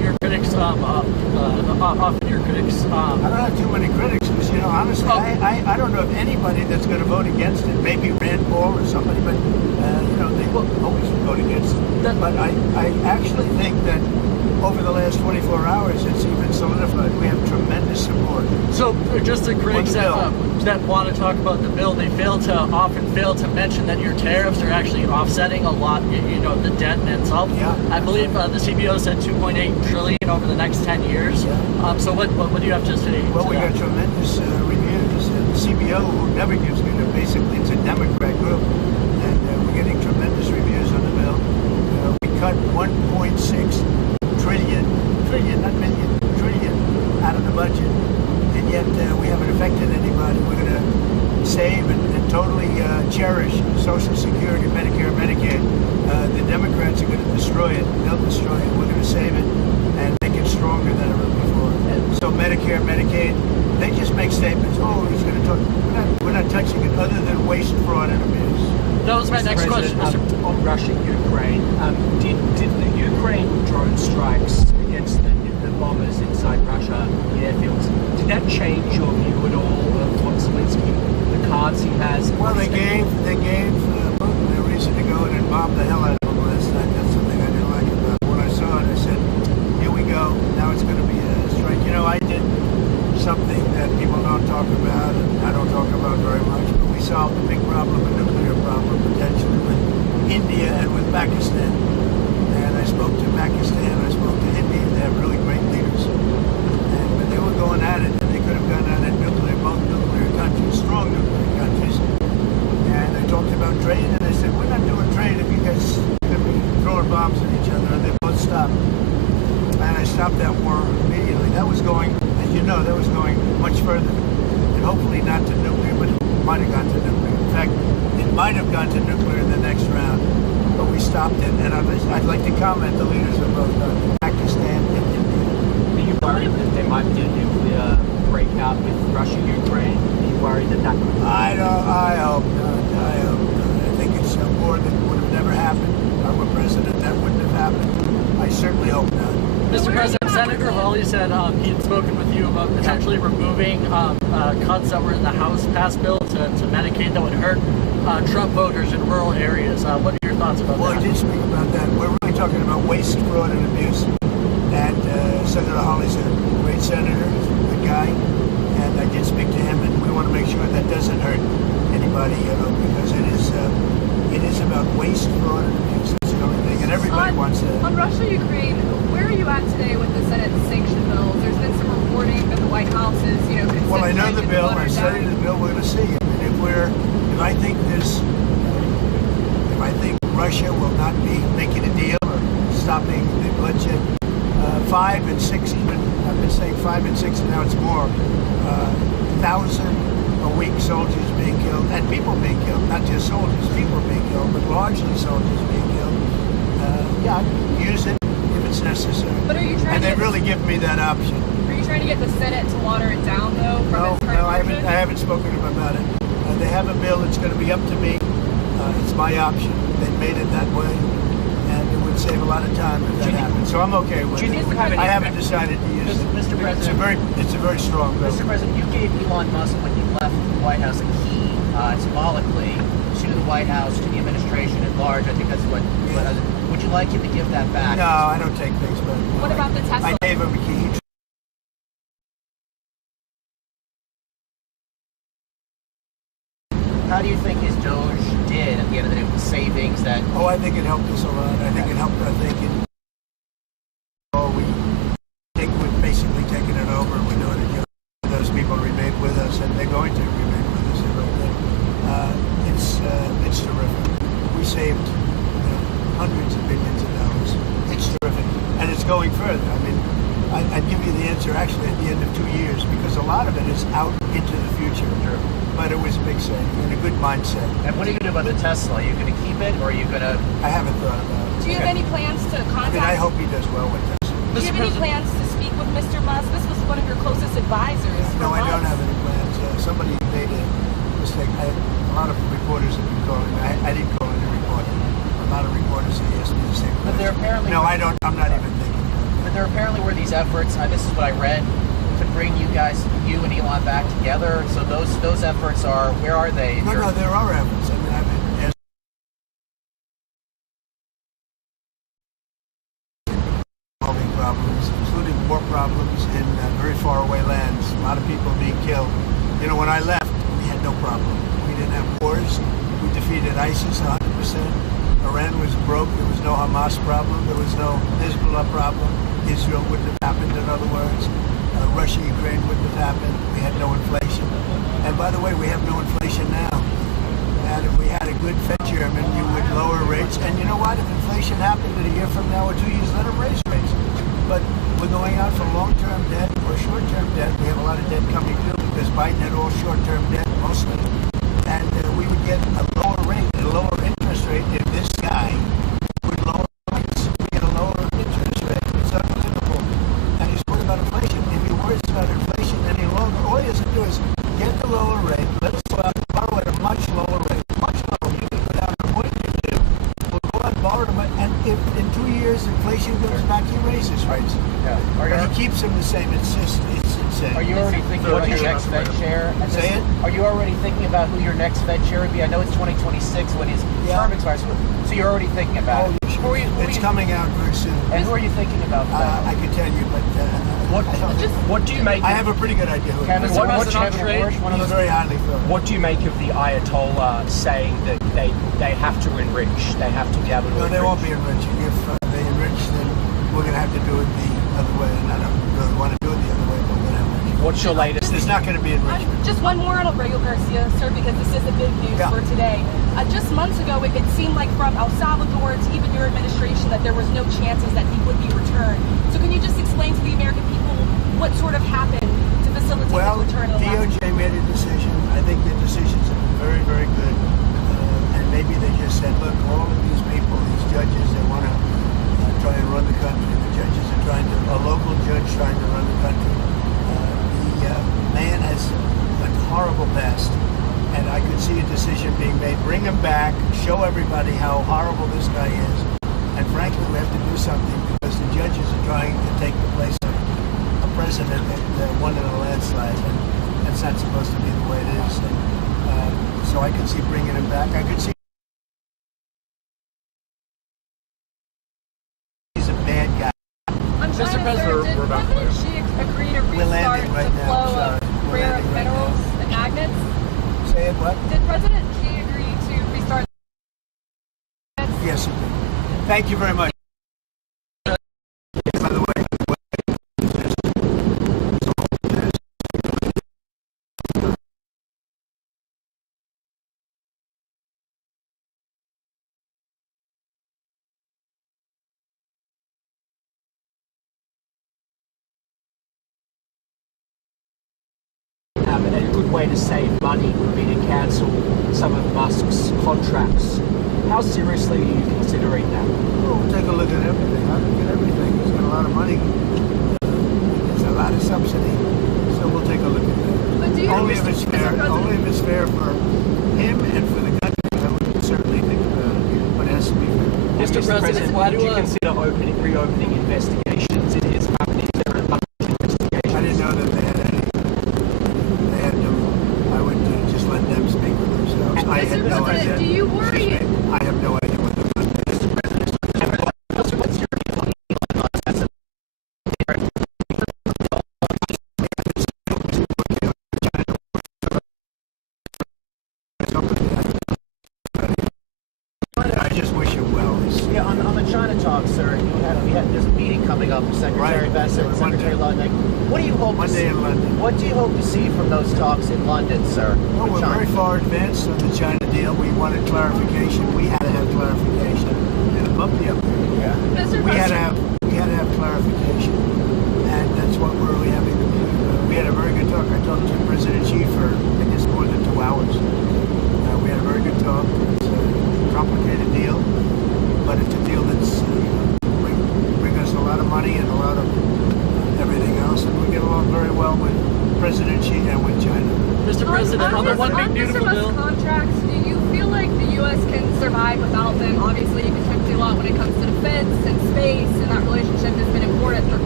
your critics, often your critics. I don't have too many critics because, honestly, I don't know of anybody that's going to vote against it. Maybe Rand Paul or somebody, but, they will always vote against it. But I actually think that over the last 24 hours, it's even solidified. We have tremendous support. So, just the critics that want to talk about the bill, they often fail to mention that your tariffs are actually offsetting a lot, the debt in itself. Yeah. I believe the CBO said 2.8 trillion over the next 10 years. Yeah. So what do you have to say? Well, we got tremendous reviews. And the CBO, who never gives good, basically it's a Democrat group, and we're getting tremendous reviews on the bill. We cut 1.6 trillion, not million, trillion out of the budget, and yet we haven't affected anybody. We're going to save and totally cherish Social Security, Medicare, Medicaid. The Democrats are going to destroy it. They'll destroy it. We're going to save it and make it stronger than ever before. So Medicare, Medicaid, they just make statements. Oh, he's going to talk. We're not touching it other than waste, fraud, and abuse. That was my next question. On Russia, Ukraine, did the Ukraine drone strikes against the bombers inside Russia, the airfields, did that change your view at all of what Zelensky, the cards he has? Well, they gave Putin a reason to go in and bomb the hell out of him last night. That's something I didn't like about it. When I saw it, I said, here we go. Now it's going to be a strike. I did something that people don't talk about, and I don't talk about very much, but we solved a big problem, a nuclear problem, potentially, with India and with Pakistan. And I spoke to Pakistan, I spoke to India. They have really great leaders. And when they were going at it, and they could have gone at it both nuclear countries, strong nuclear countries. And I talked about trade, and I said, we're not doing trade if you guys are going to be throwing bombs at each other, and they both stopped. And I stopped that war immediately. That was going, as you know, much further. And hopefully not to nuclear, but it might have gone to nuclear. In fact, it might have gone to nuclear in the next round. But we stopped it. And I'd like to comment the leaders of both Pakistan and India. Are you worried that there might be a nuclear breakout with Russia, Ukraine? Are you worried that could... I hope not. I think it's a war that would have never happened. If I were president, that wouldn't have happened. I certainly hope not. Mr. President, Senator Hawley said he had spoken with you about potentially removing cuts that were in the House passed bill to Medicaid that would hurt Trump voters in rural areas. What are your thoughts about that? Well, I did speak about that. We're really talking about waste, fraud, and abuse. And Senator Hawley's a great senator, he's a good guy, and I did speak to him, and we want to make sure that doesn't hurt anybody, because it is about waste, fraud, and abuse. That's the only thing, and everybody wants that. On Russia, Ukraine, where are you at today with the Senate sanction bills? There's been some reporting that the White House is, considering. Well, I know the bill. I studied the bill. We're going to see. If I think Russia will not be making a deal or stopping the bloodshed, 5 and 6, even I've been saying 5 and 6, and now it's more. 1,000 a week soldiers being killed, and people being killed. Not just soldiers, people being killed, but largely soldiers being killed. Use it if it's necessary. But are you trying? And they've really given me that option. Are you trying to get the Senate to water it down, though? No, I haven't spoken about it. They have a bill. It's going to be up to me. It's my option. They made it that way, and it would save a lot of time if that happened. So I'm okay with it. I haven't decided to use it. Mr. President, it's a very strong bill. Mr. President, you gave Elon Musk, when he left the White House, a key symbolically to the White House, to the administration at large. I think that's what. Would you like him to give that back? No, I don't take things back. What about the Tesla? I gave him a key. How do you think his Doge did at the end of the day with the savings that... Oh, I think it helped us a lot. I think we've basically taken it over. We're doing it. Those people remain with us, and they're going to remain with us. It's terrific. We saved hundreds of billions of dollars. It's terrific. And it's going further. I mean, I'd give you the answer actually at the end of 2 years, because a lot of it is out into the future. Sure. But it was a big saving and a good mindset. And what are you going to do about the Tesla? Are you going to keep it, or are you going to... I haven't thought about it. Do you have any plans to contact? I hope he does well with Tesla. Do you have any plans to speak with Mr. Musk? This was one of your closest advisors. No, for I don't months. have any plans. Somebody made a mistake. A lot of reporters have been calling me. I didn't call any reporter. A lot of reporters have asked me the same question. But they're apparently... No, I don't. I'm not even thinking about it. there apparently were these efforts. This is what I read, to bring you and Elon back together. So those efforts are, where are they? No, there are efforts. I mean, there's solving problems, including war problems in very far away lands. A lot of people being killed. You know, when I left, we had no problem. We didn't have wars. We defeated ISIS 100%. Iran was broke. There was no Hamas problem. There was no Hezbollah problem. Israel wouldn't have happened, in other words. Russia, Ukraine wouldn't have happened. We had no inflation. And by the way, we have no inflation now. And if we had a good Fed chairman, you would lower rates. And you know what? If inflation happened in a year from now or 2 years, let them raise rates. But we're going out for long-term debt or short-term debt. We have a lot of debt coming due because Biden had all short-term debt mostly. And we would get a lower rate, a lower interest rate if this guy would lower rates. We get a lower interest rate. It's unbelievable. And he's worried about inflation. If he worries about inflation any longer, all he has to do is get the lower rate. Let us go out and borrow at a much lower rate. Much lower. You can put out a point or two. We'll go out and borrow them. And if in 2 years inflation goes back, he raises rates. Yeah. But he keeps them the same. It's insane. Are you already thinking about your next Fed chair? Say it? Are you already thinking about who your next Fed chair would be? I know it's 2026 when his term expires, so you're already thinking about it. It's coming out very soon. And who are you thinking about? I can tell you, but What do you make? I have a pretty good idea. Kevin, What's your He's very highly thought. What do you make of the Ayatollah saying that they have to enrich? They have to be able to No, enrich? they won't be enriching. If they enrich, then we're going to have to do it the other way. And I don't really want to do it the other way, but we're going to have to. What's your latest? There's not going to be enrichment. Just one more on Aurelio Garcia, sir, because this is the big news for today. Just months ago, it seemed like from El Salvador to even your administration that there was no chances that he would be returned. So can you just explain to the American people what sort of happened to facilitate his return? DOJ made a decision. I think the decisions have been very, very good. And maybe they just said, look, all of these people, these judges, they want to try and run the country. The judges are trying to, a local judge trying to run the country. The man has a horrible past. And I could see a decision being made. Bring him back, show everybody how horrible this guy is. And frankly, we have to do something because the judges are trying to take the place of a president that won in a landslide. And that's not supposed to be the way it is. And, so I could see bringing him back. I could see he's a bad guy. I'm trying to sir, did President Xi agree to restart the flow of rare earth minerals and magnets? Say it what? Did President Xi agree to restart? Yes, he did. Thank you very much. By the way, a good way to save money would be to cancel some of Musk's contracts. How seriously are you considering that? well, we'll take a look at everything. I'll look at everything. He's got a lot of money. There's a lot of subsidy. So we'll take a look at that. But do you Only if it's fair. Only if it's fair for him and for the country. I would certainly think about it. But it has to be fair. Mr. President, why would you consider reopening investigations? Is there a bunch of investigations? I didn't know that they had any. They had no. I would just let them speak for themselves. I had no idea. Do you worry? I have no idea what they're going to do. What's your view on Elon Musk? That's I just wish him well. Yeah, on the China talk, sir, there's a meeting coming up with Secretary Bessent and Secretary Ludnick. What do you hope Monday in London. What do you hope to see from those talks in London, sir? Well, with we're China? very far advanced on the China deal. We wanted clarification. We had to have clarification. And a bumpy up there. Yeah. Mr. We had President, to have clarification, and that's what we're really having to do. We had a very good talk. I talked to President Xi for I guess more than 2 hours. We had a very good talk. It's a complicated deal, but it's a deal that's bring us a lot of money and a lot of everything else, and we get along very well with President Xi and with China. Mr. President, on the one big beautiful Mr. bill. Musk contracts, do you feel like the U.S. can survive without them? Obviously, you contribute a lot when it comes to defense and space, and that relationship has been important for quite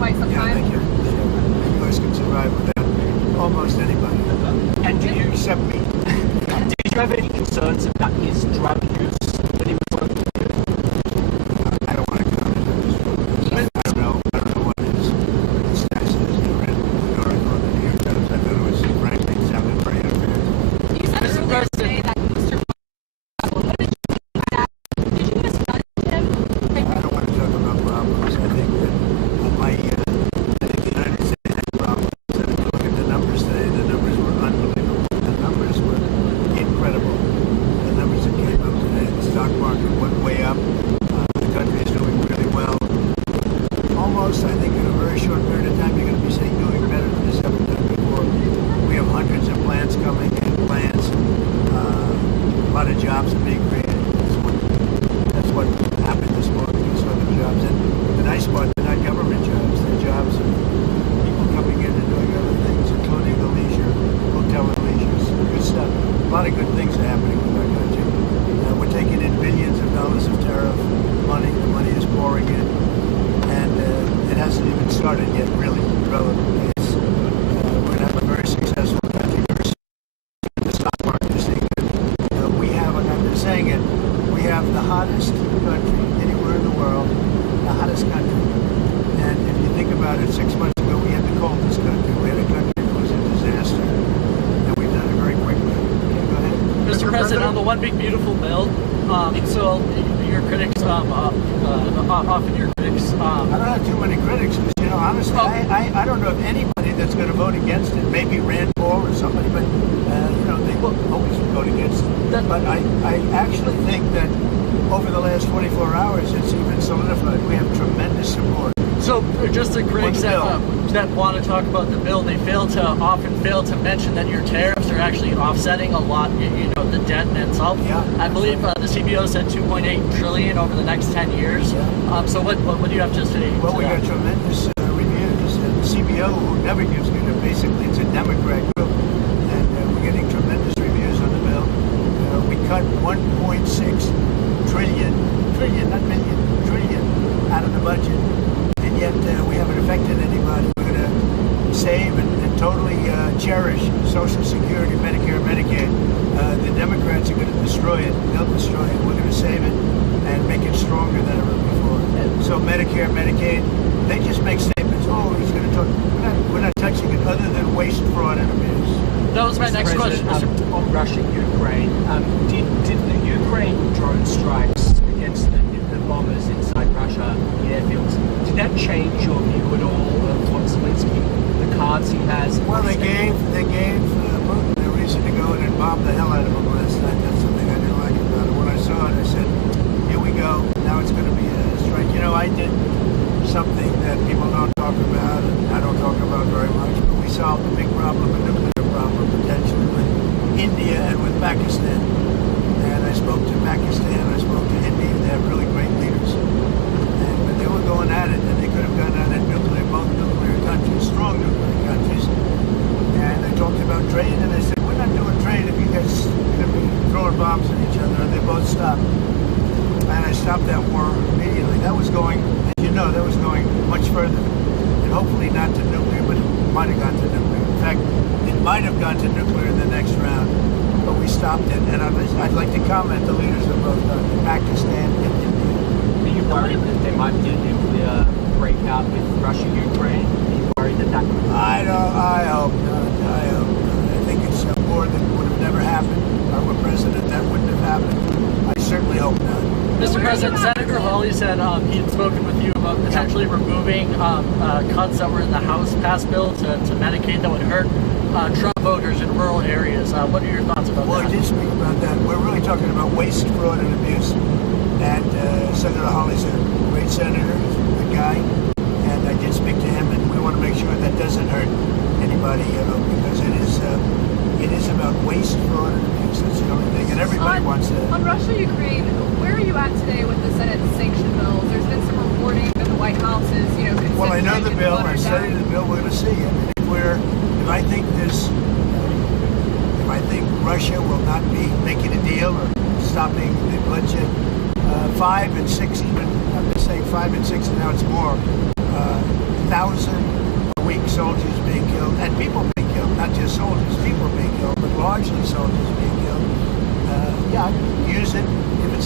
quite some Yeah, time. they can. The U.S. can survive without almost anybody. And do you Except me. did you have any concerns about his drug use when he was working? I don't want to comment on this. I don't know what his status is. I read the article in the New York Times. I thought it was, frankly, it sounded very unfair. You said earlier today that Mr. What did you think of that? Did you misjudge him? I don't want to talk about problems. I think that I think the United States had problems. And if you look at the numbers today, the numbers were unbelievable. The numbers were incredible. The numbers that came up today, the stock market went way up. The country is doing really well. Almost, I think, in a very short period of time, you're going to be seeing doing better than it's ever done before. We have hundreds of plants coming in, plants. A lot of jobs are being created. That's what happened this morning. You saw the jobs. And the nice part, they're not government jobs. They're jobs of people coming in and doing other things, including the leisure, hotel and leisure. Good stuff. A lot of good things are happening with our country. We're taking in billions of dollars of tariff money. The money is pouring in. And it hasn't even started yet, really, relatively. We're going to have a very successful country. The stock market is saying that we have, and I'm saying it, we have the hottest country anywhere in the world, the hottest country. And if you think about it, 6 months ago we had the coldest country. We had a country that was a disaster. And we've done it very quickly. Okay, go ahead. Mr. President, on the One Big Beautiful Bill, so your critics, often your critics, I don't have too many critics, because, you know, honestly, I don't know of anybody that's going to vote against it. Maybe Rand Paul or somebody, but, you know, they will always vote against it. But I actually think that over the last 24 hours, it's even solidified. We have tremendous support. So just the critics that want to talk about the bill, they often fail to mention that your tariffs are actually offsetting a lot, you know, the debt in itself. Yeah. I believe the CBO said 2.8 trillion over the next 10 years. Yeah. So what do you have to say? Well, we got tremendous reviews. And CBO, who never gives good, basically it's a Democrat group, and we're getting tremendous reviews on the bill. We cut 1.6 trillion, not million, trillion out of the budget. And yet we haven't affected anybody. We're going to save and totally cherish Social Security, Medicare, Medicaid. The Democrats are going to destroy it. They'll destroy it. We're going to save it and make it stronger than ever before. So Medicare, Medicaid, they just make statements. Oh, he's going to talk. We're not touching it other than waste, fraud, and abuse. That was my next question. On Russia, Ukraine, did the Ukraine drone strikes against the bombers inside Russia, the airfields, did that change your view at all of what Zelensky, the cards he has? Well, they gave Putin a reason to go in and bomb the hell out of him last night. That's something I didn't like about it. When I saw it, I said, here we go. Now it's going to be a strike. You know, I did something that people don't talk about, and I don't talk about very much, but we solved a big problem, a nuclear problem, potentially, with India and with Pakistan. And I spoke to Pakistan, I spoke to India. They have really great leaders. And when they were going at it, and they could have gone at it both nuclear countries, strong nuclear countries. And I talked about trade, and I said, we're not doing trade if you guys are going to be throwing bombs at each other. And they both stopped. And I stopped that war immediately. That was going, as you know, that was going much further. And hopefully not to nuclear, but it might have gone to nuclear. In fact, it might have gone to nuclear in the next round. But we stopped it. And I'd like to comment the leaders of both Pakistan and India. Are you worried that there might be a nuclear breakout with Russia, Ukraine? Are you worried that that could... I hope not. I hope not. I think it's a war that would have never happened. If I were president, that wouldn't have happened. I certainly hope not. Mr. President, Senator Hawley said he had spoken with you about potentially removing cuts that were in the House passed bill to Medicaid that would hurt Trump voters in rural areas. What are your thoughts about that? Well, I did speak about that. We're really talking about waste, fraud, and abuse. And Senator Hawley's a great senator, he's a good guy. And I did speak to him, and we want to make sure that doesn't hurt anybody, you know, because it is about waste, fraud, and abuse. That's the only thing. And everybody wants that. On Russia, Ukraine, where are you at today with the Senate sanction bills? There's been some reporting that the White House is, you know, considering. Well, I know the bill. I watered studied down. the bill. We're going to see. I mean, if I think Russia will not be making a deal or stopping the bloodshed, 5 and 6, even I'm just saying 5 and 6, and now it's more.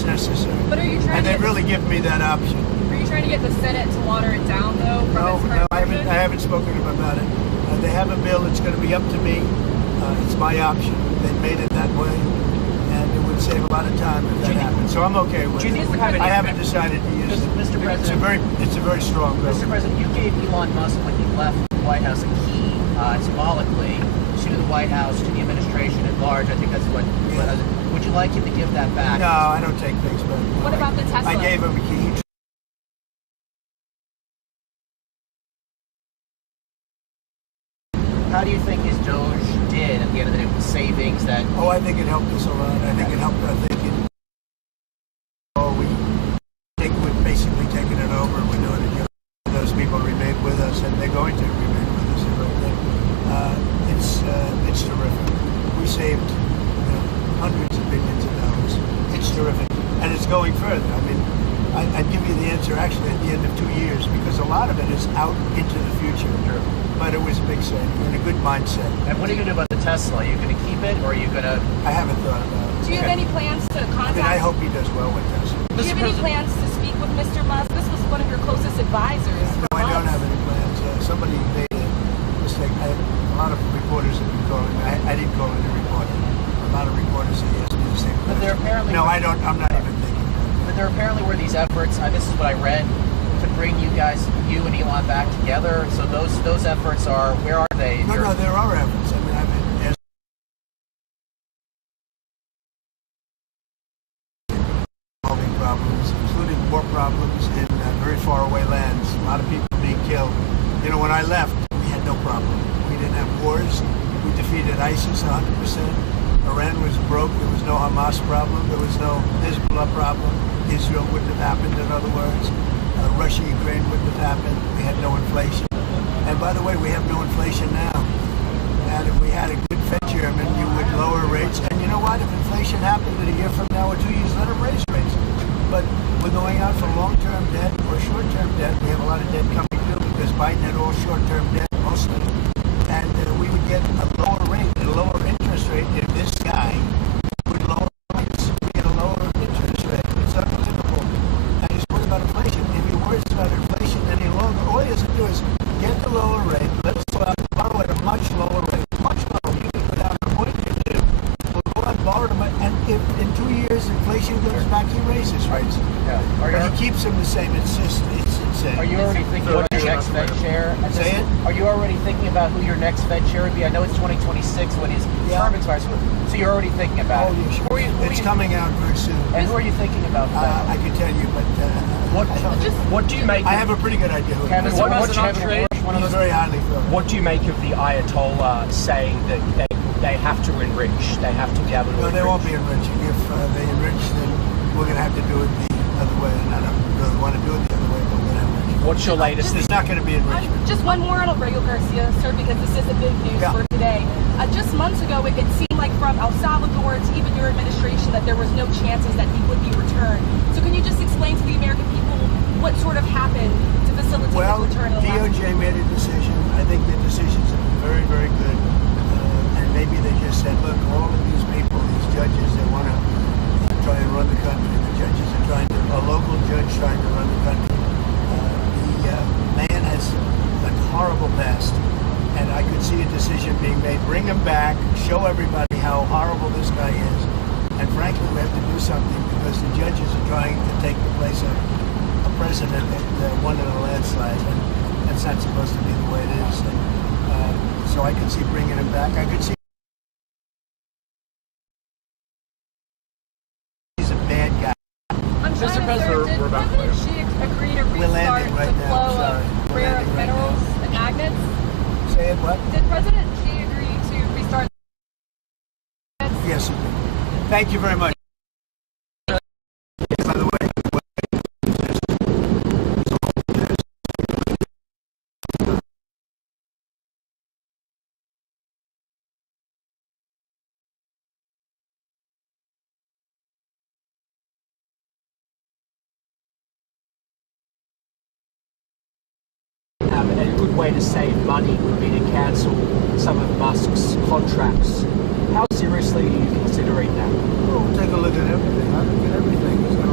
necessary. But are you trying And to they've really given me that option. Are you trying to get the Senate to water it down, though? No, I haven't spoken to them about it. They have a bill. It's going to be up to me. It's my option. They've made it that way, and it would save a lot of time if that happened. So I'm okay with it. I haven't decided to use it. Mr. President, It's a very strong bill. Mr. President, you gave Elon Musk when he left the White House a key, symbolically, to the White House, to the administration at large. I think that's what. Would you like him to give that back? No, I don't take things back. What about the Tesla? I gave him a key. How do you think his Doge did at the end of the day with the savings that? Oh, I think it helped us a lot. I think it helped. We've basically taken it over. We're doing it. Those people remain with us, and they're going to remain with us. It's terrific. We saved hundreds of billions of dollars. It's terrific, and it's going further. I mean, I'd give you the answer actually at the end of 2 years, because a lot of it is out into the future. Sure. But it was a big saving and a good mindset. And what are you going to do about the Tesla? Are you going to keep it, or are you going to? I haven't thought about it. Do you have any plans to contact? I hope he does well with Tesla. Do you have any plans to speak with Mr. Musk? This was one of your closest advisors. No, I don't have any plans. Somebody made a mistake. A lot of reporters have been calling me. I didn't call any reporter. A lot of reporters have asked me the same question. But there apparently. No, I don't. I'm not even thinking. But there apparently were these efforts. This is what I read, to bring you and Elon back together. So those efforts are. Where are they? No, there are efforts. I mean, I've been asked. Solving problems, including war problems in very far away lands. A lot of people being killed. You know, when I left, we had no problem. We didn't have wars. We defeated ISIS 100%. Iran was broke. There was no Hamas problem. There was no Hezbollah problem. Israel wouldn't have happened, in other words. Russia, Ukraine wouldn't have happened. We had no inflation. And by the way, we have no inflation now. And if we had a good Fed chairman, you would lower rates. And you know what? If inflation happened in a year from now or 2 years, let them raise rates. But we're going out for long-term debt or short-term debt. We have a lot of debt coming due because Biden had all short-term debt mostly. And we would get a lower rate, a lower interest rate if this guy would lower rates. We get a lower interest rate. It's unbelievable. And he's worried about inflation. If he worries about inflation any longer, all he has to do is get the lower rate. Let's go out and borrow at a much lower rate. Much lower. You can go down to 0.22. We'll go out and borrow them. And if in 2 years inflation goes back, he raises rates. Yeah. But he keeps them the same. It's insane. Are you already thinking about your next Fed chair? Say it? Are you already thinking about who your next Fed chair would be? I know it's 2026 when his term expires, so you're already thinking about it. Yeah, sure. It's coming out very soon. And who are you thinking about? I can tell you, but What do you make? I have a pretty good idea. Kevin, What- what's what- Kevin Bush, one of He's those? very highly thought. What do you make of the Ayatollah saying that they have to enrich? They have to be able to No, enrich? they won't be enriching. If they enrich, then we're going to have to do it the other way. And I don't really want to do it the other way, but we're going to enrich. What's your latest? There's not going to be enrichment. Just one more on Aurelio Garcia, sir, because this is a big news for today. Just months ago, it seemed like from El Salvador to even your administration that there was no chances that he would be returned. So can you just explain to the American people what sort of happened to facilitate Well, his return? DOJ made a decision. I think the decisions have been very, very good. And maybe they just said, look, all of these people, these judges, they want to try and run the country. The judges are trying to, a local judge trying to run the country. The man has a horrible past. And I could see a decision being made. Bring him back, show everybody how horrible this guy is. And frankly, we have to do something because the judges are trying to take the place of a president that won in a landslide. And that's not supposed to be the way it is. And, so I could see bringing him back. I could see he's a bad guy. I'm trying to President, did we're about President Xi agree to We're restart landing right the now, flow sorry. of We're rare landing right minerals and magnets? Say it what? Did President Xi agree to restart? Yes, sir. Thank you very much. By the way, a good way to save money would be to cancel some of Musk's contracts. How seriously are you considering that? we'll take a look at everything. I look at everything. He's going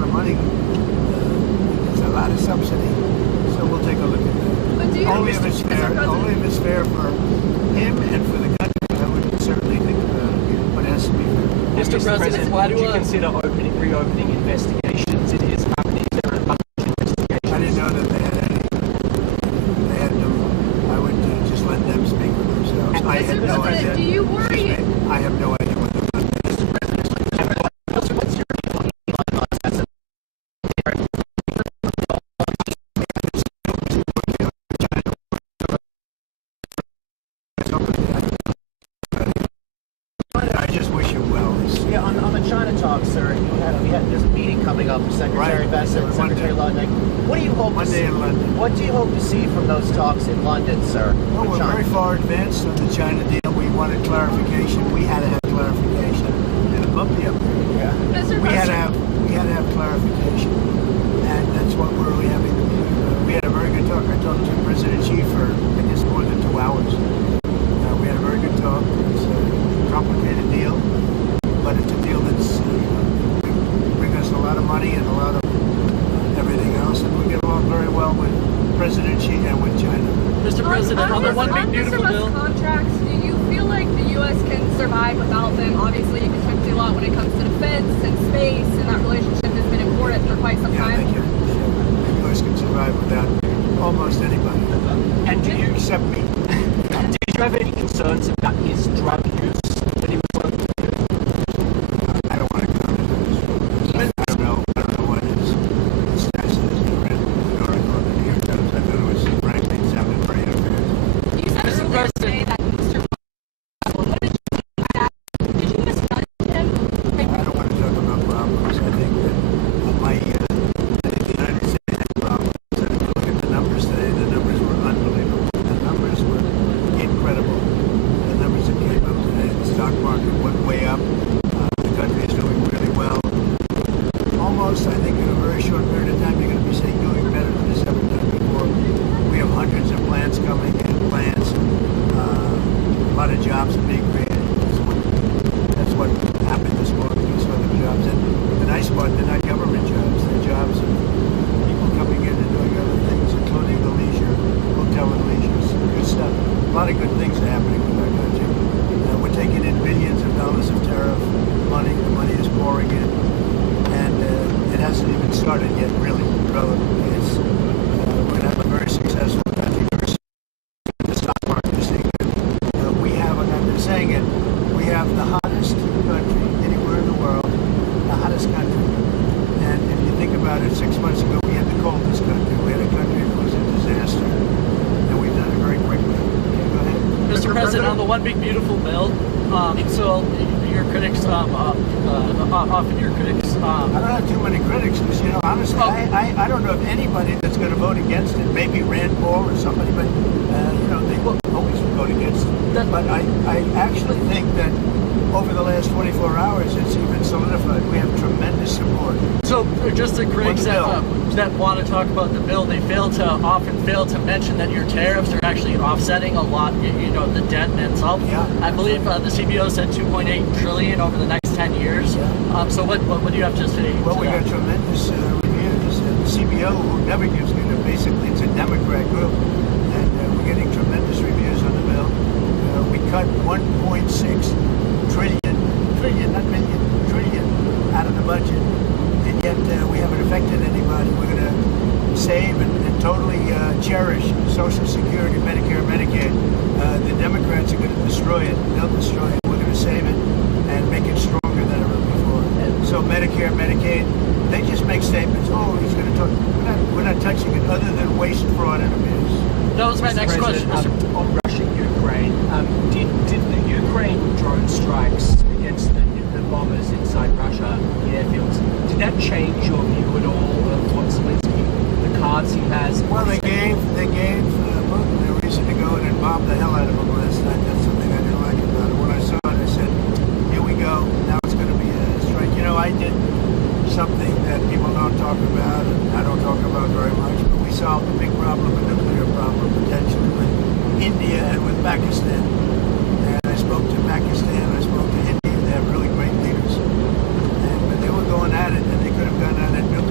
lot of money. It's a lot of subsidy. So we'll take a look at that. But do you Only if it's fair. Only if it's fair for him and for the country. I would certainly think about it, but it has to be fair. Mr. President, why would do you consider reopening investigations in his companies? There are a bunch of investigations. I didn't know that they had any. They had no. I would just let them speak for themselves. I had no idea. Do you worry? I have no idea what they're doing. What's your view on Elon Musk as a I just wish him well. Yeah, on the China talk, sir, there's a meeting coming up with Secretary Right. Bessent and Secretary London. What do you hope to see? Monday in London. What do you hope to see from those talks in London, sir? Well, with we're China? very far advanced on the China deal. We wanted clarification. We had to have clarification. And a bumpy up there. Yeah. Mr. We had President, to have clarification, and that's what we're really having to do. We had a very good talk. I talked to President Xi for I guess more than 2 hours. We had a very good talk. It's a complicated deal, but it's a deal that's bring us a lot of money and a lot of everything else, and we get along very well with President Xi and with China. Mr. President, on the one big beautiful Mr. bill? Musk contracts, do you feel like the U.S. can survive without them? Obviously, you contribute a lot when it comes to defense and space, and that relationship has been important for quite some Yeah, time. thank you. The U.S. can survive without almost anybody. And do you Except me. did you have any concerns about his drug use when he was working with you? I don't want to comment on this. I don't know what his status is. I read the article in the New York Times. I thought it was frankly it sounded pretty unfair. You said Mr. earlier President. today that Mr. Musk, what did you think about that? Did you misjudge him? I don't want to talk about problems. I think that I think the United States had problems. And if you look at the numbers today, the numbers were unbelievable. The numbers were incredible. The numbers that came up today, the stock market went way up. The country is doing really well. Almost, I think, in a very short period of time, you're going to be saying doing better than it's ever done before. We have hundreds of plants coming in, plants. A lot of jobs are being created. That's what happened this morning. We saw the jobs. And the nice part, they're not government jobs. They're jobs of people coming in and doing other things, including the leisure, hotel and leisure. Good stuff. A lot of good things are happening with our country. We're taking in billions of dollars of tariff money. The money is pouring in. And it hasn't even started yet, really, relatively. We're going to have a very successful country. The stock market is seeing it. We have, and I've been saying it, we have the hottest country anywhere in the world, the hottest country. And if you think about it, 6 months ago, we had the coldest country. We had a country that was a disaster. And we've done it very quickly. Okay, go ahead. Mr. President, on the one big beautiful bill, so your critics, often your critics, I don't have too many critics because, honestly, I don't know of anybody that's going to vote against it. Maybe Rand Paul or somebody, but, they always vote against it. But I actually think that over the last 24 hours, it's even solidified. We have tremendous support. so just the critics that want to talk about the bill, they often fail to mention that your tariffs are actually offsetting a lot, the debt itself. Yeah. I believe the CBO said 2.8 trillion over the next 10 years. Yeah. So what do you have to say? Well, to we that? got tremendous reviews. And the CBO, who never gives good, basically it's a Democrat group, and we're getting tremendous reviews on the bill. We cut 1.6 trillion, not million, trillion out of the budget, and yet we haven't affected anybody. We're going to save and totally cherish Social Security, Medicare, Medicaid. The Democrats are going to destroy it. They'll destroy it. We're going to save it and make it stronger than ever before. So Medicare, Medicaid, they just make statements. Oh, he's going to talk. We're not touching it other than waste, fraud, and abuse. That was my next question, Mr. On Russia, Ukraine, did the Ukraine drone strikes against the bombers inside Russia, the airfields, did that change your view at all of what Zelensky, the cards he has? Well, they gave Putin a reason to go in and bomb the hell out of him last night. That's something I didn't like about it. When I saw it, I said, here we go. Now it's going to be a strike. I did something that people don't talk about, and I don't talk about very much, but we solved a big problem, a nuclear problem, potentially, with India and with Pakistan. And I spoke to Pakistan, I spoke to India. They have really great leaders. But they were going at it, and they could have gone at it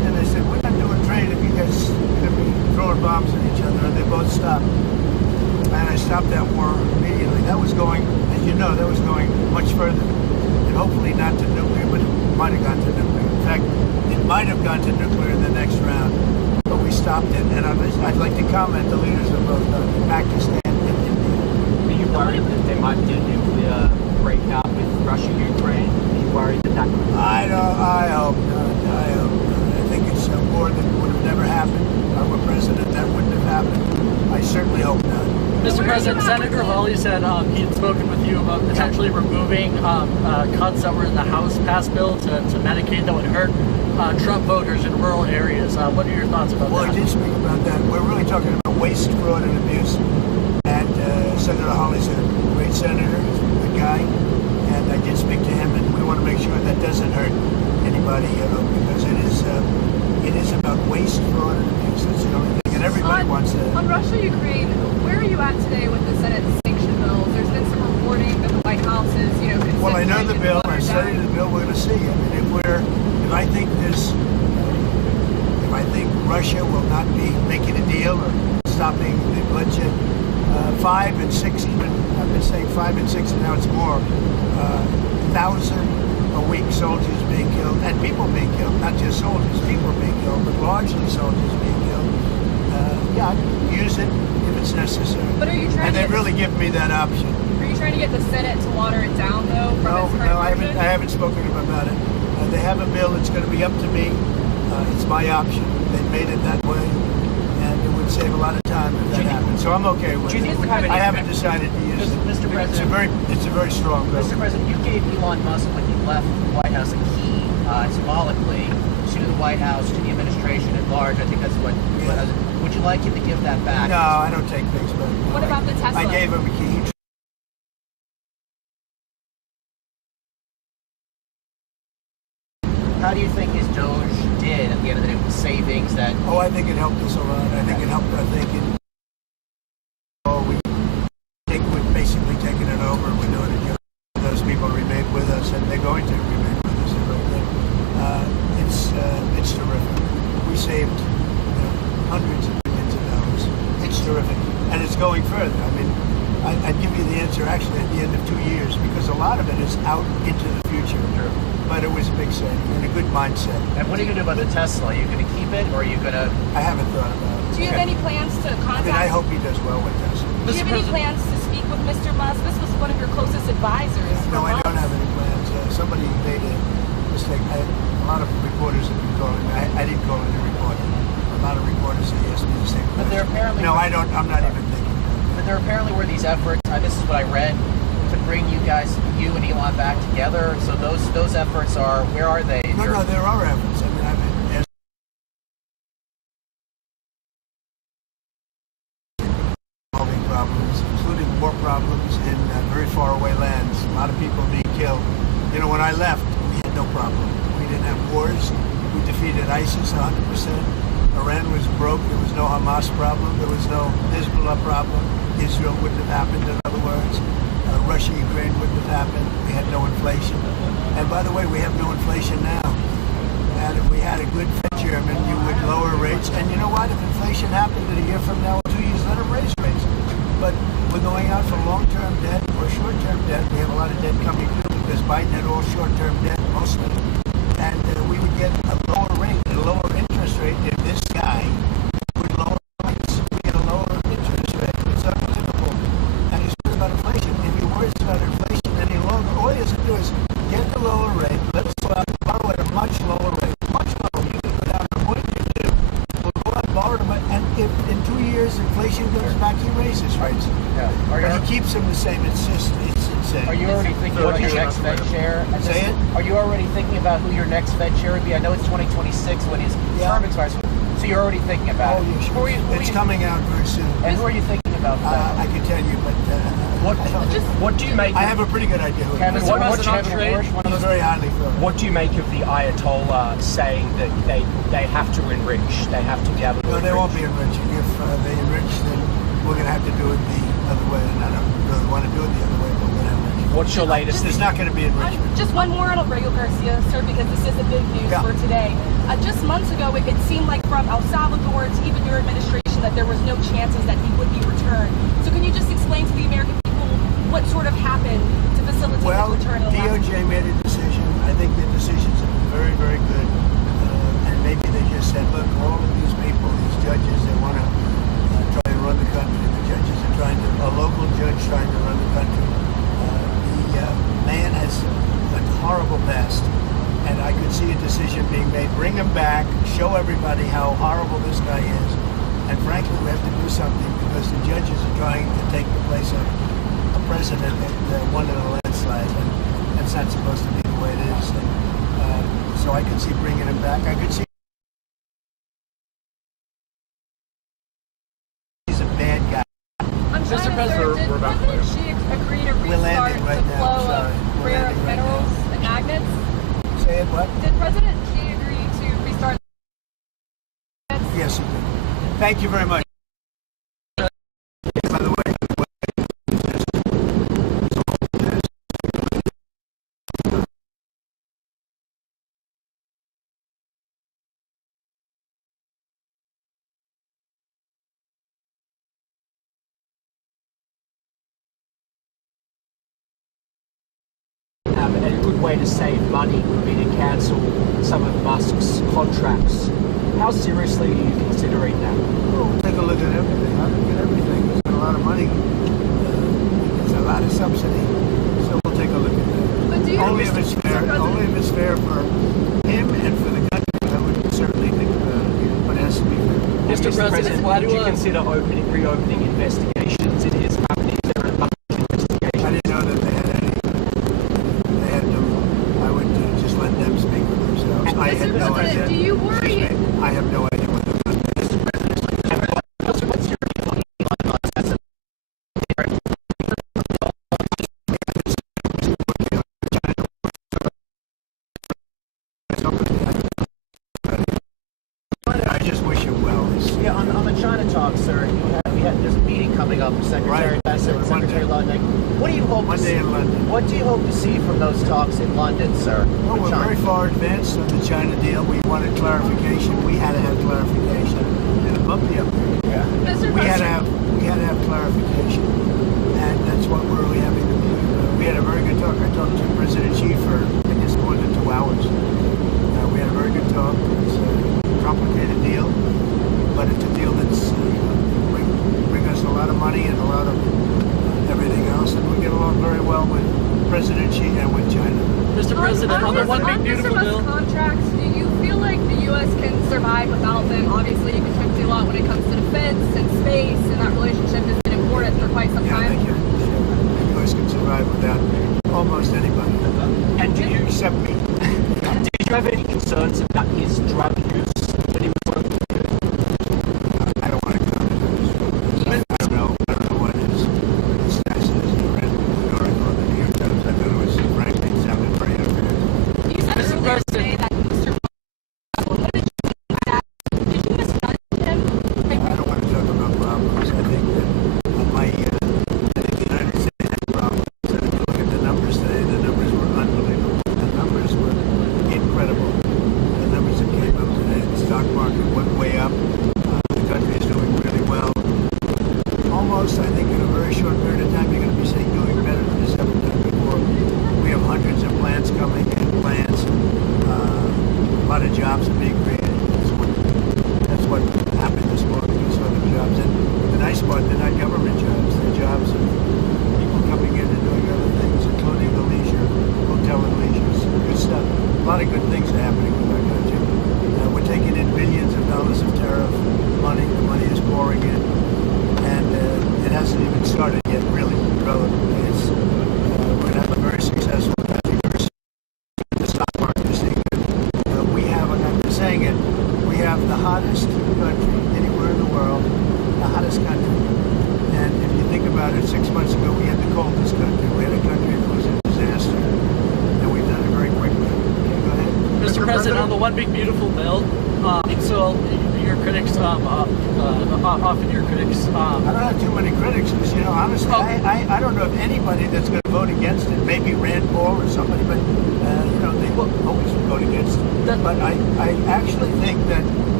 bombs at each other, and they both stopped. And I stopped that war immediately. That was going, as you know, that was going much further. And hopefully not to nuclear, but it might have gone to nuclear. In fact, it might have gone to nuclear in the next round, but we stopped it. And I'd like to comment the leaders of both Pakistan and India. Are you worried that there might be a nuclear breakout with Russia, Ukraine? Are you worried that could... I hope not. I hope not. I think it's a war that would have never happened. If I were president, that wouldn't have happened. I certainly hope not. Mr. President, Senator Hawley said he had spoken with you about potentially removing cuts that were in the House passed bill to Medicaid that would hurt Trump voters in rural areas. What are your thoughts about that? Well, I did speak about that. We're really talking about waste, fraud, and abuse. And Senator Hawley's a great senator. He's a good guy. And I did speak to him, and we want to make sure that doesn't hurt anybody, because it is about waste, fraud, and abuse. That's the only thing. And everybody wants that. On Russia, Ukraine, where are you at today with the Senate sanction bills? There's been some reporting that the White House is, considering. Well, I know the bill. I studied the bill. We're going to see. I mean, if I think Russia will not be making a deal or stopping the bloodshed, 5 and 6, even I've been saying 5 and 6, and now it's more. 1,000 a week soldiers being killed, and people being killed, not just soldiers, people being killed, but largely soldiers being killed. Yeah, use it if it's necessary. But are you trying and they really give me that option. Are you trying to get the Senate to water it down, though? No, I haven't spoken to them about it. They have a bill. It's going to be up to me. It's my option. They made it that way, and it would save a lot of time if that happened. So I'm okay with it. I haven't decided to use it. Mr. President, it's a very strong bill. Mr. President, you gave Elon Musk, when he left the White House, a key symbolically to the White House, to the administration at large. I think that's what. Would you like him to give that back? No, I don't take things back. What about the Tesla? I gave him a key. How do you think his Doge did at the end of the day with the savings that... Oh, I think it helped us a lot. I think it helped. We've basically taken it over. We're doing it. Those people remain with us, and they're going to remain with us. It's terrific. We saved hundreds of millions of dollars. It's terrific, and it's going further. I mean, I'd give you the answer actually at the end of 2 years, because a lot of it is out into the future. Sure. But it was a big saving and a good mindset. And what are you going to do about the Tesla? Are you going to keep it, or are you going to... I haven't thought about it. Do you have any plans to contact? I hope he does well with Tesla. Do you have any plans to speak with Mr. Musk? This was one of your closest advisors. No, I don't have any plans. Somebody made a mistake. A lot of reporters have been calling me. I didn't call any reporter. A lot of reporters have asked me the same question. But there apparently... No, I don't. I'm not even thinking. But there apparently were these efforts, this is what I read, to bring you and Elon back together. So those efforts are, where are they? No, there are efforts. I mean, there's solving problems, including war problems in very far away lands. A lot of people being killed. When I left, we had no problem. We didn't have wars. We defeated ISIS 100%. Iran was broke. There was no Hamas problem. There was no Hezbollah problem. Israel wouldn't have happened, in other words. Russia, Ukraine wouldn't have happened. We had no inflation. And by the way, we have no inflation now. And if we had a good Fed chairman, you would lower rates. And you know what? If inflation happened in a year from now or 2 years, let them raise rates. But we're going out for long-term debt or short-term debt. We have a lot of debt coming due because Biden had all short-term debt, mostly. And we would get a lower rate, a lower interest rate if this guy would lower rates. We get a lower interest rate. It's unbelievable. And he's worried about inflation. If he worries about inflation any longer, all he has to do is get the lower rate. Let us go out and borrow at a much lower rate. Much lower. You can go down to what you do. We'll go out and borrow them. And if in 2 years inflation goes back, he raises rates. Yeah. But he keeps them the same. It's insane. Are you already thinking about your next Fed chair? Say it? Are you already thinking about who your next Fed chair would be? I know it's 2026 when his term expires. So you're already thinking about it. Yeah, sure. It's coming out very soon. And who are you thinking about? I can tell you, but What do you make? I have a pretty good idea. Kevin He's very highly thought. What do you make of the Ayatollah saying that they have to enrich? They have to be able to. No, they won't be enriching. If they enrich, then we're going to have to do it the other way. And I don't really want to do it the other way, but we're going to enrich. What's your latest? There's not going to be enrichment. Just one more on Abrego Garcia, sir, because this is the big news for today. Just months ago, it seemed like from El Salvador to even your administration administration that there was no chances that he would be returned. So can you just explain to the American people what sort of happened to facilitate his return? DOJ made a decision. I think the decisions have been very, very good. And maybe they just said, look, all of these people, these judges, they want to try and run the country. The judges are trying to, a local judge trying to run the country. The man has a horrible past. And I could see a decision being made. Bring him back, show everybody how horrible this guy is. And frankly, we have to do something because the judges are trying to take the place of a president that won in a landslide. And that's not supposed to be the way it is. And, so I could see bringing him back. I could see he's a bad guy. I'm Mr. trying to President, did President Xi agree to We're restart landing right the now, flow sorry. of We're rare landing right minerals now. and magnets? Say it, what? Did President Xi agree to restart? Yes, he did. Thank you very much. By the way, and a good way to save money would be to cancel some of Musk's contracts. How seriously are you considering that? well, we'll take a look at everything. How to get everything. There's a lot of money. There's a lot of subsidy. So we'll take a look at that. But do you Only if it's fair. President- Only if it's fair for him and for the country. I would certainly think about it, but it has to be fair. Mr. President, why would do you consider reopening investigations in his company? Is there a public investigation? I didn't know that they had any. They had them. I would just let them speak for themselves. I had Mr. no President, idea. do you worry? Excuse me. I have no idea what the What's your opinion on Elon Musk as a I just wish him well. Yeah, on the China talk, sir, there's a meeting coming up with Secretary Right. Bessent and Secretary London. What do you hope to Monday see? in London. What do you hope to see from those talks in London, sir? Well, with we're China? very far advanced on the China deal. We wanted clarification. We had to have clarification. And a bumpy up there. Yeah. Mr. We had President, to have clarification, and that's what we're really having to do. We had a very good talk. I talked to President Xi for I guess more than 2 hours. We had a very good talk. It's a complicated deal, but it's a deal that's bring us a lot of money and a lot of everything else, and we get along very well with President Xi and with China. Mr. President, on the one big beautiful Mr. bill? Musk contracts, do you feel like the U.S. can survive without them? Obviously, you contribute a lot when it comes to defense and space, and that relationship has been important for quite some Yeah, I time. think the U.S. can survive without almost anybody, And do you except me. did you have any concerns about his drug use when he was working with you? I don't want to comment on this. I don't know what his status is. I read the article in the New York Times. I thought it was, frankly, it sounded pretty unfair. You said Mr. earlier President. today that Mr. Musk, what did you think of that? Did you misjudge him? I don't want to talk about problems. I think that I think the United States had problems. And if you look at the numbers today, the numbers were unbelievable. The numbers were incredible. The numbers that came up today, the stock market went way up. The country is doing really well. Almost, I think, in a very short period of time, you're going to be seeing doing better than it's ever done before. We have hundreds of plants coming in, plants. A lot of jobs are being created. That's what happened this morning. We saw the jobs. And the nice part, they're not government jobs. They're jobs of people coming in and doing other things, including the leisure, hotel and leisure. Good stuff. A lot of good things are happening with our country. We're taking in billions of dollars of tariff money. The money is pouring in. And it hasn't even started yet, really, relatively. We're going to have a very successful country. The stock market is seeing it. We have, and I'm saying it, we have the hottest country anywhere in the world, the hottest country. And if you think about it, 6 months ago, we had the coldest country. We had a country that was a disaster. And we've done it very quickly. Okay, go ahead. Mr. President, on the one big beautiful bill, so your critics, often your critics, I don't have too many critics because, honestly, I don't know of anybody that's going to vote against it. Maybe Rand Paul or somebody, but, they will always vote against it. But I actually think that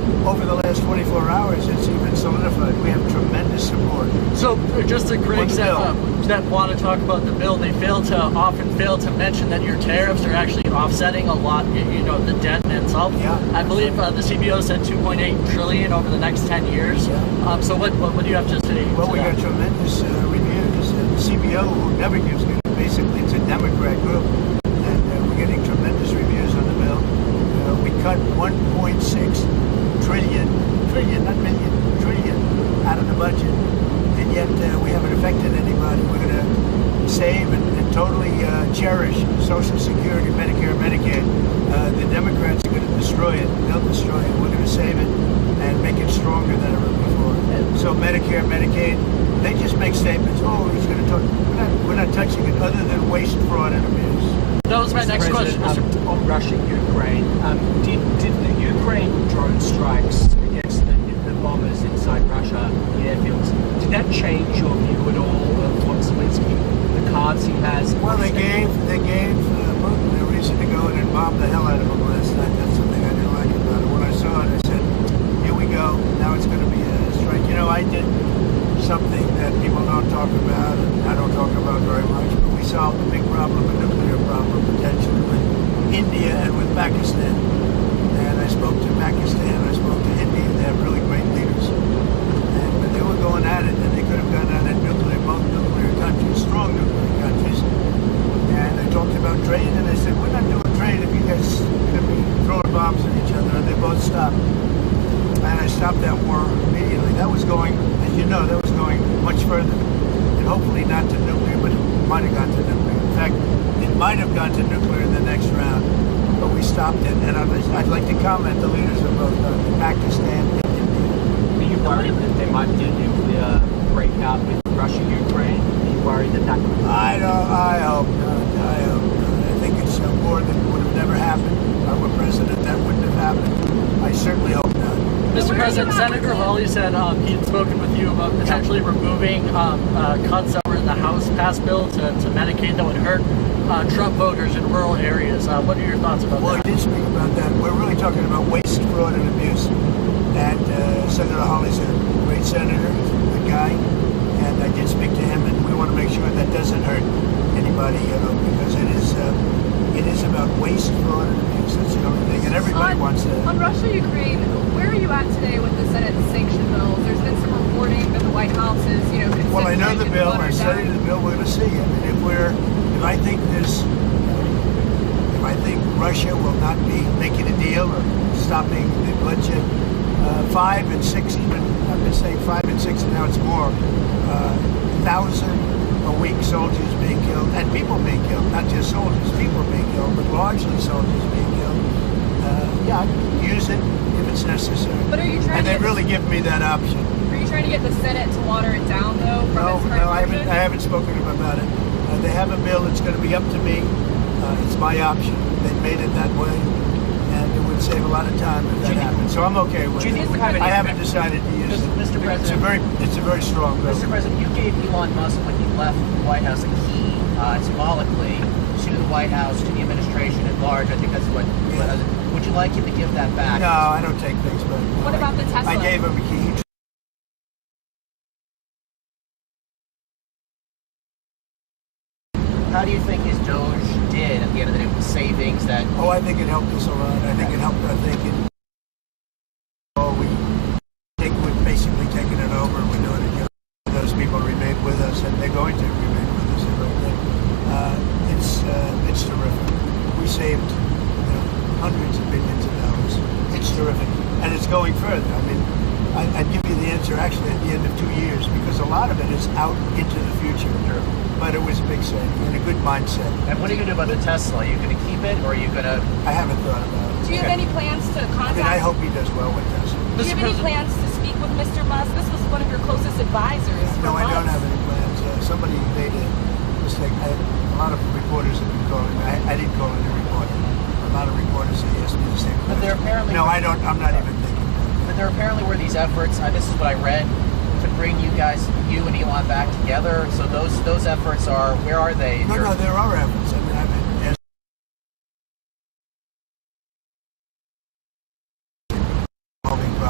over the last 24 hours, it's even solidified. We have tremendous support. So just the critics that want to talk about the bill, they often fail to mention that your tariffs are actually offsetting a lot, the debt in itself. Yeah. I believe the CBO said 2.8 trillion over the next 10 years. Yeah. So what do you have to say? Well, to we that? got tremendous reviews. And CBO, who never gives good, basically it's a Democrat group, and we're getting tremendous reviews on the bill. We cut 1.6 trillion, not million, trillion out of the budget, and yet we haven't affected anybody. We're going to save and totally cherish Social Security, Medicare, Medicaid. The Democrats are going to destroy it. They'll destroy it. We're going to save it and make it stronger than ever before. So Medicare, Medicaid, they just make statements. Oh, he's going to talk. We're not touching it other than waste, fraud, and abuse. That was my next question, Mr. On Russia, Ukraine, did the Ukraine drone strikes against the bombers inside Russia, the airfields, did that change your view at all of what Zelensky, the cards he has? Well, they gave Putin a reason to go in and bomb the hell out of him last night. That's something I didn't like about it. When I saw it, I said, here we go. Now it's going to be a strike. I did something that people don't talk about, and I don't talk about very much, but we solved a big problem, a nuclear problem, potentially with India and with Pakistan. And I spoke to Pakistan, I spoke to India. They have really great leaders. And when they were going at it, and they could have gone at it both nuclear countries, strong nuclear countries. And I talked about trade, and I said, we're not doing trade if you guys are going to be throwing bombs at each other. And they both stopped. And I stopped that war immediately. That was going, as you know, that was going much further. And hopefully not to nuclear, but it might have gone to nuclear. In fact, it might have gone to nuclear in the next round. But we stopped it. And I'd like to comment the leaders of both Pakistan and India. Are you worried that there might be a nuclear breakout with Russia, Ukraine? Are you worried that could... I hope not. I hope not. I think it's a war that would have never happened. If I were president, that wouldn't have happened. I certainly hope not. Mr. President, Senator Hawley said he had spoken with you about potentially removing cuts that were in the House passed bill to Medicaid that would hurt Trump voters in rural areas. What are your thoughts about that? Well, he did speak about that. We're really talking about waste, fraud, and abuse. And Senator Hawley's a great senator, he's a good guy, and I did speak to him, and we want to make sure that doesn't hurt anybody, because it is about waste, fraud, and abuse. That's the only thing, and everybody wants that. On Russia, Ukraine, where are you at today with the Senate sanction bills? There's been some reporting that the White House is, considering. Well, I know the bill. I studied the bill. We're going to see. I mean, if I think Russia will not be making a deal or stopping the bloodshed, 5 and 6, even I've been saying 5 and 6, and now it's more. 1,000 a week soldiers being killed, and people being killed. Not just soldiers, people being killed, but largely soldiers being killed. Use it if it's necessary. But are you trying? And they really give me that option. Are you trying to get the Senate to water it down, though? No, I haven't spoken to them about it. They have a bill. It's going to be up to me. It's my option. They made it that way, and it would save a lot of time if that happened. So I'm okay with it. I haven't decided to use it. Mr. President, it's a very strong bill. Mr. President, you gave Elon Musk, when he left the White House, a key symbolically to the White House, to the administration at large. I think that's what. Would you like him to give that back? No, I don't take things back. What about the Tesla? I gave him a key. How do you think his Doge did at the end of the day with the savings that... Oh, I think it helped us a lot. I think we've basically taken it over. We're doing it. Those people remain with us, and they're going to remain with us. It's terrific. We saved hundreds of billions of dollars. It's terrific. And it's going further. I mean, I'd give you the answer actually at the end of 2 years, because a lot of it is out into the future. Sure. But it was a big saving and a good mindset. And what are you going to do about the Tesla? Are you going to keep it, or are you going to... I haven't thought about it. Do you have any plans to contact? I hope he does well with Tesla. Do you have any plans to speak with Mr. Musk? This was one of your closest advisors. No, I don't have any plans. Somebody made a mistake. A lot of reporters have been calling me. I didn't call any reporter. A lot of reporters have asked me the same question. But there apparently... No, I don't. I'm not even thinking about it. But there apparently were these efforts, this is what I read, to bring you and Elon back together. So those efforts are, where are they? No, there are efforts. I mean, involving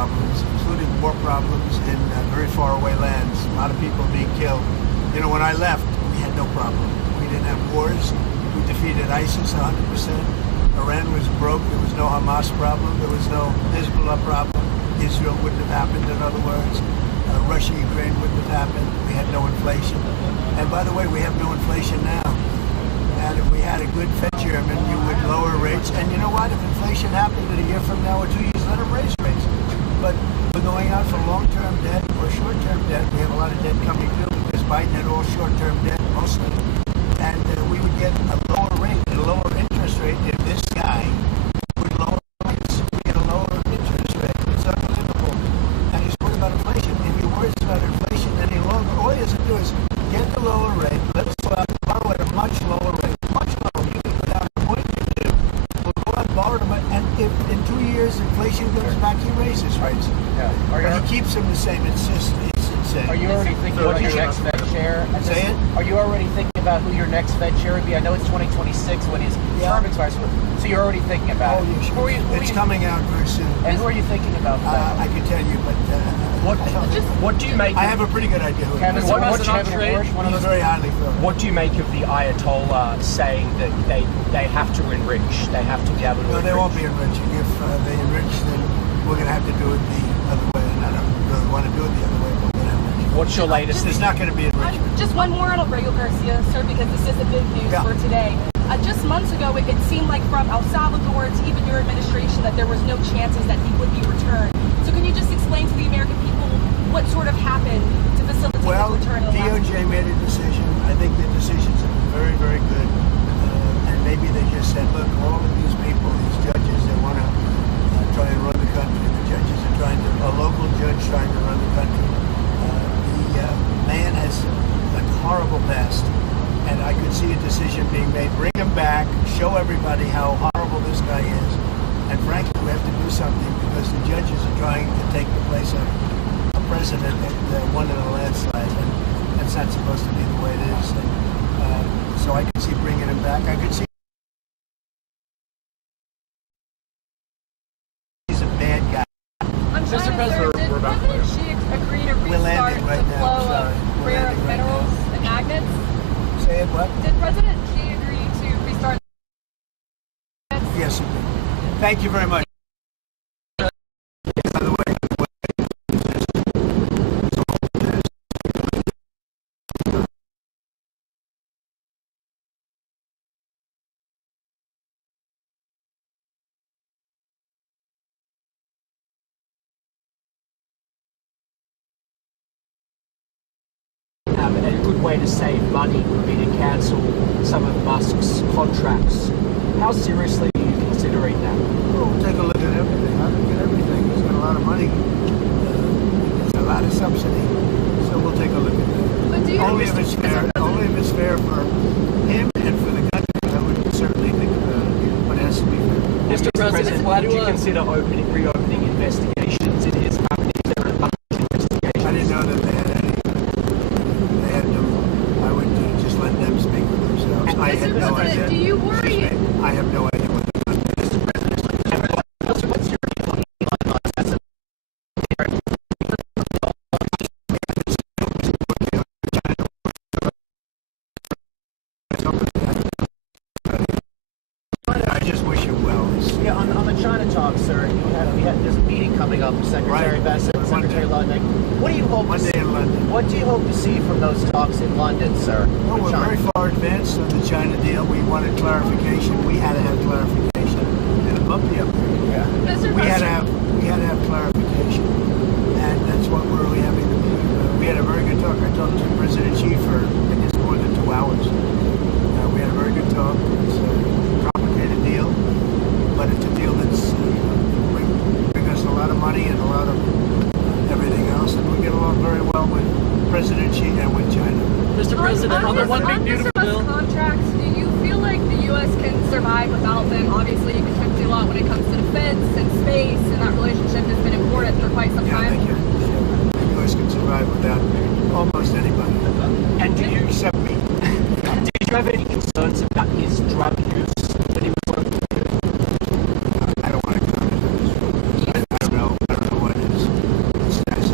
more problems in very far away lands. A lot of people being killed. You know, when I left, we had no problem. We didn't have wars. We defeated ISIS 100%. Iran was broke. There was no Hamas problem. There was no Hezbollah problem. Israel wouldn't have happened, in other words. Russia, Ukraine wouldn't have happened. We had no inflation. And by the way, we have no inflation now. And if we had a good Fed chairman, you would lower rates. And you know what? If inflation happened in a year from now or 2 years, let them raise rates. But we're going out for long-term debt or short-term debt. We have a lot of debt coming due because Biden had all short-term debt mostly. And we would get a lower rate, a lower interest rate if this guy would lower rates. We get a lower interest rate. It's unbelievable. And he's worried about inflation. If he worries about inflation any longer, all he has to do is get the lower rate. Let us go out and borrow at a much lower rate. Much lower. You can go down to 0.2. We'll go out and borrow them. And if in 2 years inflation goes back, he raises rates. Yeah. But he keeps them the same. It's insane. Are you already thinking about your next Fed chair? Say it? Are you already thinking about who your next Fed chair would be? I know it's 2026 when his term expires, so you're already thinking about it. Yeah, sure. It's coming out very soon. And who are you thinking about? I can tell you, but What do you make? I have a pretty good idea. Kevin, what's Kevin Warsh, one of He's those. very highly thought. What do you make of the Ayatollah saying that they have to enrich? They have to be able to No, enrich? they won't be enriching. If they enrich, then we're going to have to do it the other way. And I don't really want to do it the other way, but we're going to enrich. What's your latest? There's not going to be enrichment. Just one more on Aurelio Garcia, sir, because this is the big news for today. Just months ago, it seemed like from El Salvador to even your administration that there was no chances that he would be returned. So can you just explain to the American people what sort of happened to facilitate his return? DOJ made a decision. I think the decisions are very, very good. And maybe they just said, look, all of these people, these judges, they want to try and run the country. The judges are trying to, a local judge trying to run the country. The man has a horrible past. And I could see a decision being made. Bring him back, show everybody how horrible this guy is. And frankly, we have to do something because the judges are trying to take the place of a president that won in a landslide. And that's not supposed to be the way it is. And, so I could see bringing him back. I could see he's a bad guy. I'm trying to answer, did President Xi agree to restart the flow of rare earth minerals and magnets? Say it, what? Did President Xi agree to restart? Yes, he did. Thank you very much. By the way, and a good way to save money would be to cancel some of Musk's contracts. How seriously are you considering that? well, we'll take a look at everything. I'll look at everything. He's got a lot of money. There's a lot of subsidy. So we'll take a look at that. But do you Only if it's fair. Only if it's fair for him and for the country. I would certainly think about it, but it has to be fair. Mr. President, why would do you consider reopening investigations in his company? Is there a bunch of investigations? I didn't know that they had any. They had no. I would just let them speak for themselves. I had no idea. Do you worry? I have no idea what they're doing. What's your view on Elon Musk as a I just wish him well. Yeah, on the China talk, sir, there's a meeting coming up with Secretary Right. Bessent and Secretary Ludwig. What do you hope to see? Monday in London. What do you hope to see from those talks in London, sir? Well, with we're China? very far advanced on the China deal. We wanted clarification. We had to have clarification. And a bumpy up there. Yeah. Mr. We had to President, have clarification, and that's what we're really having to do. We had a very good talk. I talked to President Xi for I guess more than 2 hours. We had a very good talk. It's a complicated deal, but it's a deal that's bring us a lot of money and a lot of everything else, and we get along very well with President Xi and with China. Mr. President, on the one big beautiful Mr. bill? Musk contracts, do you feel like the U.S. can survive without them? Obviously, you contribute a lot when it comes to defense and space, and that relationship has been important for quite some Yeah, I time. think the U.S. can survive without almost anybody. And do you Except me. did you have any concerns about his drug use when he was working? I don't want to comment on this. I don't know what his status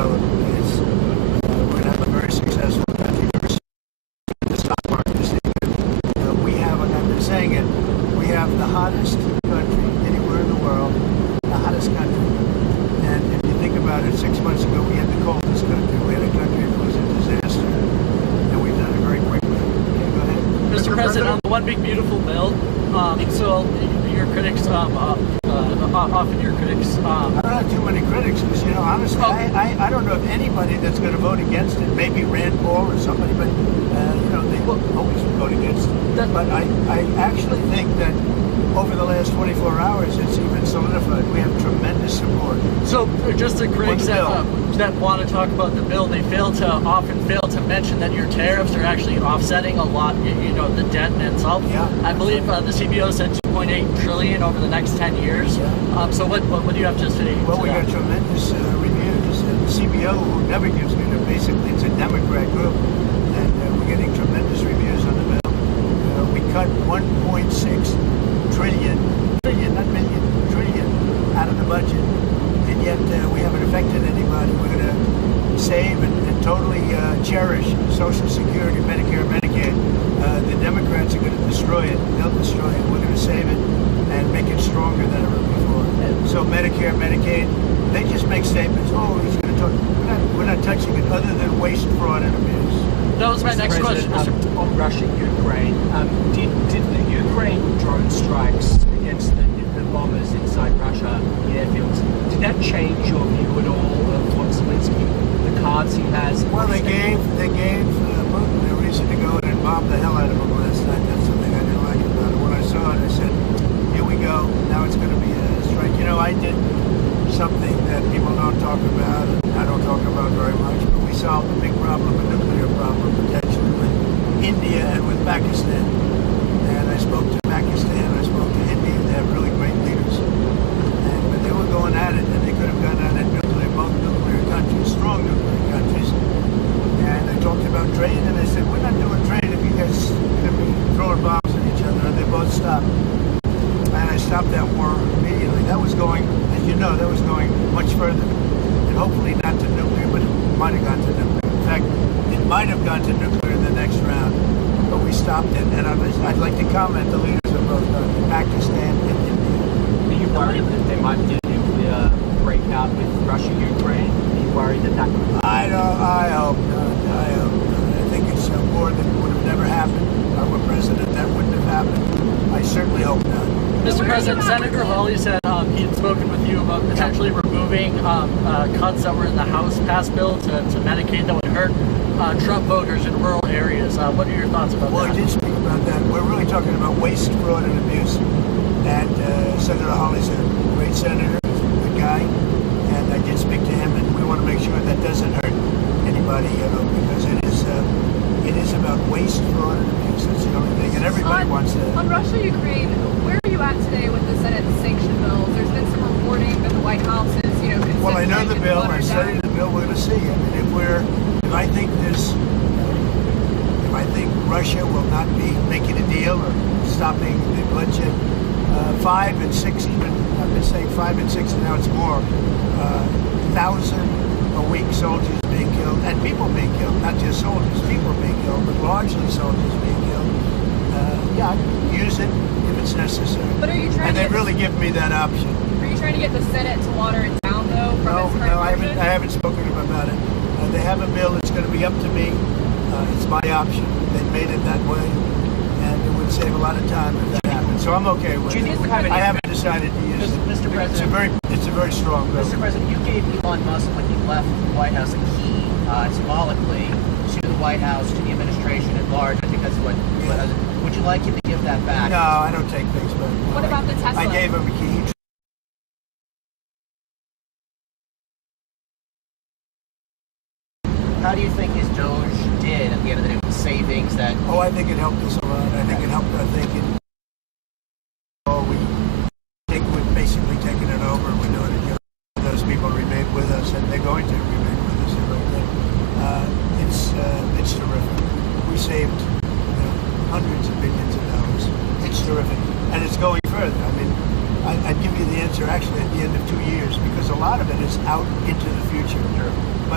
developed. We're going to have a very successful country. The stock market is we have, and I've been saying it, we have the hottest country anywhere in the world, the hottest country. And if you think about it, 6 months ago we had the coldest country. We had a country that was a disaster, and we've done it very quickly. Okay, go ahead. Mr. President, on the One Big Beautiful Bill, so your critics, often your critics... I don't have too many critics because, honestly, I don't know of anybody that's going to vote against it. Maybe Rand Paul or somebody, but, they will always vote against it. But I actually think that over the last 24 hours, it's even solidified. We have tremendous support. So, just the critics that want to talk about the bill, they often fail to mention that your tariffs are actually offsetting a lot, the debt in itself. Yeah. I believe the CBO said 2.8 trillion over the next 10 years. Yeah. So what do you have to say? Well, we got tremendous reviews. And the CBO, who never gives me basically, it's a Democrat group, and we're getting tremendous reviews on the bill. We cut 1.6 trillion, not million, trillion out of the budget, and yet we haven't affected anybody. We're going to save and totally cherish Social Security, Medicare, Medicaid. The Democrats are going to destroy it. They'll destroy it. We're going to save it and make it stronger than ever before. So Medicare, Medicaid, they just make statements. Oh, he's going to talk. We're not touching it other than waste, fraud, and abuse. That was my next question. On Russia, Ukraine, did the Ukraine drone strikes against the bombers inside Russia, the airfields, did that change your view at all of what Zelensky, the cards he has? Well, they gave Putin a reason to go and bomb the hell out of him last night. That's something I didn't like about it. When I saw it, I said, here we go. Now it's going to be a strike. I did something that people don't talk about, and I don't talk about very much, but we solved a big problem, a nuclear problem, potentially with India and with Pakistan. And I spoke to Pakistan, I spoke to India. They have really great leaders. And they were going at it, and they could have gone at it both nuclear countries, strong nuclear countries. And I talked about trade, and I said, we're not doing trade if you guys are going to be throwing bombs at each other. And they both stopped. And I stopped that war immediately. That was going, as you know, much further. And hopefully not to nuclear, but it might have gone to nuclear. In fact, it might have gone to nuclear in the next round. But we stopped it. And I'd like to comment, the leaders of both Pakistan and India. Are you worried that there might be a nuclear breakout with Russia, Ukraine? Are you worried that could... I hope not. I think it's a war that would have never happened. If I were president, that wouldn't have happened. I certainly hope not. Mr. President, Senator Hawley said he had spoken with you about potentially removing cuts that were in the House passed bill to Medicaid that would hurt Trump voters in rural areas. What are your thoughts about that? Well, I did speak about that. We're really talking about waste, fraud, and abuse. And Senator Hawley's a great senator, he's a good guy, and I did speak to him, and we want to make sure that doesn't hurt anybody, because it is about waste, fraud, and abuse. That's the only thing, and everybody wants that. On Russia, Ukraine, where are you at today with the Senate sanction bills? There's been some reporting that the White House is, considering. Well, I know the bill. I studied the bill. We're going to see. I mean, if I think Russia will not be making a deal or stopping the bloodshed, 5 and 6 even. I've been saying 5 and 6, and now it's more. 1,000 a week soldiers being killed, and people being killed. Not just soldiers, people being killed, but largely soldiers being killed. Use it if it's necessary. But are you trying? And they really give me that option. Are you trying to get the Senate to water it down, though? No, I haven't spoken about it. They have a bill. It's going to be up to me. It's my option. They made it that way, and it would save a lot of time if that happened. So I'm okay with it. I haven't decided to use it. Mr. President, it's a very strong bill. Mr. President, you gave Elon Musk, when he left the White House, a key symbolically to the White House, to the administration at large. I think that's what. Would you like him to give that back? No, I don't take things back. What about the Tesla? I gave him a key. How do you think his Doge did at the end of the day with savings that... Oh, I think it helped us a lot. I think it helped our thinking. We've basically taken it over. We're doing it. Those people remain with us, and they're going to remain with us. It's terrific. We saved hundreds of billions of dollars. It's terrific. And it's going further. I mean, I'd give you the answer actually at the end of 2 years, because a lot of it is out into the future. But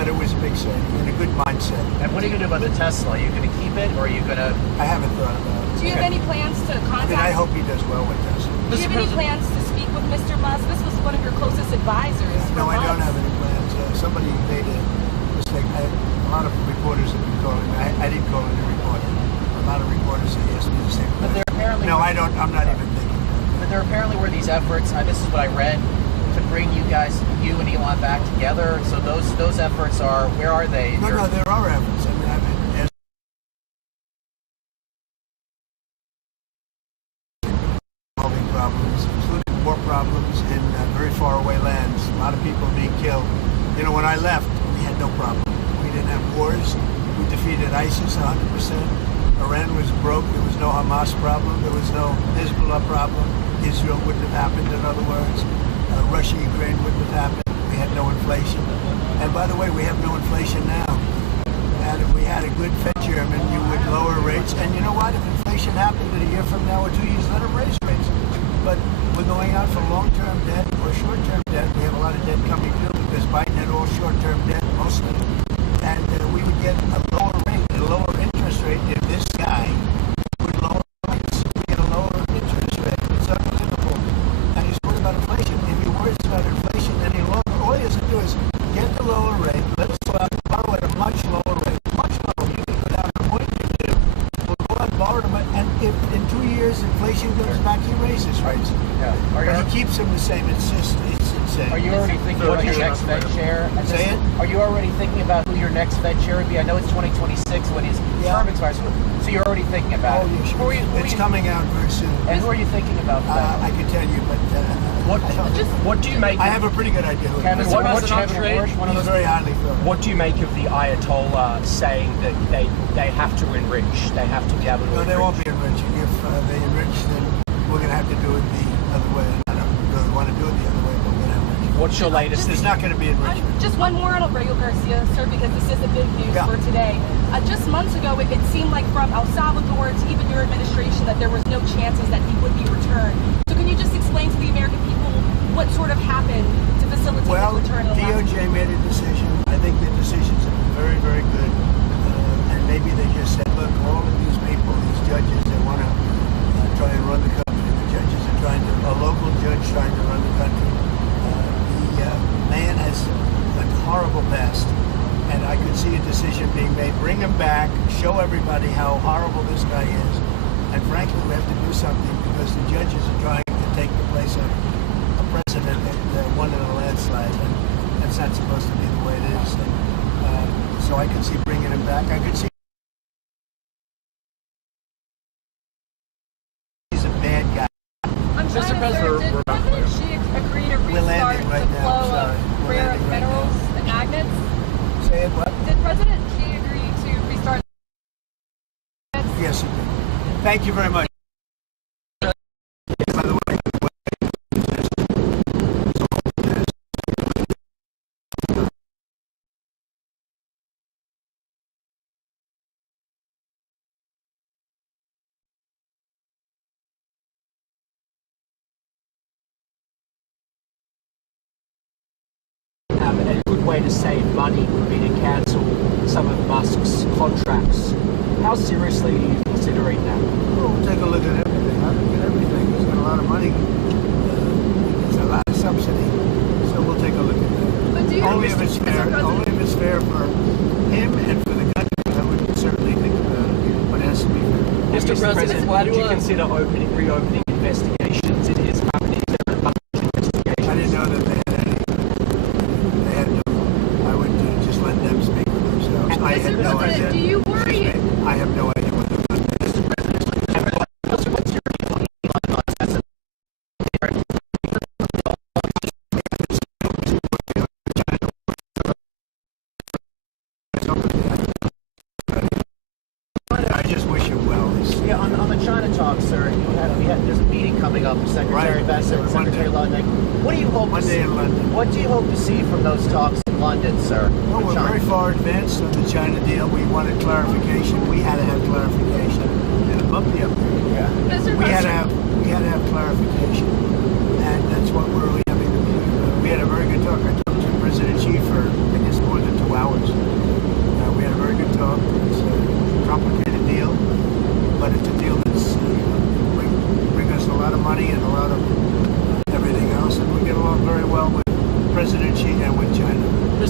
but it was a big saving and a good mindset. And what are you going to do about the Tesla? Are you going to keep it, or are you going to... I haven't thought about it. Do you have any plans to contact? I hope he does well with Tesla. Do you have any plans to speak with Mr. Musk? This was one of your closest advisors. No, I don't months. have any plans. Somebody made a mistake. A lot of reporters have been calling me. I didn't call any reporter. A lot of reporters have asked me the same But question. there apparently... No, I don't. I'm not even thinking. But there apparently were these efforts, this is what I read, to bring you and Elon back together. So those efforts are, where are they? No, there are efforts. I mean, there's solving problems, including war problems in very far away lands. A lot of people being killed. You know, when I left, we had no problem. We didn't have wars. We defeated ISIS 100%. Iran was broke. There was no Hamas problem. There was no Hezbollah problem. Israel wouldn't have happened, in other words. Russia, Ukraine wouldn't have happened. We had no inflation. And by the way, we have no inflation now. And if we had a good Fed chairman, you would lower rates. And you know what? If inflation happened a year from now or 2 years, let them raise rates. But we're going out for long-term debt or short-term debt. We have a lot of debt coming due because Biden had all short-term debt, mostly. And we would get a lower rate, a lower interest rate if this guy would lower rates. We get a lower interest rate. It's unbelievable. And he's worried about inflation. If he worries about inflation any longer, all he has to do is get the lower rate. Let us go out and borrow at a much lower rate. Much lower. You can go down to 0.22. We'll go out and borrow them. And if in 2 years inflation goes back, he raises rates. Yeah. But he keeps them the same. It's insane. Are you already thinking about your next Fed chair? Say it? Are you already thinking about who your next Fed chair would be? I know it's 2026 when his term expires, so you're already thinking about it. Oh, yeah, sure. It's coming out very soon. And who are you thinking about? I can tell you, but What do you make? I have a pretty good idea. Kevin, What- what's what's Kevin your Warsh, one of He's those? very highly thought. What do you make of the Ayatollah saying that they have to enrich? They have to be able to No, enrich? they won't be enriching. If they enrich, then we're going to have to do it the other way. I don't really want to do it the other way, but we're going to enrich. What's your latest? There's not going to be enrichment. Just one more on Aurelio Garcia, sir, because this is the big news for today. Just months ago, it seemed like from El Salvador to even your administration that there was no chances that he would be returned. So can you just explain to the American people what sort of happened to facilitate Well, his return? DOJ made a decision. I think the decisions have been very, very good. And maybe they just said, look, all of these people, these judges, they want to try and run the country. The judges are trying to, a local judge trying to run the country. The man has a horrible past. And I could see a decision being made. Bring him back, show everybody how horrible this guy is. And frankly, we have to do something because the judges are trying to take the place of a president that won in a landslide. And that's not supposed to be the way it is. And, so I could see bringing him back. I could see he's a bad guy. I'm trying to sir, did President Xi agree to We're restart landing right the now, flow sorry. of We're rare earth landing right minerals now. and magnets? Say it what? Did President Xi agree to restart? Yes, he did. Thank you very much. By the way, a good way to save money would be to cancel some of Musk's contracts. How seriously are you considering that? well, we'll take a look at everything. I look at everything. He's got a lot of money. There's a lot of subsidy. So we'll take a look at that. But do you Only if it's fair. President- Only if it's fair for him and for the country. I would certainly think about it, but it has to be fair. Mr. President, why would do you consider reopening investigations into his companies? There are a bunch of investigations. I didn't know that they had any. They had no. I would just let them speak for themselves. I had Mr. no President, idea. do you worry? I have no idea what they're doing. I just wish him well. Yeah, on the China talk, sir, there's a meeting coming up with Secretary Right. Bessent and Secretary Ludwig. What do you hope to Monday see? in London. What do you hope to see from those talks in London, sir? Well, with we're China? very far advanced on the China deal. We wanted clarification. We had to have clarification. And a bumpy up there. Yeah. Mr. We had to President, have clarification, and that's what we're really having to do. We had a very good talk. I talked to President Xi for I guess more than 2 hours.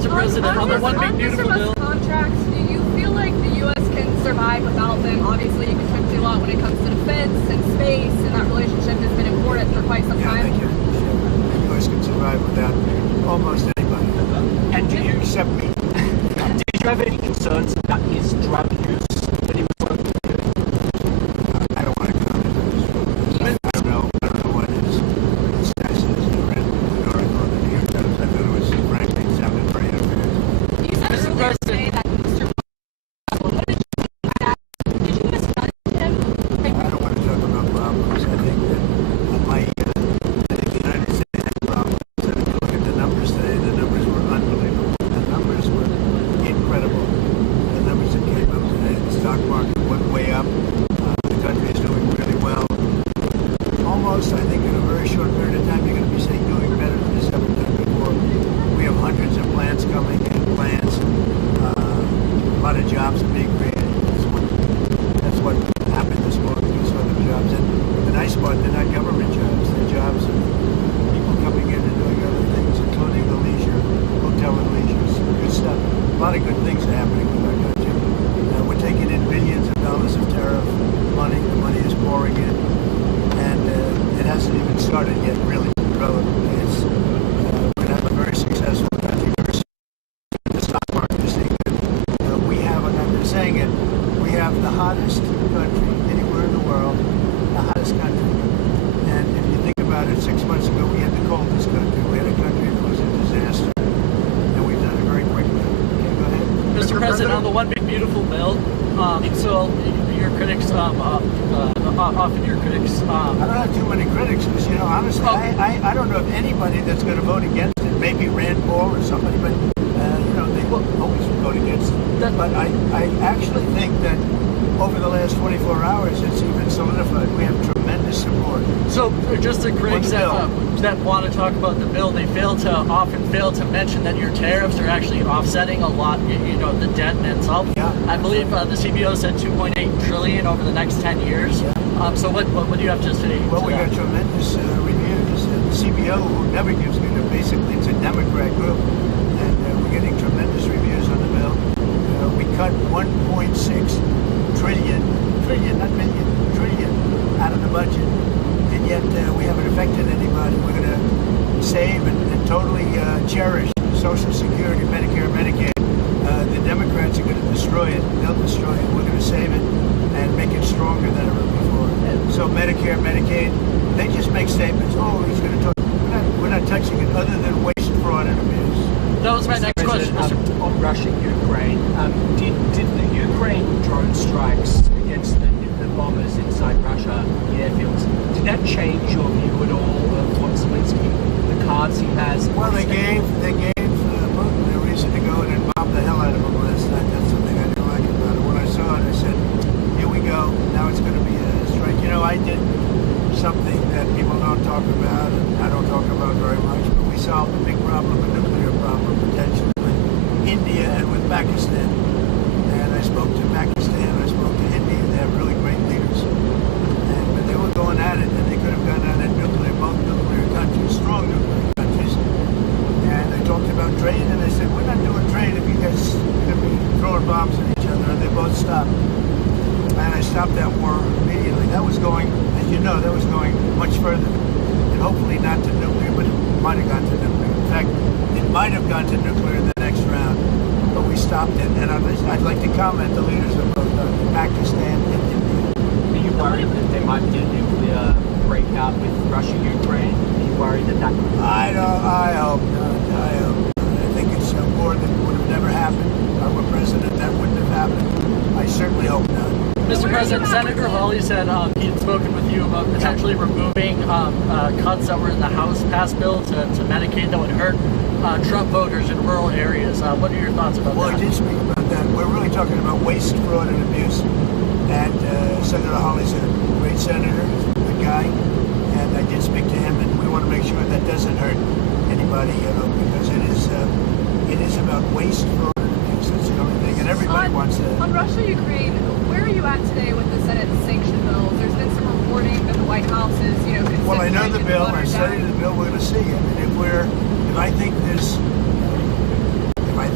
Mr. President, on the one big beautiful bill. Contracts, do you feel like the U.S. can survive without them? Obviously, you contribute a lot when it comes to defense and space, and that relationship has been important for quite some time. Thank you. The U.S. can survive without almost anybody. And do you Except me. did you have any concerns about his drug use when he was working with you? I don't want to comment on this. I don't know what his status is. I read the article in the New York Times. I thought it was, frankly, it sounded very unfair. You said earlier today that Mr. What did you think of that? Did you misjudge him? I don't want to talk about problems. I think that I think the United States had problems. And if you look at the numbers today, the numbers were unbelievable. The numbers were incredible. The numbers that came up today, the stock market went way up. The country is doing really well. Almost, I think, in a very short period of time, you're going to be saying doing better than it's ever done before. We have hundreds of plants coming in, plants. A lot of jobs are being created. That's what happened this morning. We saw the jobs. And the nice part, they're not government jobs. They're jobs of people coming in and doing other things, including the leisure, hotel and leisure. Good stuff. A lot of good things are happening with our country. We're taking in billions of dollars of tariff money. The money is pouring in. And it hasn't even started yet, really, relatively. It's, we're going to have a very successful country. The stock market is saying that we have, and I've been saying it, we have the hottest country anywhere in the world, the hottest country. And if you think about it, 6 months ago we had the coldest country. We had a country that was a disaster. And we've done it very quickly. Okay, go ahead. Mr. President, on the one big beautiful bill, so your critics, often your critics. I don't have too many critics because, you know, honestly, I don't know of anybody that's going to vote against it. Maybe Rand Paul or somebody, but, you know, they will always vote against it. But I actually think that over the last 24 hours, it's even solidified. We have tremendous support. So just the critics that want to talk about the bill, they often fail to mention that your tariffs are actually offsetting a lot, you know, the debt in itself. Yeah. I believe the CBO said 2.8 trillion over the next 10 years. Yeah. So what do you have to say? Well, to we that? got tremendous reviews. And the CBO, who never gives good, basically it's a Democrat group, and we're getting tremendous reviews on the bill. We cut 1.6 trillion, not million, trillion out of the budget, and yet we haven't affected anybody. We're going to save and totally cherish Social Security, Medicare, Medicaid. The Democrats are going to destroy it. They'll destroy it. We're going to save it and make it stronger than ever before. So Medicare, Medicaid, they just make statements. Oh, he's going to talk. We're not touching it other than waste, fraud, and abuse. That was my next question, Mr. On Russia, Ukraine, did the Ukraine drone strikes against the bombers inside Russia, the airfields, did that change your view at all of what Zelensky, the cards he has? Well, they gave Putin a reason to go in and bomb the hell out of him last night. That's something I didn't like about it. When I saw it, I said, here we go. Now it's going to be a strike. You know, I did something that people don't talk about, and I don't talk about very much, but we solved a big problem, a nuclear problem, potentially, with India and with Pakistan. And I spoke to Pakistan, I spoke to India. They have really great leaders. And when they were going at it, and they could have gone at it nuclear, both nuclear countries, strong nuclear countries. And I talked about trade, and I said, we're not doing trade if you guys are going to be throwing bombs at each other. And they both stopped. And I stopped that war immediately. That was going, as you know, that was going much further. And hopefully not to nuclear, but it might have gone to nuclear. In fact, it might have gone to nuclear in the next round. But we stopped it. And I'd like to comment the leaders of both Pakistan and India. Are you worried that there might be a nuclear breakout with Russia, Ukraine? Are you worried that could... I hope not. I hope not. I think it's a war that would have never happened. If I were president, that wouldn't have happened. I certainly hope not. Mr. President, Senator Hawley said he had spoken with you about potentially removing cuts that were in the House passed bill to Medicaid that would hurt Trump voters in rural areas. What are your thoughts about that? Well, I did speak about that. We're really talking about waste, fraud, and abuse. And Senator Hawley's a great senator, he's a good guy. And I did speak to him, and we want to make sure that doesn't hurt anybody, because it is about waste, fraud, and abuse. That's the only thing. And everybody wants that. On Russia, Ukraine, where are you at today with the Senate sanction bills? There's been some reporting that the White House is, considering. Well, I know the bill. I studied the bill. We're going to see. I mean, if I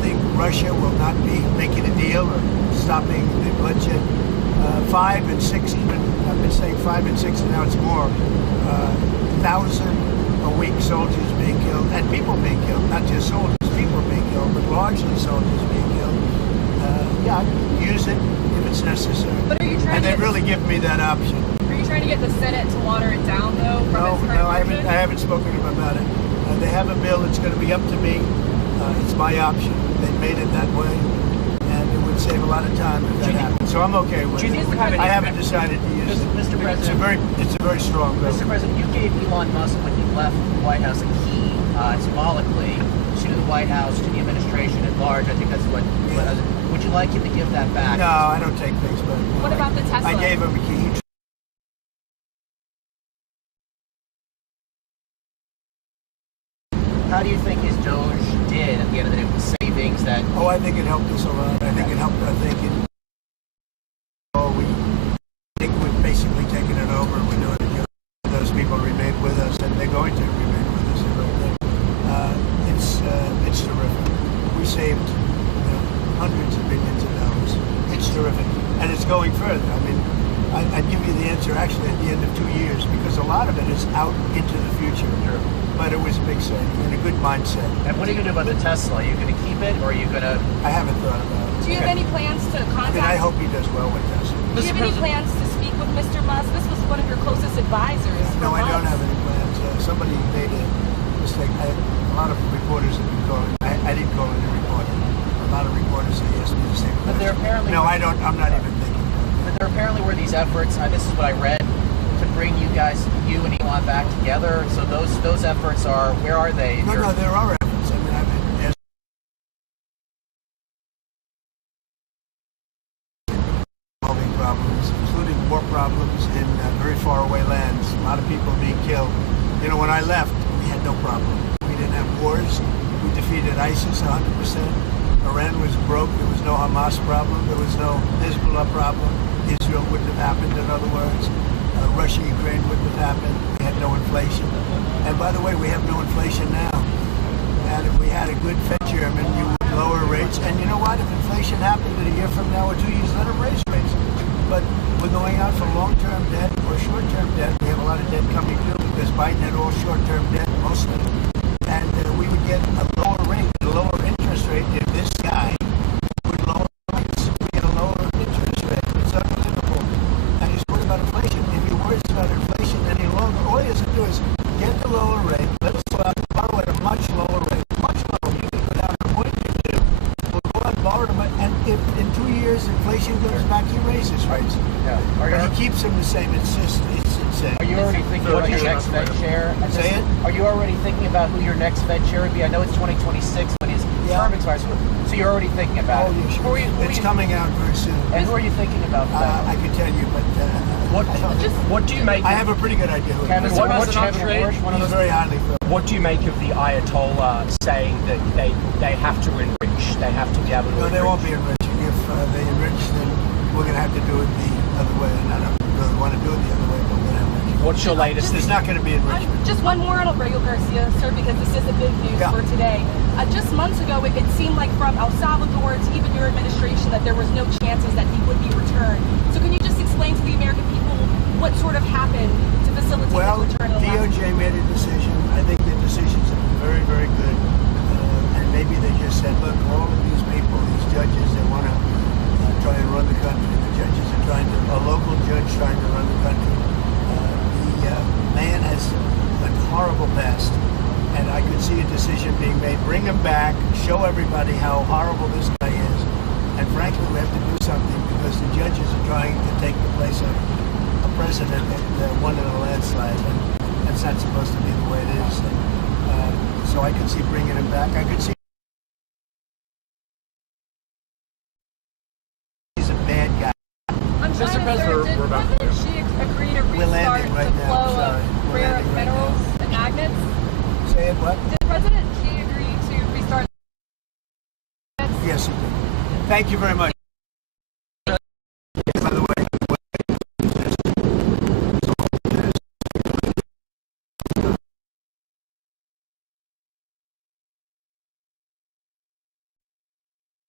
Russia will not be making a deal or stopping the bloodshed. 5 and 6, even I've been saying 5 and 6, and now it's more. 1,000 a week soldiers being killed, and people being killed, not just soldiers, people being killed, but largely soldiers being killed. Yeah, use it if it's necessary. But are you trying and to they really give me that option. Are you trying to get the Senate to water it down, though? No, I haven't spoken to them about it. They have a bill. It's going to be up to me. It's my option. They made it that way, and it would save a lot of time if that happened. So I'm okay with it. I haven't decided to use it. Mr. President, it's a very strong bill. Mr. President, you gave Elon Musk, when he left the White House, a key symbolically to the White House, to the administration at large. I think that's what. Would you like him to give that back? No, I don't take things back. What about the Tesla? I gave him a key. How do you think his Doge did at the end of the day with the savings that? Oh, I think it helped us a lot. I think it helped our thinking. We think we've basically taken it over. We're doing it. Those people remain with us, and they're going to remain with us. It's terrific. We saved hundreds of billions of dollars. It's terrific, and it's going further. I mean, I'd give you the answer actually at the end of 2 years, because a lot of it is out into the future. Sure. But it was a big saving and a good mindset. And what are you going to do about the Tesla? Are you going to keep it, or are you going to? I haven't thought about it. Do you have any plans to contact? I hope he does well with Tesla. Do you have any plans to speak with Mr. Musk? This was one of your closest advisors. No, I don't months. have any plans. Somebody made a mistake. A lot of reporters have been calling. I didn't call any reporter. A lot of reporters asked me the same question. But there apparently. No, I don't. I'm not even thinking. But there apparently were these efforts. This is what I read, to bring you and Elon back together. So those efforts are. Where are they? No, there are efforts. I mean, there's solving problems, including war problems in very far away lands. A lot of people being killed. You know, when I left, we had no problem. We didn't have wars. We defeated ISIS 100%. Iran was broke. There was no Hamas problem. There was no Hezbollah problem. Israel wouldn't have happened, in other words. Russia, Ukraine wouldn't have happened. We had no inflation. And by the way, we have no inflation now. And if we had a good Fed chairman, you would lower rates. And you know what? If inflation happened a year from now or 2 years, let them raise rates. But we're going out for long-term debt or short-term debt. We have a lot of debt coming due because Biden had all short-term debt mostly. And we would get a lower rate, a lower interest rate if this guy would lower rates. We get a lower interest rate. It's unbelievable. And he's worried about inflation. If he worries about inflation any longer, all he has to do is get the lower rate. Let us go out and borrow at a much lower rate. Much lower. You can go down to 0.22. We'll go out and borrow them. And if in 2 years inflation goes back, he raises rates. Yeah. But he keeps them the same. It's insane. Are you already thinking about your next Fed chair? Say it? Are you already thinking about who your next Fed chair would be? I know it's 2026 when his term expires, so you're already thinking about it. Oh, yeah, sure. It's coming out very soon. And who are you thinking about? I could tell you, but What do you make? I have a pretty good idea. Kevin Warsh, one of He's those. very highly felt. What do you make of the Ayatollah saying that they have to enrich? They have to be able to. No, they enrich? won't be enriching. If they enrich, then we're going to have to do it the other way. And I don't really want to do it the other way, but we're going to enrich. What's your latest? There's not going to be enrichment. Just one more on Aurelio Garcia, sir, because this is the big news for today. Just months ago, it seemed like from El Salvador to even your administration that there was no chances that he would be returned. So can you just explain to the American people what sort of happened to facilitate his return? DOJ made a decision. I think the decisions have been very, very good. And maybe they just said, look, all of these people, these judges, they want to try and run the country. The judges are trying to, a local judge trying to run the country. The man has a horrible past. And I could see a decision being made. Bring him back, show everybody how horrible this guy is. And frankly, we have to do something because the judges are trying to take the place of a president that won in a landslide. And that's not supposed to be the way it is. And, so I could see bringing him back. I could see he's a bad guy. I'm trying to sir, did President Xi agree to restart the flow of rare earth minerals and magnets? Say it, what? Did President Xi agree to restart? Yes, he did. Thank you very much. By the way,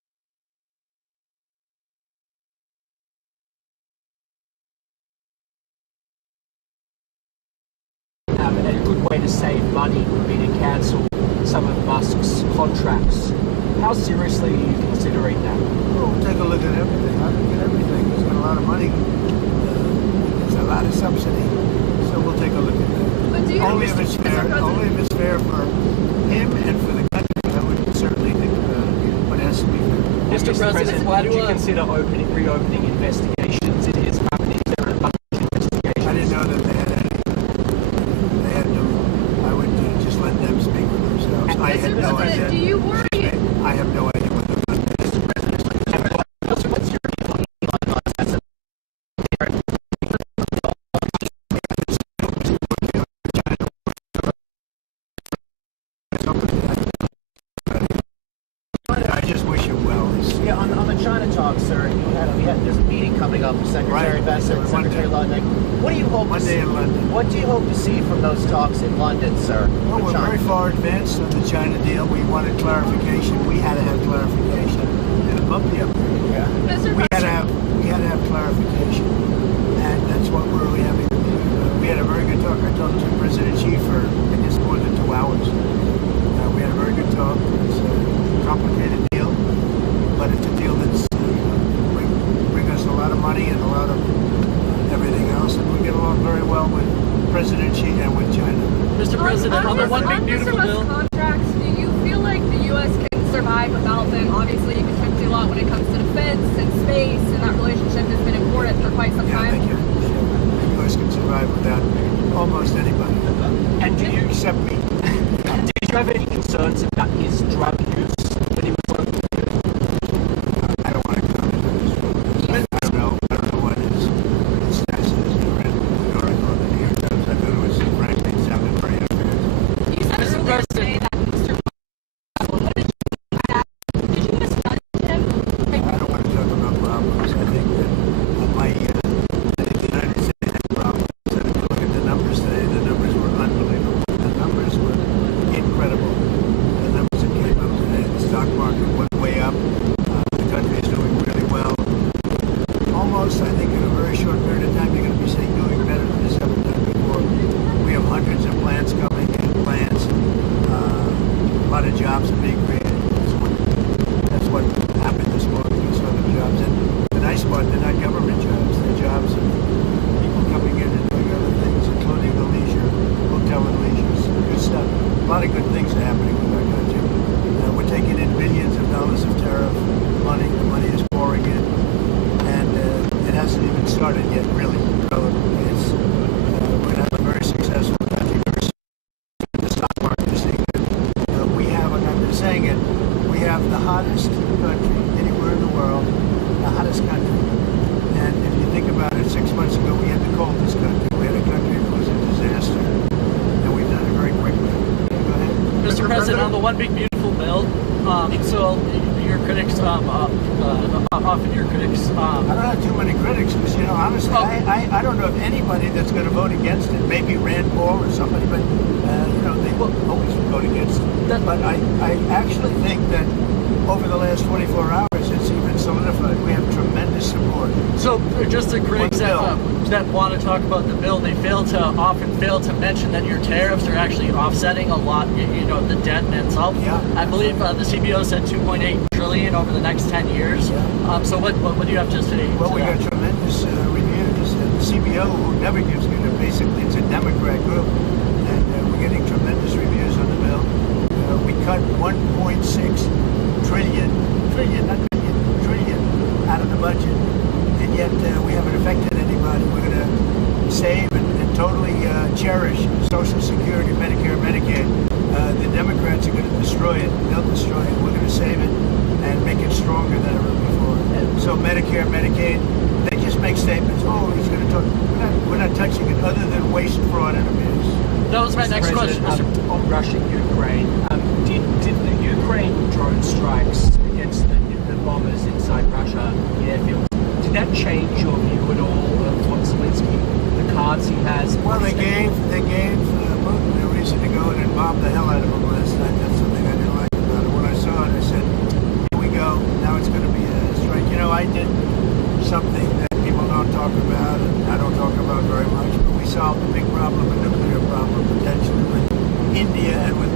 to save money would be to cancel some of Musk's contracts. How seriously are you considering that? Well, we'll take a look at everything. I look at everything. He's got a lot of money. There's a lot of subsidy. So we'll take a look at that. But do you Only if it's fair. Only if it's fair for him and for the country. I would certainly think what has to be fair. Mr. President, why would do you consider reopening investigations into his company? Is there a bunch of investigations? I didn't know that they had any. They had no. I would just let them speak for themselves. I had no idea. Do you worry? I have no idea what they're going to do. What's your view on Elon Musk? That's a I just wish him well. Yeah, on the China talk, sir, there's a meeting coming up with Secretary Bessent and Secretary Ludnick. What do you hope to see? Monday in London. What do you hope to see from those talks in London, sir? Well, with we're China? very far advanced on the China deal. We wanted clarification. We had to have clarification. And a bumpy up there. Yeah. Mr. We had President, to have clarification, and that's what we're really having to do. We had a very good talk. I talked to President Xi for I guess more than 2 hours. We had a very good talk. It's a complicated deal, but it's a deal that's bring us a lot of money and a lot of everything else, and we get along very well with President Xi and with China. Mr. President, on the one big beautiful Mr. bill? Musk contracts, do you feel like the U.S. can survive without them? Obviously, you contribute a lot when it comes to defense and space, and that relationship has been important for quite some Yeah, time. thank you. The U.S. can survive without almost anybody. And do you Except me. did you have any concerns about his drug use when he was working with you? I don't want to comment on this. I don't know what his status is. I read the article in the New York Times. I thought it was, frankly, it sounded very unfair. You said Mr. earlier President. today that Mr. What did you think of that? Did you misjudge him? I don't want to talk about problems. I think that I think the United States had problems. And if you look at the numbers today, the numbers were unbelievable. The numbers were incredible. The numbers that came up today, the stock market went way up. The country is doing really well. Almost, I think, in a very short period of time, you're going to be saying doing better than it's ever done before. We have hundreds of plants coming in, plants. A lot of jobs are being created. That's what happened this morning. You saw the jobs. And the nice part, they're not government jobs. They're jobs of people coming in and doing other things, including the leisure, hotel and leisure. Good stuff. A lot of good things are happening with our country. We're taking in billions of dollars of tariff money. The money is pouring in. And it hasn't even started yet, really. It's, we're going to have a very successful country. The stock market is saying that we have, and I'm saying it, we have the hottest country anywhere in the world, the hottest country. And if you think about it, 6 months ago we had the coldest country. We had a country that was a disaster, and we've done it very quickly. Go ahead. Mr. President, on the one big beautiful bill, so your critics, often your critics, I don't have too many critics, because, you know, honestly, I don't know of anybody that's going to vote against it. Maybe Rand Paul or somebody, but, you know, they will always vote against it. But I actually think that over the last 24 hours, it's even solidified. We have tremendous support. so just the critics that want to talk about the bill, they often fail to mention that your tariffs are actually offsetting a lot, the debt itself. Yeah. I believe the CBO said 2.8 trillion over the next 10 years. Yeah. So what do you have to say? Well, to we that? got tremendous reviews. And the CBO, who never gives me the basically, it's a Democrat group, and we're getting tremendous reviews on the bill. We cut 1.6 trillion, not billion, trillion out of the budget, and yet we haven't affected anybody. We're going to save and totally cherish Social Security, Medicare, Medicaid. The Democrats are going to destroy it. They'll destroy it. We're going to save it and make it stronger than ever before. So Medicare, Medicaid, they just make statements. Oh, he's going to talk. We're not touching it other than waste, fraud, and abuse. That was my next question, Mr. On Russia, Ukraine, did the Ukraine drone strikes against the bombers inside Russia, the airfields, did that change your view at all of what Zelensky, the cards he has? Well, they gave Putin a reason to go in and bomb the hell out of him last night. That's something I didn't like about it. When I saw it, I said, here we go. Now it's going to be a strike. You know, I did something that people don't talk about, and I don't talk about very much, but we solved a big problem, a nuclear problem, potentially, with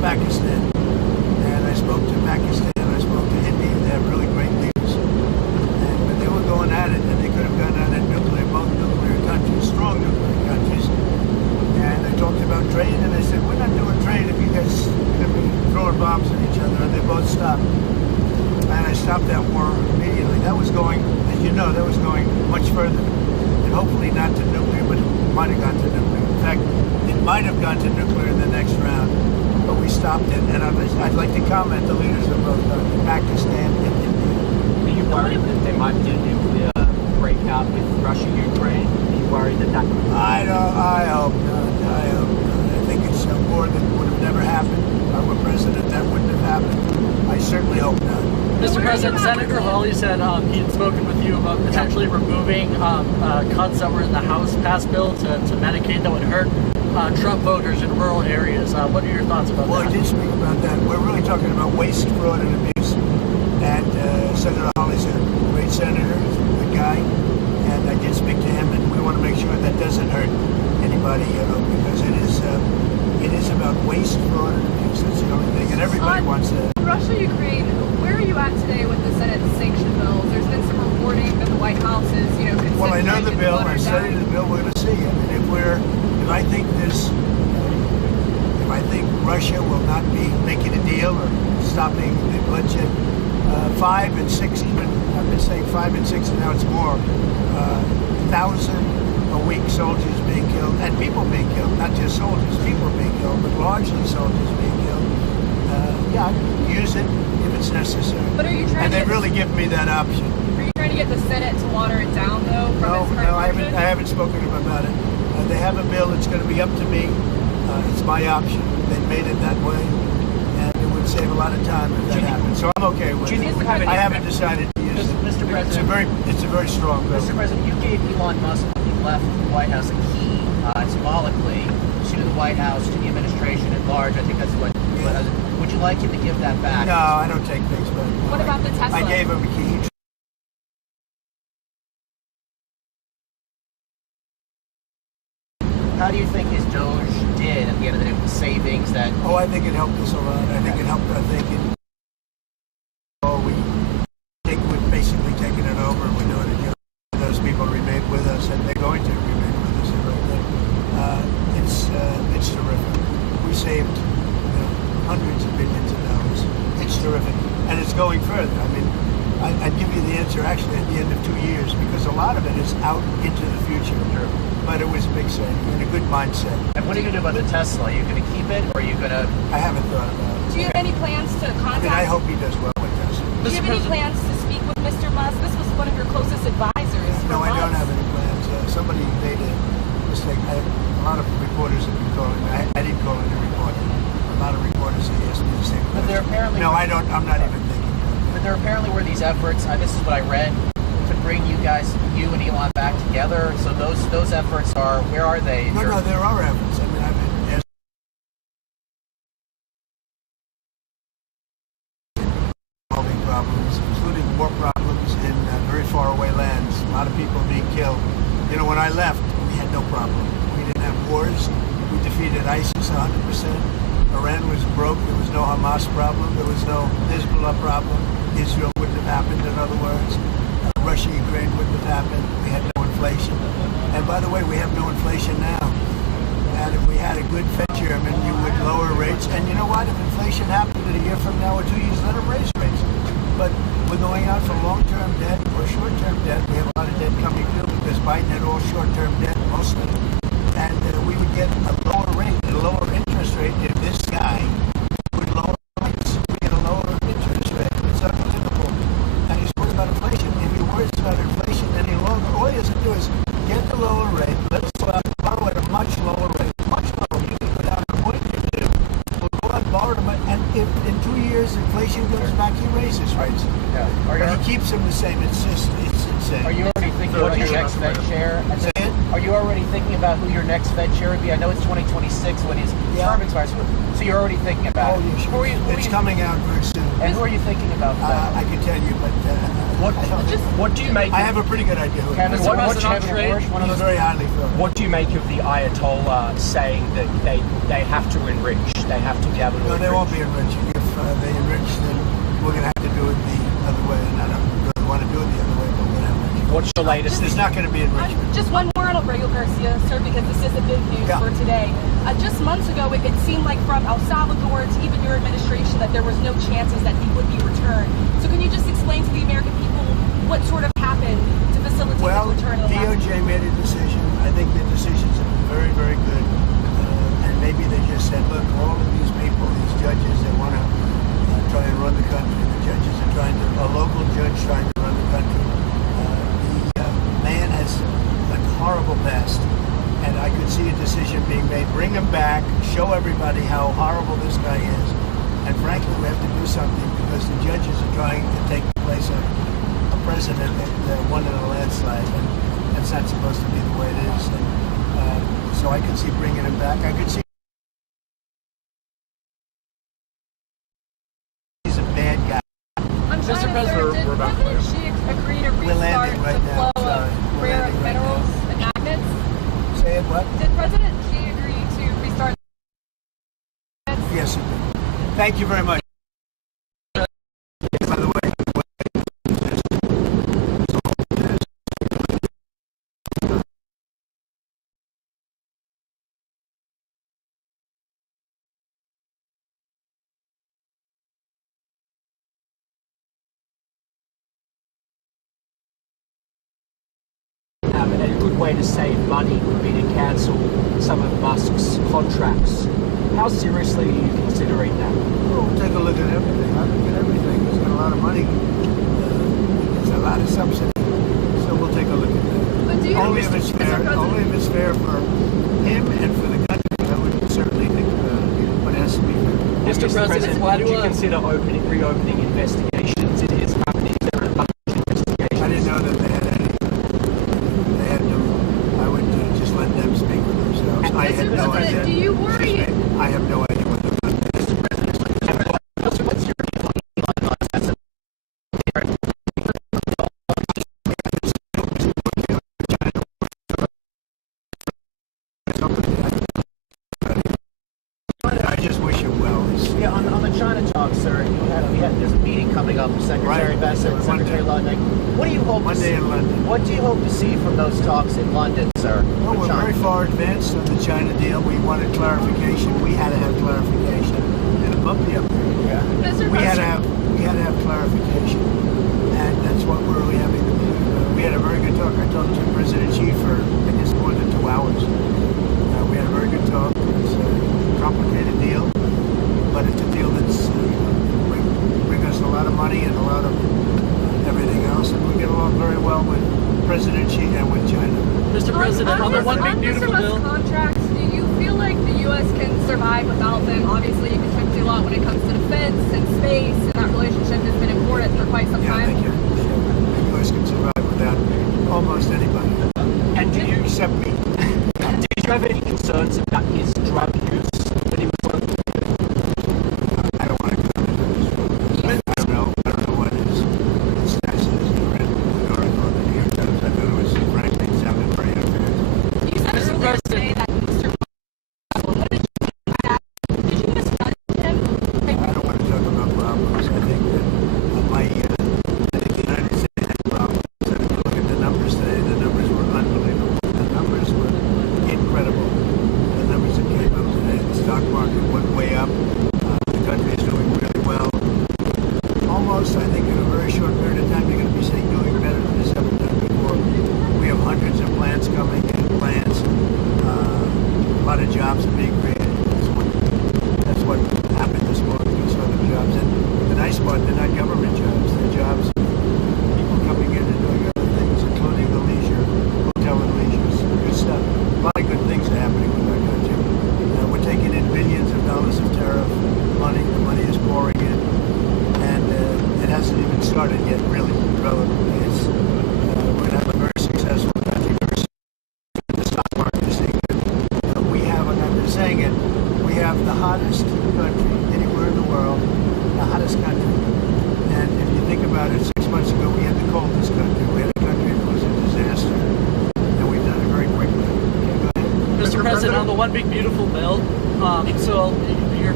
Pakistan, and I spoke to Pakistan. I spoke to India. They have really great leaders, and when they were going at it, and they could have gone at it nuclear, both nuclear countries, strong nuclear countries. And I talked about trade, and I said, we're not doing trade if you guys are going to be throwing bombs at each other, and they both stopped. And I stopped that war immediately. That was going, as you know, that was going much further. And hopefully not to nuclear, but it might have gone to nuclear. In fact, it might have gone to nuclear in the next round, but we stopped it. And I'd like to comment the leaders of both Pakistan and India. Are you worried that there might be a nuclear breakout with Russia, Ukraine? Are you worried that that could... I hope not. I hope not. I think it's a war that would have never happened. If I were president, that wouldn't have happened. I certainly hope not. Mr. President, Senator Hawley said he had spoken with you about potentially removing cuts that were in the House passed bill to Medicaid that would hurt Trump voters in rural areas. What are your thoughts about that? Well, he did speak about that. We're really talking about waste, fraud, and abuse. And Senator Hawley's a great senator, he's a good guy, and I did speak to him, and we want to make sure that doesn't hurt anybody, because it is about waste, fraud, and abuse. That's the only thing, and everybody wants that. Russia, Ukraine, where are you at today with the Senate sanction bills? There's been some reporting that the White House is, considering. Well, I know the bill. I studied the bill. We're going to see. I mean, if I think Russia will not be making a deal or stopping the bloodshed, 5 and 6, even I've been saying 5 and 6, and now it's more. 1,000 a week, soldiers being killed, and people being killed. Not just soldiers, people being killed, but largely soldiers being killed. Yeah, I use it if it's necessary. But are you trying? And they really give me that option. Are you trying to get the Senate to water it down, though? No, I haven't spoken to them about it. They have a bill. It's going to be up to me. It's my option. They made it that way, and it would save a lot of time if that happened. So I'm okay with it. I haven't decided to use it. Mr. President, it's a very strong bill. Mr. President, you gave Elon Musk, when he left the White House, a key symbolically to the White House, to the administration at large. I think that's what. Would you like him to give that back? No, I don't take things back. What about the Tesla? I gave him a key. How do you think his Doge did at the end of the day with the savings that... Oh, I think it helped us a lot. I think it helped. We've basically taken it over. We're doing it. Those people remain with us, and they're going to remain with us. It's terrific. We saved hundreds of billions of dollars. It's terrific, and it's going further. I mean, I'd give you the answer actually at the end of 2 years, because a lot of it is out into the future. Sure. But it was a big saving and a good mindset. And what are you going to do about the Tesla? Are you going to keep it, or are you going to... I haven't thought about it. Do you have any plans to contact? I hope he does well with Tesla. Do you have any plans to speak with Mr. Musk? This was one of your closest advisors. No, I don't have any plans. Somebody made a mistake. A lot of reporters have been calling me. I didn't call in a reporter. A lot of reporters have asked me the same question. But there apparently... No, I don't. I'm not even thinking about it. But there apparently were these efforts, this is what I read, to bring you and Elon back together. So those efforts are, where are they? No, there are efforts. I mean, I've been solving problems, including war problems in very far away lands. A lot of people being killed. When I left, we had no problem. We didn't have wars. We defeated ISIS 100%. Iran was broke. There was no Hamas problem. There was no Hezbollah problem. Israel wouldn't have happened, in other words. Russia, Ukraine wouldn't have happened. We had no inflation. And by the way, we have no inflation now. And if we had a good Fed chairman, you would lower rates. And you know what? If inflation happened in a year from now or 2 years, let them raise rates. But we're going out for long-term debt or short-term debt. We have a lot of debt coming due because Biden had all short-term debt, mostly. And we would get a lower rate, a lower interest rate if this guy would lower rates. We get a lower interest rate. It's unbelievable. And he's worried about inflation. If he worries about inflation any longer, all he has to do is get the lower rate. Let's go out and borrow at a much lower rate. Much lower. You can go down to 0.22. We'll go out and borrow them. And if in 2 years inflation goes back, he raises rates. Yeah. But he keeps them the same. It's insane. Are you already thinking about your next Fed chair? Are you already thinking about who your next Fed chair would be? I know it's 2026 when his term expires, so you're already thinking about it. Oh, yeah, sure. It's coming out very soon. And who are you thinking about? I can tell you, but what do you make? I have a pretty good idea. Kevin Bush, he's very highly favored. What do you make of the Ayatollah saying that they have to enrich enriched, they have to be able to No, they enrich. won't be enriching. If they enrich, then we're going to have to do it the other way. And I don't really want to do it the other way, but we're going to have to. What's your latest? There's not going to be enrichment. Just one more on Abreu Garcia, sir, because this is the big news Yeah. for today. Just months ago, it seemed like from El Salvador to even your administration that there was no chances that he would be returned. So can you just explain to the American people what sort of happened to facilitate Well, his return? DOJ made a decision. I think the decisions have been very, very good. And maybe they just said, look, all of these people, these judges, they want to try and run the country. The judges are trying to, a local judge trying to run the country. The man has a horrible past. And I could see a decision being made. Bring him back, show everybody how horrible this guy is. And frankly, we have to do something because the judges are trying to take the place of a president that won in a landslide. And that's not supposed to be the way it is. And, so I could see bringing him back. I could see he's a bad guy. I'm Mr. trying to President, did President Xi agree to We're restart landing right the now. flow Sorry. of We're rare landing right minerals now. and magnets? Say it what? Did President Xi agree to restart magnets? Yes, sir. Thank you very much. By the way, And a good way to save money would be to cancel some of Musk's contracts. How seriously are you considering that? we'll take a look at everything. I look at everything. He's got a lot of money. There's a lot of subsidy. So we'll take a look at that. But do you Only if it's Mr. fair. President, Only if it's fair for him and for the country. I would certainly think, but it has to be fair. Mr. President, why would do you consider reopening investigations into his companies? There are a bunch of investigations. I didn't know that they had any. They had no. I would just let them speak for themselves. I had Mr. no President, idea. do you worry? Excuse me. I have no idea what they're doing. What's your view on Elon Musk? That's a I just wish him well. Yeah, on the China talk, sir, there's a meeting coming up with Secretary Right. Bessent and Secretary Lundin. What do you hope to see? Monday in London. What do you hope to see from those talks in London, sir? Well, with we're China? very far advanced on the China deal. We wanted clarification. We had to have clarification. And a bumpy up there. Yeah. Mr. We had President, to have clarification, and that's what we're really having to do. We had a very good talk. I talked to President Xi for I guess more than 2 hours. We had a very good talk. It's a complicated deal, but it's a deal that's bring us a lot of money and a lot of everything else, and we get along very well with President Xi and with China. Mr. President, on the one big beautiful Mr. bill. Musk contracts, do you feel like the U.S. can survive without them? Obviously, you contribute a lot when it comes to defense and space, and that relationship has been important for quite some Yeah, I time. think the U.S. can survive without almost anybody, And do you except me. did you have any concerns about his drug use when he was working? I don't want to comment on this. I don't know what his status is. I read the article in the New York Times. I thought it was, frankly, it sounded very unfair. You said Mr. earlier President. today that Mr. What did you did you discuss him? I don't want to talk about problems. I think that I think the United States had problems. And if you look at the numbers today, the numbers were unbelievable. The numbers were incredible. The numbers that came up today, the stock market went way up. The country is doing really well. Almost, I think, in a very short period of time, you're going to be saying doing better than it's ever done before. We have hundreds of plants coming in, plants. A lot of jobs are being created. That's what happened this morning. You saw the jobs. And the nice part, they're not government jobs. They're jobs, people coming in and doing other things, including the leisure, hotel and leisure. Good stuff. A lot of good things are happening with our country. We're taking in billions of dollars of tariff money. The money is pouring in. And it hasn't even started yet, really, relatively. It's, we're going to have a very successful country. The stock market is saying that we have, and I've been saying it, we have the hottest country anywhere in the world, the hottest country. And if you think about it, 6 months ago we had the coldest country. We had a country that was a disaster. And we've done it very quickly. Okay, go ahead. Mr. President, on the one big beautiful bill, so your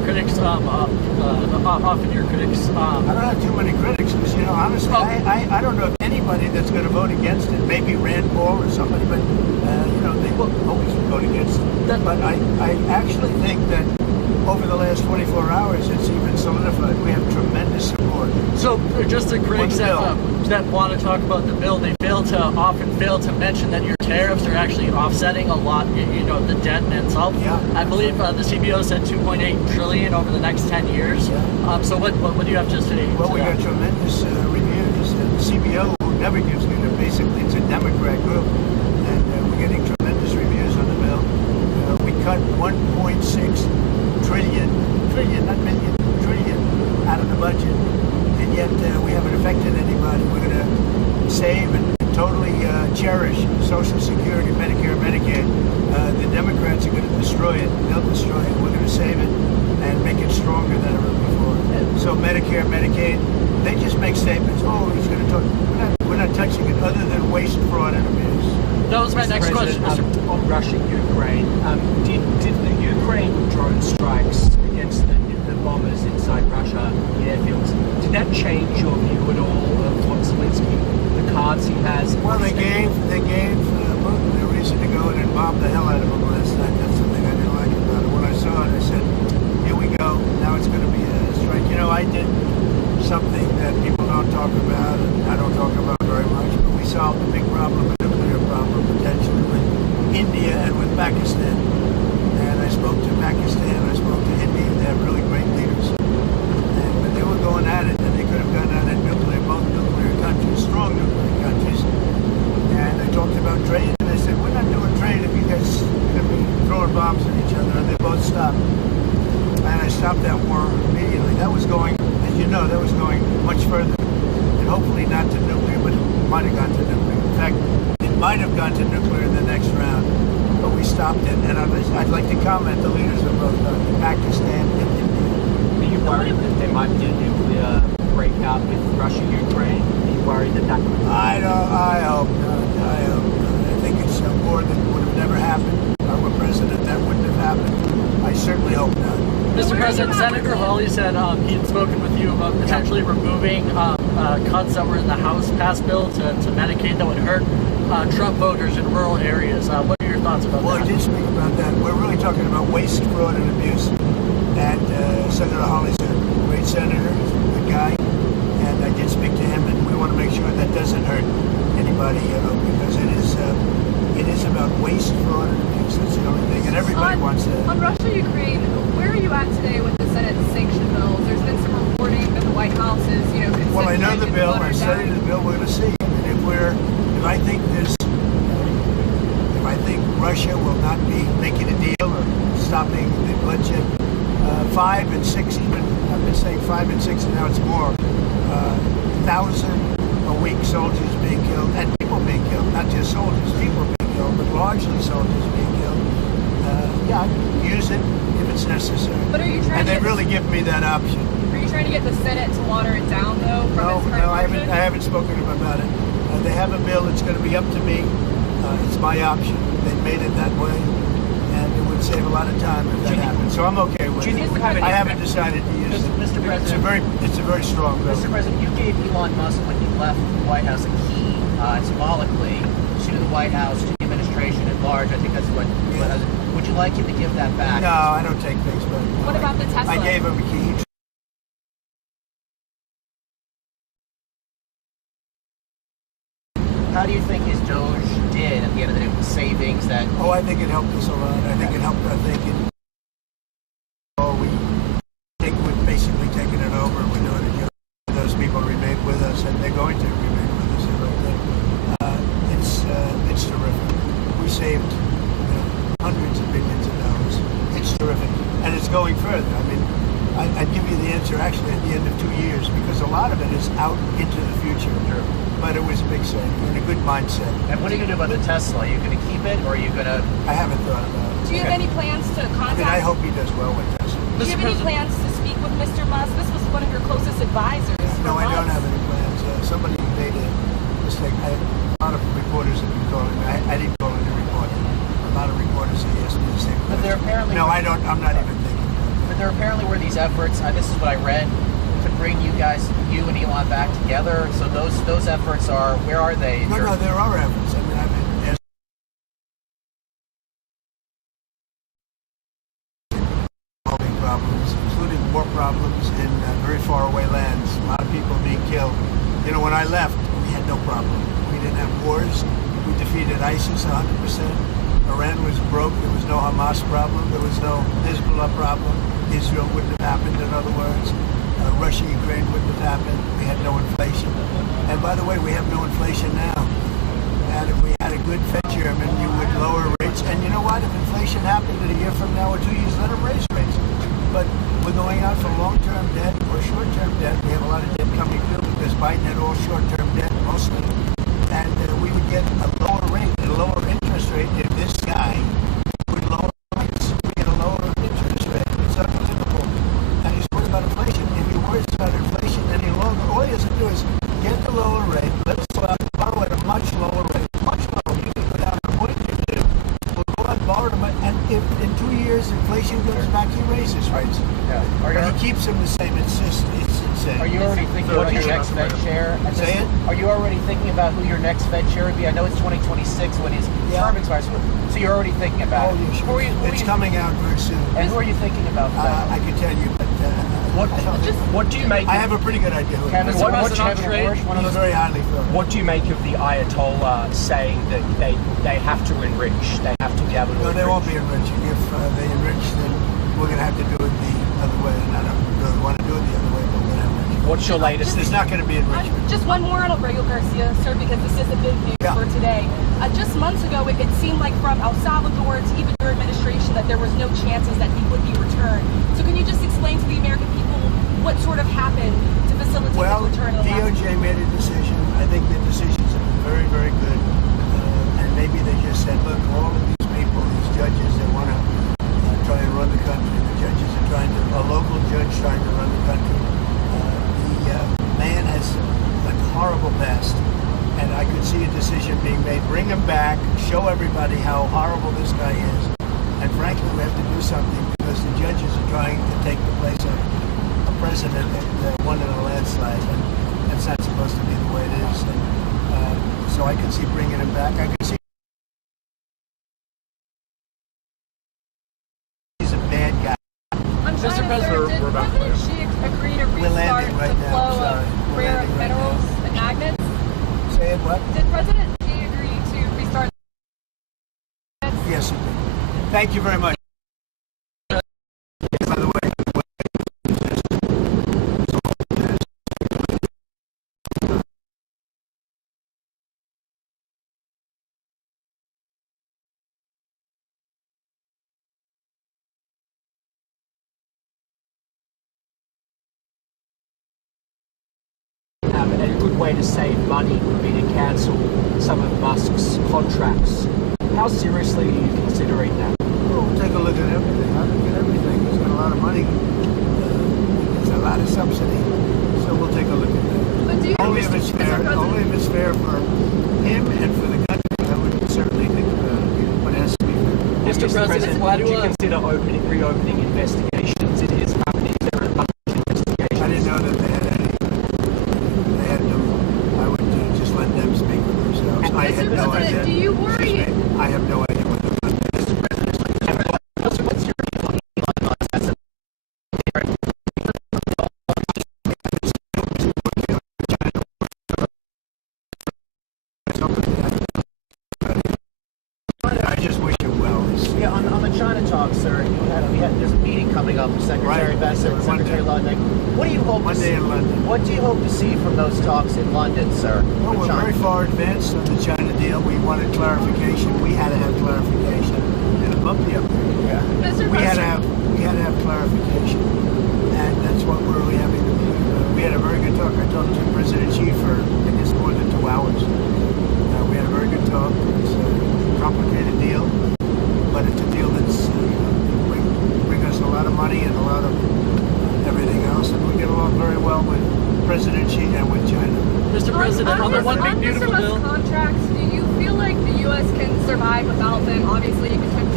critics, often your critics. I don't have too many critics because, you know, honestly, I don't know if anybody that's going to vote against it, maybe Rand Paul or somebody, but, you know, they will always vote against it. But I actually think that over the last 24 hours, it's even solidified. We have tremendous support. So just the critics that want to talk about the bill, they often fail to mention that your tariffs are actually offsetting a lot, you know, the debt itself. Yeah. I believe the CBO said 2.8 trillion over the next 10 years. Yeah. So what do you have to say? Well, we got tremendous reviews. The CBO, who never gives me the, basically it's a Democrat group, and we're getting tremendous reviews on the bill. We cut 1.6 trillion, not million, trillion out of the budget, and yet we haven't affected anybody. We're going to save and totally cherish Social Security, Medicare, Medicaid. The Democrats are going to destroy it. They'll destroy it. We're going to save it and make it stronger than ever before. So Medicare, Medicaid, they just make statements. Oh, he's going to talk. We're not touching it other than waste, fraud, and abuse. That was my next question. On Russia, Ukraine, did the Ukraine drone strikes against the bombers inside Russia, the airfields, did that change your view at all of what Zelensky, the cards he has? Well, they gave Putin a reason to go in and bomb the hell out of him last night. That's something I didn't like about it. When I saw it, I said, here we go. Now it's going to be a strike. You know, I did something that people don't talk about, and I don't talk about very much, but we solved a big problem, a nuclear problem, potentially with India and with Pakistan. And I spoke to Pakistan, I spoke to India. They have really great leaders. And when they were going at it, and they could have gone at it nuclear, both nuclear countries, strong nuclear countries. And I talked about trade, and I said, we're not doing trade if you guys are going to be throwing bombs at each other. And they both stopped. And I stopped that war immediately. That was going, as you know, that was going much further. And hopefully not to nuclear, but it might have gone to nuclear. In fact, it might have gone to nuclear in the next round. But we stopped it. And I'd like to comment the leaders of both Pakistan and India. Are you worried that there might be a nuclear breakout with Russia, Ukraine? Are you worried that that could... I hope not. I hope not. I think it's a war that would have never happened. If I were president, that wouldn't have happened. I certainly hope not. Mr. President, Senator Hawley said he had spoken with you about potentially removing cuts that were in the House passed bill to Medicaid that would hurt Trump voters in rural areas. What are your thoughts about that? Well, I did speak about that. We're really talking about waste, fraud, and abuse. And Senator Hawley's a great senator, he's a good guy, and I did speak to him, and we want to make sure that doesn't hurt anybody, you know, because it is about waste, fraud, and abuse. That's the only thing, and everybody wants that. On Russia, Ukraine, where are you at today with the Senate sanction bills? There's been some reporting that the White House is, you know, considering. Well, I know the bill. I studied the bill. We're going to see. If I think Russia will not be making a deal or stopping the bloodshed, 5 and 6, even I've been saying 5 and 6, and now it's more. 1,000 a week soldiers being killed, and people being killed, not just soldiers, people being killed, but largely soldiers being killed. Yeah, I'd use it if it's necessary. But are you trying? And they really give me that option. Are you trying to get the Senate to water it down, though? No, I haven't spoken to them about it. They have a bill. It's going to be up to me. It's my option. They made it that way, and it would save a lot of time if that happened. So I'm okay with it. I haven't decided to use it. Mr. President, it's a very strong bill. Mr. President, you gave Elon Musk, when he left the White House, a key symbolically to the White House, to the administration at large. I think that's what. Would you like him to give that back? No, I don't take things back. What about the Tesla? I gave him a key. How do you think his Doge did at the end of the day with the savings that... Oh, I think it helped us a lot. I think it helped. We've basically taken it over. We're doing it. You know, those people remain with us, and they're going to remain with us. It's terrific. We saved hundreds of millions of dollars. It's terrific, and it's going further. I mean, I'd give you the answer actually at the end of 2 years, because a lot of it is out into the future. Sure. But it was a big saving and a good mindset. And what are you going to do about the Tesla? Are you going to keep it, or are you going to... I haven't thought about it. Do you have any plans to contact? I hope he does well with Tesla. Do you have any plans to speak with Mr. Musk? This was one of your closest advisors. No, I don't have any plans. Somebody made a mistake. A lot of reporters have been calling me. I didn't call any reporter. A lot of reporters have asked me the same question. But they're apparently... No, I don't. I'm not even thinking about it. But there apparently were these efforts. This is what I read, to bring you and Elon back together. So those efforts are, where are they? No, there are efforts. I mean, there's solving problems, including war problems in very far away lands. A lot of people being killed. You know, when I left, we had no problem. We didn't have wars. We defeated ISIS 100%. Iran was broke. There was no Hamas problem. There was no Hezbollah problem. Israel wouldn't have happened, in other words. Russia, Ukraine wouldn't have happened. We had no inflation. And by the way, we have no inflation now. And if we had a good Fed chairman, you would lower rates. And you know what? If inflation happened in a year from now or 2 years, let them raise rates. But we're going out for long-term debt or short-term debt. We have a lot of debt coming due because Biden had all short-term debt mostly. And we would get a lower rate, a lower interest rate if this guy would lower rates. We get a lower interest rate. It's unbelievable. And he's worried about inflation. If he worries about inflation any longer, all he has to do is get the lower rate. Let's go out and borrow at a much lower rate. Much lower. You can go down to 0.22. We'll go out and borrow them. And if in 2 years inflation goes back, he raises rates. Yeah. But he keeps them the same. It's insane. Are you already thinking about your next Fed chair? Say it? Are you already thinking about who your next Fed chair would be? I know it's 2026 when his term expires, so you're already thinking about it. Oh, yeah, sure. It's coming out very soon. And who are you thinking about? I can tell you, but What do you make? I have a pretty good idea. Kevin, What Bush, one of He's those. very highly thought. What do you make of the Ayatollah saying that they have to enrich? They have to be able to No, enrich? they won't be enriching. If they enrich, then we're going to have to do it the other way. And I don't really want to do it the other way, but we're going to enrich. What's your latest? There's not going to be enrichment. Just one more on Aurelio Garcia, sir, because this is a big news for today. Just months ago, it seemed like from El Salvador to even your administration that there was no chances that he would be returned. So can you just explain to the American people what sort of happened to facilitate his return? DOJ made a decision. I think the decisions have been very, very good. And maybe they just said, look, all of these people, these judges, they want to try and run the country. The judges are trying to, a local judge trying to run the country. The man has a horrible past. And I could see a decision being made. Bring him back, show everybody how horrible this guy is. And frankly, we have to do something because the judges are trying to take the place of a president that won in a landslide. And that's not supposed to be the way it is. And, so I could see bringing him back. I could see he's a bad guy. I'm trying to sir, did President Xi agree to restart the flow of rare earth minerals and magnets? Say it, what? Did President Xi agree to restart? Yes, he did. Thank you very much. By the way, a good way to save money would be to cancel some of Musk's contracts. How seriously are you considering that? well, we'll take a look at everything. I look at everything. He's got a lot of money. There's a lot of subsidy. So we'll take a look at that. But do you Only if it's fair. Only if it's fair for him and for the country. I would certainly think about it, but it has to be fair. Mr. President, why would you consider reopening investigations in his company? Is there a bunch of investigations? I didn't know that they had any. They had no. I would just let them speak for themselves. I had Mr. no President, idea. do you worry? I have no idea what the What's your opinion on Elon Musk as a I just wish him well. Yeah, on the China talk, sir, there's a meeting coming up with Secretary Right. Bessent and Secretary Ludwig. What do you hope to Monday see? in London. What do you hope to see from those talks in London, sir? Well, with we're China? very far advanced on the China deal. We wanted clarification. We had to have clarification. And a bumpy up there. Yeah. Mr. We had President, to have clarification, and that's what we're really having to do. We had a very good talk. I talked to President Xi for I guess more than 2 hours. We had a very good talk. It's a complicated deal, but it's a deal that's bring us a lot of money and a lot of everything else, and we get along very well with President Xi and with China. Mr. President, on the one big beautiful Mr. bill. Musk contracts, do you feel like the U.S. can survive without them? Obviously, you can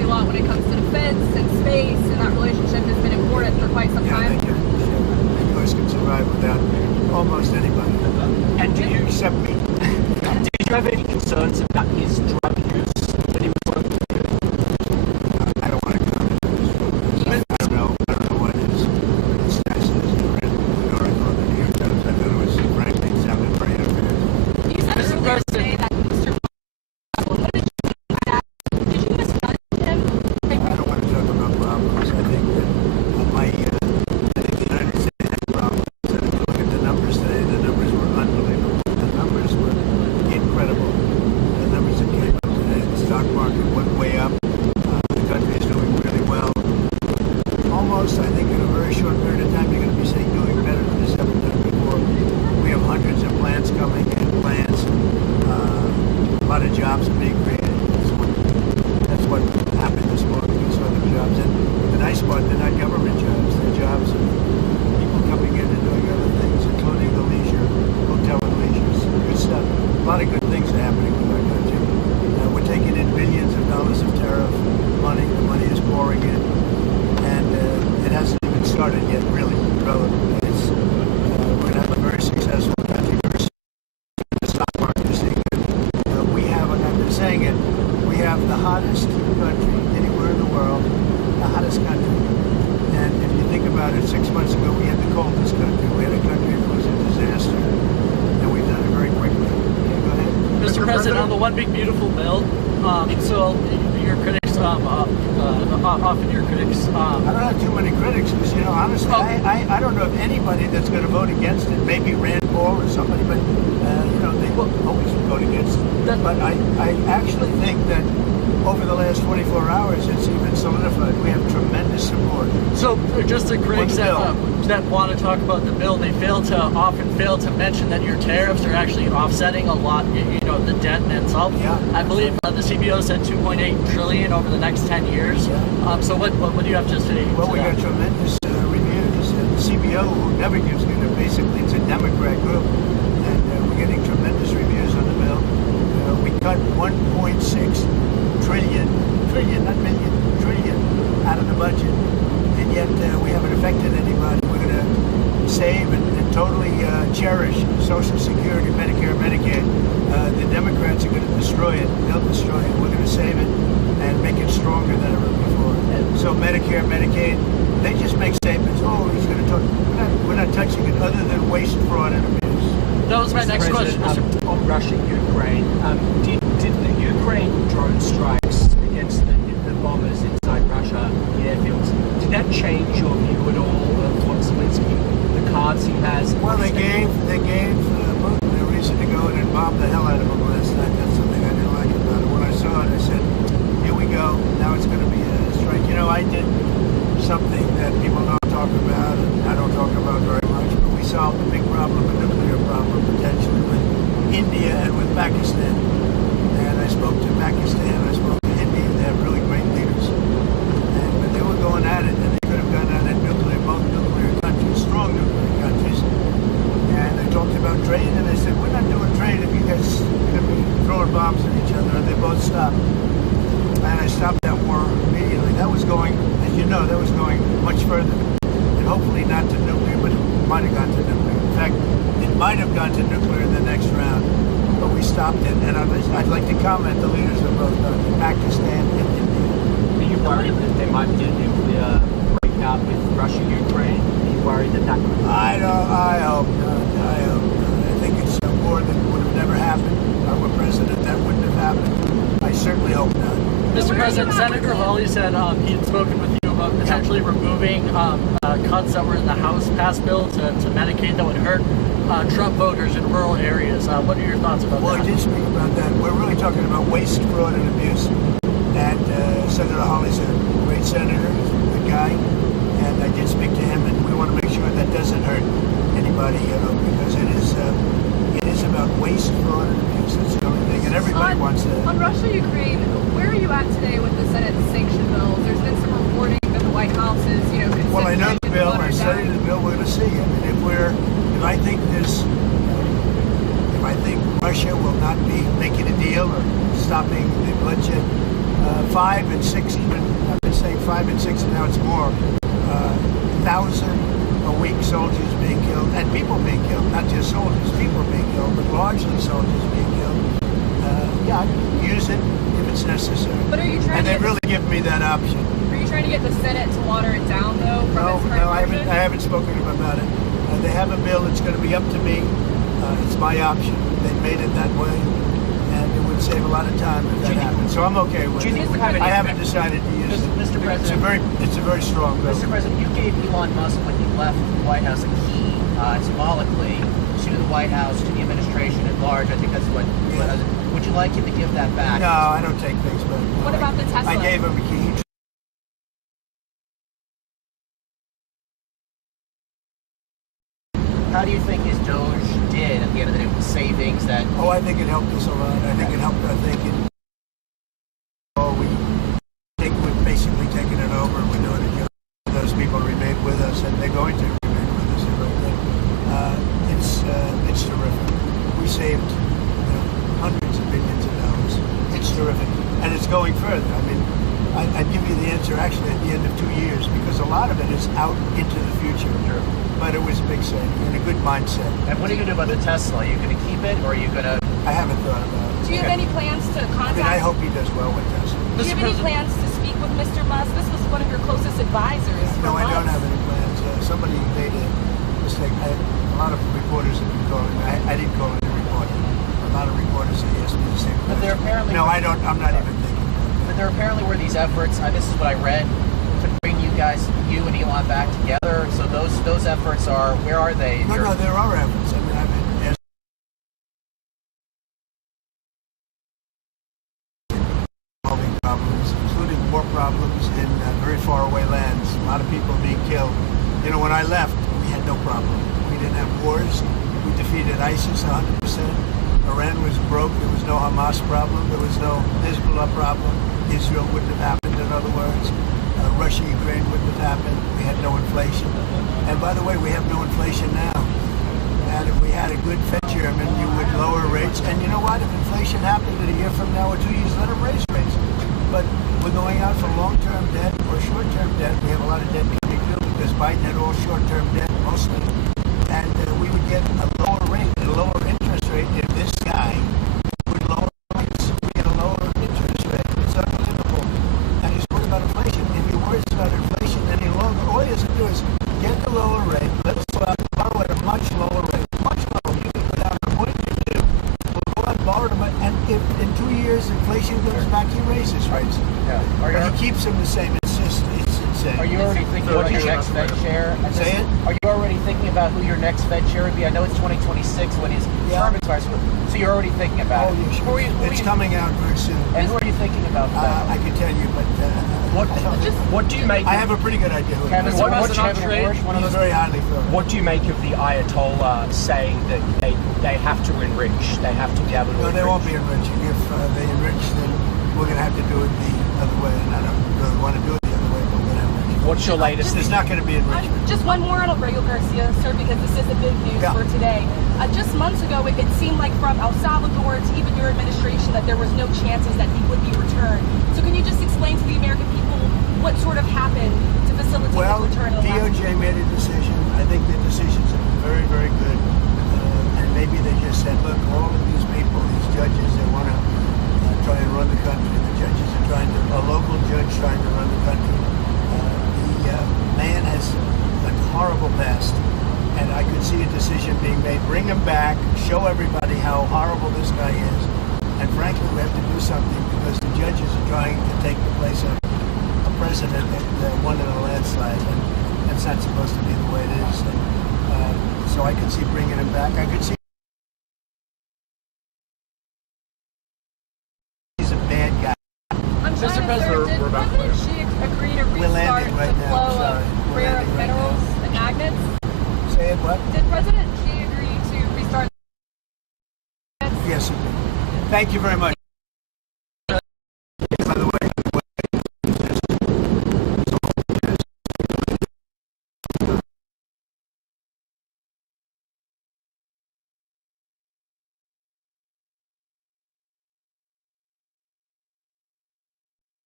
a lot when it comes to defense and space, and that relationship has been important for quite some time. Thank you. The U.S. can survive without almost anybody. And do you Except me. did you have any concerns about his drug use when he was working with you? I don't want to comment on this. I don't know what his status is. I read the article in the New York Times. I thought it was, frankly, it sounded very unfair. You said earlier today that Mr. What did you think of that? Did you discuss him? I don't want to talk about problems. I think that I think the United States had problems. And if you look at the numbers today, the numbers were unbelievable. The numbers were incredible. The numbers that came up today, the stock market went way up. The country is doing really well. Almost, I think, in a very short period of time, you're going to be seeing doing better than it's ever done before. We have hundreds of plants coming in, plants. A lot of jobs are being created. That's what happened this morning. We saw the jobs. And the nice part, they're not government jobs. They're jobs of people coming in and doing other things, including the leisure, hotel and leisure. Good stuff. A lot of good things are happening with our country. We're taking in billions of dollars of tariff money. The money is pouring in. And it hasn't even started yet, really, relatively. We're going to have a very successful country. The stock market is seeing it. We have, and I've been saying it, we have the hottest country anywhere in the world, the hottest country. And if you think about it, 6 months ago we had the coldest country. We had a country that was a disaster. And we've done it very quickly. Okay, go ahead. Mr. President, on the One Big Beautiful Bill, so your critics, often your critics. I don't have too many critics because, honestly, I don't know of anybody that's going to vote against it. Maybe Rand Paul or somebody, but, they will always vote against it. But I actually think that over the last 24 hours, it's even solidified. We have tremendous support. So just the critics that want to talk about the bill, they often fail to mention that your tariffs are actually offsetting a lot, the debt in itself. Yeah. I believe the CBO said 2.8 trillion over the next 10 years. Yeah. So what do you have to say? Well, we got tremendous reviews. And the CBO, who never gives good, basically it's a Democrat group, and we're getting tremendous reviews on the bill. We cut 1.6 trillion, not million, trillion out of the budget, and yet we haven't affected anybody. We're going to save and totally cherish Social Security, Medicare, Medicaid. The Democrats are going to destroy it. They'll destroy it. We're going to save it and make it stronger than ever before. So Medicare, Medicaid, they just make statements. Oh, he's going to talk. We're not touching it other than waste, fraud, and abuse. That was my next question, Mr. On Russia, Ukraine, did the Ukraine drone strikes against the bombers inside Russia, the airfields, did that change your view at all of what Zelensky, the cards he has? Well, they gave Putin a reason to go in and bomb the hell out of him last night. That's something I didn't like about it. When I saw it, I said, here we go. Now it's going to be a strike. I did something that people don't talk about, and I don't talk about very much, but we solved a big problem, a nuclear problem, potentially, with India and with Pakistan. And I spoke to Pakistan, I spoke to India. They have really great leaders. But they were going at it, and they could have gone at it both nuclear countries, strong nuclear countries. And I talked about trade, and I said, we're not doing trade if you guys are going to be throwing bombs at each other. And they both stopped. And I stopped that war immediately. That was going, as you know, much further. And hopefully not to nuclear, but it might have gone to nuclear. In fact, it might have gone to nuclear in the next round. But we stopped it. And I'd like to comment, the leaders of both Pakistan and India. Are you worried that there might be a nuclear breakout with Russia, Ukraine? Are you worried that could... I hope not. I think it's a war that would have never happened. If I were president, that wouldn't have happened. I certainly hope not. Mr. President, Senator Hawley said he had spoken with you about potentially removing cuts that were in the House passed bill to Medicaid that would hurt Trump voters in rural areas. What are your thoughts about that? Well, I did speak about that. We're really talking about waste, fraud, and abuse. And Senator Hawley's a great senator. He's a good guy. And I did speak to him, and we want to make sure that doesn't hurt anybody, because it is about waste, fraud, and abuse. That's the only thing. And everybody wants that. On Russia, Ukraine, where are you at today with the Senate sanction bills? There's been some reporting that the White House is, considering... Well, I know the bill. I studied the bill. We're going to see. I mean, if I think Russia will not be making a deal or stopping the bloodshed, 5 and 6, even I've been saying 5 and 6, and now it's more. 1,000 a week soldiers being killed, and people being killed, not just soldiers, people being killed, but largely soldiers being killed. Yeah, I'd use it if it's necessary. But are you trying and to they really give me that option. Are you trying to get the Senate to water it down, though? No, I haven't spoken to them about it. They have a bill. It's going to be up to me. It's my option. They've made it that way, and it would save a lot of time if that happened. So I'm okay with it. I haven't decided to use it. Mr. President, it's a very strong bill. Mr. President, you gave Elon Musk, when he left the White House, a key symbolically to the White House, to the administration at large. I think that's what. Would you like him to give that back? No, I don't take things back. What about the Tesla? I gave him a key. How do you think his Doge did at the end of the day with the savings that? Oh, I think it helped us a lot. I think it helped our thinking. We think we've basically taken it over. We're doing it. Those people remain with us, and they're going to remain with us. It's terrific. We saved hundreds of billions of dollars. It's terrific, and it's going further. I mean, I'd give you the answer actually at the end of 2 years, because a lot of it is out into the future. Sure. But it was a big saving and a good mindset. And what are you going to do about the Tesla? Are you going to keep it, or are you going to? I haven't thought about it. Do you have any plans to contact? I hope he does well with Tesla. Do you have any plans to speak with Mr. Musk? This was one of your closest advisors. No, I don't months. have any plans. Somebody made a mistake. A lot of reporters have been calling me. I didn't call any reporter. A lot of reporters have asked me the same question. But there apparently. No, I don't. I'm not even thinking about that. But there apparently were these efforts. This is what I read, to bring you and Elon back together. So those efforts are. Where are they? No, there are efforts. I mean, I've been asked solving problems, including war problems in very far away lands. A lot of people being killed. You know, when I left, we had no problem. We didn't have wars. We defeated ISIS 100%. Iran was broke. There was no Hamas problem. There was no Hezbollah problem. Israel wouldn't have happened, in other words. Russia, Ukraine wouldn't have happened. We had no inflation. And by the way, we have no inflation now. And if we had a good Fed chairman, you would lower rates. And you know what? If inflation happened a year from now or 2 years, let them raise rates. But we're going out for long-term debt or short-term debt. We have a lot of debt coming due because Biden had all short-term debt mostly. And we would get a lower rate, a lower interest rate if this guy would lower rates. We get a lower interest rate. It's unbelievable. And he's worried about inflation. If he worries about inflation any longer, all he has to do is get the lower rate. Let's borrow at a much lower rate. Much lower. You can go down to 0.22. We'll go out and borrow them. And if in 2 years inflation goes back, he raises rates. Yeah. But he keeps them the same. It's insane. Are you already thinking about your next Fed chair? Say it? Are you already thinking about who your next Fed chair would be? I know it's 2026 when his term expires, so you're already thinking about it. Oh, yeah, sure. It's coming out very soon. And who are you thinking about? I can tell you, but What do you make? I have a pretty good idea. Kevin, What- what's what's Kevin Warsh? One of He's those. very highly thought. What do you make of the Ayatollah saying that they have to enrich? They have to be able to No, enrich. they won't be enriching. If they enrich, then we're going to have to do it the other way. And I don't really want to do it the other way, but we're going to enrich. What's your latest? There's not going to be enrichment. Just one more on Aurelio Garcia, sir, because this is the big news Yeah. for today. Just months ago, it seemed like from El Salvador to even your administration that there was no chances that he would be returned. So can you just explain to the American people what sort of happened to facilitate Well, his return? DOJ made a decision. I think the decisions have been very, very good. And maybe they just said, look, all of these people, these judges, they want to try and run the country. The judges are trying to, a local judge trying to run the country. The man has a horrible past. And I could see a decision being made. Bring him back, show everybody how horrible this guy is. And frankly, we have to do something because the judges are trying to take the place of a president that won in a landslide. And that's not supposed to be the way it is. And, so I could see bringing him back. I could see he's a bad guy. I'm Mr. trying to President, did we're about to President Xi agree to We're restart landing right the now, flow sorry. of We're rare landing right minerals and magnets? Say it what? Did President Xi agree to restart? Yes, he did. Thank you very much. By the way,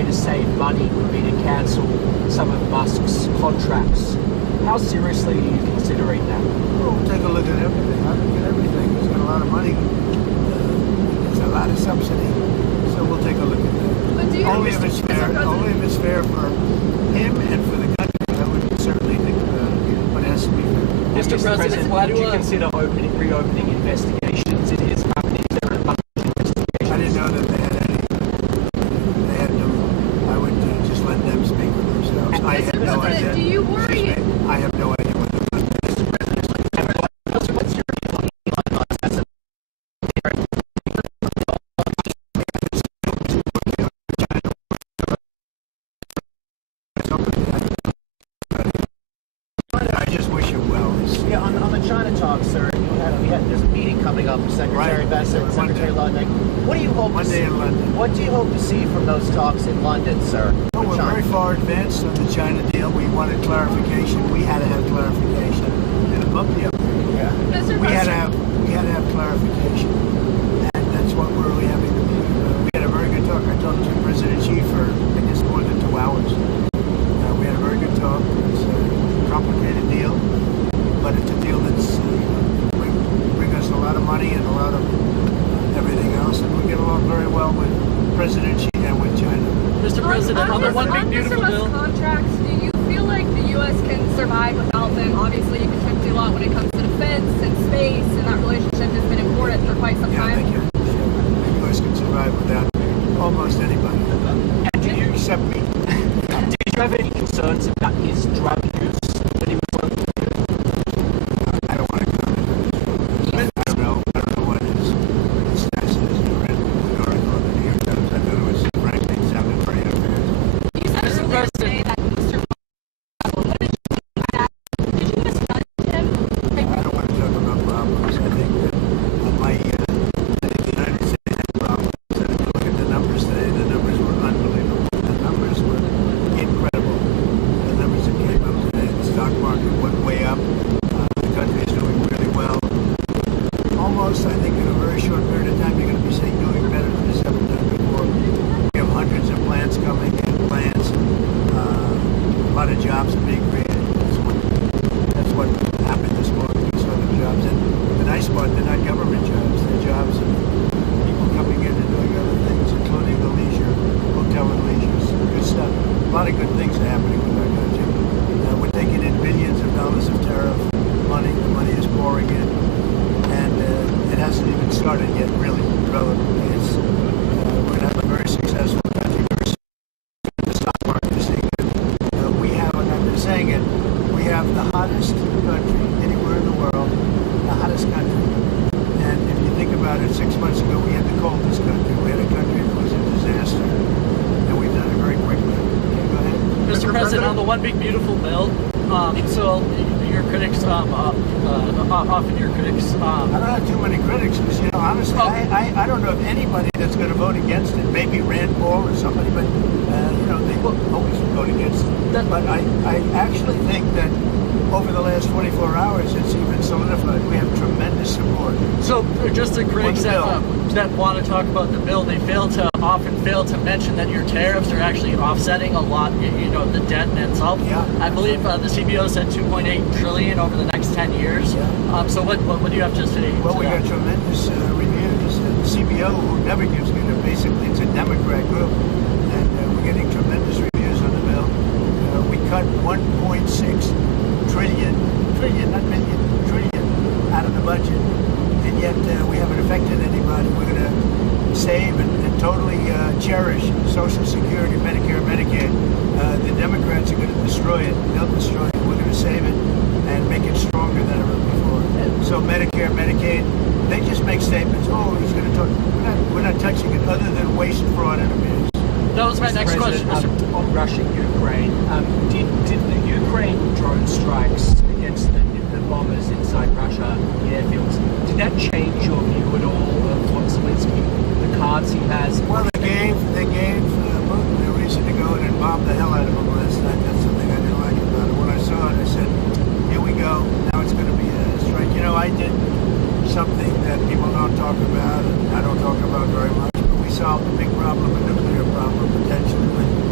way to save money would be to cancel some of Musk's contracts. How seriously are you considering that? Well, we'll take a look at everything. I look at everything. He's got a lot of money. There's a lot of subsidy. So we'll take a look at that. But do you Only if it's fair. Only if it's fair for him and for the country. I would certainly think what has to be fair. Mr. President, would you consider reopening investigations? It is happening. Is there a bunch of investigations? I didn't know that they had any. They had no. I would just let them speak for themselves. I have no idea. Do you worry? I have no idea what they're doing. What's your view on Elon Musk as a I just wish him well. Yeah, on the China talk, sir, there's a meeting coming up with Secretary Besant and Secretary London. What do you hope to see? Monday in London. What do you hope to see from those talks in London, sir? Well, with we're China? very far advanced on the China deal. We wanted clarification. We had to have clarification. And above the upgrade. Yeah. Mr. We had President, to have clarification. And that's what we're really having to do. We had a very good talk. I talked to President Xi for, I guess, more than 2 hours. We had a very good talk. It's a complicated deal, but it's a deal that's bring us a lot of money and a lot of everything else, and we get along very well with President Xi and with China. Mr. President, on the one big beautiful bill. contracts, do you feel like the U.S. can survive without them? Obviously, you contribute a lot when it comes to defense and space, and that relationship has been important for quite some Yeah, I time. think the U.S. can survive without almost anybody. And do you Except me. did you have any concerns about his drug use when he was working? I don't want to comment on it. I don't know what his status is. I read the article in the New York Times. I thought it was, frankly, it sounded very unfair. You said earlier today that Mr. What did you think of that? Did you misjudge him? I don't want to talk about problems. I think that I think the United States had problems. And if you look at the numbers today, the numbers were unbelievable. The numbers were incredible. The numbers that came up today, the stock market went way up. The country is doing really well. Almost, I think, in a very short period of time, you're going to be saying doing better than it's ever done before. We have hundreds of plants coming in, plants. A lot of jobs are being created. That's what happened this morning. We saw the jobs. And the nice part, they're not government jobs. They're jobs of people coming in and doing other things, including the leisure, hotel and leisure. Good stuff. A lot of good things are happening with our country. We're taking in billions of dollars of tariff money. The money is pouring in. And it hasn't even started yet, really, relatively. We're going to have a very successful country. The stock market is saying that we have, and I've been saying it, we have the hottest country anywhere in the world, the hottest country. And if you think about it, 6 months ago we had the coldest country. We had a country that was a disaster. And we've done it very quickly. Okay, go ahead. Mr. President, on the one big beautiful bill, so your critics, often your critics, I don't have too many critics because, honestly, I don't know of anybody that's going to vote against it. Maybe Rand Paul or somebody, but, they will always vote against it. But I actually think that over the last 24 hours, it's even solidified. We have tremendous support. so just the critics that want to talk about the bill, they often fail to mention that your tariffs are actually offsetting a lot, the debt itself. Yeah. I believe the CBO said 2.8 trillion over the next 10 years. Yeah. So what do you have to say? Well, to we that? got tremendous reviews. The CBO, who never gives me basically it's a Democrat group, and we're getting tremendous reviews on the bill. We cut 1.6 trillion, not million, trillion out of the budget, and yet we haven't affected anybody. We're going to save and totally cherish Social Security, Medicare, Medicaid. The Democrats are going to destroy it. They'll destroy it. We're going to save it and make it stronger than ever before. So Medicare, Medicaid, they just make statements. Oh, he's going to talk. We're not touching it other than waste, fraud, and abuse. That was my next question, Mr. On Russia, Ukraine, did the Ukraine drone strikes against the bombers inside Russia, the airfields, did that change your view at all of what Zelensky, the cards he has? Well, they gave Putin a reason to go in and bomb the hell out of him last night. That's something I didn't like about it. When I saw it, I said, here we go. Now it's going to be a strike. I did something that people don't talk about, and I don't talk about very much, but we solved a big problem, a nuclear problem, potentially, with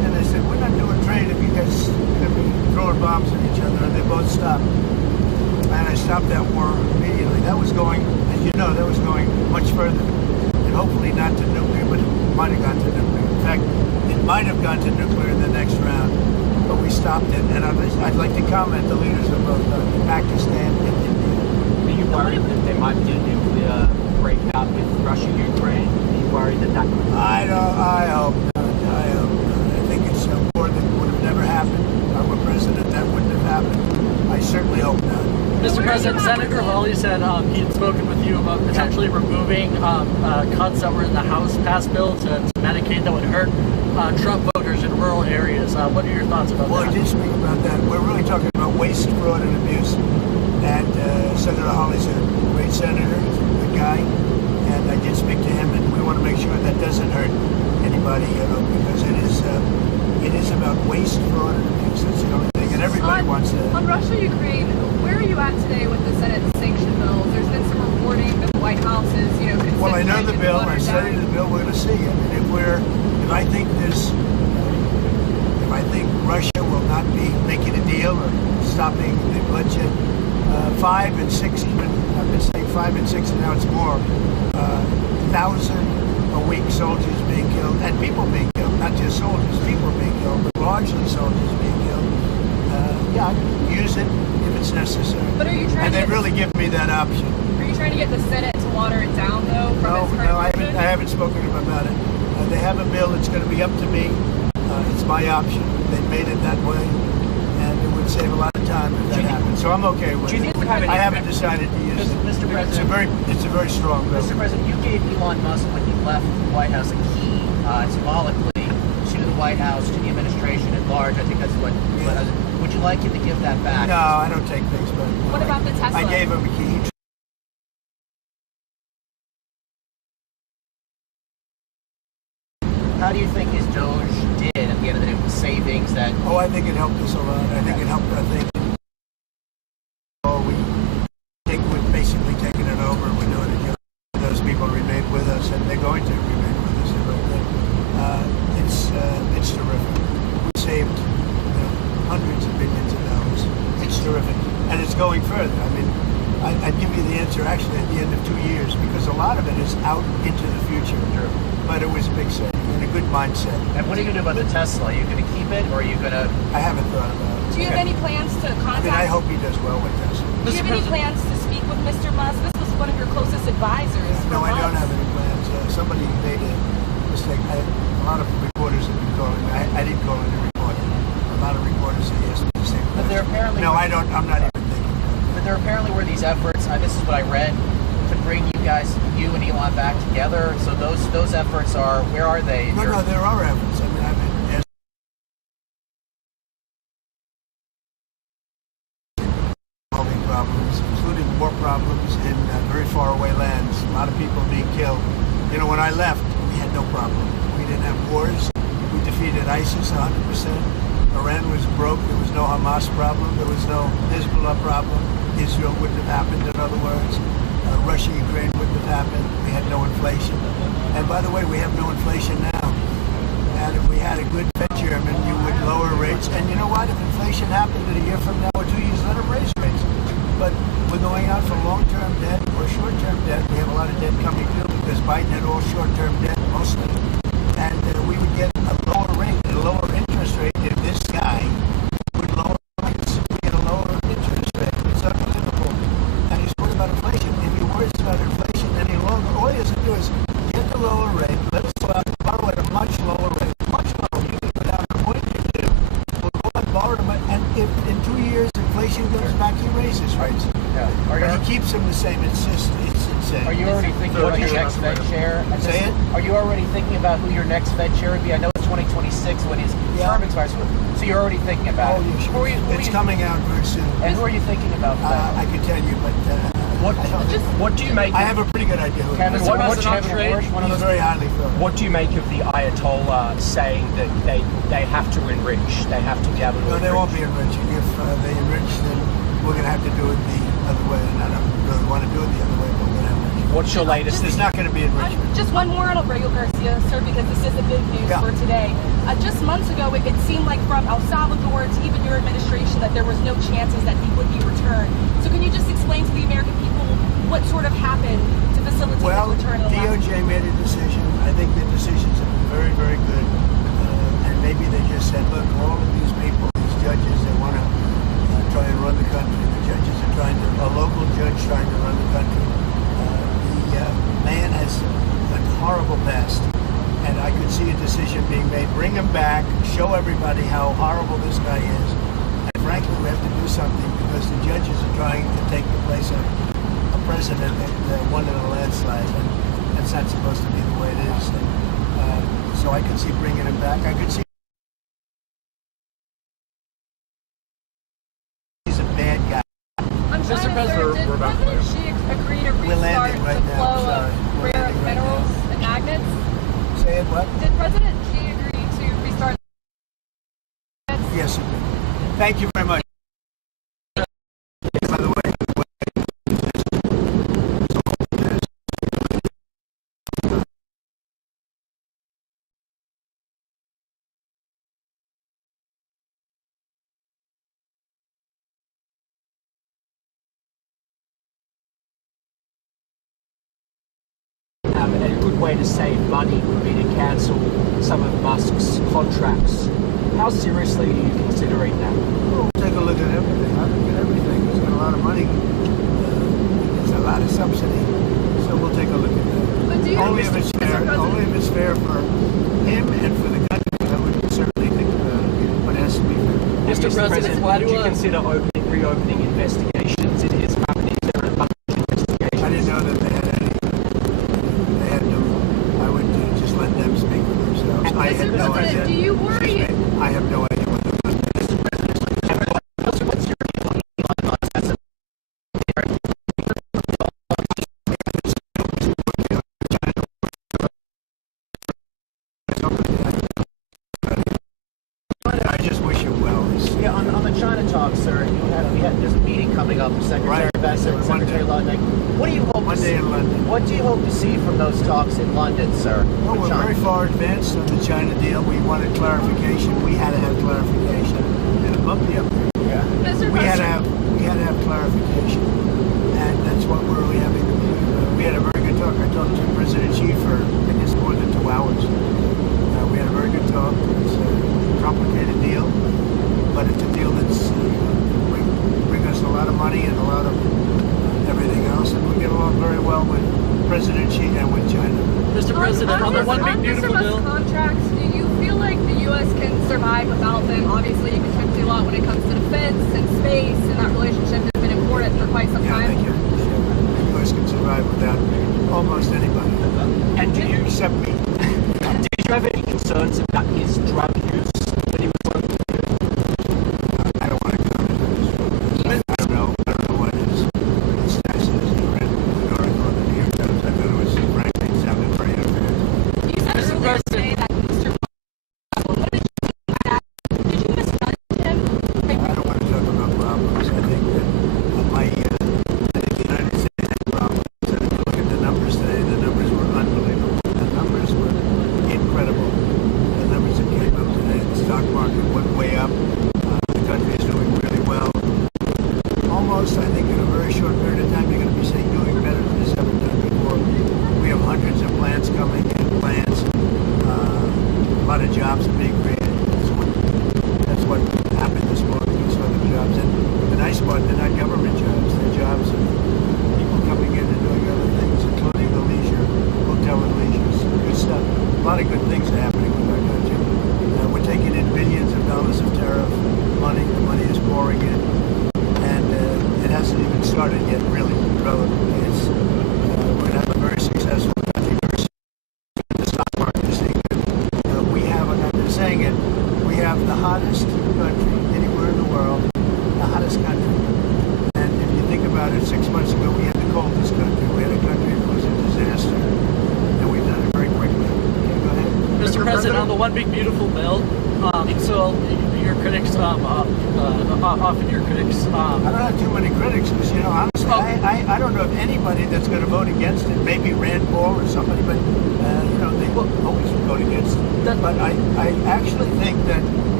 might have gone to nuclear in the next round, but we stopped it. And I'd like to comment the leaders of both Pakistan and India. Are you worried that there might be a nuclear breakout with Russia, Ukraine? Are you worried that that could? I hope not. I hope not. I think it's a war that would have never happened. If I were president, that wouldn't have happened. I certainly hope not. Mr. President, Senator Hawley said he had spoken with you about potentially removing cuts that were in the House passed bill to Medicaid that would hurt Trump voters in rural areas. What are your thoughts about that? Well, I did speak about that. We're really talking about waste, fraud, and abuse. And Senator Hawley's a great senator, he's a good guy, and I did speak to him, and we want to make sure that doesn't hurt anybody, because it is about waste, fraud, and abuse. That's the only thing, and everybody wants that. On Russia, Ukraine, where are you at today with the Senate sanction bills? There's been some reporting that the White House is, considering. Well, I know the bill. I studied the bill. We're going to see. I mean, if I think Russia will not be making a deal or stopping the bloodshed, 5 and 6, even I've been saying 5 and 6, and now it's more. 1,000 a week, soldiers being killed, and people being killed, not just soldiers, people being killed, but largely soldiers being killed. Yeah, I'd use it if it's necessary. But are you trying and to they really give me that option. Are you trying to get the Senate to water it down, though? No, I haven't spoken to them about it. They have a bill. It's going to be up to me. It's my option. They made it that way, and it would save a lot of time if that happened. So I'm okay with it. I haven't decided to use it. Mr. President, it's a very strong bill. Mr. President, you gave Elon Musk, when he left the White House, a key symbolically to the White House, to the administration at large. I think that's what. Would you like him to give that back? No, I don't take things back. What about the Tesla? I gave him a key. How do you think his Doge did at the end of the day with the savings that? Oh, I think it helped us a lot. I think it helped our thinking. We've basically taken it over. We're doing it. Those people remain with us, and they're going to remain with us. It's terrific. We saved hundreds of billions of dollars. It's terrific, and it's going further. I mean, I'd give you the answer actually at the end of 2 years, because a lot of it is out into the future. Sure. But it was a big saving and a good mindset. And what are you going to do about the Tesla? Are you going to keep it, or are you going to? I haven't thought about it. Do you have any plans to contact? I hope he does well with Tesla. Do you have any plans to speak with Mr. Musk? This was one of your closest advisors. No, for I don't months. have any plans. Somebody made a mistake. A lot of reporters have been calling me. I didn't call any reporter. A lot of reporters say yes to the same But there apparently. No, I don't. I'm not even thinking about it. But there apparently were these efforts. This is what I read, to bring you and Elon back together. So those efforts are. Where are they? No, there are efforts. I mean, there's solving problems, including war problems in very far away lands. A lot of people being killed. When I left, we had no problem. We didn't have wars. We defeated ISIS 100%. Iran was broke. There was no Hamas problem. There was no Hezbollah problem. Israel wouldn't have happened, in other words. Russia, Ukraine wouldn't have happened. We had no inflation. And by the way, we have no inflation now. And if we had a good Fed chairman, you would lower rates. And you know what? If inflation happened a year from now or 2 years, let them raise rates. But we're going out for long-term debt or short-term debt. We have a lot of debt coming due because Biden had all short-term debt, mostly. And we would get a lower rate, a lower interest rate if this guy would lower rates. We get a lower interest rate. It's unbelievable. And he's worried about inflation. If he worries about inflation any longer, all he has to do is get the lower rate. Let's go out and borrow at a much lower rate. Much lower. You can go down to what you do. We'll go out and borrow them. And if in 2 years inflation goes back, he raises rates. Yeah. But he keeps them the same. It's insane. Are you already thinking about your next Fed chair? Say it? Are you already thinking about who your next Fed chair would be? I know it's 2026 when his term expires, so you're already thinking about it. Yeah, sure. It's coming out very soon. And who are you thinking about for that? I can tell you, but What do you make? I have a pretty good idea. Kevin, What what's President Kevin Trump Warsh, one of He's those? very highly thought. What do you make of the Ayatollah saying that they have to enrich? They have to be able to No, enrich? they won't be enriching. If they enrich, then we're going to have to do it the other way. And I don't really want to do it the other way, but we're going to have to. What's your latest? There's not going to be enrichment. Just one more on Abreu Garcia, sir, because this is the big news Yeah. for today. Just months ago, it seemed like from El Salvador to even your administration that there was no chances that he would be returned. So can you just explain to the American people what sort of happened to facilitate Well, his return in the last DOJ made a decision. I think the decisions have been very, very good. And maybe they just said, look, all of these people, these judges, they want to try and run the country. The judges are trying to, a local judge trying to run the country. The man has a horrible past, and I could see a decision being made. Bring him back, show everybody how horrible this guy is. And frankly, we have to do something because the judges are trying to take the place of a president that won in a landslide, and that's not supposed to be the way it is. And, so I could see bringing him back. I could see he's a bad guy. I'm Mr. trying to President, did President Xi agree to We're restart landing right the now, flow sorry. of We're rare landing right minerals now. and magnets? Say it, what? Did President Xi agree to restart? Yes, he did. Thank you very much. By the way, a good way to save money would be to cancel some of Musk's contracts. How seriously are you considering that? we'll take a look at everything. I look at everything. He's got a lot of money. There's a lot of subsidy. So we'll take a look at that. But do you Only if it's fair. President- Only if it's fair for him and for the country. I would certainly think about it, but it has to be fair. Mr. President, would you consider reopening investigations in his company? Is there a bunch of investigations? I didn't know that they had any. They had no. I would just let them speak for themselves. I had Mr. no President, idea. do you worry? Excuse me. I have no idea what they're doing. What's your view on Elon Musk as a I just wish him well. Yeah, on the China talk, sir, there's a meeting coming up with Secretary Right. Besser and Secretary London. What do you hope to Monday see? in London. What do you hope to see from those talks in London, sir? Well, with we're China? very far advanced on the China deal. We wanted clarification. We had to have clarification. And a bumpy up there. Yeah. Mr. We had President, to have clarification, and that's what we're really having to do. We had a very good talk. I talked to President Xi for I guess more than 2 hours. We had a very good talk. It's a complicated deal, but it's a deal that's bring us a lot of money and a lot of everything else, and we get along very well with President Xi and with China. Mr. President, on the one big beautiful Mr. bill. Musk contracts, do you feel like the U.S. can survive without them? Obviously, you contribute a lot when it comes to defense and space, and that relationship has been important for quite some Yeah, I time. think the U.S. can survive without almost anybody, And do you except me. did you have any concerns about his drug use when he was working? I don't want to comment on this. I don't know what his status is. I read the article in the New York Times. I thought it was frankly it sounded very unfair. You said Mr. earlier President. today that Mr. Musk, what did you think of that? Did you misjudge him? I don't want to talk about problems. I think that I think the United States had problems. And if you look at the numbers today, the numbers were unbelievable. The numbers were incredible. The numbers that came up today, the stock market went way up. The country is doing really well. Almost, I think, in a very short period of time, you're going to be saying doing better than it's ever done before. We have hundreds of plants coming in, plants. A lot of jobs are being created. That's what happened this morning. We saw the jobs. And the nice part, they're not government jobs. They're jobs of people coming in and doing other things, including the leisure, hotel and leisure. Good stuff. A lot of good things are happening with our country. We're taking in billions of dollars of tariff money. The money is pouring in. And it hasn't even started yet, really, relatively. It's, we're going to have a very successful country. The stock market is saying that we have, I've been saying it, we have the hottest country anywhere in the world, the hottest country. And if you think about it, 6 months ago we had the coldest country. We had a country that was a disaster. And we've done it very quickly. Okay, go ahead. Mr. President, on the one big beautiful bill. So your critics, often your critics. I don't have too many critics because, you know, honestly, I don't know of anybody that's going to vote against it. Maybe Rand Paul or somebody, but, you know, they will always vote against it. But I actually think that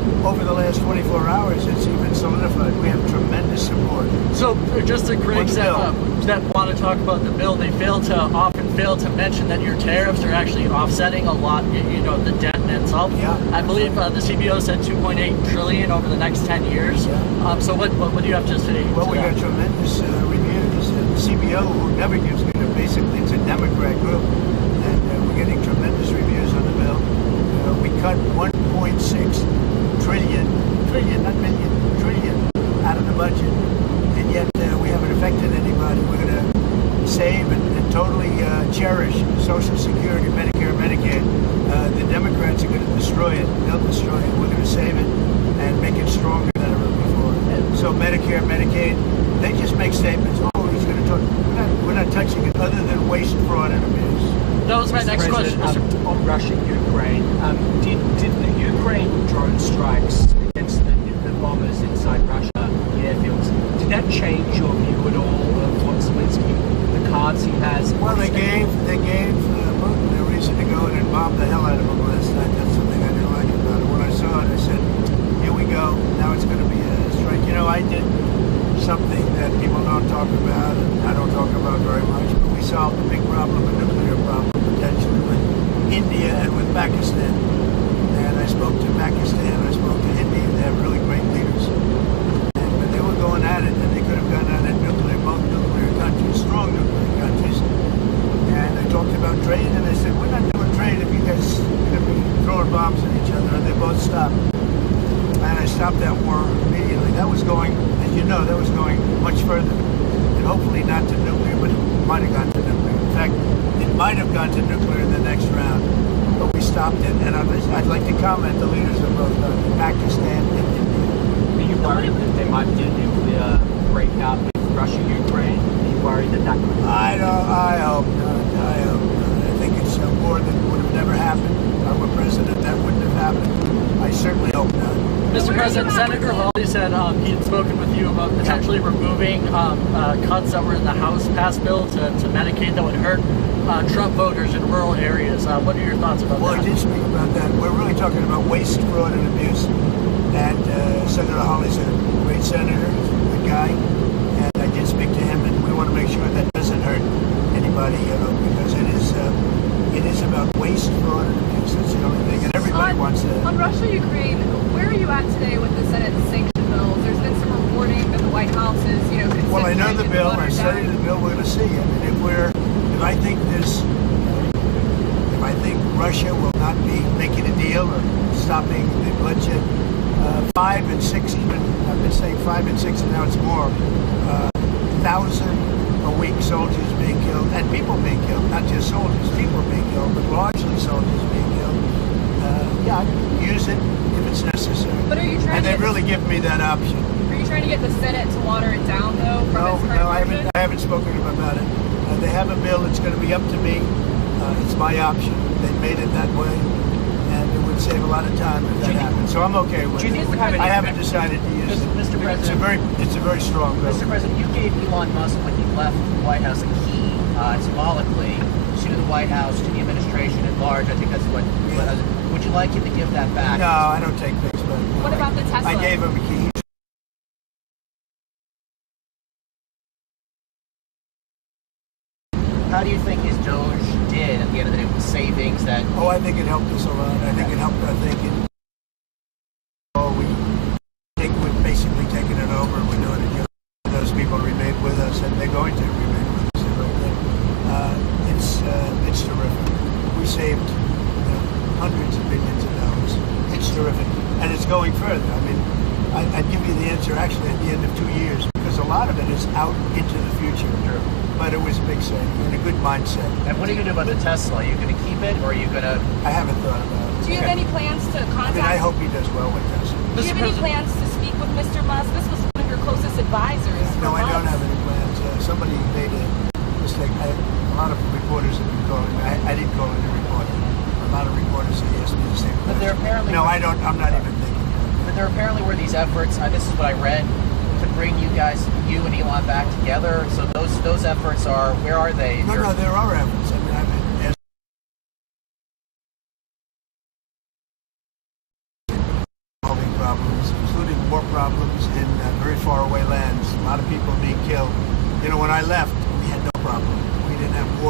over the last 24 hours, it's even solidified. We have tremendous support. So, just to critics that want to talk about the bill, they often fail to mention that your tariffs are actually offsetting a lot, the debt in itself. Yeah. I believe the CBO said 2.8 trillion over the next 10 years. Yeah. So what do you have to say? Well, we got tremendous reviews. The CBO, who never gives me, basically it's a Democrat group, and we're getting tremendous reviews on the bill. We cut 1.6 trillion, not million, trillion out of the budget, and yet we haven't affected anybody. We're going to save and totally cherish Social Security, Medicare, Medicaid. The Democrats are going to destroy it. They'll destroy it. We're going to save it and make it stronger than ever before. So Medicare, Medicaid, they just make statements. Oh, he's going to talk. We're not touching it other than waste, fraud, and abuse. That was my next question. On Russia, Ukraine, did the Ukraine drone strikes against the bombers inside Russia, the airfields, did that change your view at all of what Zelensky, the cards he has? Well, they gave Putin a reason to go in and bomb the hell out of him last night. That's something I didn't like about it. When I saw it, I said, here we go. Now it's going to be a strike. I did something that people don't talk about, and I don't talk about very much, but we solved a big problem, a nuclear problem, potentially with India and with Pakistan. And I spoke to Pakistan, I spoke to India. They have really great leaders. But they were going at it, and they could have gone at it both nuclear countries, strong nuclear countries. And I talked about trade, and I said, we're not doing trade if you guys are going to be throwing bombs at each other. And they both stopped. And I stopped that war immediately. That was going, as you know, much further. And hopefully not to nuclear, but it might have gone to nuclear. In fact, it might have gone to nuclear in the next round. But we stopped it. And I'd like to comment the leaders of both Pakistan and India. Are you worried that there might be a nuclear breakout with Russia, Ukraine? Are you worried that could be? I hope not. I hope not. I think it's a war that would have never happened. If I were president, that wouldn't have happened. I certainly hope not. Mr. President, Senator Hawley said he had spoken with you about potentially removing cuts that were in the House passed bill to Medicaid that would hurt Trump voters in rural areas. What are your thoughts about that? Well, I did speak about that. We're really talking about waste, fraud, and abuse. And Senator Hawley's a great senator, he's a good guy, and I did speak to him, and we want to make sure that doesn't hurt anybody, because it is about waste, fraud, and abuse. That's the only thing, and everybody wants that. On Russia, Ukraine, where are you at today with the Senate sanction bills? There's been some reporting that the White House is, considering. Well, I know the bill. I studied the bill. We're going to see. I mean, if I think Russia will not be making a deal or stopping the bloodshed, 5 and 6, even I've been saying 5 and 6, and now it's more. 1,000 a week soldiers being killed, and people being killed, not just soldiers, people being killed, but largely soldiers being killed. Yeah, use it if it's necessary. But are you trying and they really give me that option. Are you trying to get the Senate to water it down, though? No, I haven't spoken to them about it. They have a bill. It's going to be up to me. It's my option. They made it that way, and it would save a lot of time if that happened. So I'm okay with it. I haven't decided to use it. Mr. President, it's a very strong bill. Mr. President, you gave Elon Musk, when he left the White House, a key symbolically to the White House, to the administration at large. I think that's what. Would you like him to give that back? No, I don't take things back. What about the Tesla? I gave him a key. How do you think his Doge did at the end of the day with the savings that? Oh, I think it helped us a lot. I think it helped. We've basically taken it over. We're doing it. Those people remain with us, and they're going to remain with us. It's terrific. We saved hundreds of billions of dollars. It's terrific, and it's going further. I mean, I'd give you the answer actually at the end of 2 years, because a lot of it is out into the future. Sure. But it was a big saving and a good mindset. And what are you going to do about the Tesla? Are you going to keep it, or are you going to? I haven't thought about it. Do you have any plans to contact? I hope he does well with Tesla. Do you have any plans to speak with Mr. Musk? This was one of your closest advisors. No, I don't months. have any plans. Somebody made a mistake. A lot of reporters have been calling me. I didn't call any reporter. A lot of reporters have asked me the same question. But there apparently. No, I don't. I'm not even thinking. But there apparently were these efforts. This is what I read, to bring you and Elon back together. So those efforts are. Where are they? No, there are efforts. I mean, I've been asked involving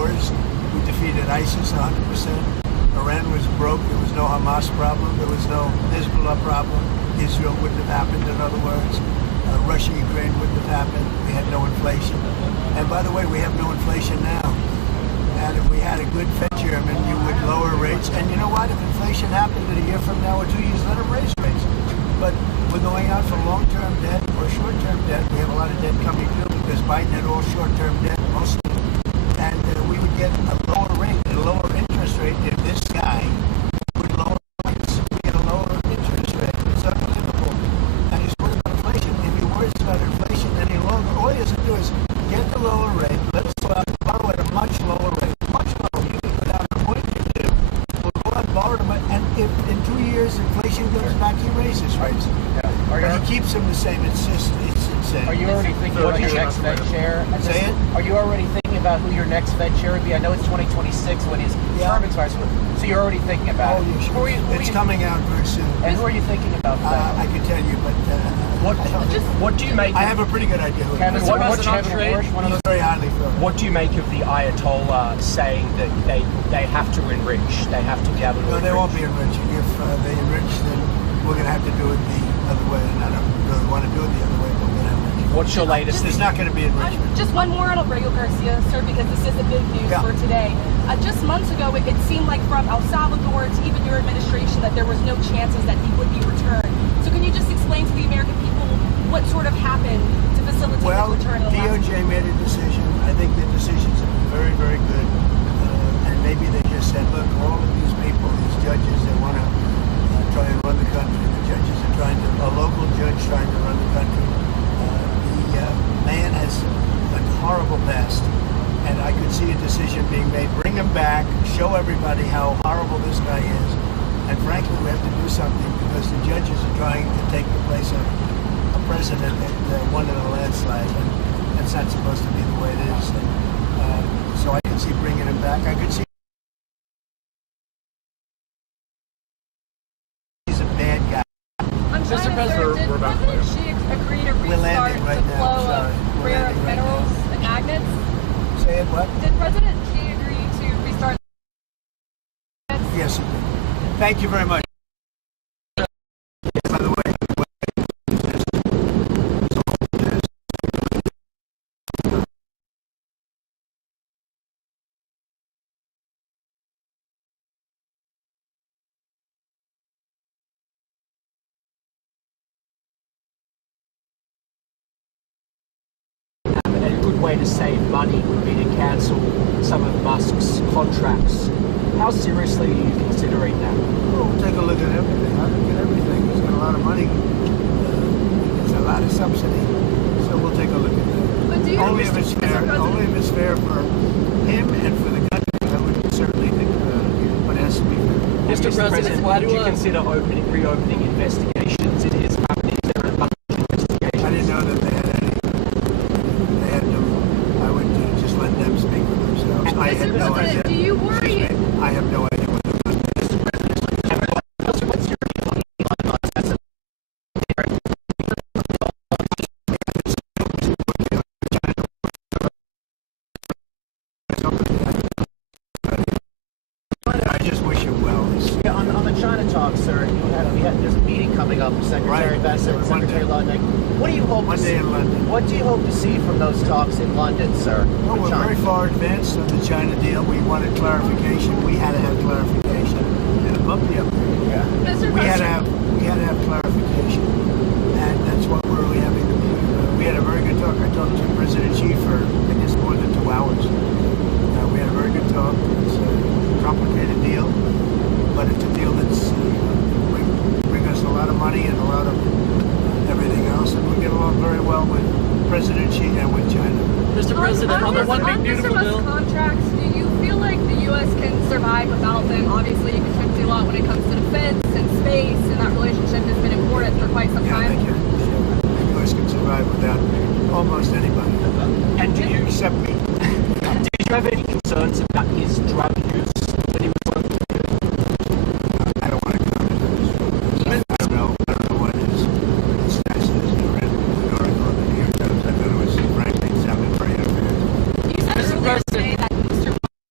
wars. We defeated ISIS 100%. Iran was broke. There was no Hamas problem. There was no Hezbollah problem. Israel wouldn't have happened, in other words. Russia, Ukraine wouldn't have happened. We had no inflation. And by the way, we have no inflation now. And if we had a good Fed chairman, you would lower rates. And you know what? If inflation happened a year from now or 2 years, let them raise rates. But we're going out for long-term debt or short-term debt. We have a lot of debt coming due because Biden had all short-term debt mostly. And we would get a lower rate, a lower interest rate if this guy would lower rates. We get a lower interest rate. It's unbelievable. And he's worried about inflation. If he worries about inflation any longer, all he has to do is get the lower rate. Let us go out and borrow at a much lower rate. Much lower. You can go down to 0.22. We'll go out and borrow them. And if in 2 years inflation goes back, he raises rates. But he keeps them the same. It's insane. Are you already thinking about your next Fed chair? Say it? Are you already thinking about who your next Fed chair would be? I know it's 2026 when his term expires, so you're already thinking about it. Yeah, sure. It's coming out very soon. And who are you thinking about for that? I can tell you, but What do you make? I have a pretty good idea. Kevin, what's Kevin Warsh? One of He's those. very highly thought. What do you make of the Ayatollah saying that they have to enrich? They have to be able to No, enrich? they won't be enriching. If they enrich, then we're going to have to do it the other way. And I don't really want to do it the other way, but we're going to enrich. What's your latest? There's not going to be enrichment. Just one more on Abrego Garcia, sir, because this is the big news for today. Just months ago, it seemed like from El Salvador to even your administration that there was no chances that he would be returned. So can you just explain to the American people what sort of happened to facilitate his return? DOJ made a decision. I think the decisions have been very, very good. And maybe they just said, look, all of these people, these judges, they want to try and run the country. The judges are trying to, a local judge trying to run the country. The man has a horrible past. And I could see a decision being made. Bring him back, show everybody how horrible this guy is. And frankly, we have to do something because the judges are trying to take the place of a president that won in a landslide. And that's not supposed to be the way it is. And, so I could see bringing him back. I could see he's a bad guy. I'm Mr. trying to President, did President Xi agree to We're restart landing right the now, flow sorry. of We're rare landing right minerals now. and magnets? Say it what? Did President Xi agree to restart? Yes. Thank you very much. By the way, a good way to save money would be to cancel some of Musk's contracts. How seriously are you considering that? well, we'll take a look at everything. I look at everything. He's got a lot of money. There's a lot of subsidy. So we'll take a look at that. But do you Only if it's fair. Only if it's fair for him and for the country. I would certainly think but it has to be fair. Mr. President, would you consider reopening investigations? It is happening. There are a bunch of investigations. I didn't know that they had any. They had no. I would just let them speak for themselves. I had Mr. no President, idea. do you worry? I have no idea what the What's your view on Elon Musk as a I just wish him well. Yeah, on the China talk, sir, there's a meeting coming up with Secretary Right. Bessent and Secretary Lundin. What do you hope to see? Monday in London. What do you hope to see from those talks in London, sir? Well, with we're China? very far advanced on the China deal. We wanted clarification. We had to have clarification. And a bumpy up there. Yeah. Mr. We had President, to have clarification, and that's what we're really having to do. We had a very good talk. I talked to President Xi for I guess more than 2 hours. We had a very good talk. It's a complicated deal, but it's a deal that's bring us a lot of money and a lot of everything else, and we get along very well with President Xi and with China. Mr. President, on the one big beautiful Mr. bill. Musk contracts, do you feel like the U.S. can survive without them? Obviously, you contribute a lot when it comes to defense and space, and that relationship has been important for quite some Yeah, I time. think the U.S. can survive without almost anybody, And do you except me. did you have any concerns about his drug use when he was working with you? I don't want to comment on this. I don't know what his status is. I read the article in the New York Times. I thought it was frankly sounded very unfair. You said earlier today that Mr.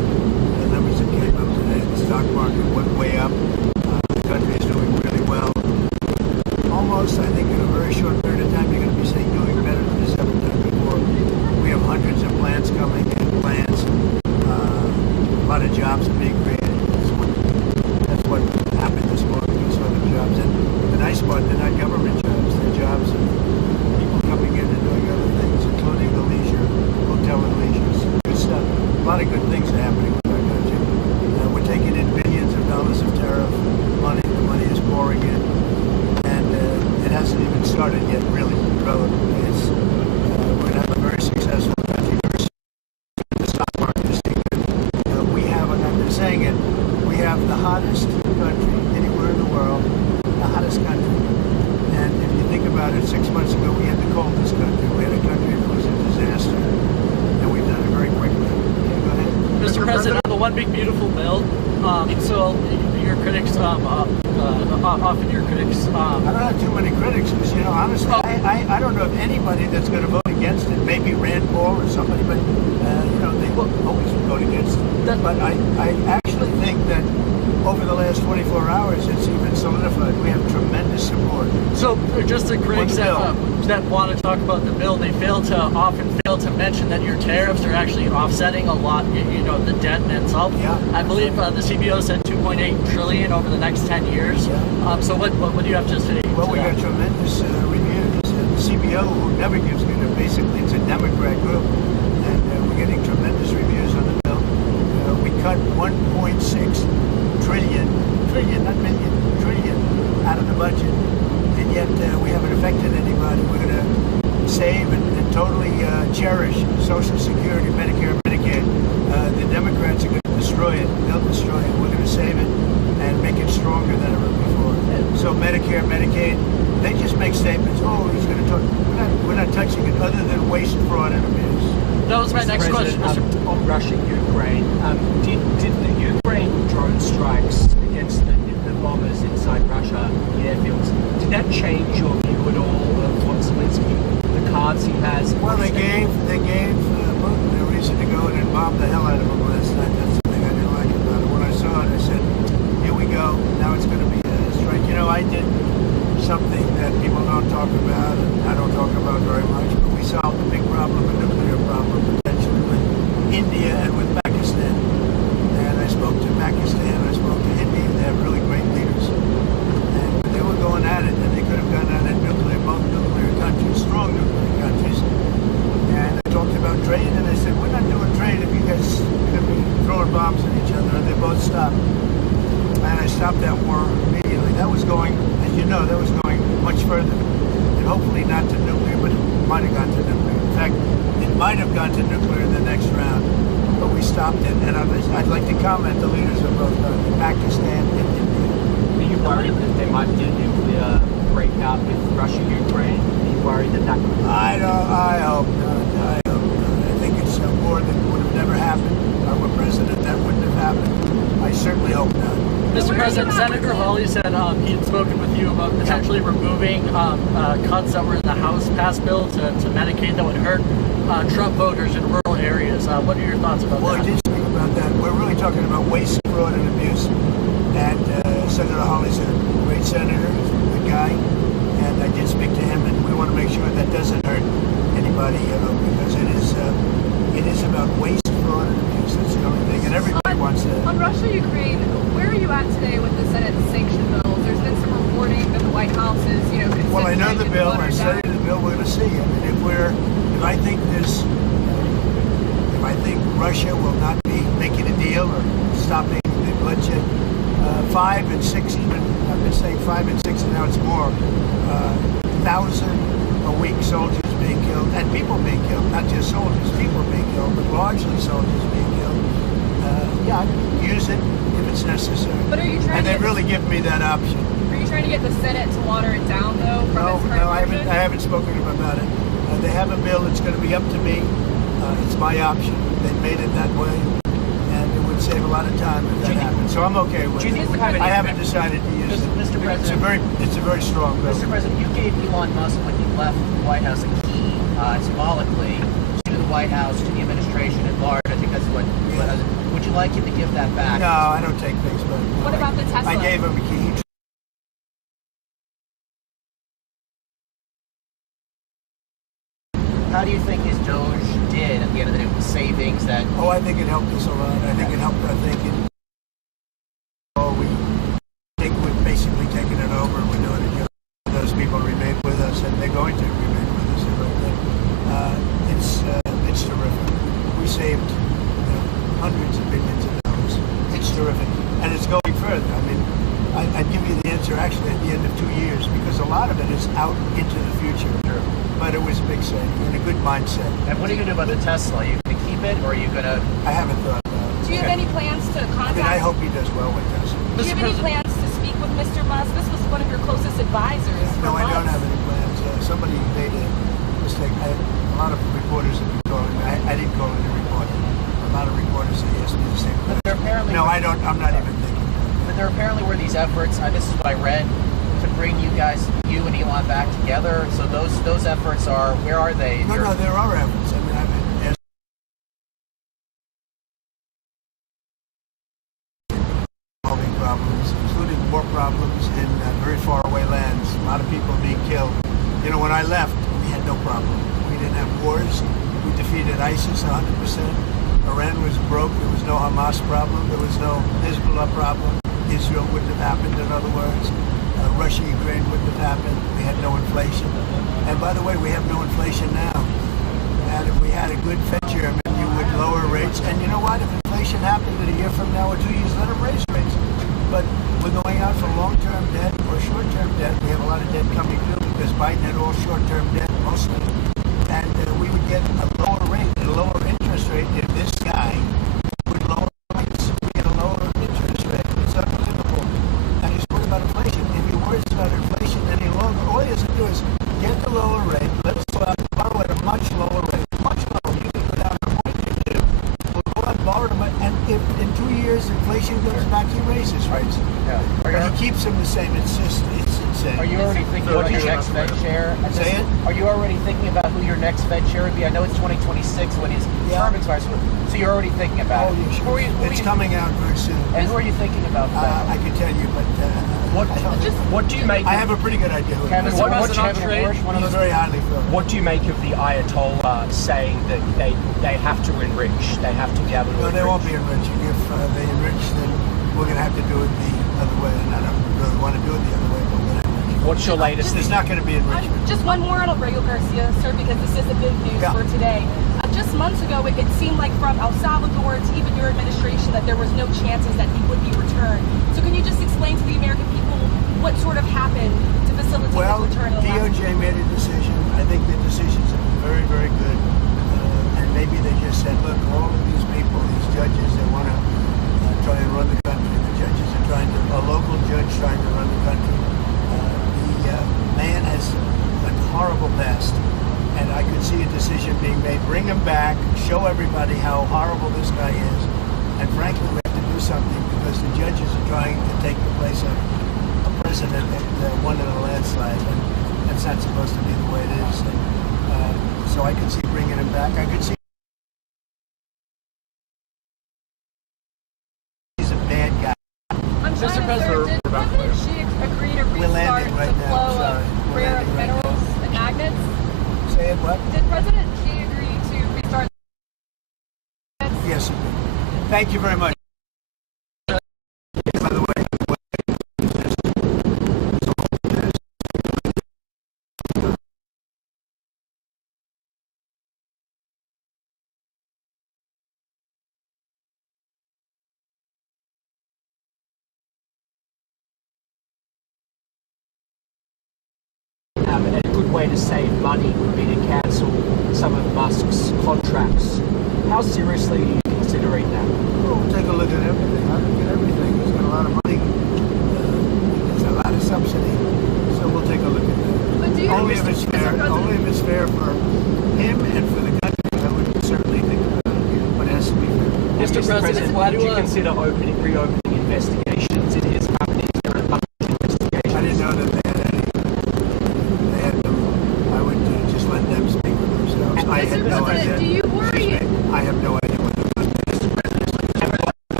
up. The country is doing really well. Almost, I think, in a very short period of time, you're going to be seeing doing better than it's ever done before. We have hundreds of plants coming in, plants. A lot of jobs are being created. That's what happened this morning. We saw the jobs. And the nice part, they're not government jobs. They're jobs of people coming in and doing other things, including the leisure, hotel and leisure. So good stuff. A lot of good things are happening with our country. We're taking in billions of dollars of tariff money. The money is pouring in. And it hasn't even started yet, really, relatively. We're going to have a very successful country. The stock market is seeing it. We have, and I've been saying it, we have the hottest country anywhere in the world, the hottest country. And if you think about it, 6 months ago we had the coldest country. We had a country that was a disaster. And we've done it very quickly. Go ahead. Mr. President, the one big beautiful bill. So your critics, often your critics. I don't have too many critics because, honestly, I don't know of anybody that's going to vote against it. Maybe Rand Paul or somebody, but they always vote against it. But I actually think that over the last 24 hours, it's even solidified. We have tremendous support. So just the critics that want to talk about the bill, they often fail to mention that your tariffs are actually offsetting a lot, the debt in itself. Yeah. I believe the CBO said 2.8 trillion over the next 10 years. Yeah. So what do you have to say? Well, we got tremendous reviews. And the CBO, who never gives good, basically it's a Democrat group, and we're getting tremendous reviews on the bill. We cut 1.6 trillion, not million, trillion out of the budget, and yet we haven't affected anybody. We're going to save and totally cherish Social Security, Medicare, Medicaid. The Democrats are going to destroy it. They'll destroy it. We're going to save it and make it stronger than ever before. So Medicare, Medicaid, they just make statements. Oh, he's going to talk. We're not touching it other than waste, fraud, and abuse. That was my next question, Mr. On Russia, Ukraine, did the Ukraine drone strikes against the bombers inside Russia, the airfields, did that change your view at all of what Zelensky, the cards he has? Well, they gave Putin a reason to go in and bomb the hell out of him last night. That's the thing I didn't like about it. When I saw it, I said, here we go. Now it's going to be a strike. I did something that people don't talk about, and I don't talk about very much, but we solved a big problem, a nuclear problem, potentially with India and with Pakistan. And I spoke to Pakistan, I spoke to India. They have really great leaders. And they were going at it, and they could have gone at it both nuclear countries, strong nuclear countries. And I talked about trade, and I said, we're not doing trade if you guys are going to be throwing bombs at each other, and they both stopped. And I stopped that war immediately. That was going, as you know, much further. And hopefully not to nuclear, but it might have gone to nuclear. In fact, it might have gone to nuclear in the next round. But we stopped it. And I'd like to comment the leaders of both Pakistan and India. Are you worried that there might be a nuclear breakout with Russia, Ukraine? Are you worried that could... I hope not. I think it's a war that would have never happened. If I were president, that wouldn't have happened. I certainly hope not. Mr. President, Senator Hawley said he had spoken with you about potentially removing cuts that were in the House passed bill to Medicaid that would hurt Trump voters in rural areas. What are your thoughts about that? Well, I did speak about that. We're really talking about waste, fraud, and abuse. And Senator Hawley's a great senator, he's a good guy, and I did speak to him, and we want to make sure that doesn't hurt anybody, because it is about waste, fraud, and abuse. That's the only thing, and everybody wants that. On Russia, Ukraine, where are you at today with the Senate sanction bills? There's been some reporting that the White House is, considering. Well, I know the bill. I studied the bill. We're going to see. I mean, if I think Russia will not be making a deal or stopping the bloodshed, 5 and 6, even I've been saying 5 and 6, and now it's more. 1,000 a week soldiers being killed, and people being killed, not just soldiers, people being killed, but largely soldiers being killed. I'd use it if it's necessary. But are you trying and they've really given me that option. Are you trying to get the Senate to water it down, though? No, I haven't spoken to them about it. They have a bill that's going to be up to me. It's my option. They made it that way, and it would save a lot of time if that happened. So I'm okay with it. I haven't decided to use it. Mr. President, it's a very strong bill. Mr. President, you gave Elon Musk, when he left the White House, a key, symbolically, to the White House, to the administration at large. I think that's what. Would you like him to give that back? No, I don't take things back. What about the Tesla? I gave him a key. How do you think his Doge did at the end of the day with the savings that? Oh, I think it helped us a lot. I think it helped. I think it. Oh, we think we've basically taken it over. We're doing it. Those people remain with us, and they're going to remain with us. It's terrific. We saved hundreds of billions of dollars. It's terrific, and it's going further. I mean, I'd give you the answer actually at the end of 2 years because a lot of it is out into the future. Sure. But it was a big saving and a good mindset. And what are you going to do about the Tesla? Are you going to keep it, or are you going to? I haven't thought about it. Do you have any plans to contact? I mean, I hope he does well with Tesla. Do you have any plans to speak with Mr. Musk? This was one of your closest advisors. No, I don't months. have any plans. Somebody made a mistake. A lot of reporters have been calling me. I didn't call any reporter. A lot of reporters have asked me the same But there question. apparently. No, I don't. I'm not even thinking. But there apparently were these efforts. This is what I read to bring you and Elon back together. So those efforts are. Where are they? No, there are efforts. I mean, I've been asked solving problems, including war problems in very faraway lands. A lot of people being killed. You know, when I left, we had no problem. We didn't have wars. We defeated ISIS 100%. Iran was broke. There was no Hamas problem. There was no Hezbollah problem. Israel wouldn't have happened, in other words. Russia, Ukraine wouldn't have happened. We had no inflation. And by the way, we have no inflation now. And if we had a good Fed chairman, you would lower rates. And you know what? If inflation happened in a year from now or 2 years, let them raise rates. But we're going out for long-term debt or short-term debt. We have a lot of debt coming due because Biden had all short-term debt mostly. And we would get a lower rate, a lower interest rate if this guy would lower rates. We get a lower interest rate. It's unbelievable. And he's worried about inflation. If he worries about inflation any longer, all he has to do is get the lower rate. Let us go out and borrow at a much lower rate. Much lower. You can go down to 1.2. We'll go out and borrow them. And if in 2 years inflation goes back, he raises rates. Yeah. But he keeps them the same. It's insane. Are you already thinking about your next Fed chair? Say it? Are you already thinking about who your next Fed chair would be? I know it's 2026 when his term expires, so you're already thinking about Oh, it. yeah, sure. It's coming out very soon. And who are you thinking about? I can tell you, but What do you make? I have a pretty good idea. Kevin, What- what's what- Kevin Warsh, one of He's those? very highly filled. What do you make of the Ayatollah saying that they have to enrich? They have to be able to No, enrich. they won't be enriching. If they enrich, then we're going to have to do it the other way. And I don't really want to do it the other way, but we're going to enrich. What's your latest? There's not going to be enrichment. Just one more on Aurelio Garcia, sir, because this is the big news Yeah. for today. Just months ago, it seemed like from El Salvador to even your administration that there was no chances that he would be returned. So can you just explain to the American people what sort of happened to facilitate Well, his return? in the last DOJ made a decision. I think the decisions have been very, very good. And maybe they just said, look, all of these people, these judges, they want to try and run the country. The judges are trying to, a local judge trying to run the country. The man has a horrible past. And I could see a decision being made. Bring him back, show everybody how horrible this guy is. And frankly, we have to do something because the judges are trying to take the place of a president that won in a landslide. And that's not supposed to be the way it is. And, so I could see bringing him back. I could see he's a bad guy. I'm trying to sir, did President Xi agree to We're restart landing right the now, flow sorry. of We're rare landing right minerals and magnets? Say it what? Did President Xi agree to restart? Yes, he did. Thank you very much. By the way, And a good way to save money would be to cancel some of Musk's contracts. How seriously are you considering that? well, we'll take a look at everything. I look at everything. He's got a lot of money. There's a lot of subsidy. So we'll take a look at that. But do you Only if it's Mr. fair. President- Only if it's fair for him and for the country. I would certainly think about it, but it has to be fair. Mr. President, why would do you consider reopening investigations into his companies? There are a bunch of investigations. I didn't know that they had any. They had them. I would just let them speak for themselves. I had Mr. no President, idea. do you worry? I have no idea what the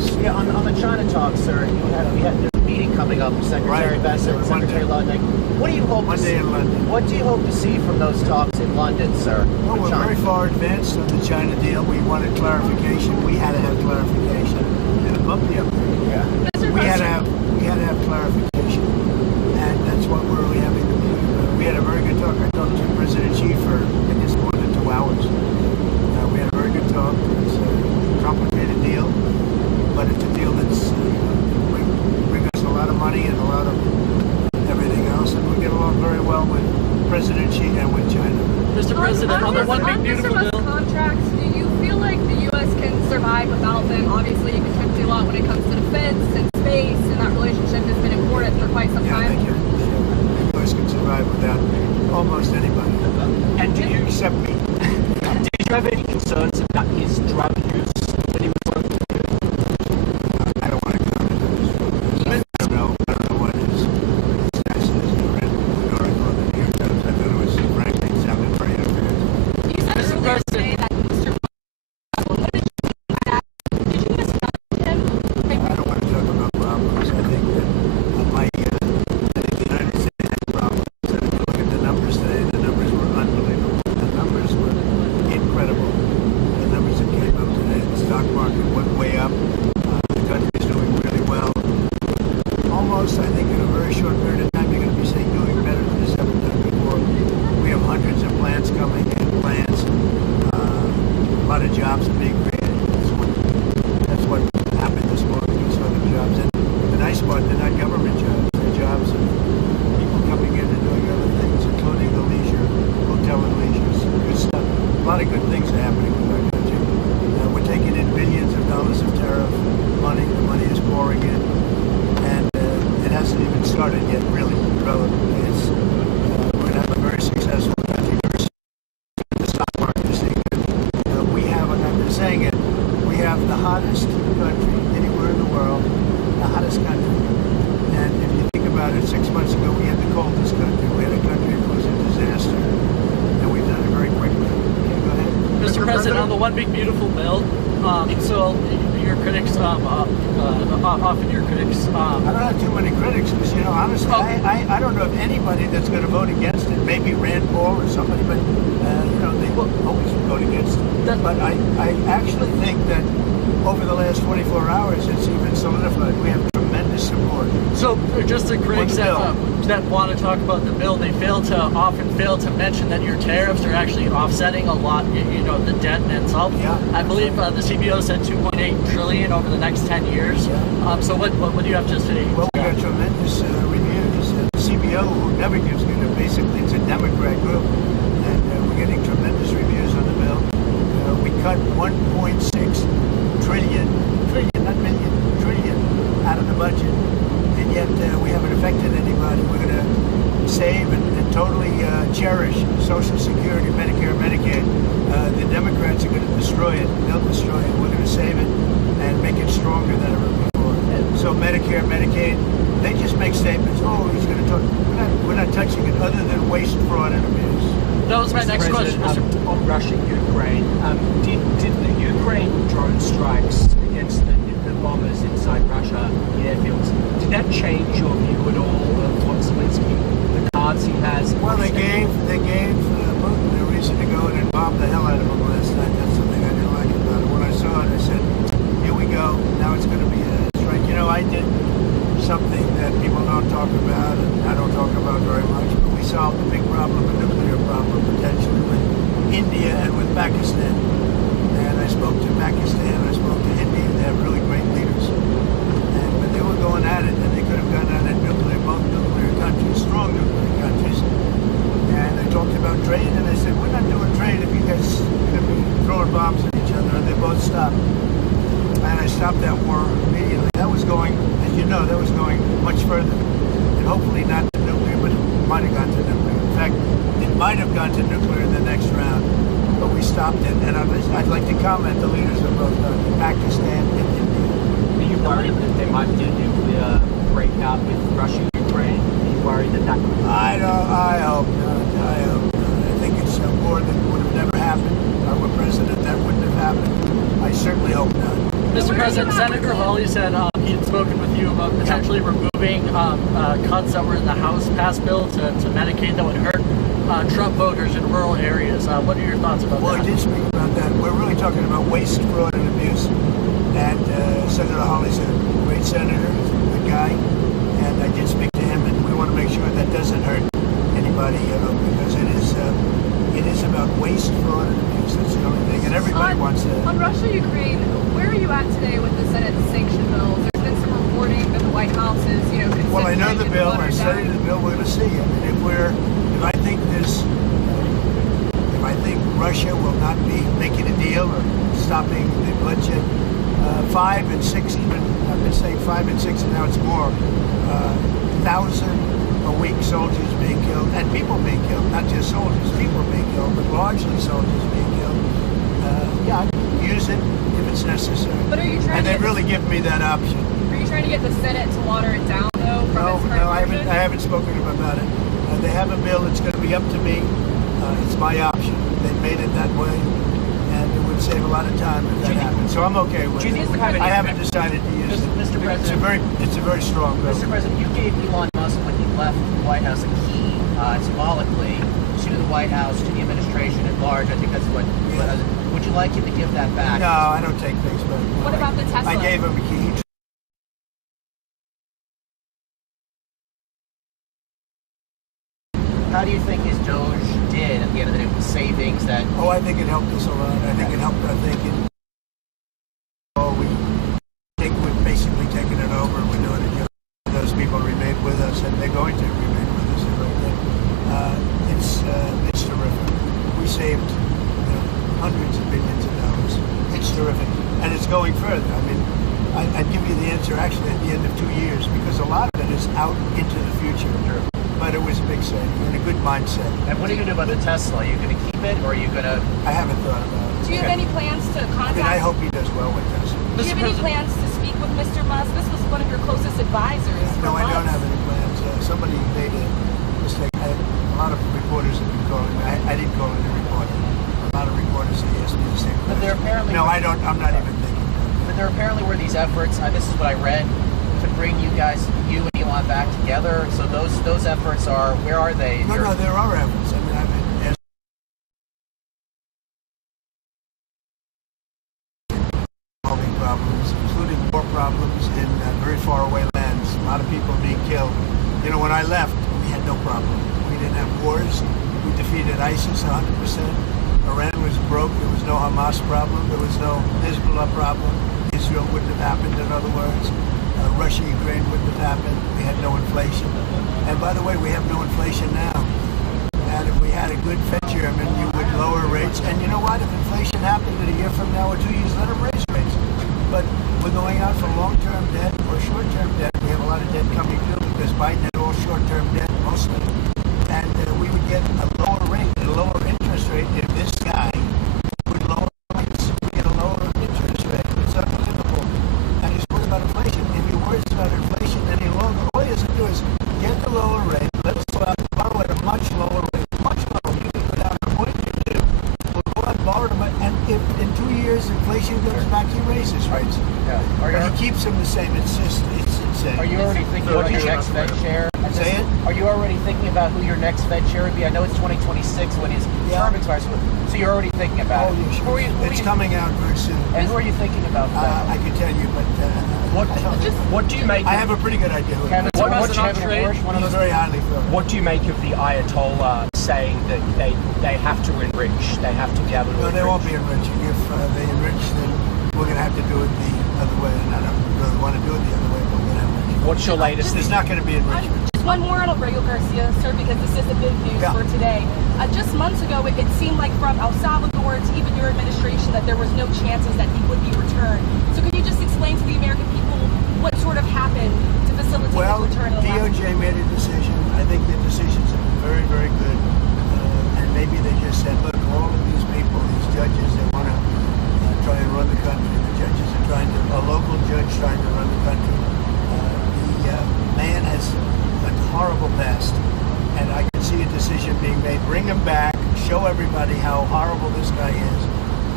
talks. Yeah, on the China talks, sir, we had there's a meeting coming up with Secretary Right. Bessent and Secretary Lunding. What do you hope to see? Monday in London. What do you hope to see from those talks in London, sir? Well, with we're China? very far advanced on the China deal. We wanted clarification. We had to have clarification. And above the upgrade. Yeah. We had to have clarification, and that's what we're really having to do. We had a very good talk. I talked to President Xi for I guess more than 2 hours. We had a very good talk. It's a complicated deal, but it's a deal that's bring us a lot of money and a lot of everything else, and we get along very well with President Xi and with China. Mr. President, on the one big beautiful Mr. Musk bill. contracts, do you feel like the U.S. can survive without them? Obviously, you contribute a lot when it comes to defense and space, and that relationship has been important for quite some Yeah, time. thank you. The U.S. can survive without almost anybody, And do you except me. did you have any concerns about his drug use when he was working with you? I don't want to comment on this. I don't know what his status is. I read the article in the New York Times. I thought it was, frankly, it sounded very unfair. You said earlier today that Mr. Musk, what did you mean by that? Did you discuss with him? I don't want to talk about problems. I think that I think the United States had problems. And if you look at the numbers today, the numbers were unbelievable. The numbers were incredible. The numbers that came up today, the stock market went way up. The country's doing really well. Almost, I think, in a very short period of time, you're going to be seeing doing better than it's ever done before. We have hundreds of plants coming in, a lot of jobs are being created. That's what happened this morning. We saw the jobs. And the nice part, they're not government jobs. They're jobs of people coming in and doing other things, including the leisure, hotel and leisure. Good stuff. A lot of good things are happening with our country. We're taking in billions of dollars of tariff money. The money is pouring in. And it hasn't even started yet, really, relatively. We're going to have a very successful country. The stock market is seeing it. We have, and I've been saying it, we have the hottest country anywhere in the world, the hottest country. And if you think about it, 6 months ago, we had the coldest country. We had a country that was a disaster. And we've done it very quickly. Okay, go ahead. Mr. President, on the one big beautiful bill, so your critics, often your critics. I don't have too many critics because, honestly, I don't know of anybody that's going to vote against it. Maybe Rand Paul or somebody, but, they will always vote against it. But I actually think that over the last 24 hours, it's even solidified. We have tremendous support. So just the critics that want to talk about the bill, they often fail to mention that your tariffs are actually offsetting a lot, the debt in itself. Yeah. I believe the CBO said 2.8 trillion over the next 10 years. Yeah. So what do you have to say? Well, we got tremendous reviews. The CBO, who never gives good, basically it's a Democrat group, and we're getting tremendous reviews on the bill. We cut 1.6 trillion, not million, trillion out of the budget, and yet we haven't affected anybody. We're going to save and totally cherish Social Security, Medicare, Medicaid. The Democrats are going to destroy it. They'll destroy it. We're going to save it and make it stronger than ever before. So Medicare, Medicaid, they just make statements. Oh, he's going to talk. We're not touching it other than waste, fraud, and abuse. That was my next question, Mr. On Russia, Ukraine, did the Ukraine drone strikes against the bombers inside Russia, the airfields, did that change your view at all of what Zelensky, the cards he has? Well, they gave Putin a reason to go in and bomb the hell out of him last night. That's something I didn't like about it. When I saw it, I said, here we go. Now it's going to be a strike. I did something that people don't talk about, and I don't talk about very much, but we solved a big problem, a nuclear problem, potentially, with India and with Pakistan. And I spoke to Pakistan, I spoke to India. They have really great leaders. But they were going at it, and they could have gone at it both nuclear countries, strong nuclear countries. And I talked about trade, and I said, we're not doing trade if you guys are going to be throwing bombs at each other, and they both stopped. And I stopped that war immediately. That was going, as you know, much further. And hopefully not to nuclear, but it might have gone to nuclear. In fact, it might have gone to nuclear in the next round. But we stopped it. And I'd like to comment the leaders of both Pakistan and India. Are you worried that there might be a nuclear breakout with Russia, Ukraine? Are you worried that could... I hope not. I think it's a war that would have never happened. If I were president, that wouldn't have happened. I certainly hope not. Mr. President, Senator Hawley said he had spoken with you about potentially removing cuts that were in the House passed bill to Medicaid that would hurt Trump voters in rural areas. What are your thoughts about that? Well, I did speak about that. We're really talking about waste, fraud, and abuse. And Senator Hawley's a great senator, he's a good guy, and I did speak to him, and we want to make sure that doesn't hurt anybody, because it is about waste, fraud, and abuse. That's the only thing, and everybody wants that. On Russia-Ukraine, where are you at today with the Senate sanction bills? There's been some reporting that the White House is, considering. Well, I know the it bill. I watered studied down. the bill. We're going to see. I mean, if I think Russia will not be making a deal or stopping the bloodshed, 5 and 6, even I've been saying 5 and 6, and now it's more. 1,000 a week soldiers being killed, and people being killed, not just soldiers, people being killed, but largely soldiers being killed. Yeah, I'd use it if it's necessary. But are you trying And to they've really given me that option. Are you trying to get the Senate to water it down, though? From No, its current I version? haven't spoken about it. They have a bill. It's going to be up to me. It's my option. They made it that way, and it would save a lot of time if that happened. So I'm okay with Do you it. think we have any- I haven't decided to use it. Mr. President, It's a very strong bill. Mr. President, you gave Elon Musk, when he left the White House, a key symbolically to the White House, to the administration at large. I think that's what. Would you like him to give that back? No, I don't take things back. What about the Tesla? I gave him a key. How do you think his Doge did at the end of the day with the savings that? Oh, I think it helped us a lot. I think it helped our thinking. We think we've basically taken it over. We're doing it. Those people remain with us, and they're going to remain with us. It's terrific. We saved hundreds of billions of dollars. It's terrific, and it's going further. I mean, I'd give you the answer actually at the end of 2 years, because a lot of it is out into the future. Sure. But it was a big saving and a good mindset. And what are you going to do about the Tesla? Are you going to keep it, or are you going to? I haven't thought about it. Do you have any plans to I contact? mean, I hope he does well with this. Do you have any plans to speak with Mr. Musk? This was one of your closest advisors. No, for I don't months. have any plans. Somebody made a mistake. A lot of reporters have been calling me. I didn't call any reporter. A lot of reporters have asked me the same question. But there apparently. No, I don't. I'm not even thinking. But there apparently were these efforts. This is what I read, to bring you and Elon back together. So those efforts are. Where are they? No, there are efforts. I mean, I've been asked solving problems, including war problems in very far away lands. A lot of people being killed. When I left, we had no problem. We didn't have wars. We defeated ISIS 100%. Iran was broke. There was no Hamas problem. There was no Hezbollah problem. Israel wouldn't have happened, in other words. Russia, Ukraine wouldn't have happened. We had no inflation. And by the way, we have no inflation now. And if we had a good Fed chairman, you would lower rates. And you know what? If inflation happened in a year from now or 2 years, let them raise rates. But we're going out for long-term debt or short-term debt. We have a lot of debt coming due because Biden had all short-term debt, mostly. And we would get a lower rate, a lower interest rate if this guy would lower rates. We get a lower interest rate. It's unbelievable. And he's worried about inflation. If he worries about inflation any longer, all he has to do is get the lower rate. Let us go out and borrow at a much lower rate. Much lower. You can go down to 0.22. We'll go out and borrow them. And if in 2 years inflation goes back, he raises rates. Yeah. But he keeps them the same. It's insane. Are you already thinking about your next Fed chair? Say it? Are you already thinking about who your next Fed chair would be? I know it's 2026 when his term expires, so you're already thinking about it. Oh, yeah, sure. It's coming out very soon. And who are you thinking about? I could tell you, but What do you make? I have a pretty good idea. Kevin, What what's you Kevin trade? Warsh, one of He's those? very highly thought. What do you make of the Ayatollah saying that they have to enrich? They have to be able to No, enrich? they won't be enriching. If they enrich, then we're going to have to do it the other way. And I don't really want to do it the other way, but we're going to enrich. What's your latest? There's not going to be enrichment. Just one more on Aurelio Garcia, sir, because this is the big news Yeah. for today. Just months ago, it seemed like from El Salvador to even your administration that there was no chances that he would be returned. So can you just explain to the American people what sort of happened to facilitate Well, his return? DOJ made a decision. I think the decisions have been very, very good. And maybe they just said, look, all of these people, these judges, they want to try and run the country. The judges are trying to, a local judge trying to run the country. The man has a horrible past. And I can see a decision being made. Bring him back. Show everybody how horrible this guy is.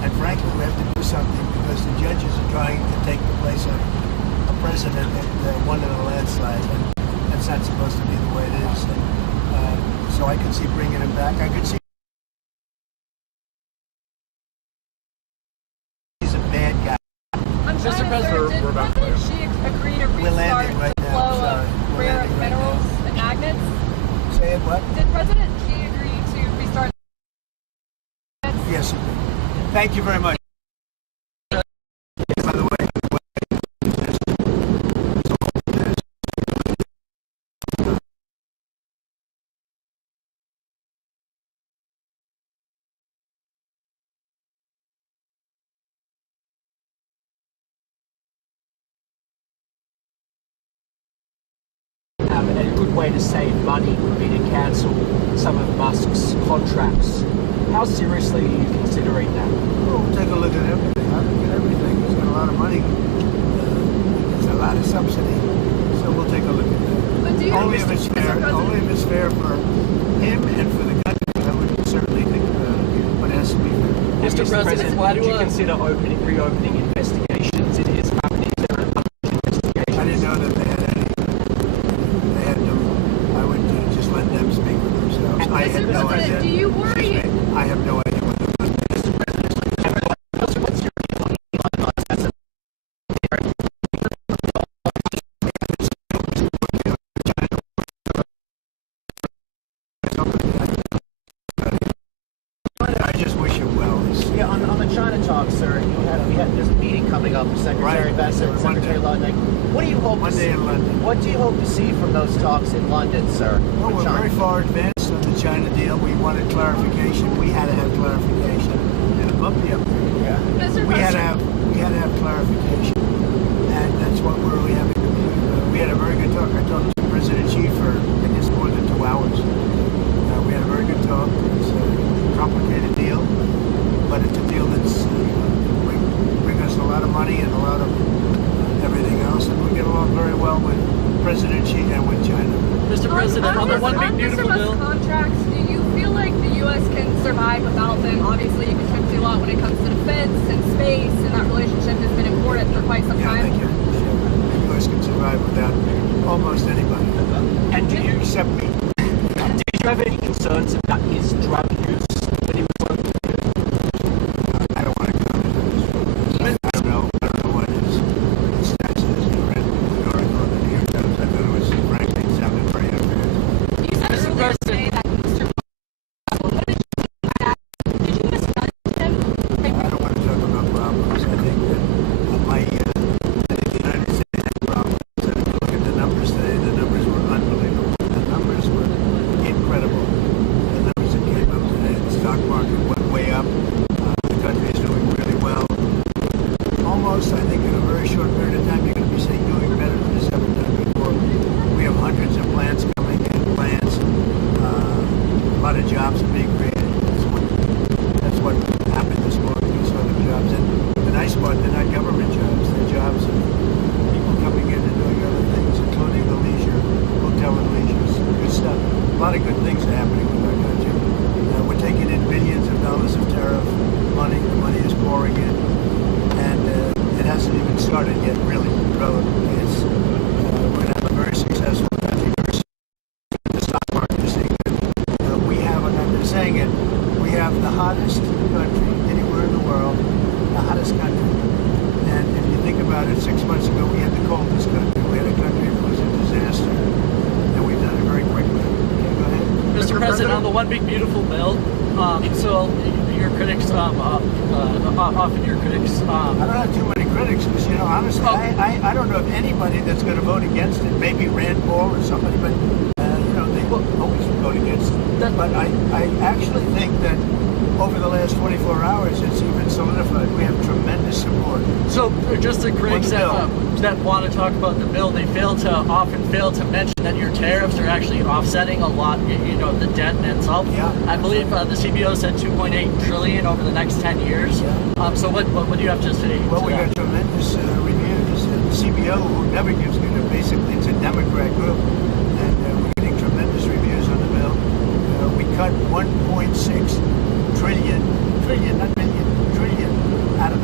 And frankly, we have to do something because the judges are trying to take the place of a president that won in a landslide, and that's not supposed to be the way it is. And, so I could see bringing him back. I could see he's a bad guy. I'm Mr. trying to President, did we're about to President Xi agree to We're restart landing right the now, flow sorry. of We're rare landing right minerals now. and magnets? Say it what? Did President Xi agree to restart? Yes, he did. Thank you very much. By the way, and a good way to save money would be to cancel some of Musk's contracts. How seriously are you considering that? well, we'll take a look at everything. I look at everything. He's got a lot of money. There's a lot of subsidy. So we'll take a look at that. But do you Only if it's Mr. fair. President, Only if it's fair for him and for the country. I would certainly think about it, but it has to be fair. Mr. President, why would do you consider reopening investigations into his companies? There are other investigations. I didn't know that they had any. They had no. I would just let them speak for themselves. I had Mr. no President, idea. do you worry? I have no idea what the What's your view on Elon Musk as a I just wish him well. Yeah, on the China talk, sir, there's a meeting coming up with Secretary Right. Bessent and Secretary Ludwig. What do you hope to Monday see? in London. What do you hope to see from those talks in London, sir? Well, with we're China? very far advanced on the China deal. We wanted clarification. We had to have clarification. And above the up there. Yeah. Mr. We had President, to have clarification, and that's what we're really having to do. We had a very good talk. I talked to President Xi for I guess more than 2 hours. We had a very good talk. It's a complicated deal, but it's a deal that's bring us a lot of money and a lot of everything else, and we get along very well with President Xi and with China. Mr. President, on the one big beautiful Mr. bill? Musk contracts, do you feel like the U.S. can survive without them? Obviously, you contribute a lot when it comes to defense and space, and that relationship has been important for quite some Yeah, I time. think the U.S. can survive without almost anybody, And do you except me. did you have any concerns about his drug use when he was working for you? I don't want to comment on this. I don't know what his stats is. I read the article in the New York Times. I thought it was, frankly, it sounded very unfair. You said Mr. earlier President. today that Mr. Musk, what did you misjudge him? I don't want to talk about problems. I think that I think the United States had problems. And if you look at the numbers today, the numbers were unbelievable. The numbers were incredible. The numbers that came up today, the stock market went way up. The country is doing really well. Almost, I think, in a very short period of time, you're going to be seeing doing better than it's ever done before. We have hundreds of plants coming in, plants. A lot of jobs are being created. That's what happened this morning. We saw the jobs. And the nice part, they're not government jobs. They're jobs of people coming in and doing other things, including the leisure, hotel and leisure. Good stuff. A lot of good things are happening with our country. We're taking in billions of dollars of tariff money. The money is pouring in. And it hasn't even started yet, really, relatively. It's, we're going to have a very successful country. The stock market is saying that we have, and I've been saying it, we have the hottest country anywhere in the world, the hottest country. And if you think about it, 6 months ago we had the coldest country. We had a country that was a disaster. And we've done it very quickly. Okay, go ahead. Mr. President, on the one big beautiful bill, so your critics, often your critics, I don't have too many critics because, you know, honestly, I don't know of anybody that's going to vote against it. Maybe Rand Paul or somebody, but, you know, they will always vote against it. But I actually think that over the last 24 hours, it's even solidified. We have tremendous support. so just the critics that want to talk about the bill, they often fail to mention that your tariffs are actually offsetting a lot, you know, the debt and itself. Yeah. I believe the CBO said 2.8 trillion over the next 10 years. Yeah. So what do you have to say? Well, to we that? got tremendous reviews. And the CBO, who never gives good, basically, it's a Democrat group, and we're getting tremendous reviews on the bill. We cut 1.6 trillion, not million, trillion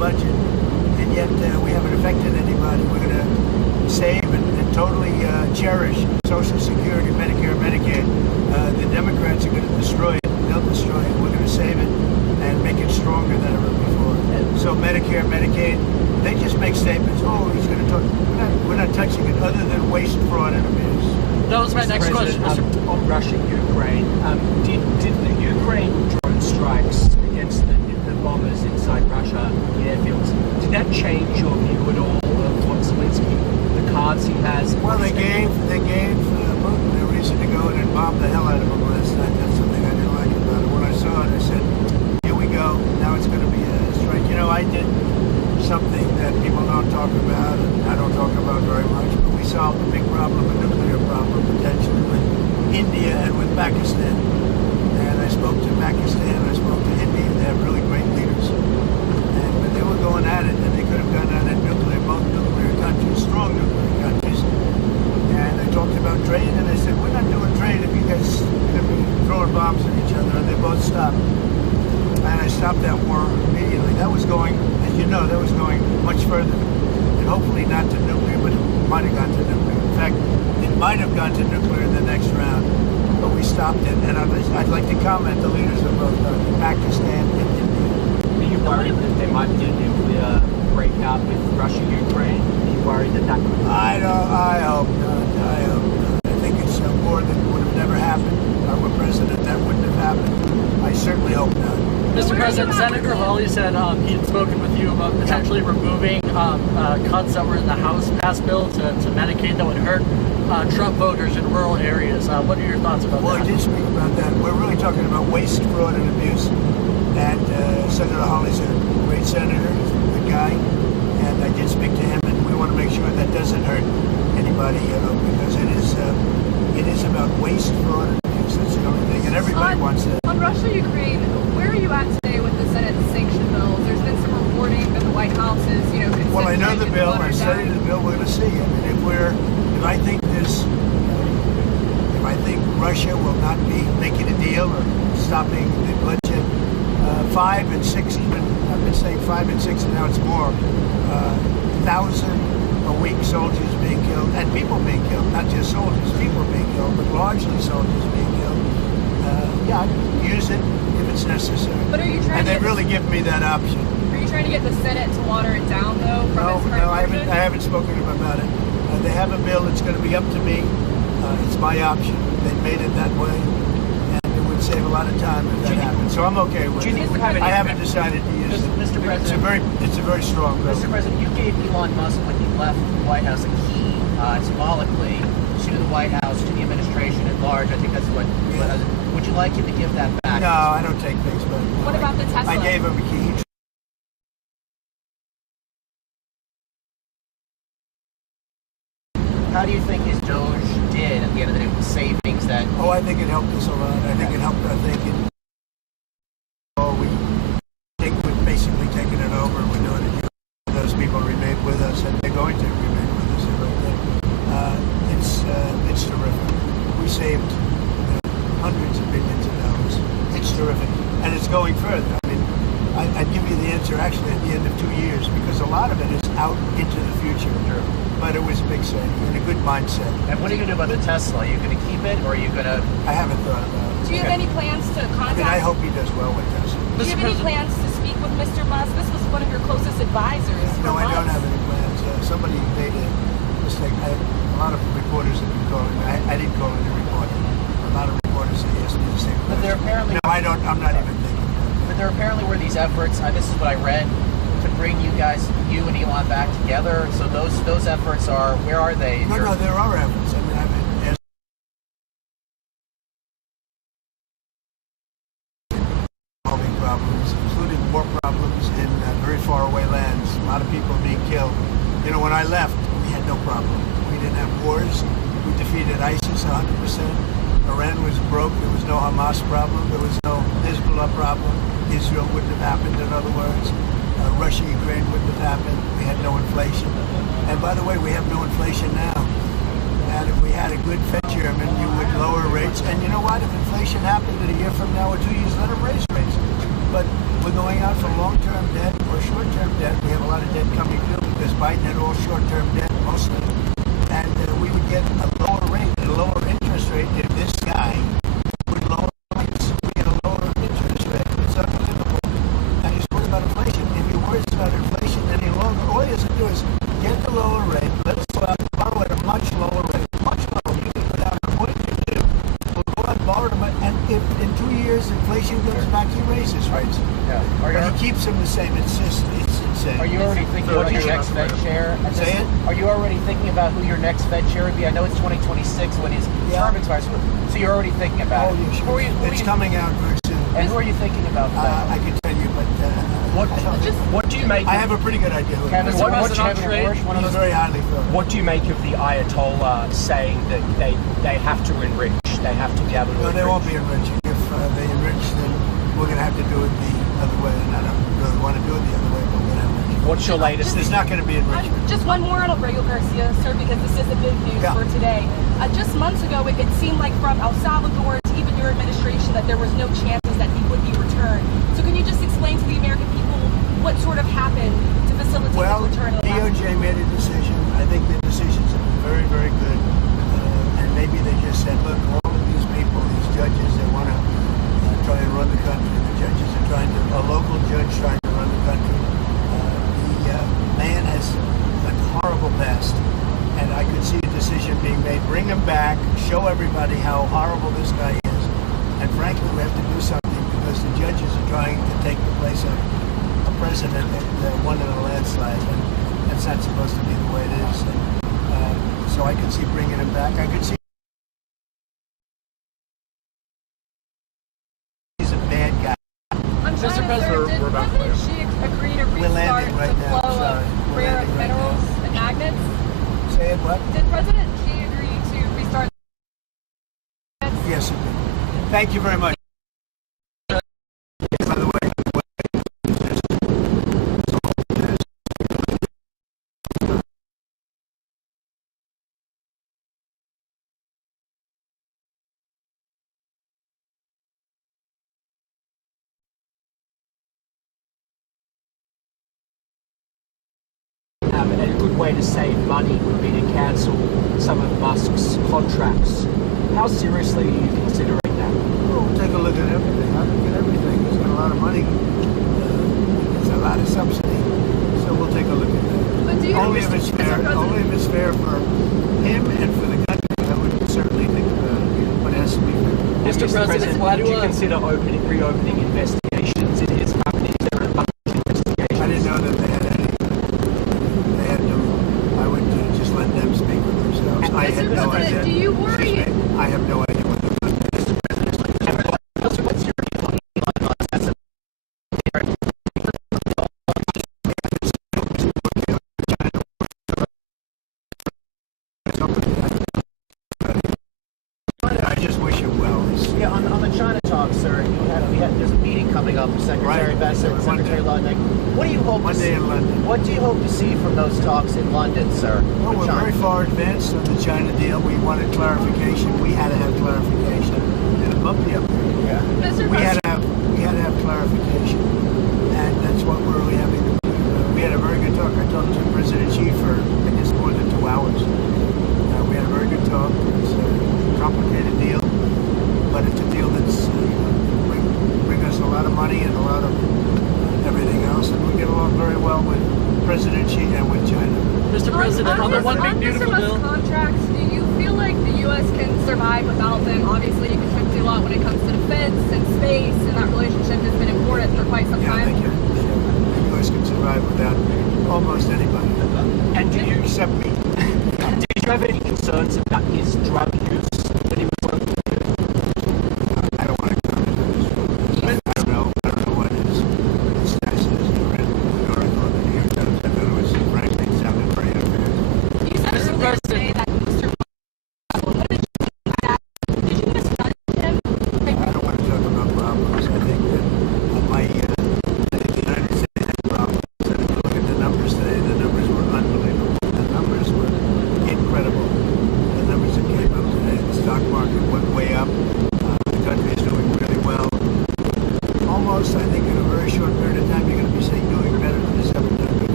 budget, and yet we haven't affected anybody. We're going to save and totally cherish Social Security, Medicare, Medicaid. The Democrats are going to destroy it. They'll destroy it. We're going to save it and make it stronger than ever before. So Medicare, Medicaid, they just make statements. Oh, he's going to talk. We're not touching it other than waste, fraud, and abuse. That was my next question, Mr. On Russia, Ukraine, did the Ukraine drone strikes against the bombers inside Russia, the airfields, did that change your view at all of what Zelensky, the cards he has? Well, they gave Putin a reason to go in and bomb the hell out of him last night. That's something I didn't like about it. When I saw it, I said, here we go. Now it's going to be a strike. You know, I did something that people don't talk about, and I don't talk about very much, but we solved a big problem, a nuclear problem, potentially, with India and with Pakistan. And I spoke to Pakistan, I spoke to India. They have really great leaders. And when they were going at it, and they could have gone at it both nuclear countries, strong nuclear countries. And I talked about trade, and I said, we're not doing trade if you guys are going to be throwing bombs at each other. And they both stopped. And I stopped that war immediately. That was going, as you know, that was going much further. And hopefully not to nuclear, but it might have gone to nuclear. In fact, it might have gone to nuclear in the next round. But we stopped it. And I'd like to comment the leaders of both Pakistan and India. Are you worried that there might be a nuclear breakout with Russia, Ukraine? Are you worried that could... I hope not. I hope not. I think it's a war that would have never happened. If I were president, that wouldn't have happened. I certainly hope not. Mr. President, Senator Hawley said he had spoken with you about potentially removing cuts that were in the House passed bill to Medicaid that would hurt Trump voters in rural areas. What are your thoughts about that? Well, I did speak about that. We're really talking about waste, fraud, and abuse. And Senator Hawley's a great senator. He's a good guy. And I did speak to him, and we want to make sure that doesn't hurt anybody, because it is about waste, fraud, and abuse. That's the only thing. And everybody wants that. On Russia, Ukraine, where are you at today with the Senate sanction bills? There's been some reporting that the White House is, considering. Well, I know the bill. I've studied the bill. We're going to see. I mean, if I think Russia will not be making a deal or stopping the bloodshed, 5 and 6, even I've been saying 5 and 6, and now it's more. 1,000 a week soldiers being killed, and people being killed, not just soldiers, people being killed, but largely soldiers being killed. Yeah, I'd use it if it's necessary. But are you trying? And they really give me that option. Are you trying to get the Senate to water it down, though? No, I haven't spoken to them about it. They have a bill. It's going to be up to me. It's my option. They made it that way, and it would save a lot of time if that happened. So I'm okay with it. I haven't decided to use it. Mr. President, it's a very strong bill. Mr. President, you gave Elon Musk, when he left the White House, a key symbolically to the White House, to the administration at large. I think that's what. Would you like him to give that back? No, I don't take things back. What about the Tesla? I gave him a key. How do you think his Doge did at the end of the day with the savings that... Oh, I think it helped us a lot. I think it helped our thinking. We think we've basically taken it over. We're doing it. Those people remain with us, and they're going to remain with us. It's terrific. We saved hundreds of billions of dollars. It's terrific. And it's going further. I mean, I'd give you the answer actually at the end of 2 years, because a lot of it is out into the future. Sure. But it was a big saving and a good mindset. And what are you going to do about the Tesla? Are you going to keep it, or are you going to... I haven't thought about it. Do you have any plans to contact? I hope he does well with Tesla. Do you have any plans to speak with Mr. Musk? This was one of your closest advisors. No, I don't months. have any plans. Somebody made a mistake. A lot of reporters have been calling me. I didn't call any reporter. A lot of reporters asked me the same question. But there apparently... No, I don't. I'm not even thinking about that. But there apparently were these efforts, this is what I read, to bring you and Elon back together. So those efforts are, where are they? No, there are efforts. I mean, there's solving problems, including war problems in very far away lands. A lot of people being killed. You know, when I left, we had no problem. We didn't have wars. We defeated ISIS 100%. Iran was broke. There was no Hamas problem. There was no Hezbollah problem. Israel wouldn't have happened, in other words. Russia, Ukraine wouldn't have happened. We had no inflation. And by the way, we have no inflation now. And if we had a good Fed chairman, you would lower rates. And you know what? If inflation happened in a year from now or 2 years, let them raise rates. But we're going out for long-term debt or short-term debt. We have a lot of debt coming due because Biden had all short-term debt mostly. And we would get a lower rate, a lower interest rate if this guy would lower rates. We get a lower interest rate. It's unbelievable. And he's worried about inflation. If he worries about inflation any longer, all he has to do is get the lower rate. Let us go out and borrow at a much lower rate. Much lower. You can put out a point or two. We'll go out and borrow them. And if in 2 years inflation goes back, he raises rates. Yeah. But he keeps them the same. It's insane. Are you already thinking about your next Fed chair? Say it? Are you already thinking about who your next Fed chair would be? I know it's 2026 when his term expires, so you're already thinking about it. Oh, yeah, sure. It's coming out very soon. And who are you thinking about? I can tell you, but What do you make? I have a pretty good idea. Kevin, What- what's what- Kevin Warsh? One of He's those. very highly thought. What do you make of the Ayatollah saying that they have to enrich? They have to be able to No, enrich? they won't be enriching. If they enrich, then we're going to have to do it the other way. And I don't really want to do it the other way, but we're going to enrich. What's your latest? There's not going to be enrichment. Just one more on Abreu Garcia, sir, because this is the big news Yeah. for today. Just months ago, it seemed like from El Salvador to even your administration that there was no chances that he would be returned. So can you just explain to the American people what sort of happened to facilitate Well, his return? DOJ made a decision. I think the decisions have been very, very good. And maybe they just said, look, all of these people, these judges, they want to try and run the country. The judges are trying to, a local judge trying to run the country. The man has a horrible past. And I could see a decision being made. Bring him back, show everybody how horrible this guy is. And frankly, we have to do something because the judges are trying to take the place of a president that won in a landslide. And that's not supposed to be the way it is. And, so I could see bringing him back. I could see he's a bad guy. I'm trying to President, did we're about to President Xi agree to We're restart landing right the now, flow sorry. of We're rare earth landing right minerals now. and magnets? Say it what? Did President Xi agree to restart the Yes, it did. Thank you very much. By the way, And a good way to save money would be to cancel some of Musk's contracts. How seriously are you considering that? we'll take a look at everything. I look at everything. He's got a lot of money. There's a lot of subsidy. So we'll take a look at that. But do you Only if it's fair. President- Only if it's fair for him and for the country. I would certainly think about it. But it has to be fair. Mr. President, why would do you consider reopening investigations into his company? Is there a bunch of investigations? I didn't know that they had any. They had no. I would just let them speak for themselves. I had Mr. no President, idea. do you worry? Excuse me. I have no idea what they're doing. What's your view on Elon Musk? That's a I just wish him well. Yeah, on the China talk, sir, there's a meeting coming up with Secretary Right. Bessent and Secretary Monday. Lundin. What do you hope to Monday see? in London. What do you hope to see from those talks in London, sir? Well, with we're China? very far advanced on the China deal. We wanted clarification. We had to have clarification. And a bumpy up there. Yeah. Mr. We had President, to have clarification, and that's what we're really having to do. We had a very good talk. I talked to President Xi for I guess more than 2 hours. We had a very good talk. It's a complicated deal, but it's a deal that's bring us a lot of money and a lot of everything else, and we get along very well with President Xi and with China. Mr. President, on the one big beautiful Mr. bill. Musk contracts, do you feel like the U.S. can survive without them? Obviously, you contribute a lot when it comes to defense and space, and that relationship has been important for quite some Yeah, I time. think the U.S. can survive without almost anybody, And do you except me. did you have any concerns about his drug use that he was working with? I don't want to comment on this. I don't know what his status is. I read the article in the New York Times. I thought it was, frankly, it sounded very unfair. You said Mr. earlier President. today that Mr. Musk, what did you think of that? Did you misjudge him? I don't want to talk about problems. I think that I think the United States had problems. And if you look at the numbers today, the numbers were unbelievable. The numbers were incredible. The numbers that came up today, the stock market went way up. The country is doing really well. Almost, I think, in a very short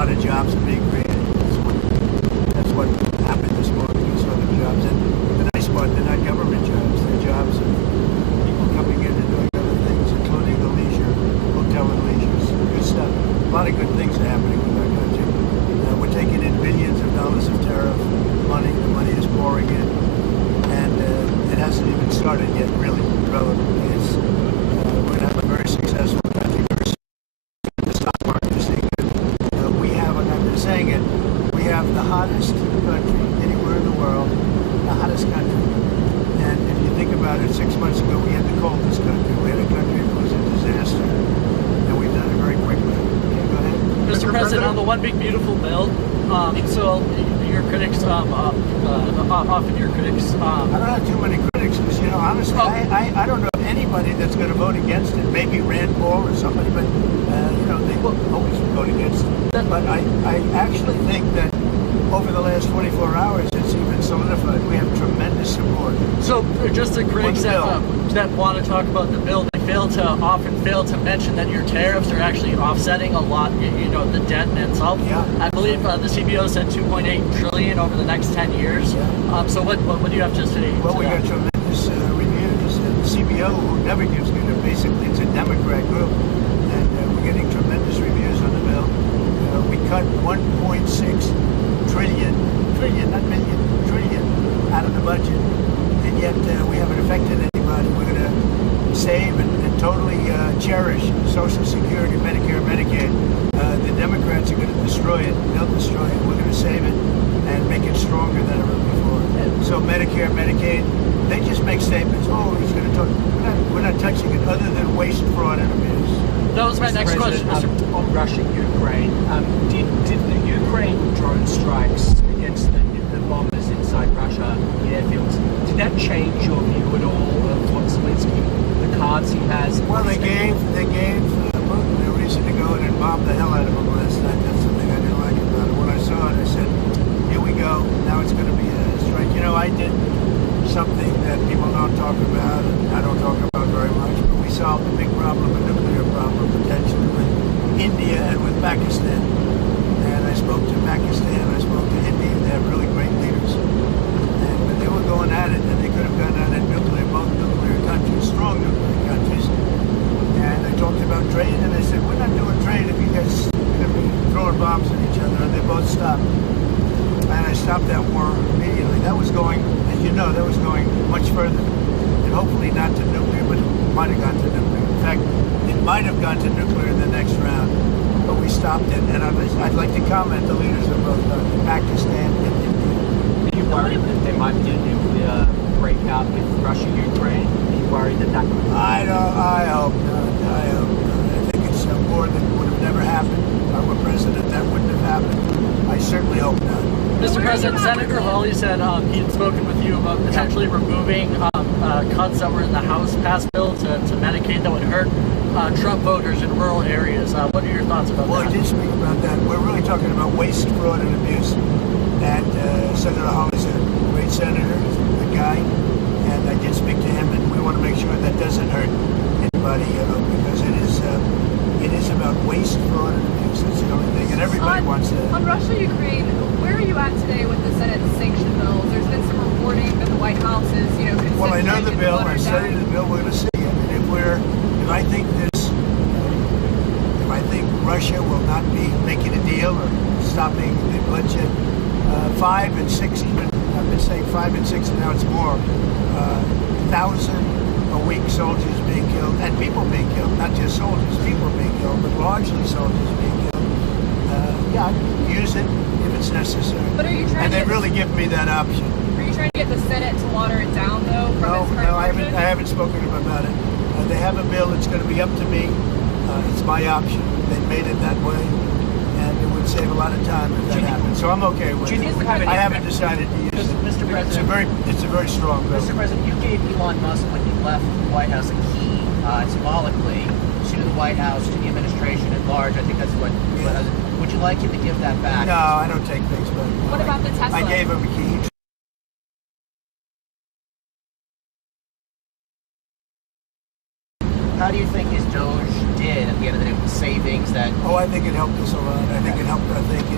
lot of jobs are being created. That's what happened this morning. You saw the jobs, and the nice part, they're not government jobs. They're jobs of people coming in and doing other things, including the leisure, hotel and leisure, good stuff. A lot of good things are happening with our country. We're taking in billions of dollars of tariff money. The money is pouring in, and it hasn't even started yet, really. It's, we're going to have a very successful country. The stock market is saying that we have, and I've been saying it, we have the hottest country anywhere in the world, the hottest country. And if you think about it, 6 months ago we had the coldest country. We had a country that was a disaster, and we've done it very quickly. Okay, go ahead. Mr. President, on the One Big Beautiful Bill, so your critics, often your critics... I don't have too many critics, because, you know, honestly, I don't know of anybody that's going to vote against it. Maybe Rand Paul or somebody, but, you know, they will always vote against it. But I actually think that over the last 24 hours, it's even solidified. We have tremendous support. So, just the critics that want to talk about the bill, they often fail to mention that your tariffs are actually offsetting a lot, you know, the debt in itself. Yeah. I believe the CBO said 2.8 trillion over the next 10 years. Yeah. So what do you have to say? Well, we got tremendous reviews. And the CBO, who never gives good, basically it's a Democrat group, and we're getting tremendous reviews on the bill. We cut 1.6 trillion, not million, trillion out of the budget, and yet we haven't affected anybody. We're going to save and totally cherish Social Security, Medicare, Medicaid. The Democrats are going to destroy it. They'll destroy it. We're going to save it and make it stronger than ever before. So Medicare, Medicaid, they just make statements. Oh, he's going to talk. We're not touching it other than waste, fraud, and abuse. That was my next question, Mr. On Russia, Ukraine, did the Ukraine drone strikes against the bombers inside Russia, the airfields, did that change your view at all of what Zelensky, the cards he has? Well, they gave Putin a reason to go in and bomb the hell out of him last night. That's something I didn't like about it. When I saw it, I said, here we go. Now it's going to be a strike. You know, I did something that people don't talk about, and I don't talk about very much, but we solved a big problem, a nuclear problem, potentially with India and with Pakistan. And I spoke to Pakistan, I spoke to India. They have really great leaders. And when they were going at it, and they could have gone at it nuclear, both nuclear countries, strong nuclear countries. And I talked about trade, and I said, we're not doing trade if you guys are going to be throwing bombs at each other. And they both stopped. And I stopped that war immediately. That was going, as you know, that was going much further. And hopefully not to nuclear, but it might have gone to nuclear. In fact, it might have gone to nuclear in the next round. But we stopped it. And I'd like to comment the leaders of both Pakistan and India. Are you worried that there might be a nuclear breakout with Russia, Ukraine? Are you worried that could... I hope not. I hope not. I think it's a war that would have never happened. If I were president, that wouldn't have happened. I certainly hope not. Mr. President, Senator Hawley said he had spoken with you about potentially removing cuts that were in the House passed bill to Medicaid that would hurt Trump voters in rural areas. What are your thoughts about that? Well, I did speak about that. We're really talking about waste, fraud, and abuse. And Senator Hawley's a great senator, he's a good guy, and I did speak to him, and we want to make sure that doesn't hurt anybody, you know, because it is about waste, fraud, and abuse. That's the only thing, and everybody wants that. On Russia, Ukraine, where are you at today with the Senate sanction bills? There's been some reporting that the White House is, you know, considering... Well, I know the bill. I studied the bill. We're going to see. I mean, if I think Russia will not be making a deal or stopping the bloodshed, 5 and 6 even. I've been saying 5 and 6, and now it's more. 1,000 a week soldiers being killed, and people being killed. Not just soldiers, people being killed, but largely soldiers being killed. Yeah, I'd use it if it's necessary. But are you trying and they really give me that option. Are you trying to get the Senate to water it down, though? No, I haven't spoken to them about it. They have a bill. It's going to be up to me. It's my option. They made it that way, and it would save a lot of time if that happened. So I'm okay with it. I haven't decided to use it. Mr. President, it's a very strong bill. Mr. President, you gave Elon Musk, when he left the White House, a key symbolically to the White House, to the administration at large. I think that's what. Would you like him to give that back? No, I don't take things back. What about the Tesla? I gave him a key. How do you think his Doge did at the end of the day with the savings that... Oh, I think it helped us a lot. I think it helped our thing.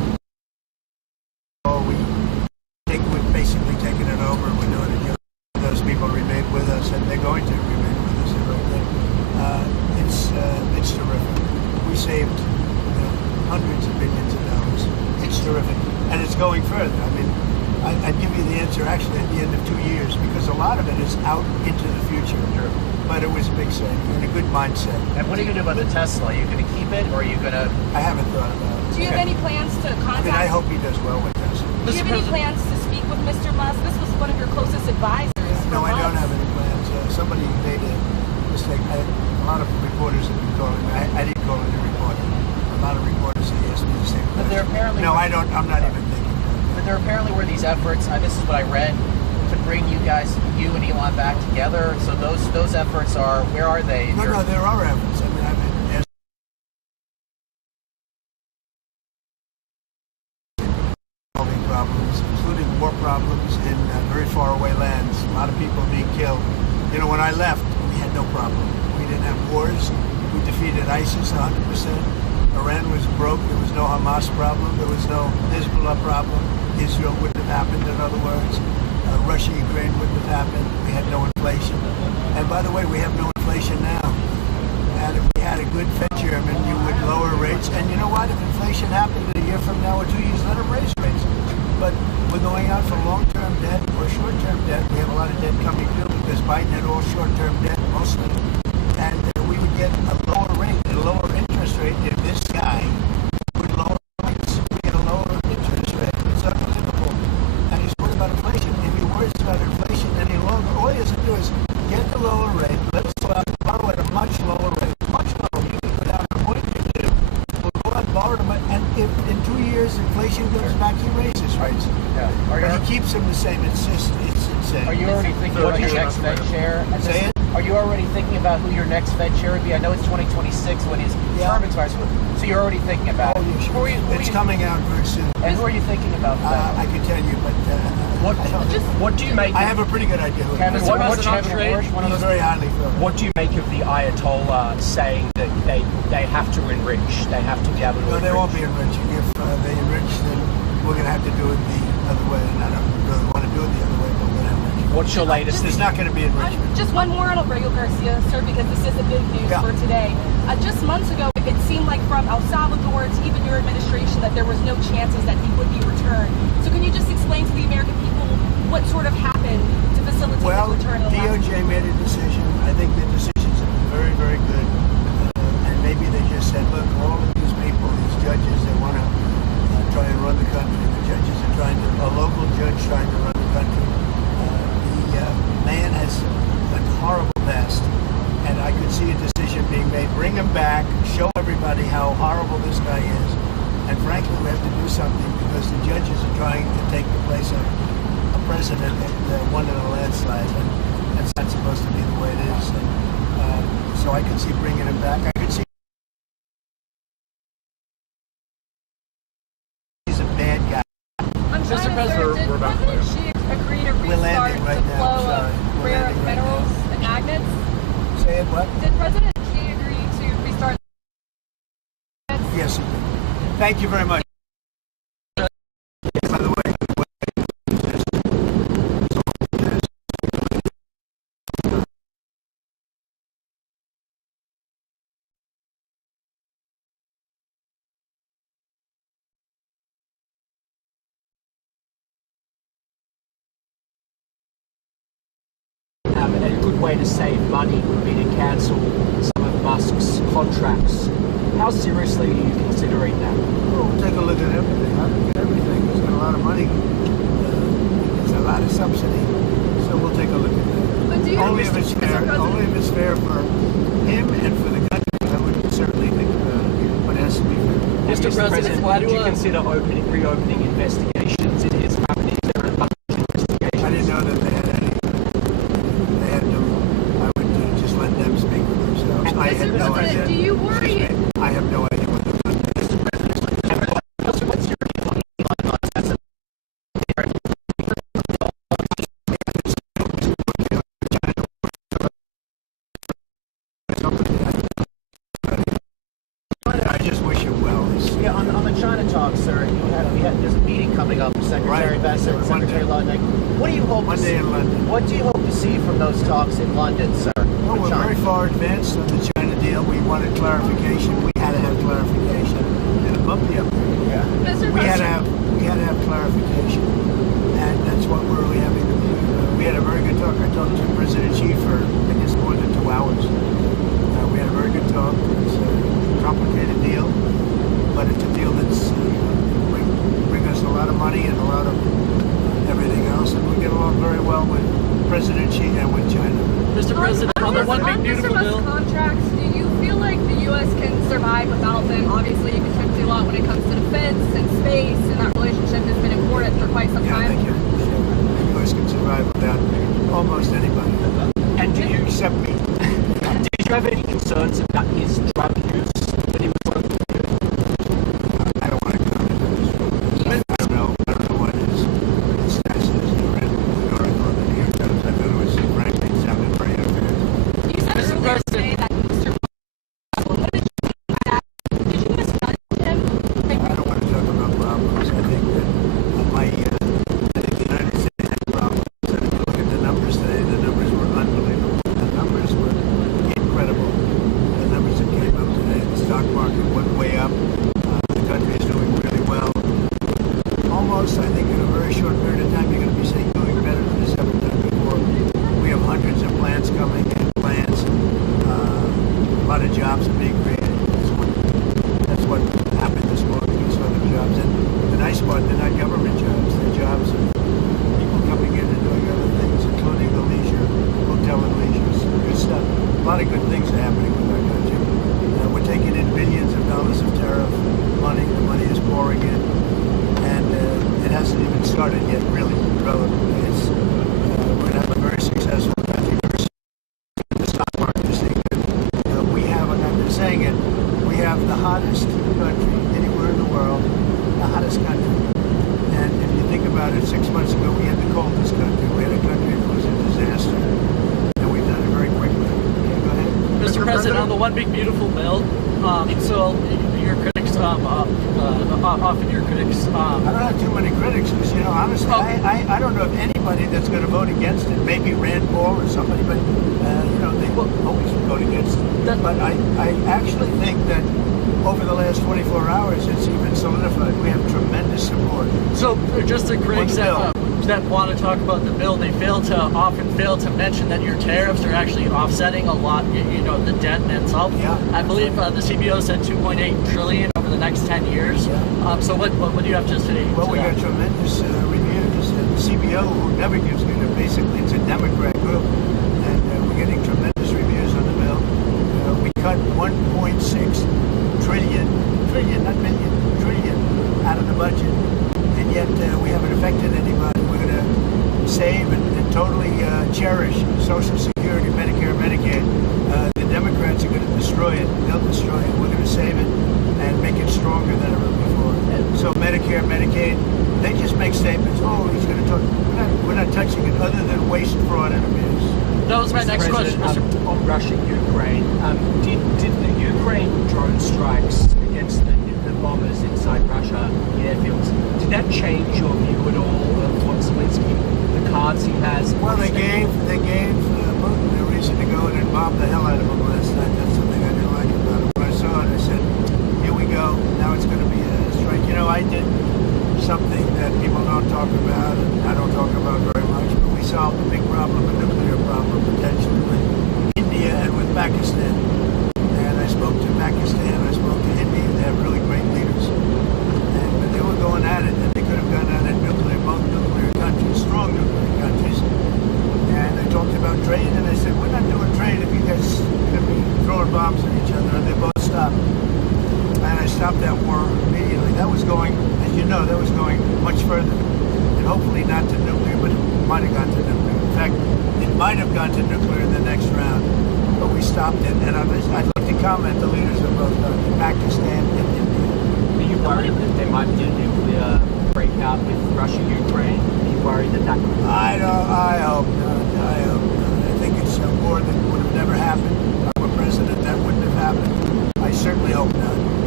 with us, and they're going to remain with us. It's terrific. We saved hundreds of billions of dollars. It's terrific, and it's going further. I mean, I'd give you the answer actually at the end of 2 years, because a lot of it is out into the future. Sure. But it was a big saving and a good mindset. And what are you going to do about the Tesla? Are you going to keep it, or are you going to... I haven't thought about it. Do you have any plans to contact? I hope he does well with Tesla. Do you have any plans to speak with Mr. Musk? This was one of your closest advisors. No, I don't months. have any plans. Somebody made a mistake. A lot of reporters have been calling me. I didn't call any reporter. A lot of reporters have asked me the same question. But there apparently... No, I don't. I'm not even thinking about it. But there apparently were these efforts, this is what I read, to bring you and Elon back together. So those efforts are, where are they? No, there are efforts. I mean, I've been asked solving problems, including war problems in very far away lands. A lot of people being killed. You know, when I left, we had no problem. We didn't have wars. We defeated ISIS 100%. Iran was broke. There was no Hamas problem. There was no Hezbollah problem. Israel wouldn't have happened, in other words. Russia, Ukraine wouldn't have happened. We had no inflation. And by the way, we have no inflation now. And if we had a good Fed chairman, you would lower rates. And you know what? If inflation happened a year from now or 2 years, let them raise rates. But we're going out for long-term debt or short-term debt. We have a lot of debt coming due because Biden had all short-term debt mostly. And we would get a lower rate, a lower interest rate if this guy would lower rates. We get a lower interest rate. It's unbelievable. And he's worried about inflation. If he worries about inflation any longer, all he has to do is get the lower rate. Let's go out and borrow at a much lower rate. Much lower. You can go down to 0.22. We'll go out and borrow them. And if in 2 years inflation goes back, he raises rates. Yeah. But he keeps them the same. It's insane. Are you already thinking about your next Fed chair? Say it? Are you already thinking about who your next Fed chair would be? I know it's 2026 when his term expires, so you're already thinking about it. Oh, yeah, sure. It's coming out very soon. And who are you thinking about for that? I can tell you, but What do you make? I have a pretty good idea. Kevin, Mr. what's President, Kevin Warsh? One of He's those. very highly thought. What do you make of the Ayatollah saying that they have to enrich? They have to be able to No, enrich? they won't be enriching. If they enrich, then we're going to have to do it the other way. And I don't really want to do it the other way, but we're going to enrich. What's your latest? There's not going to be enrichment. Just one more on Abreu Garcia, sir, because this is a big news Yeah. for today. Just months ago, it seemed like from El Salvador to even your administration that there was no chances that he would be returned. So can you just explain to the American people what sort of happened to facilitate Well, his return? DOJ made a decision. I think the decisions have been very, very good. And maybe they just said, look, all of these people, these judges, they want to try and run the country. The judges are trying to, a local judge trying to run the country. The man has a horrible past. And I could see a decision being made. Bring him back, show everybody how horrible this guy is. And frankly, we have to do something because the judges are trying to take the place of a president that won in a landslide. And that's not supposed to be the way it is. And, so I could see bringing him back. I could see he's a bad guy. I'm Mr. trying to President, did President Xi agree to We're restart landing right the now, flow sorry. of We're rare landing right minerals and magnets? Say it, what? Did President Xi agree to restart? Yes, he did. Thank you very much. By the way, a good way to save money would be to cancel some of Musk's contracts. How seriously are you considering that? well, we'll take a look at everything. I look at everything. He's got a lot of money. There's a lot of subsidy. So we'll take a look at that. But do you Only if it's fair. President- Only if it's fair for him and for the country. I would certainly think about it, but it has to be fair. Mr. President, why would do you consider reopening investigations? Is happening there a bunch of investigations? I didn't know that they had any. They had no. I would just let them speak for themselves. I had Mr. no President, idea. do you worry? I have no idea what they're going to do. What's your Elon Musk? That's a I just wish him well. Yeah, on the China talk, sir, there's a meeting coming up with Secretary Right. Bessent and Secretary Lutnick. What do you hope to Monday see? in London. What do you hope to see from those talks in London, sir? Well, we're very far advanced on the China deal. We wanted clarification. We had to have clarification. And a bumpy up there. Yeah. We had to have clarification, and that's what we're really having to do. We had a very good talk. I talked to President Xi for I guess more than 2 hours. We had a very good talk. It's a complicated deal, but it's a deal that's bring us a lot of money and a lot of everything else, and we get along very well with President Xi and with China. Mr. President, on the one big beautiful bill. Contracts, do you feel like the U.S. can survive without them? Obviously, you contribute a lot when it comes to defense and space, and that relationship has been important for quite some time. Yeah, I think the U.S. can survive without almost anybody. And do you Except me. did you have any concerns about his drug use when he was working with you? I don't want to comment on this. I don't know what his status is. I read the article in the New York Times. I thought it was, frankly, it sounded very unfair. You said earlier today that Mr. What did you think of that? Did you misjudge him? I don't want to talk about problems. I think that I think the United States had problems. And if you look at the numbers today, the numbers were unbelievable. The numbers were incredible. The numbers that came up today, the stock market went way up. The country is doing really well. Almost, I think, in a very short period of time, you're going to be saying doing better than it's ever done before. We have hundreds of plants coming in, plants. A lot of jobs are being created. That's what happened this morning. We saw the jobs. And the nice part, they're not government jobs. They're jobs of people coming in and doing other things, including the leisure, hotel and leisure. Good stuff. A lot of good things are happening with our country. We're taking in billions of dollars of tariff money. The money is pouring in. And it hasn't even started yet, really, relatively. We're going to have a very successful country. The stock market is saying that we have, and I've been saying it, we have the hottest country anywhere in the world, the hottest country. And if you think about it, 6 months ago we had the coldest country. We had a country that was a disaster. And we've done it very quickly. Okay, go ahead. Mr. President, on the one big beautiful bill, so your critics, often your critics. I don't have too many critics because, honestly, I don't know of anybody that's going to vote against it. Maybe Rand Paul or somebody, but, they will always vote against it. But I actually think that over the last 24 hours, it's even solidified. We have tremendous support. So just the critics that want to talk about the bill, they often fail to mention that your tariffs are actually offsetting a lot, the debt itself. Yeah. I believe the CBO said 2.8 trillion over the next 10 years. Yeah. So what do you have to say? Well, we got tremendous reviews. The CBO, who never gives me basically it's a Democrat group, and we're getting tremendous reviews on the bill. We cut 1.6 trillion, not million, trillion out of the budget, and yet we haven't affected anybody. We're going to save and totally cherish Social Security, Medicare, Medicaid. The Democrats are going to destroy it. They'll destroy it. We're going to save it and make it stronger than ever before. So Medicare, Medicaid, they just make statements. Oh, he's going to talk. We're not touching it other than waste, fraud, and abuse. That was my next question, Mr. On Russia, Ukraine. Did the Ukraine drone strikes against the bombers inside Russia, the airfields, did that change your view at all of what Zelensky, the cards he has? Well, they gave Putin a reason to go in and bomb the hell out of him last night. That's something I didn't like about it. When I saw it, I said, here we go. Now it's going to be a strike. I did something that people don't talk about, and I don't talk about very much, but we solved a big problem, a nuclear problem, potentially with India and with Pakistan. And I spoke to Pakistan, I spoke to India. They have really great leaders. And they were going at it, and they could have gone at it both nuclear countries, strong nuclear countries. And I talked about trade, and I said, we're not doing trade if you guys are going to be throwing bombs at each other. And they both stopped. And I stopped that war immediately. That was going, as you know, much further. And hopefully not to nuclear, but it might have gone to nuclear. In fact, it might have gone to nuclear in the next round. But we stopped it. And I'd like to comment the leaders of both Pakistan and India. Are you worried that there might be a nuclear breakout with Russia, Ukraine? Are you worried that could be? I hope not. I think it's a war that would have never happened. If I were president, that wouldn't have happened. I certainly hope not.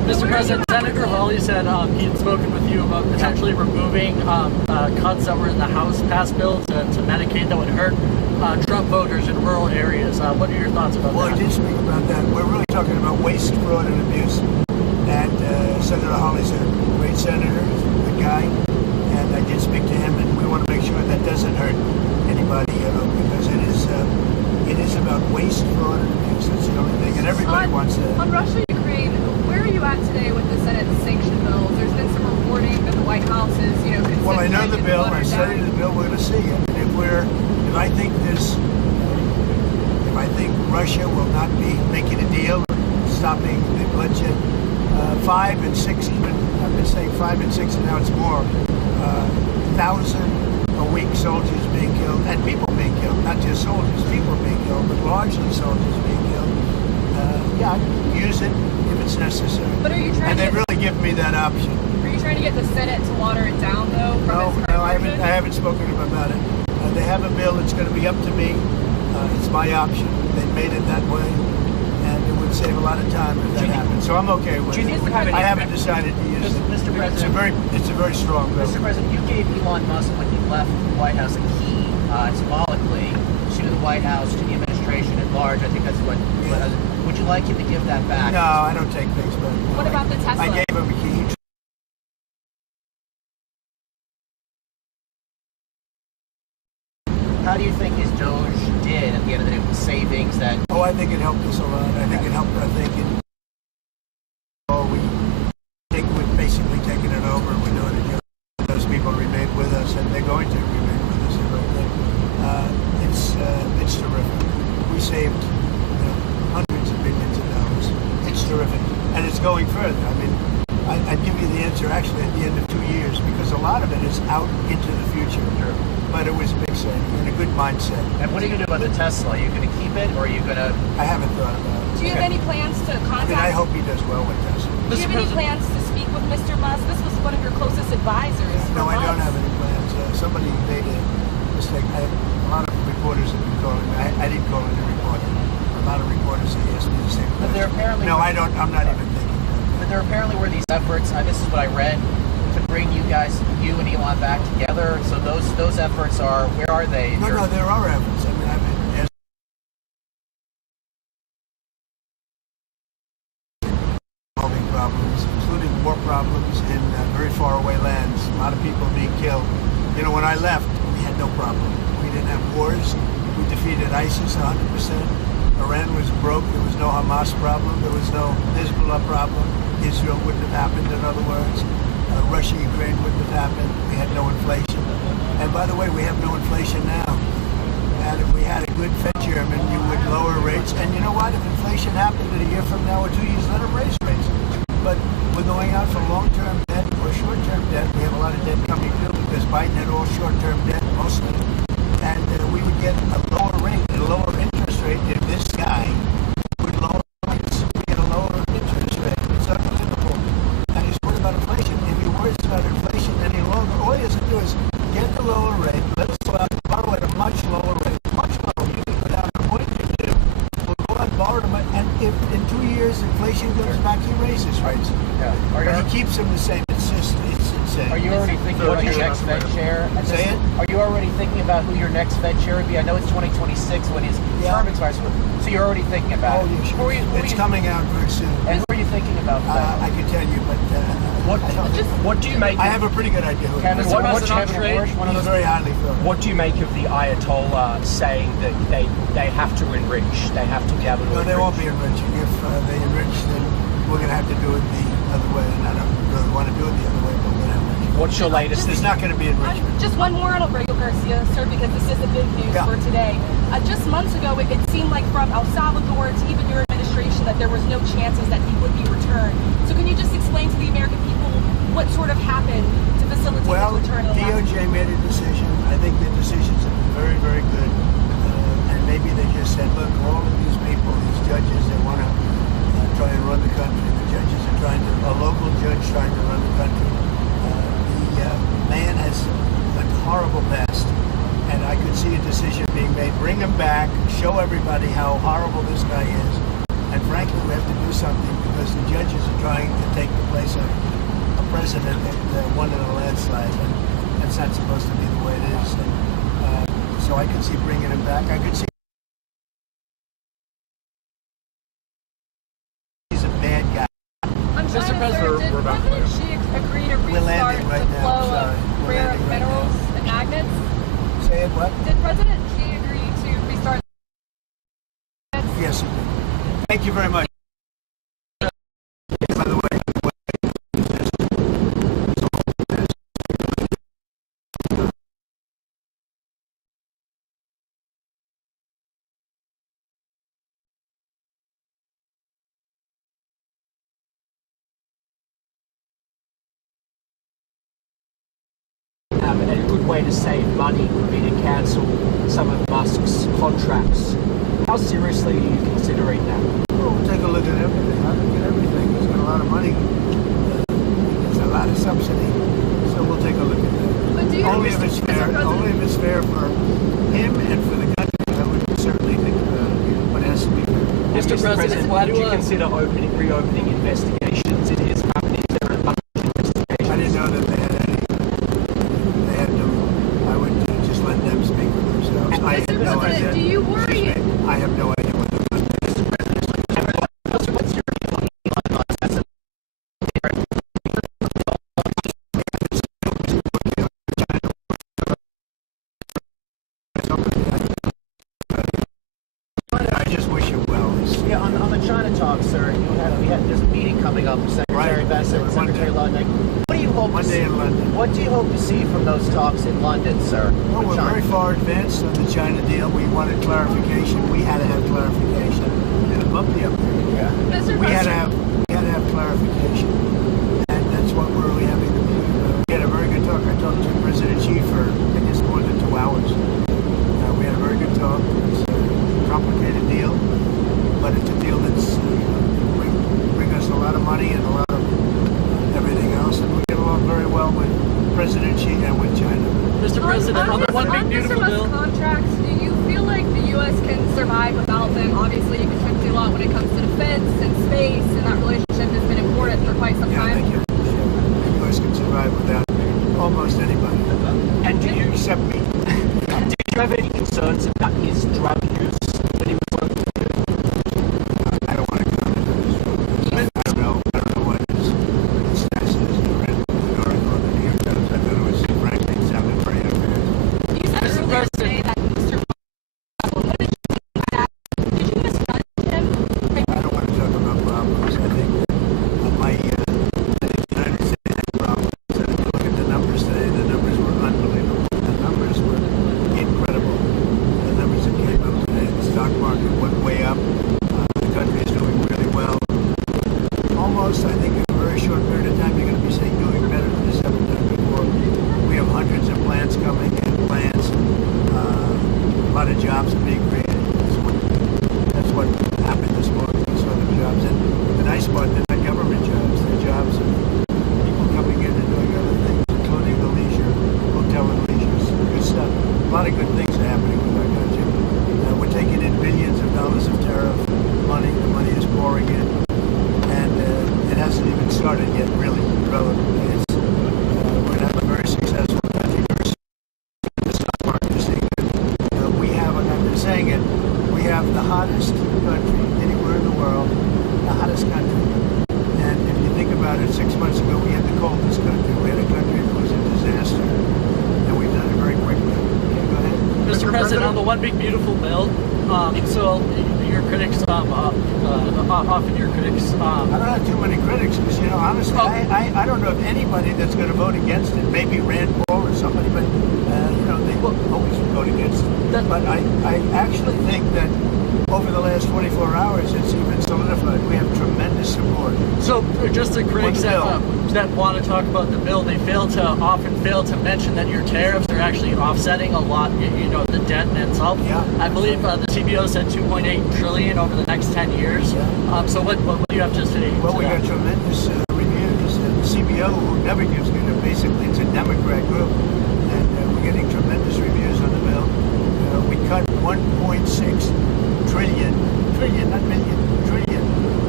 Mr. President, Senator Hawley said he had spoken with you about potentially removing cuts that were in the House passed bill to Medicaid that would hurt Trump voters in rural areas. What are your thoughts about that? Well, I did speak about that. We're really talking about waste, fraud, and abuse. And Senator Hawley's a great senator, he's a good guy, and I did speak to him, and we want to make sure that doesn't hurt anybody, because it is about waste, fraud, and abuse. That's the only thing, and everybody wants that. On Russia, Ukraine, where are you at today with the Senate sanction bills? There's been some reporting that the White House is, Well, I know the bill. I watered studied down. the bill. We're going to see. I mean, if I think Russia will not be making a deal, stopping the bloodshed, 5 and 6, even I've been saying 5 and 6, and now it's more. 1,000 a week, soldiers being killed, and people being killed. Not just soldiers, people being killed, but largely soldiers being killed. Yeah, use it if it's necessary. But are you trying and to they've really given me that option. Are you trying to get the Senate to water it down, though? No, I haven't spoken to them about it. They have a bill. It's going to be up to me. It's my option. They've made it that way, and it would save a lot of time if that happened. So I'm okay with it. I haven't decided to use it. Mr. President, It's a very strong bill. Mr. President, you gave Elon Musk, when he left the White House, a key symbolically to the White House, to the administration at large. I think that's what. Would you like him to give that back? No, I don't take things back. What about the Tesla? I gave him a key. How do you think his Doge did at the end of the day with the savings that? Oh, I think it helped us a lot. I think it helped. We've basically taken it over. We're doing it. Those people remain with us, and they're going to remain with us. It's terrific. We saved hundreds of billions of dollars. It's terrific, and it's going further. I mean, I'd give you the answer actually at the end of 2 years, because a lot of it is out into the future. Sure. But it was a big saving and a good mindset. And what are you going to do about the Tesla? Are you going to keep it, or are you going to? I haven't thought about it. Do you have any plans to contact? I hope he does well with Tesla. Do you have any plans to speak with Mr. Musk? This was one of your closest advisors. No, for I don't months. have any plans. Somebody made a mistake. A lot of reporters have been calling me. I didn't call any reporter. A lot of reporters have asked me the same question. But there apparently. No, I don't. I'm not even thinking. But there apparently were these efforts. This is what I read, to bring you and Elon back together. So those efforts are. Where are they? No, there are efforts. I mean, I've been solving problems, including war problems in very far away lands. A lot of people being killed. When I left, we had no problem. We didn't have wars. We defeated ISIS 100%. Iran was broke. There was no Hamas problem. There was no Hezbollah problem. Israel wouldn't have happened, in other words. Russia, Ukraine wouldn't have happened. We had no inflation. And by the way, we have no inflation now. And if we had a good Fed chairman, you would lower rates. And you know what? If inflation happened a year from now or 2 years, let them raise rates. But we're going out for long-term debt or short-term debt. We have a lot of debt coming due because Biden had all short-term debt mostly. And we would get a lower rate, a lower interest rate if this guy would lower rates. We get a lower interest rate. It's unbelievable. And he's worried about inflation. If he worries about inflation any longer, all he has to do is get the lower rate. Let us go out and borrow at a much lower rate. Much lower. You can go down to 0.22. We'll go out and borrow them. And if in 2 years inflation goes back, he raises rates. Yeah. And he keeps them the same. It's insane. Are you already thinking about your next Fed chair? Say it? Are you already thinking about who your next Fed chair would be? I know it's 2026 when his term expires, so you're already thinking about it. Yeah, sure. It's coming out very soon. And who are you thinking about? I can tell you, but What do you make? I have a pretty good idea. Kevin, What what's was Kevin Bush? One of He's those. very highly thought. What do you make of the Ayatollah saying that they have to enrich? They have to be able to No, enrich? they won't be enriching. If they enrich, then we're going to have to do it the other way. And I don't really want to do it the other way, but we're going to enrich. What's your latest? There's not going to be enrichment. Just one more on Abrego Garcia, sir, because this is the big news for today. Just months ago, it seemed like from El Salvador to even your administration that there was no chances that he would be returned. So can you just explain to the American people what sort of happened to facilitate his return? DOJ made a decision. I think the decisions have been very, very good. And maybe they just said, look, all of these people, these judges, they want to try and run the country. The judges are a local judge trying to run the country. The man has a horrible past. And I could see a decision being made. Bring him back. Show everybody how horrible this guy is. And frankly, we have to do something because the judges are trying to take the place of a president that won in a landslide, and that's not supposed to be the way it is. And, so I could see bringing him back. I could see he's a bad guy. I'm Mr. trying to President, did President Xi agree to We're restart landing right the now, flow sorry. of We're rare landing right minerals now. and magnets? Say it, what? Did President Xi agree to restart? Yes, he did. Thank you very much. By the way, and a good way to save money would be to cancel some of Musk's contracts. How seriously are you considering that? well, we'll take a look at everything. I'll look at everything. He's got a lot of money. There's a lot of subsidy, so we'll take a look at that. But do you Only if it's fair. Only if it's fair for him and for the country. I would certainly think about it, but it has to be fair. Mr. President, why would do you consider reopening investigations in his company? Is there a bunch of investigations? I didn't know that they had any. They had no. I would just let them speak for themselves. I have no idea. Do you worry? I have no idea what they're doing. What's your view on Elon Musk as a I just wish him well. Yeah, on the China talk, sir, there's a meeting coming up with Secretary Right. Bessent and Secretary Lundin. What do you hope to Monday see? in London. What do you hope to see from those talks in London, sir? Well, with we're China? very far advanced on the China deal. We wanted clarification. We had to have clarification. And a bumpy up there. Mr. We had to President, have clarification, and that's what we're really having to do. We had a very good talk. I talked to President Xi for I guess more than 2 hours. We had a very good talk. It's a complicated deal, but it's a deal that's bring us a lot of money and a lot of everything else, and we get along very well with President Xi and with China. Mr. President, on the one big beautiful Mr. bill? Musk contracts, do you feel like the U.S. can survive without them? Obviously, you contribute a lot when it comes to defense and space, and that relationship has been important for quite some Yeah, I time. think the U.S. can survive without almost anybody, And do you except me. did you have any concerns about his drug use when he was working for you? I don't want to comment on this. I don't know what his status is. I read the article in the New York Times. I thought it was, frankly, it sounded very unfair. You said Mr. earlier President. today that Mr. Musk, what did you think about that? Did you misjudge him? I don't want to talk about problems. I think I think the United States had problems. And if you look at the numbers today, the numbers were unbelievable. The numbers were incredible. The numbers that came up today, the stock market went way up. The country is doing really well. Almost, I think, in a very short period of time, you're going to be seeing doing better than it's ever done before. We have hundreds of plants coming in, plants. A lot of jobs are being created. That's what happened this morning. We saw the jobs. And the nice part, they're not government jobs. They're jobs of people coming in and doing other things, including the leisure, hotel and leisure. Good stuff. A lot of good things are happening with our country. We're taking in billions of dollars of tariff money. The money is pouring in. And it hasn't even started yet, really, relatively. It's, we're going to have a very successful country. The stock market is seeing it. We have, and I've been saying it, we have the hottest country anywhere in the world, the hottest country. And if you think about it, 6 months ago we had the coldest country. We had a country that was a disaster. And we've done it very quickly. Okay, go ahead. Mr. President, on the one big beautiful bill, so your critics, often your critics, I don't have too many critics because, you know, honestly, I don't know of anybody that's going to vote against it. Maybe Rand Paul or somebody, but, you know, they will always vote against it. But I actually think that over the last 24 hours, it's even solidified. We have tremendous support. so just the critics that want to talk about the bill, they often fail to mention that your tariffs are actually offsetting a lot, you know, the debt and itself. Yeah. I believe the CBO said 2.8 trillion over the next 10 years. Yeah. So what do you have to say? Well, to we that? got tremendous reviews. And the CBO, who never gives good, basically, it's a Democrat group. And we're getting tremendous reviews on the bill. We cut 1.6 trillion, not million, trillion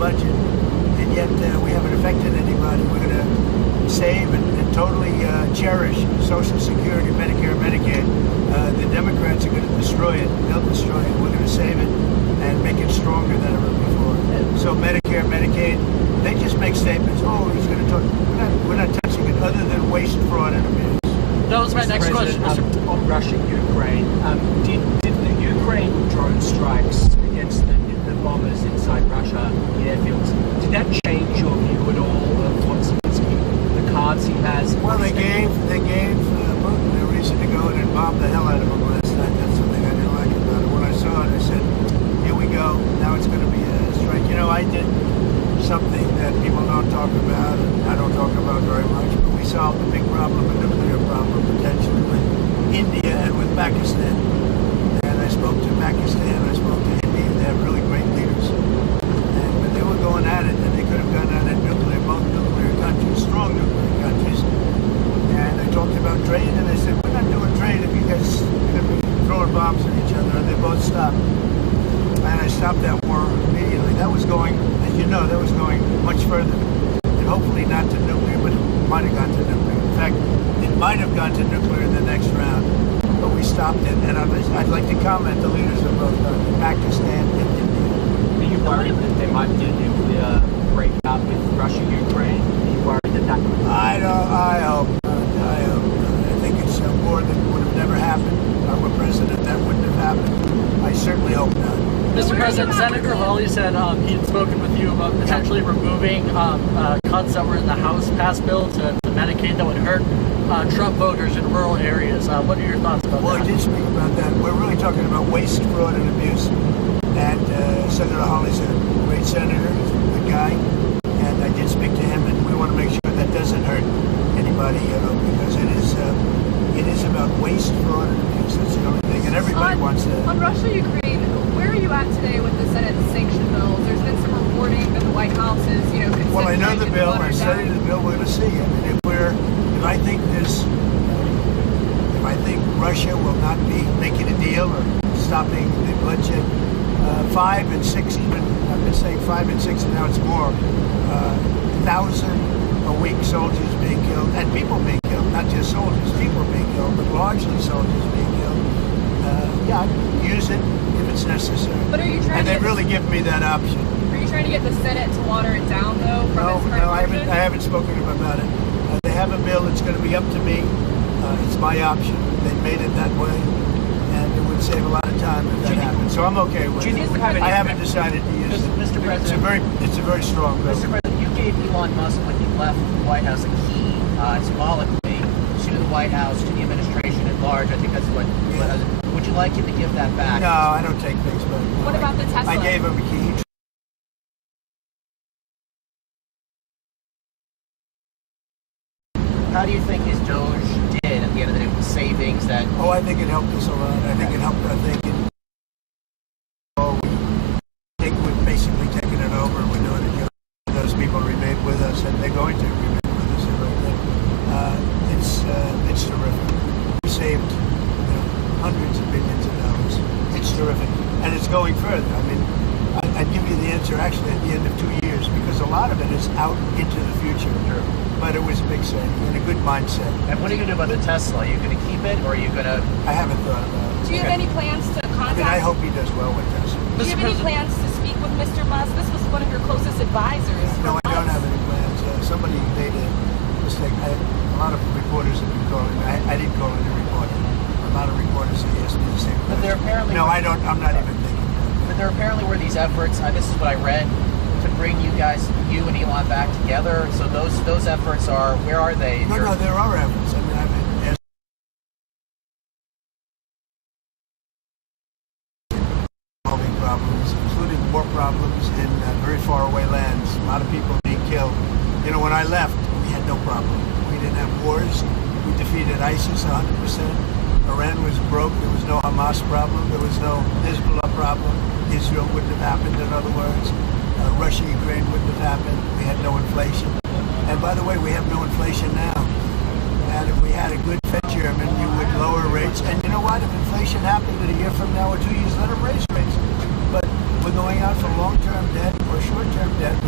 budget, and yet we haven't affected anybody. We're going to save and totally cherish Social Security, Medicare, Medicaid. The Democrats are going to destroy it. They'll destroy it. We're going to save it and make it stronger than ever before. So Medicare, Medicaid, they just make statements. Oh, he's going to talk. We're not touching it other than waste, fraud, and abuse. That was my next question. On Russia, Ukraine, did the Ukraine drone strikes against the bombers inside Russia, the airfields, did that change your view at all of what Zelensky, the cards he has? Well, they gave Putin a reason to go in and bomb the hell out of him last night. That's something I didn't like about it. When I saw it, I said, here we go. Now it's going to be a strike. You know, I did something that people don't talk about, and I don't talk about very much, but we solved a big problem, a nuclear problem, potentially with India and with Pakistan. And I spoke to Pakistan, I spoke to India. They have really great leaders. And when they were going at it, and they could have gone at it both nuclear countries, strong nuclear countries. And I talked about trade, and I said, we're not doing trade if you guys are going to be throwing bombs at each other. And they both stopped. And I stopped that war immediately. That was going, as you know, that was going much further. And hopefully not to nuclear, but it might have gone to nuclear. In fact, it might have gone to nuclear in the next round. But we stopped it. And I'd like to comment the leaders of both Pakistan and India. Are you worried that there might be a nuclear breakout with Russia, Ukraine? Are you worried that could... I hope not. I hope not. I think it's a war that would have never happened. If I were president, that wouldn't have happened. I certainly hope not. Mr. President, Senator Hawley said he had spoken with you about potentially removing cuts that were in the House passed bill to Medicaid that would hurt Trump voters in rural areas. What are your thoughts about that? Well, I did speak about that. We're really talking about waste, fraud, and abuse. And Senator Hawley's a great senator. He's a good guy. And I did speak to him, and we want to make sure that doesn't hurt anybody, because it is about waste, fraud, and abuse. That's the only thing. And everybody wants that. On Russia, Ukraine, where are you at today with the Senate sanction bills? There's been some reporting that the White House is, considering. Well, I know the bill. I studied the bill. We're going to see. I mean, if I think Russia will not be making a deal or stopping the bloodshed, 5 and 6, even I've been saying 5 and 6, and now it's more. 1,000 a week soldiers being killed, and people being killed, not just soldiers, people being killed, but largely soldiers being killed. Yeah, I'd use it if it's necessary. But are you trying and they really give me that option. Are you trying to get the Senate to water it down, though? No, I haven't spoken to them about it. They have a bill. It's going to be up to me. It's my option. They made it that way, and it would save a lot of time if that happened. So I'm okay with it. I haven't decided to use it. Mr. President, it's a very strong bill. Mr. President, you gave Elon Musk, when he left the White House, a key symbolically to the White House, to the administration at large. I think that's what. Would you like him to give that back? No, I don't take things back. What about the Tesla? I gave him a key. How do you think his Doge did at the end of the day with the savings that... Oh, I think it helped us a lot. I think it helped. We've basically taken it over. We're doing it. Those people remain with us, and they're going to remain with us. It's terrific. We saved hundreds of billions of dollars. It's terrific, and it's going further. I mean, I'd give you the answer actually at the end of 2 years, because a lot of it is out into the future. Sure. But it was a big saving and a good mindset. And what are you going to do about the Tesla? Are you going to keep it, or are you going to... I haven't thought about it. Do you have any plans to contact? I hope he does well with Tesla. Do you have any plans to speak with Mr. Musk? This was one of your closest advisors. No, I don't have any plans. Somebody made a mistake. A lot of reporters have been calling me. I didn't call any reporter. A lot of reporters have asked me the same question. But there apparently... No, I don't. I'm not even thinking about it. But there apparently were these efforts, this is what I read, to bring you and Elon back together. So those efforts are, where are they? No, there are efforts. I mean, I've been solving problems, including war problems in very far away lands. A lot of people being killed. When I left, we had no problem. We didn't have wars. We defeated ISIS 100%. Iran was broke. There was no Hamas problem. There was no Hezbollah problem. Israel wouldn't have happened, in other words. Russia, Ukraine wouldn't have happened. We had no inflation. And by the way, we have no inflation now. And if we had a good Fed chairman, you would lower rates. And you know what? If inflation happened in a year from now or 2 years, let them raise rates. But we're going out for long-term debt or short-term debt.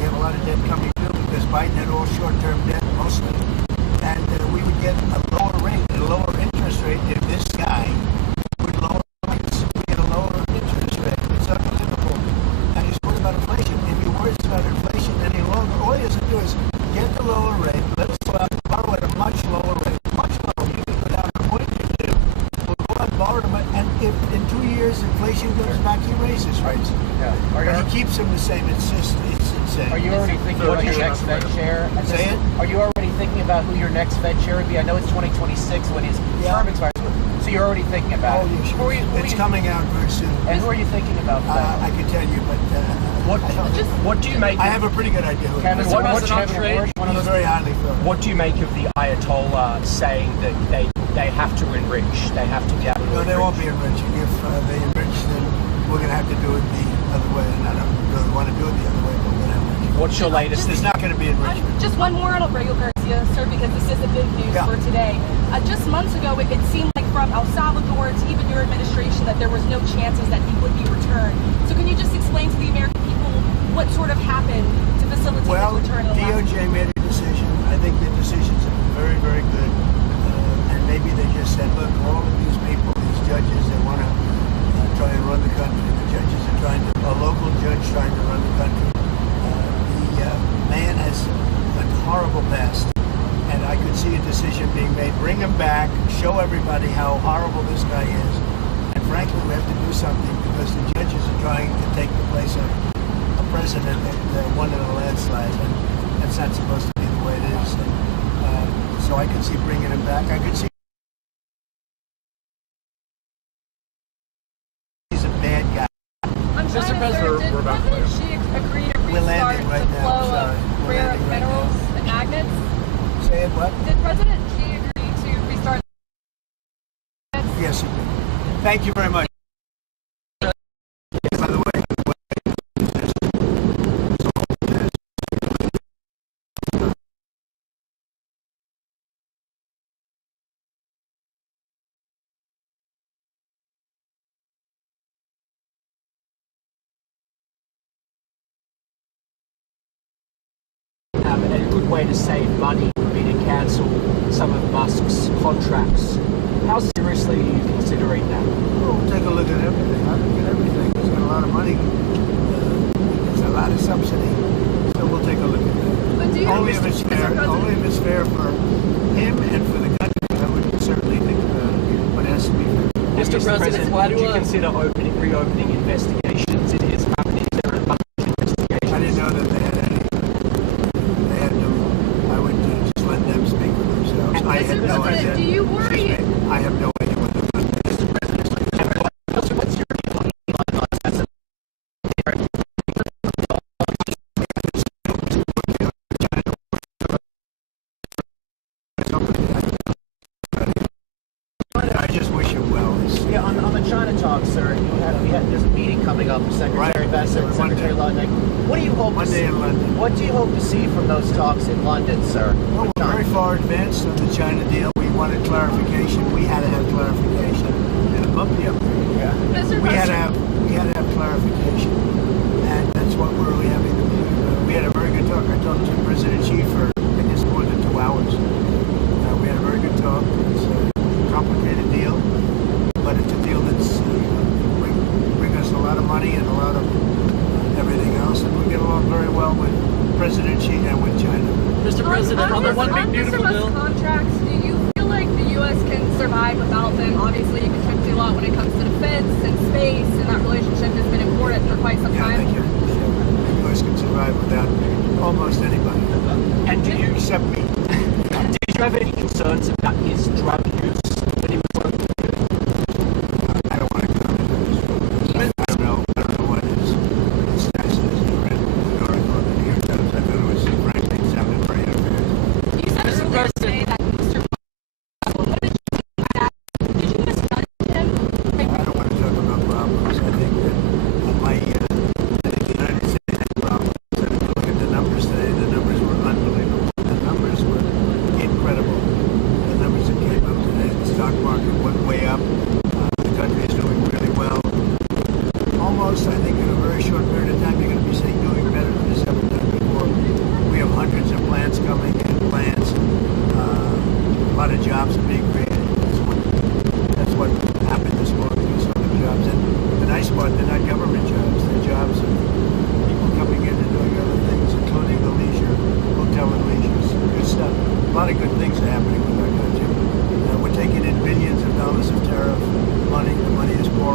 if in 2 years inflation goes back, he raises rates. Yeah. But he keeps them the same. It's insane. Are you already thinking about your next Fed chair? Say it? Are you already thinking about who your next Fed chair would be? I know it's 2026 when his term expires, so you're already thinking about it. It's coming out very soon. And who are you thinking about? I can tell you, but What do you make? I have a pretty good idea. Kevin, what's He's very highly favored. What do you make of the Ayatollah saying that they have to enrich? They have to be able to No, enrich? they won't be enriching. If they enrich, then we're going to have to do it the other way. And I don't really want to do it the other way, but we're going to enrich. What's your latest? There's not going to be enrichment. Just one more on Aurelio Garcia, sir, because this is the big news for today. Just months ago, it seemed like from El Salvador to even your administration that there was no chances that he would be returned. So can you just explain to the American people what sort of happened to facilitate his return? DOJ made a decision. I think the decisions have been very, very good. And maybe they just said, look, all of these people, these judges, they want to try and run the country. The judges are trying to, a local judge trying to run the country. The man has a horrible past. And I could see a decision being made. Bring him back, show everybody how horrible this guy is. And frankly, we have to do something because the judges are trying to take the place of a president that won in a landslide. And that's not supposed to be the way it is. And, so I could see bringing him back. I could see he's a bad guy. I'm trying to answer, did President Xi agree to restart the flow of rare earth minerals and magnets? Say it what? Did President Xi agree to restart? Yes, he did. Thank you very much. By the way, and a good way to save money would be to cancel some of Musk's contracts. How seriously are you considering that? we'll take a look at everything. I look at everything. He's got a lot of money. There's a lot of subsidy. So we'll take a look at that. But do you Only if it's fair. Only if it's fair for him and for the country. I would certainly think what has to be fair. Mr. President, why do you consider reopening investigations? It is happening. Is there a bunch of investigations? I didn't know that they had any. They had no. I would just let them speak for themselves. I had no President, idea. do you worry? Excuse me. I have no idea what they're doing. What's your view on Elon Musk? That's a I just wish him well. Yeah, on the China talk, sir, there's a meeting coming up with Secretary Bessent and Secretary Lundin. What do you hope to see? Monday in London. What do you hope to see from those talks in London, sir? Well, we're very far advanced on the China deal. We wanted clarification. We had to have clarification. And a bumpy up there. Yeah. Mr. We had President, to have clarification. And that's what we're really having to do. We had a very good talk. I talked to President Xi for, I guess, more than 2 hours. We had a very good talk. It's a complicated deal, but it's a deal that's bring us a lot of money and a lot of everything else. And we get along very well with President Xi and with China. Mr. President, on the one big beautiful bill. Contracts, do you feel like the U.S. can survive without them? Obviously, you contribute a lot when it comes to defense and space, and that relationship has been important for quite some Yeah, time. thank you. The U.S. can survive without almost anybody. And do you Except me. did you have any concerns about his drug use when he was working? I don't want to comment on this. I don't know what his status is. I read the article in the New York Times. I thought it was, frankly, it sounded very unfair. You said earlier today that Mr. What did you think of that? Did you misjudge him? I don't want to talk about problems. I think that I think the United States had problems. And if you look at the numbers today, the numbers were unbelievable. The numbers were incredible. The numbers that came up today, the stock market went way up. The country is doing really well. Almost, I think, in a very short period of time, you're going to be saying doing better than it's ever done before. We have hundreds of plants coming in, plants. A lot of jobs are being created. That's what happened this morning. We saw the jobs. And the nice part, they're not government jobs. They're jobs of people coming in and doing other things, including the leisure, hotel and leisure. Good stuff. A lot of good things are happening with our country. We're taking in billions of dollars of tariff money. The money is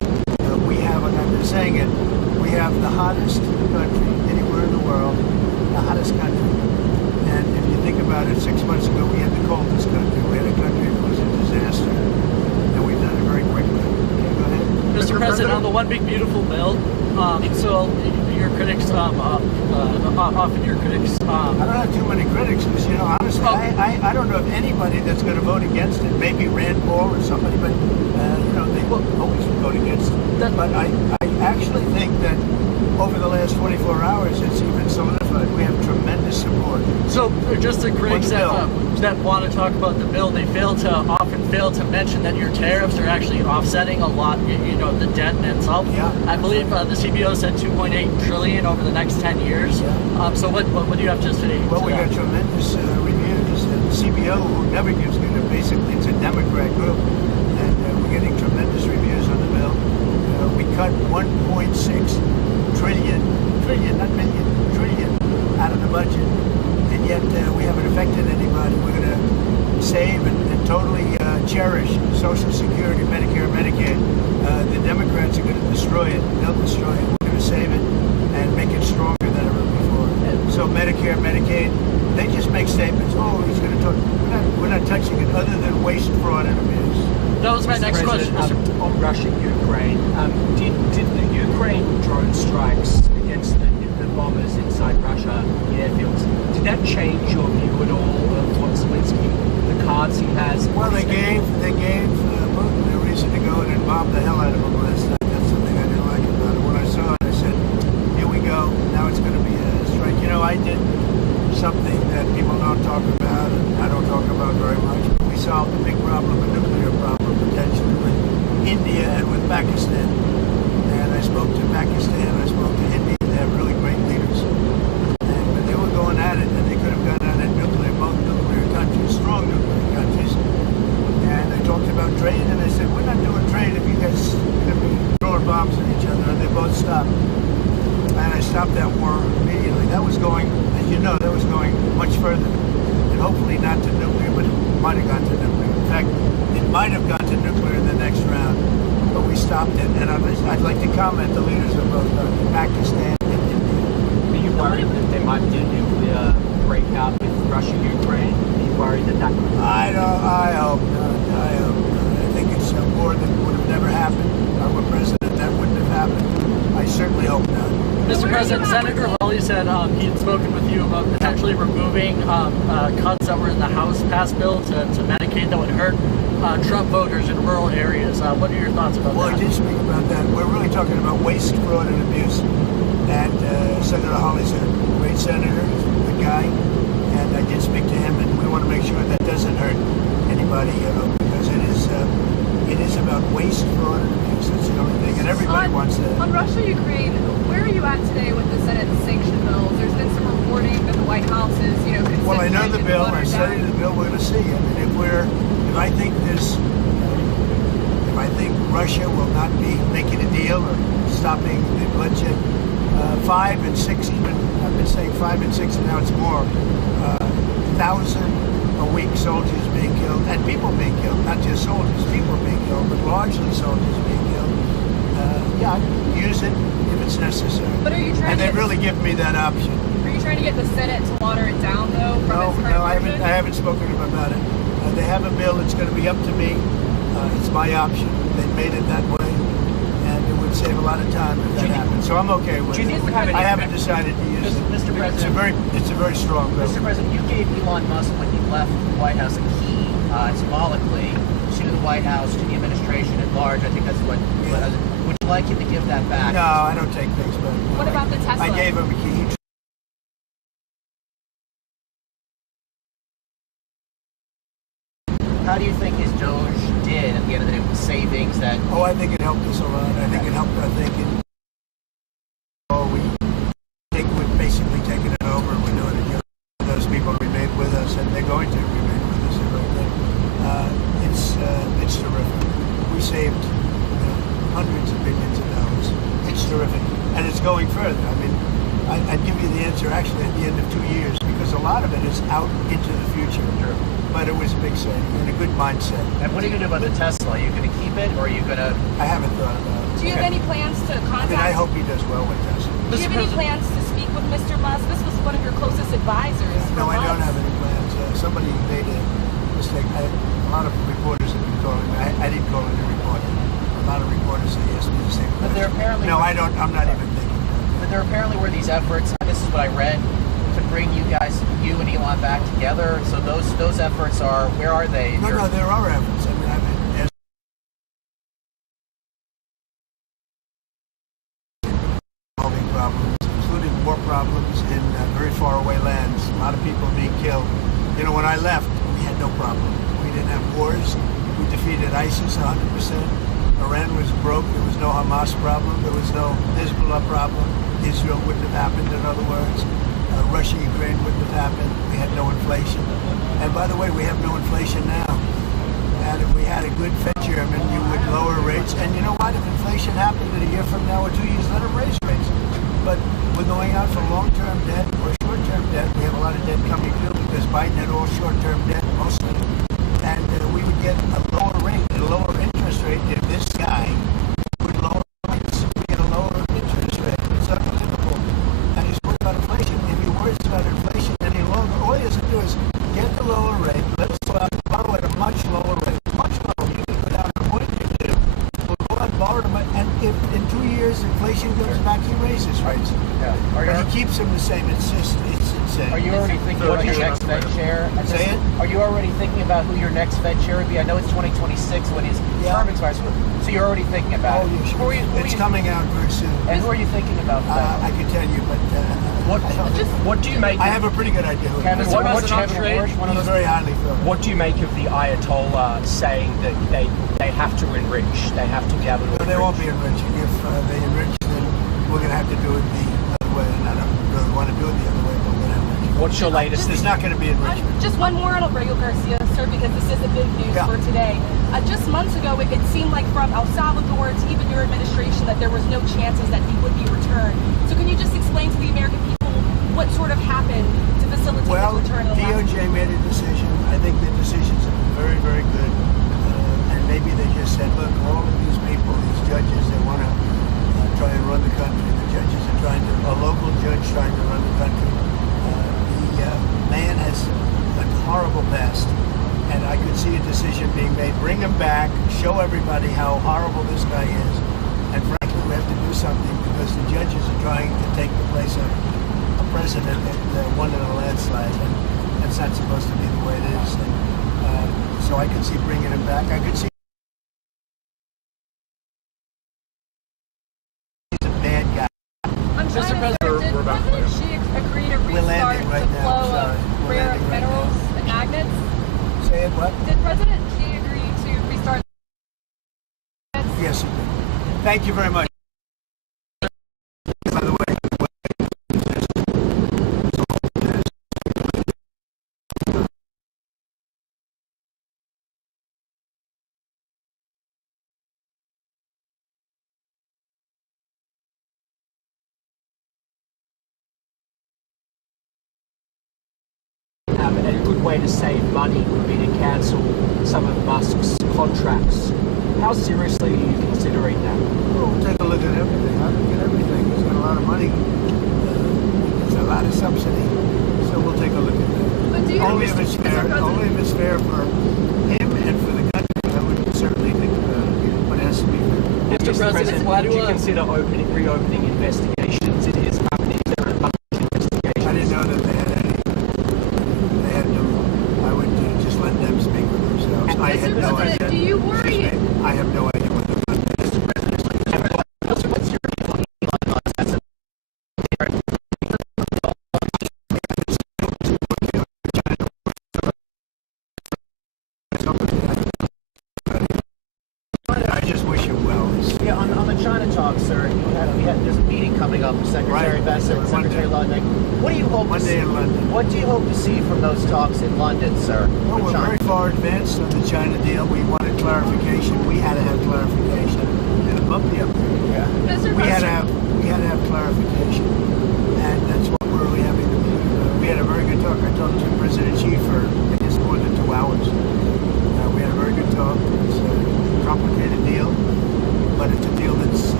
have the hottest country anywhere in the world, the hottest country. And if you think about it, 6 months ago we had the coldest country. We had a country that was a disaster. And we've done it very quickly. Okay, go ahead. Mr. President, on the One Big Beautiful Bill, so your critics, often your critics... I don't have too many critics because, you know, honestly, I don't know of anybody that's going to vote against it. Maybe Rand Paul or somebody, but, you know, they will always vote against it. But I actually think that over the last 24 hours, it's even solidified. We have tremendous support. So just the critics that want to talk about the bill, they often fail to mention that your tariffs are actually offsetting a lot, you know, the debt in itself. Yeah. I believe the CBO said 2.8 trillion over the next 10 years. Yeah. So what do you have to say? Well, we got tremendous reviews. The CBO, who never gives good, basically it's a Democrat group, and we're getting tremendous reviews on the bill. We cut 1.6 trillion, not million, trillion out of the budget, and yet we haven't affected anybody. We're going to save and totally cherish Social Security, Medicare, Medicaid. The Democrats are going to destroy it. They'll destroy it. We're going to save it and make it stronger than ever before. So Medicare, Medicaid, they just make statements. Oh, he's going to talk. We're not touching it other than waste, fraud, and abuse. That was my next question, Mr. On Russia, Ukraine, did the Ukraine drone strikes against the bombers inside Russia, the airfields, did that change your view at all of what Zelensky, the cards he has? Well, they gave Putin a reason to go in and bomb the hell out of him last night. That's something I didn't like about it. When I saw it, I said, here we go. Now it's going to be a strike. You know, I did something that people don't talk about, and I don't talk about very much. We solved a big problem, a nuclear problem, potentially with India and with Pakistan. And I spoke to Pakistan, I spoke to India. They have really great leaders. And they were going at it, and they could have gone at it both nuclear countries, strong nuclear countries. And I talked about trade, and I said, we're not doing trade if you guys are going to be throwing bombs at each other. And they both stopped. And I stopped that war immediately. That was going, as you know, that was going much further. And hopefully not to nuclear, but it might have gone to nuclear. In fact, it might have gone to nuclear in the next round. But we stopped it. And I'd like to comment the leaders of both Pakistan and India. Are you worried that there might be a nuclear breakout with Russia, Ukraine? Are you worried that could... I hope not. I hope not. I think it's a war that would have never happened. If I were president, that wouldn't have happened. I certainly hope not. Mr. President, Senator Hawley said he had spoken with you about potentially removing cuts that were in the House passed bill to Medicaid that would hurt Trump voters in rural areas. What are your thoughts about that? Well, I did speak about that. We're really talking about waste, fraud, and abuse. And Senator Hawley's a great senator. He's a good guy. And I did speak to him, and we want to make sure that doesn't hurt anybody, because it is about waste, fraud, and abuse. That's the only thing. And everybody wants that. On Russia, Ukraine, where are you at today with the Senate sanction bills? There's been some reporting that the White House is, considering. Well, I know the bill. I studied the bill. We're going to see. I mean, if I think Russia will not be making a deal or stopping the bloodshed, 5 and 6, even I've been saying 5 and 6, and now it's more. 1,000 a week soldiers being killed, and people being killed, not just soldiers, people being killed, but largely soldiers being killed. Use it if it's necessary. But are you trying and they really give me that option. Are you trying to get the Senate to water it down, though? No, I haven't spoken to them about it. They have a bill. It's going to be up to me. It's my option. They made it that way, and it would save a lot of time if that happened. So I'm okay with it. I haven't decided to use it. Mr. President, it's a very strong bill. Mr. President, you gave Elon Musk, when he left the White House, a key symbolically to the White House, to the administration at large. I think that's what. Would you like him to give that back? No, I don't take things back. What about the Tesla? I gave him a key. How do you think his Doge did at the end of the day with the savings that... Oh, I think it helped us a lot. I think it helped, we've basically taken it over. We're doing it. Those people remain with us, and they're going to remain with us. It's terrific. We saved hundreds of billions of dollars. It's terrific. And it's going further. I mean, I'd give you the answer actually at the end of 2 years, because a lot of it is out into the future. Sure. But it was a big saving and a good mindset. And what are you going to do about the Tesla? Are you going to keep it, or are you going to... I haven't thought about it. Do you have any plans to contact? I hope he does well with us. Do you have any plans to speak with Mr. Musk? This was one of your closest advisors. No, I months. don't have any plans. Somebody made a mistake. A lot of reporters have been calling me. I didn't call any reporter. A lot of reporters say yes to the same question. But there apparently no, I don't. I'm not even thinking. But there apparently were these efforts. This is what I read, to bring you and Elon back together. So those efforts are, where are they? No, there are efforts. I mean, there's solving problems, including war problems in very far away lands. A lot of people being killed. You know, when I left, we had no problem. We didn't have wars. We defeated ISIS 100%. Iran was broke. There was no Hamas problem. There was no Hezbollah problem. Israel wouldn't have happened, in other words. Russia, Ukraine wouldn't have happened. We had no inflation. And by the way, we have no inflation now. And if we had a good Fed chairman, you would lower rates. And you know what? If inflation happened in a year from now or 2 years, let them raise rates. But we're going out for long-term debt or short-term debt. We have a lot of debt coming due because Biden had all short-term debt mostly. And we would get a lower rate, a lower interest rate if this guy would lower rates. We get a lower interest rate. It's unbelievable. And he's worried about inflation. If he worries about inflation any longer, all he has to do is get the lower rate. Let's go out and borrow at a much lower rate. Much lower. You can go down to 1.2. We'll go out and borrow them. And if in 2 years inflation goes back, he raises rates. Yeah. But he keeps them the same. It's insane. Are you already thinking about your next Fed chair? Say it? Are you already thinking about who your next Fed chair would be? I know it's 2026 when his term expires, so you're already thinking about it. Yeah, sure. It's coming out very soon. And who are you thinking about for that? I can tell you, but What do you make? I have a pretty good idea. Kevin, Mr. President, He's very highly thought. What do you make of the Ayatollah saying that they have to enrich? They have to be able to. No, they won't be enriching. If they enrich, then we're going to have to do it the other way. And I don't really want to do it the other way, but we're going to enrich. What's your latest? There's not going to be enrichment. Just one more on Aurelio Garcia, sir, because this is a big news for today. Just months ago, it seemed like from El Salvador to even your administration that there was no chances that he would be returned. So can you just explain to the American people what sort of happened to facilitate his return? DOJ made a decision. I think the decisions have been very, very good. And maybe they just said, look, all of these people, these judges, they want to try and run the country. The judges are trying to, a local judge trying to run the country. The man has a horrible past. And I could see a decision being made. Bring him back, show everybody how horrible this guy is. And frankly, we have to do something because the judges are trying to take the place of a president that won in a landslide. And that's not supposed to be the way it is. And, so I could see bringing him back. I could see he's a bad guy. I'm trying to did President Xi agree to restart the flow of rare minerals and magnets? Say it, what? Did President Xi agree to restart? Yes, he did. Thank you very much. By the way, a good way to save money would be to cancel some of Musk's contracts. How seriously are you considering that? we'll take a look at everything. I look at everything. He's got a lot of money. There's a lot of subsidy. So we'll take a look at that. But do you Only if it's fair. Only if it's fair for him and for the country. I would certainly think but it has to be fair. Mr. President, why would you consider reopening investigations in his company? Is there a bunch of investigations? I didn't know that they had any. They had no. I would just let them speak for themselves. I had no President, idea. do you worry? I have no idea what they're going to do. What's your opinion on Elon Musk? I just wish him well. Yeah, on the China talk, sir, there's a meeting coming up with Secretary Bessent and Secretary Lundin. What do you hope to see? Monday in London. What do you hope to see from those talks in London, sir? Well, we're very far advanced on the China deal. We wanted clarification. We had to have clarification. And a bumpy up there. Yeah. Mr. We had President, to have clarification, and that's what we're really having to do. We had a very good talk. I talked to President Xi for I guess more than 2 hours. We had a very good talk. It's a complicated deal, but it's a deal that's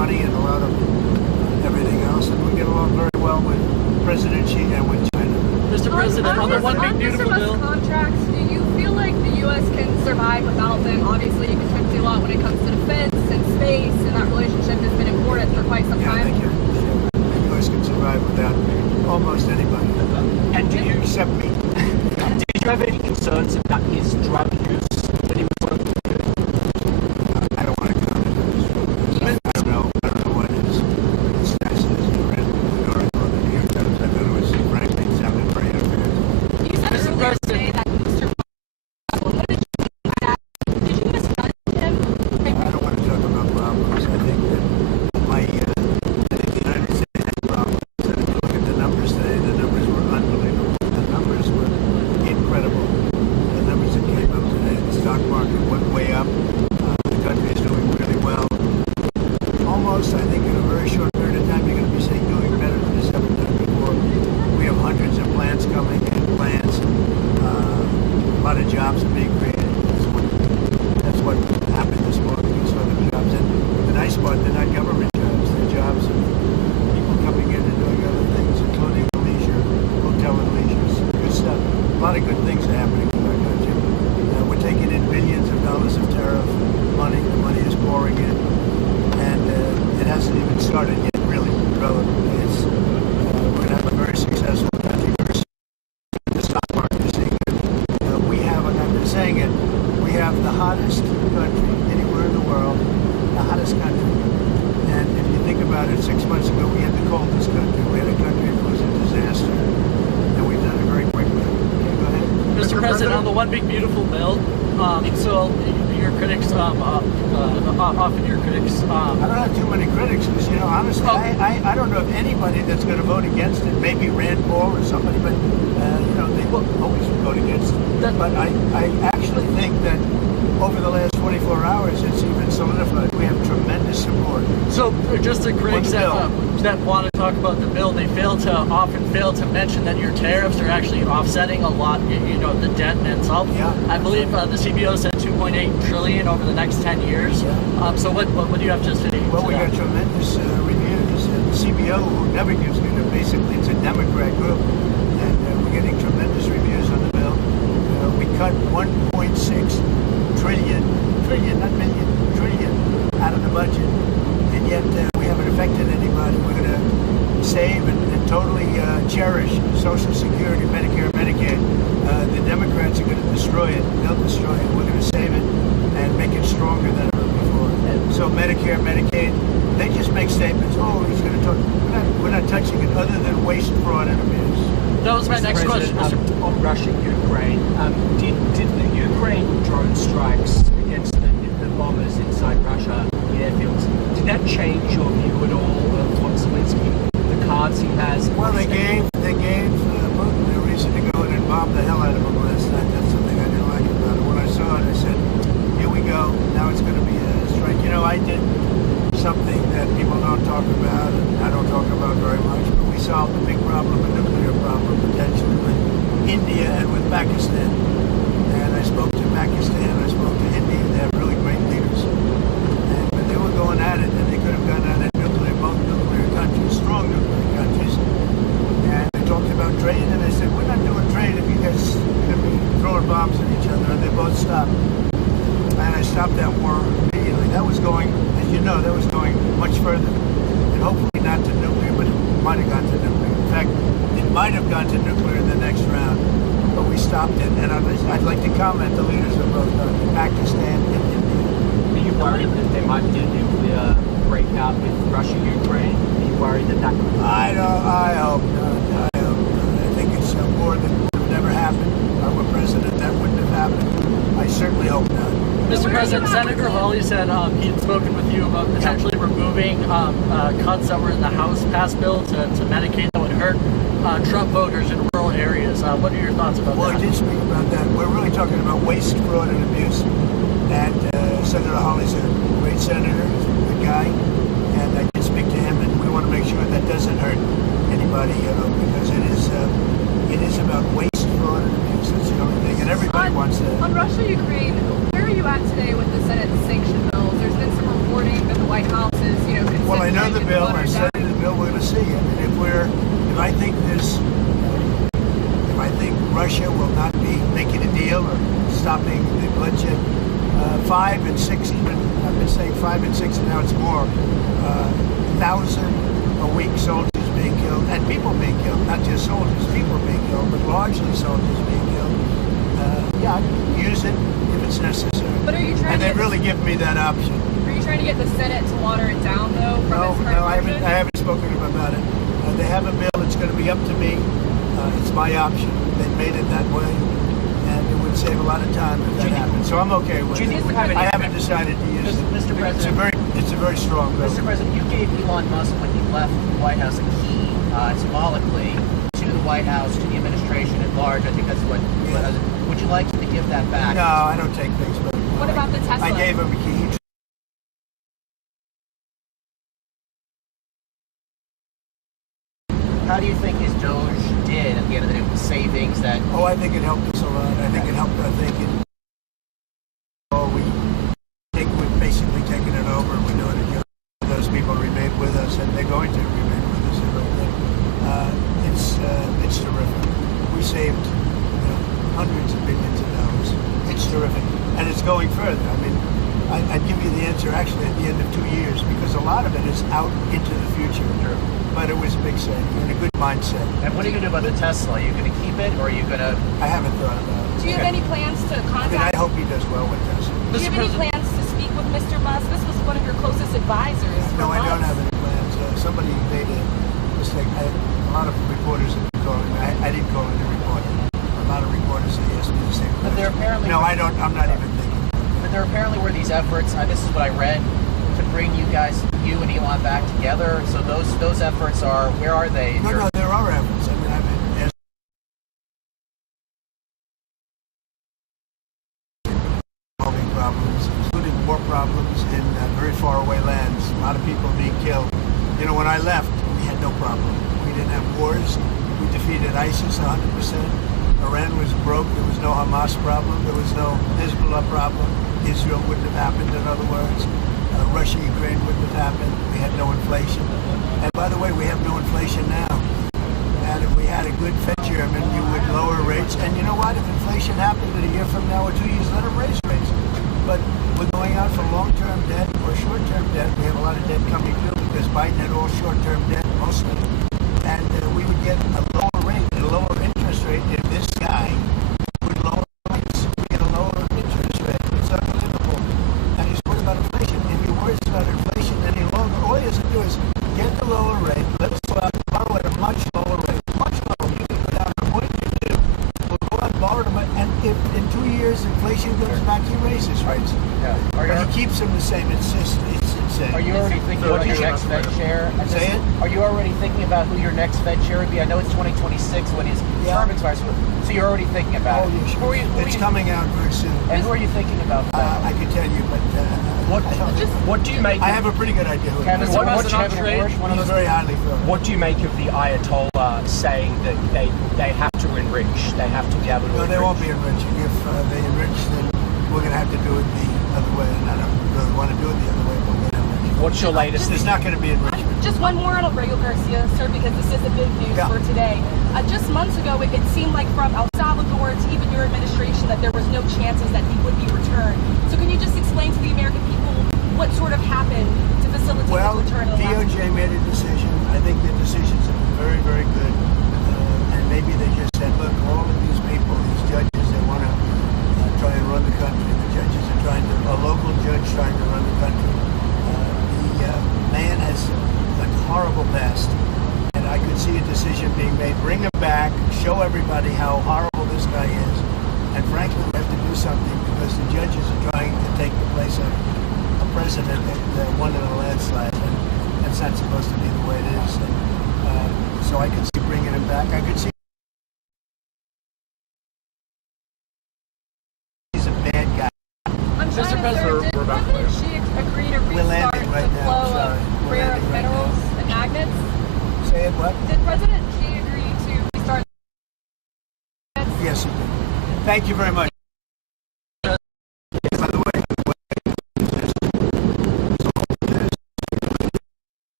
money and a lot of everything else, and we get along very well with President Xi and with China. Mr. President, on the one big beautiful bill. Contracts, do you feel like the U.S. can survive without them? Obviously, you contribute a lot when it comes to defense and space, and that relationship has been important for quite some time. Yeah, thank you. The U.S. can survive without almost anybody. And do you Except me. did you have any concerns about his drug use when he was working with you? I don't want to comment on this. I don't know what his status is. I read the article in the New York Times. I thought it was, frankly, it sounded very unfair. You said earlier today that Mr. What did you think that? Did you misjudge him? I don't want to talk about problems. I think that the United States had problems. And if you look at the numbers today, the numbers were unbelievable. The numbers were incredible. The numbers that came up today, the stock market went way up. The country is doing really well. Almost, I think, in a very short period of time, you're going to be saying doing better than it's ever done before. We have hundreds of plants coming in, plants. A lot of jobs are being created. That's what happened this morning. You saw the jobs. And the nice part, they're not government jobs. They're jobs of people coming in and doing other things, including leisure, hotel and leisure, good stuff. A lot of good things are happening in our country. We're taking in billions of dollars of tariff money. The money is pouring in. And it hasn't even started yet, really. It's, we're going to have a very successful country. The stock market is saying we have, and I've been saying it, we have the hottest country anywhere in the world, the hottest country. And if you think about it, 6 months ago we had the coldest country. We had a country that was a disaster. And we've done it very quickly. Okay, go ahead. Mr. President, on the one big beautiful bill, so your critics, often your critics. I don't have too many critics because, you know, honestly, I don't know of anybody that's going to vote against it. Maybe Rand Paul or somebody, but, you know, they will always vote against it. But I actually think that over the last 24 hours, it's even solidified. We have tremendous support. So, just the critics that want to talk about the bill, they often fail to mention that your tariffs are actually offsetting a lot, you know, the debt itself. Yeah. I believe the CBO said 2.8 trillion over the next 10 years. Yeah. So what do you have to say? Well, we got tremendous reviews. And the CBO, who never gives me the, basically, it's a Democrat group, and we're getting tremendous reviews on the bill. We cut 1.6 trillion, not million, trillion out of the budget, and yet we haven't affected anybody. We're going to save and totally cherish Social Security, Medicare, Medicaid. The Democrats are going to destroy it. They'll destroy it. We're going to save it and make it stronger than ever before. So Medicare, Medicaid, they just make statements. Oh, he's going to talk. We're not touching it other than waste, fraud, and abuse. That was my next question, Mr. On Russia, Ukraine, did the Ukraine drone strikes against the bombers inside Russia, the airfields, did that change your view at all of what Zelensky, the cards he has? Well, they gave Putin a reason to go in and bomb the hell out of him last night. That's something I didn't like about it. When I saw it, I said, here we go. Now it's going to be a strike. You know, I did something that people don't talk about, and I don't talk about very much, but we solved a big problem, a nuclear problem, potentially with India and with Pakistan. And I spoke to Pakistan, I spoke to India. They have really great leaders. And when they were going at it, and they could have gone at it nuclear, both nuclear countries, strong nuclear countries. And I talked about trade, and I said, we're not doing trade if you guys are going to be throwing bombs at each other. And they both stopped. And I stopped that war immediately. That was going, as you know, that was going much further. And hopefully not to nuclear, but it might have gone to nuclear. In fact, it might have gone to nuclear in the next round. But we stopped it. And I'd like to comment the leaders of both Pakistan and India. Are you worried that there might be a nuclear breakout with Russia, Ukraine? Are you worried that that could... I hope not. I hope not. I think it's a war that would have never happened. If I were president, that wouldn't have happened. I certainly hope not. Mr. President, Senator Hawley said he had spoken with you about potentially removing cuts that were in the House passed bill to Medicaid that would hurt Trump voters in rural areas. What are your thoughts about that? Well, I did speak about that. We're really talking about waste, fraud, and abuse. And Senator Hawley's a great senator, he's a good guy, and I did speak to him, and we want to make sure that doesn't hurt anybody, because it is about waste, fraud, and abuse. That's the only thing, and everybody wants that. On Russia, Ukraine, where are you at today with the Senate sanction bills? There's been some reporting that the White House is, considering Well, I know trying the to bill. water I down? studied the bill. We're going to see. I mean, if I think Russia will not be making a deal or stopping the bloodshed, 5 and 6, even I've been saying 5 and 6, and now it's more. 1,000 a week soldiers being killed, and people being killed, not just soldiers, people being killed, but largely soldiers being killed. Yeah, I'd use it if it's necessary. But are you trying And to they've really given me that option. Are you trying to get the Senate to water it down though? From No, its current I version? haven't spoken to them about it. They have a bill. It's going to be up to me. It's my option. They've made it that way, and it would save a lot of time if that happened. So I'm okay with Do you it. think we have any- I haven't decided to use it. Mr. President. It's a very strong bill. Mr. President, you gave Elon Musk, when he left the White House, a key symbolically to the White House, to the administration at large. I think that's what. Would you like him to give that back? No, I don't take things back. What about the Tesla? I gave him a key. How do you think his Doge did at the end of the day with the savings that? Oh, I think it helped us a lot. I think it helped. I think it. Oh, we've basically taken it over. We're doing it. Those people remain with us, and they're going to remain with us. It's terrific. We saved hundreds of billions of dollars. It's terrific, and it's going further. I mean, I'd give you the answer actually at the end of 2 years, because a lot of it is out into the future. Sure. But it was a big saving and a good mindset. And what are you going to do about the Tesla? Are you going to keep it, or are you going to? I haven't thought about it. Do you have any plans to I mean, contact? I hope he does well with this. Do you have any plans to speak with Mr. Musk? This was one of your closest advisors. No, for I don't months. have any plans. Somebody made a mistake. A lot of reporters have been calling me. I didn't call in a reporter. A lot of reporters have asked me the same question. But there apparently. No, I don't. I'm not even thinking. But there apparently were these efforts. This is what I read, to bring you and Elon back together. So those efforts are. Where are they? No, there are efforts. I mean, there's solving problems, including war problems in very far away lands. A lot of people being killed. You know, when I left, we had no problem. We didn't have wars. We defeated ISIS 100%. Iran was broke. There was no Hamas problem. There was no Hezbollah problem. Israel wouldn't have happened, in other words. Russia, Ukraine wouldn't have happened. We had no inflation. And by the way, we have no inflation now. And if we had a good Fed chairman, you would lower rates. And you know what? If inflation happened in a year from now or 2 years, let them raise rates. But we're going out for long-term debt or short-term debt. We have a lot of debt coming due because Biden had all short-term debt, mostly. And we would get a lower rate, a lower interest rate if this guy would lower rates. We get a lower interest rate. It's unbelievable. And he's worried about inflation. If he worries about inflation any longer, all he has to do is get the lower rate. Let's go out and borrow at a much lower rate. Much lower. You can go down to what you do. We'll go out and borrow them. And if in 2 years inflation goes back, he raises rates. Yeah. But he keeps them the same. It's insane. Are you already thinking about your next Fed chair? Say it? Are you already thinking about who your next Fed chair would be? I know it's 2026 when his term expires, so you're already thinking about it. Oh, yeah, sure. It's coming out very soon. And who are you thinking about? I could tell you, but What do you make? I have a pretty good idea. Kevin, What- Bush, what's Kevin Bush, one of He's those. very highly favored. What do you make of the Ayatollah saying that they have to enrich? They have to be able to. No, they enrich? won't be enriching. If they enrich, then we're going to have to do it the other way. And I don't really want to do it the other way, but we're going to enrich. What's your latest? There's not going to be enrichment. Just one more on Abreu Garcia, sir, because this is the big news Yeah. for today. Just months ago, it seemed like from El Salvador to even your administration that there was no chances that he would be returned. So can you just explain to the American people what sort of happened to facilitate Well, his return? DOJ made a decision. I think the decisions have been very, very good. And maybe they just said, look, all of these people, these judges, they want to try and run the country. The judges are trying to, a local judge trying to run the country. The man has a horrible past. And I could see a decision being made. Bring him back, show everybody how horrible this guy is. And frankly, we have to do something because the judges are trying to take the place of a president that won in a landslide. And that's not supposed to be the way it is. And, so I could see bringing him back. I could see he's a bad guy. I'm trying to President, did President Xi agree to We're restart landing right the now, flow I'm sorry. of We're rare earth landing right minerals and magnets? Say it what? Did President Xi agree to restart? Yes, he did. Thank you very much.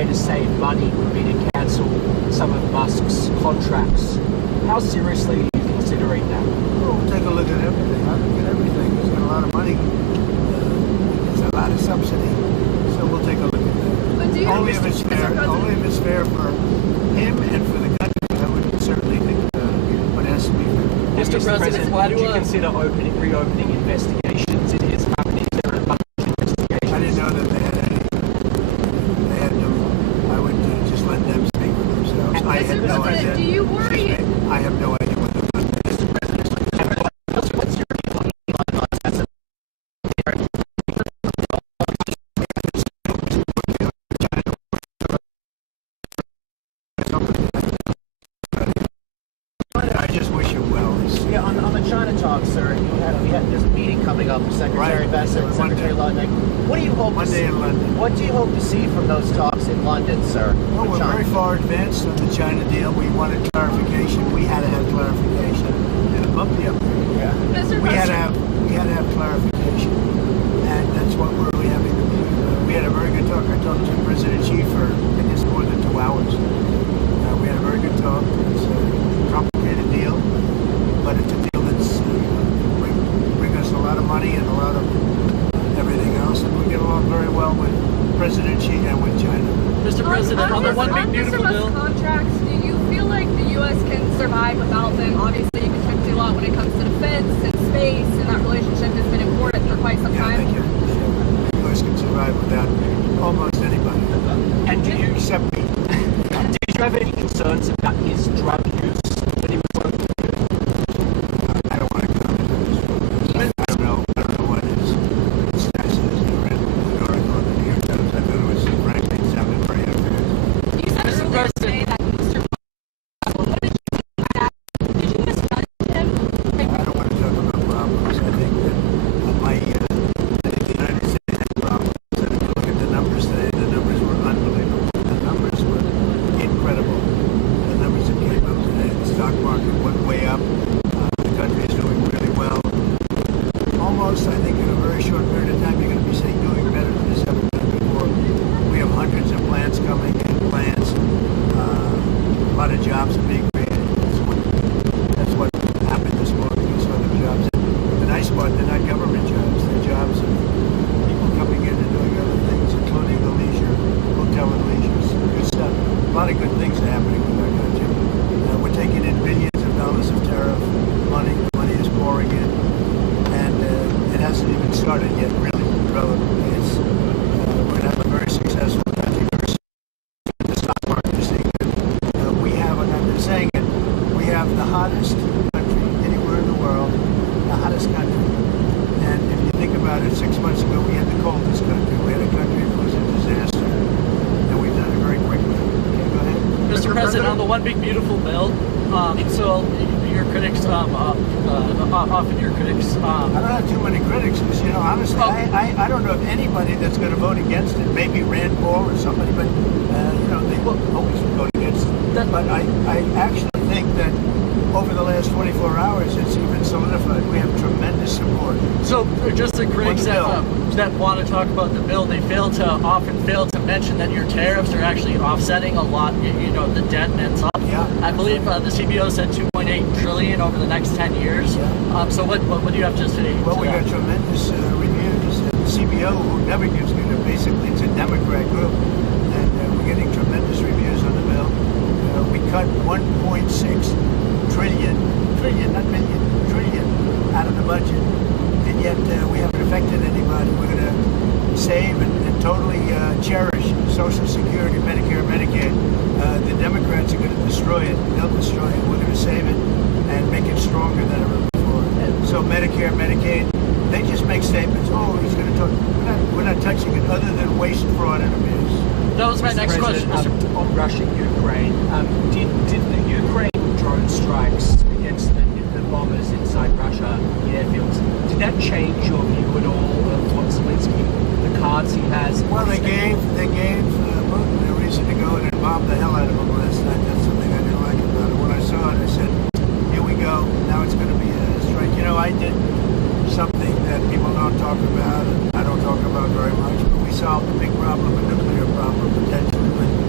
way to save money would be to cancel some of Musk's contracts. How seriously are you considering that? Well, we'll take a look at everything. I'll look at everything. He's got a lot of money. There's a lot of subsidy. So we'll take a look at that. But do you Only if it's fair. Only if it's fair for him and for the country. I would certainly think what has to be fair. Mr. President, why would do you consider reopening investigations in his company? Is there a bunch of investigations? I didn't know that they had any. They had no. I would just let them speak for themselves. I had no idea. Do you worry? I have no idea what the fuck that is. What's your view on Elon Musk as a I just wish him well. Yeah, on the China talk, sir, there's a meeting coming up with Secretary Right. Bessent and Secretary London. What do you hope to see? Monday in London. What do you hope to see from those talks in London, sir? Well, with we're China? very far advanced on the China deal. We wanted clarification. We had to have clarification. And a bumpy up there. Yeah. Mr. We had President, to have clarification, and that's what we're really having to do. We had a very good talk. I talked to President Xi for I guess more than 2 hours. We had a very good talk. It's a complicated deal, but it's a deal that's bring us a lot of money and a lot of everything else, and we get along very well with President Xi and with China. Mr. President, on the one big beautiful Mr. bill? Musk contracts, do you feel like the U.S. can survive without them? Obviously, you contribute a lot when it comes to defense and space, and that relationship has been important for quite some Yeah, I time. think the U.S. can survive without almost anybody, And do you except me. did you have any concerns about his drug use when he was working? I don't want to comment on this one. I don't know what his status is. I read the article in the New York Times. I thought it was, frankly, it sounded very unfair. You said earlier today that Mr. Musk, what did you think of that? Did you misjudge him? I don't want to talk about problems. I think that I think the United States had problems. And if you look at the numbers today, the numbers were unbelievable. The numbers were incredible. The numbers that came up today, the stock market went way up. The country is doing really well. Almost, I think, in a very short period of time, you're going to be saying doing better than it's ever been before. We have hundreds of plants coming in, plants. A lot of jobs are being created. That's what happened this morning. You saw the jobs. The nice part, they're not government jobs. They're jobs of people coming in and doing other things, including the leisure, hotel and leisure. Good stuff. A lot of good things are happening with our country. We're taking in billions of dollars of tariff money. The money is pouring in. And it hasn't even started yet, really, relatively. We're going to have a very successful country. The stock market is seeing it. We have, and I've been saying it, we have the hottest country anywhere in the world, the hottest country. And if you think about it, 6 months ago we had the coldest country. We had a country that was a disaster. And we've done it very quickly. Okay, go ahead. Mr. President, on the one big beautiful bill, so your critics, often your critics, I don't have too many critics because, honestly, I don't know of anybody that's going to vote against it. Maybe Rand Paul or somebody, but, they will always vote against it. But I actually think that over the last 24 hours, it's even solidified. We have tremendous support. so just the critics that want to talk about the bill, they often fail to mention that your tariffs are actually offsetting a lot, the debt and it's up. Yeah. I believe the CBO said 2.8 trillion over the next 10 years. Yeah. So what do you have to say? Well, to we that? got tremendous reviews. The CBO, who never gives me basically it's a Democrat group, and we're getting tremendous reviews on the bill. We cut 1.6 trillion, not million, trillion out of the budget, and yet we haven't affected anybody. We're going to save and totally cherish Social Security, Medicare, Medicaid. The Democrats are going to destroy it. They'll destroy it. We're going to save it and make it stronger than ever before. So Medicare, Medicaid, they just make statements. Oh, he's going to talk. We're not touching it other than waste, fraud, and abuse. That was my next question, Mr. On Russia, Ukraine, did the Ukraine drone strikes against the bombers inside Russia, the airfields, did that change your view at all of what Zelensky, the cards he has? Well, they gave Putin a reason to go in and bomb the hell out of him last night. That's something I didn't like about it. When I saw it, I said, here we go. Now it's going to be a strike. I did something that people don't talk about, and I don't talk about very much, but we solved a big problem, a nuclear problem, potentially, with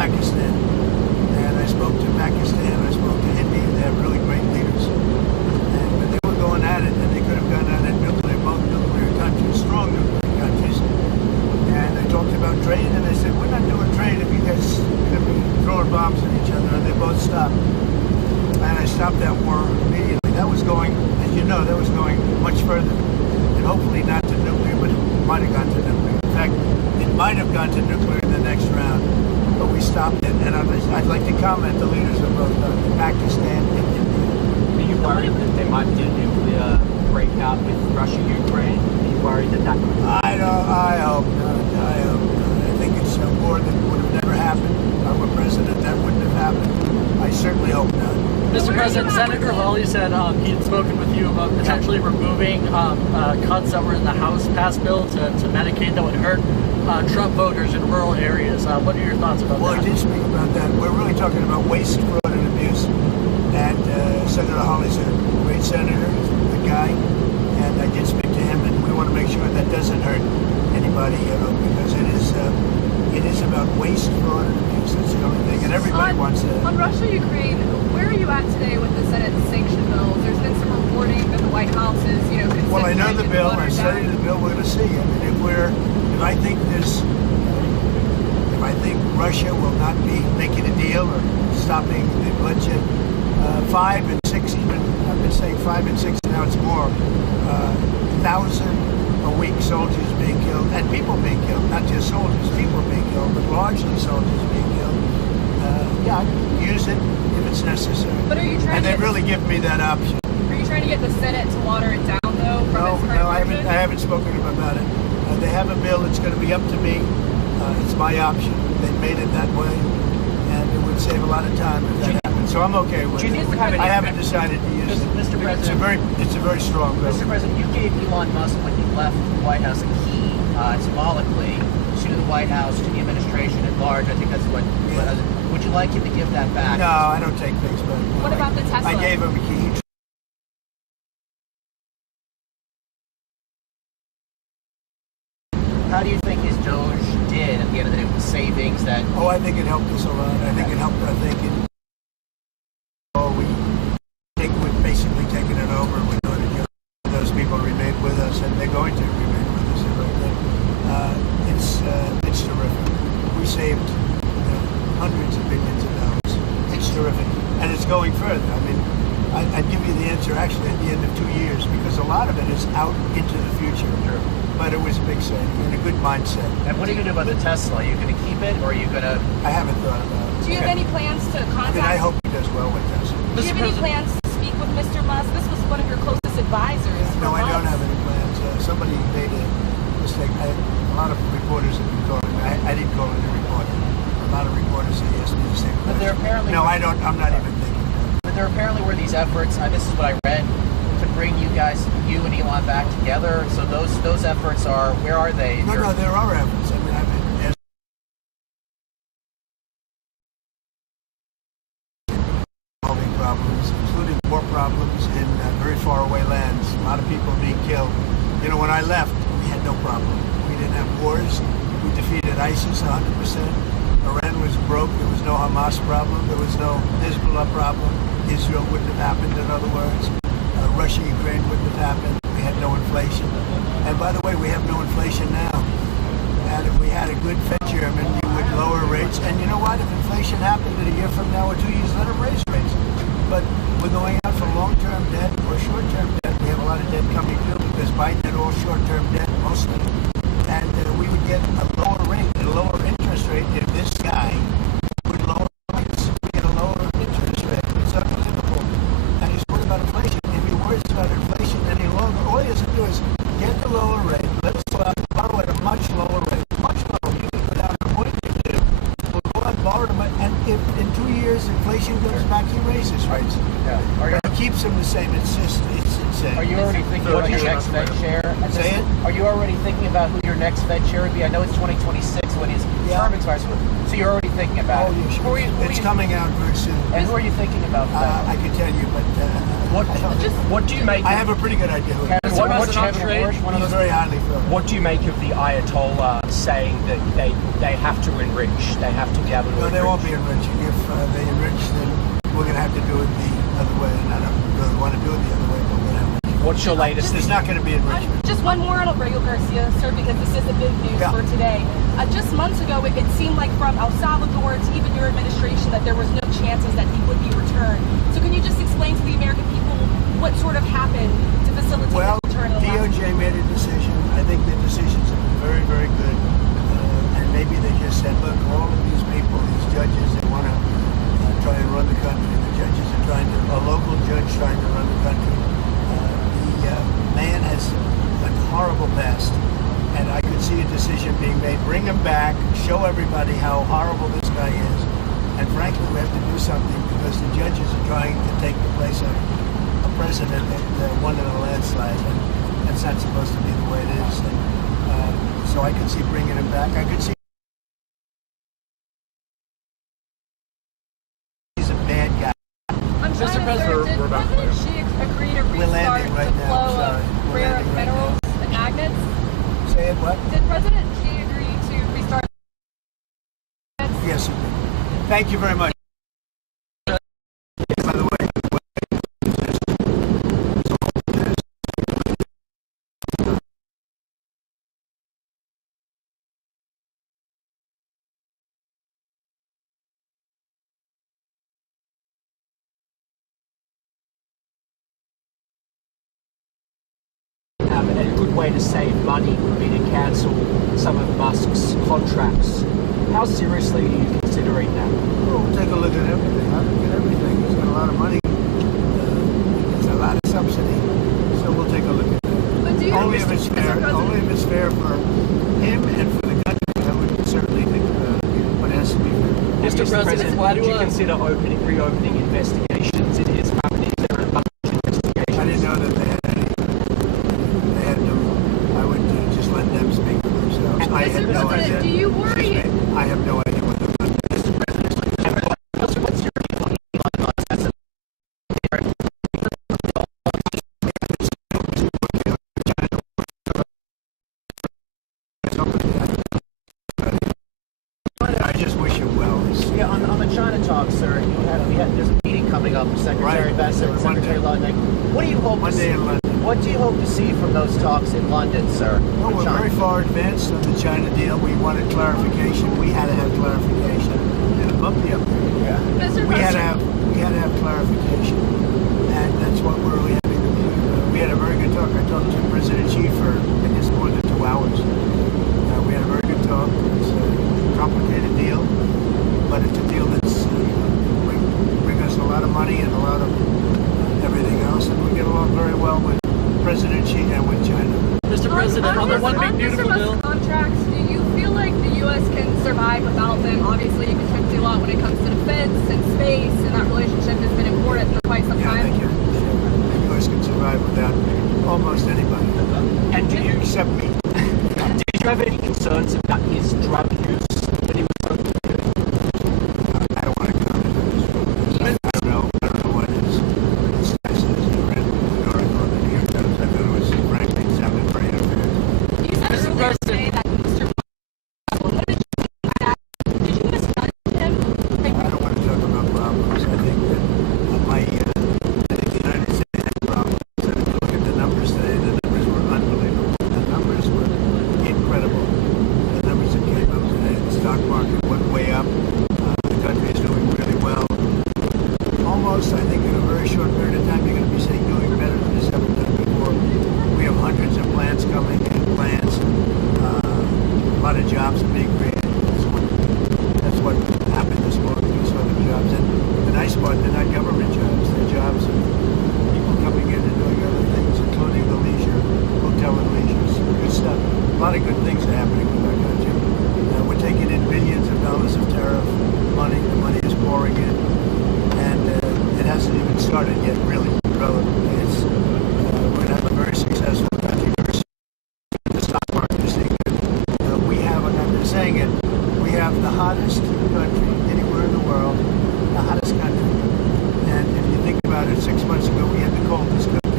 Pakistan. And I spoke to Pakistan, I spoke to India. They have really great leaders. And but they were going at it, and they could have gone at it nuclear, both nuclear countries, strong nuclear countries. And I talked about trade, and I said, we're not doing trade if you guys are going to be throwing bombs at each other. And they both stopped. And I stopped that war immediately. That was going, as you know, that was going much further. And hopefully not to nuclear, but it might have gone to nuclear. In fact, it might have gone to nuclear in the next round. But we stopped it. And I'd like to comment the leaders of both Pakistan and India. Are you worried that there might be a nuclear breakout with Russia-Ukraine? Are you worried that that could I hope not. I hope not. I think it's a war that would have never happened. If I were president, that wouldn't have happened. I certainly hope not. Mr. President, Senator Hawley said he had spoken with you about potentially removing cuts that were in the House passed bill to Medicaid that would hurt Trump voters in rural areas. What are your thoughts about Well, that? I did speak about that. We're really talking about waste, fraud, and abuse. And Senator Hawley's a great senator, he's a good guy. And I did speak to him, and we want to make sure that doesn't hurt anybody, because it is about waste, fraud, and abuse. That's the only thing. And everybody wants that. On Russia-Ukraine, where are you at today with the Senate sanction bills? There's been some reporting that the White House is, considering Well, I know the bill. I watered studied down. the bill. We're going to see. I mean, if I think Russia will not be making a deal or stopping the bloodshed, 5 and 6, even I've been saying 5 and 6, now it's more. 1,000 a week soldiers being killed, and people being killed, not just soldiers, people being killed, but largely soldiers being killed. Yeah, use it if it's necessary. But are you trying And to they've really given me that option. Are you trying to get the Senate to water it down, though? No, From its current I version? haven't spoken to them about it. They have a bill that's going to be up to me. It's my option. They made it that way, and it would save a lot of time if that happened. So I'm okay with Do you it. think we have any- I haven't decided to use it. Mr. President, It's a very strong bill. Mr. President, you gave Elon Musk, when he left the White House, a key symbolically to the White House, to the administration at large. I think that's what. Would you like him to give that back? No, I don't take things back. What about the Tesla? I gave him a key. How do you think his Doge did at the end of the day with the savings that? Oh, I think it helped us a lot. I think it helped. We've basically taken it over. We're going to those people remain with us, and they're going to remain with us. It's terrific. We saved hundreds of billions of dollars. It's terrific, and it's going further. I mean, I'd give you the answer actually at the end of 2 years, because a lot of it is out into the future. Sure. But it was a big saving and a good mindset. And what are you going to do about the Tesla? Are you going to keep it, or are you going to? I haven't thought about it. Do you have any plans to I contact? mean, I hope he does well with Tesla. Do you have any plans to speak with Mr. Musk? This was one of your closest advisors. No, for I don't months. have any plans. Somebody made a mistake. A lot of reporters have been calling me. I didn't call any reporter. A lot of reporters have asked me the same question. But there apparently. No, I don't. I'm not even thinking. But there apparently were these efforts. This is what I read, to bring you and Elon back together. So those efforts are. Where are they? No, there are efforts. I mean, there's solving problems, including war problems in very far away lands. A lot of people being killed. When I left, we had no problem. We didn't have wars. We defeated ISIS 100%. Iran was broke. There was no Hamas problem. There was no Hezbollah problem. Israel wouldn't have happened, in other words. Russia, Ukraine wouldn't have happened. We had no inflation. And by the way, we have no inflation now. And if we had a good Fed chairman, you would lower rates. And you know what? If inflation happened in a year from now or 2 years, let them raise rates. But we're going out for long-term debt or short-term debt. We have a lot of debt coming due because Biden had all short-term debt mostly. And we would get a lower rate, a lower interest rate if this guy would lower rates. We get a lower interest rate. It's unbelievable. And he's worried about inflation. If he worries about inflation any longer, all he has to do is get the lower rate. Let us go out and borrow at a much lower rate. Much lower. You can go down to what you do. We'll go out and borrow them. And if in 2 years inflation goes back, he raises rates. Yeah. It keeps them the same. It's insane. Are you already thinking about your next Fed chair? Say it? Are you already thinking about who your next Fed chair would be? I know it's 2026 when his term expires, so you're already thinking about it. Yeah, sure. It's coming out very soon. And who are you thinking about for that? I can tell you, but What do you make? I have a pretty good idea. Karen What's He's very highly favored. What do you make of the Ayatollah saying that they have to enrich, they have to be able to No, enrich? they won't be enriching. If they enrich, then we're going to have to do it the other way. And I don't really want to do it the other way, but we're going to have to. What's your latest? There's not going to be enrichment. Just one more on Aurelio Garcia, sir, because this is the big news for today. Just months ago, it seemed like from El Salvador to even your administration that there was no chances that he would be returned. So can you just explain to the American people what sort of happened to facilitate his return? DOJ made a decision. I think the decisions have been very, very good. And maybe they just said, look, all of these people, these judges, they want to try and run the country. The judges are trying to, a local judge trying to run the country. The man has a horrible past. And I could see a decision being made. Bring him back, show everybody how horrible this guy is. And frankly, we have to do something because the judges are trying to take the place of a president that won in a landslide. And that's not supposed to be the way it is. And, so I could see bringing him back. I could see he's a bad guy. I'm trying to sir, did President Xi agree to restart the flow of rare earth minerals and magnets? Say it what? Did President Xi agree to restart? Yes, he did. Thank you very much. By the way, and a good way to save money would be to cancel some of Musk's contracts. How seriously are you considering that? well, we'll take a look at everything. I'll look at everything. He's got a lot of money. There's a lot of subsidy. So we'll take a look at that. But do you Only if it's fair. Only if it's fair for him and for the country. I would certainly think but it has to be fair. Mr. President, would you consider reopening investigations in his company? Is there a bunch of investigations? I didn't know that they had any. They had no. I would just let them speak for themselves. I had no idea. Do you worry? I have no idea what they're about. What's your view on Elon Musk as a I just wish him well. Yeah, on the China talk, sir, there's a meeting coming up with Secretary Bessent and Secretary Ludwig. What do you hope to see? Monday in London. What do you hope to see from those talks in London, sir? Well, we're very far advanced on the China deal. We wanted clarification. We had to have clarification. And a bumpy up there. Yeah. Mr. We had President, to have clarification, and that's what we're really having to do. We had a very good talk. I talked to President Xi for I guess more than 2 hours. We had a very good talk. It's a complicated deal, but it's a deal that's bring us a lot of money and a lot of everything else, and we get along very well with President Xi and with China. Mr. President, on the one big beautiful bill. Contracts, do you feel like the U.S. can survive without them? Obviously, you contribute a lot when it comes to defense and space, and that relationship has been important for quite some Yeah, time. thank you. The U.S. can survive without almost anybody. And do you Except me. did you have any concerns about his drug use that he was open to? I don't want to comment on this. I don't know what his status is. I read the article in the New York Times. I thought it was, frankly, it sounded very unfair. You said earlier today that Mr. What did you think that? Did you misjudge him? I don't want to talk about problems. I think that I think the United States had problems. And if you look at the numbers today, the numbers were unbelievable. The numbers were incredible. The numbers that came up today, the stock market went way up. The country is doing really well. Almost, I think, in a very short period of time, you're going to be seeing doing better than it's ever done before. We have hundreds of plants coming in, plants. A lot of jobs are being created. That's what happened this morning. We saw the jobs. And the nice part, they're not government jobs. They're jobs of people coming in and doing other things, including the leisure, hotel and leisure. Some good stuff. A lot of good things are happening with our country. We're taking in billions of dollars of tariff money. The money is pouring in. And it hasn't even started yet, really. It's, we're going to have a very successful country. The stock market is saying that we have, and I'm saying it, we have the hottest country anywhere in the world, the hottest country. And if you think about it, 6 months ago we had the coldest country.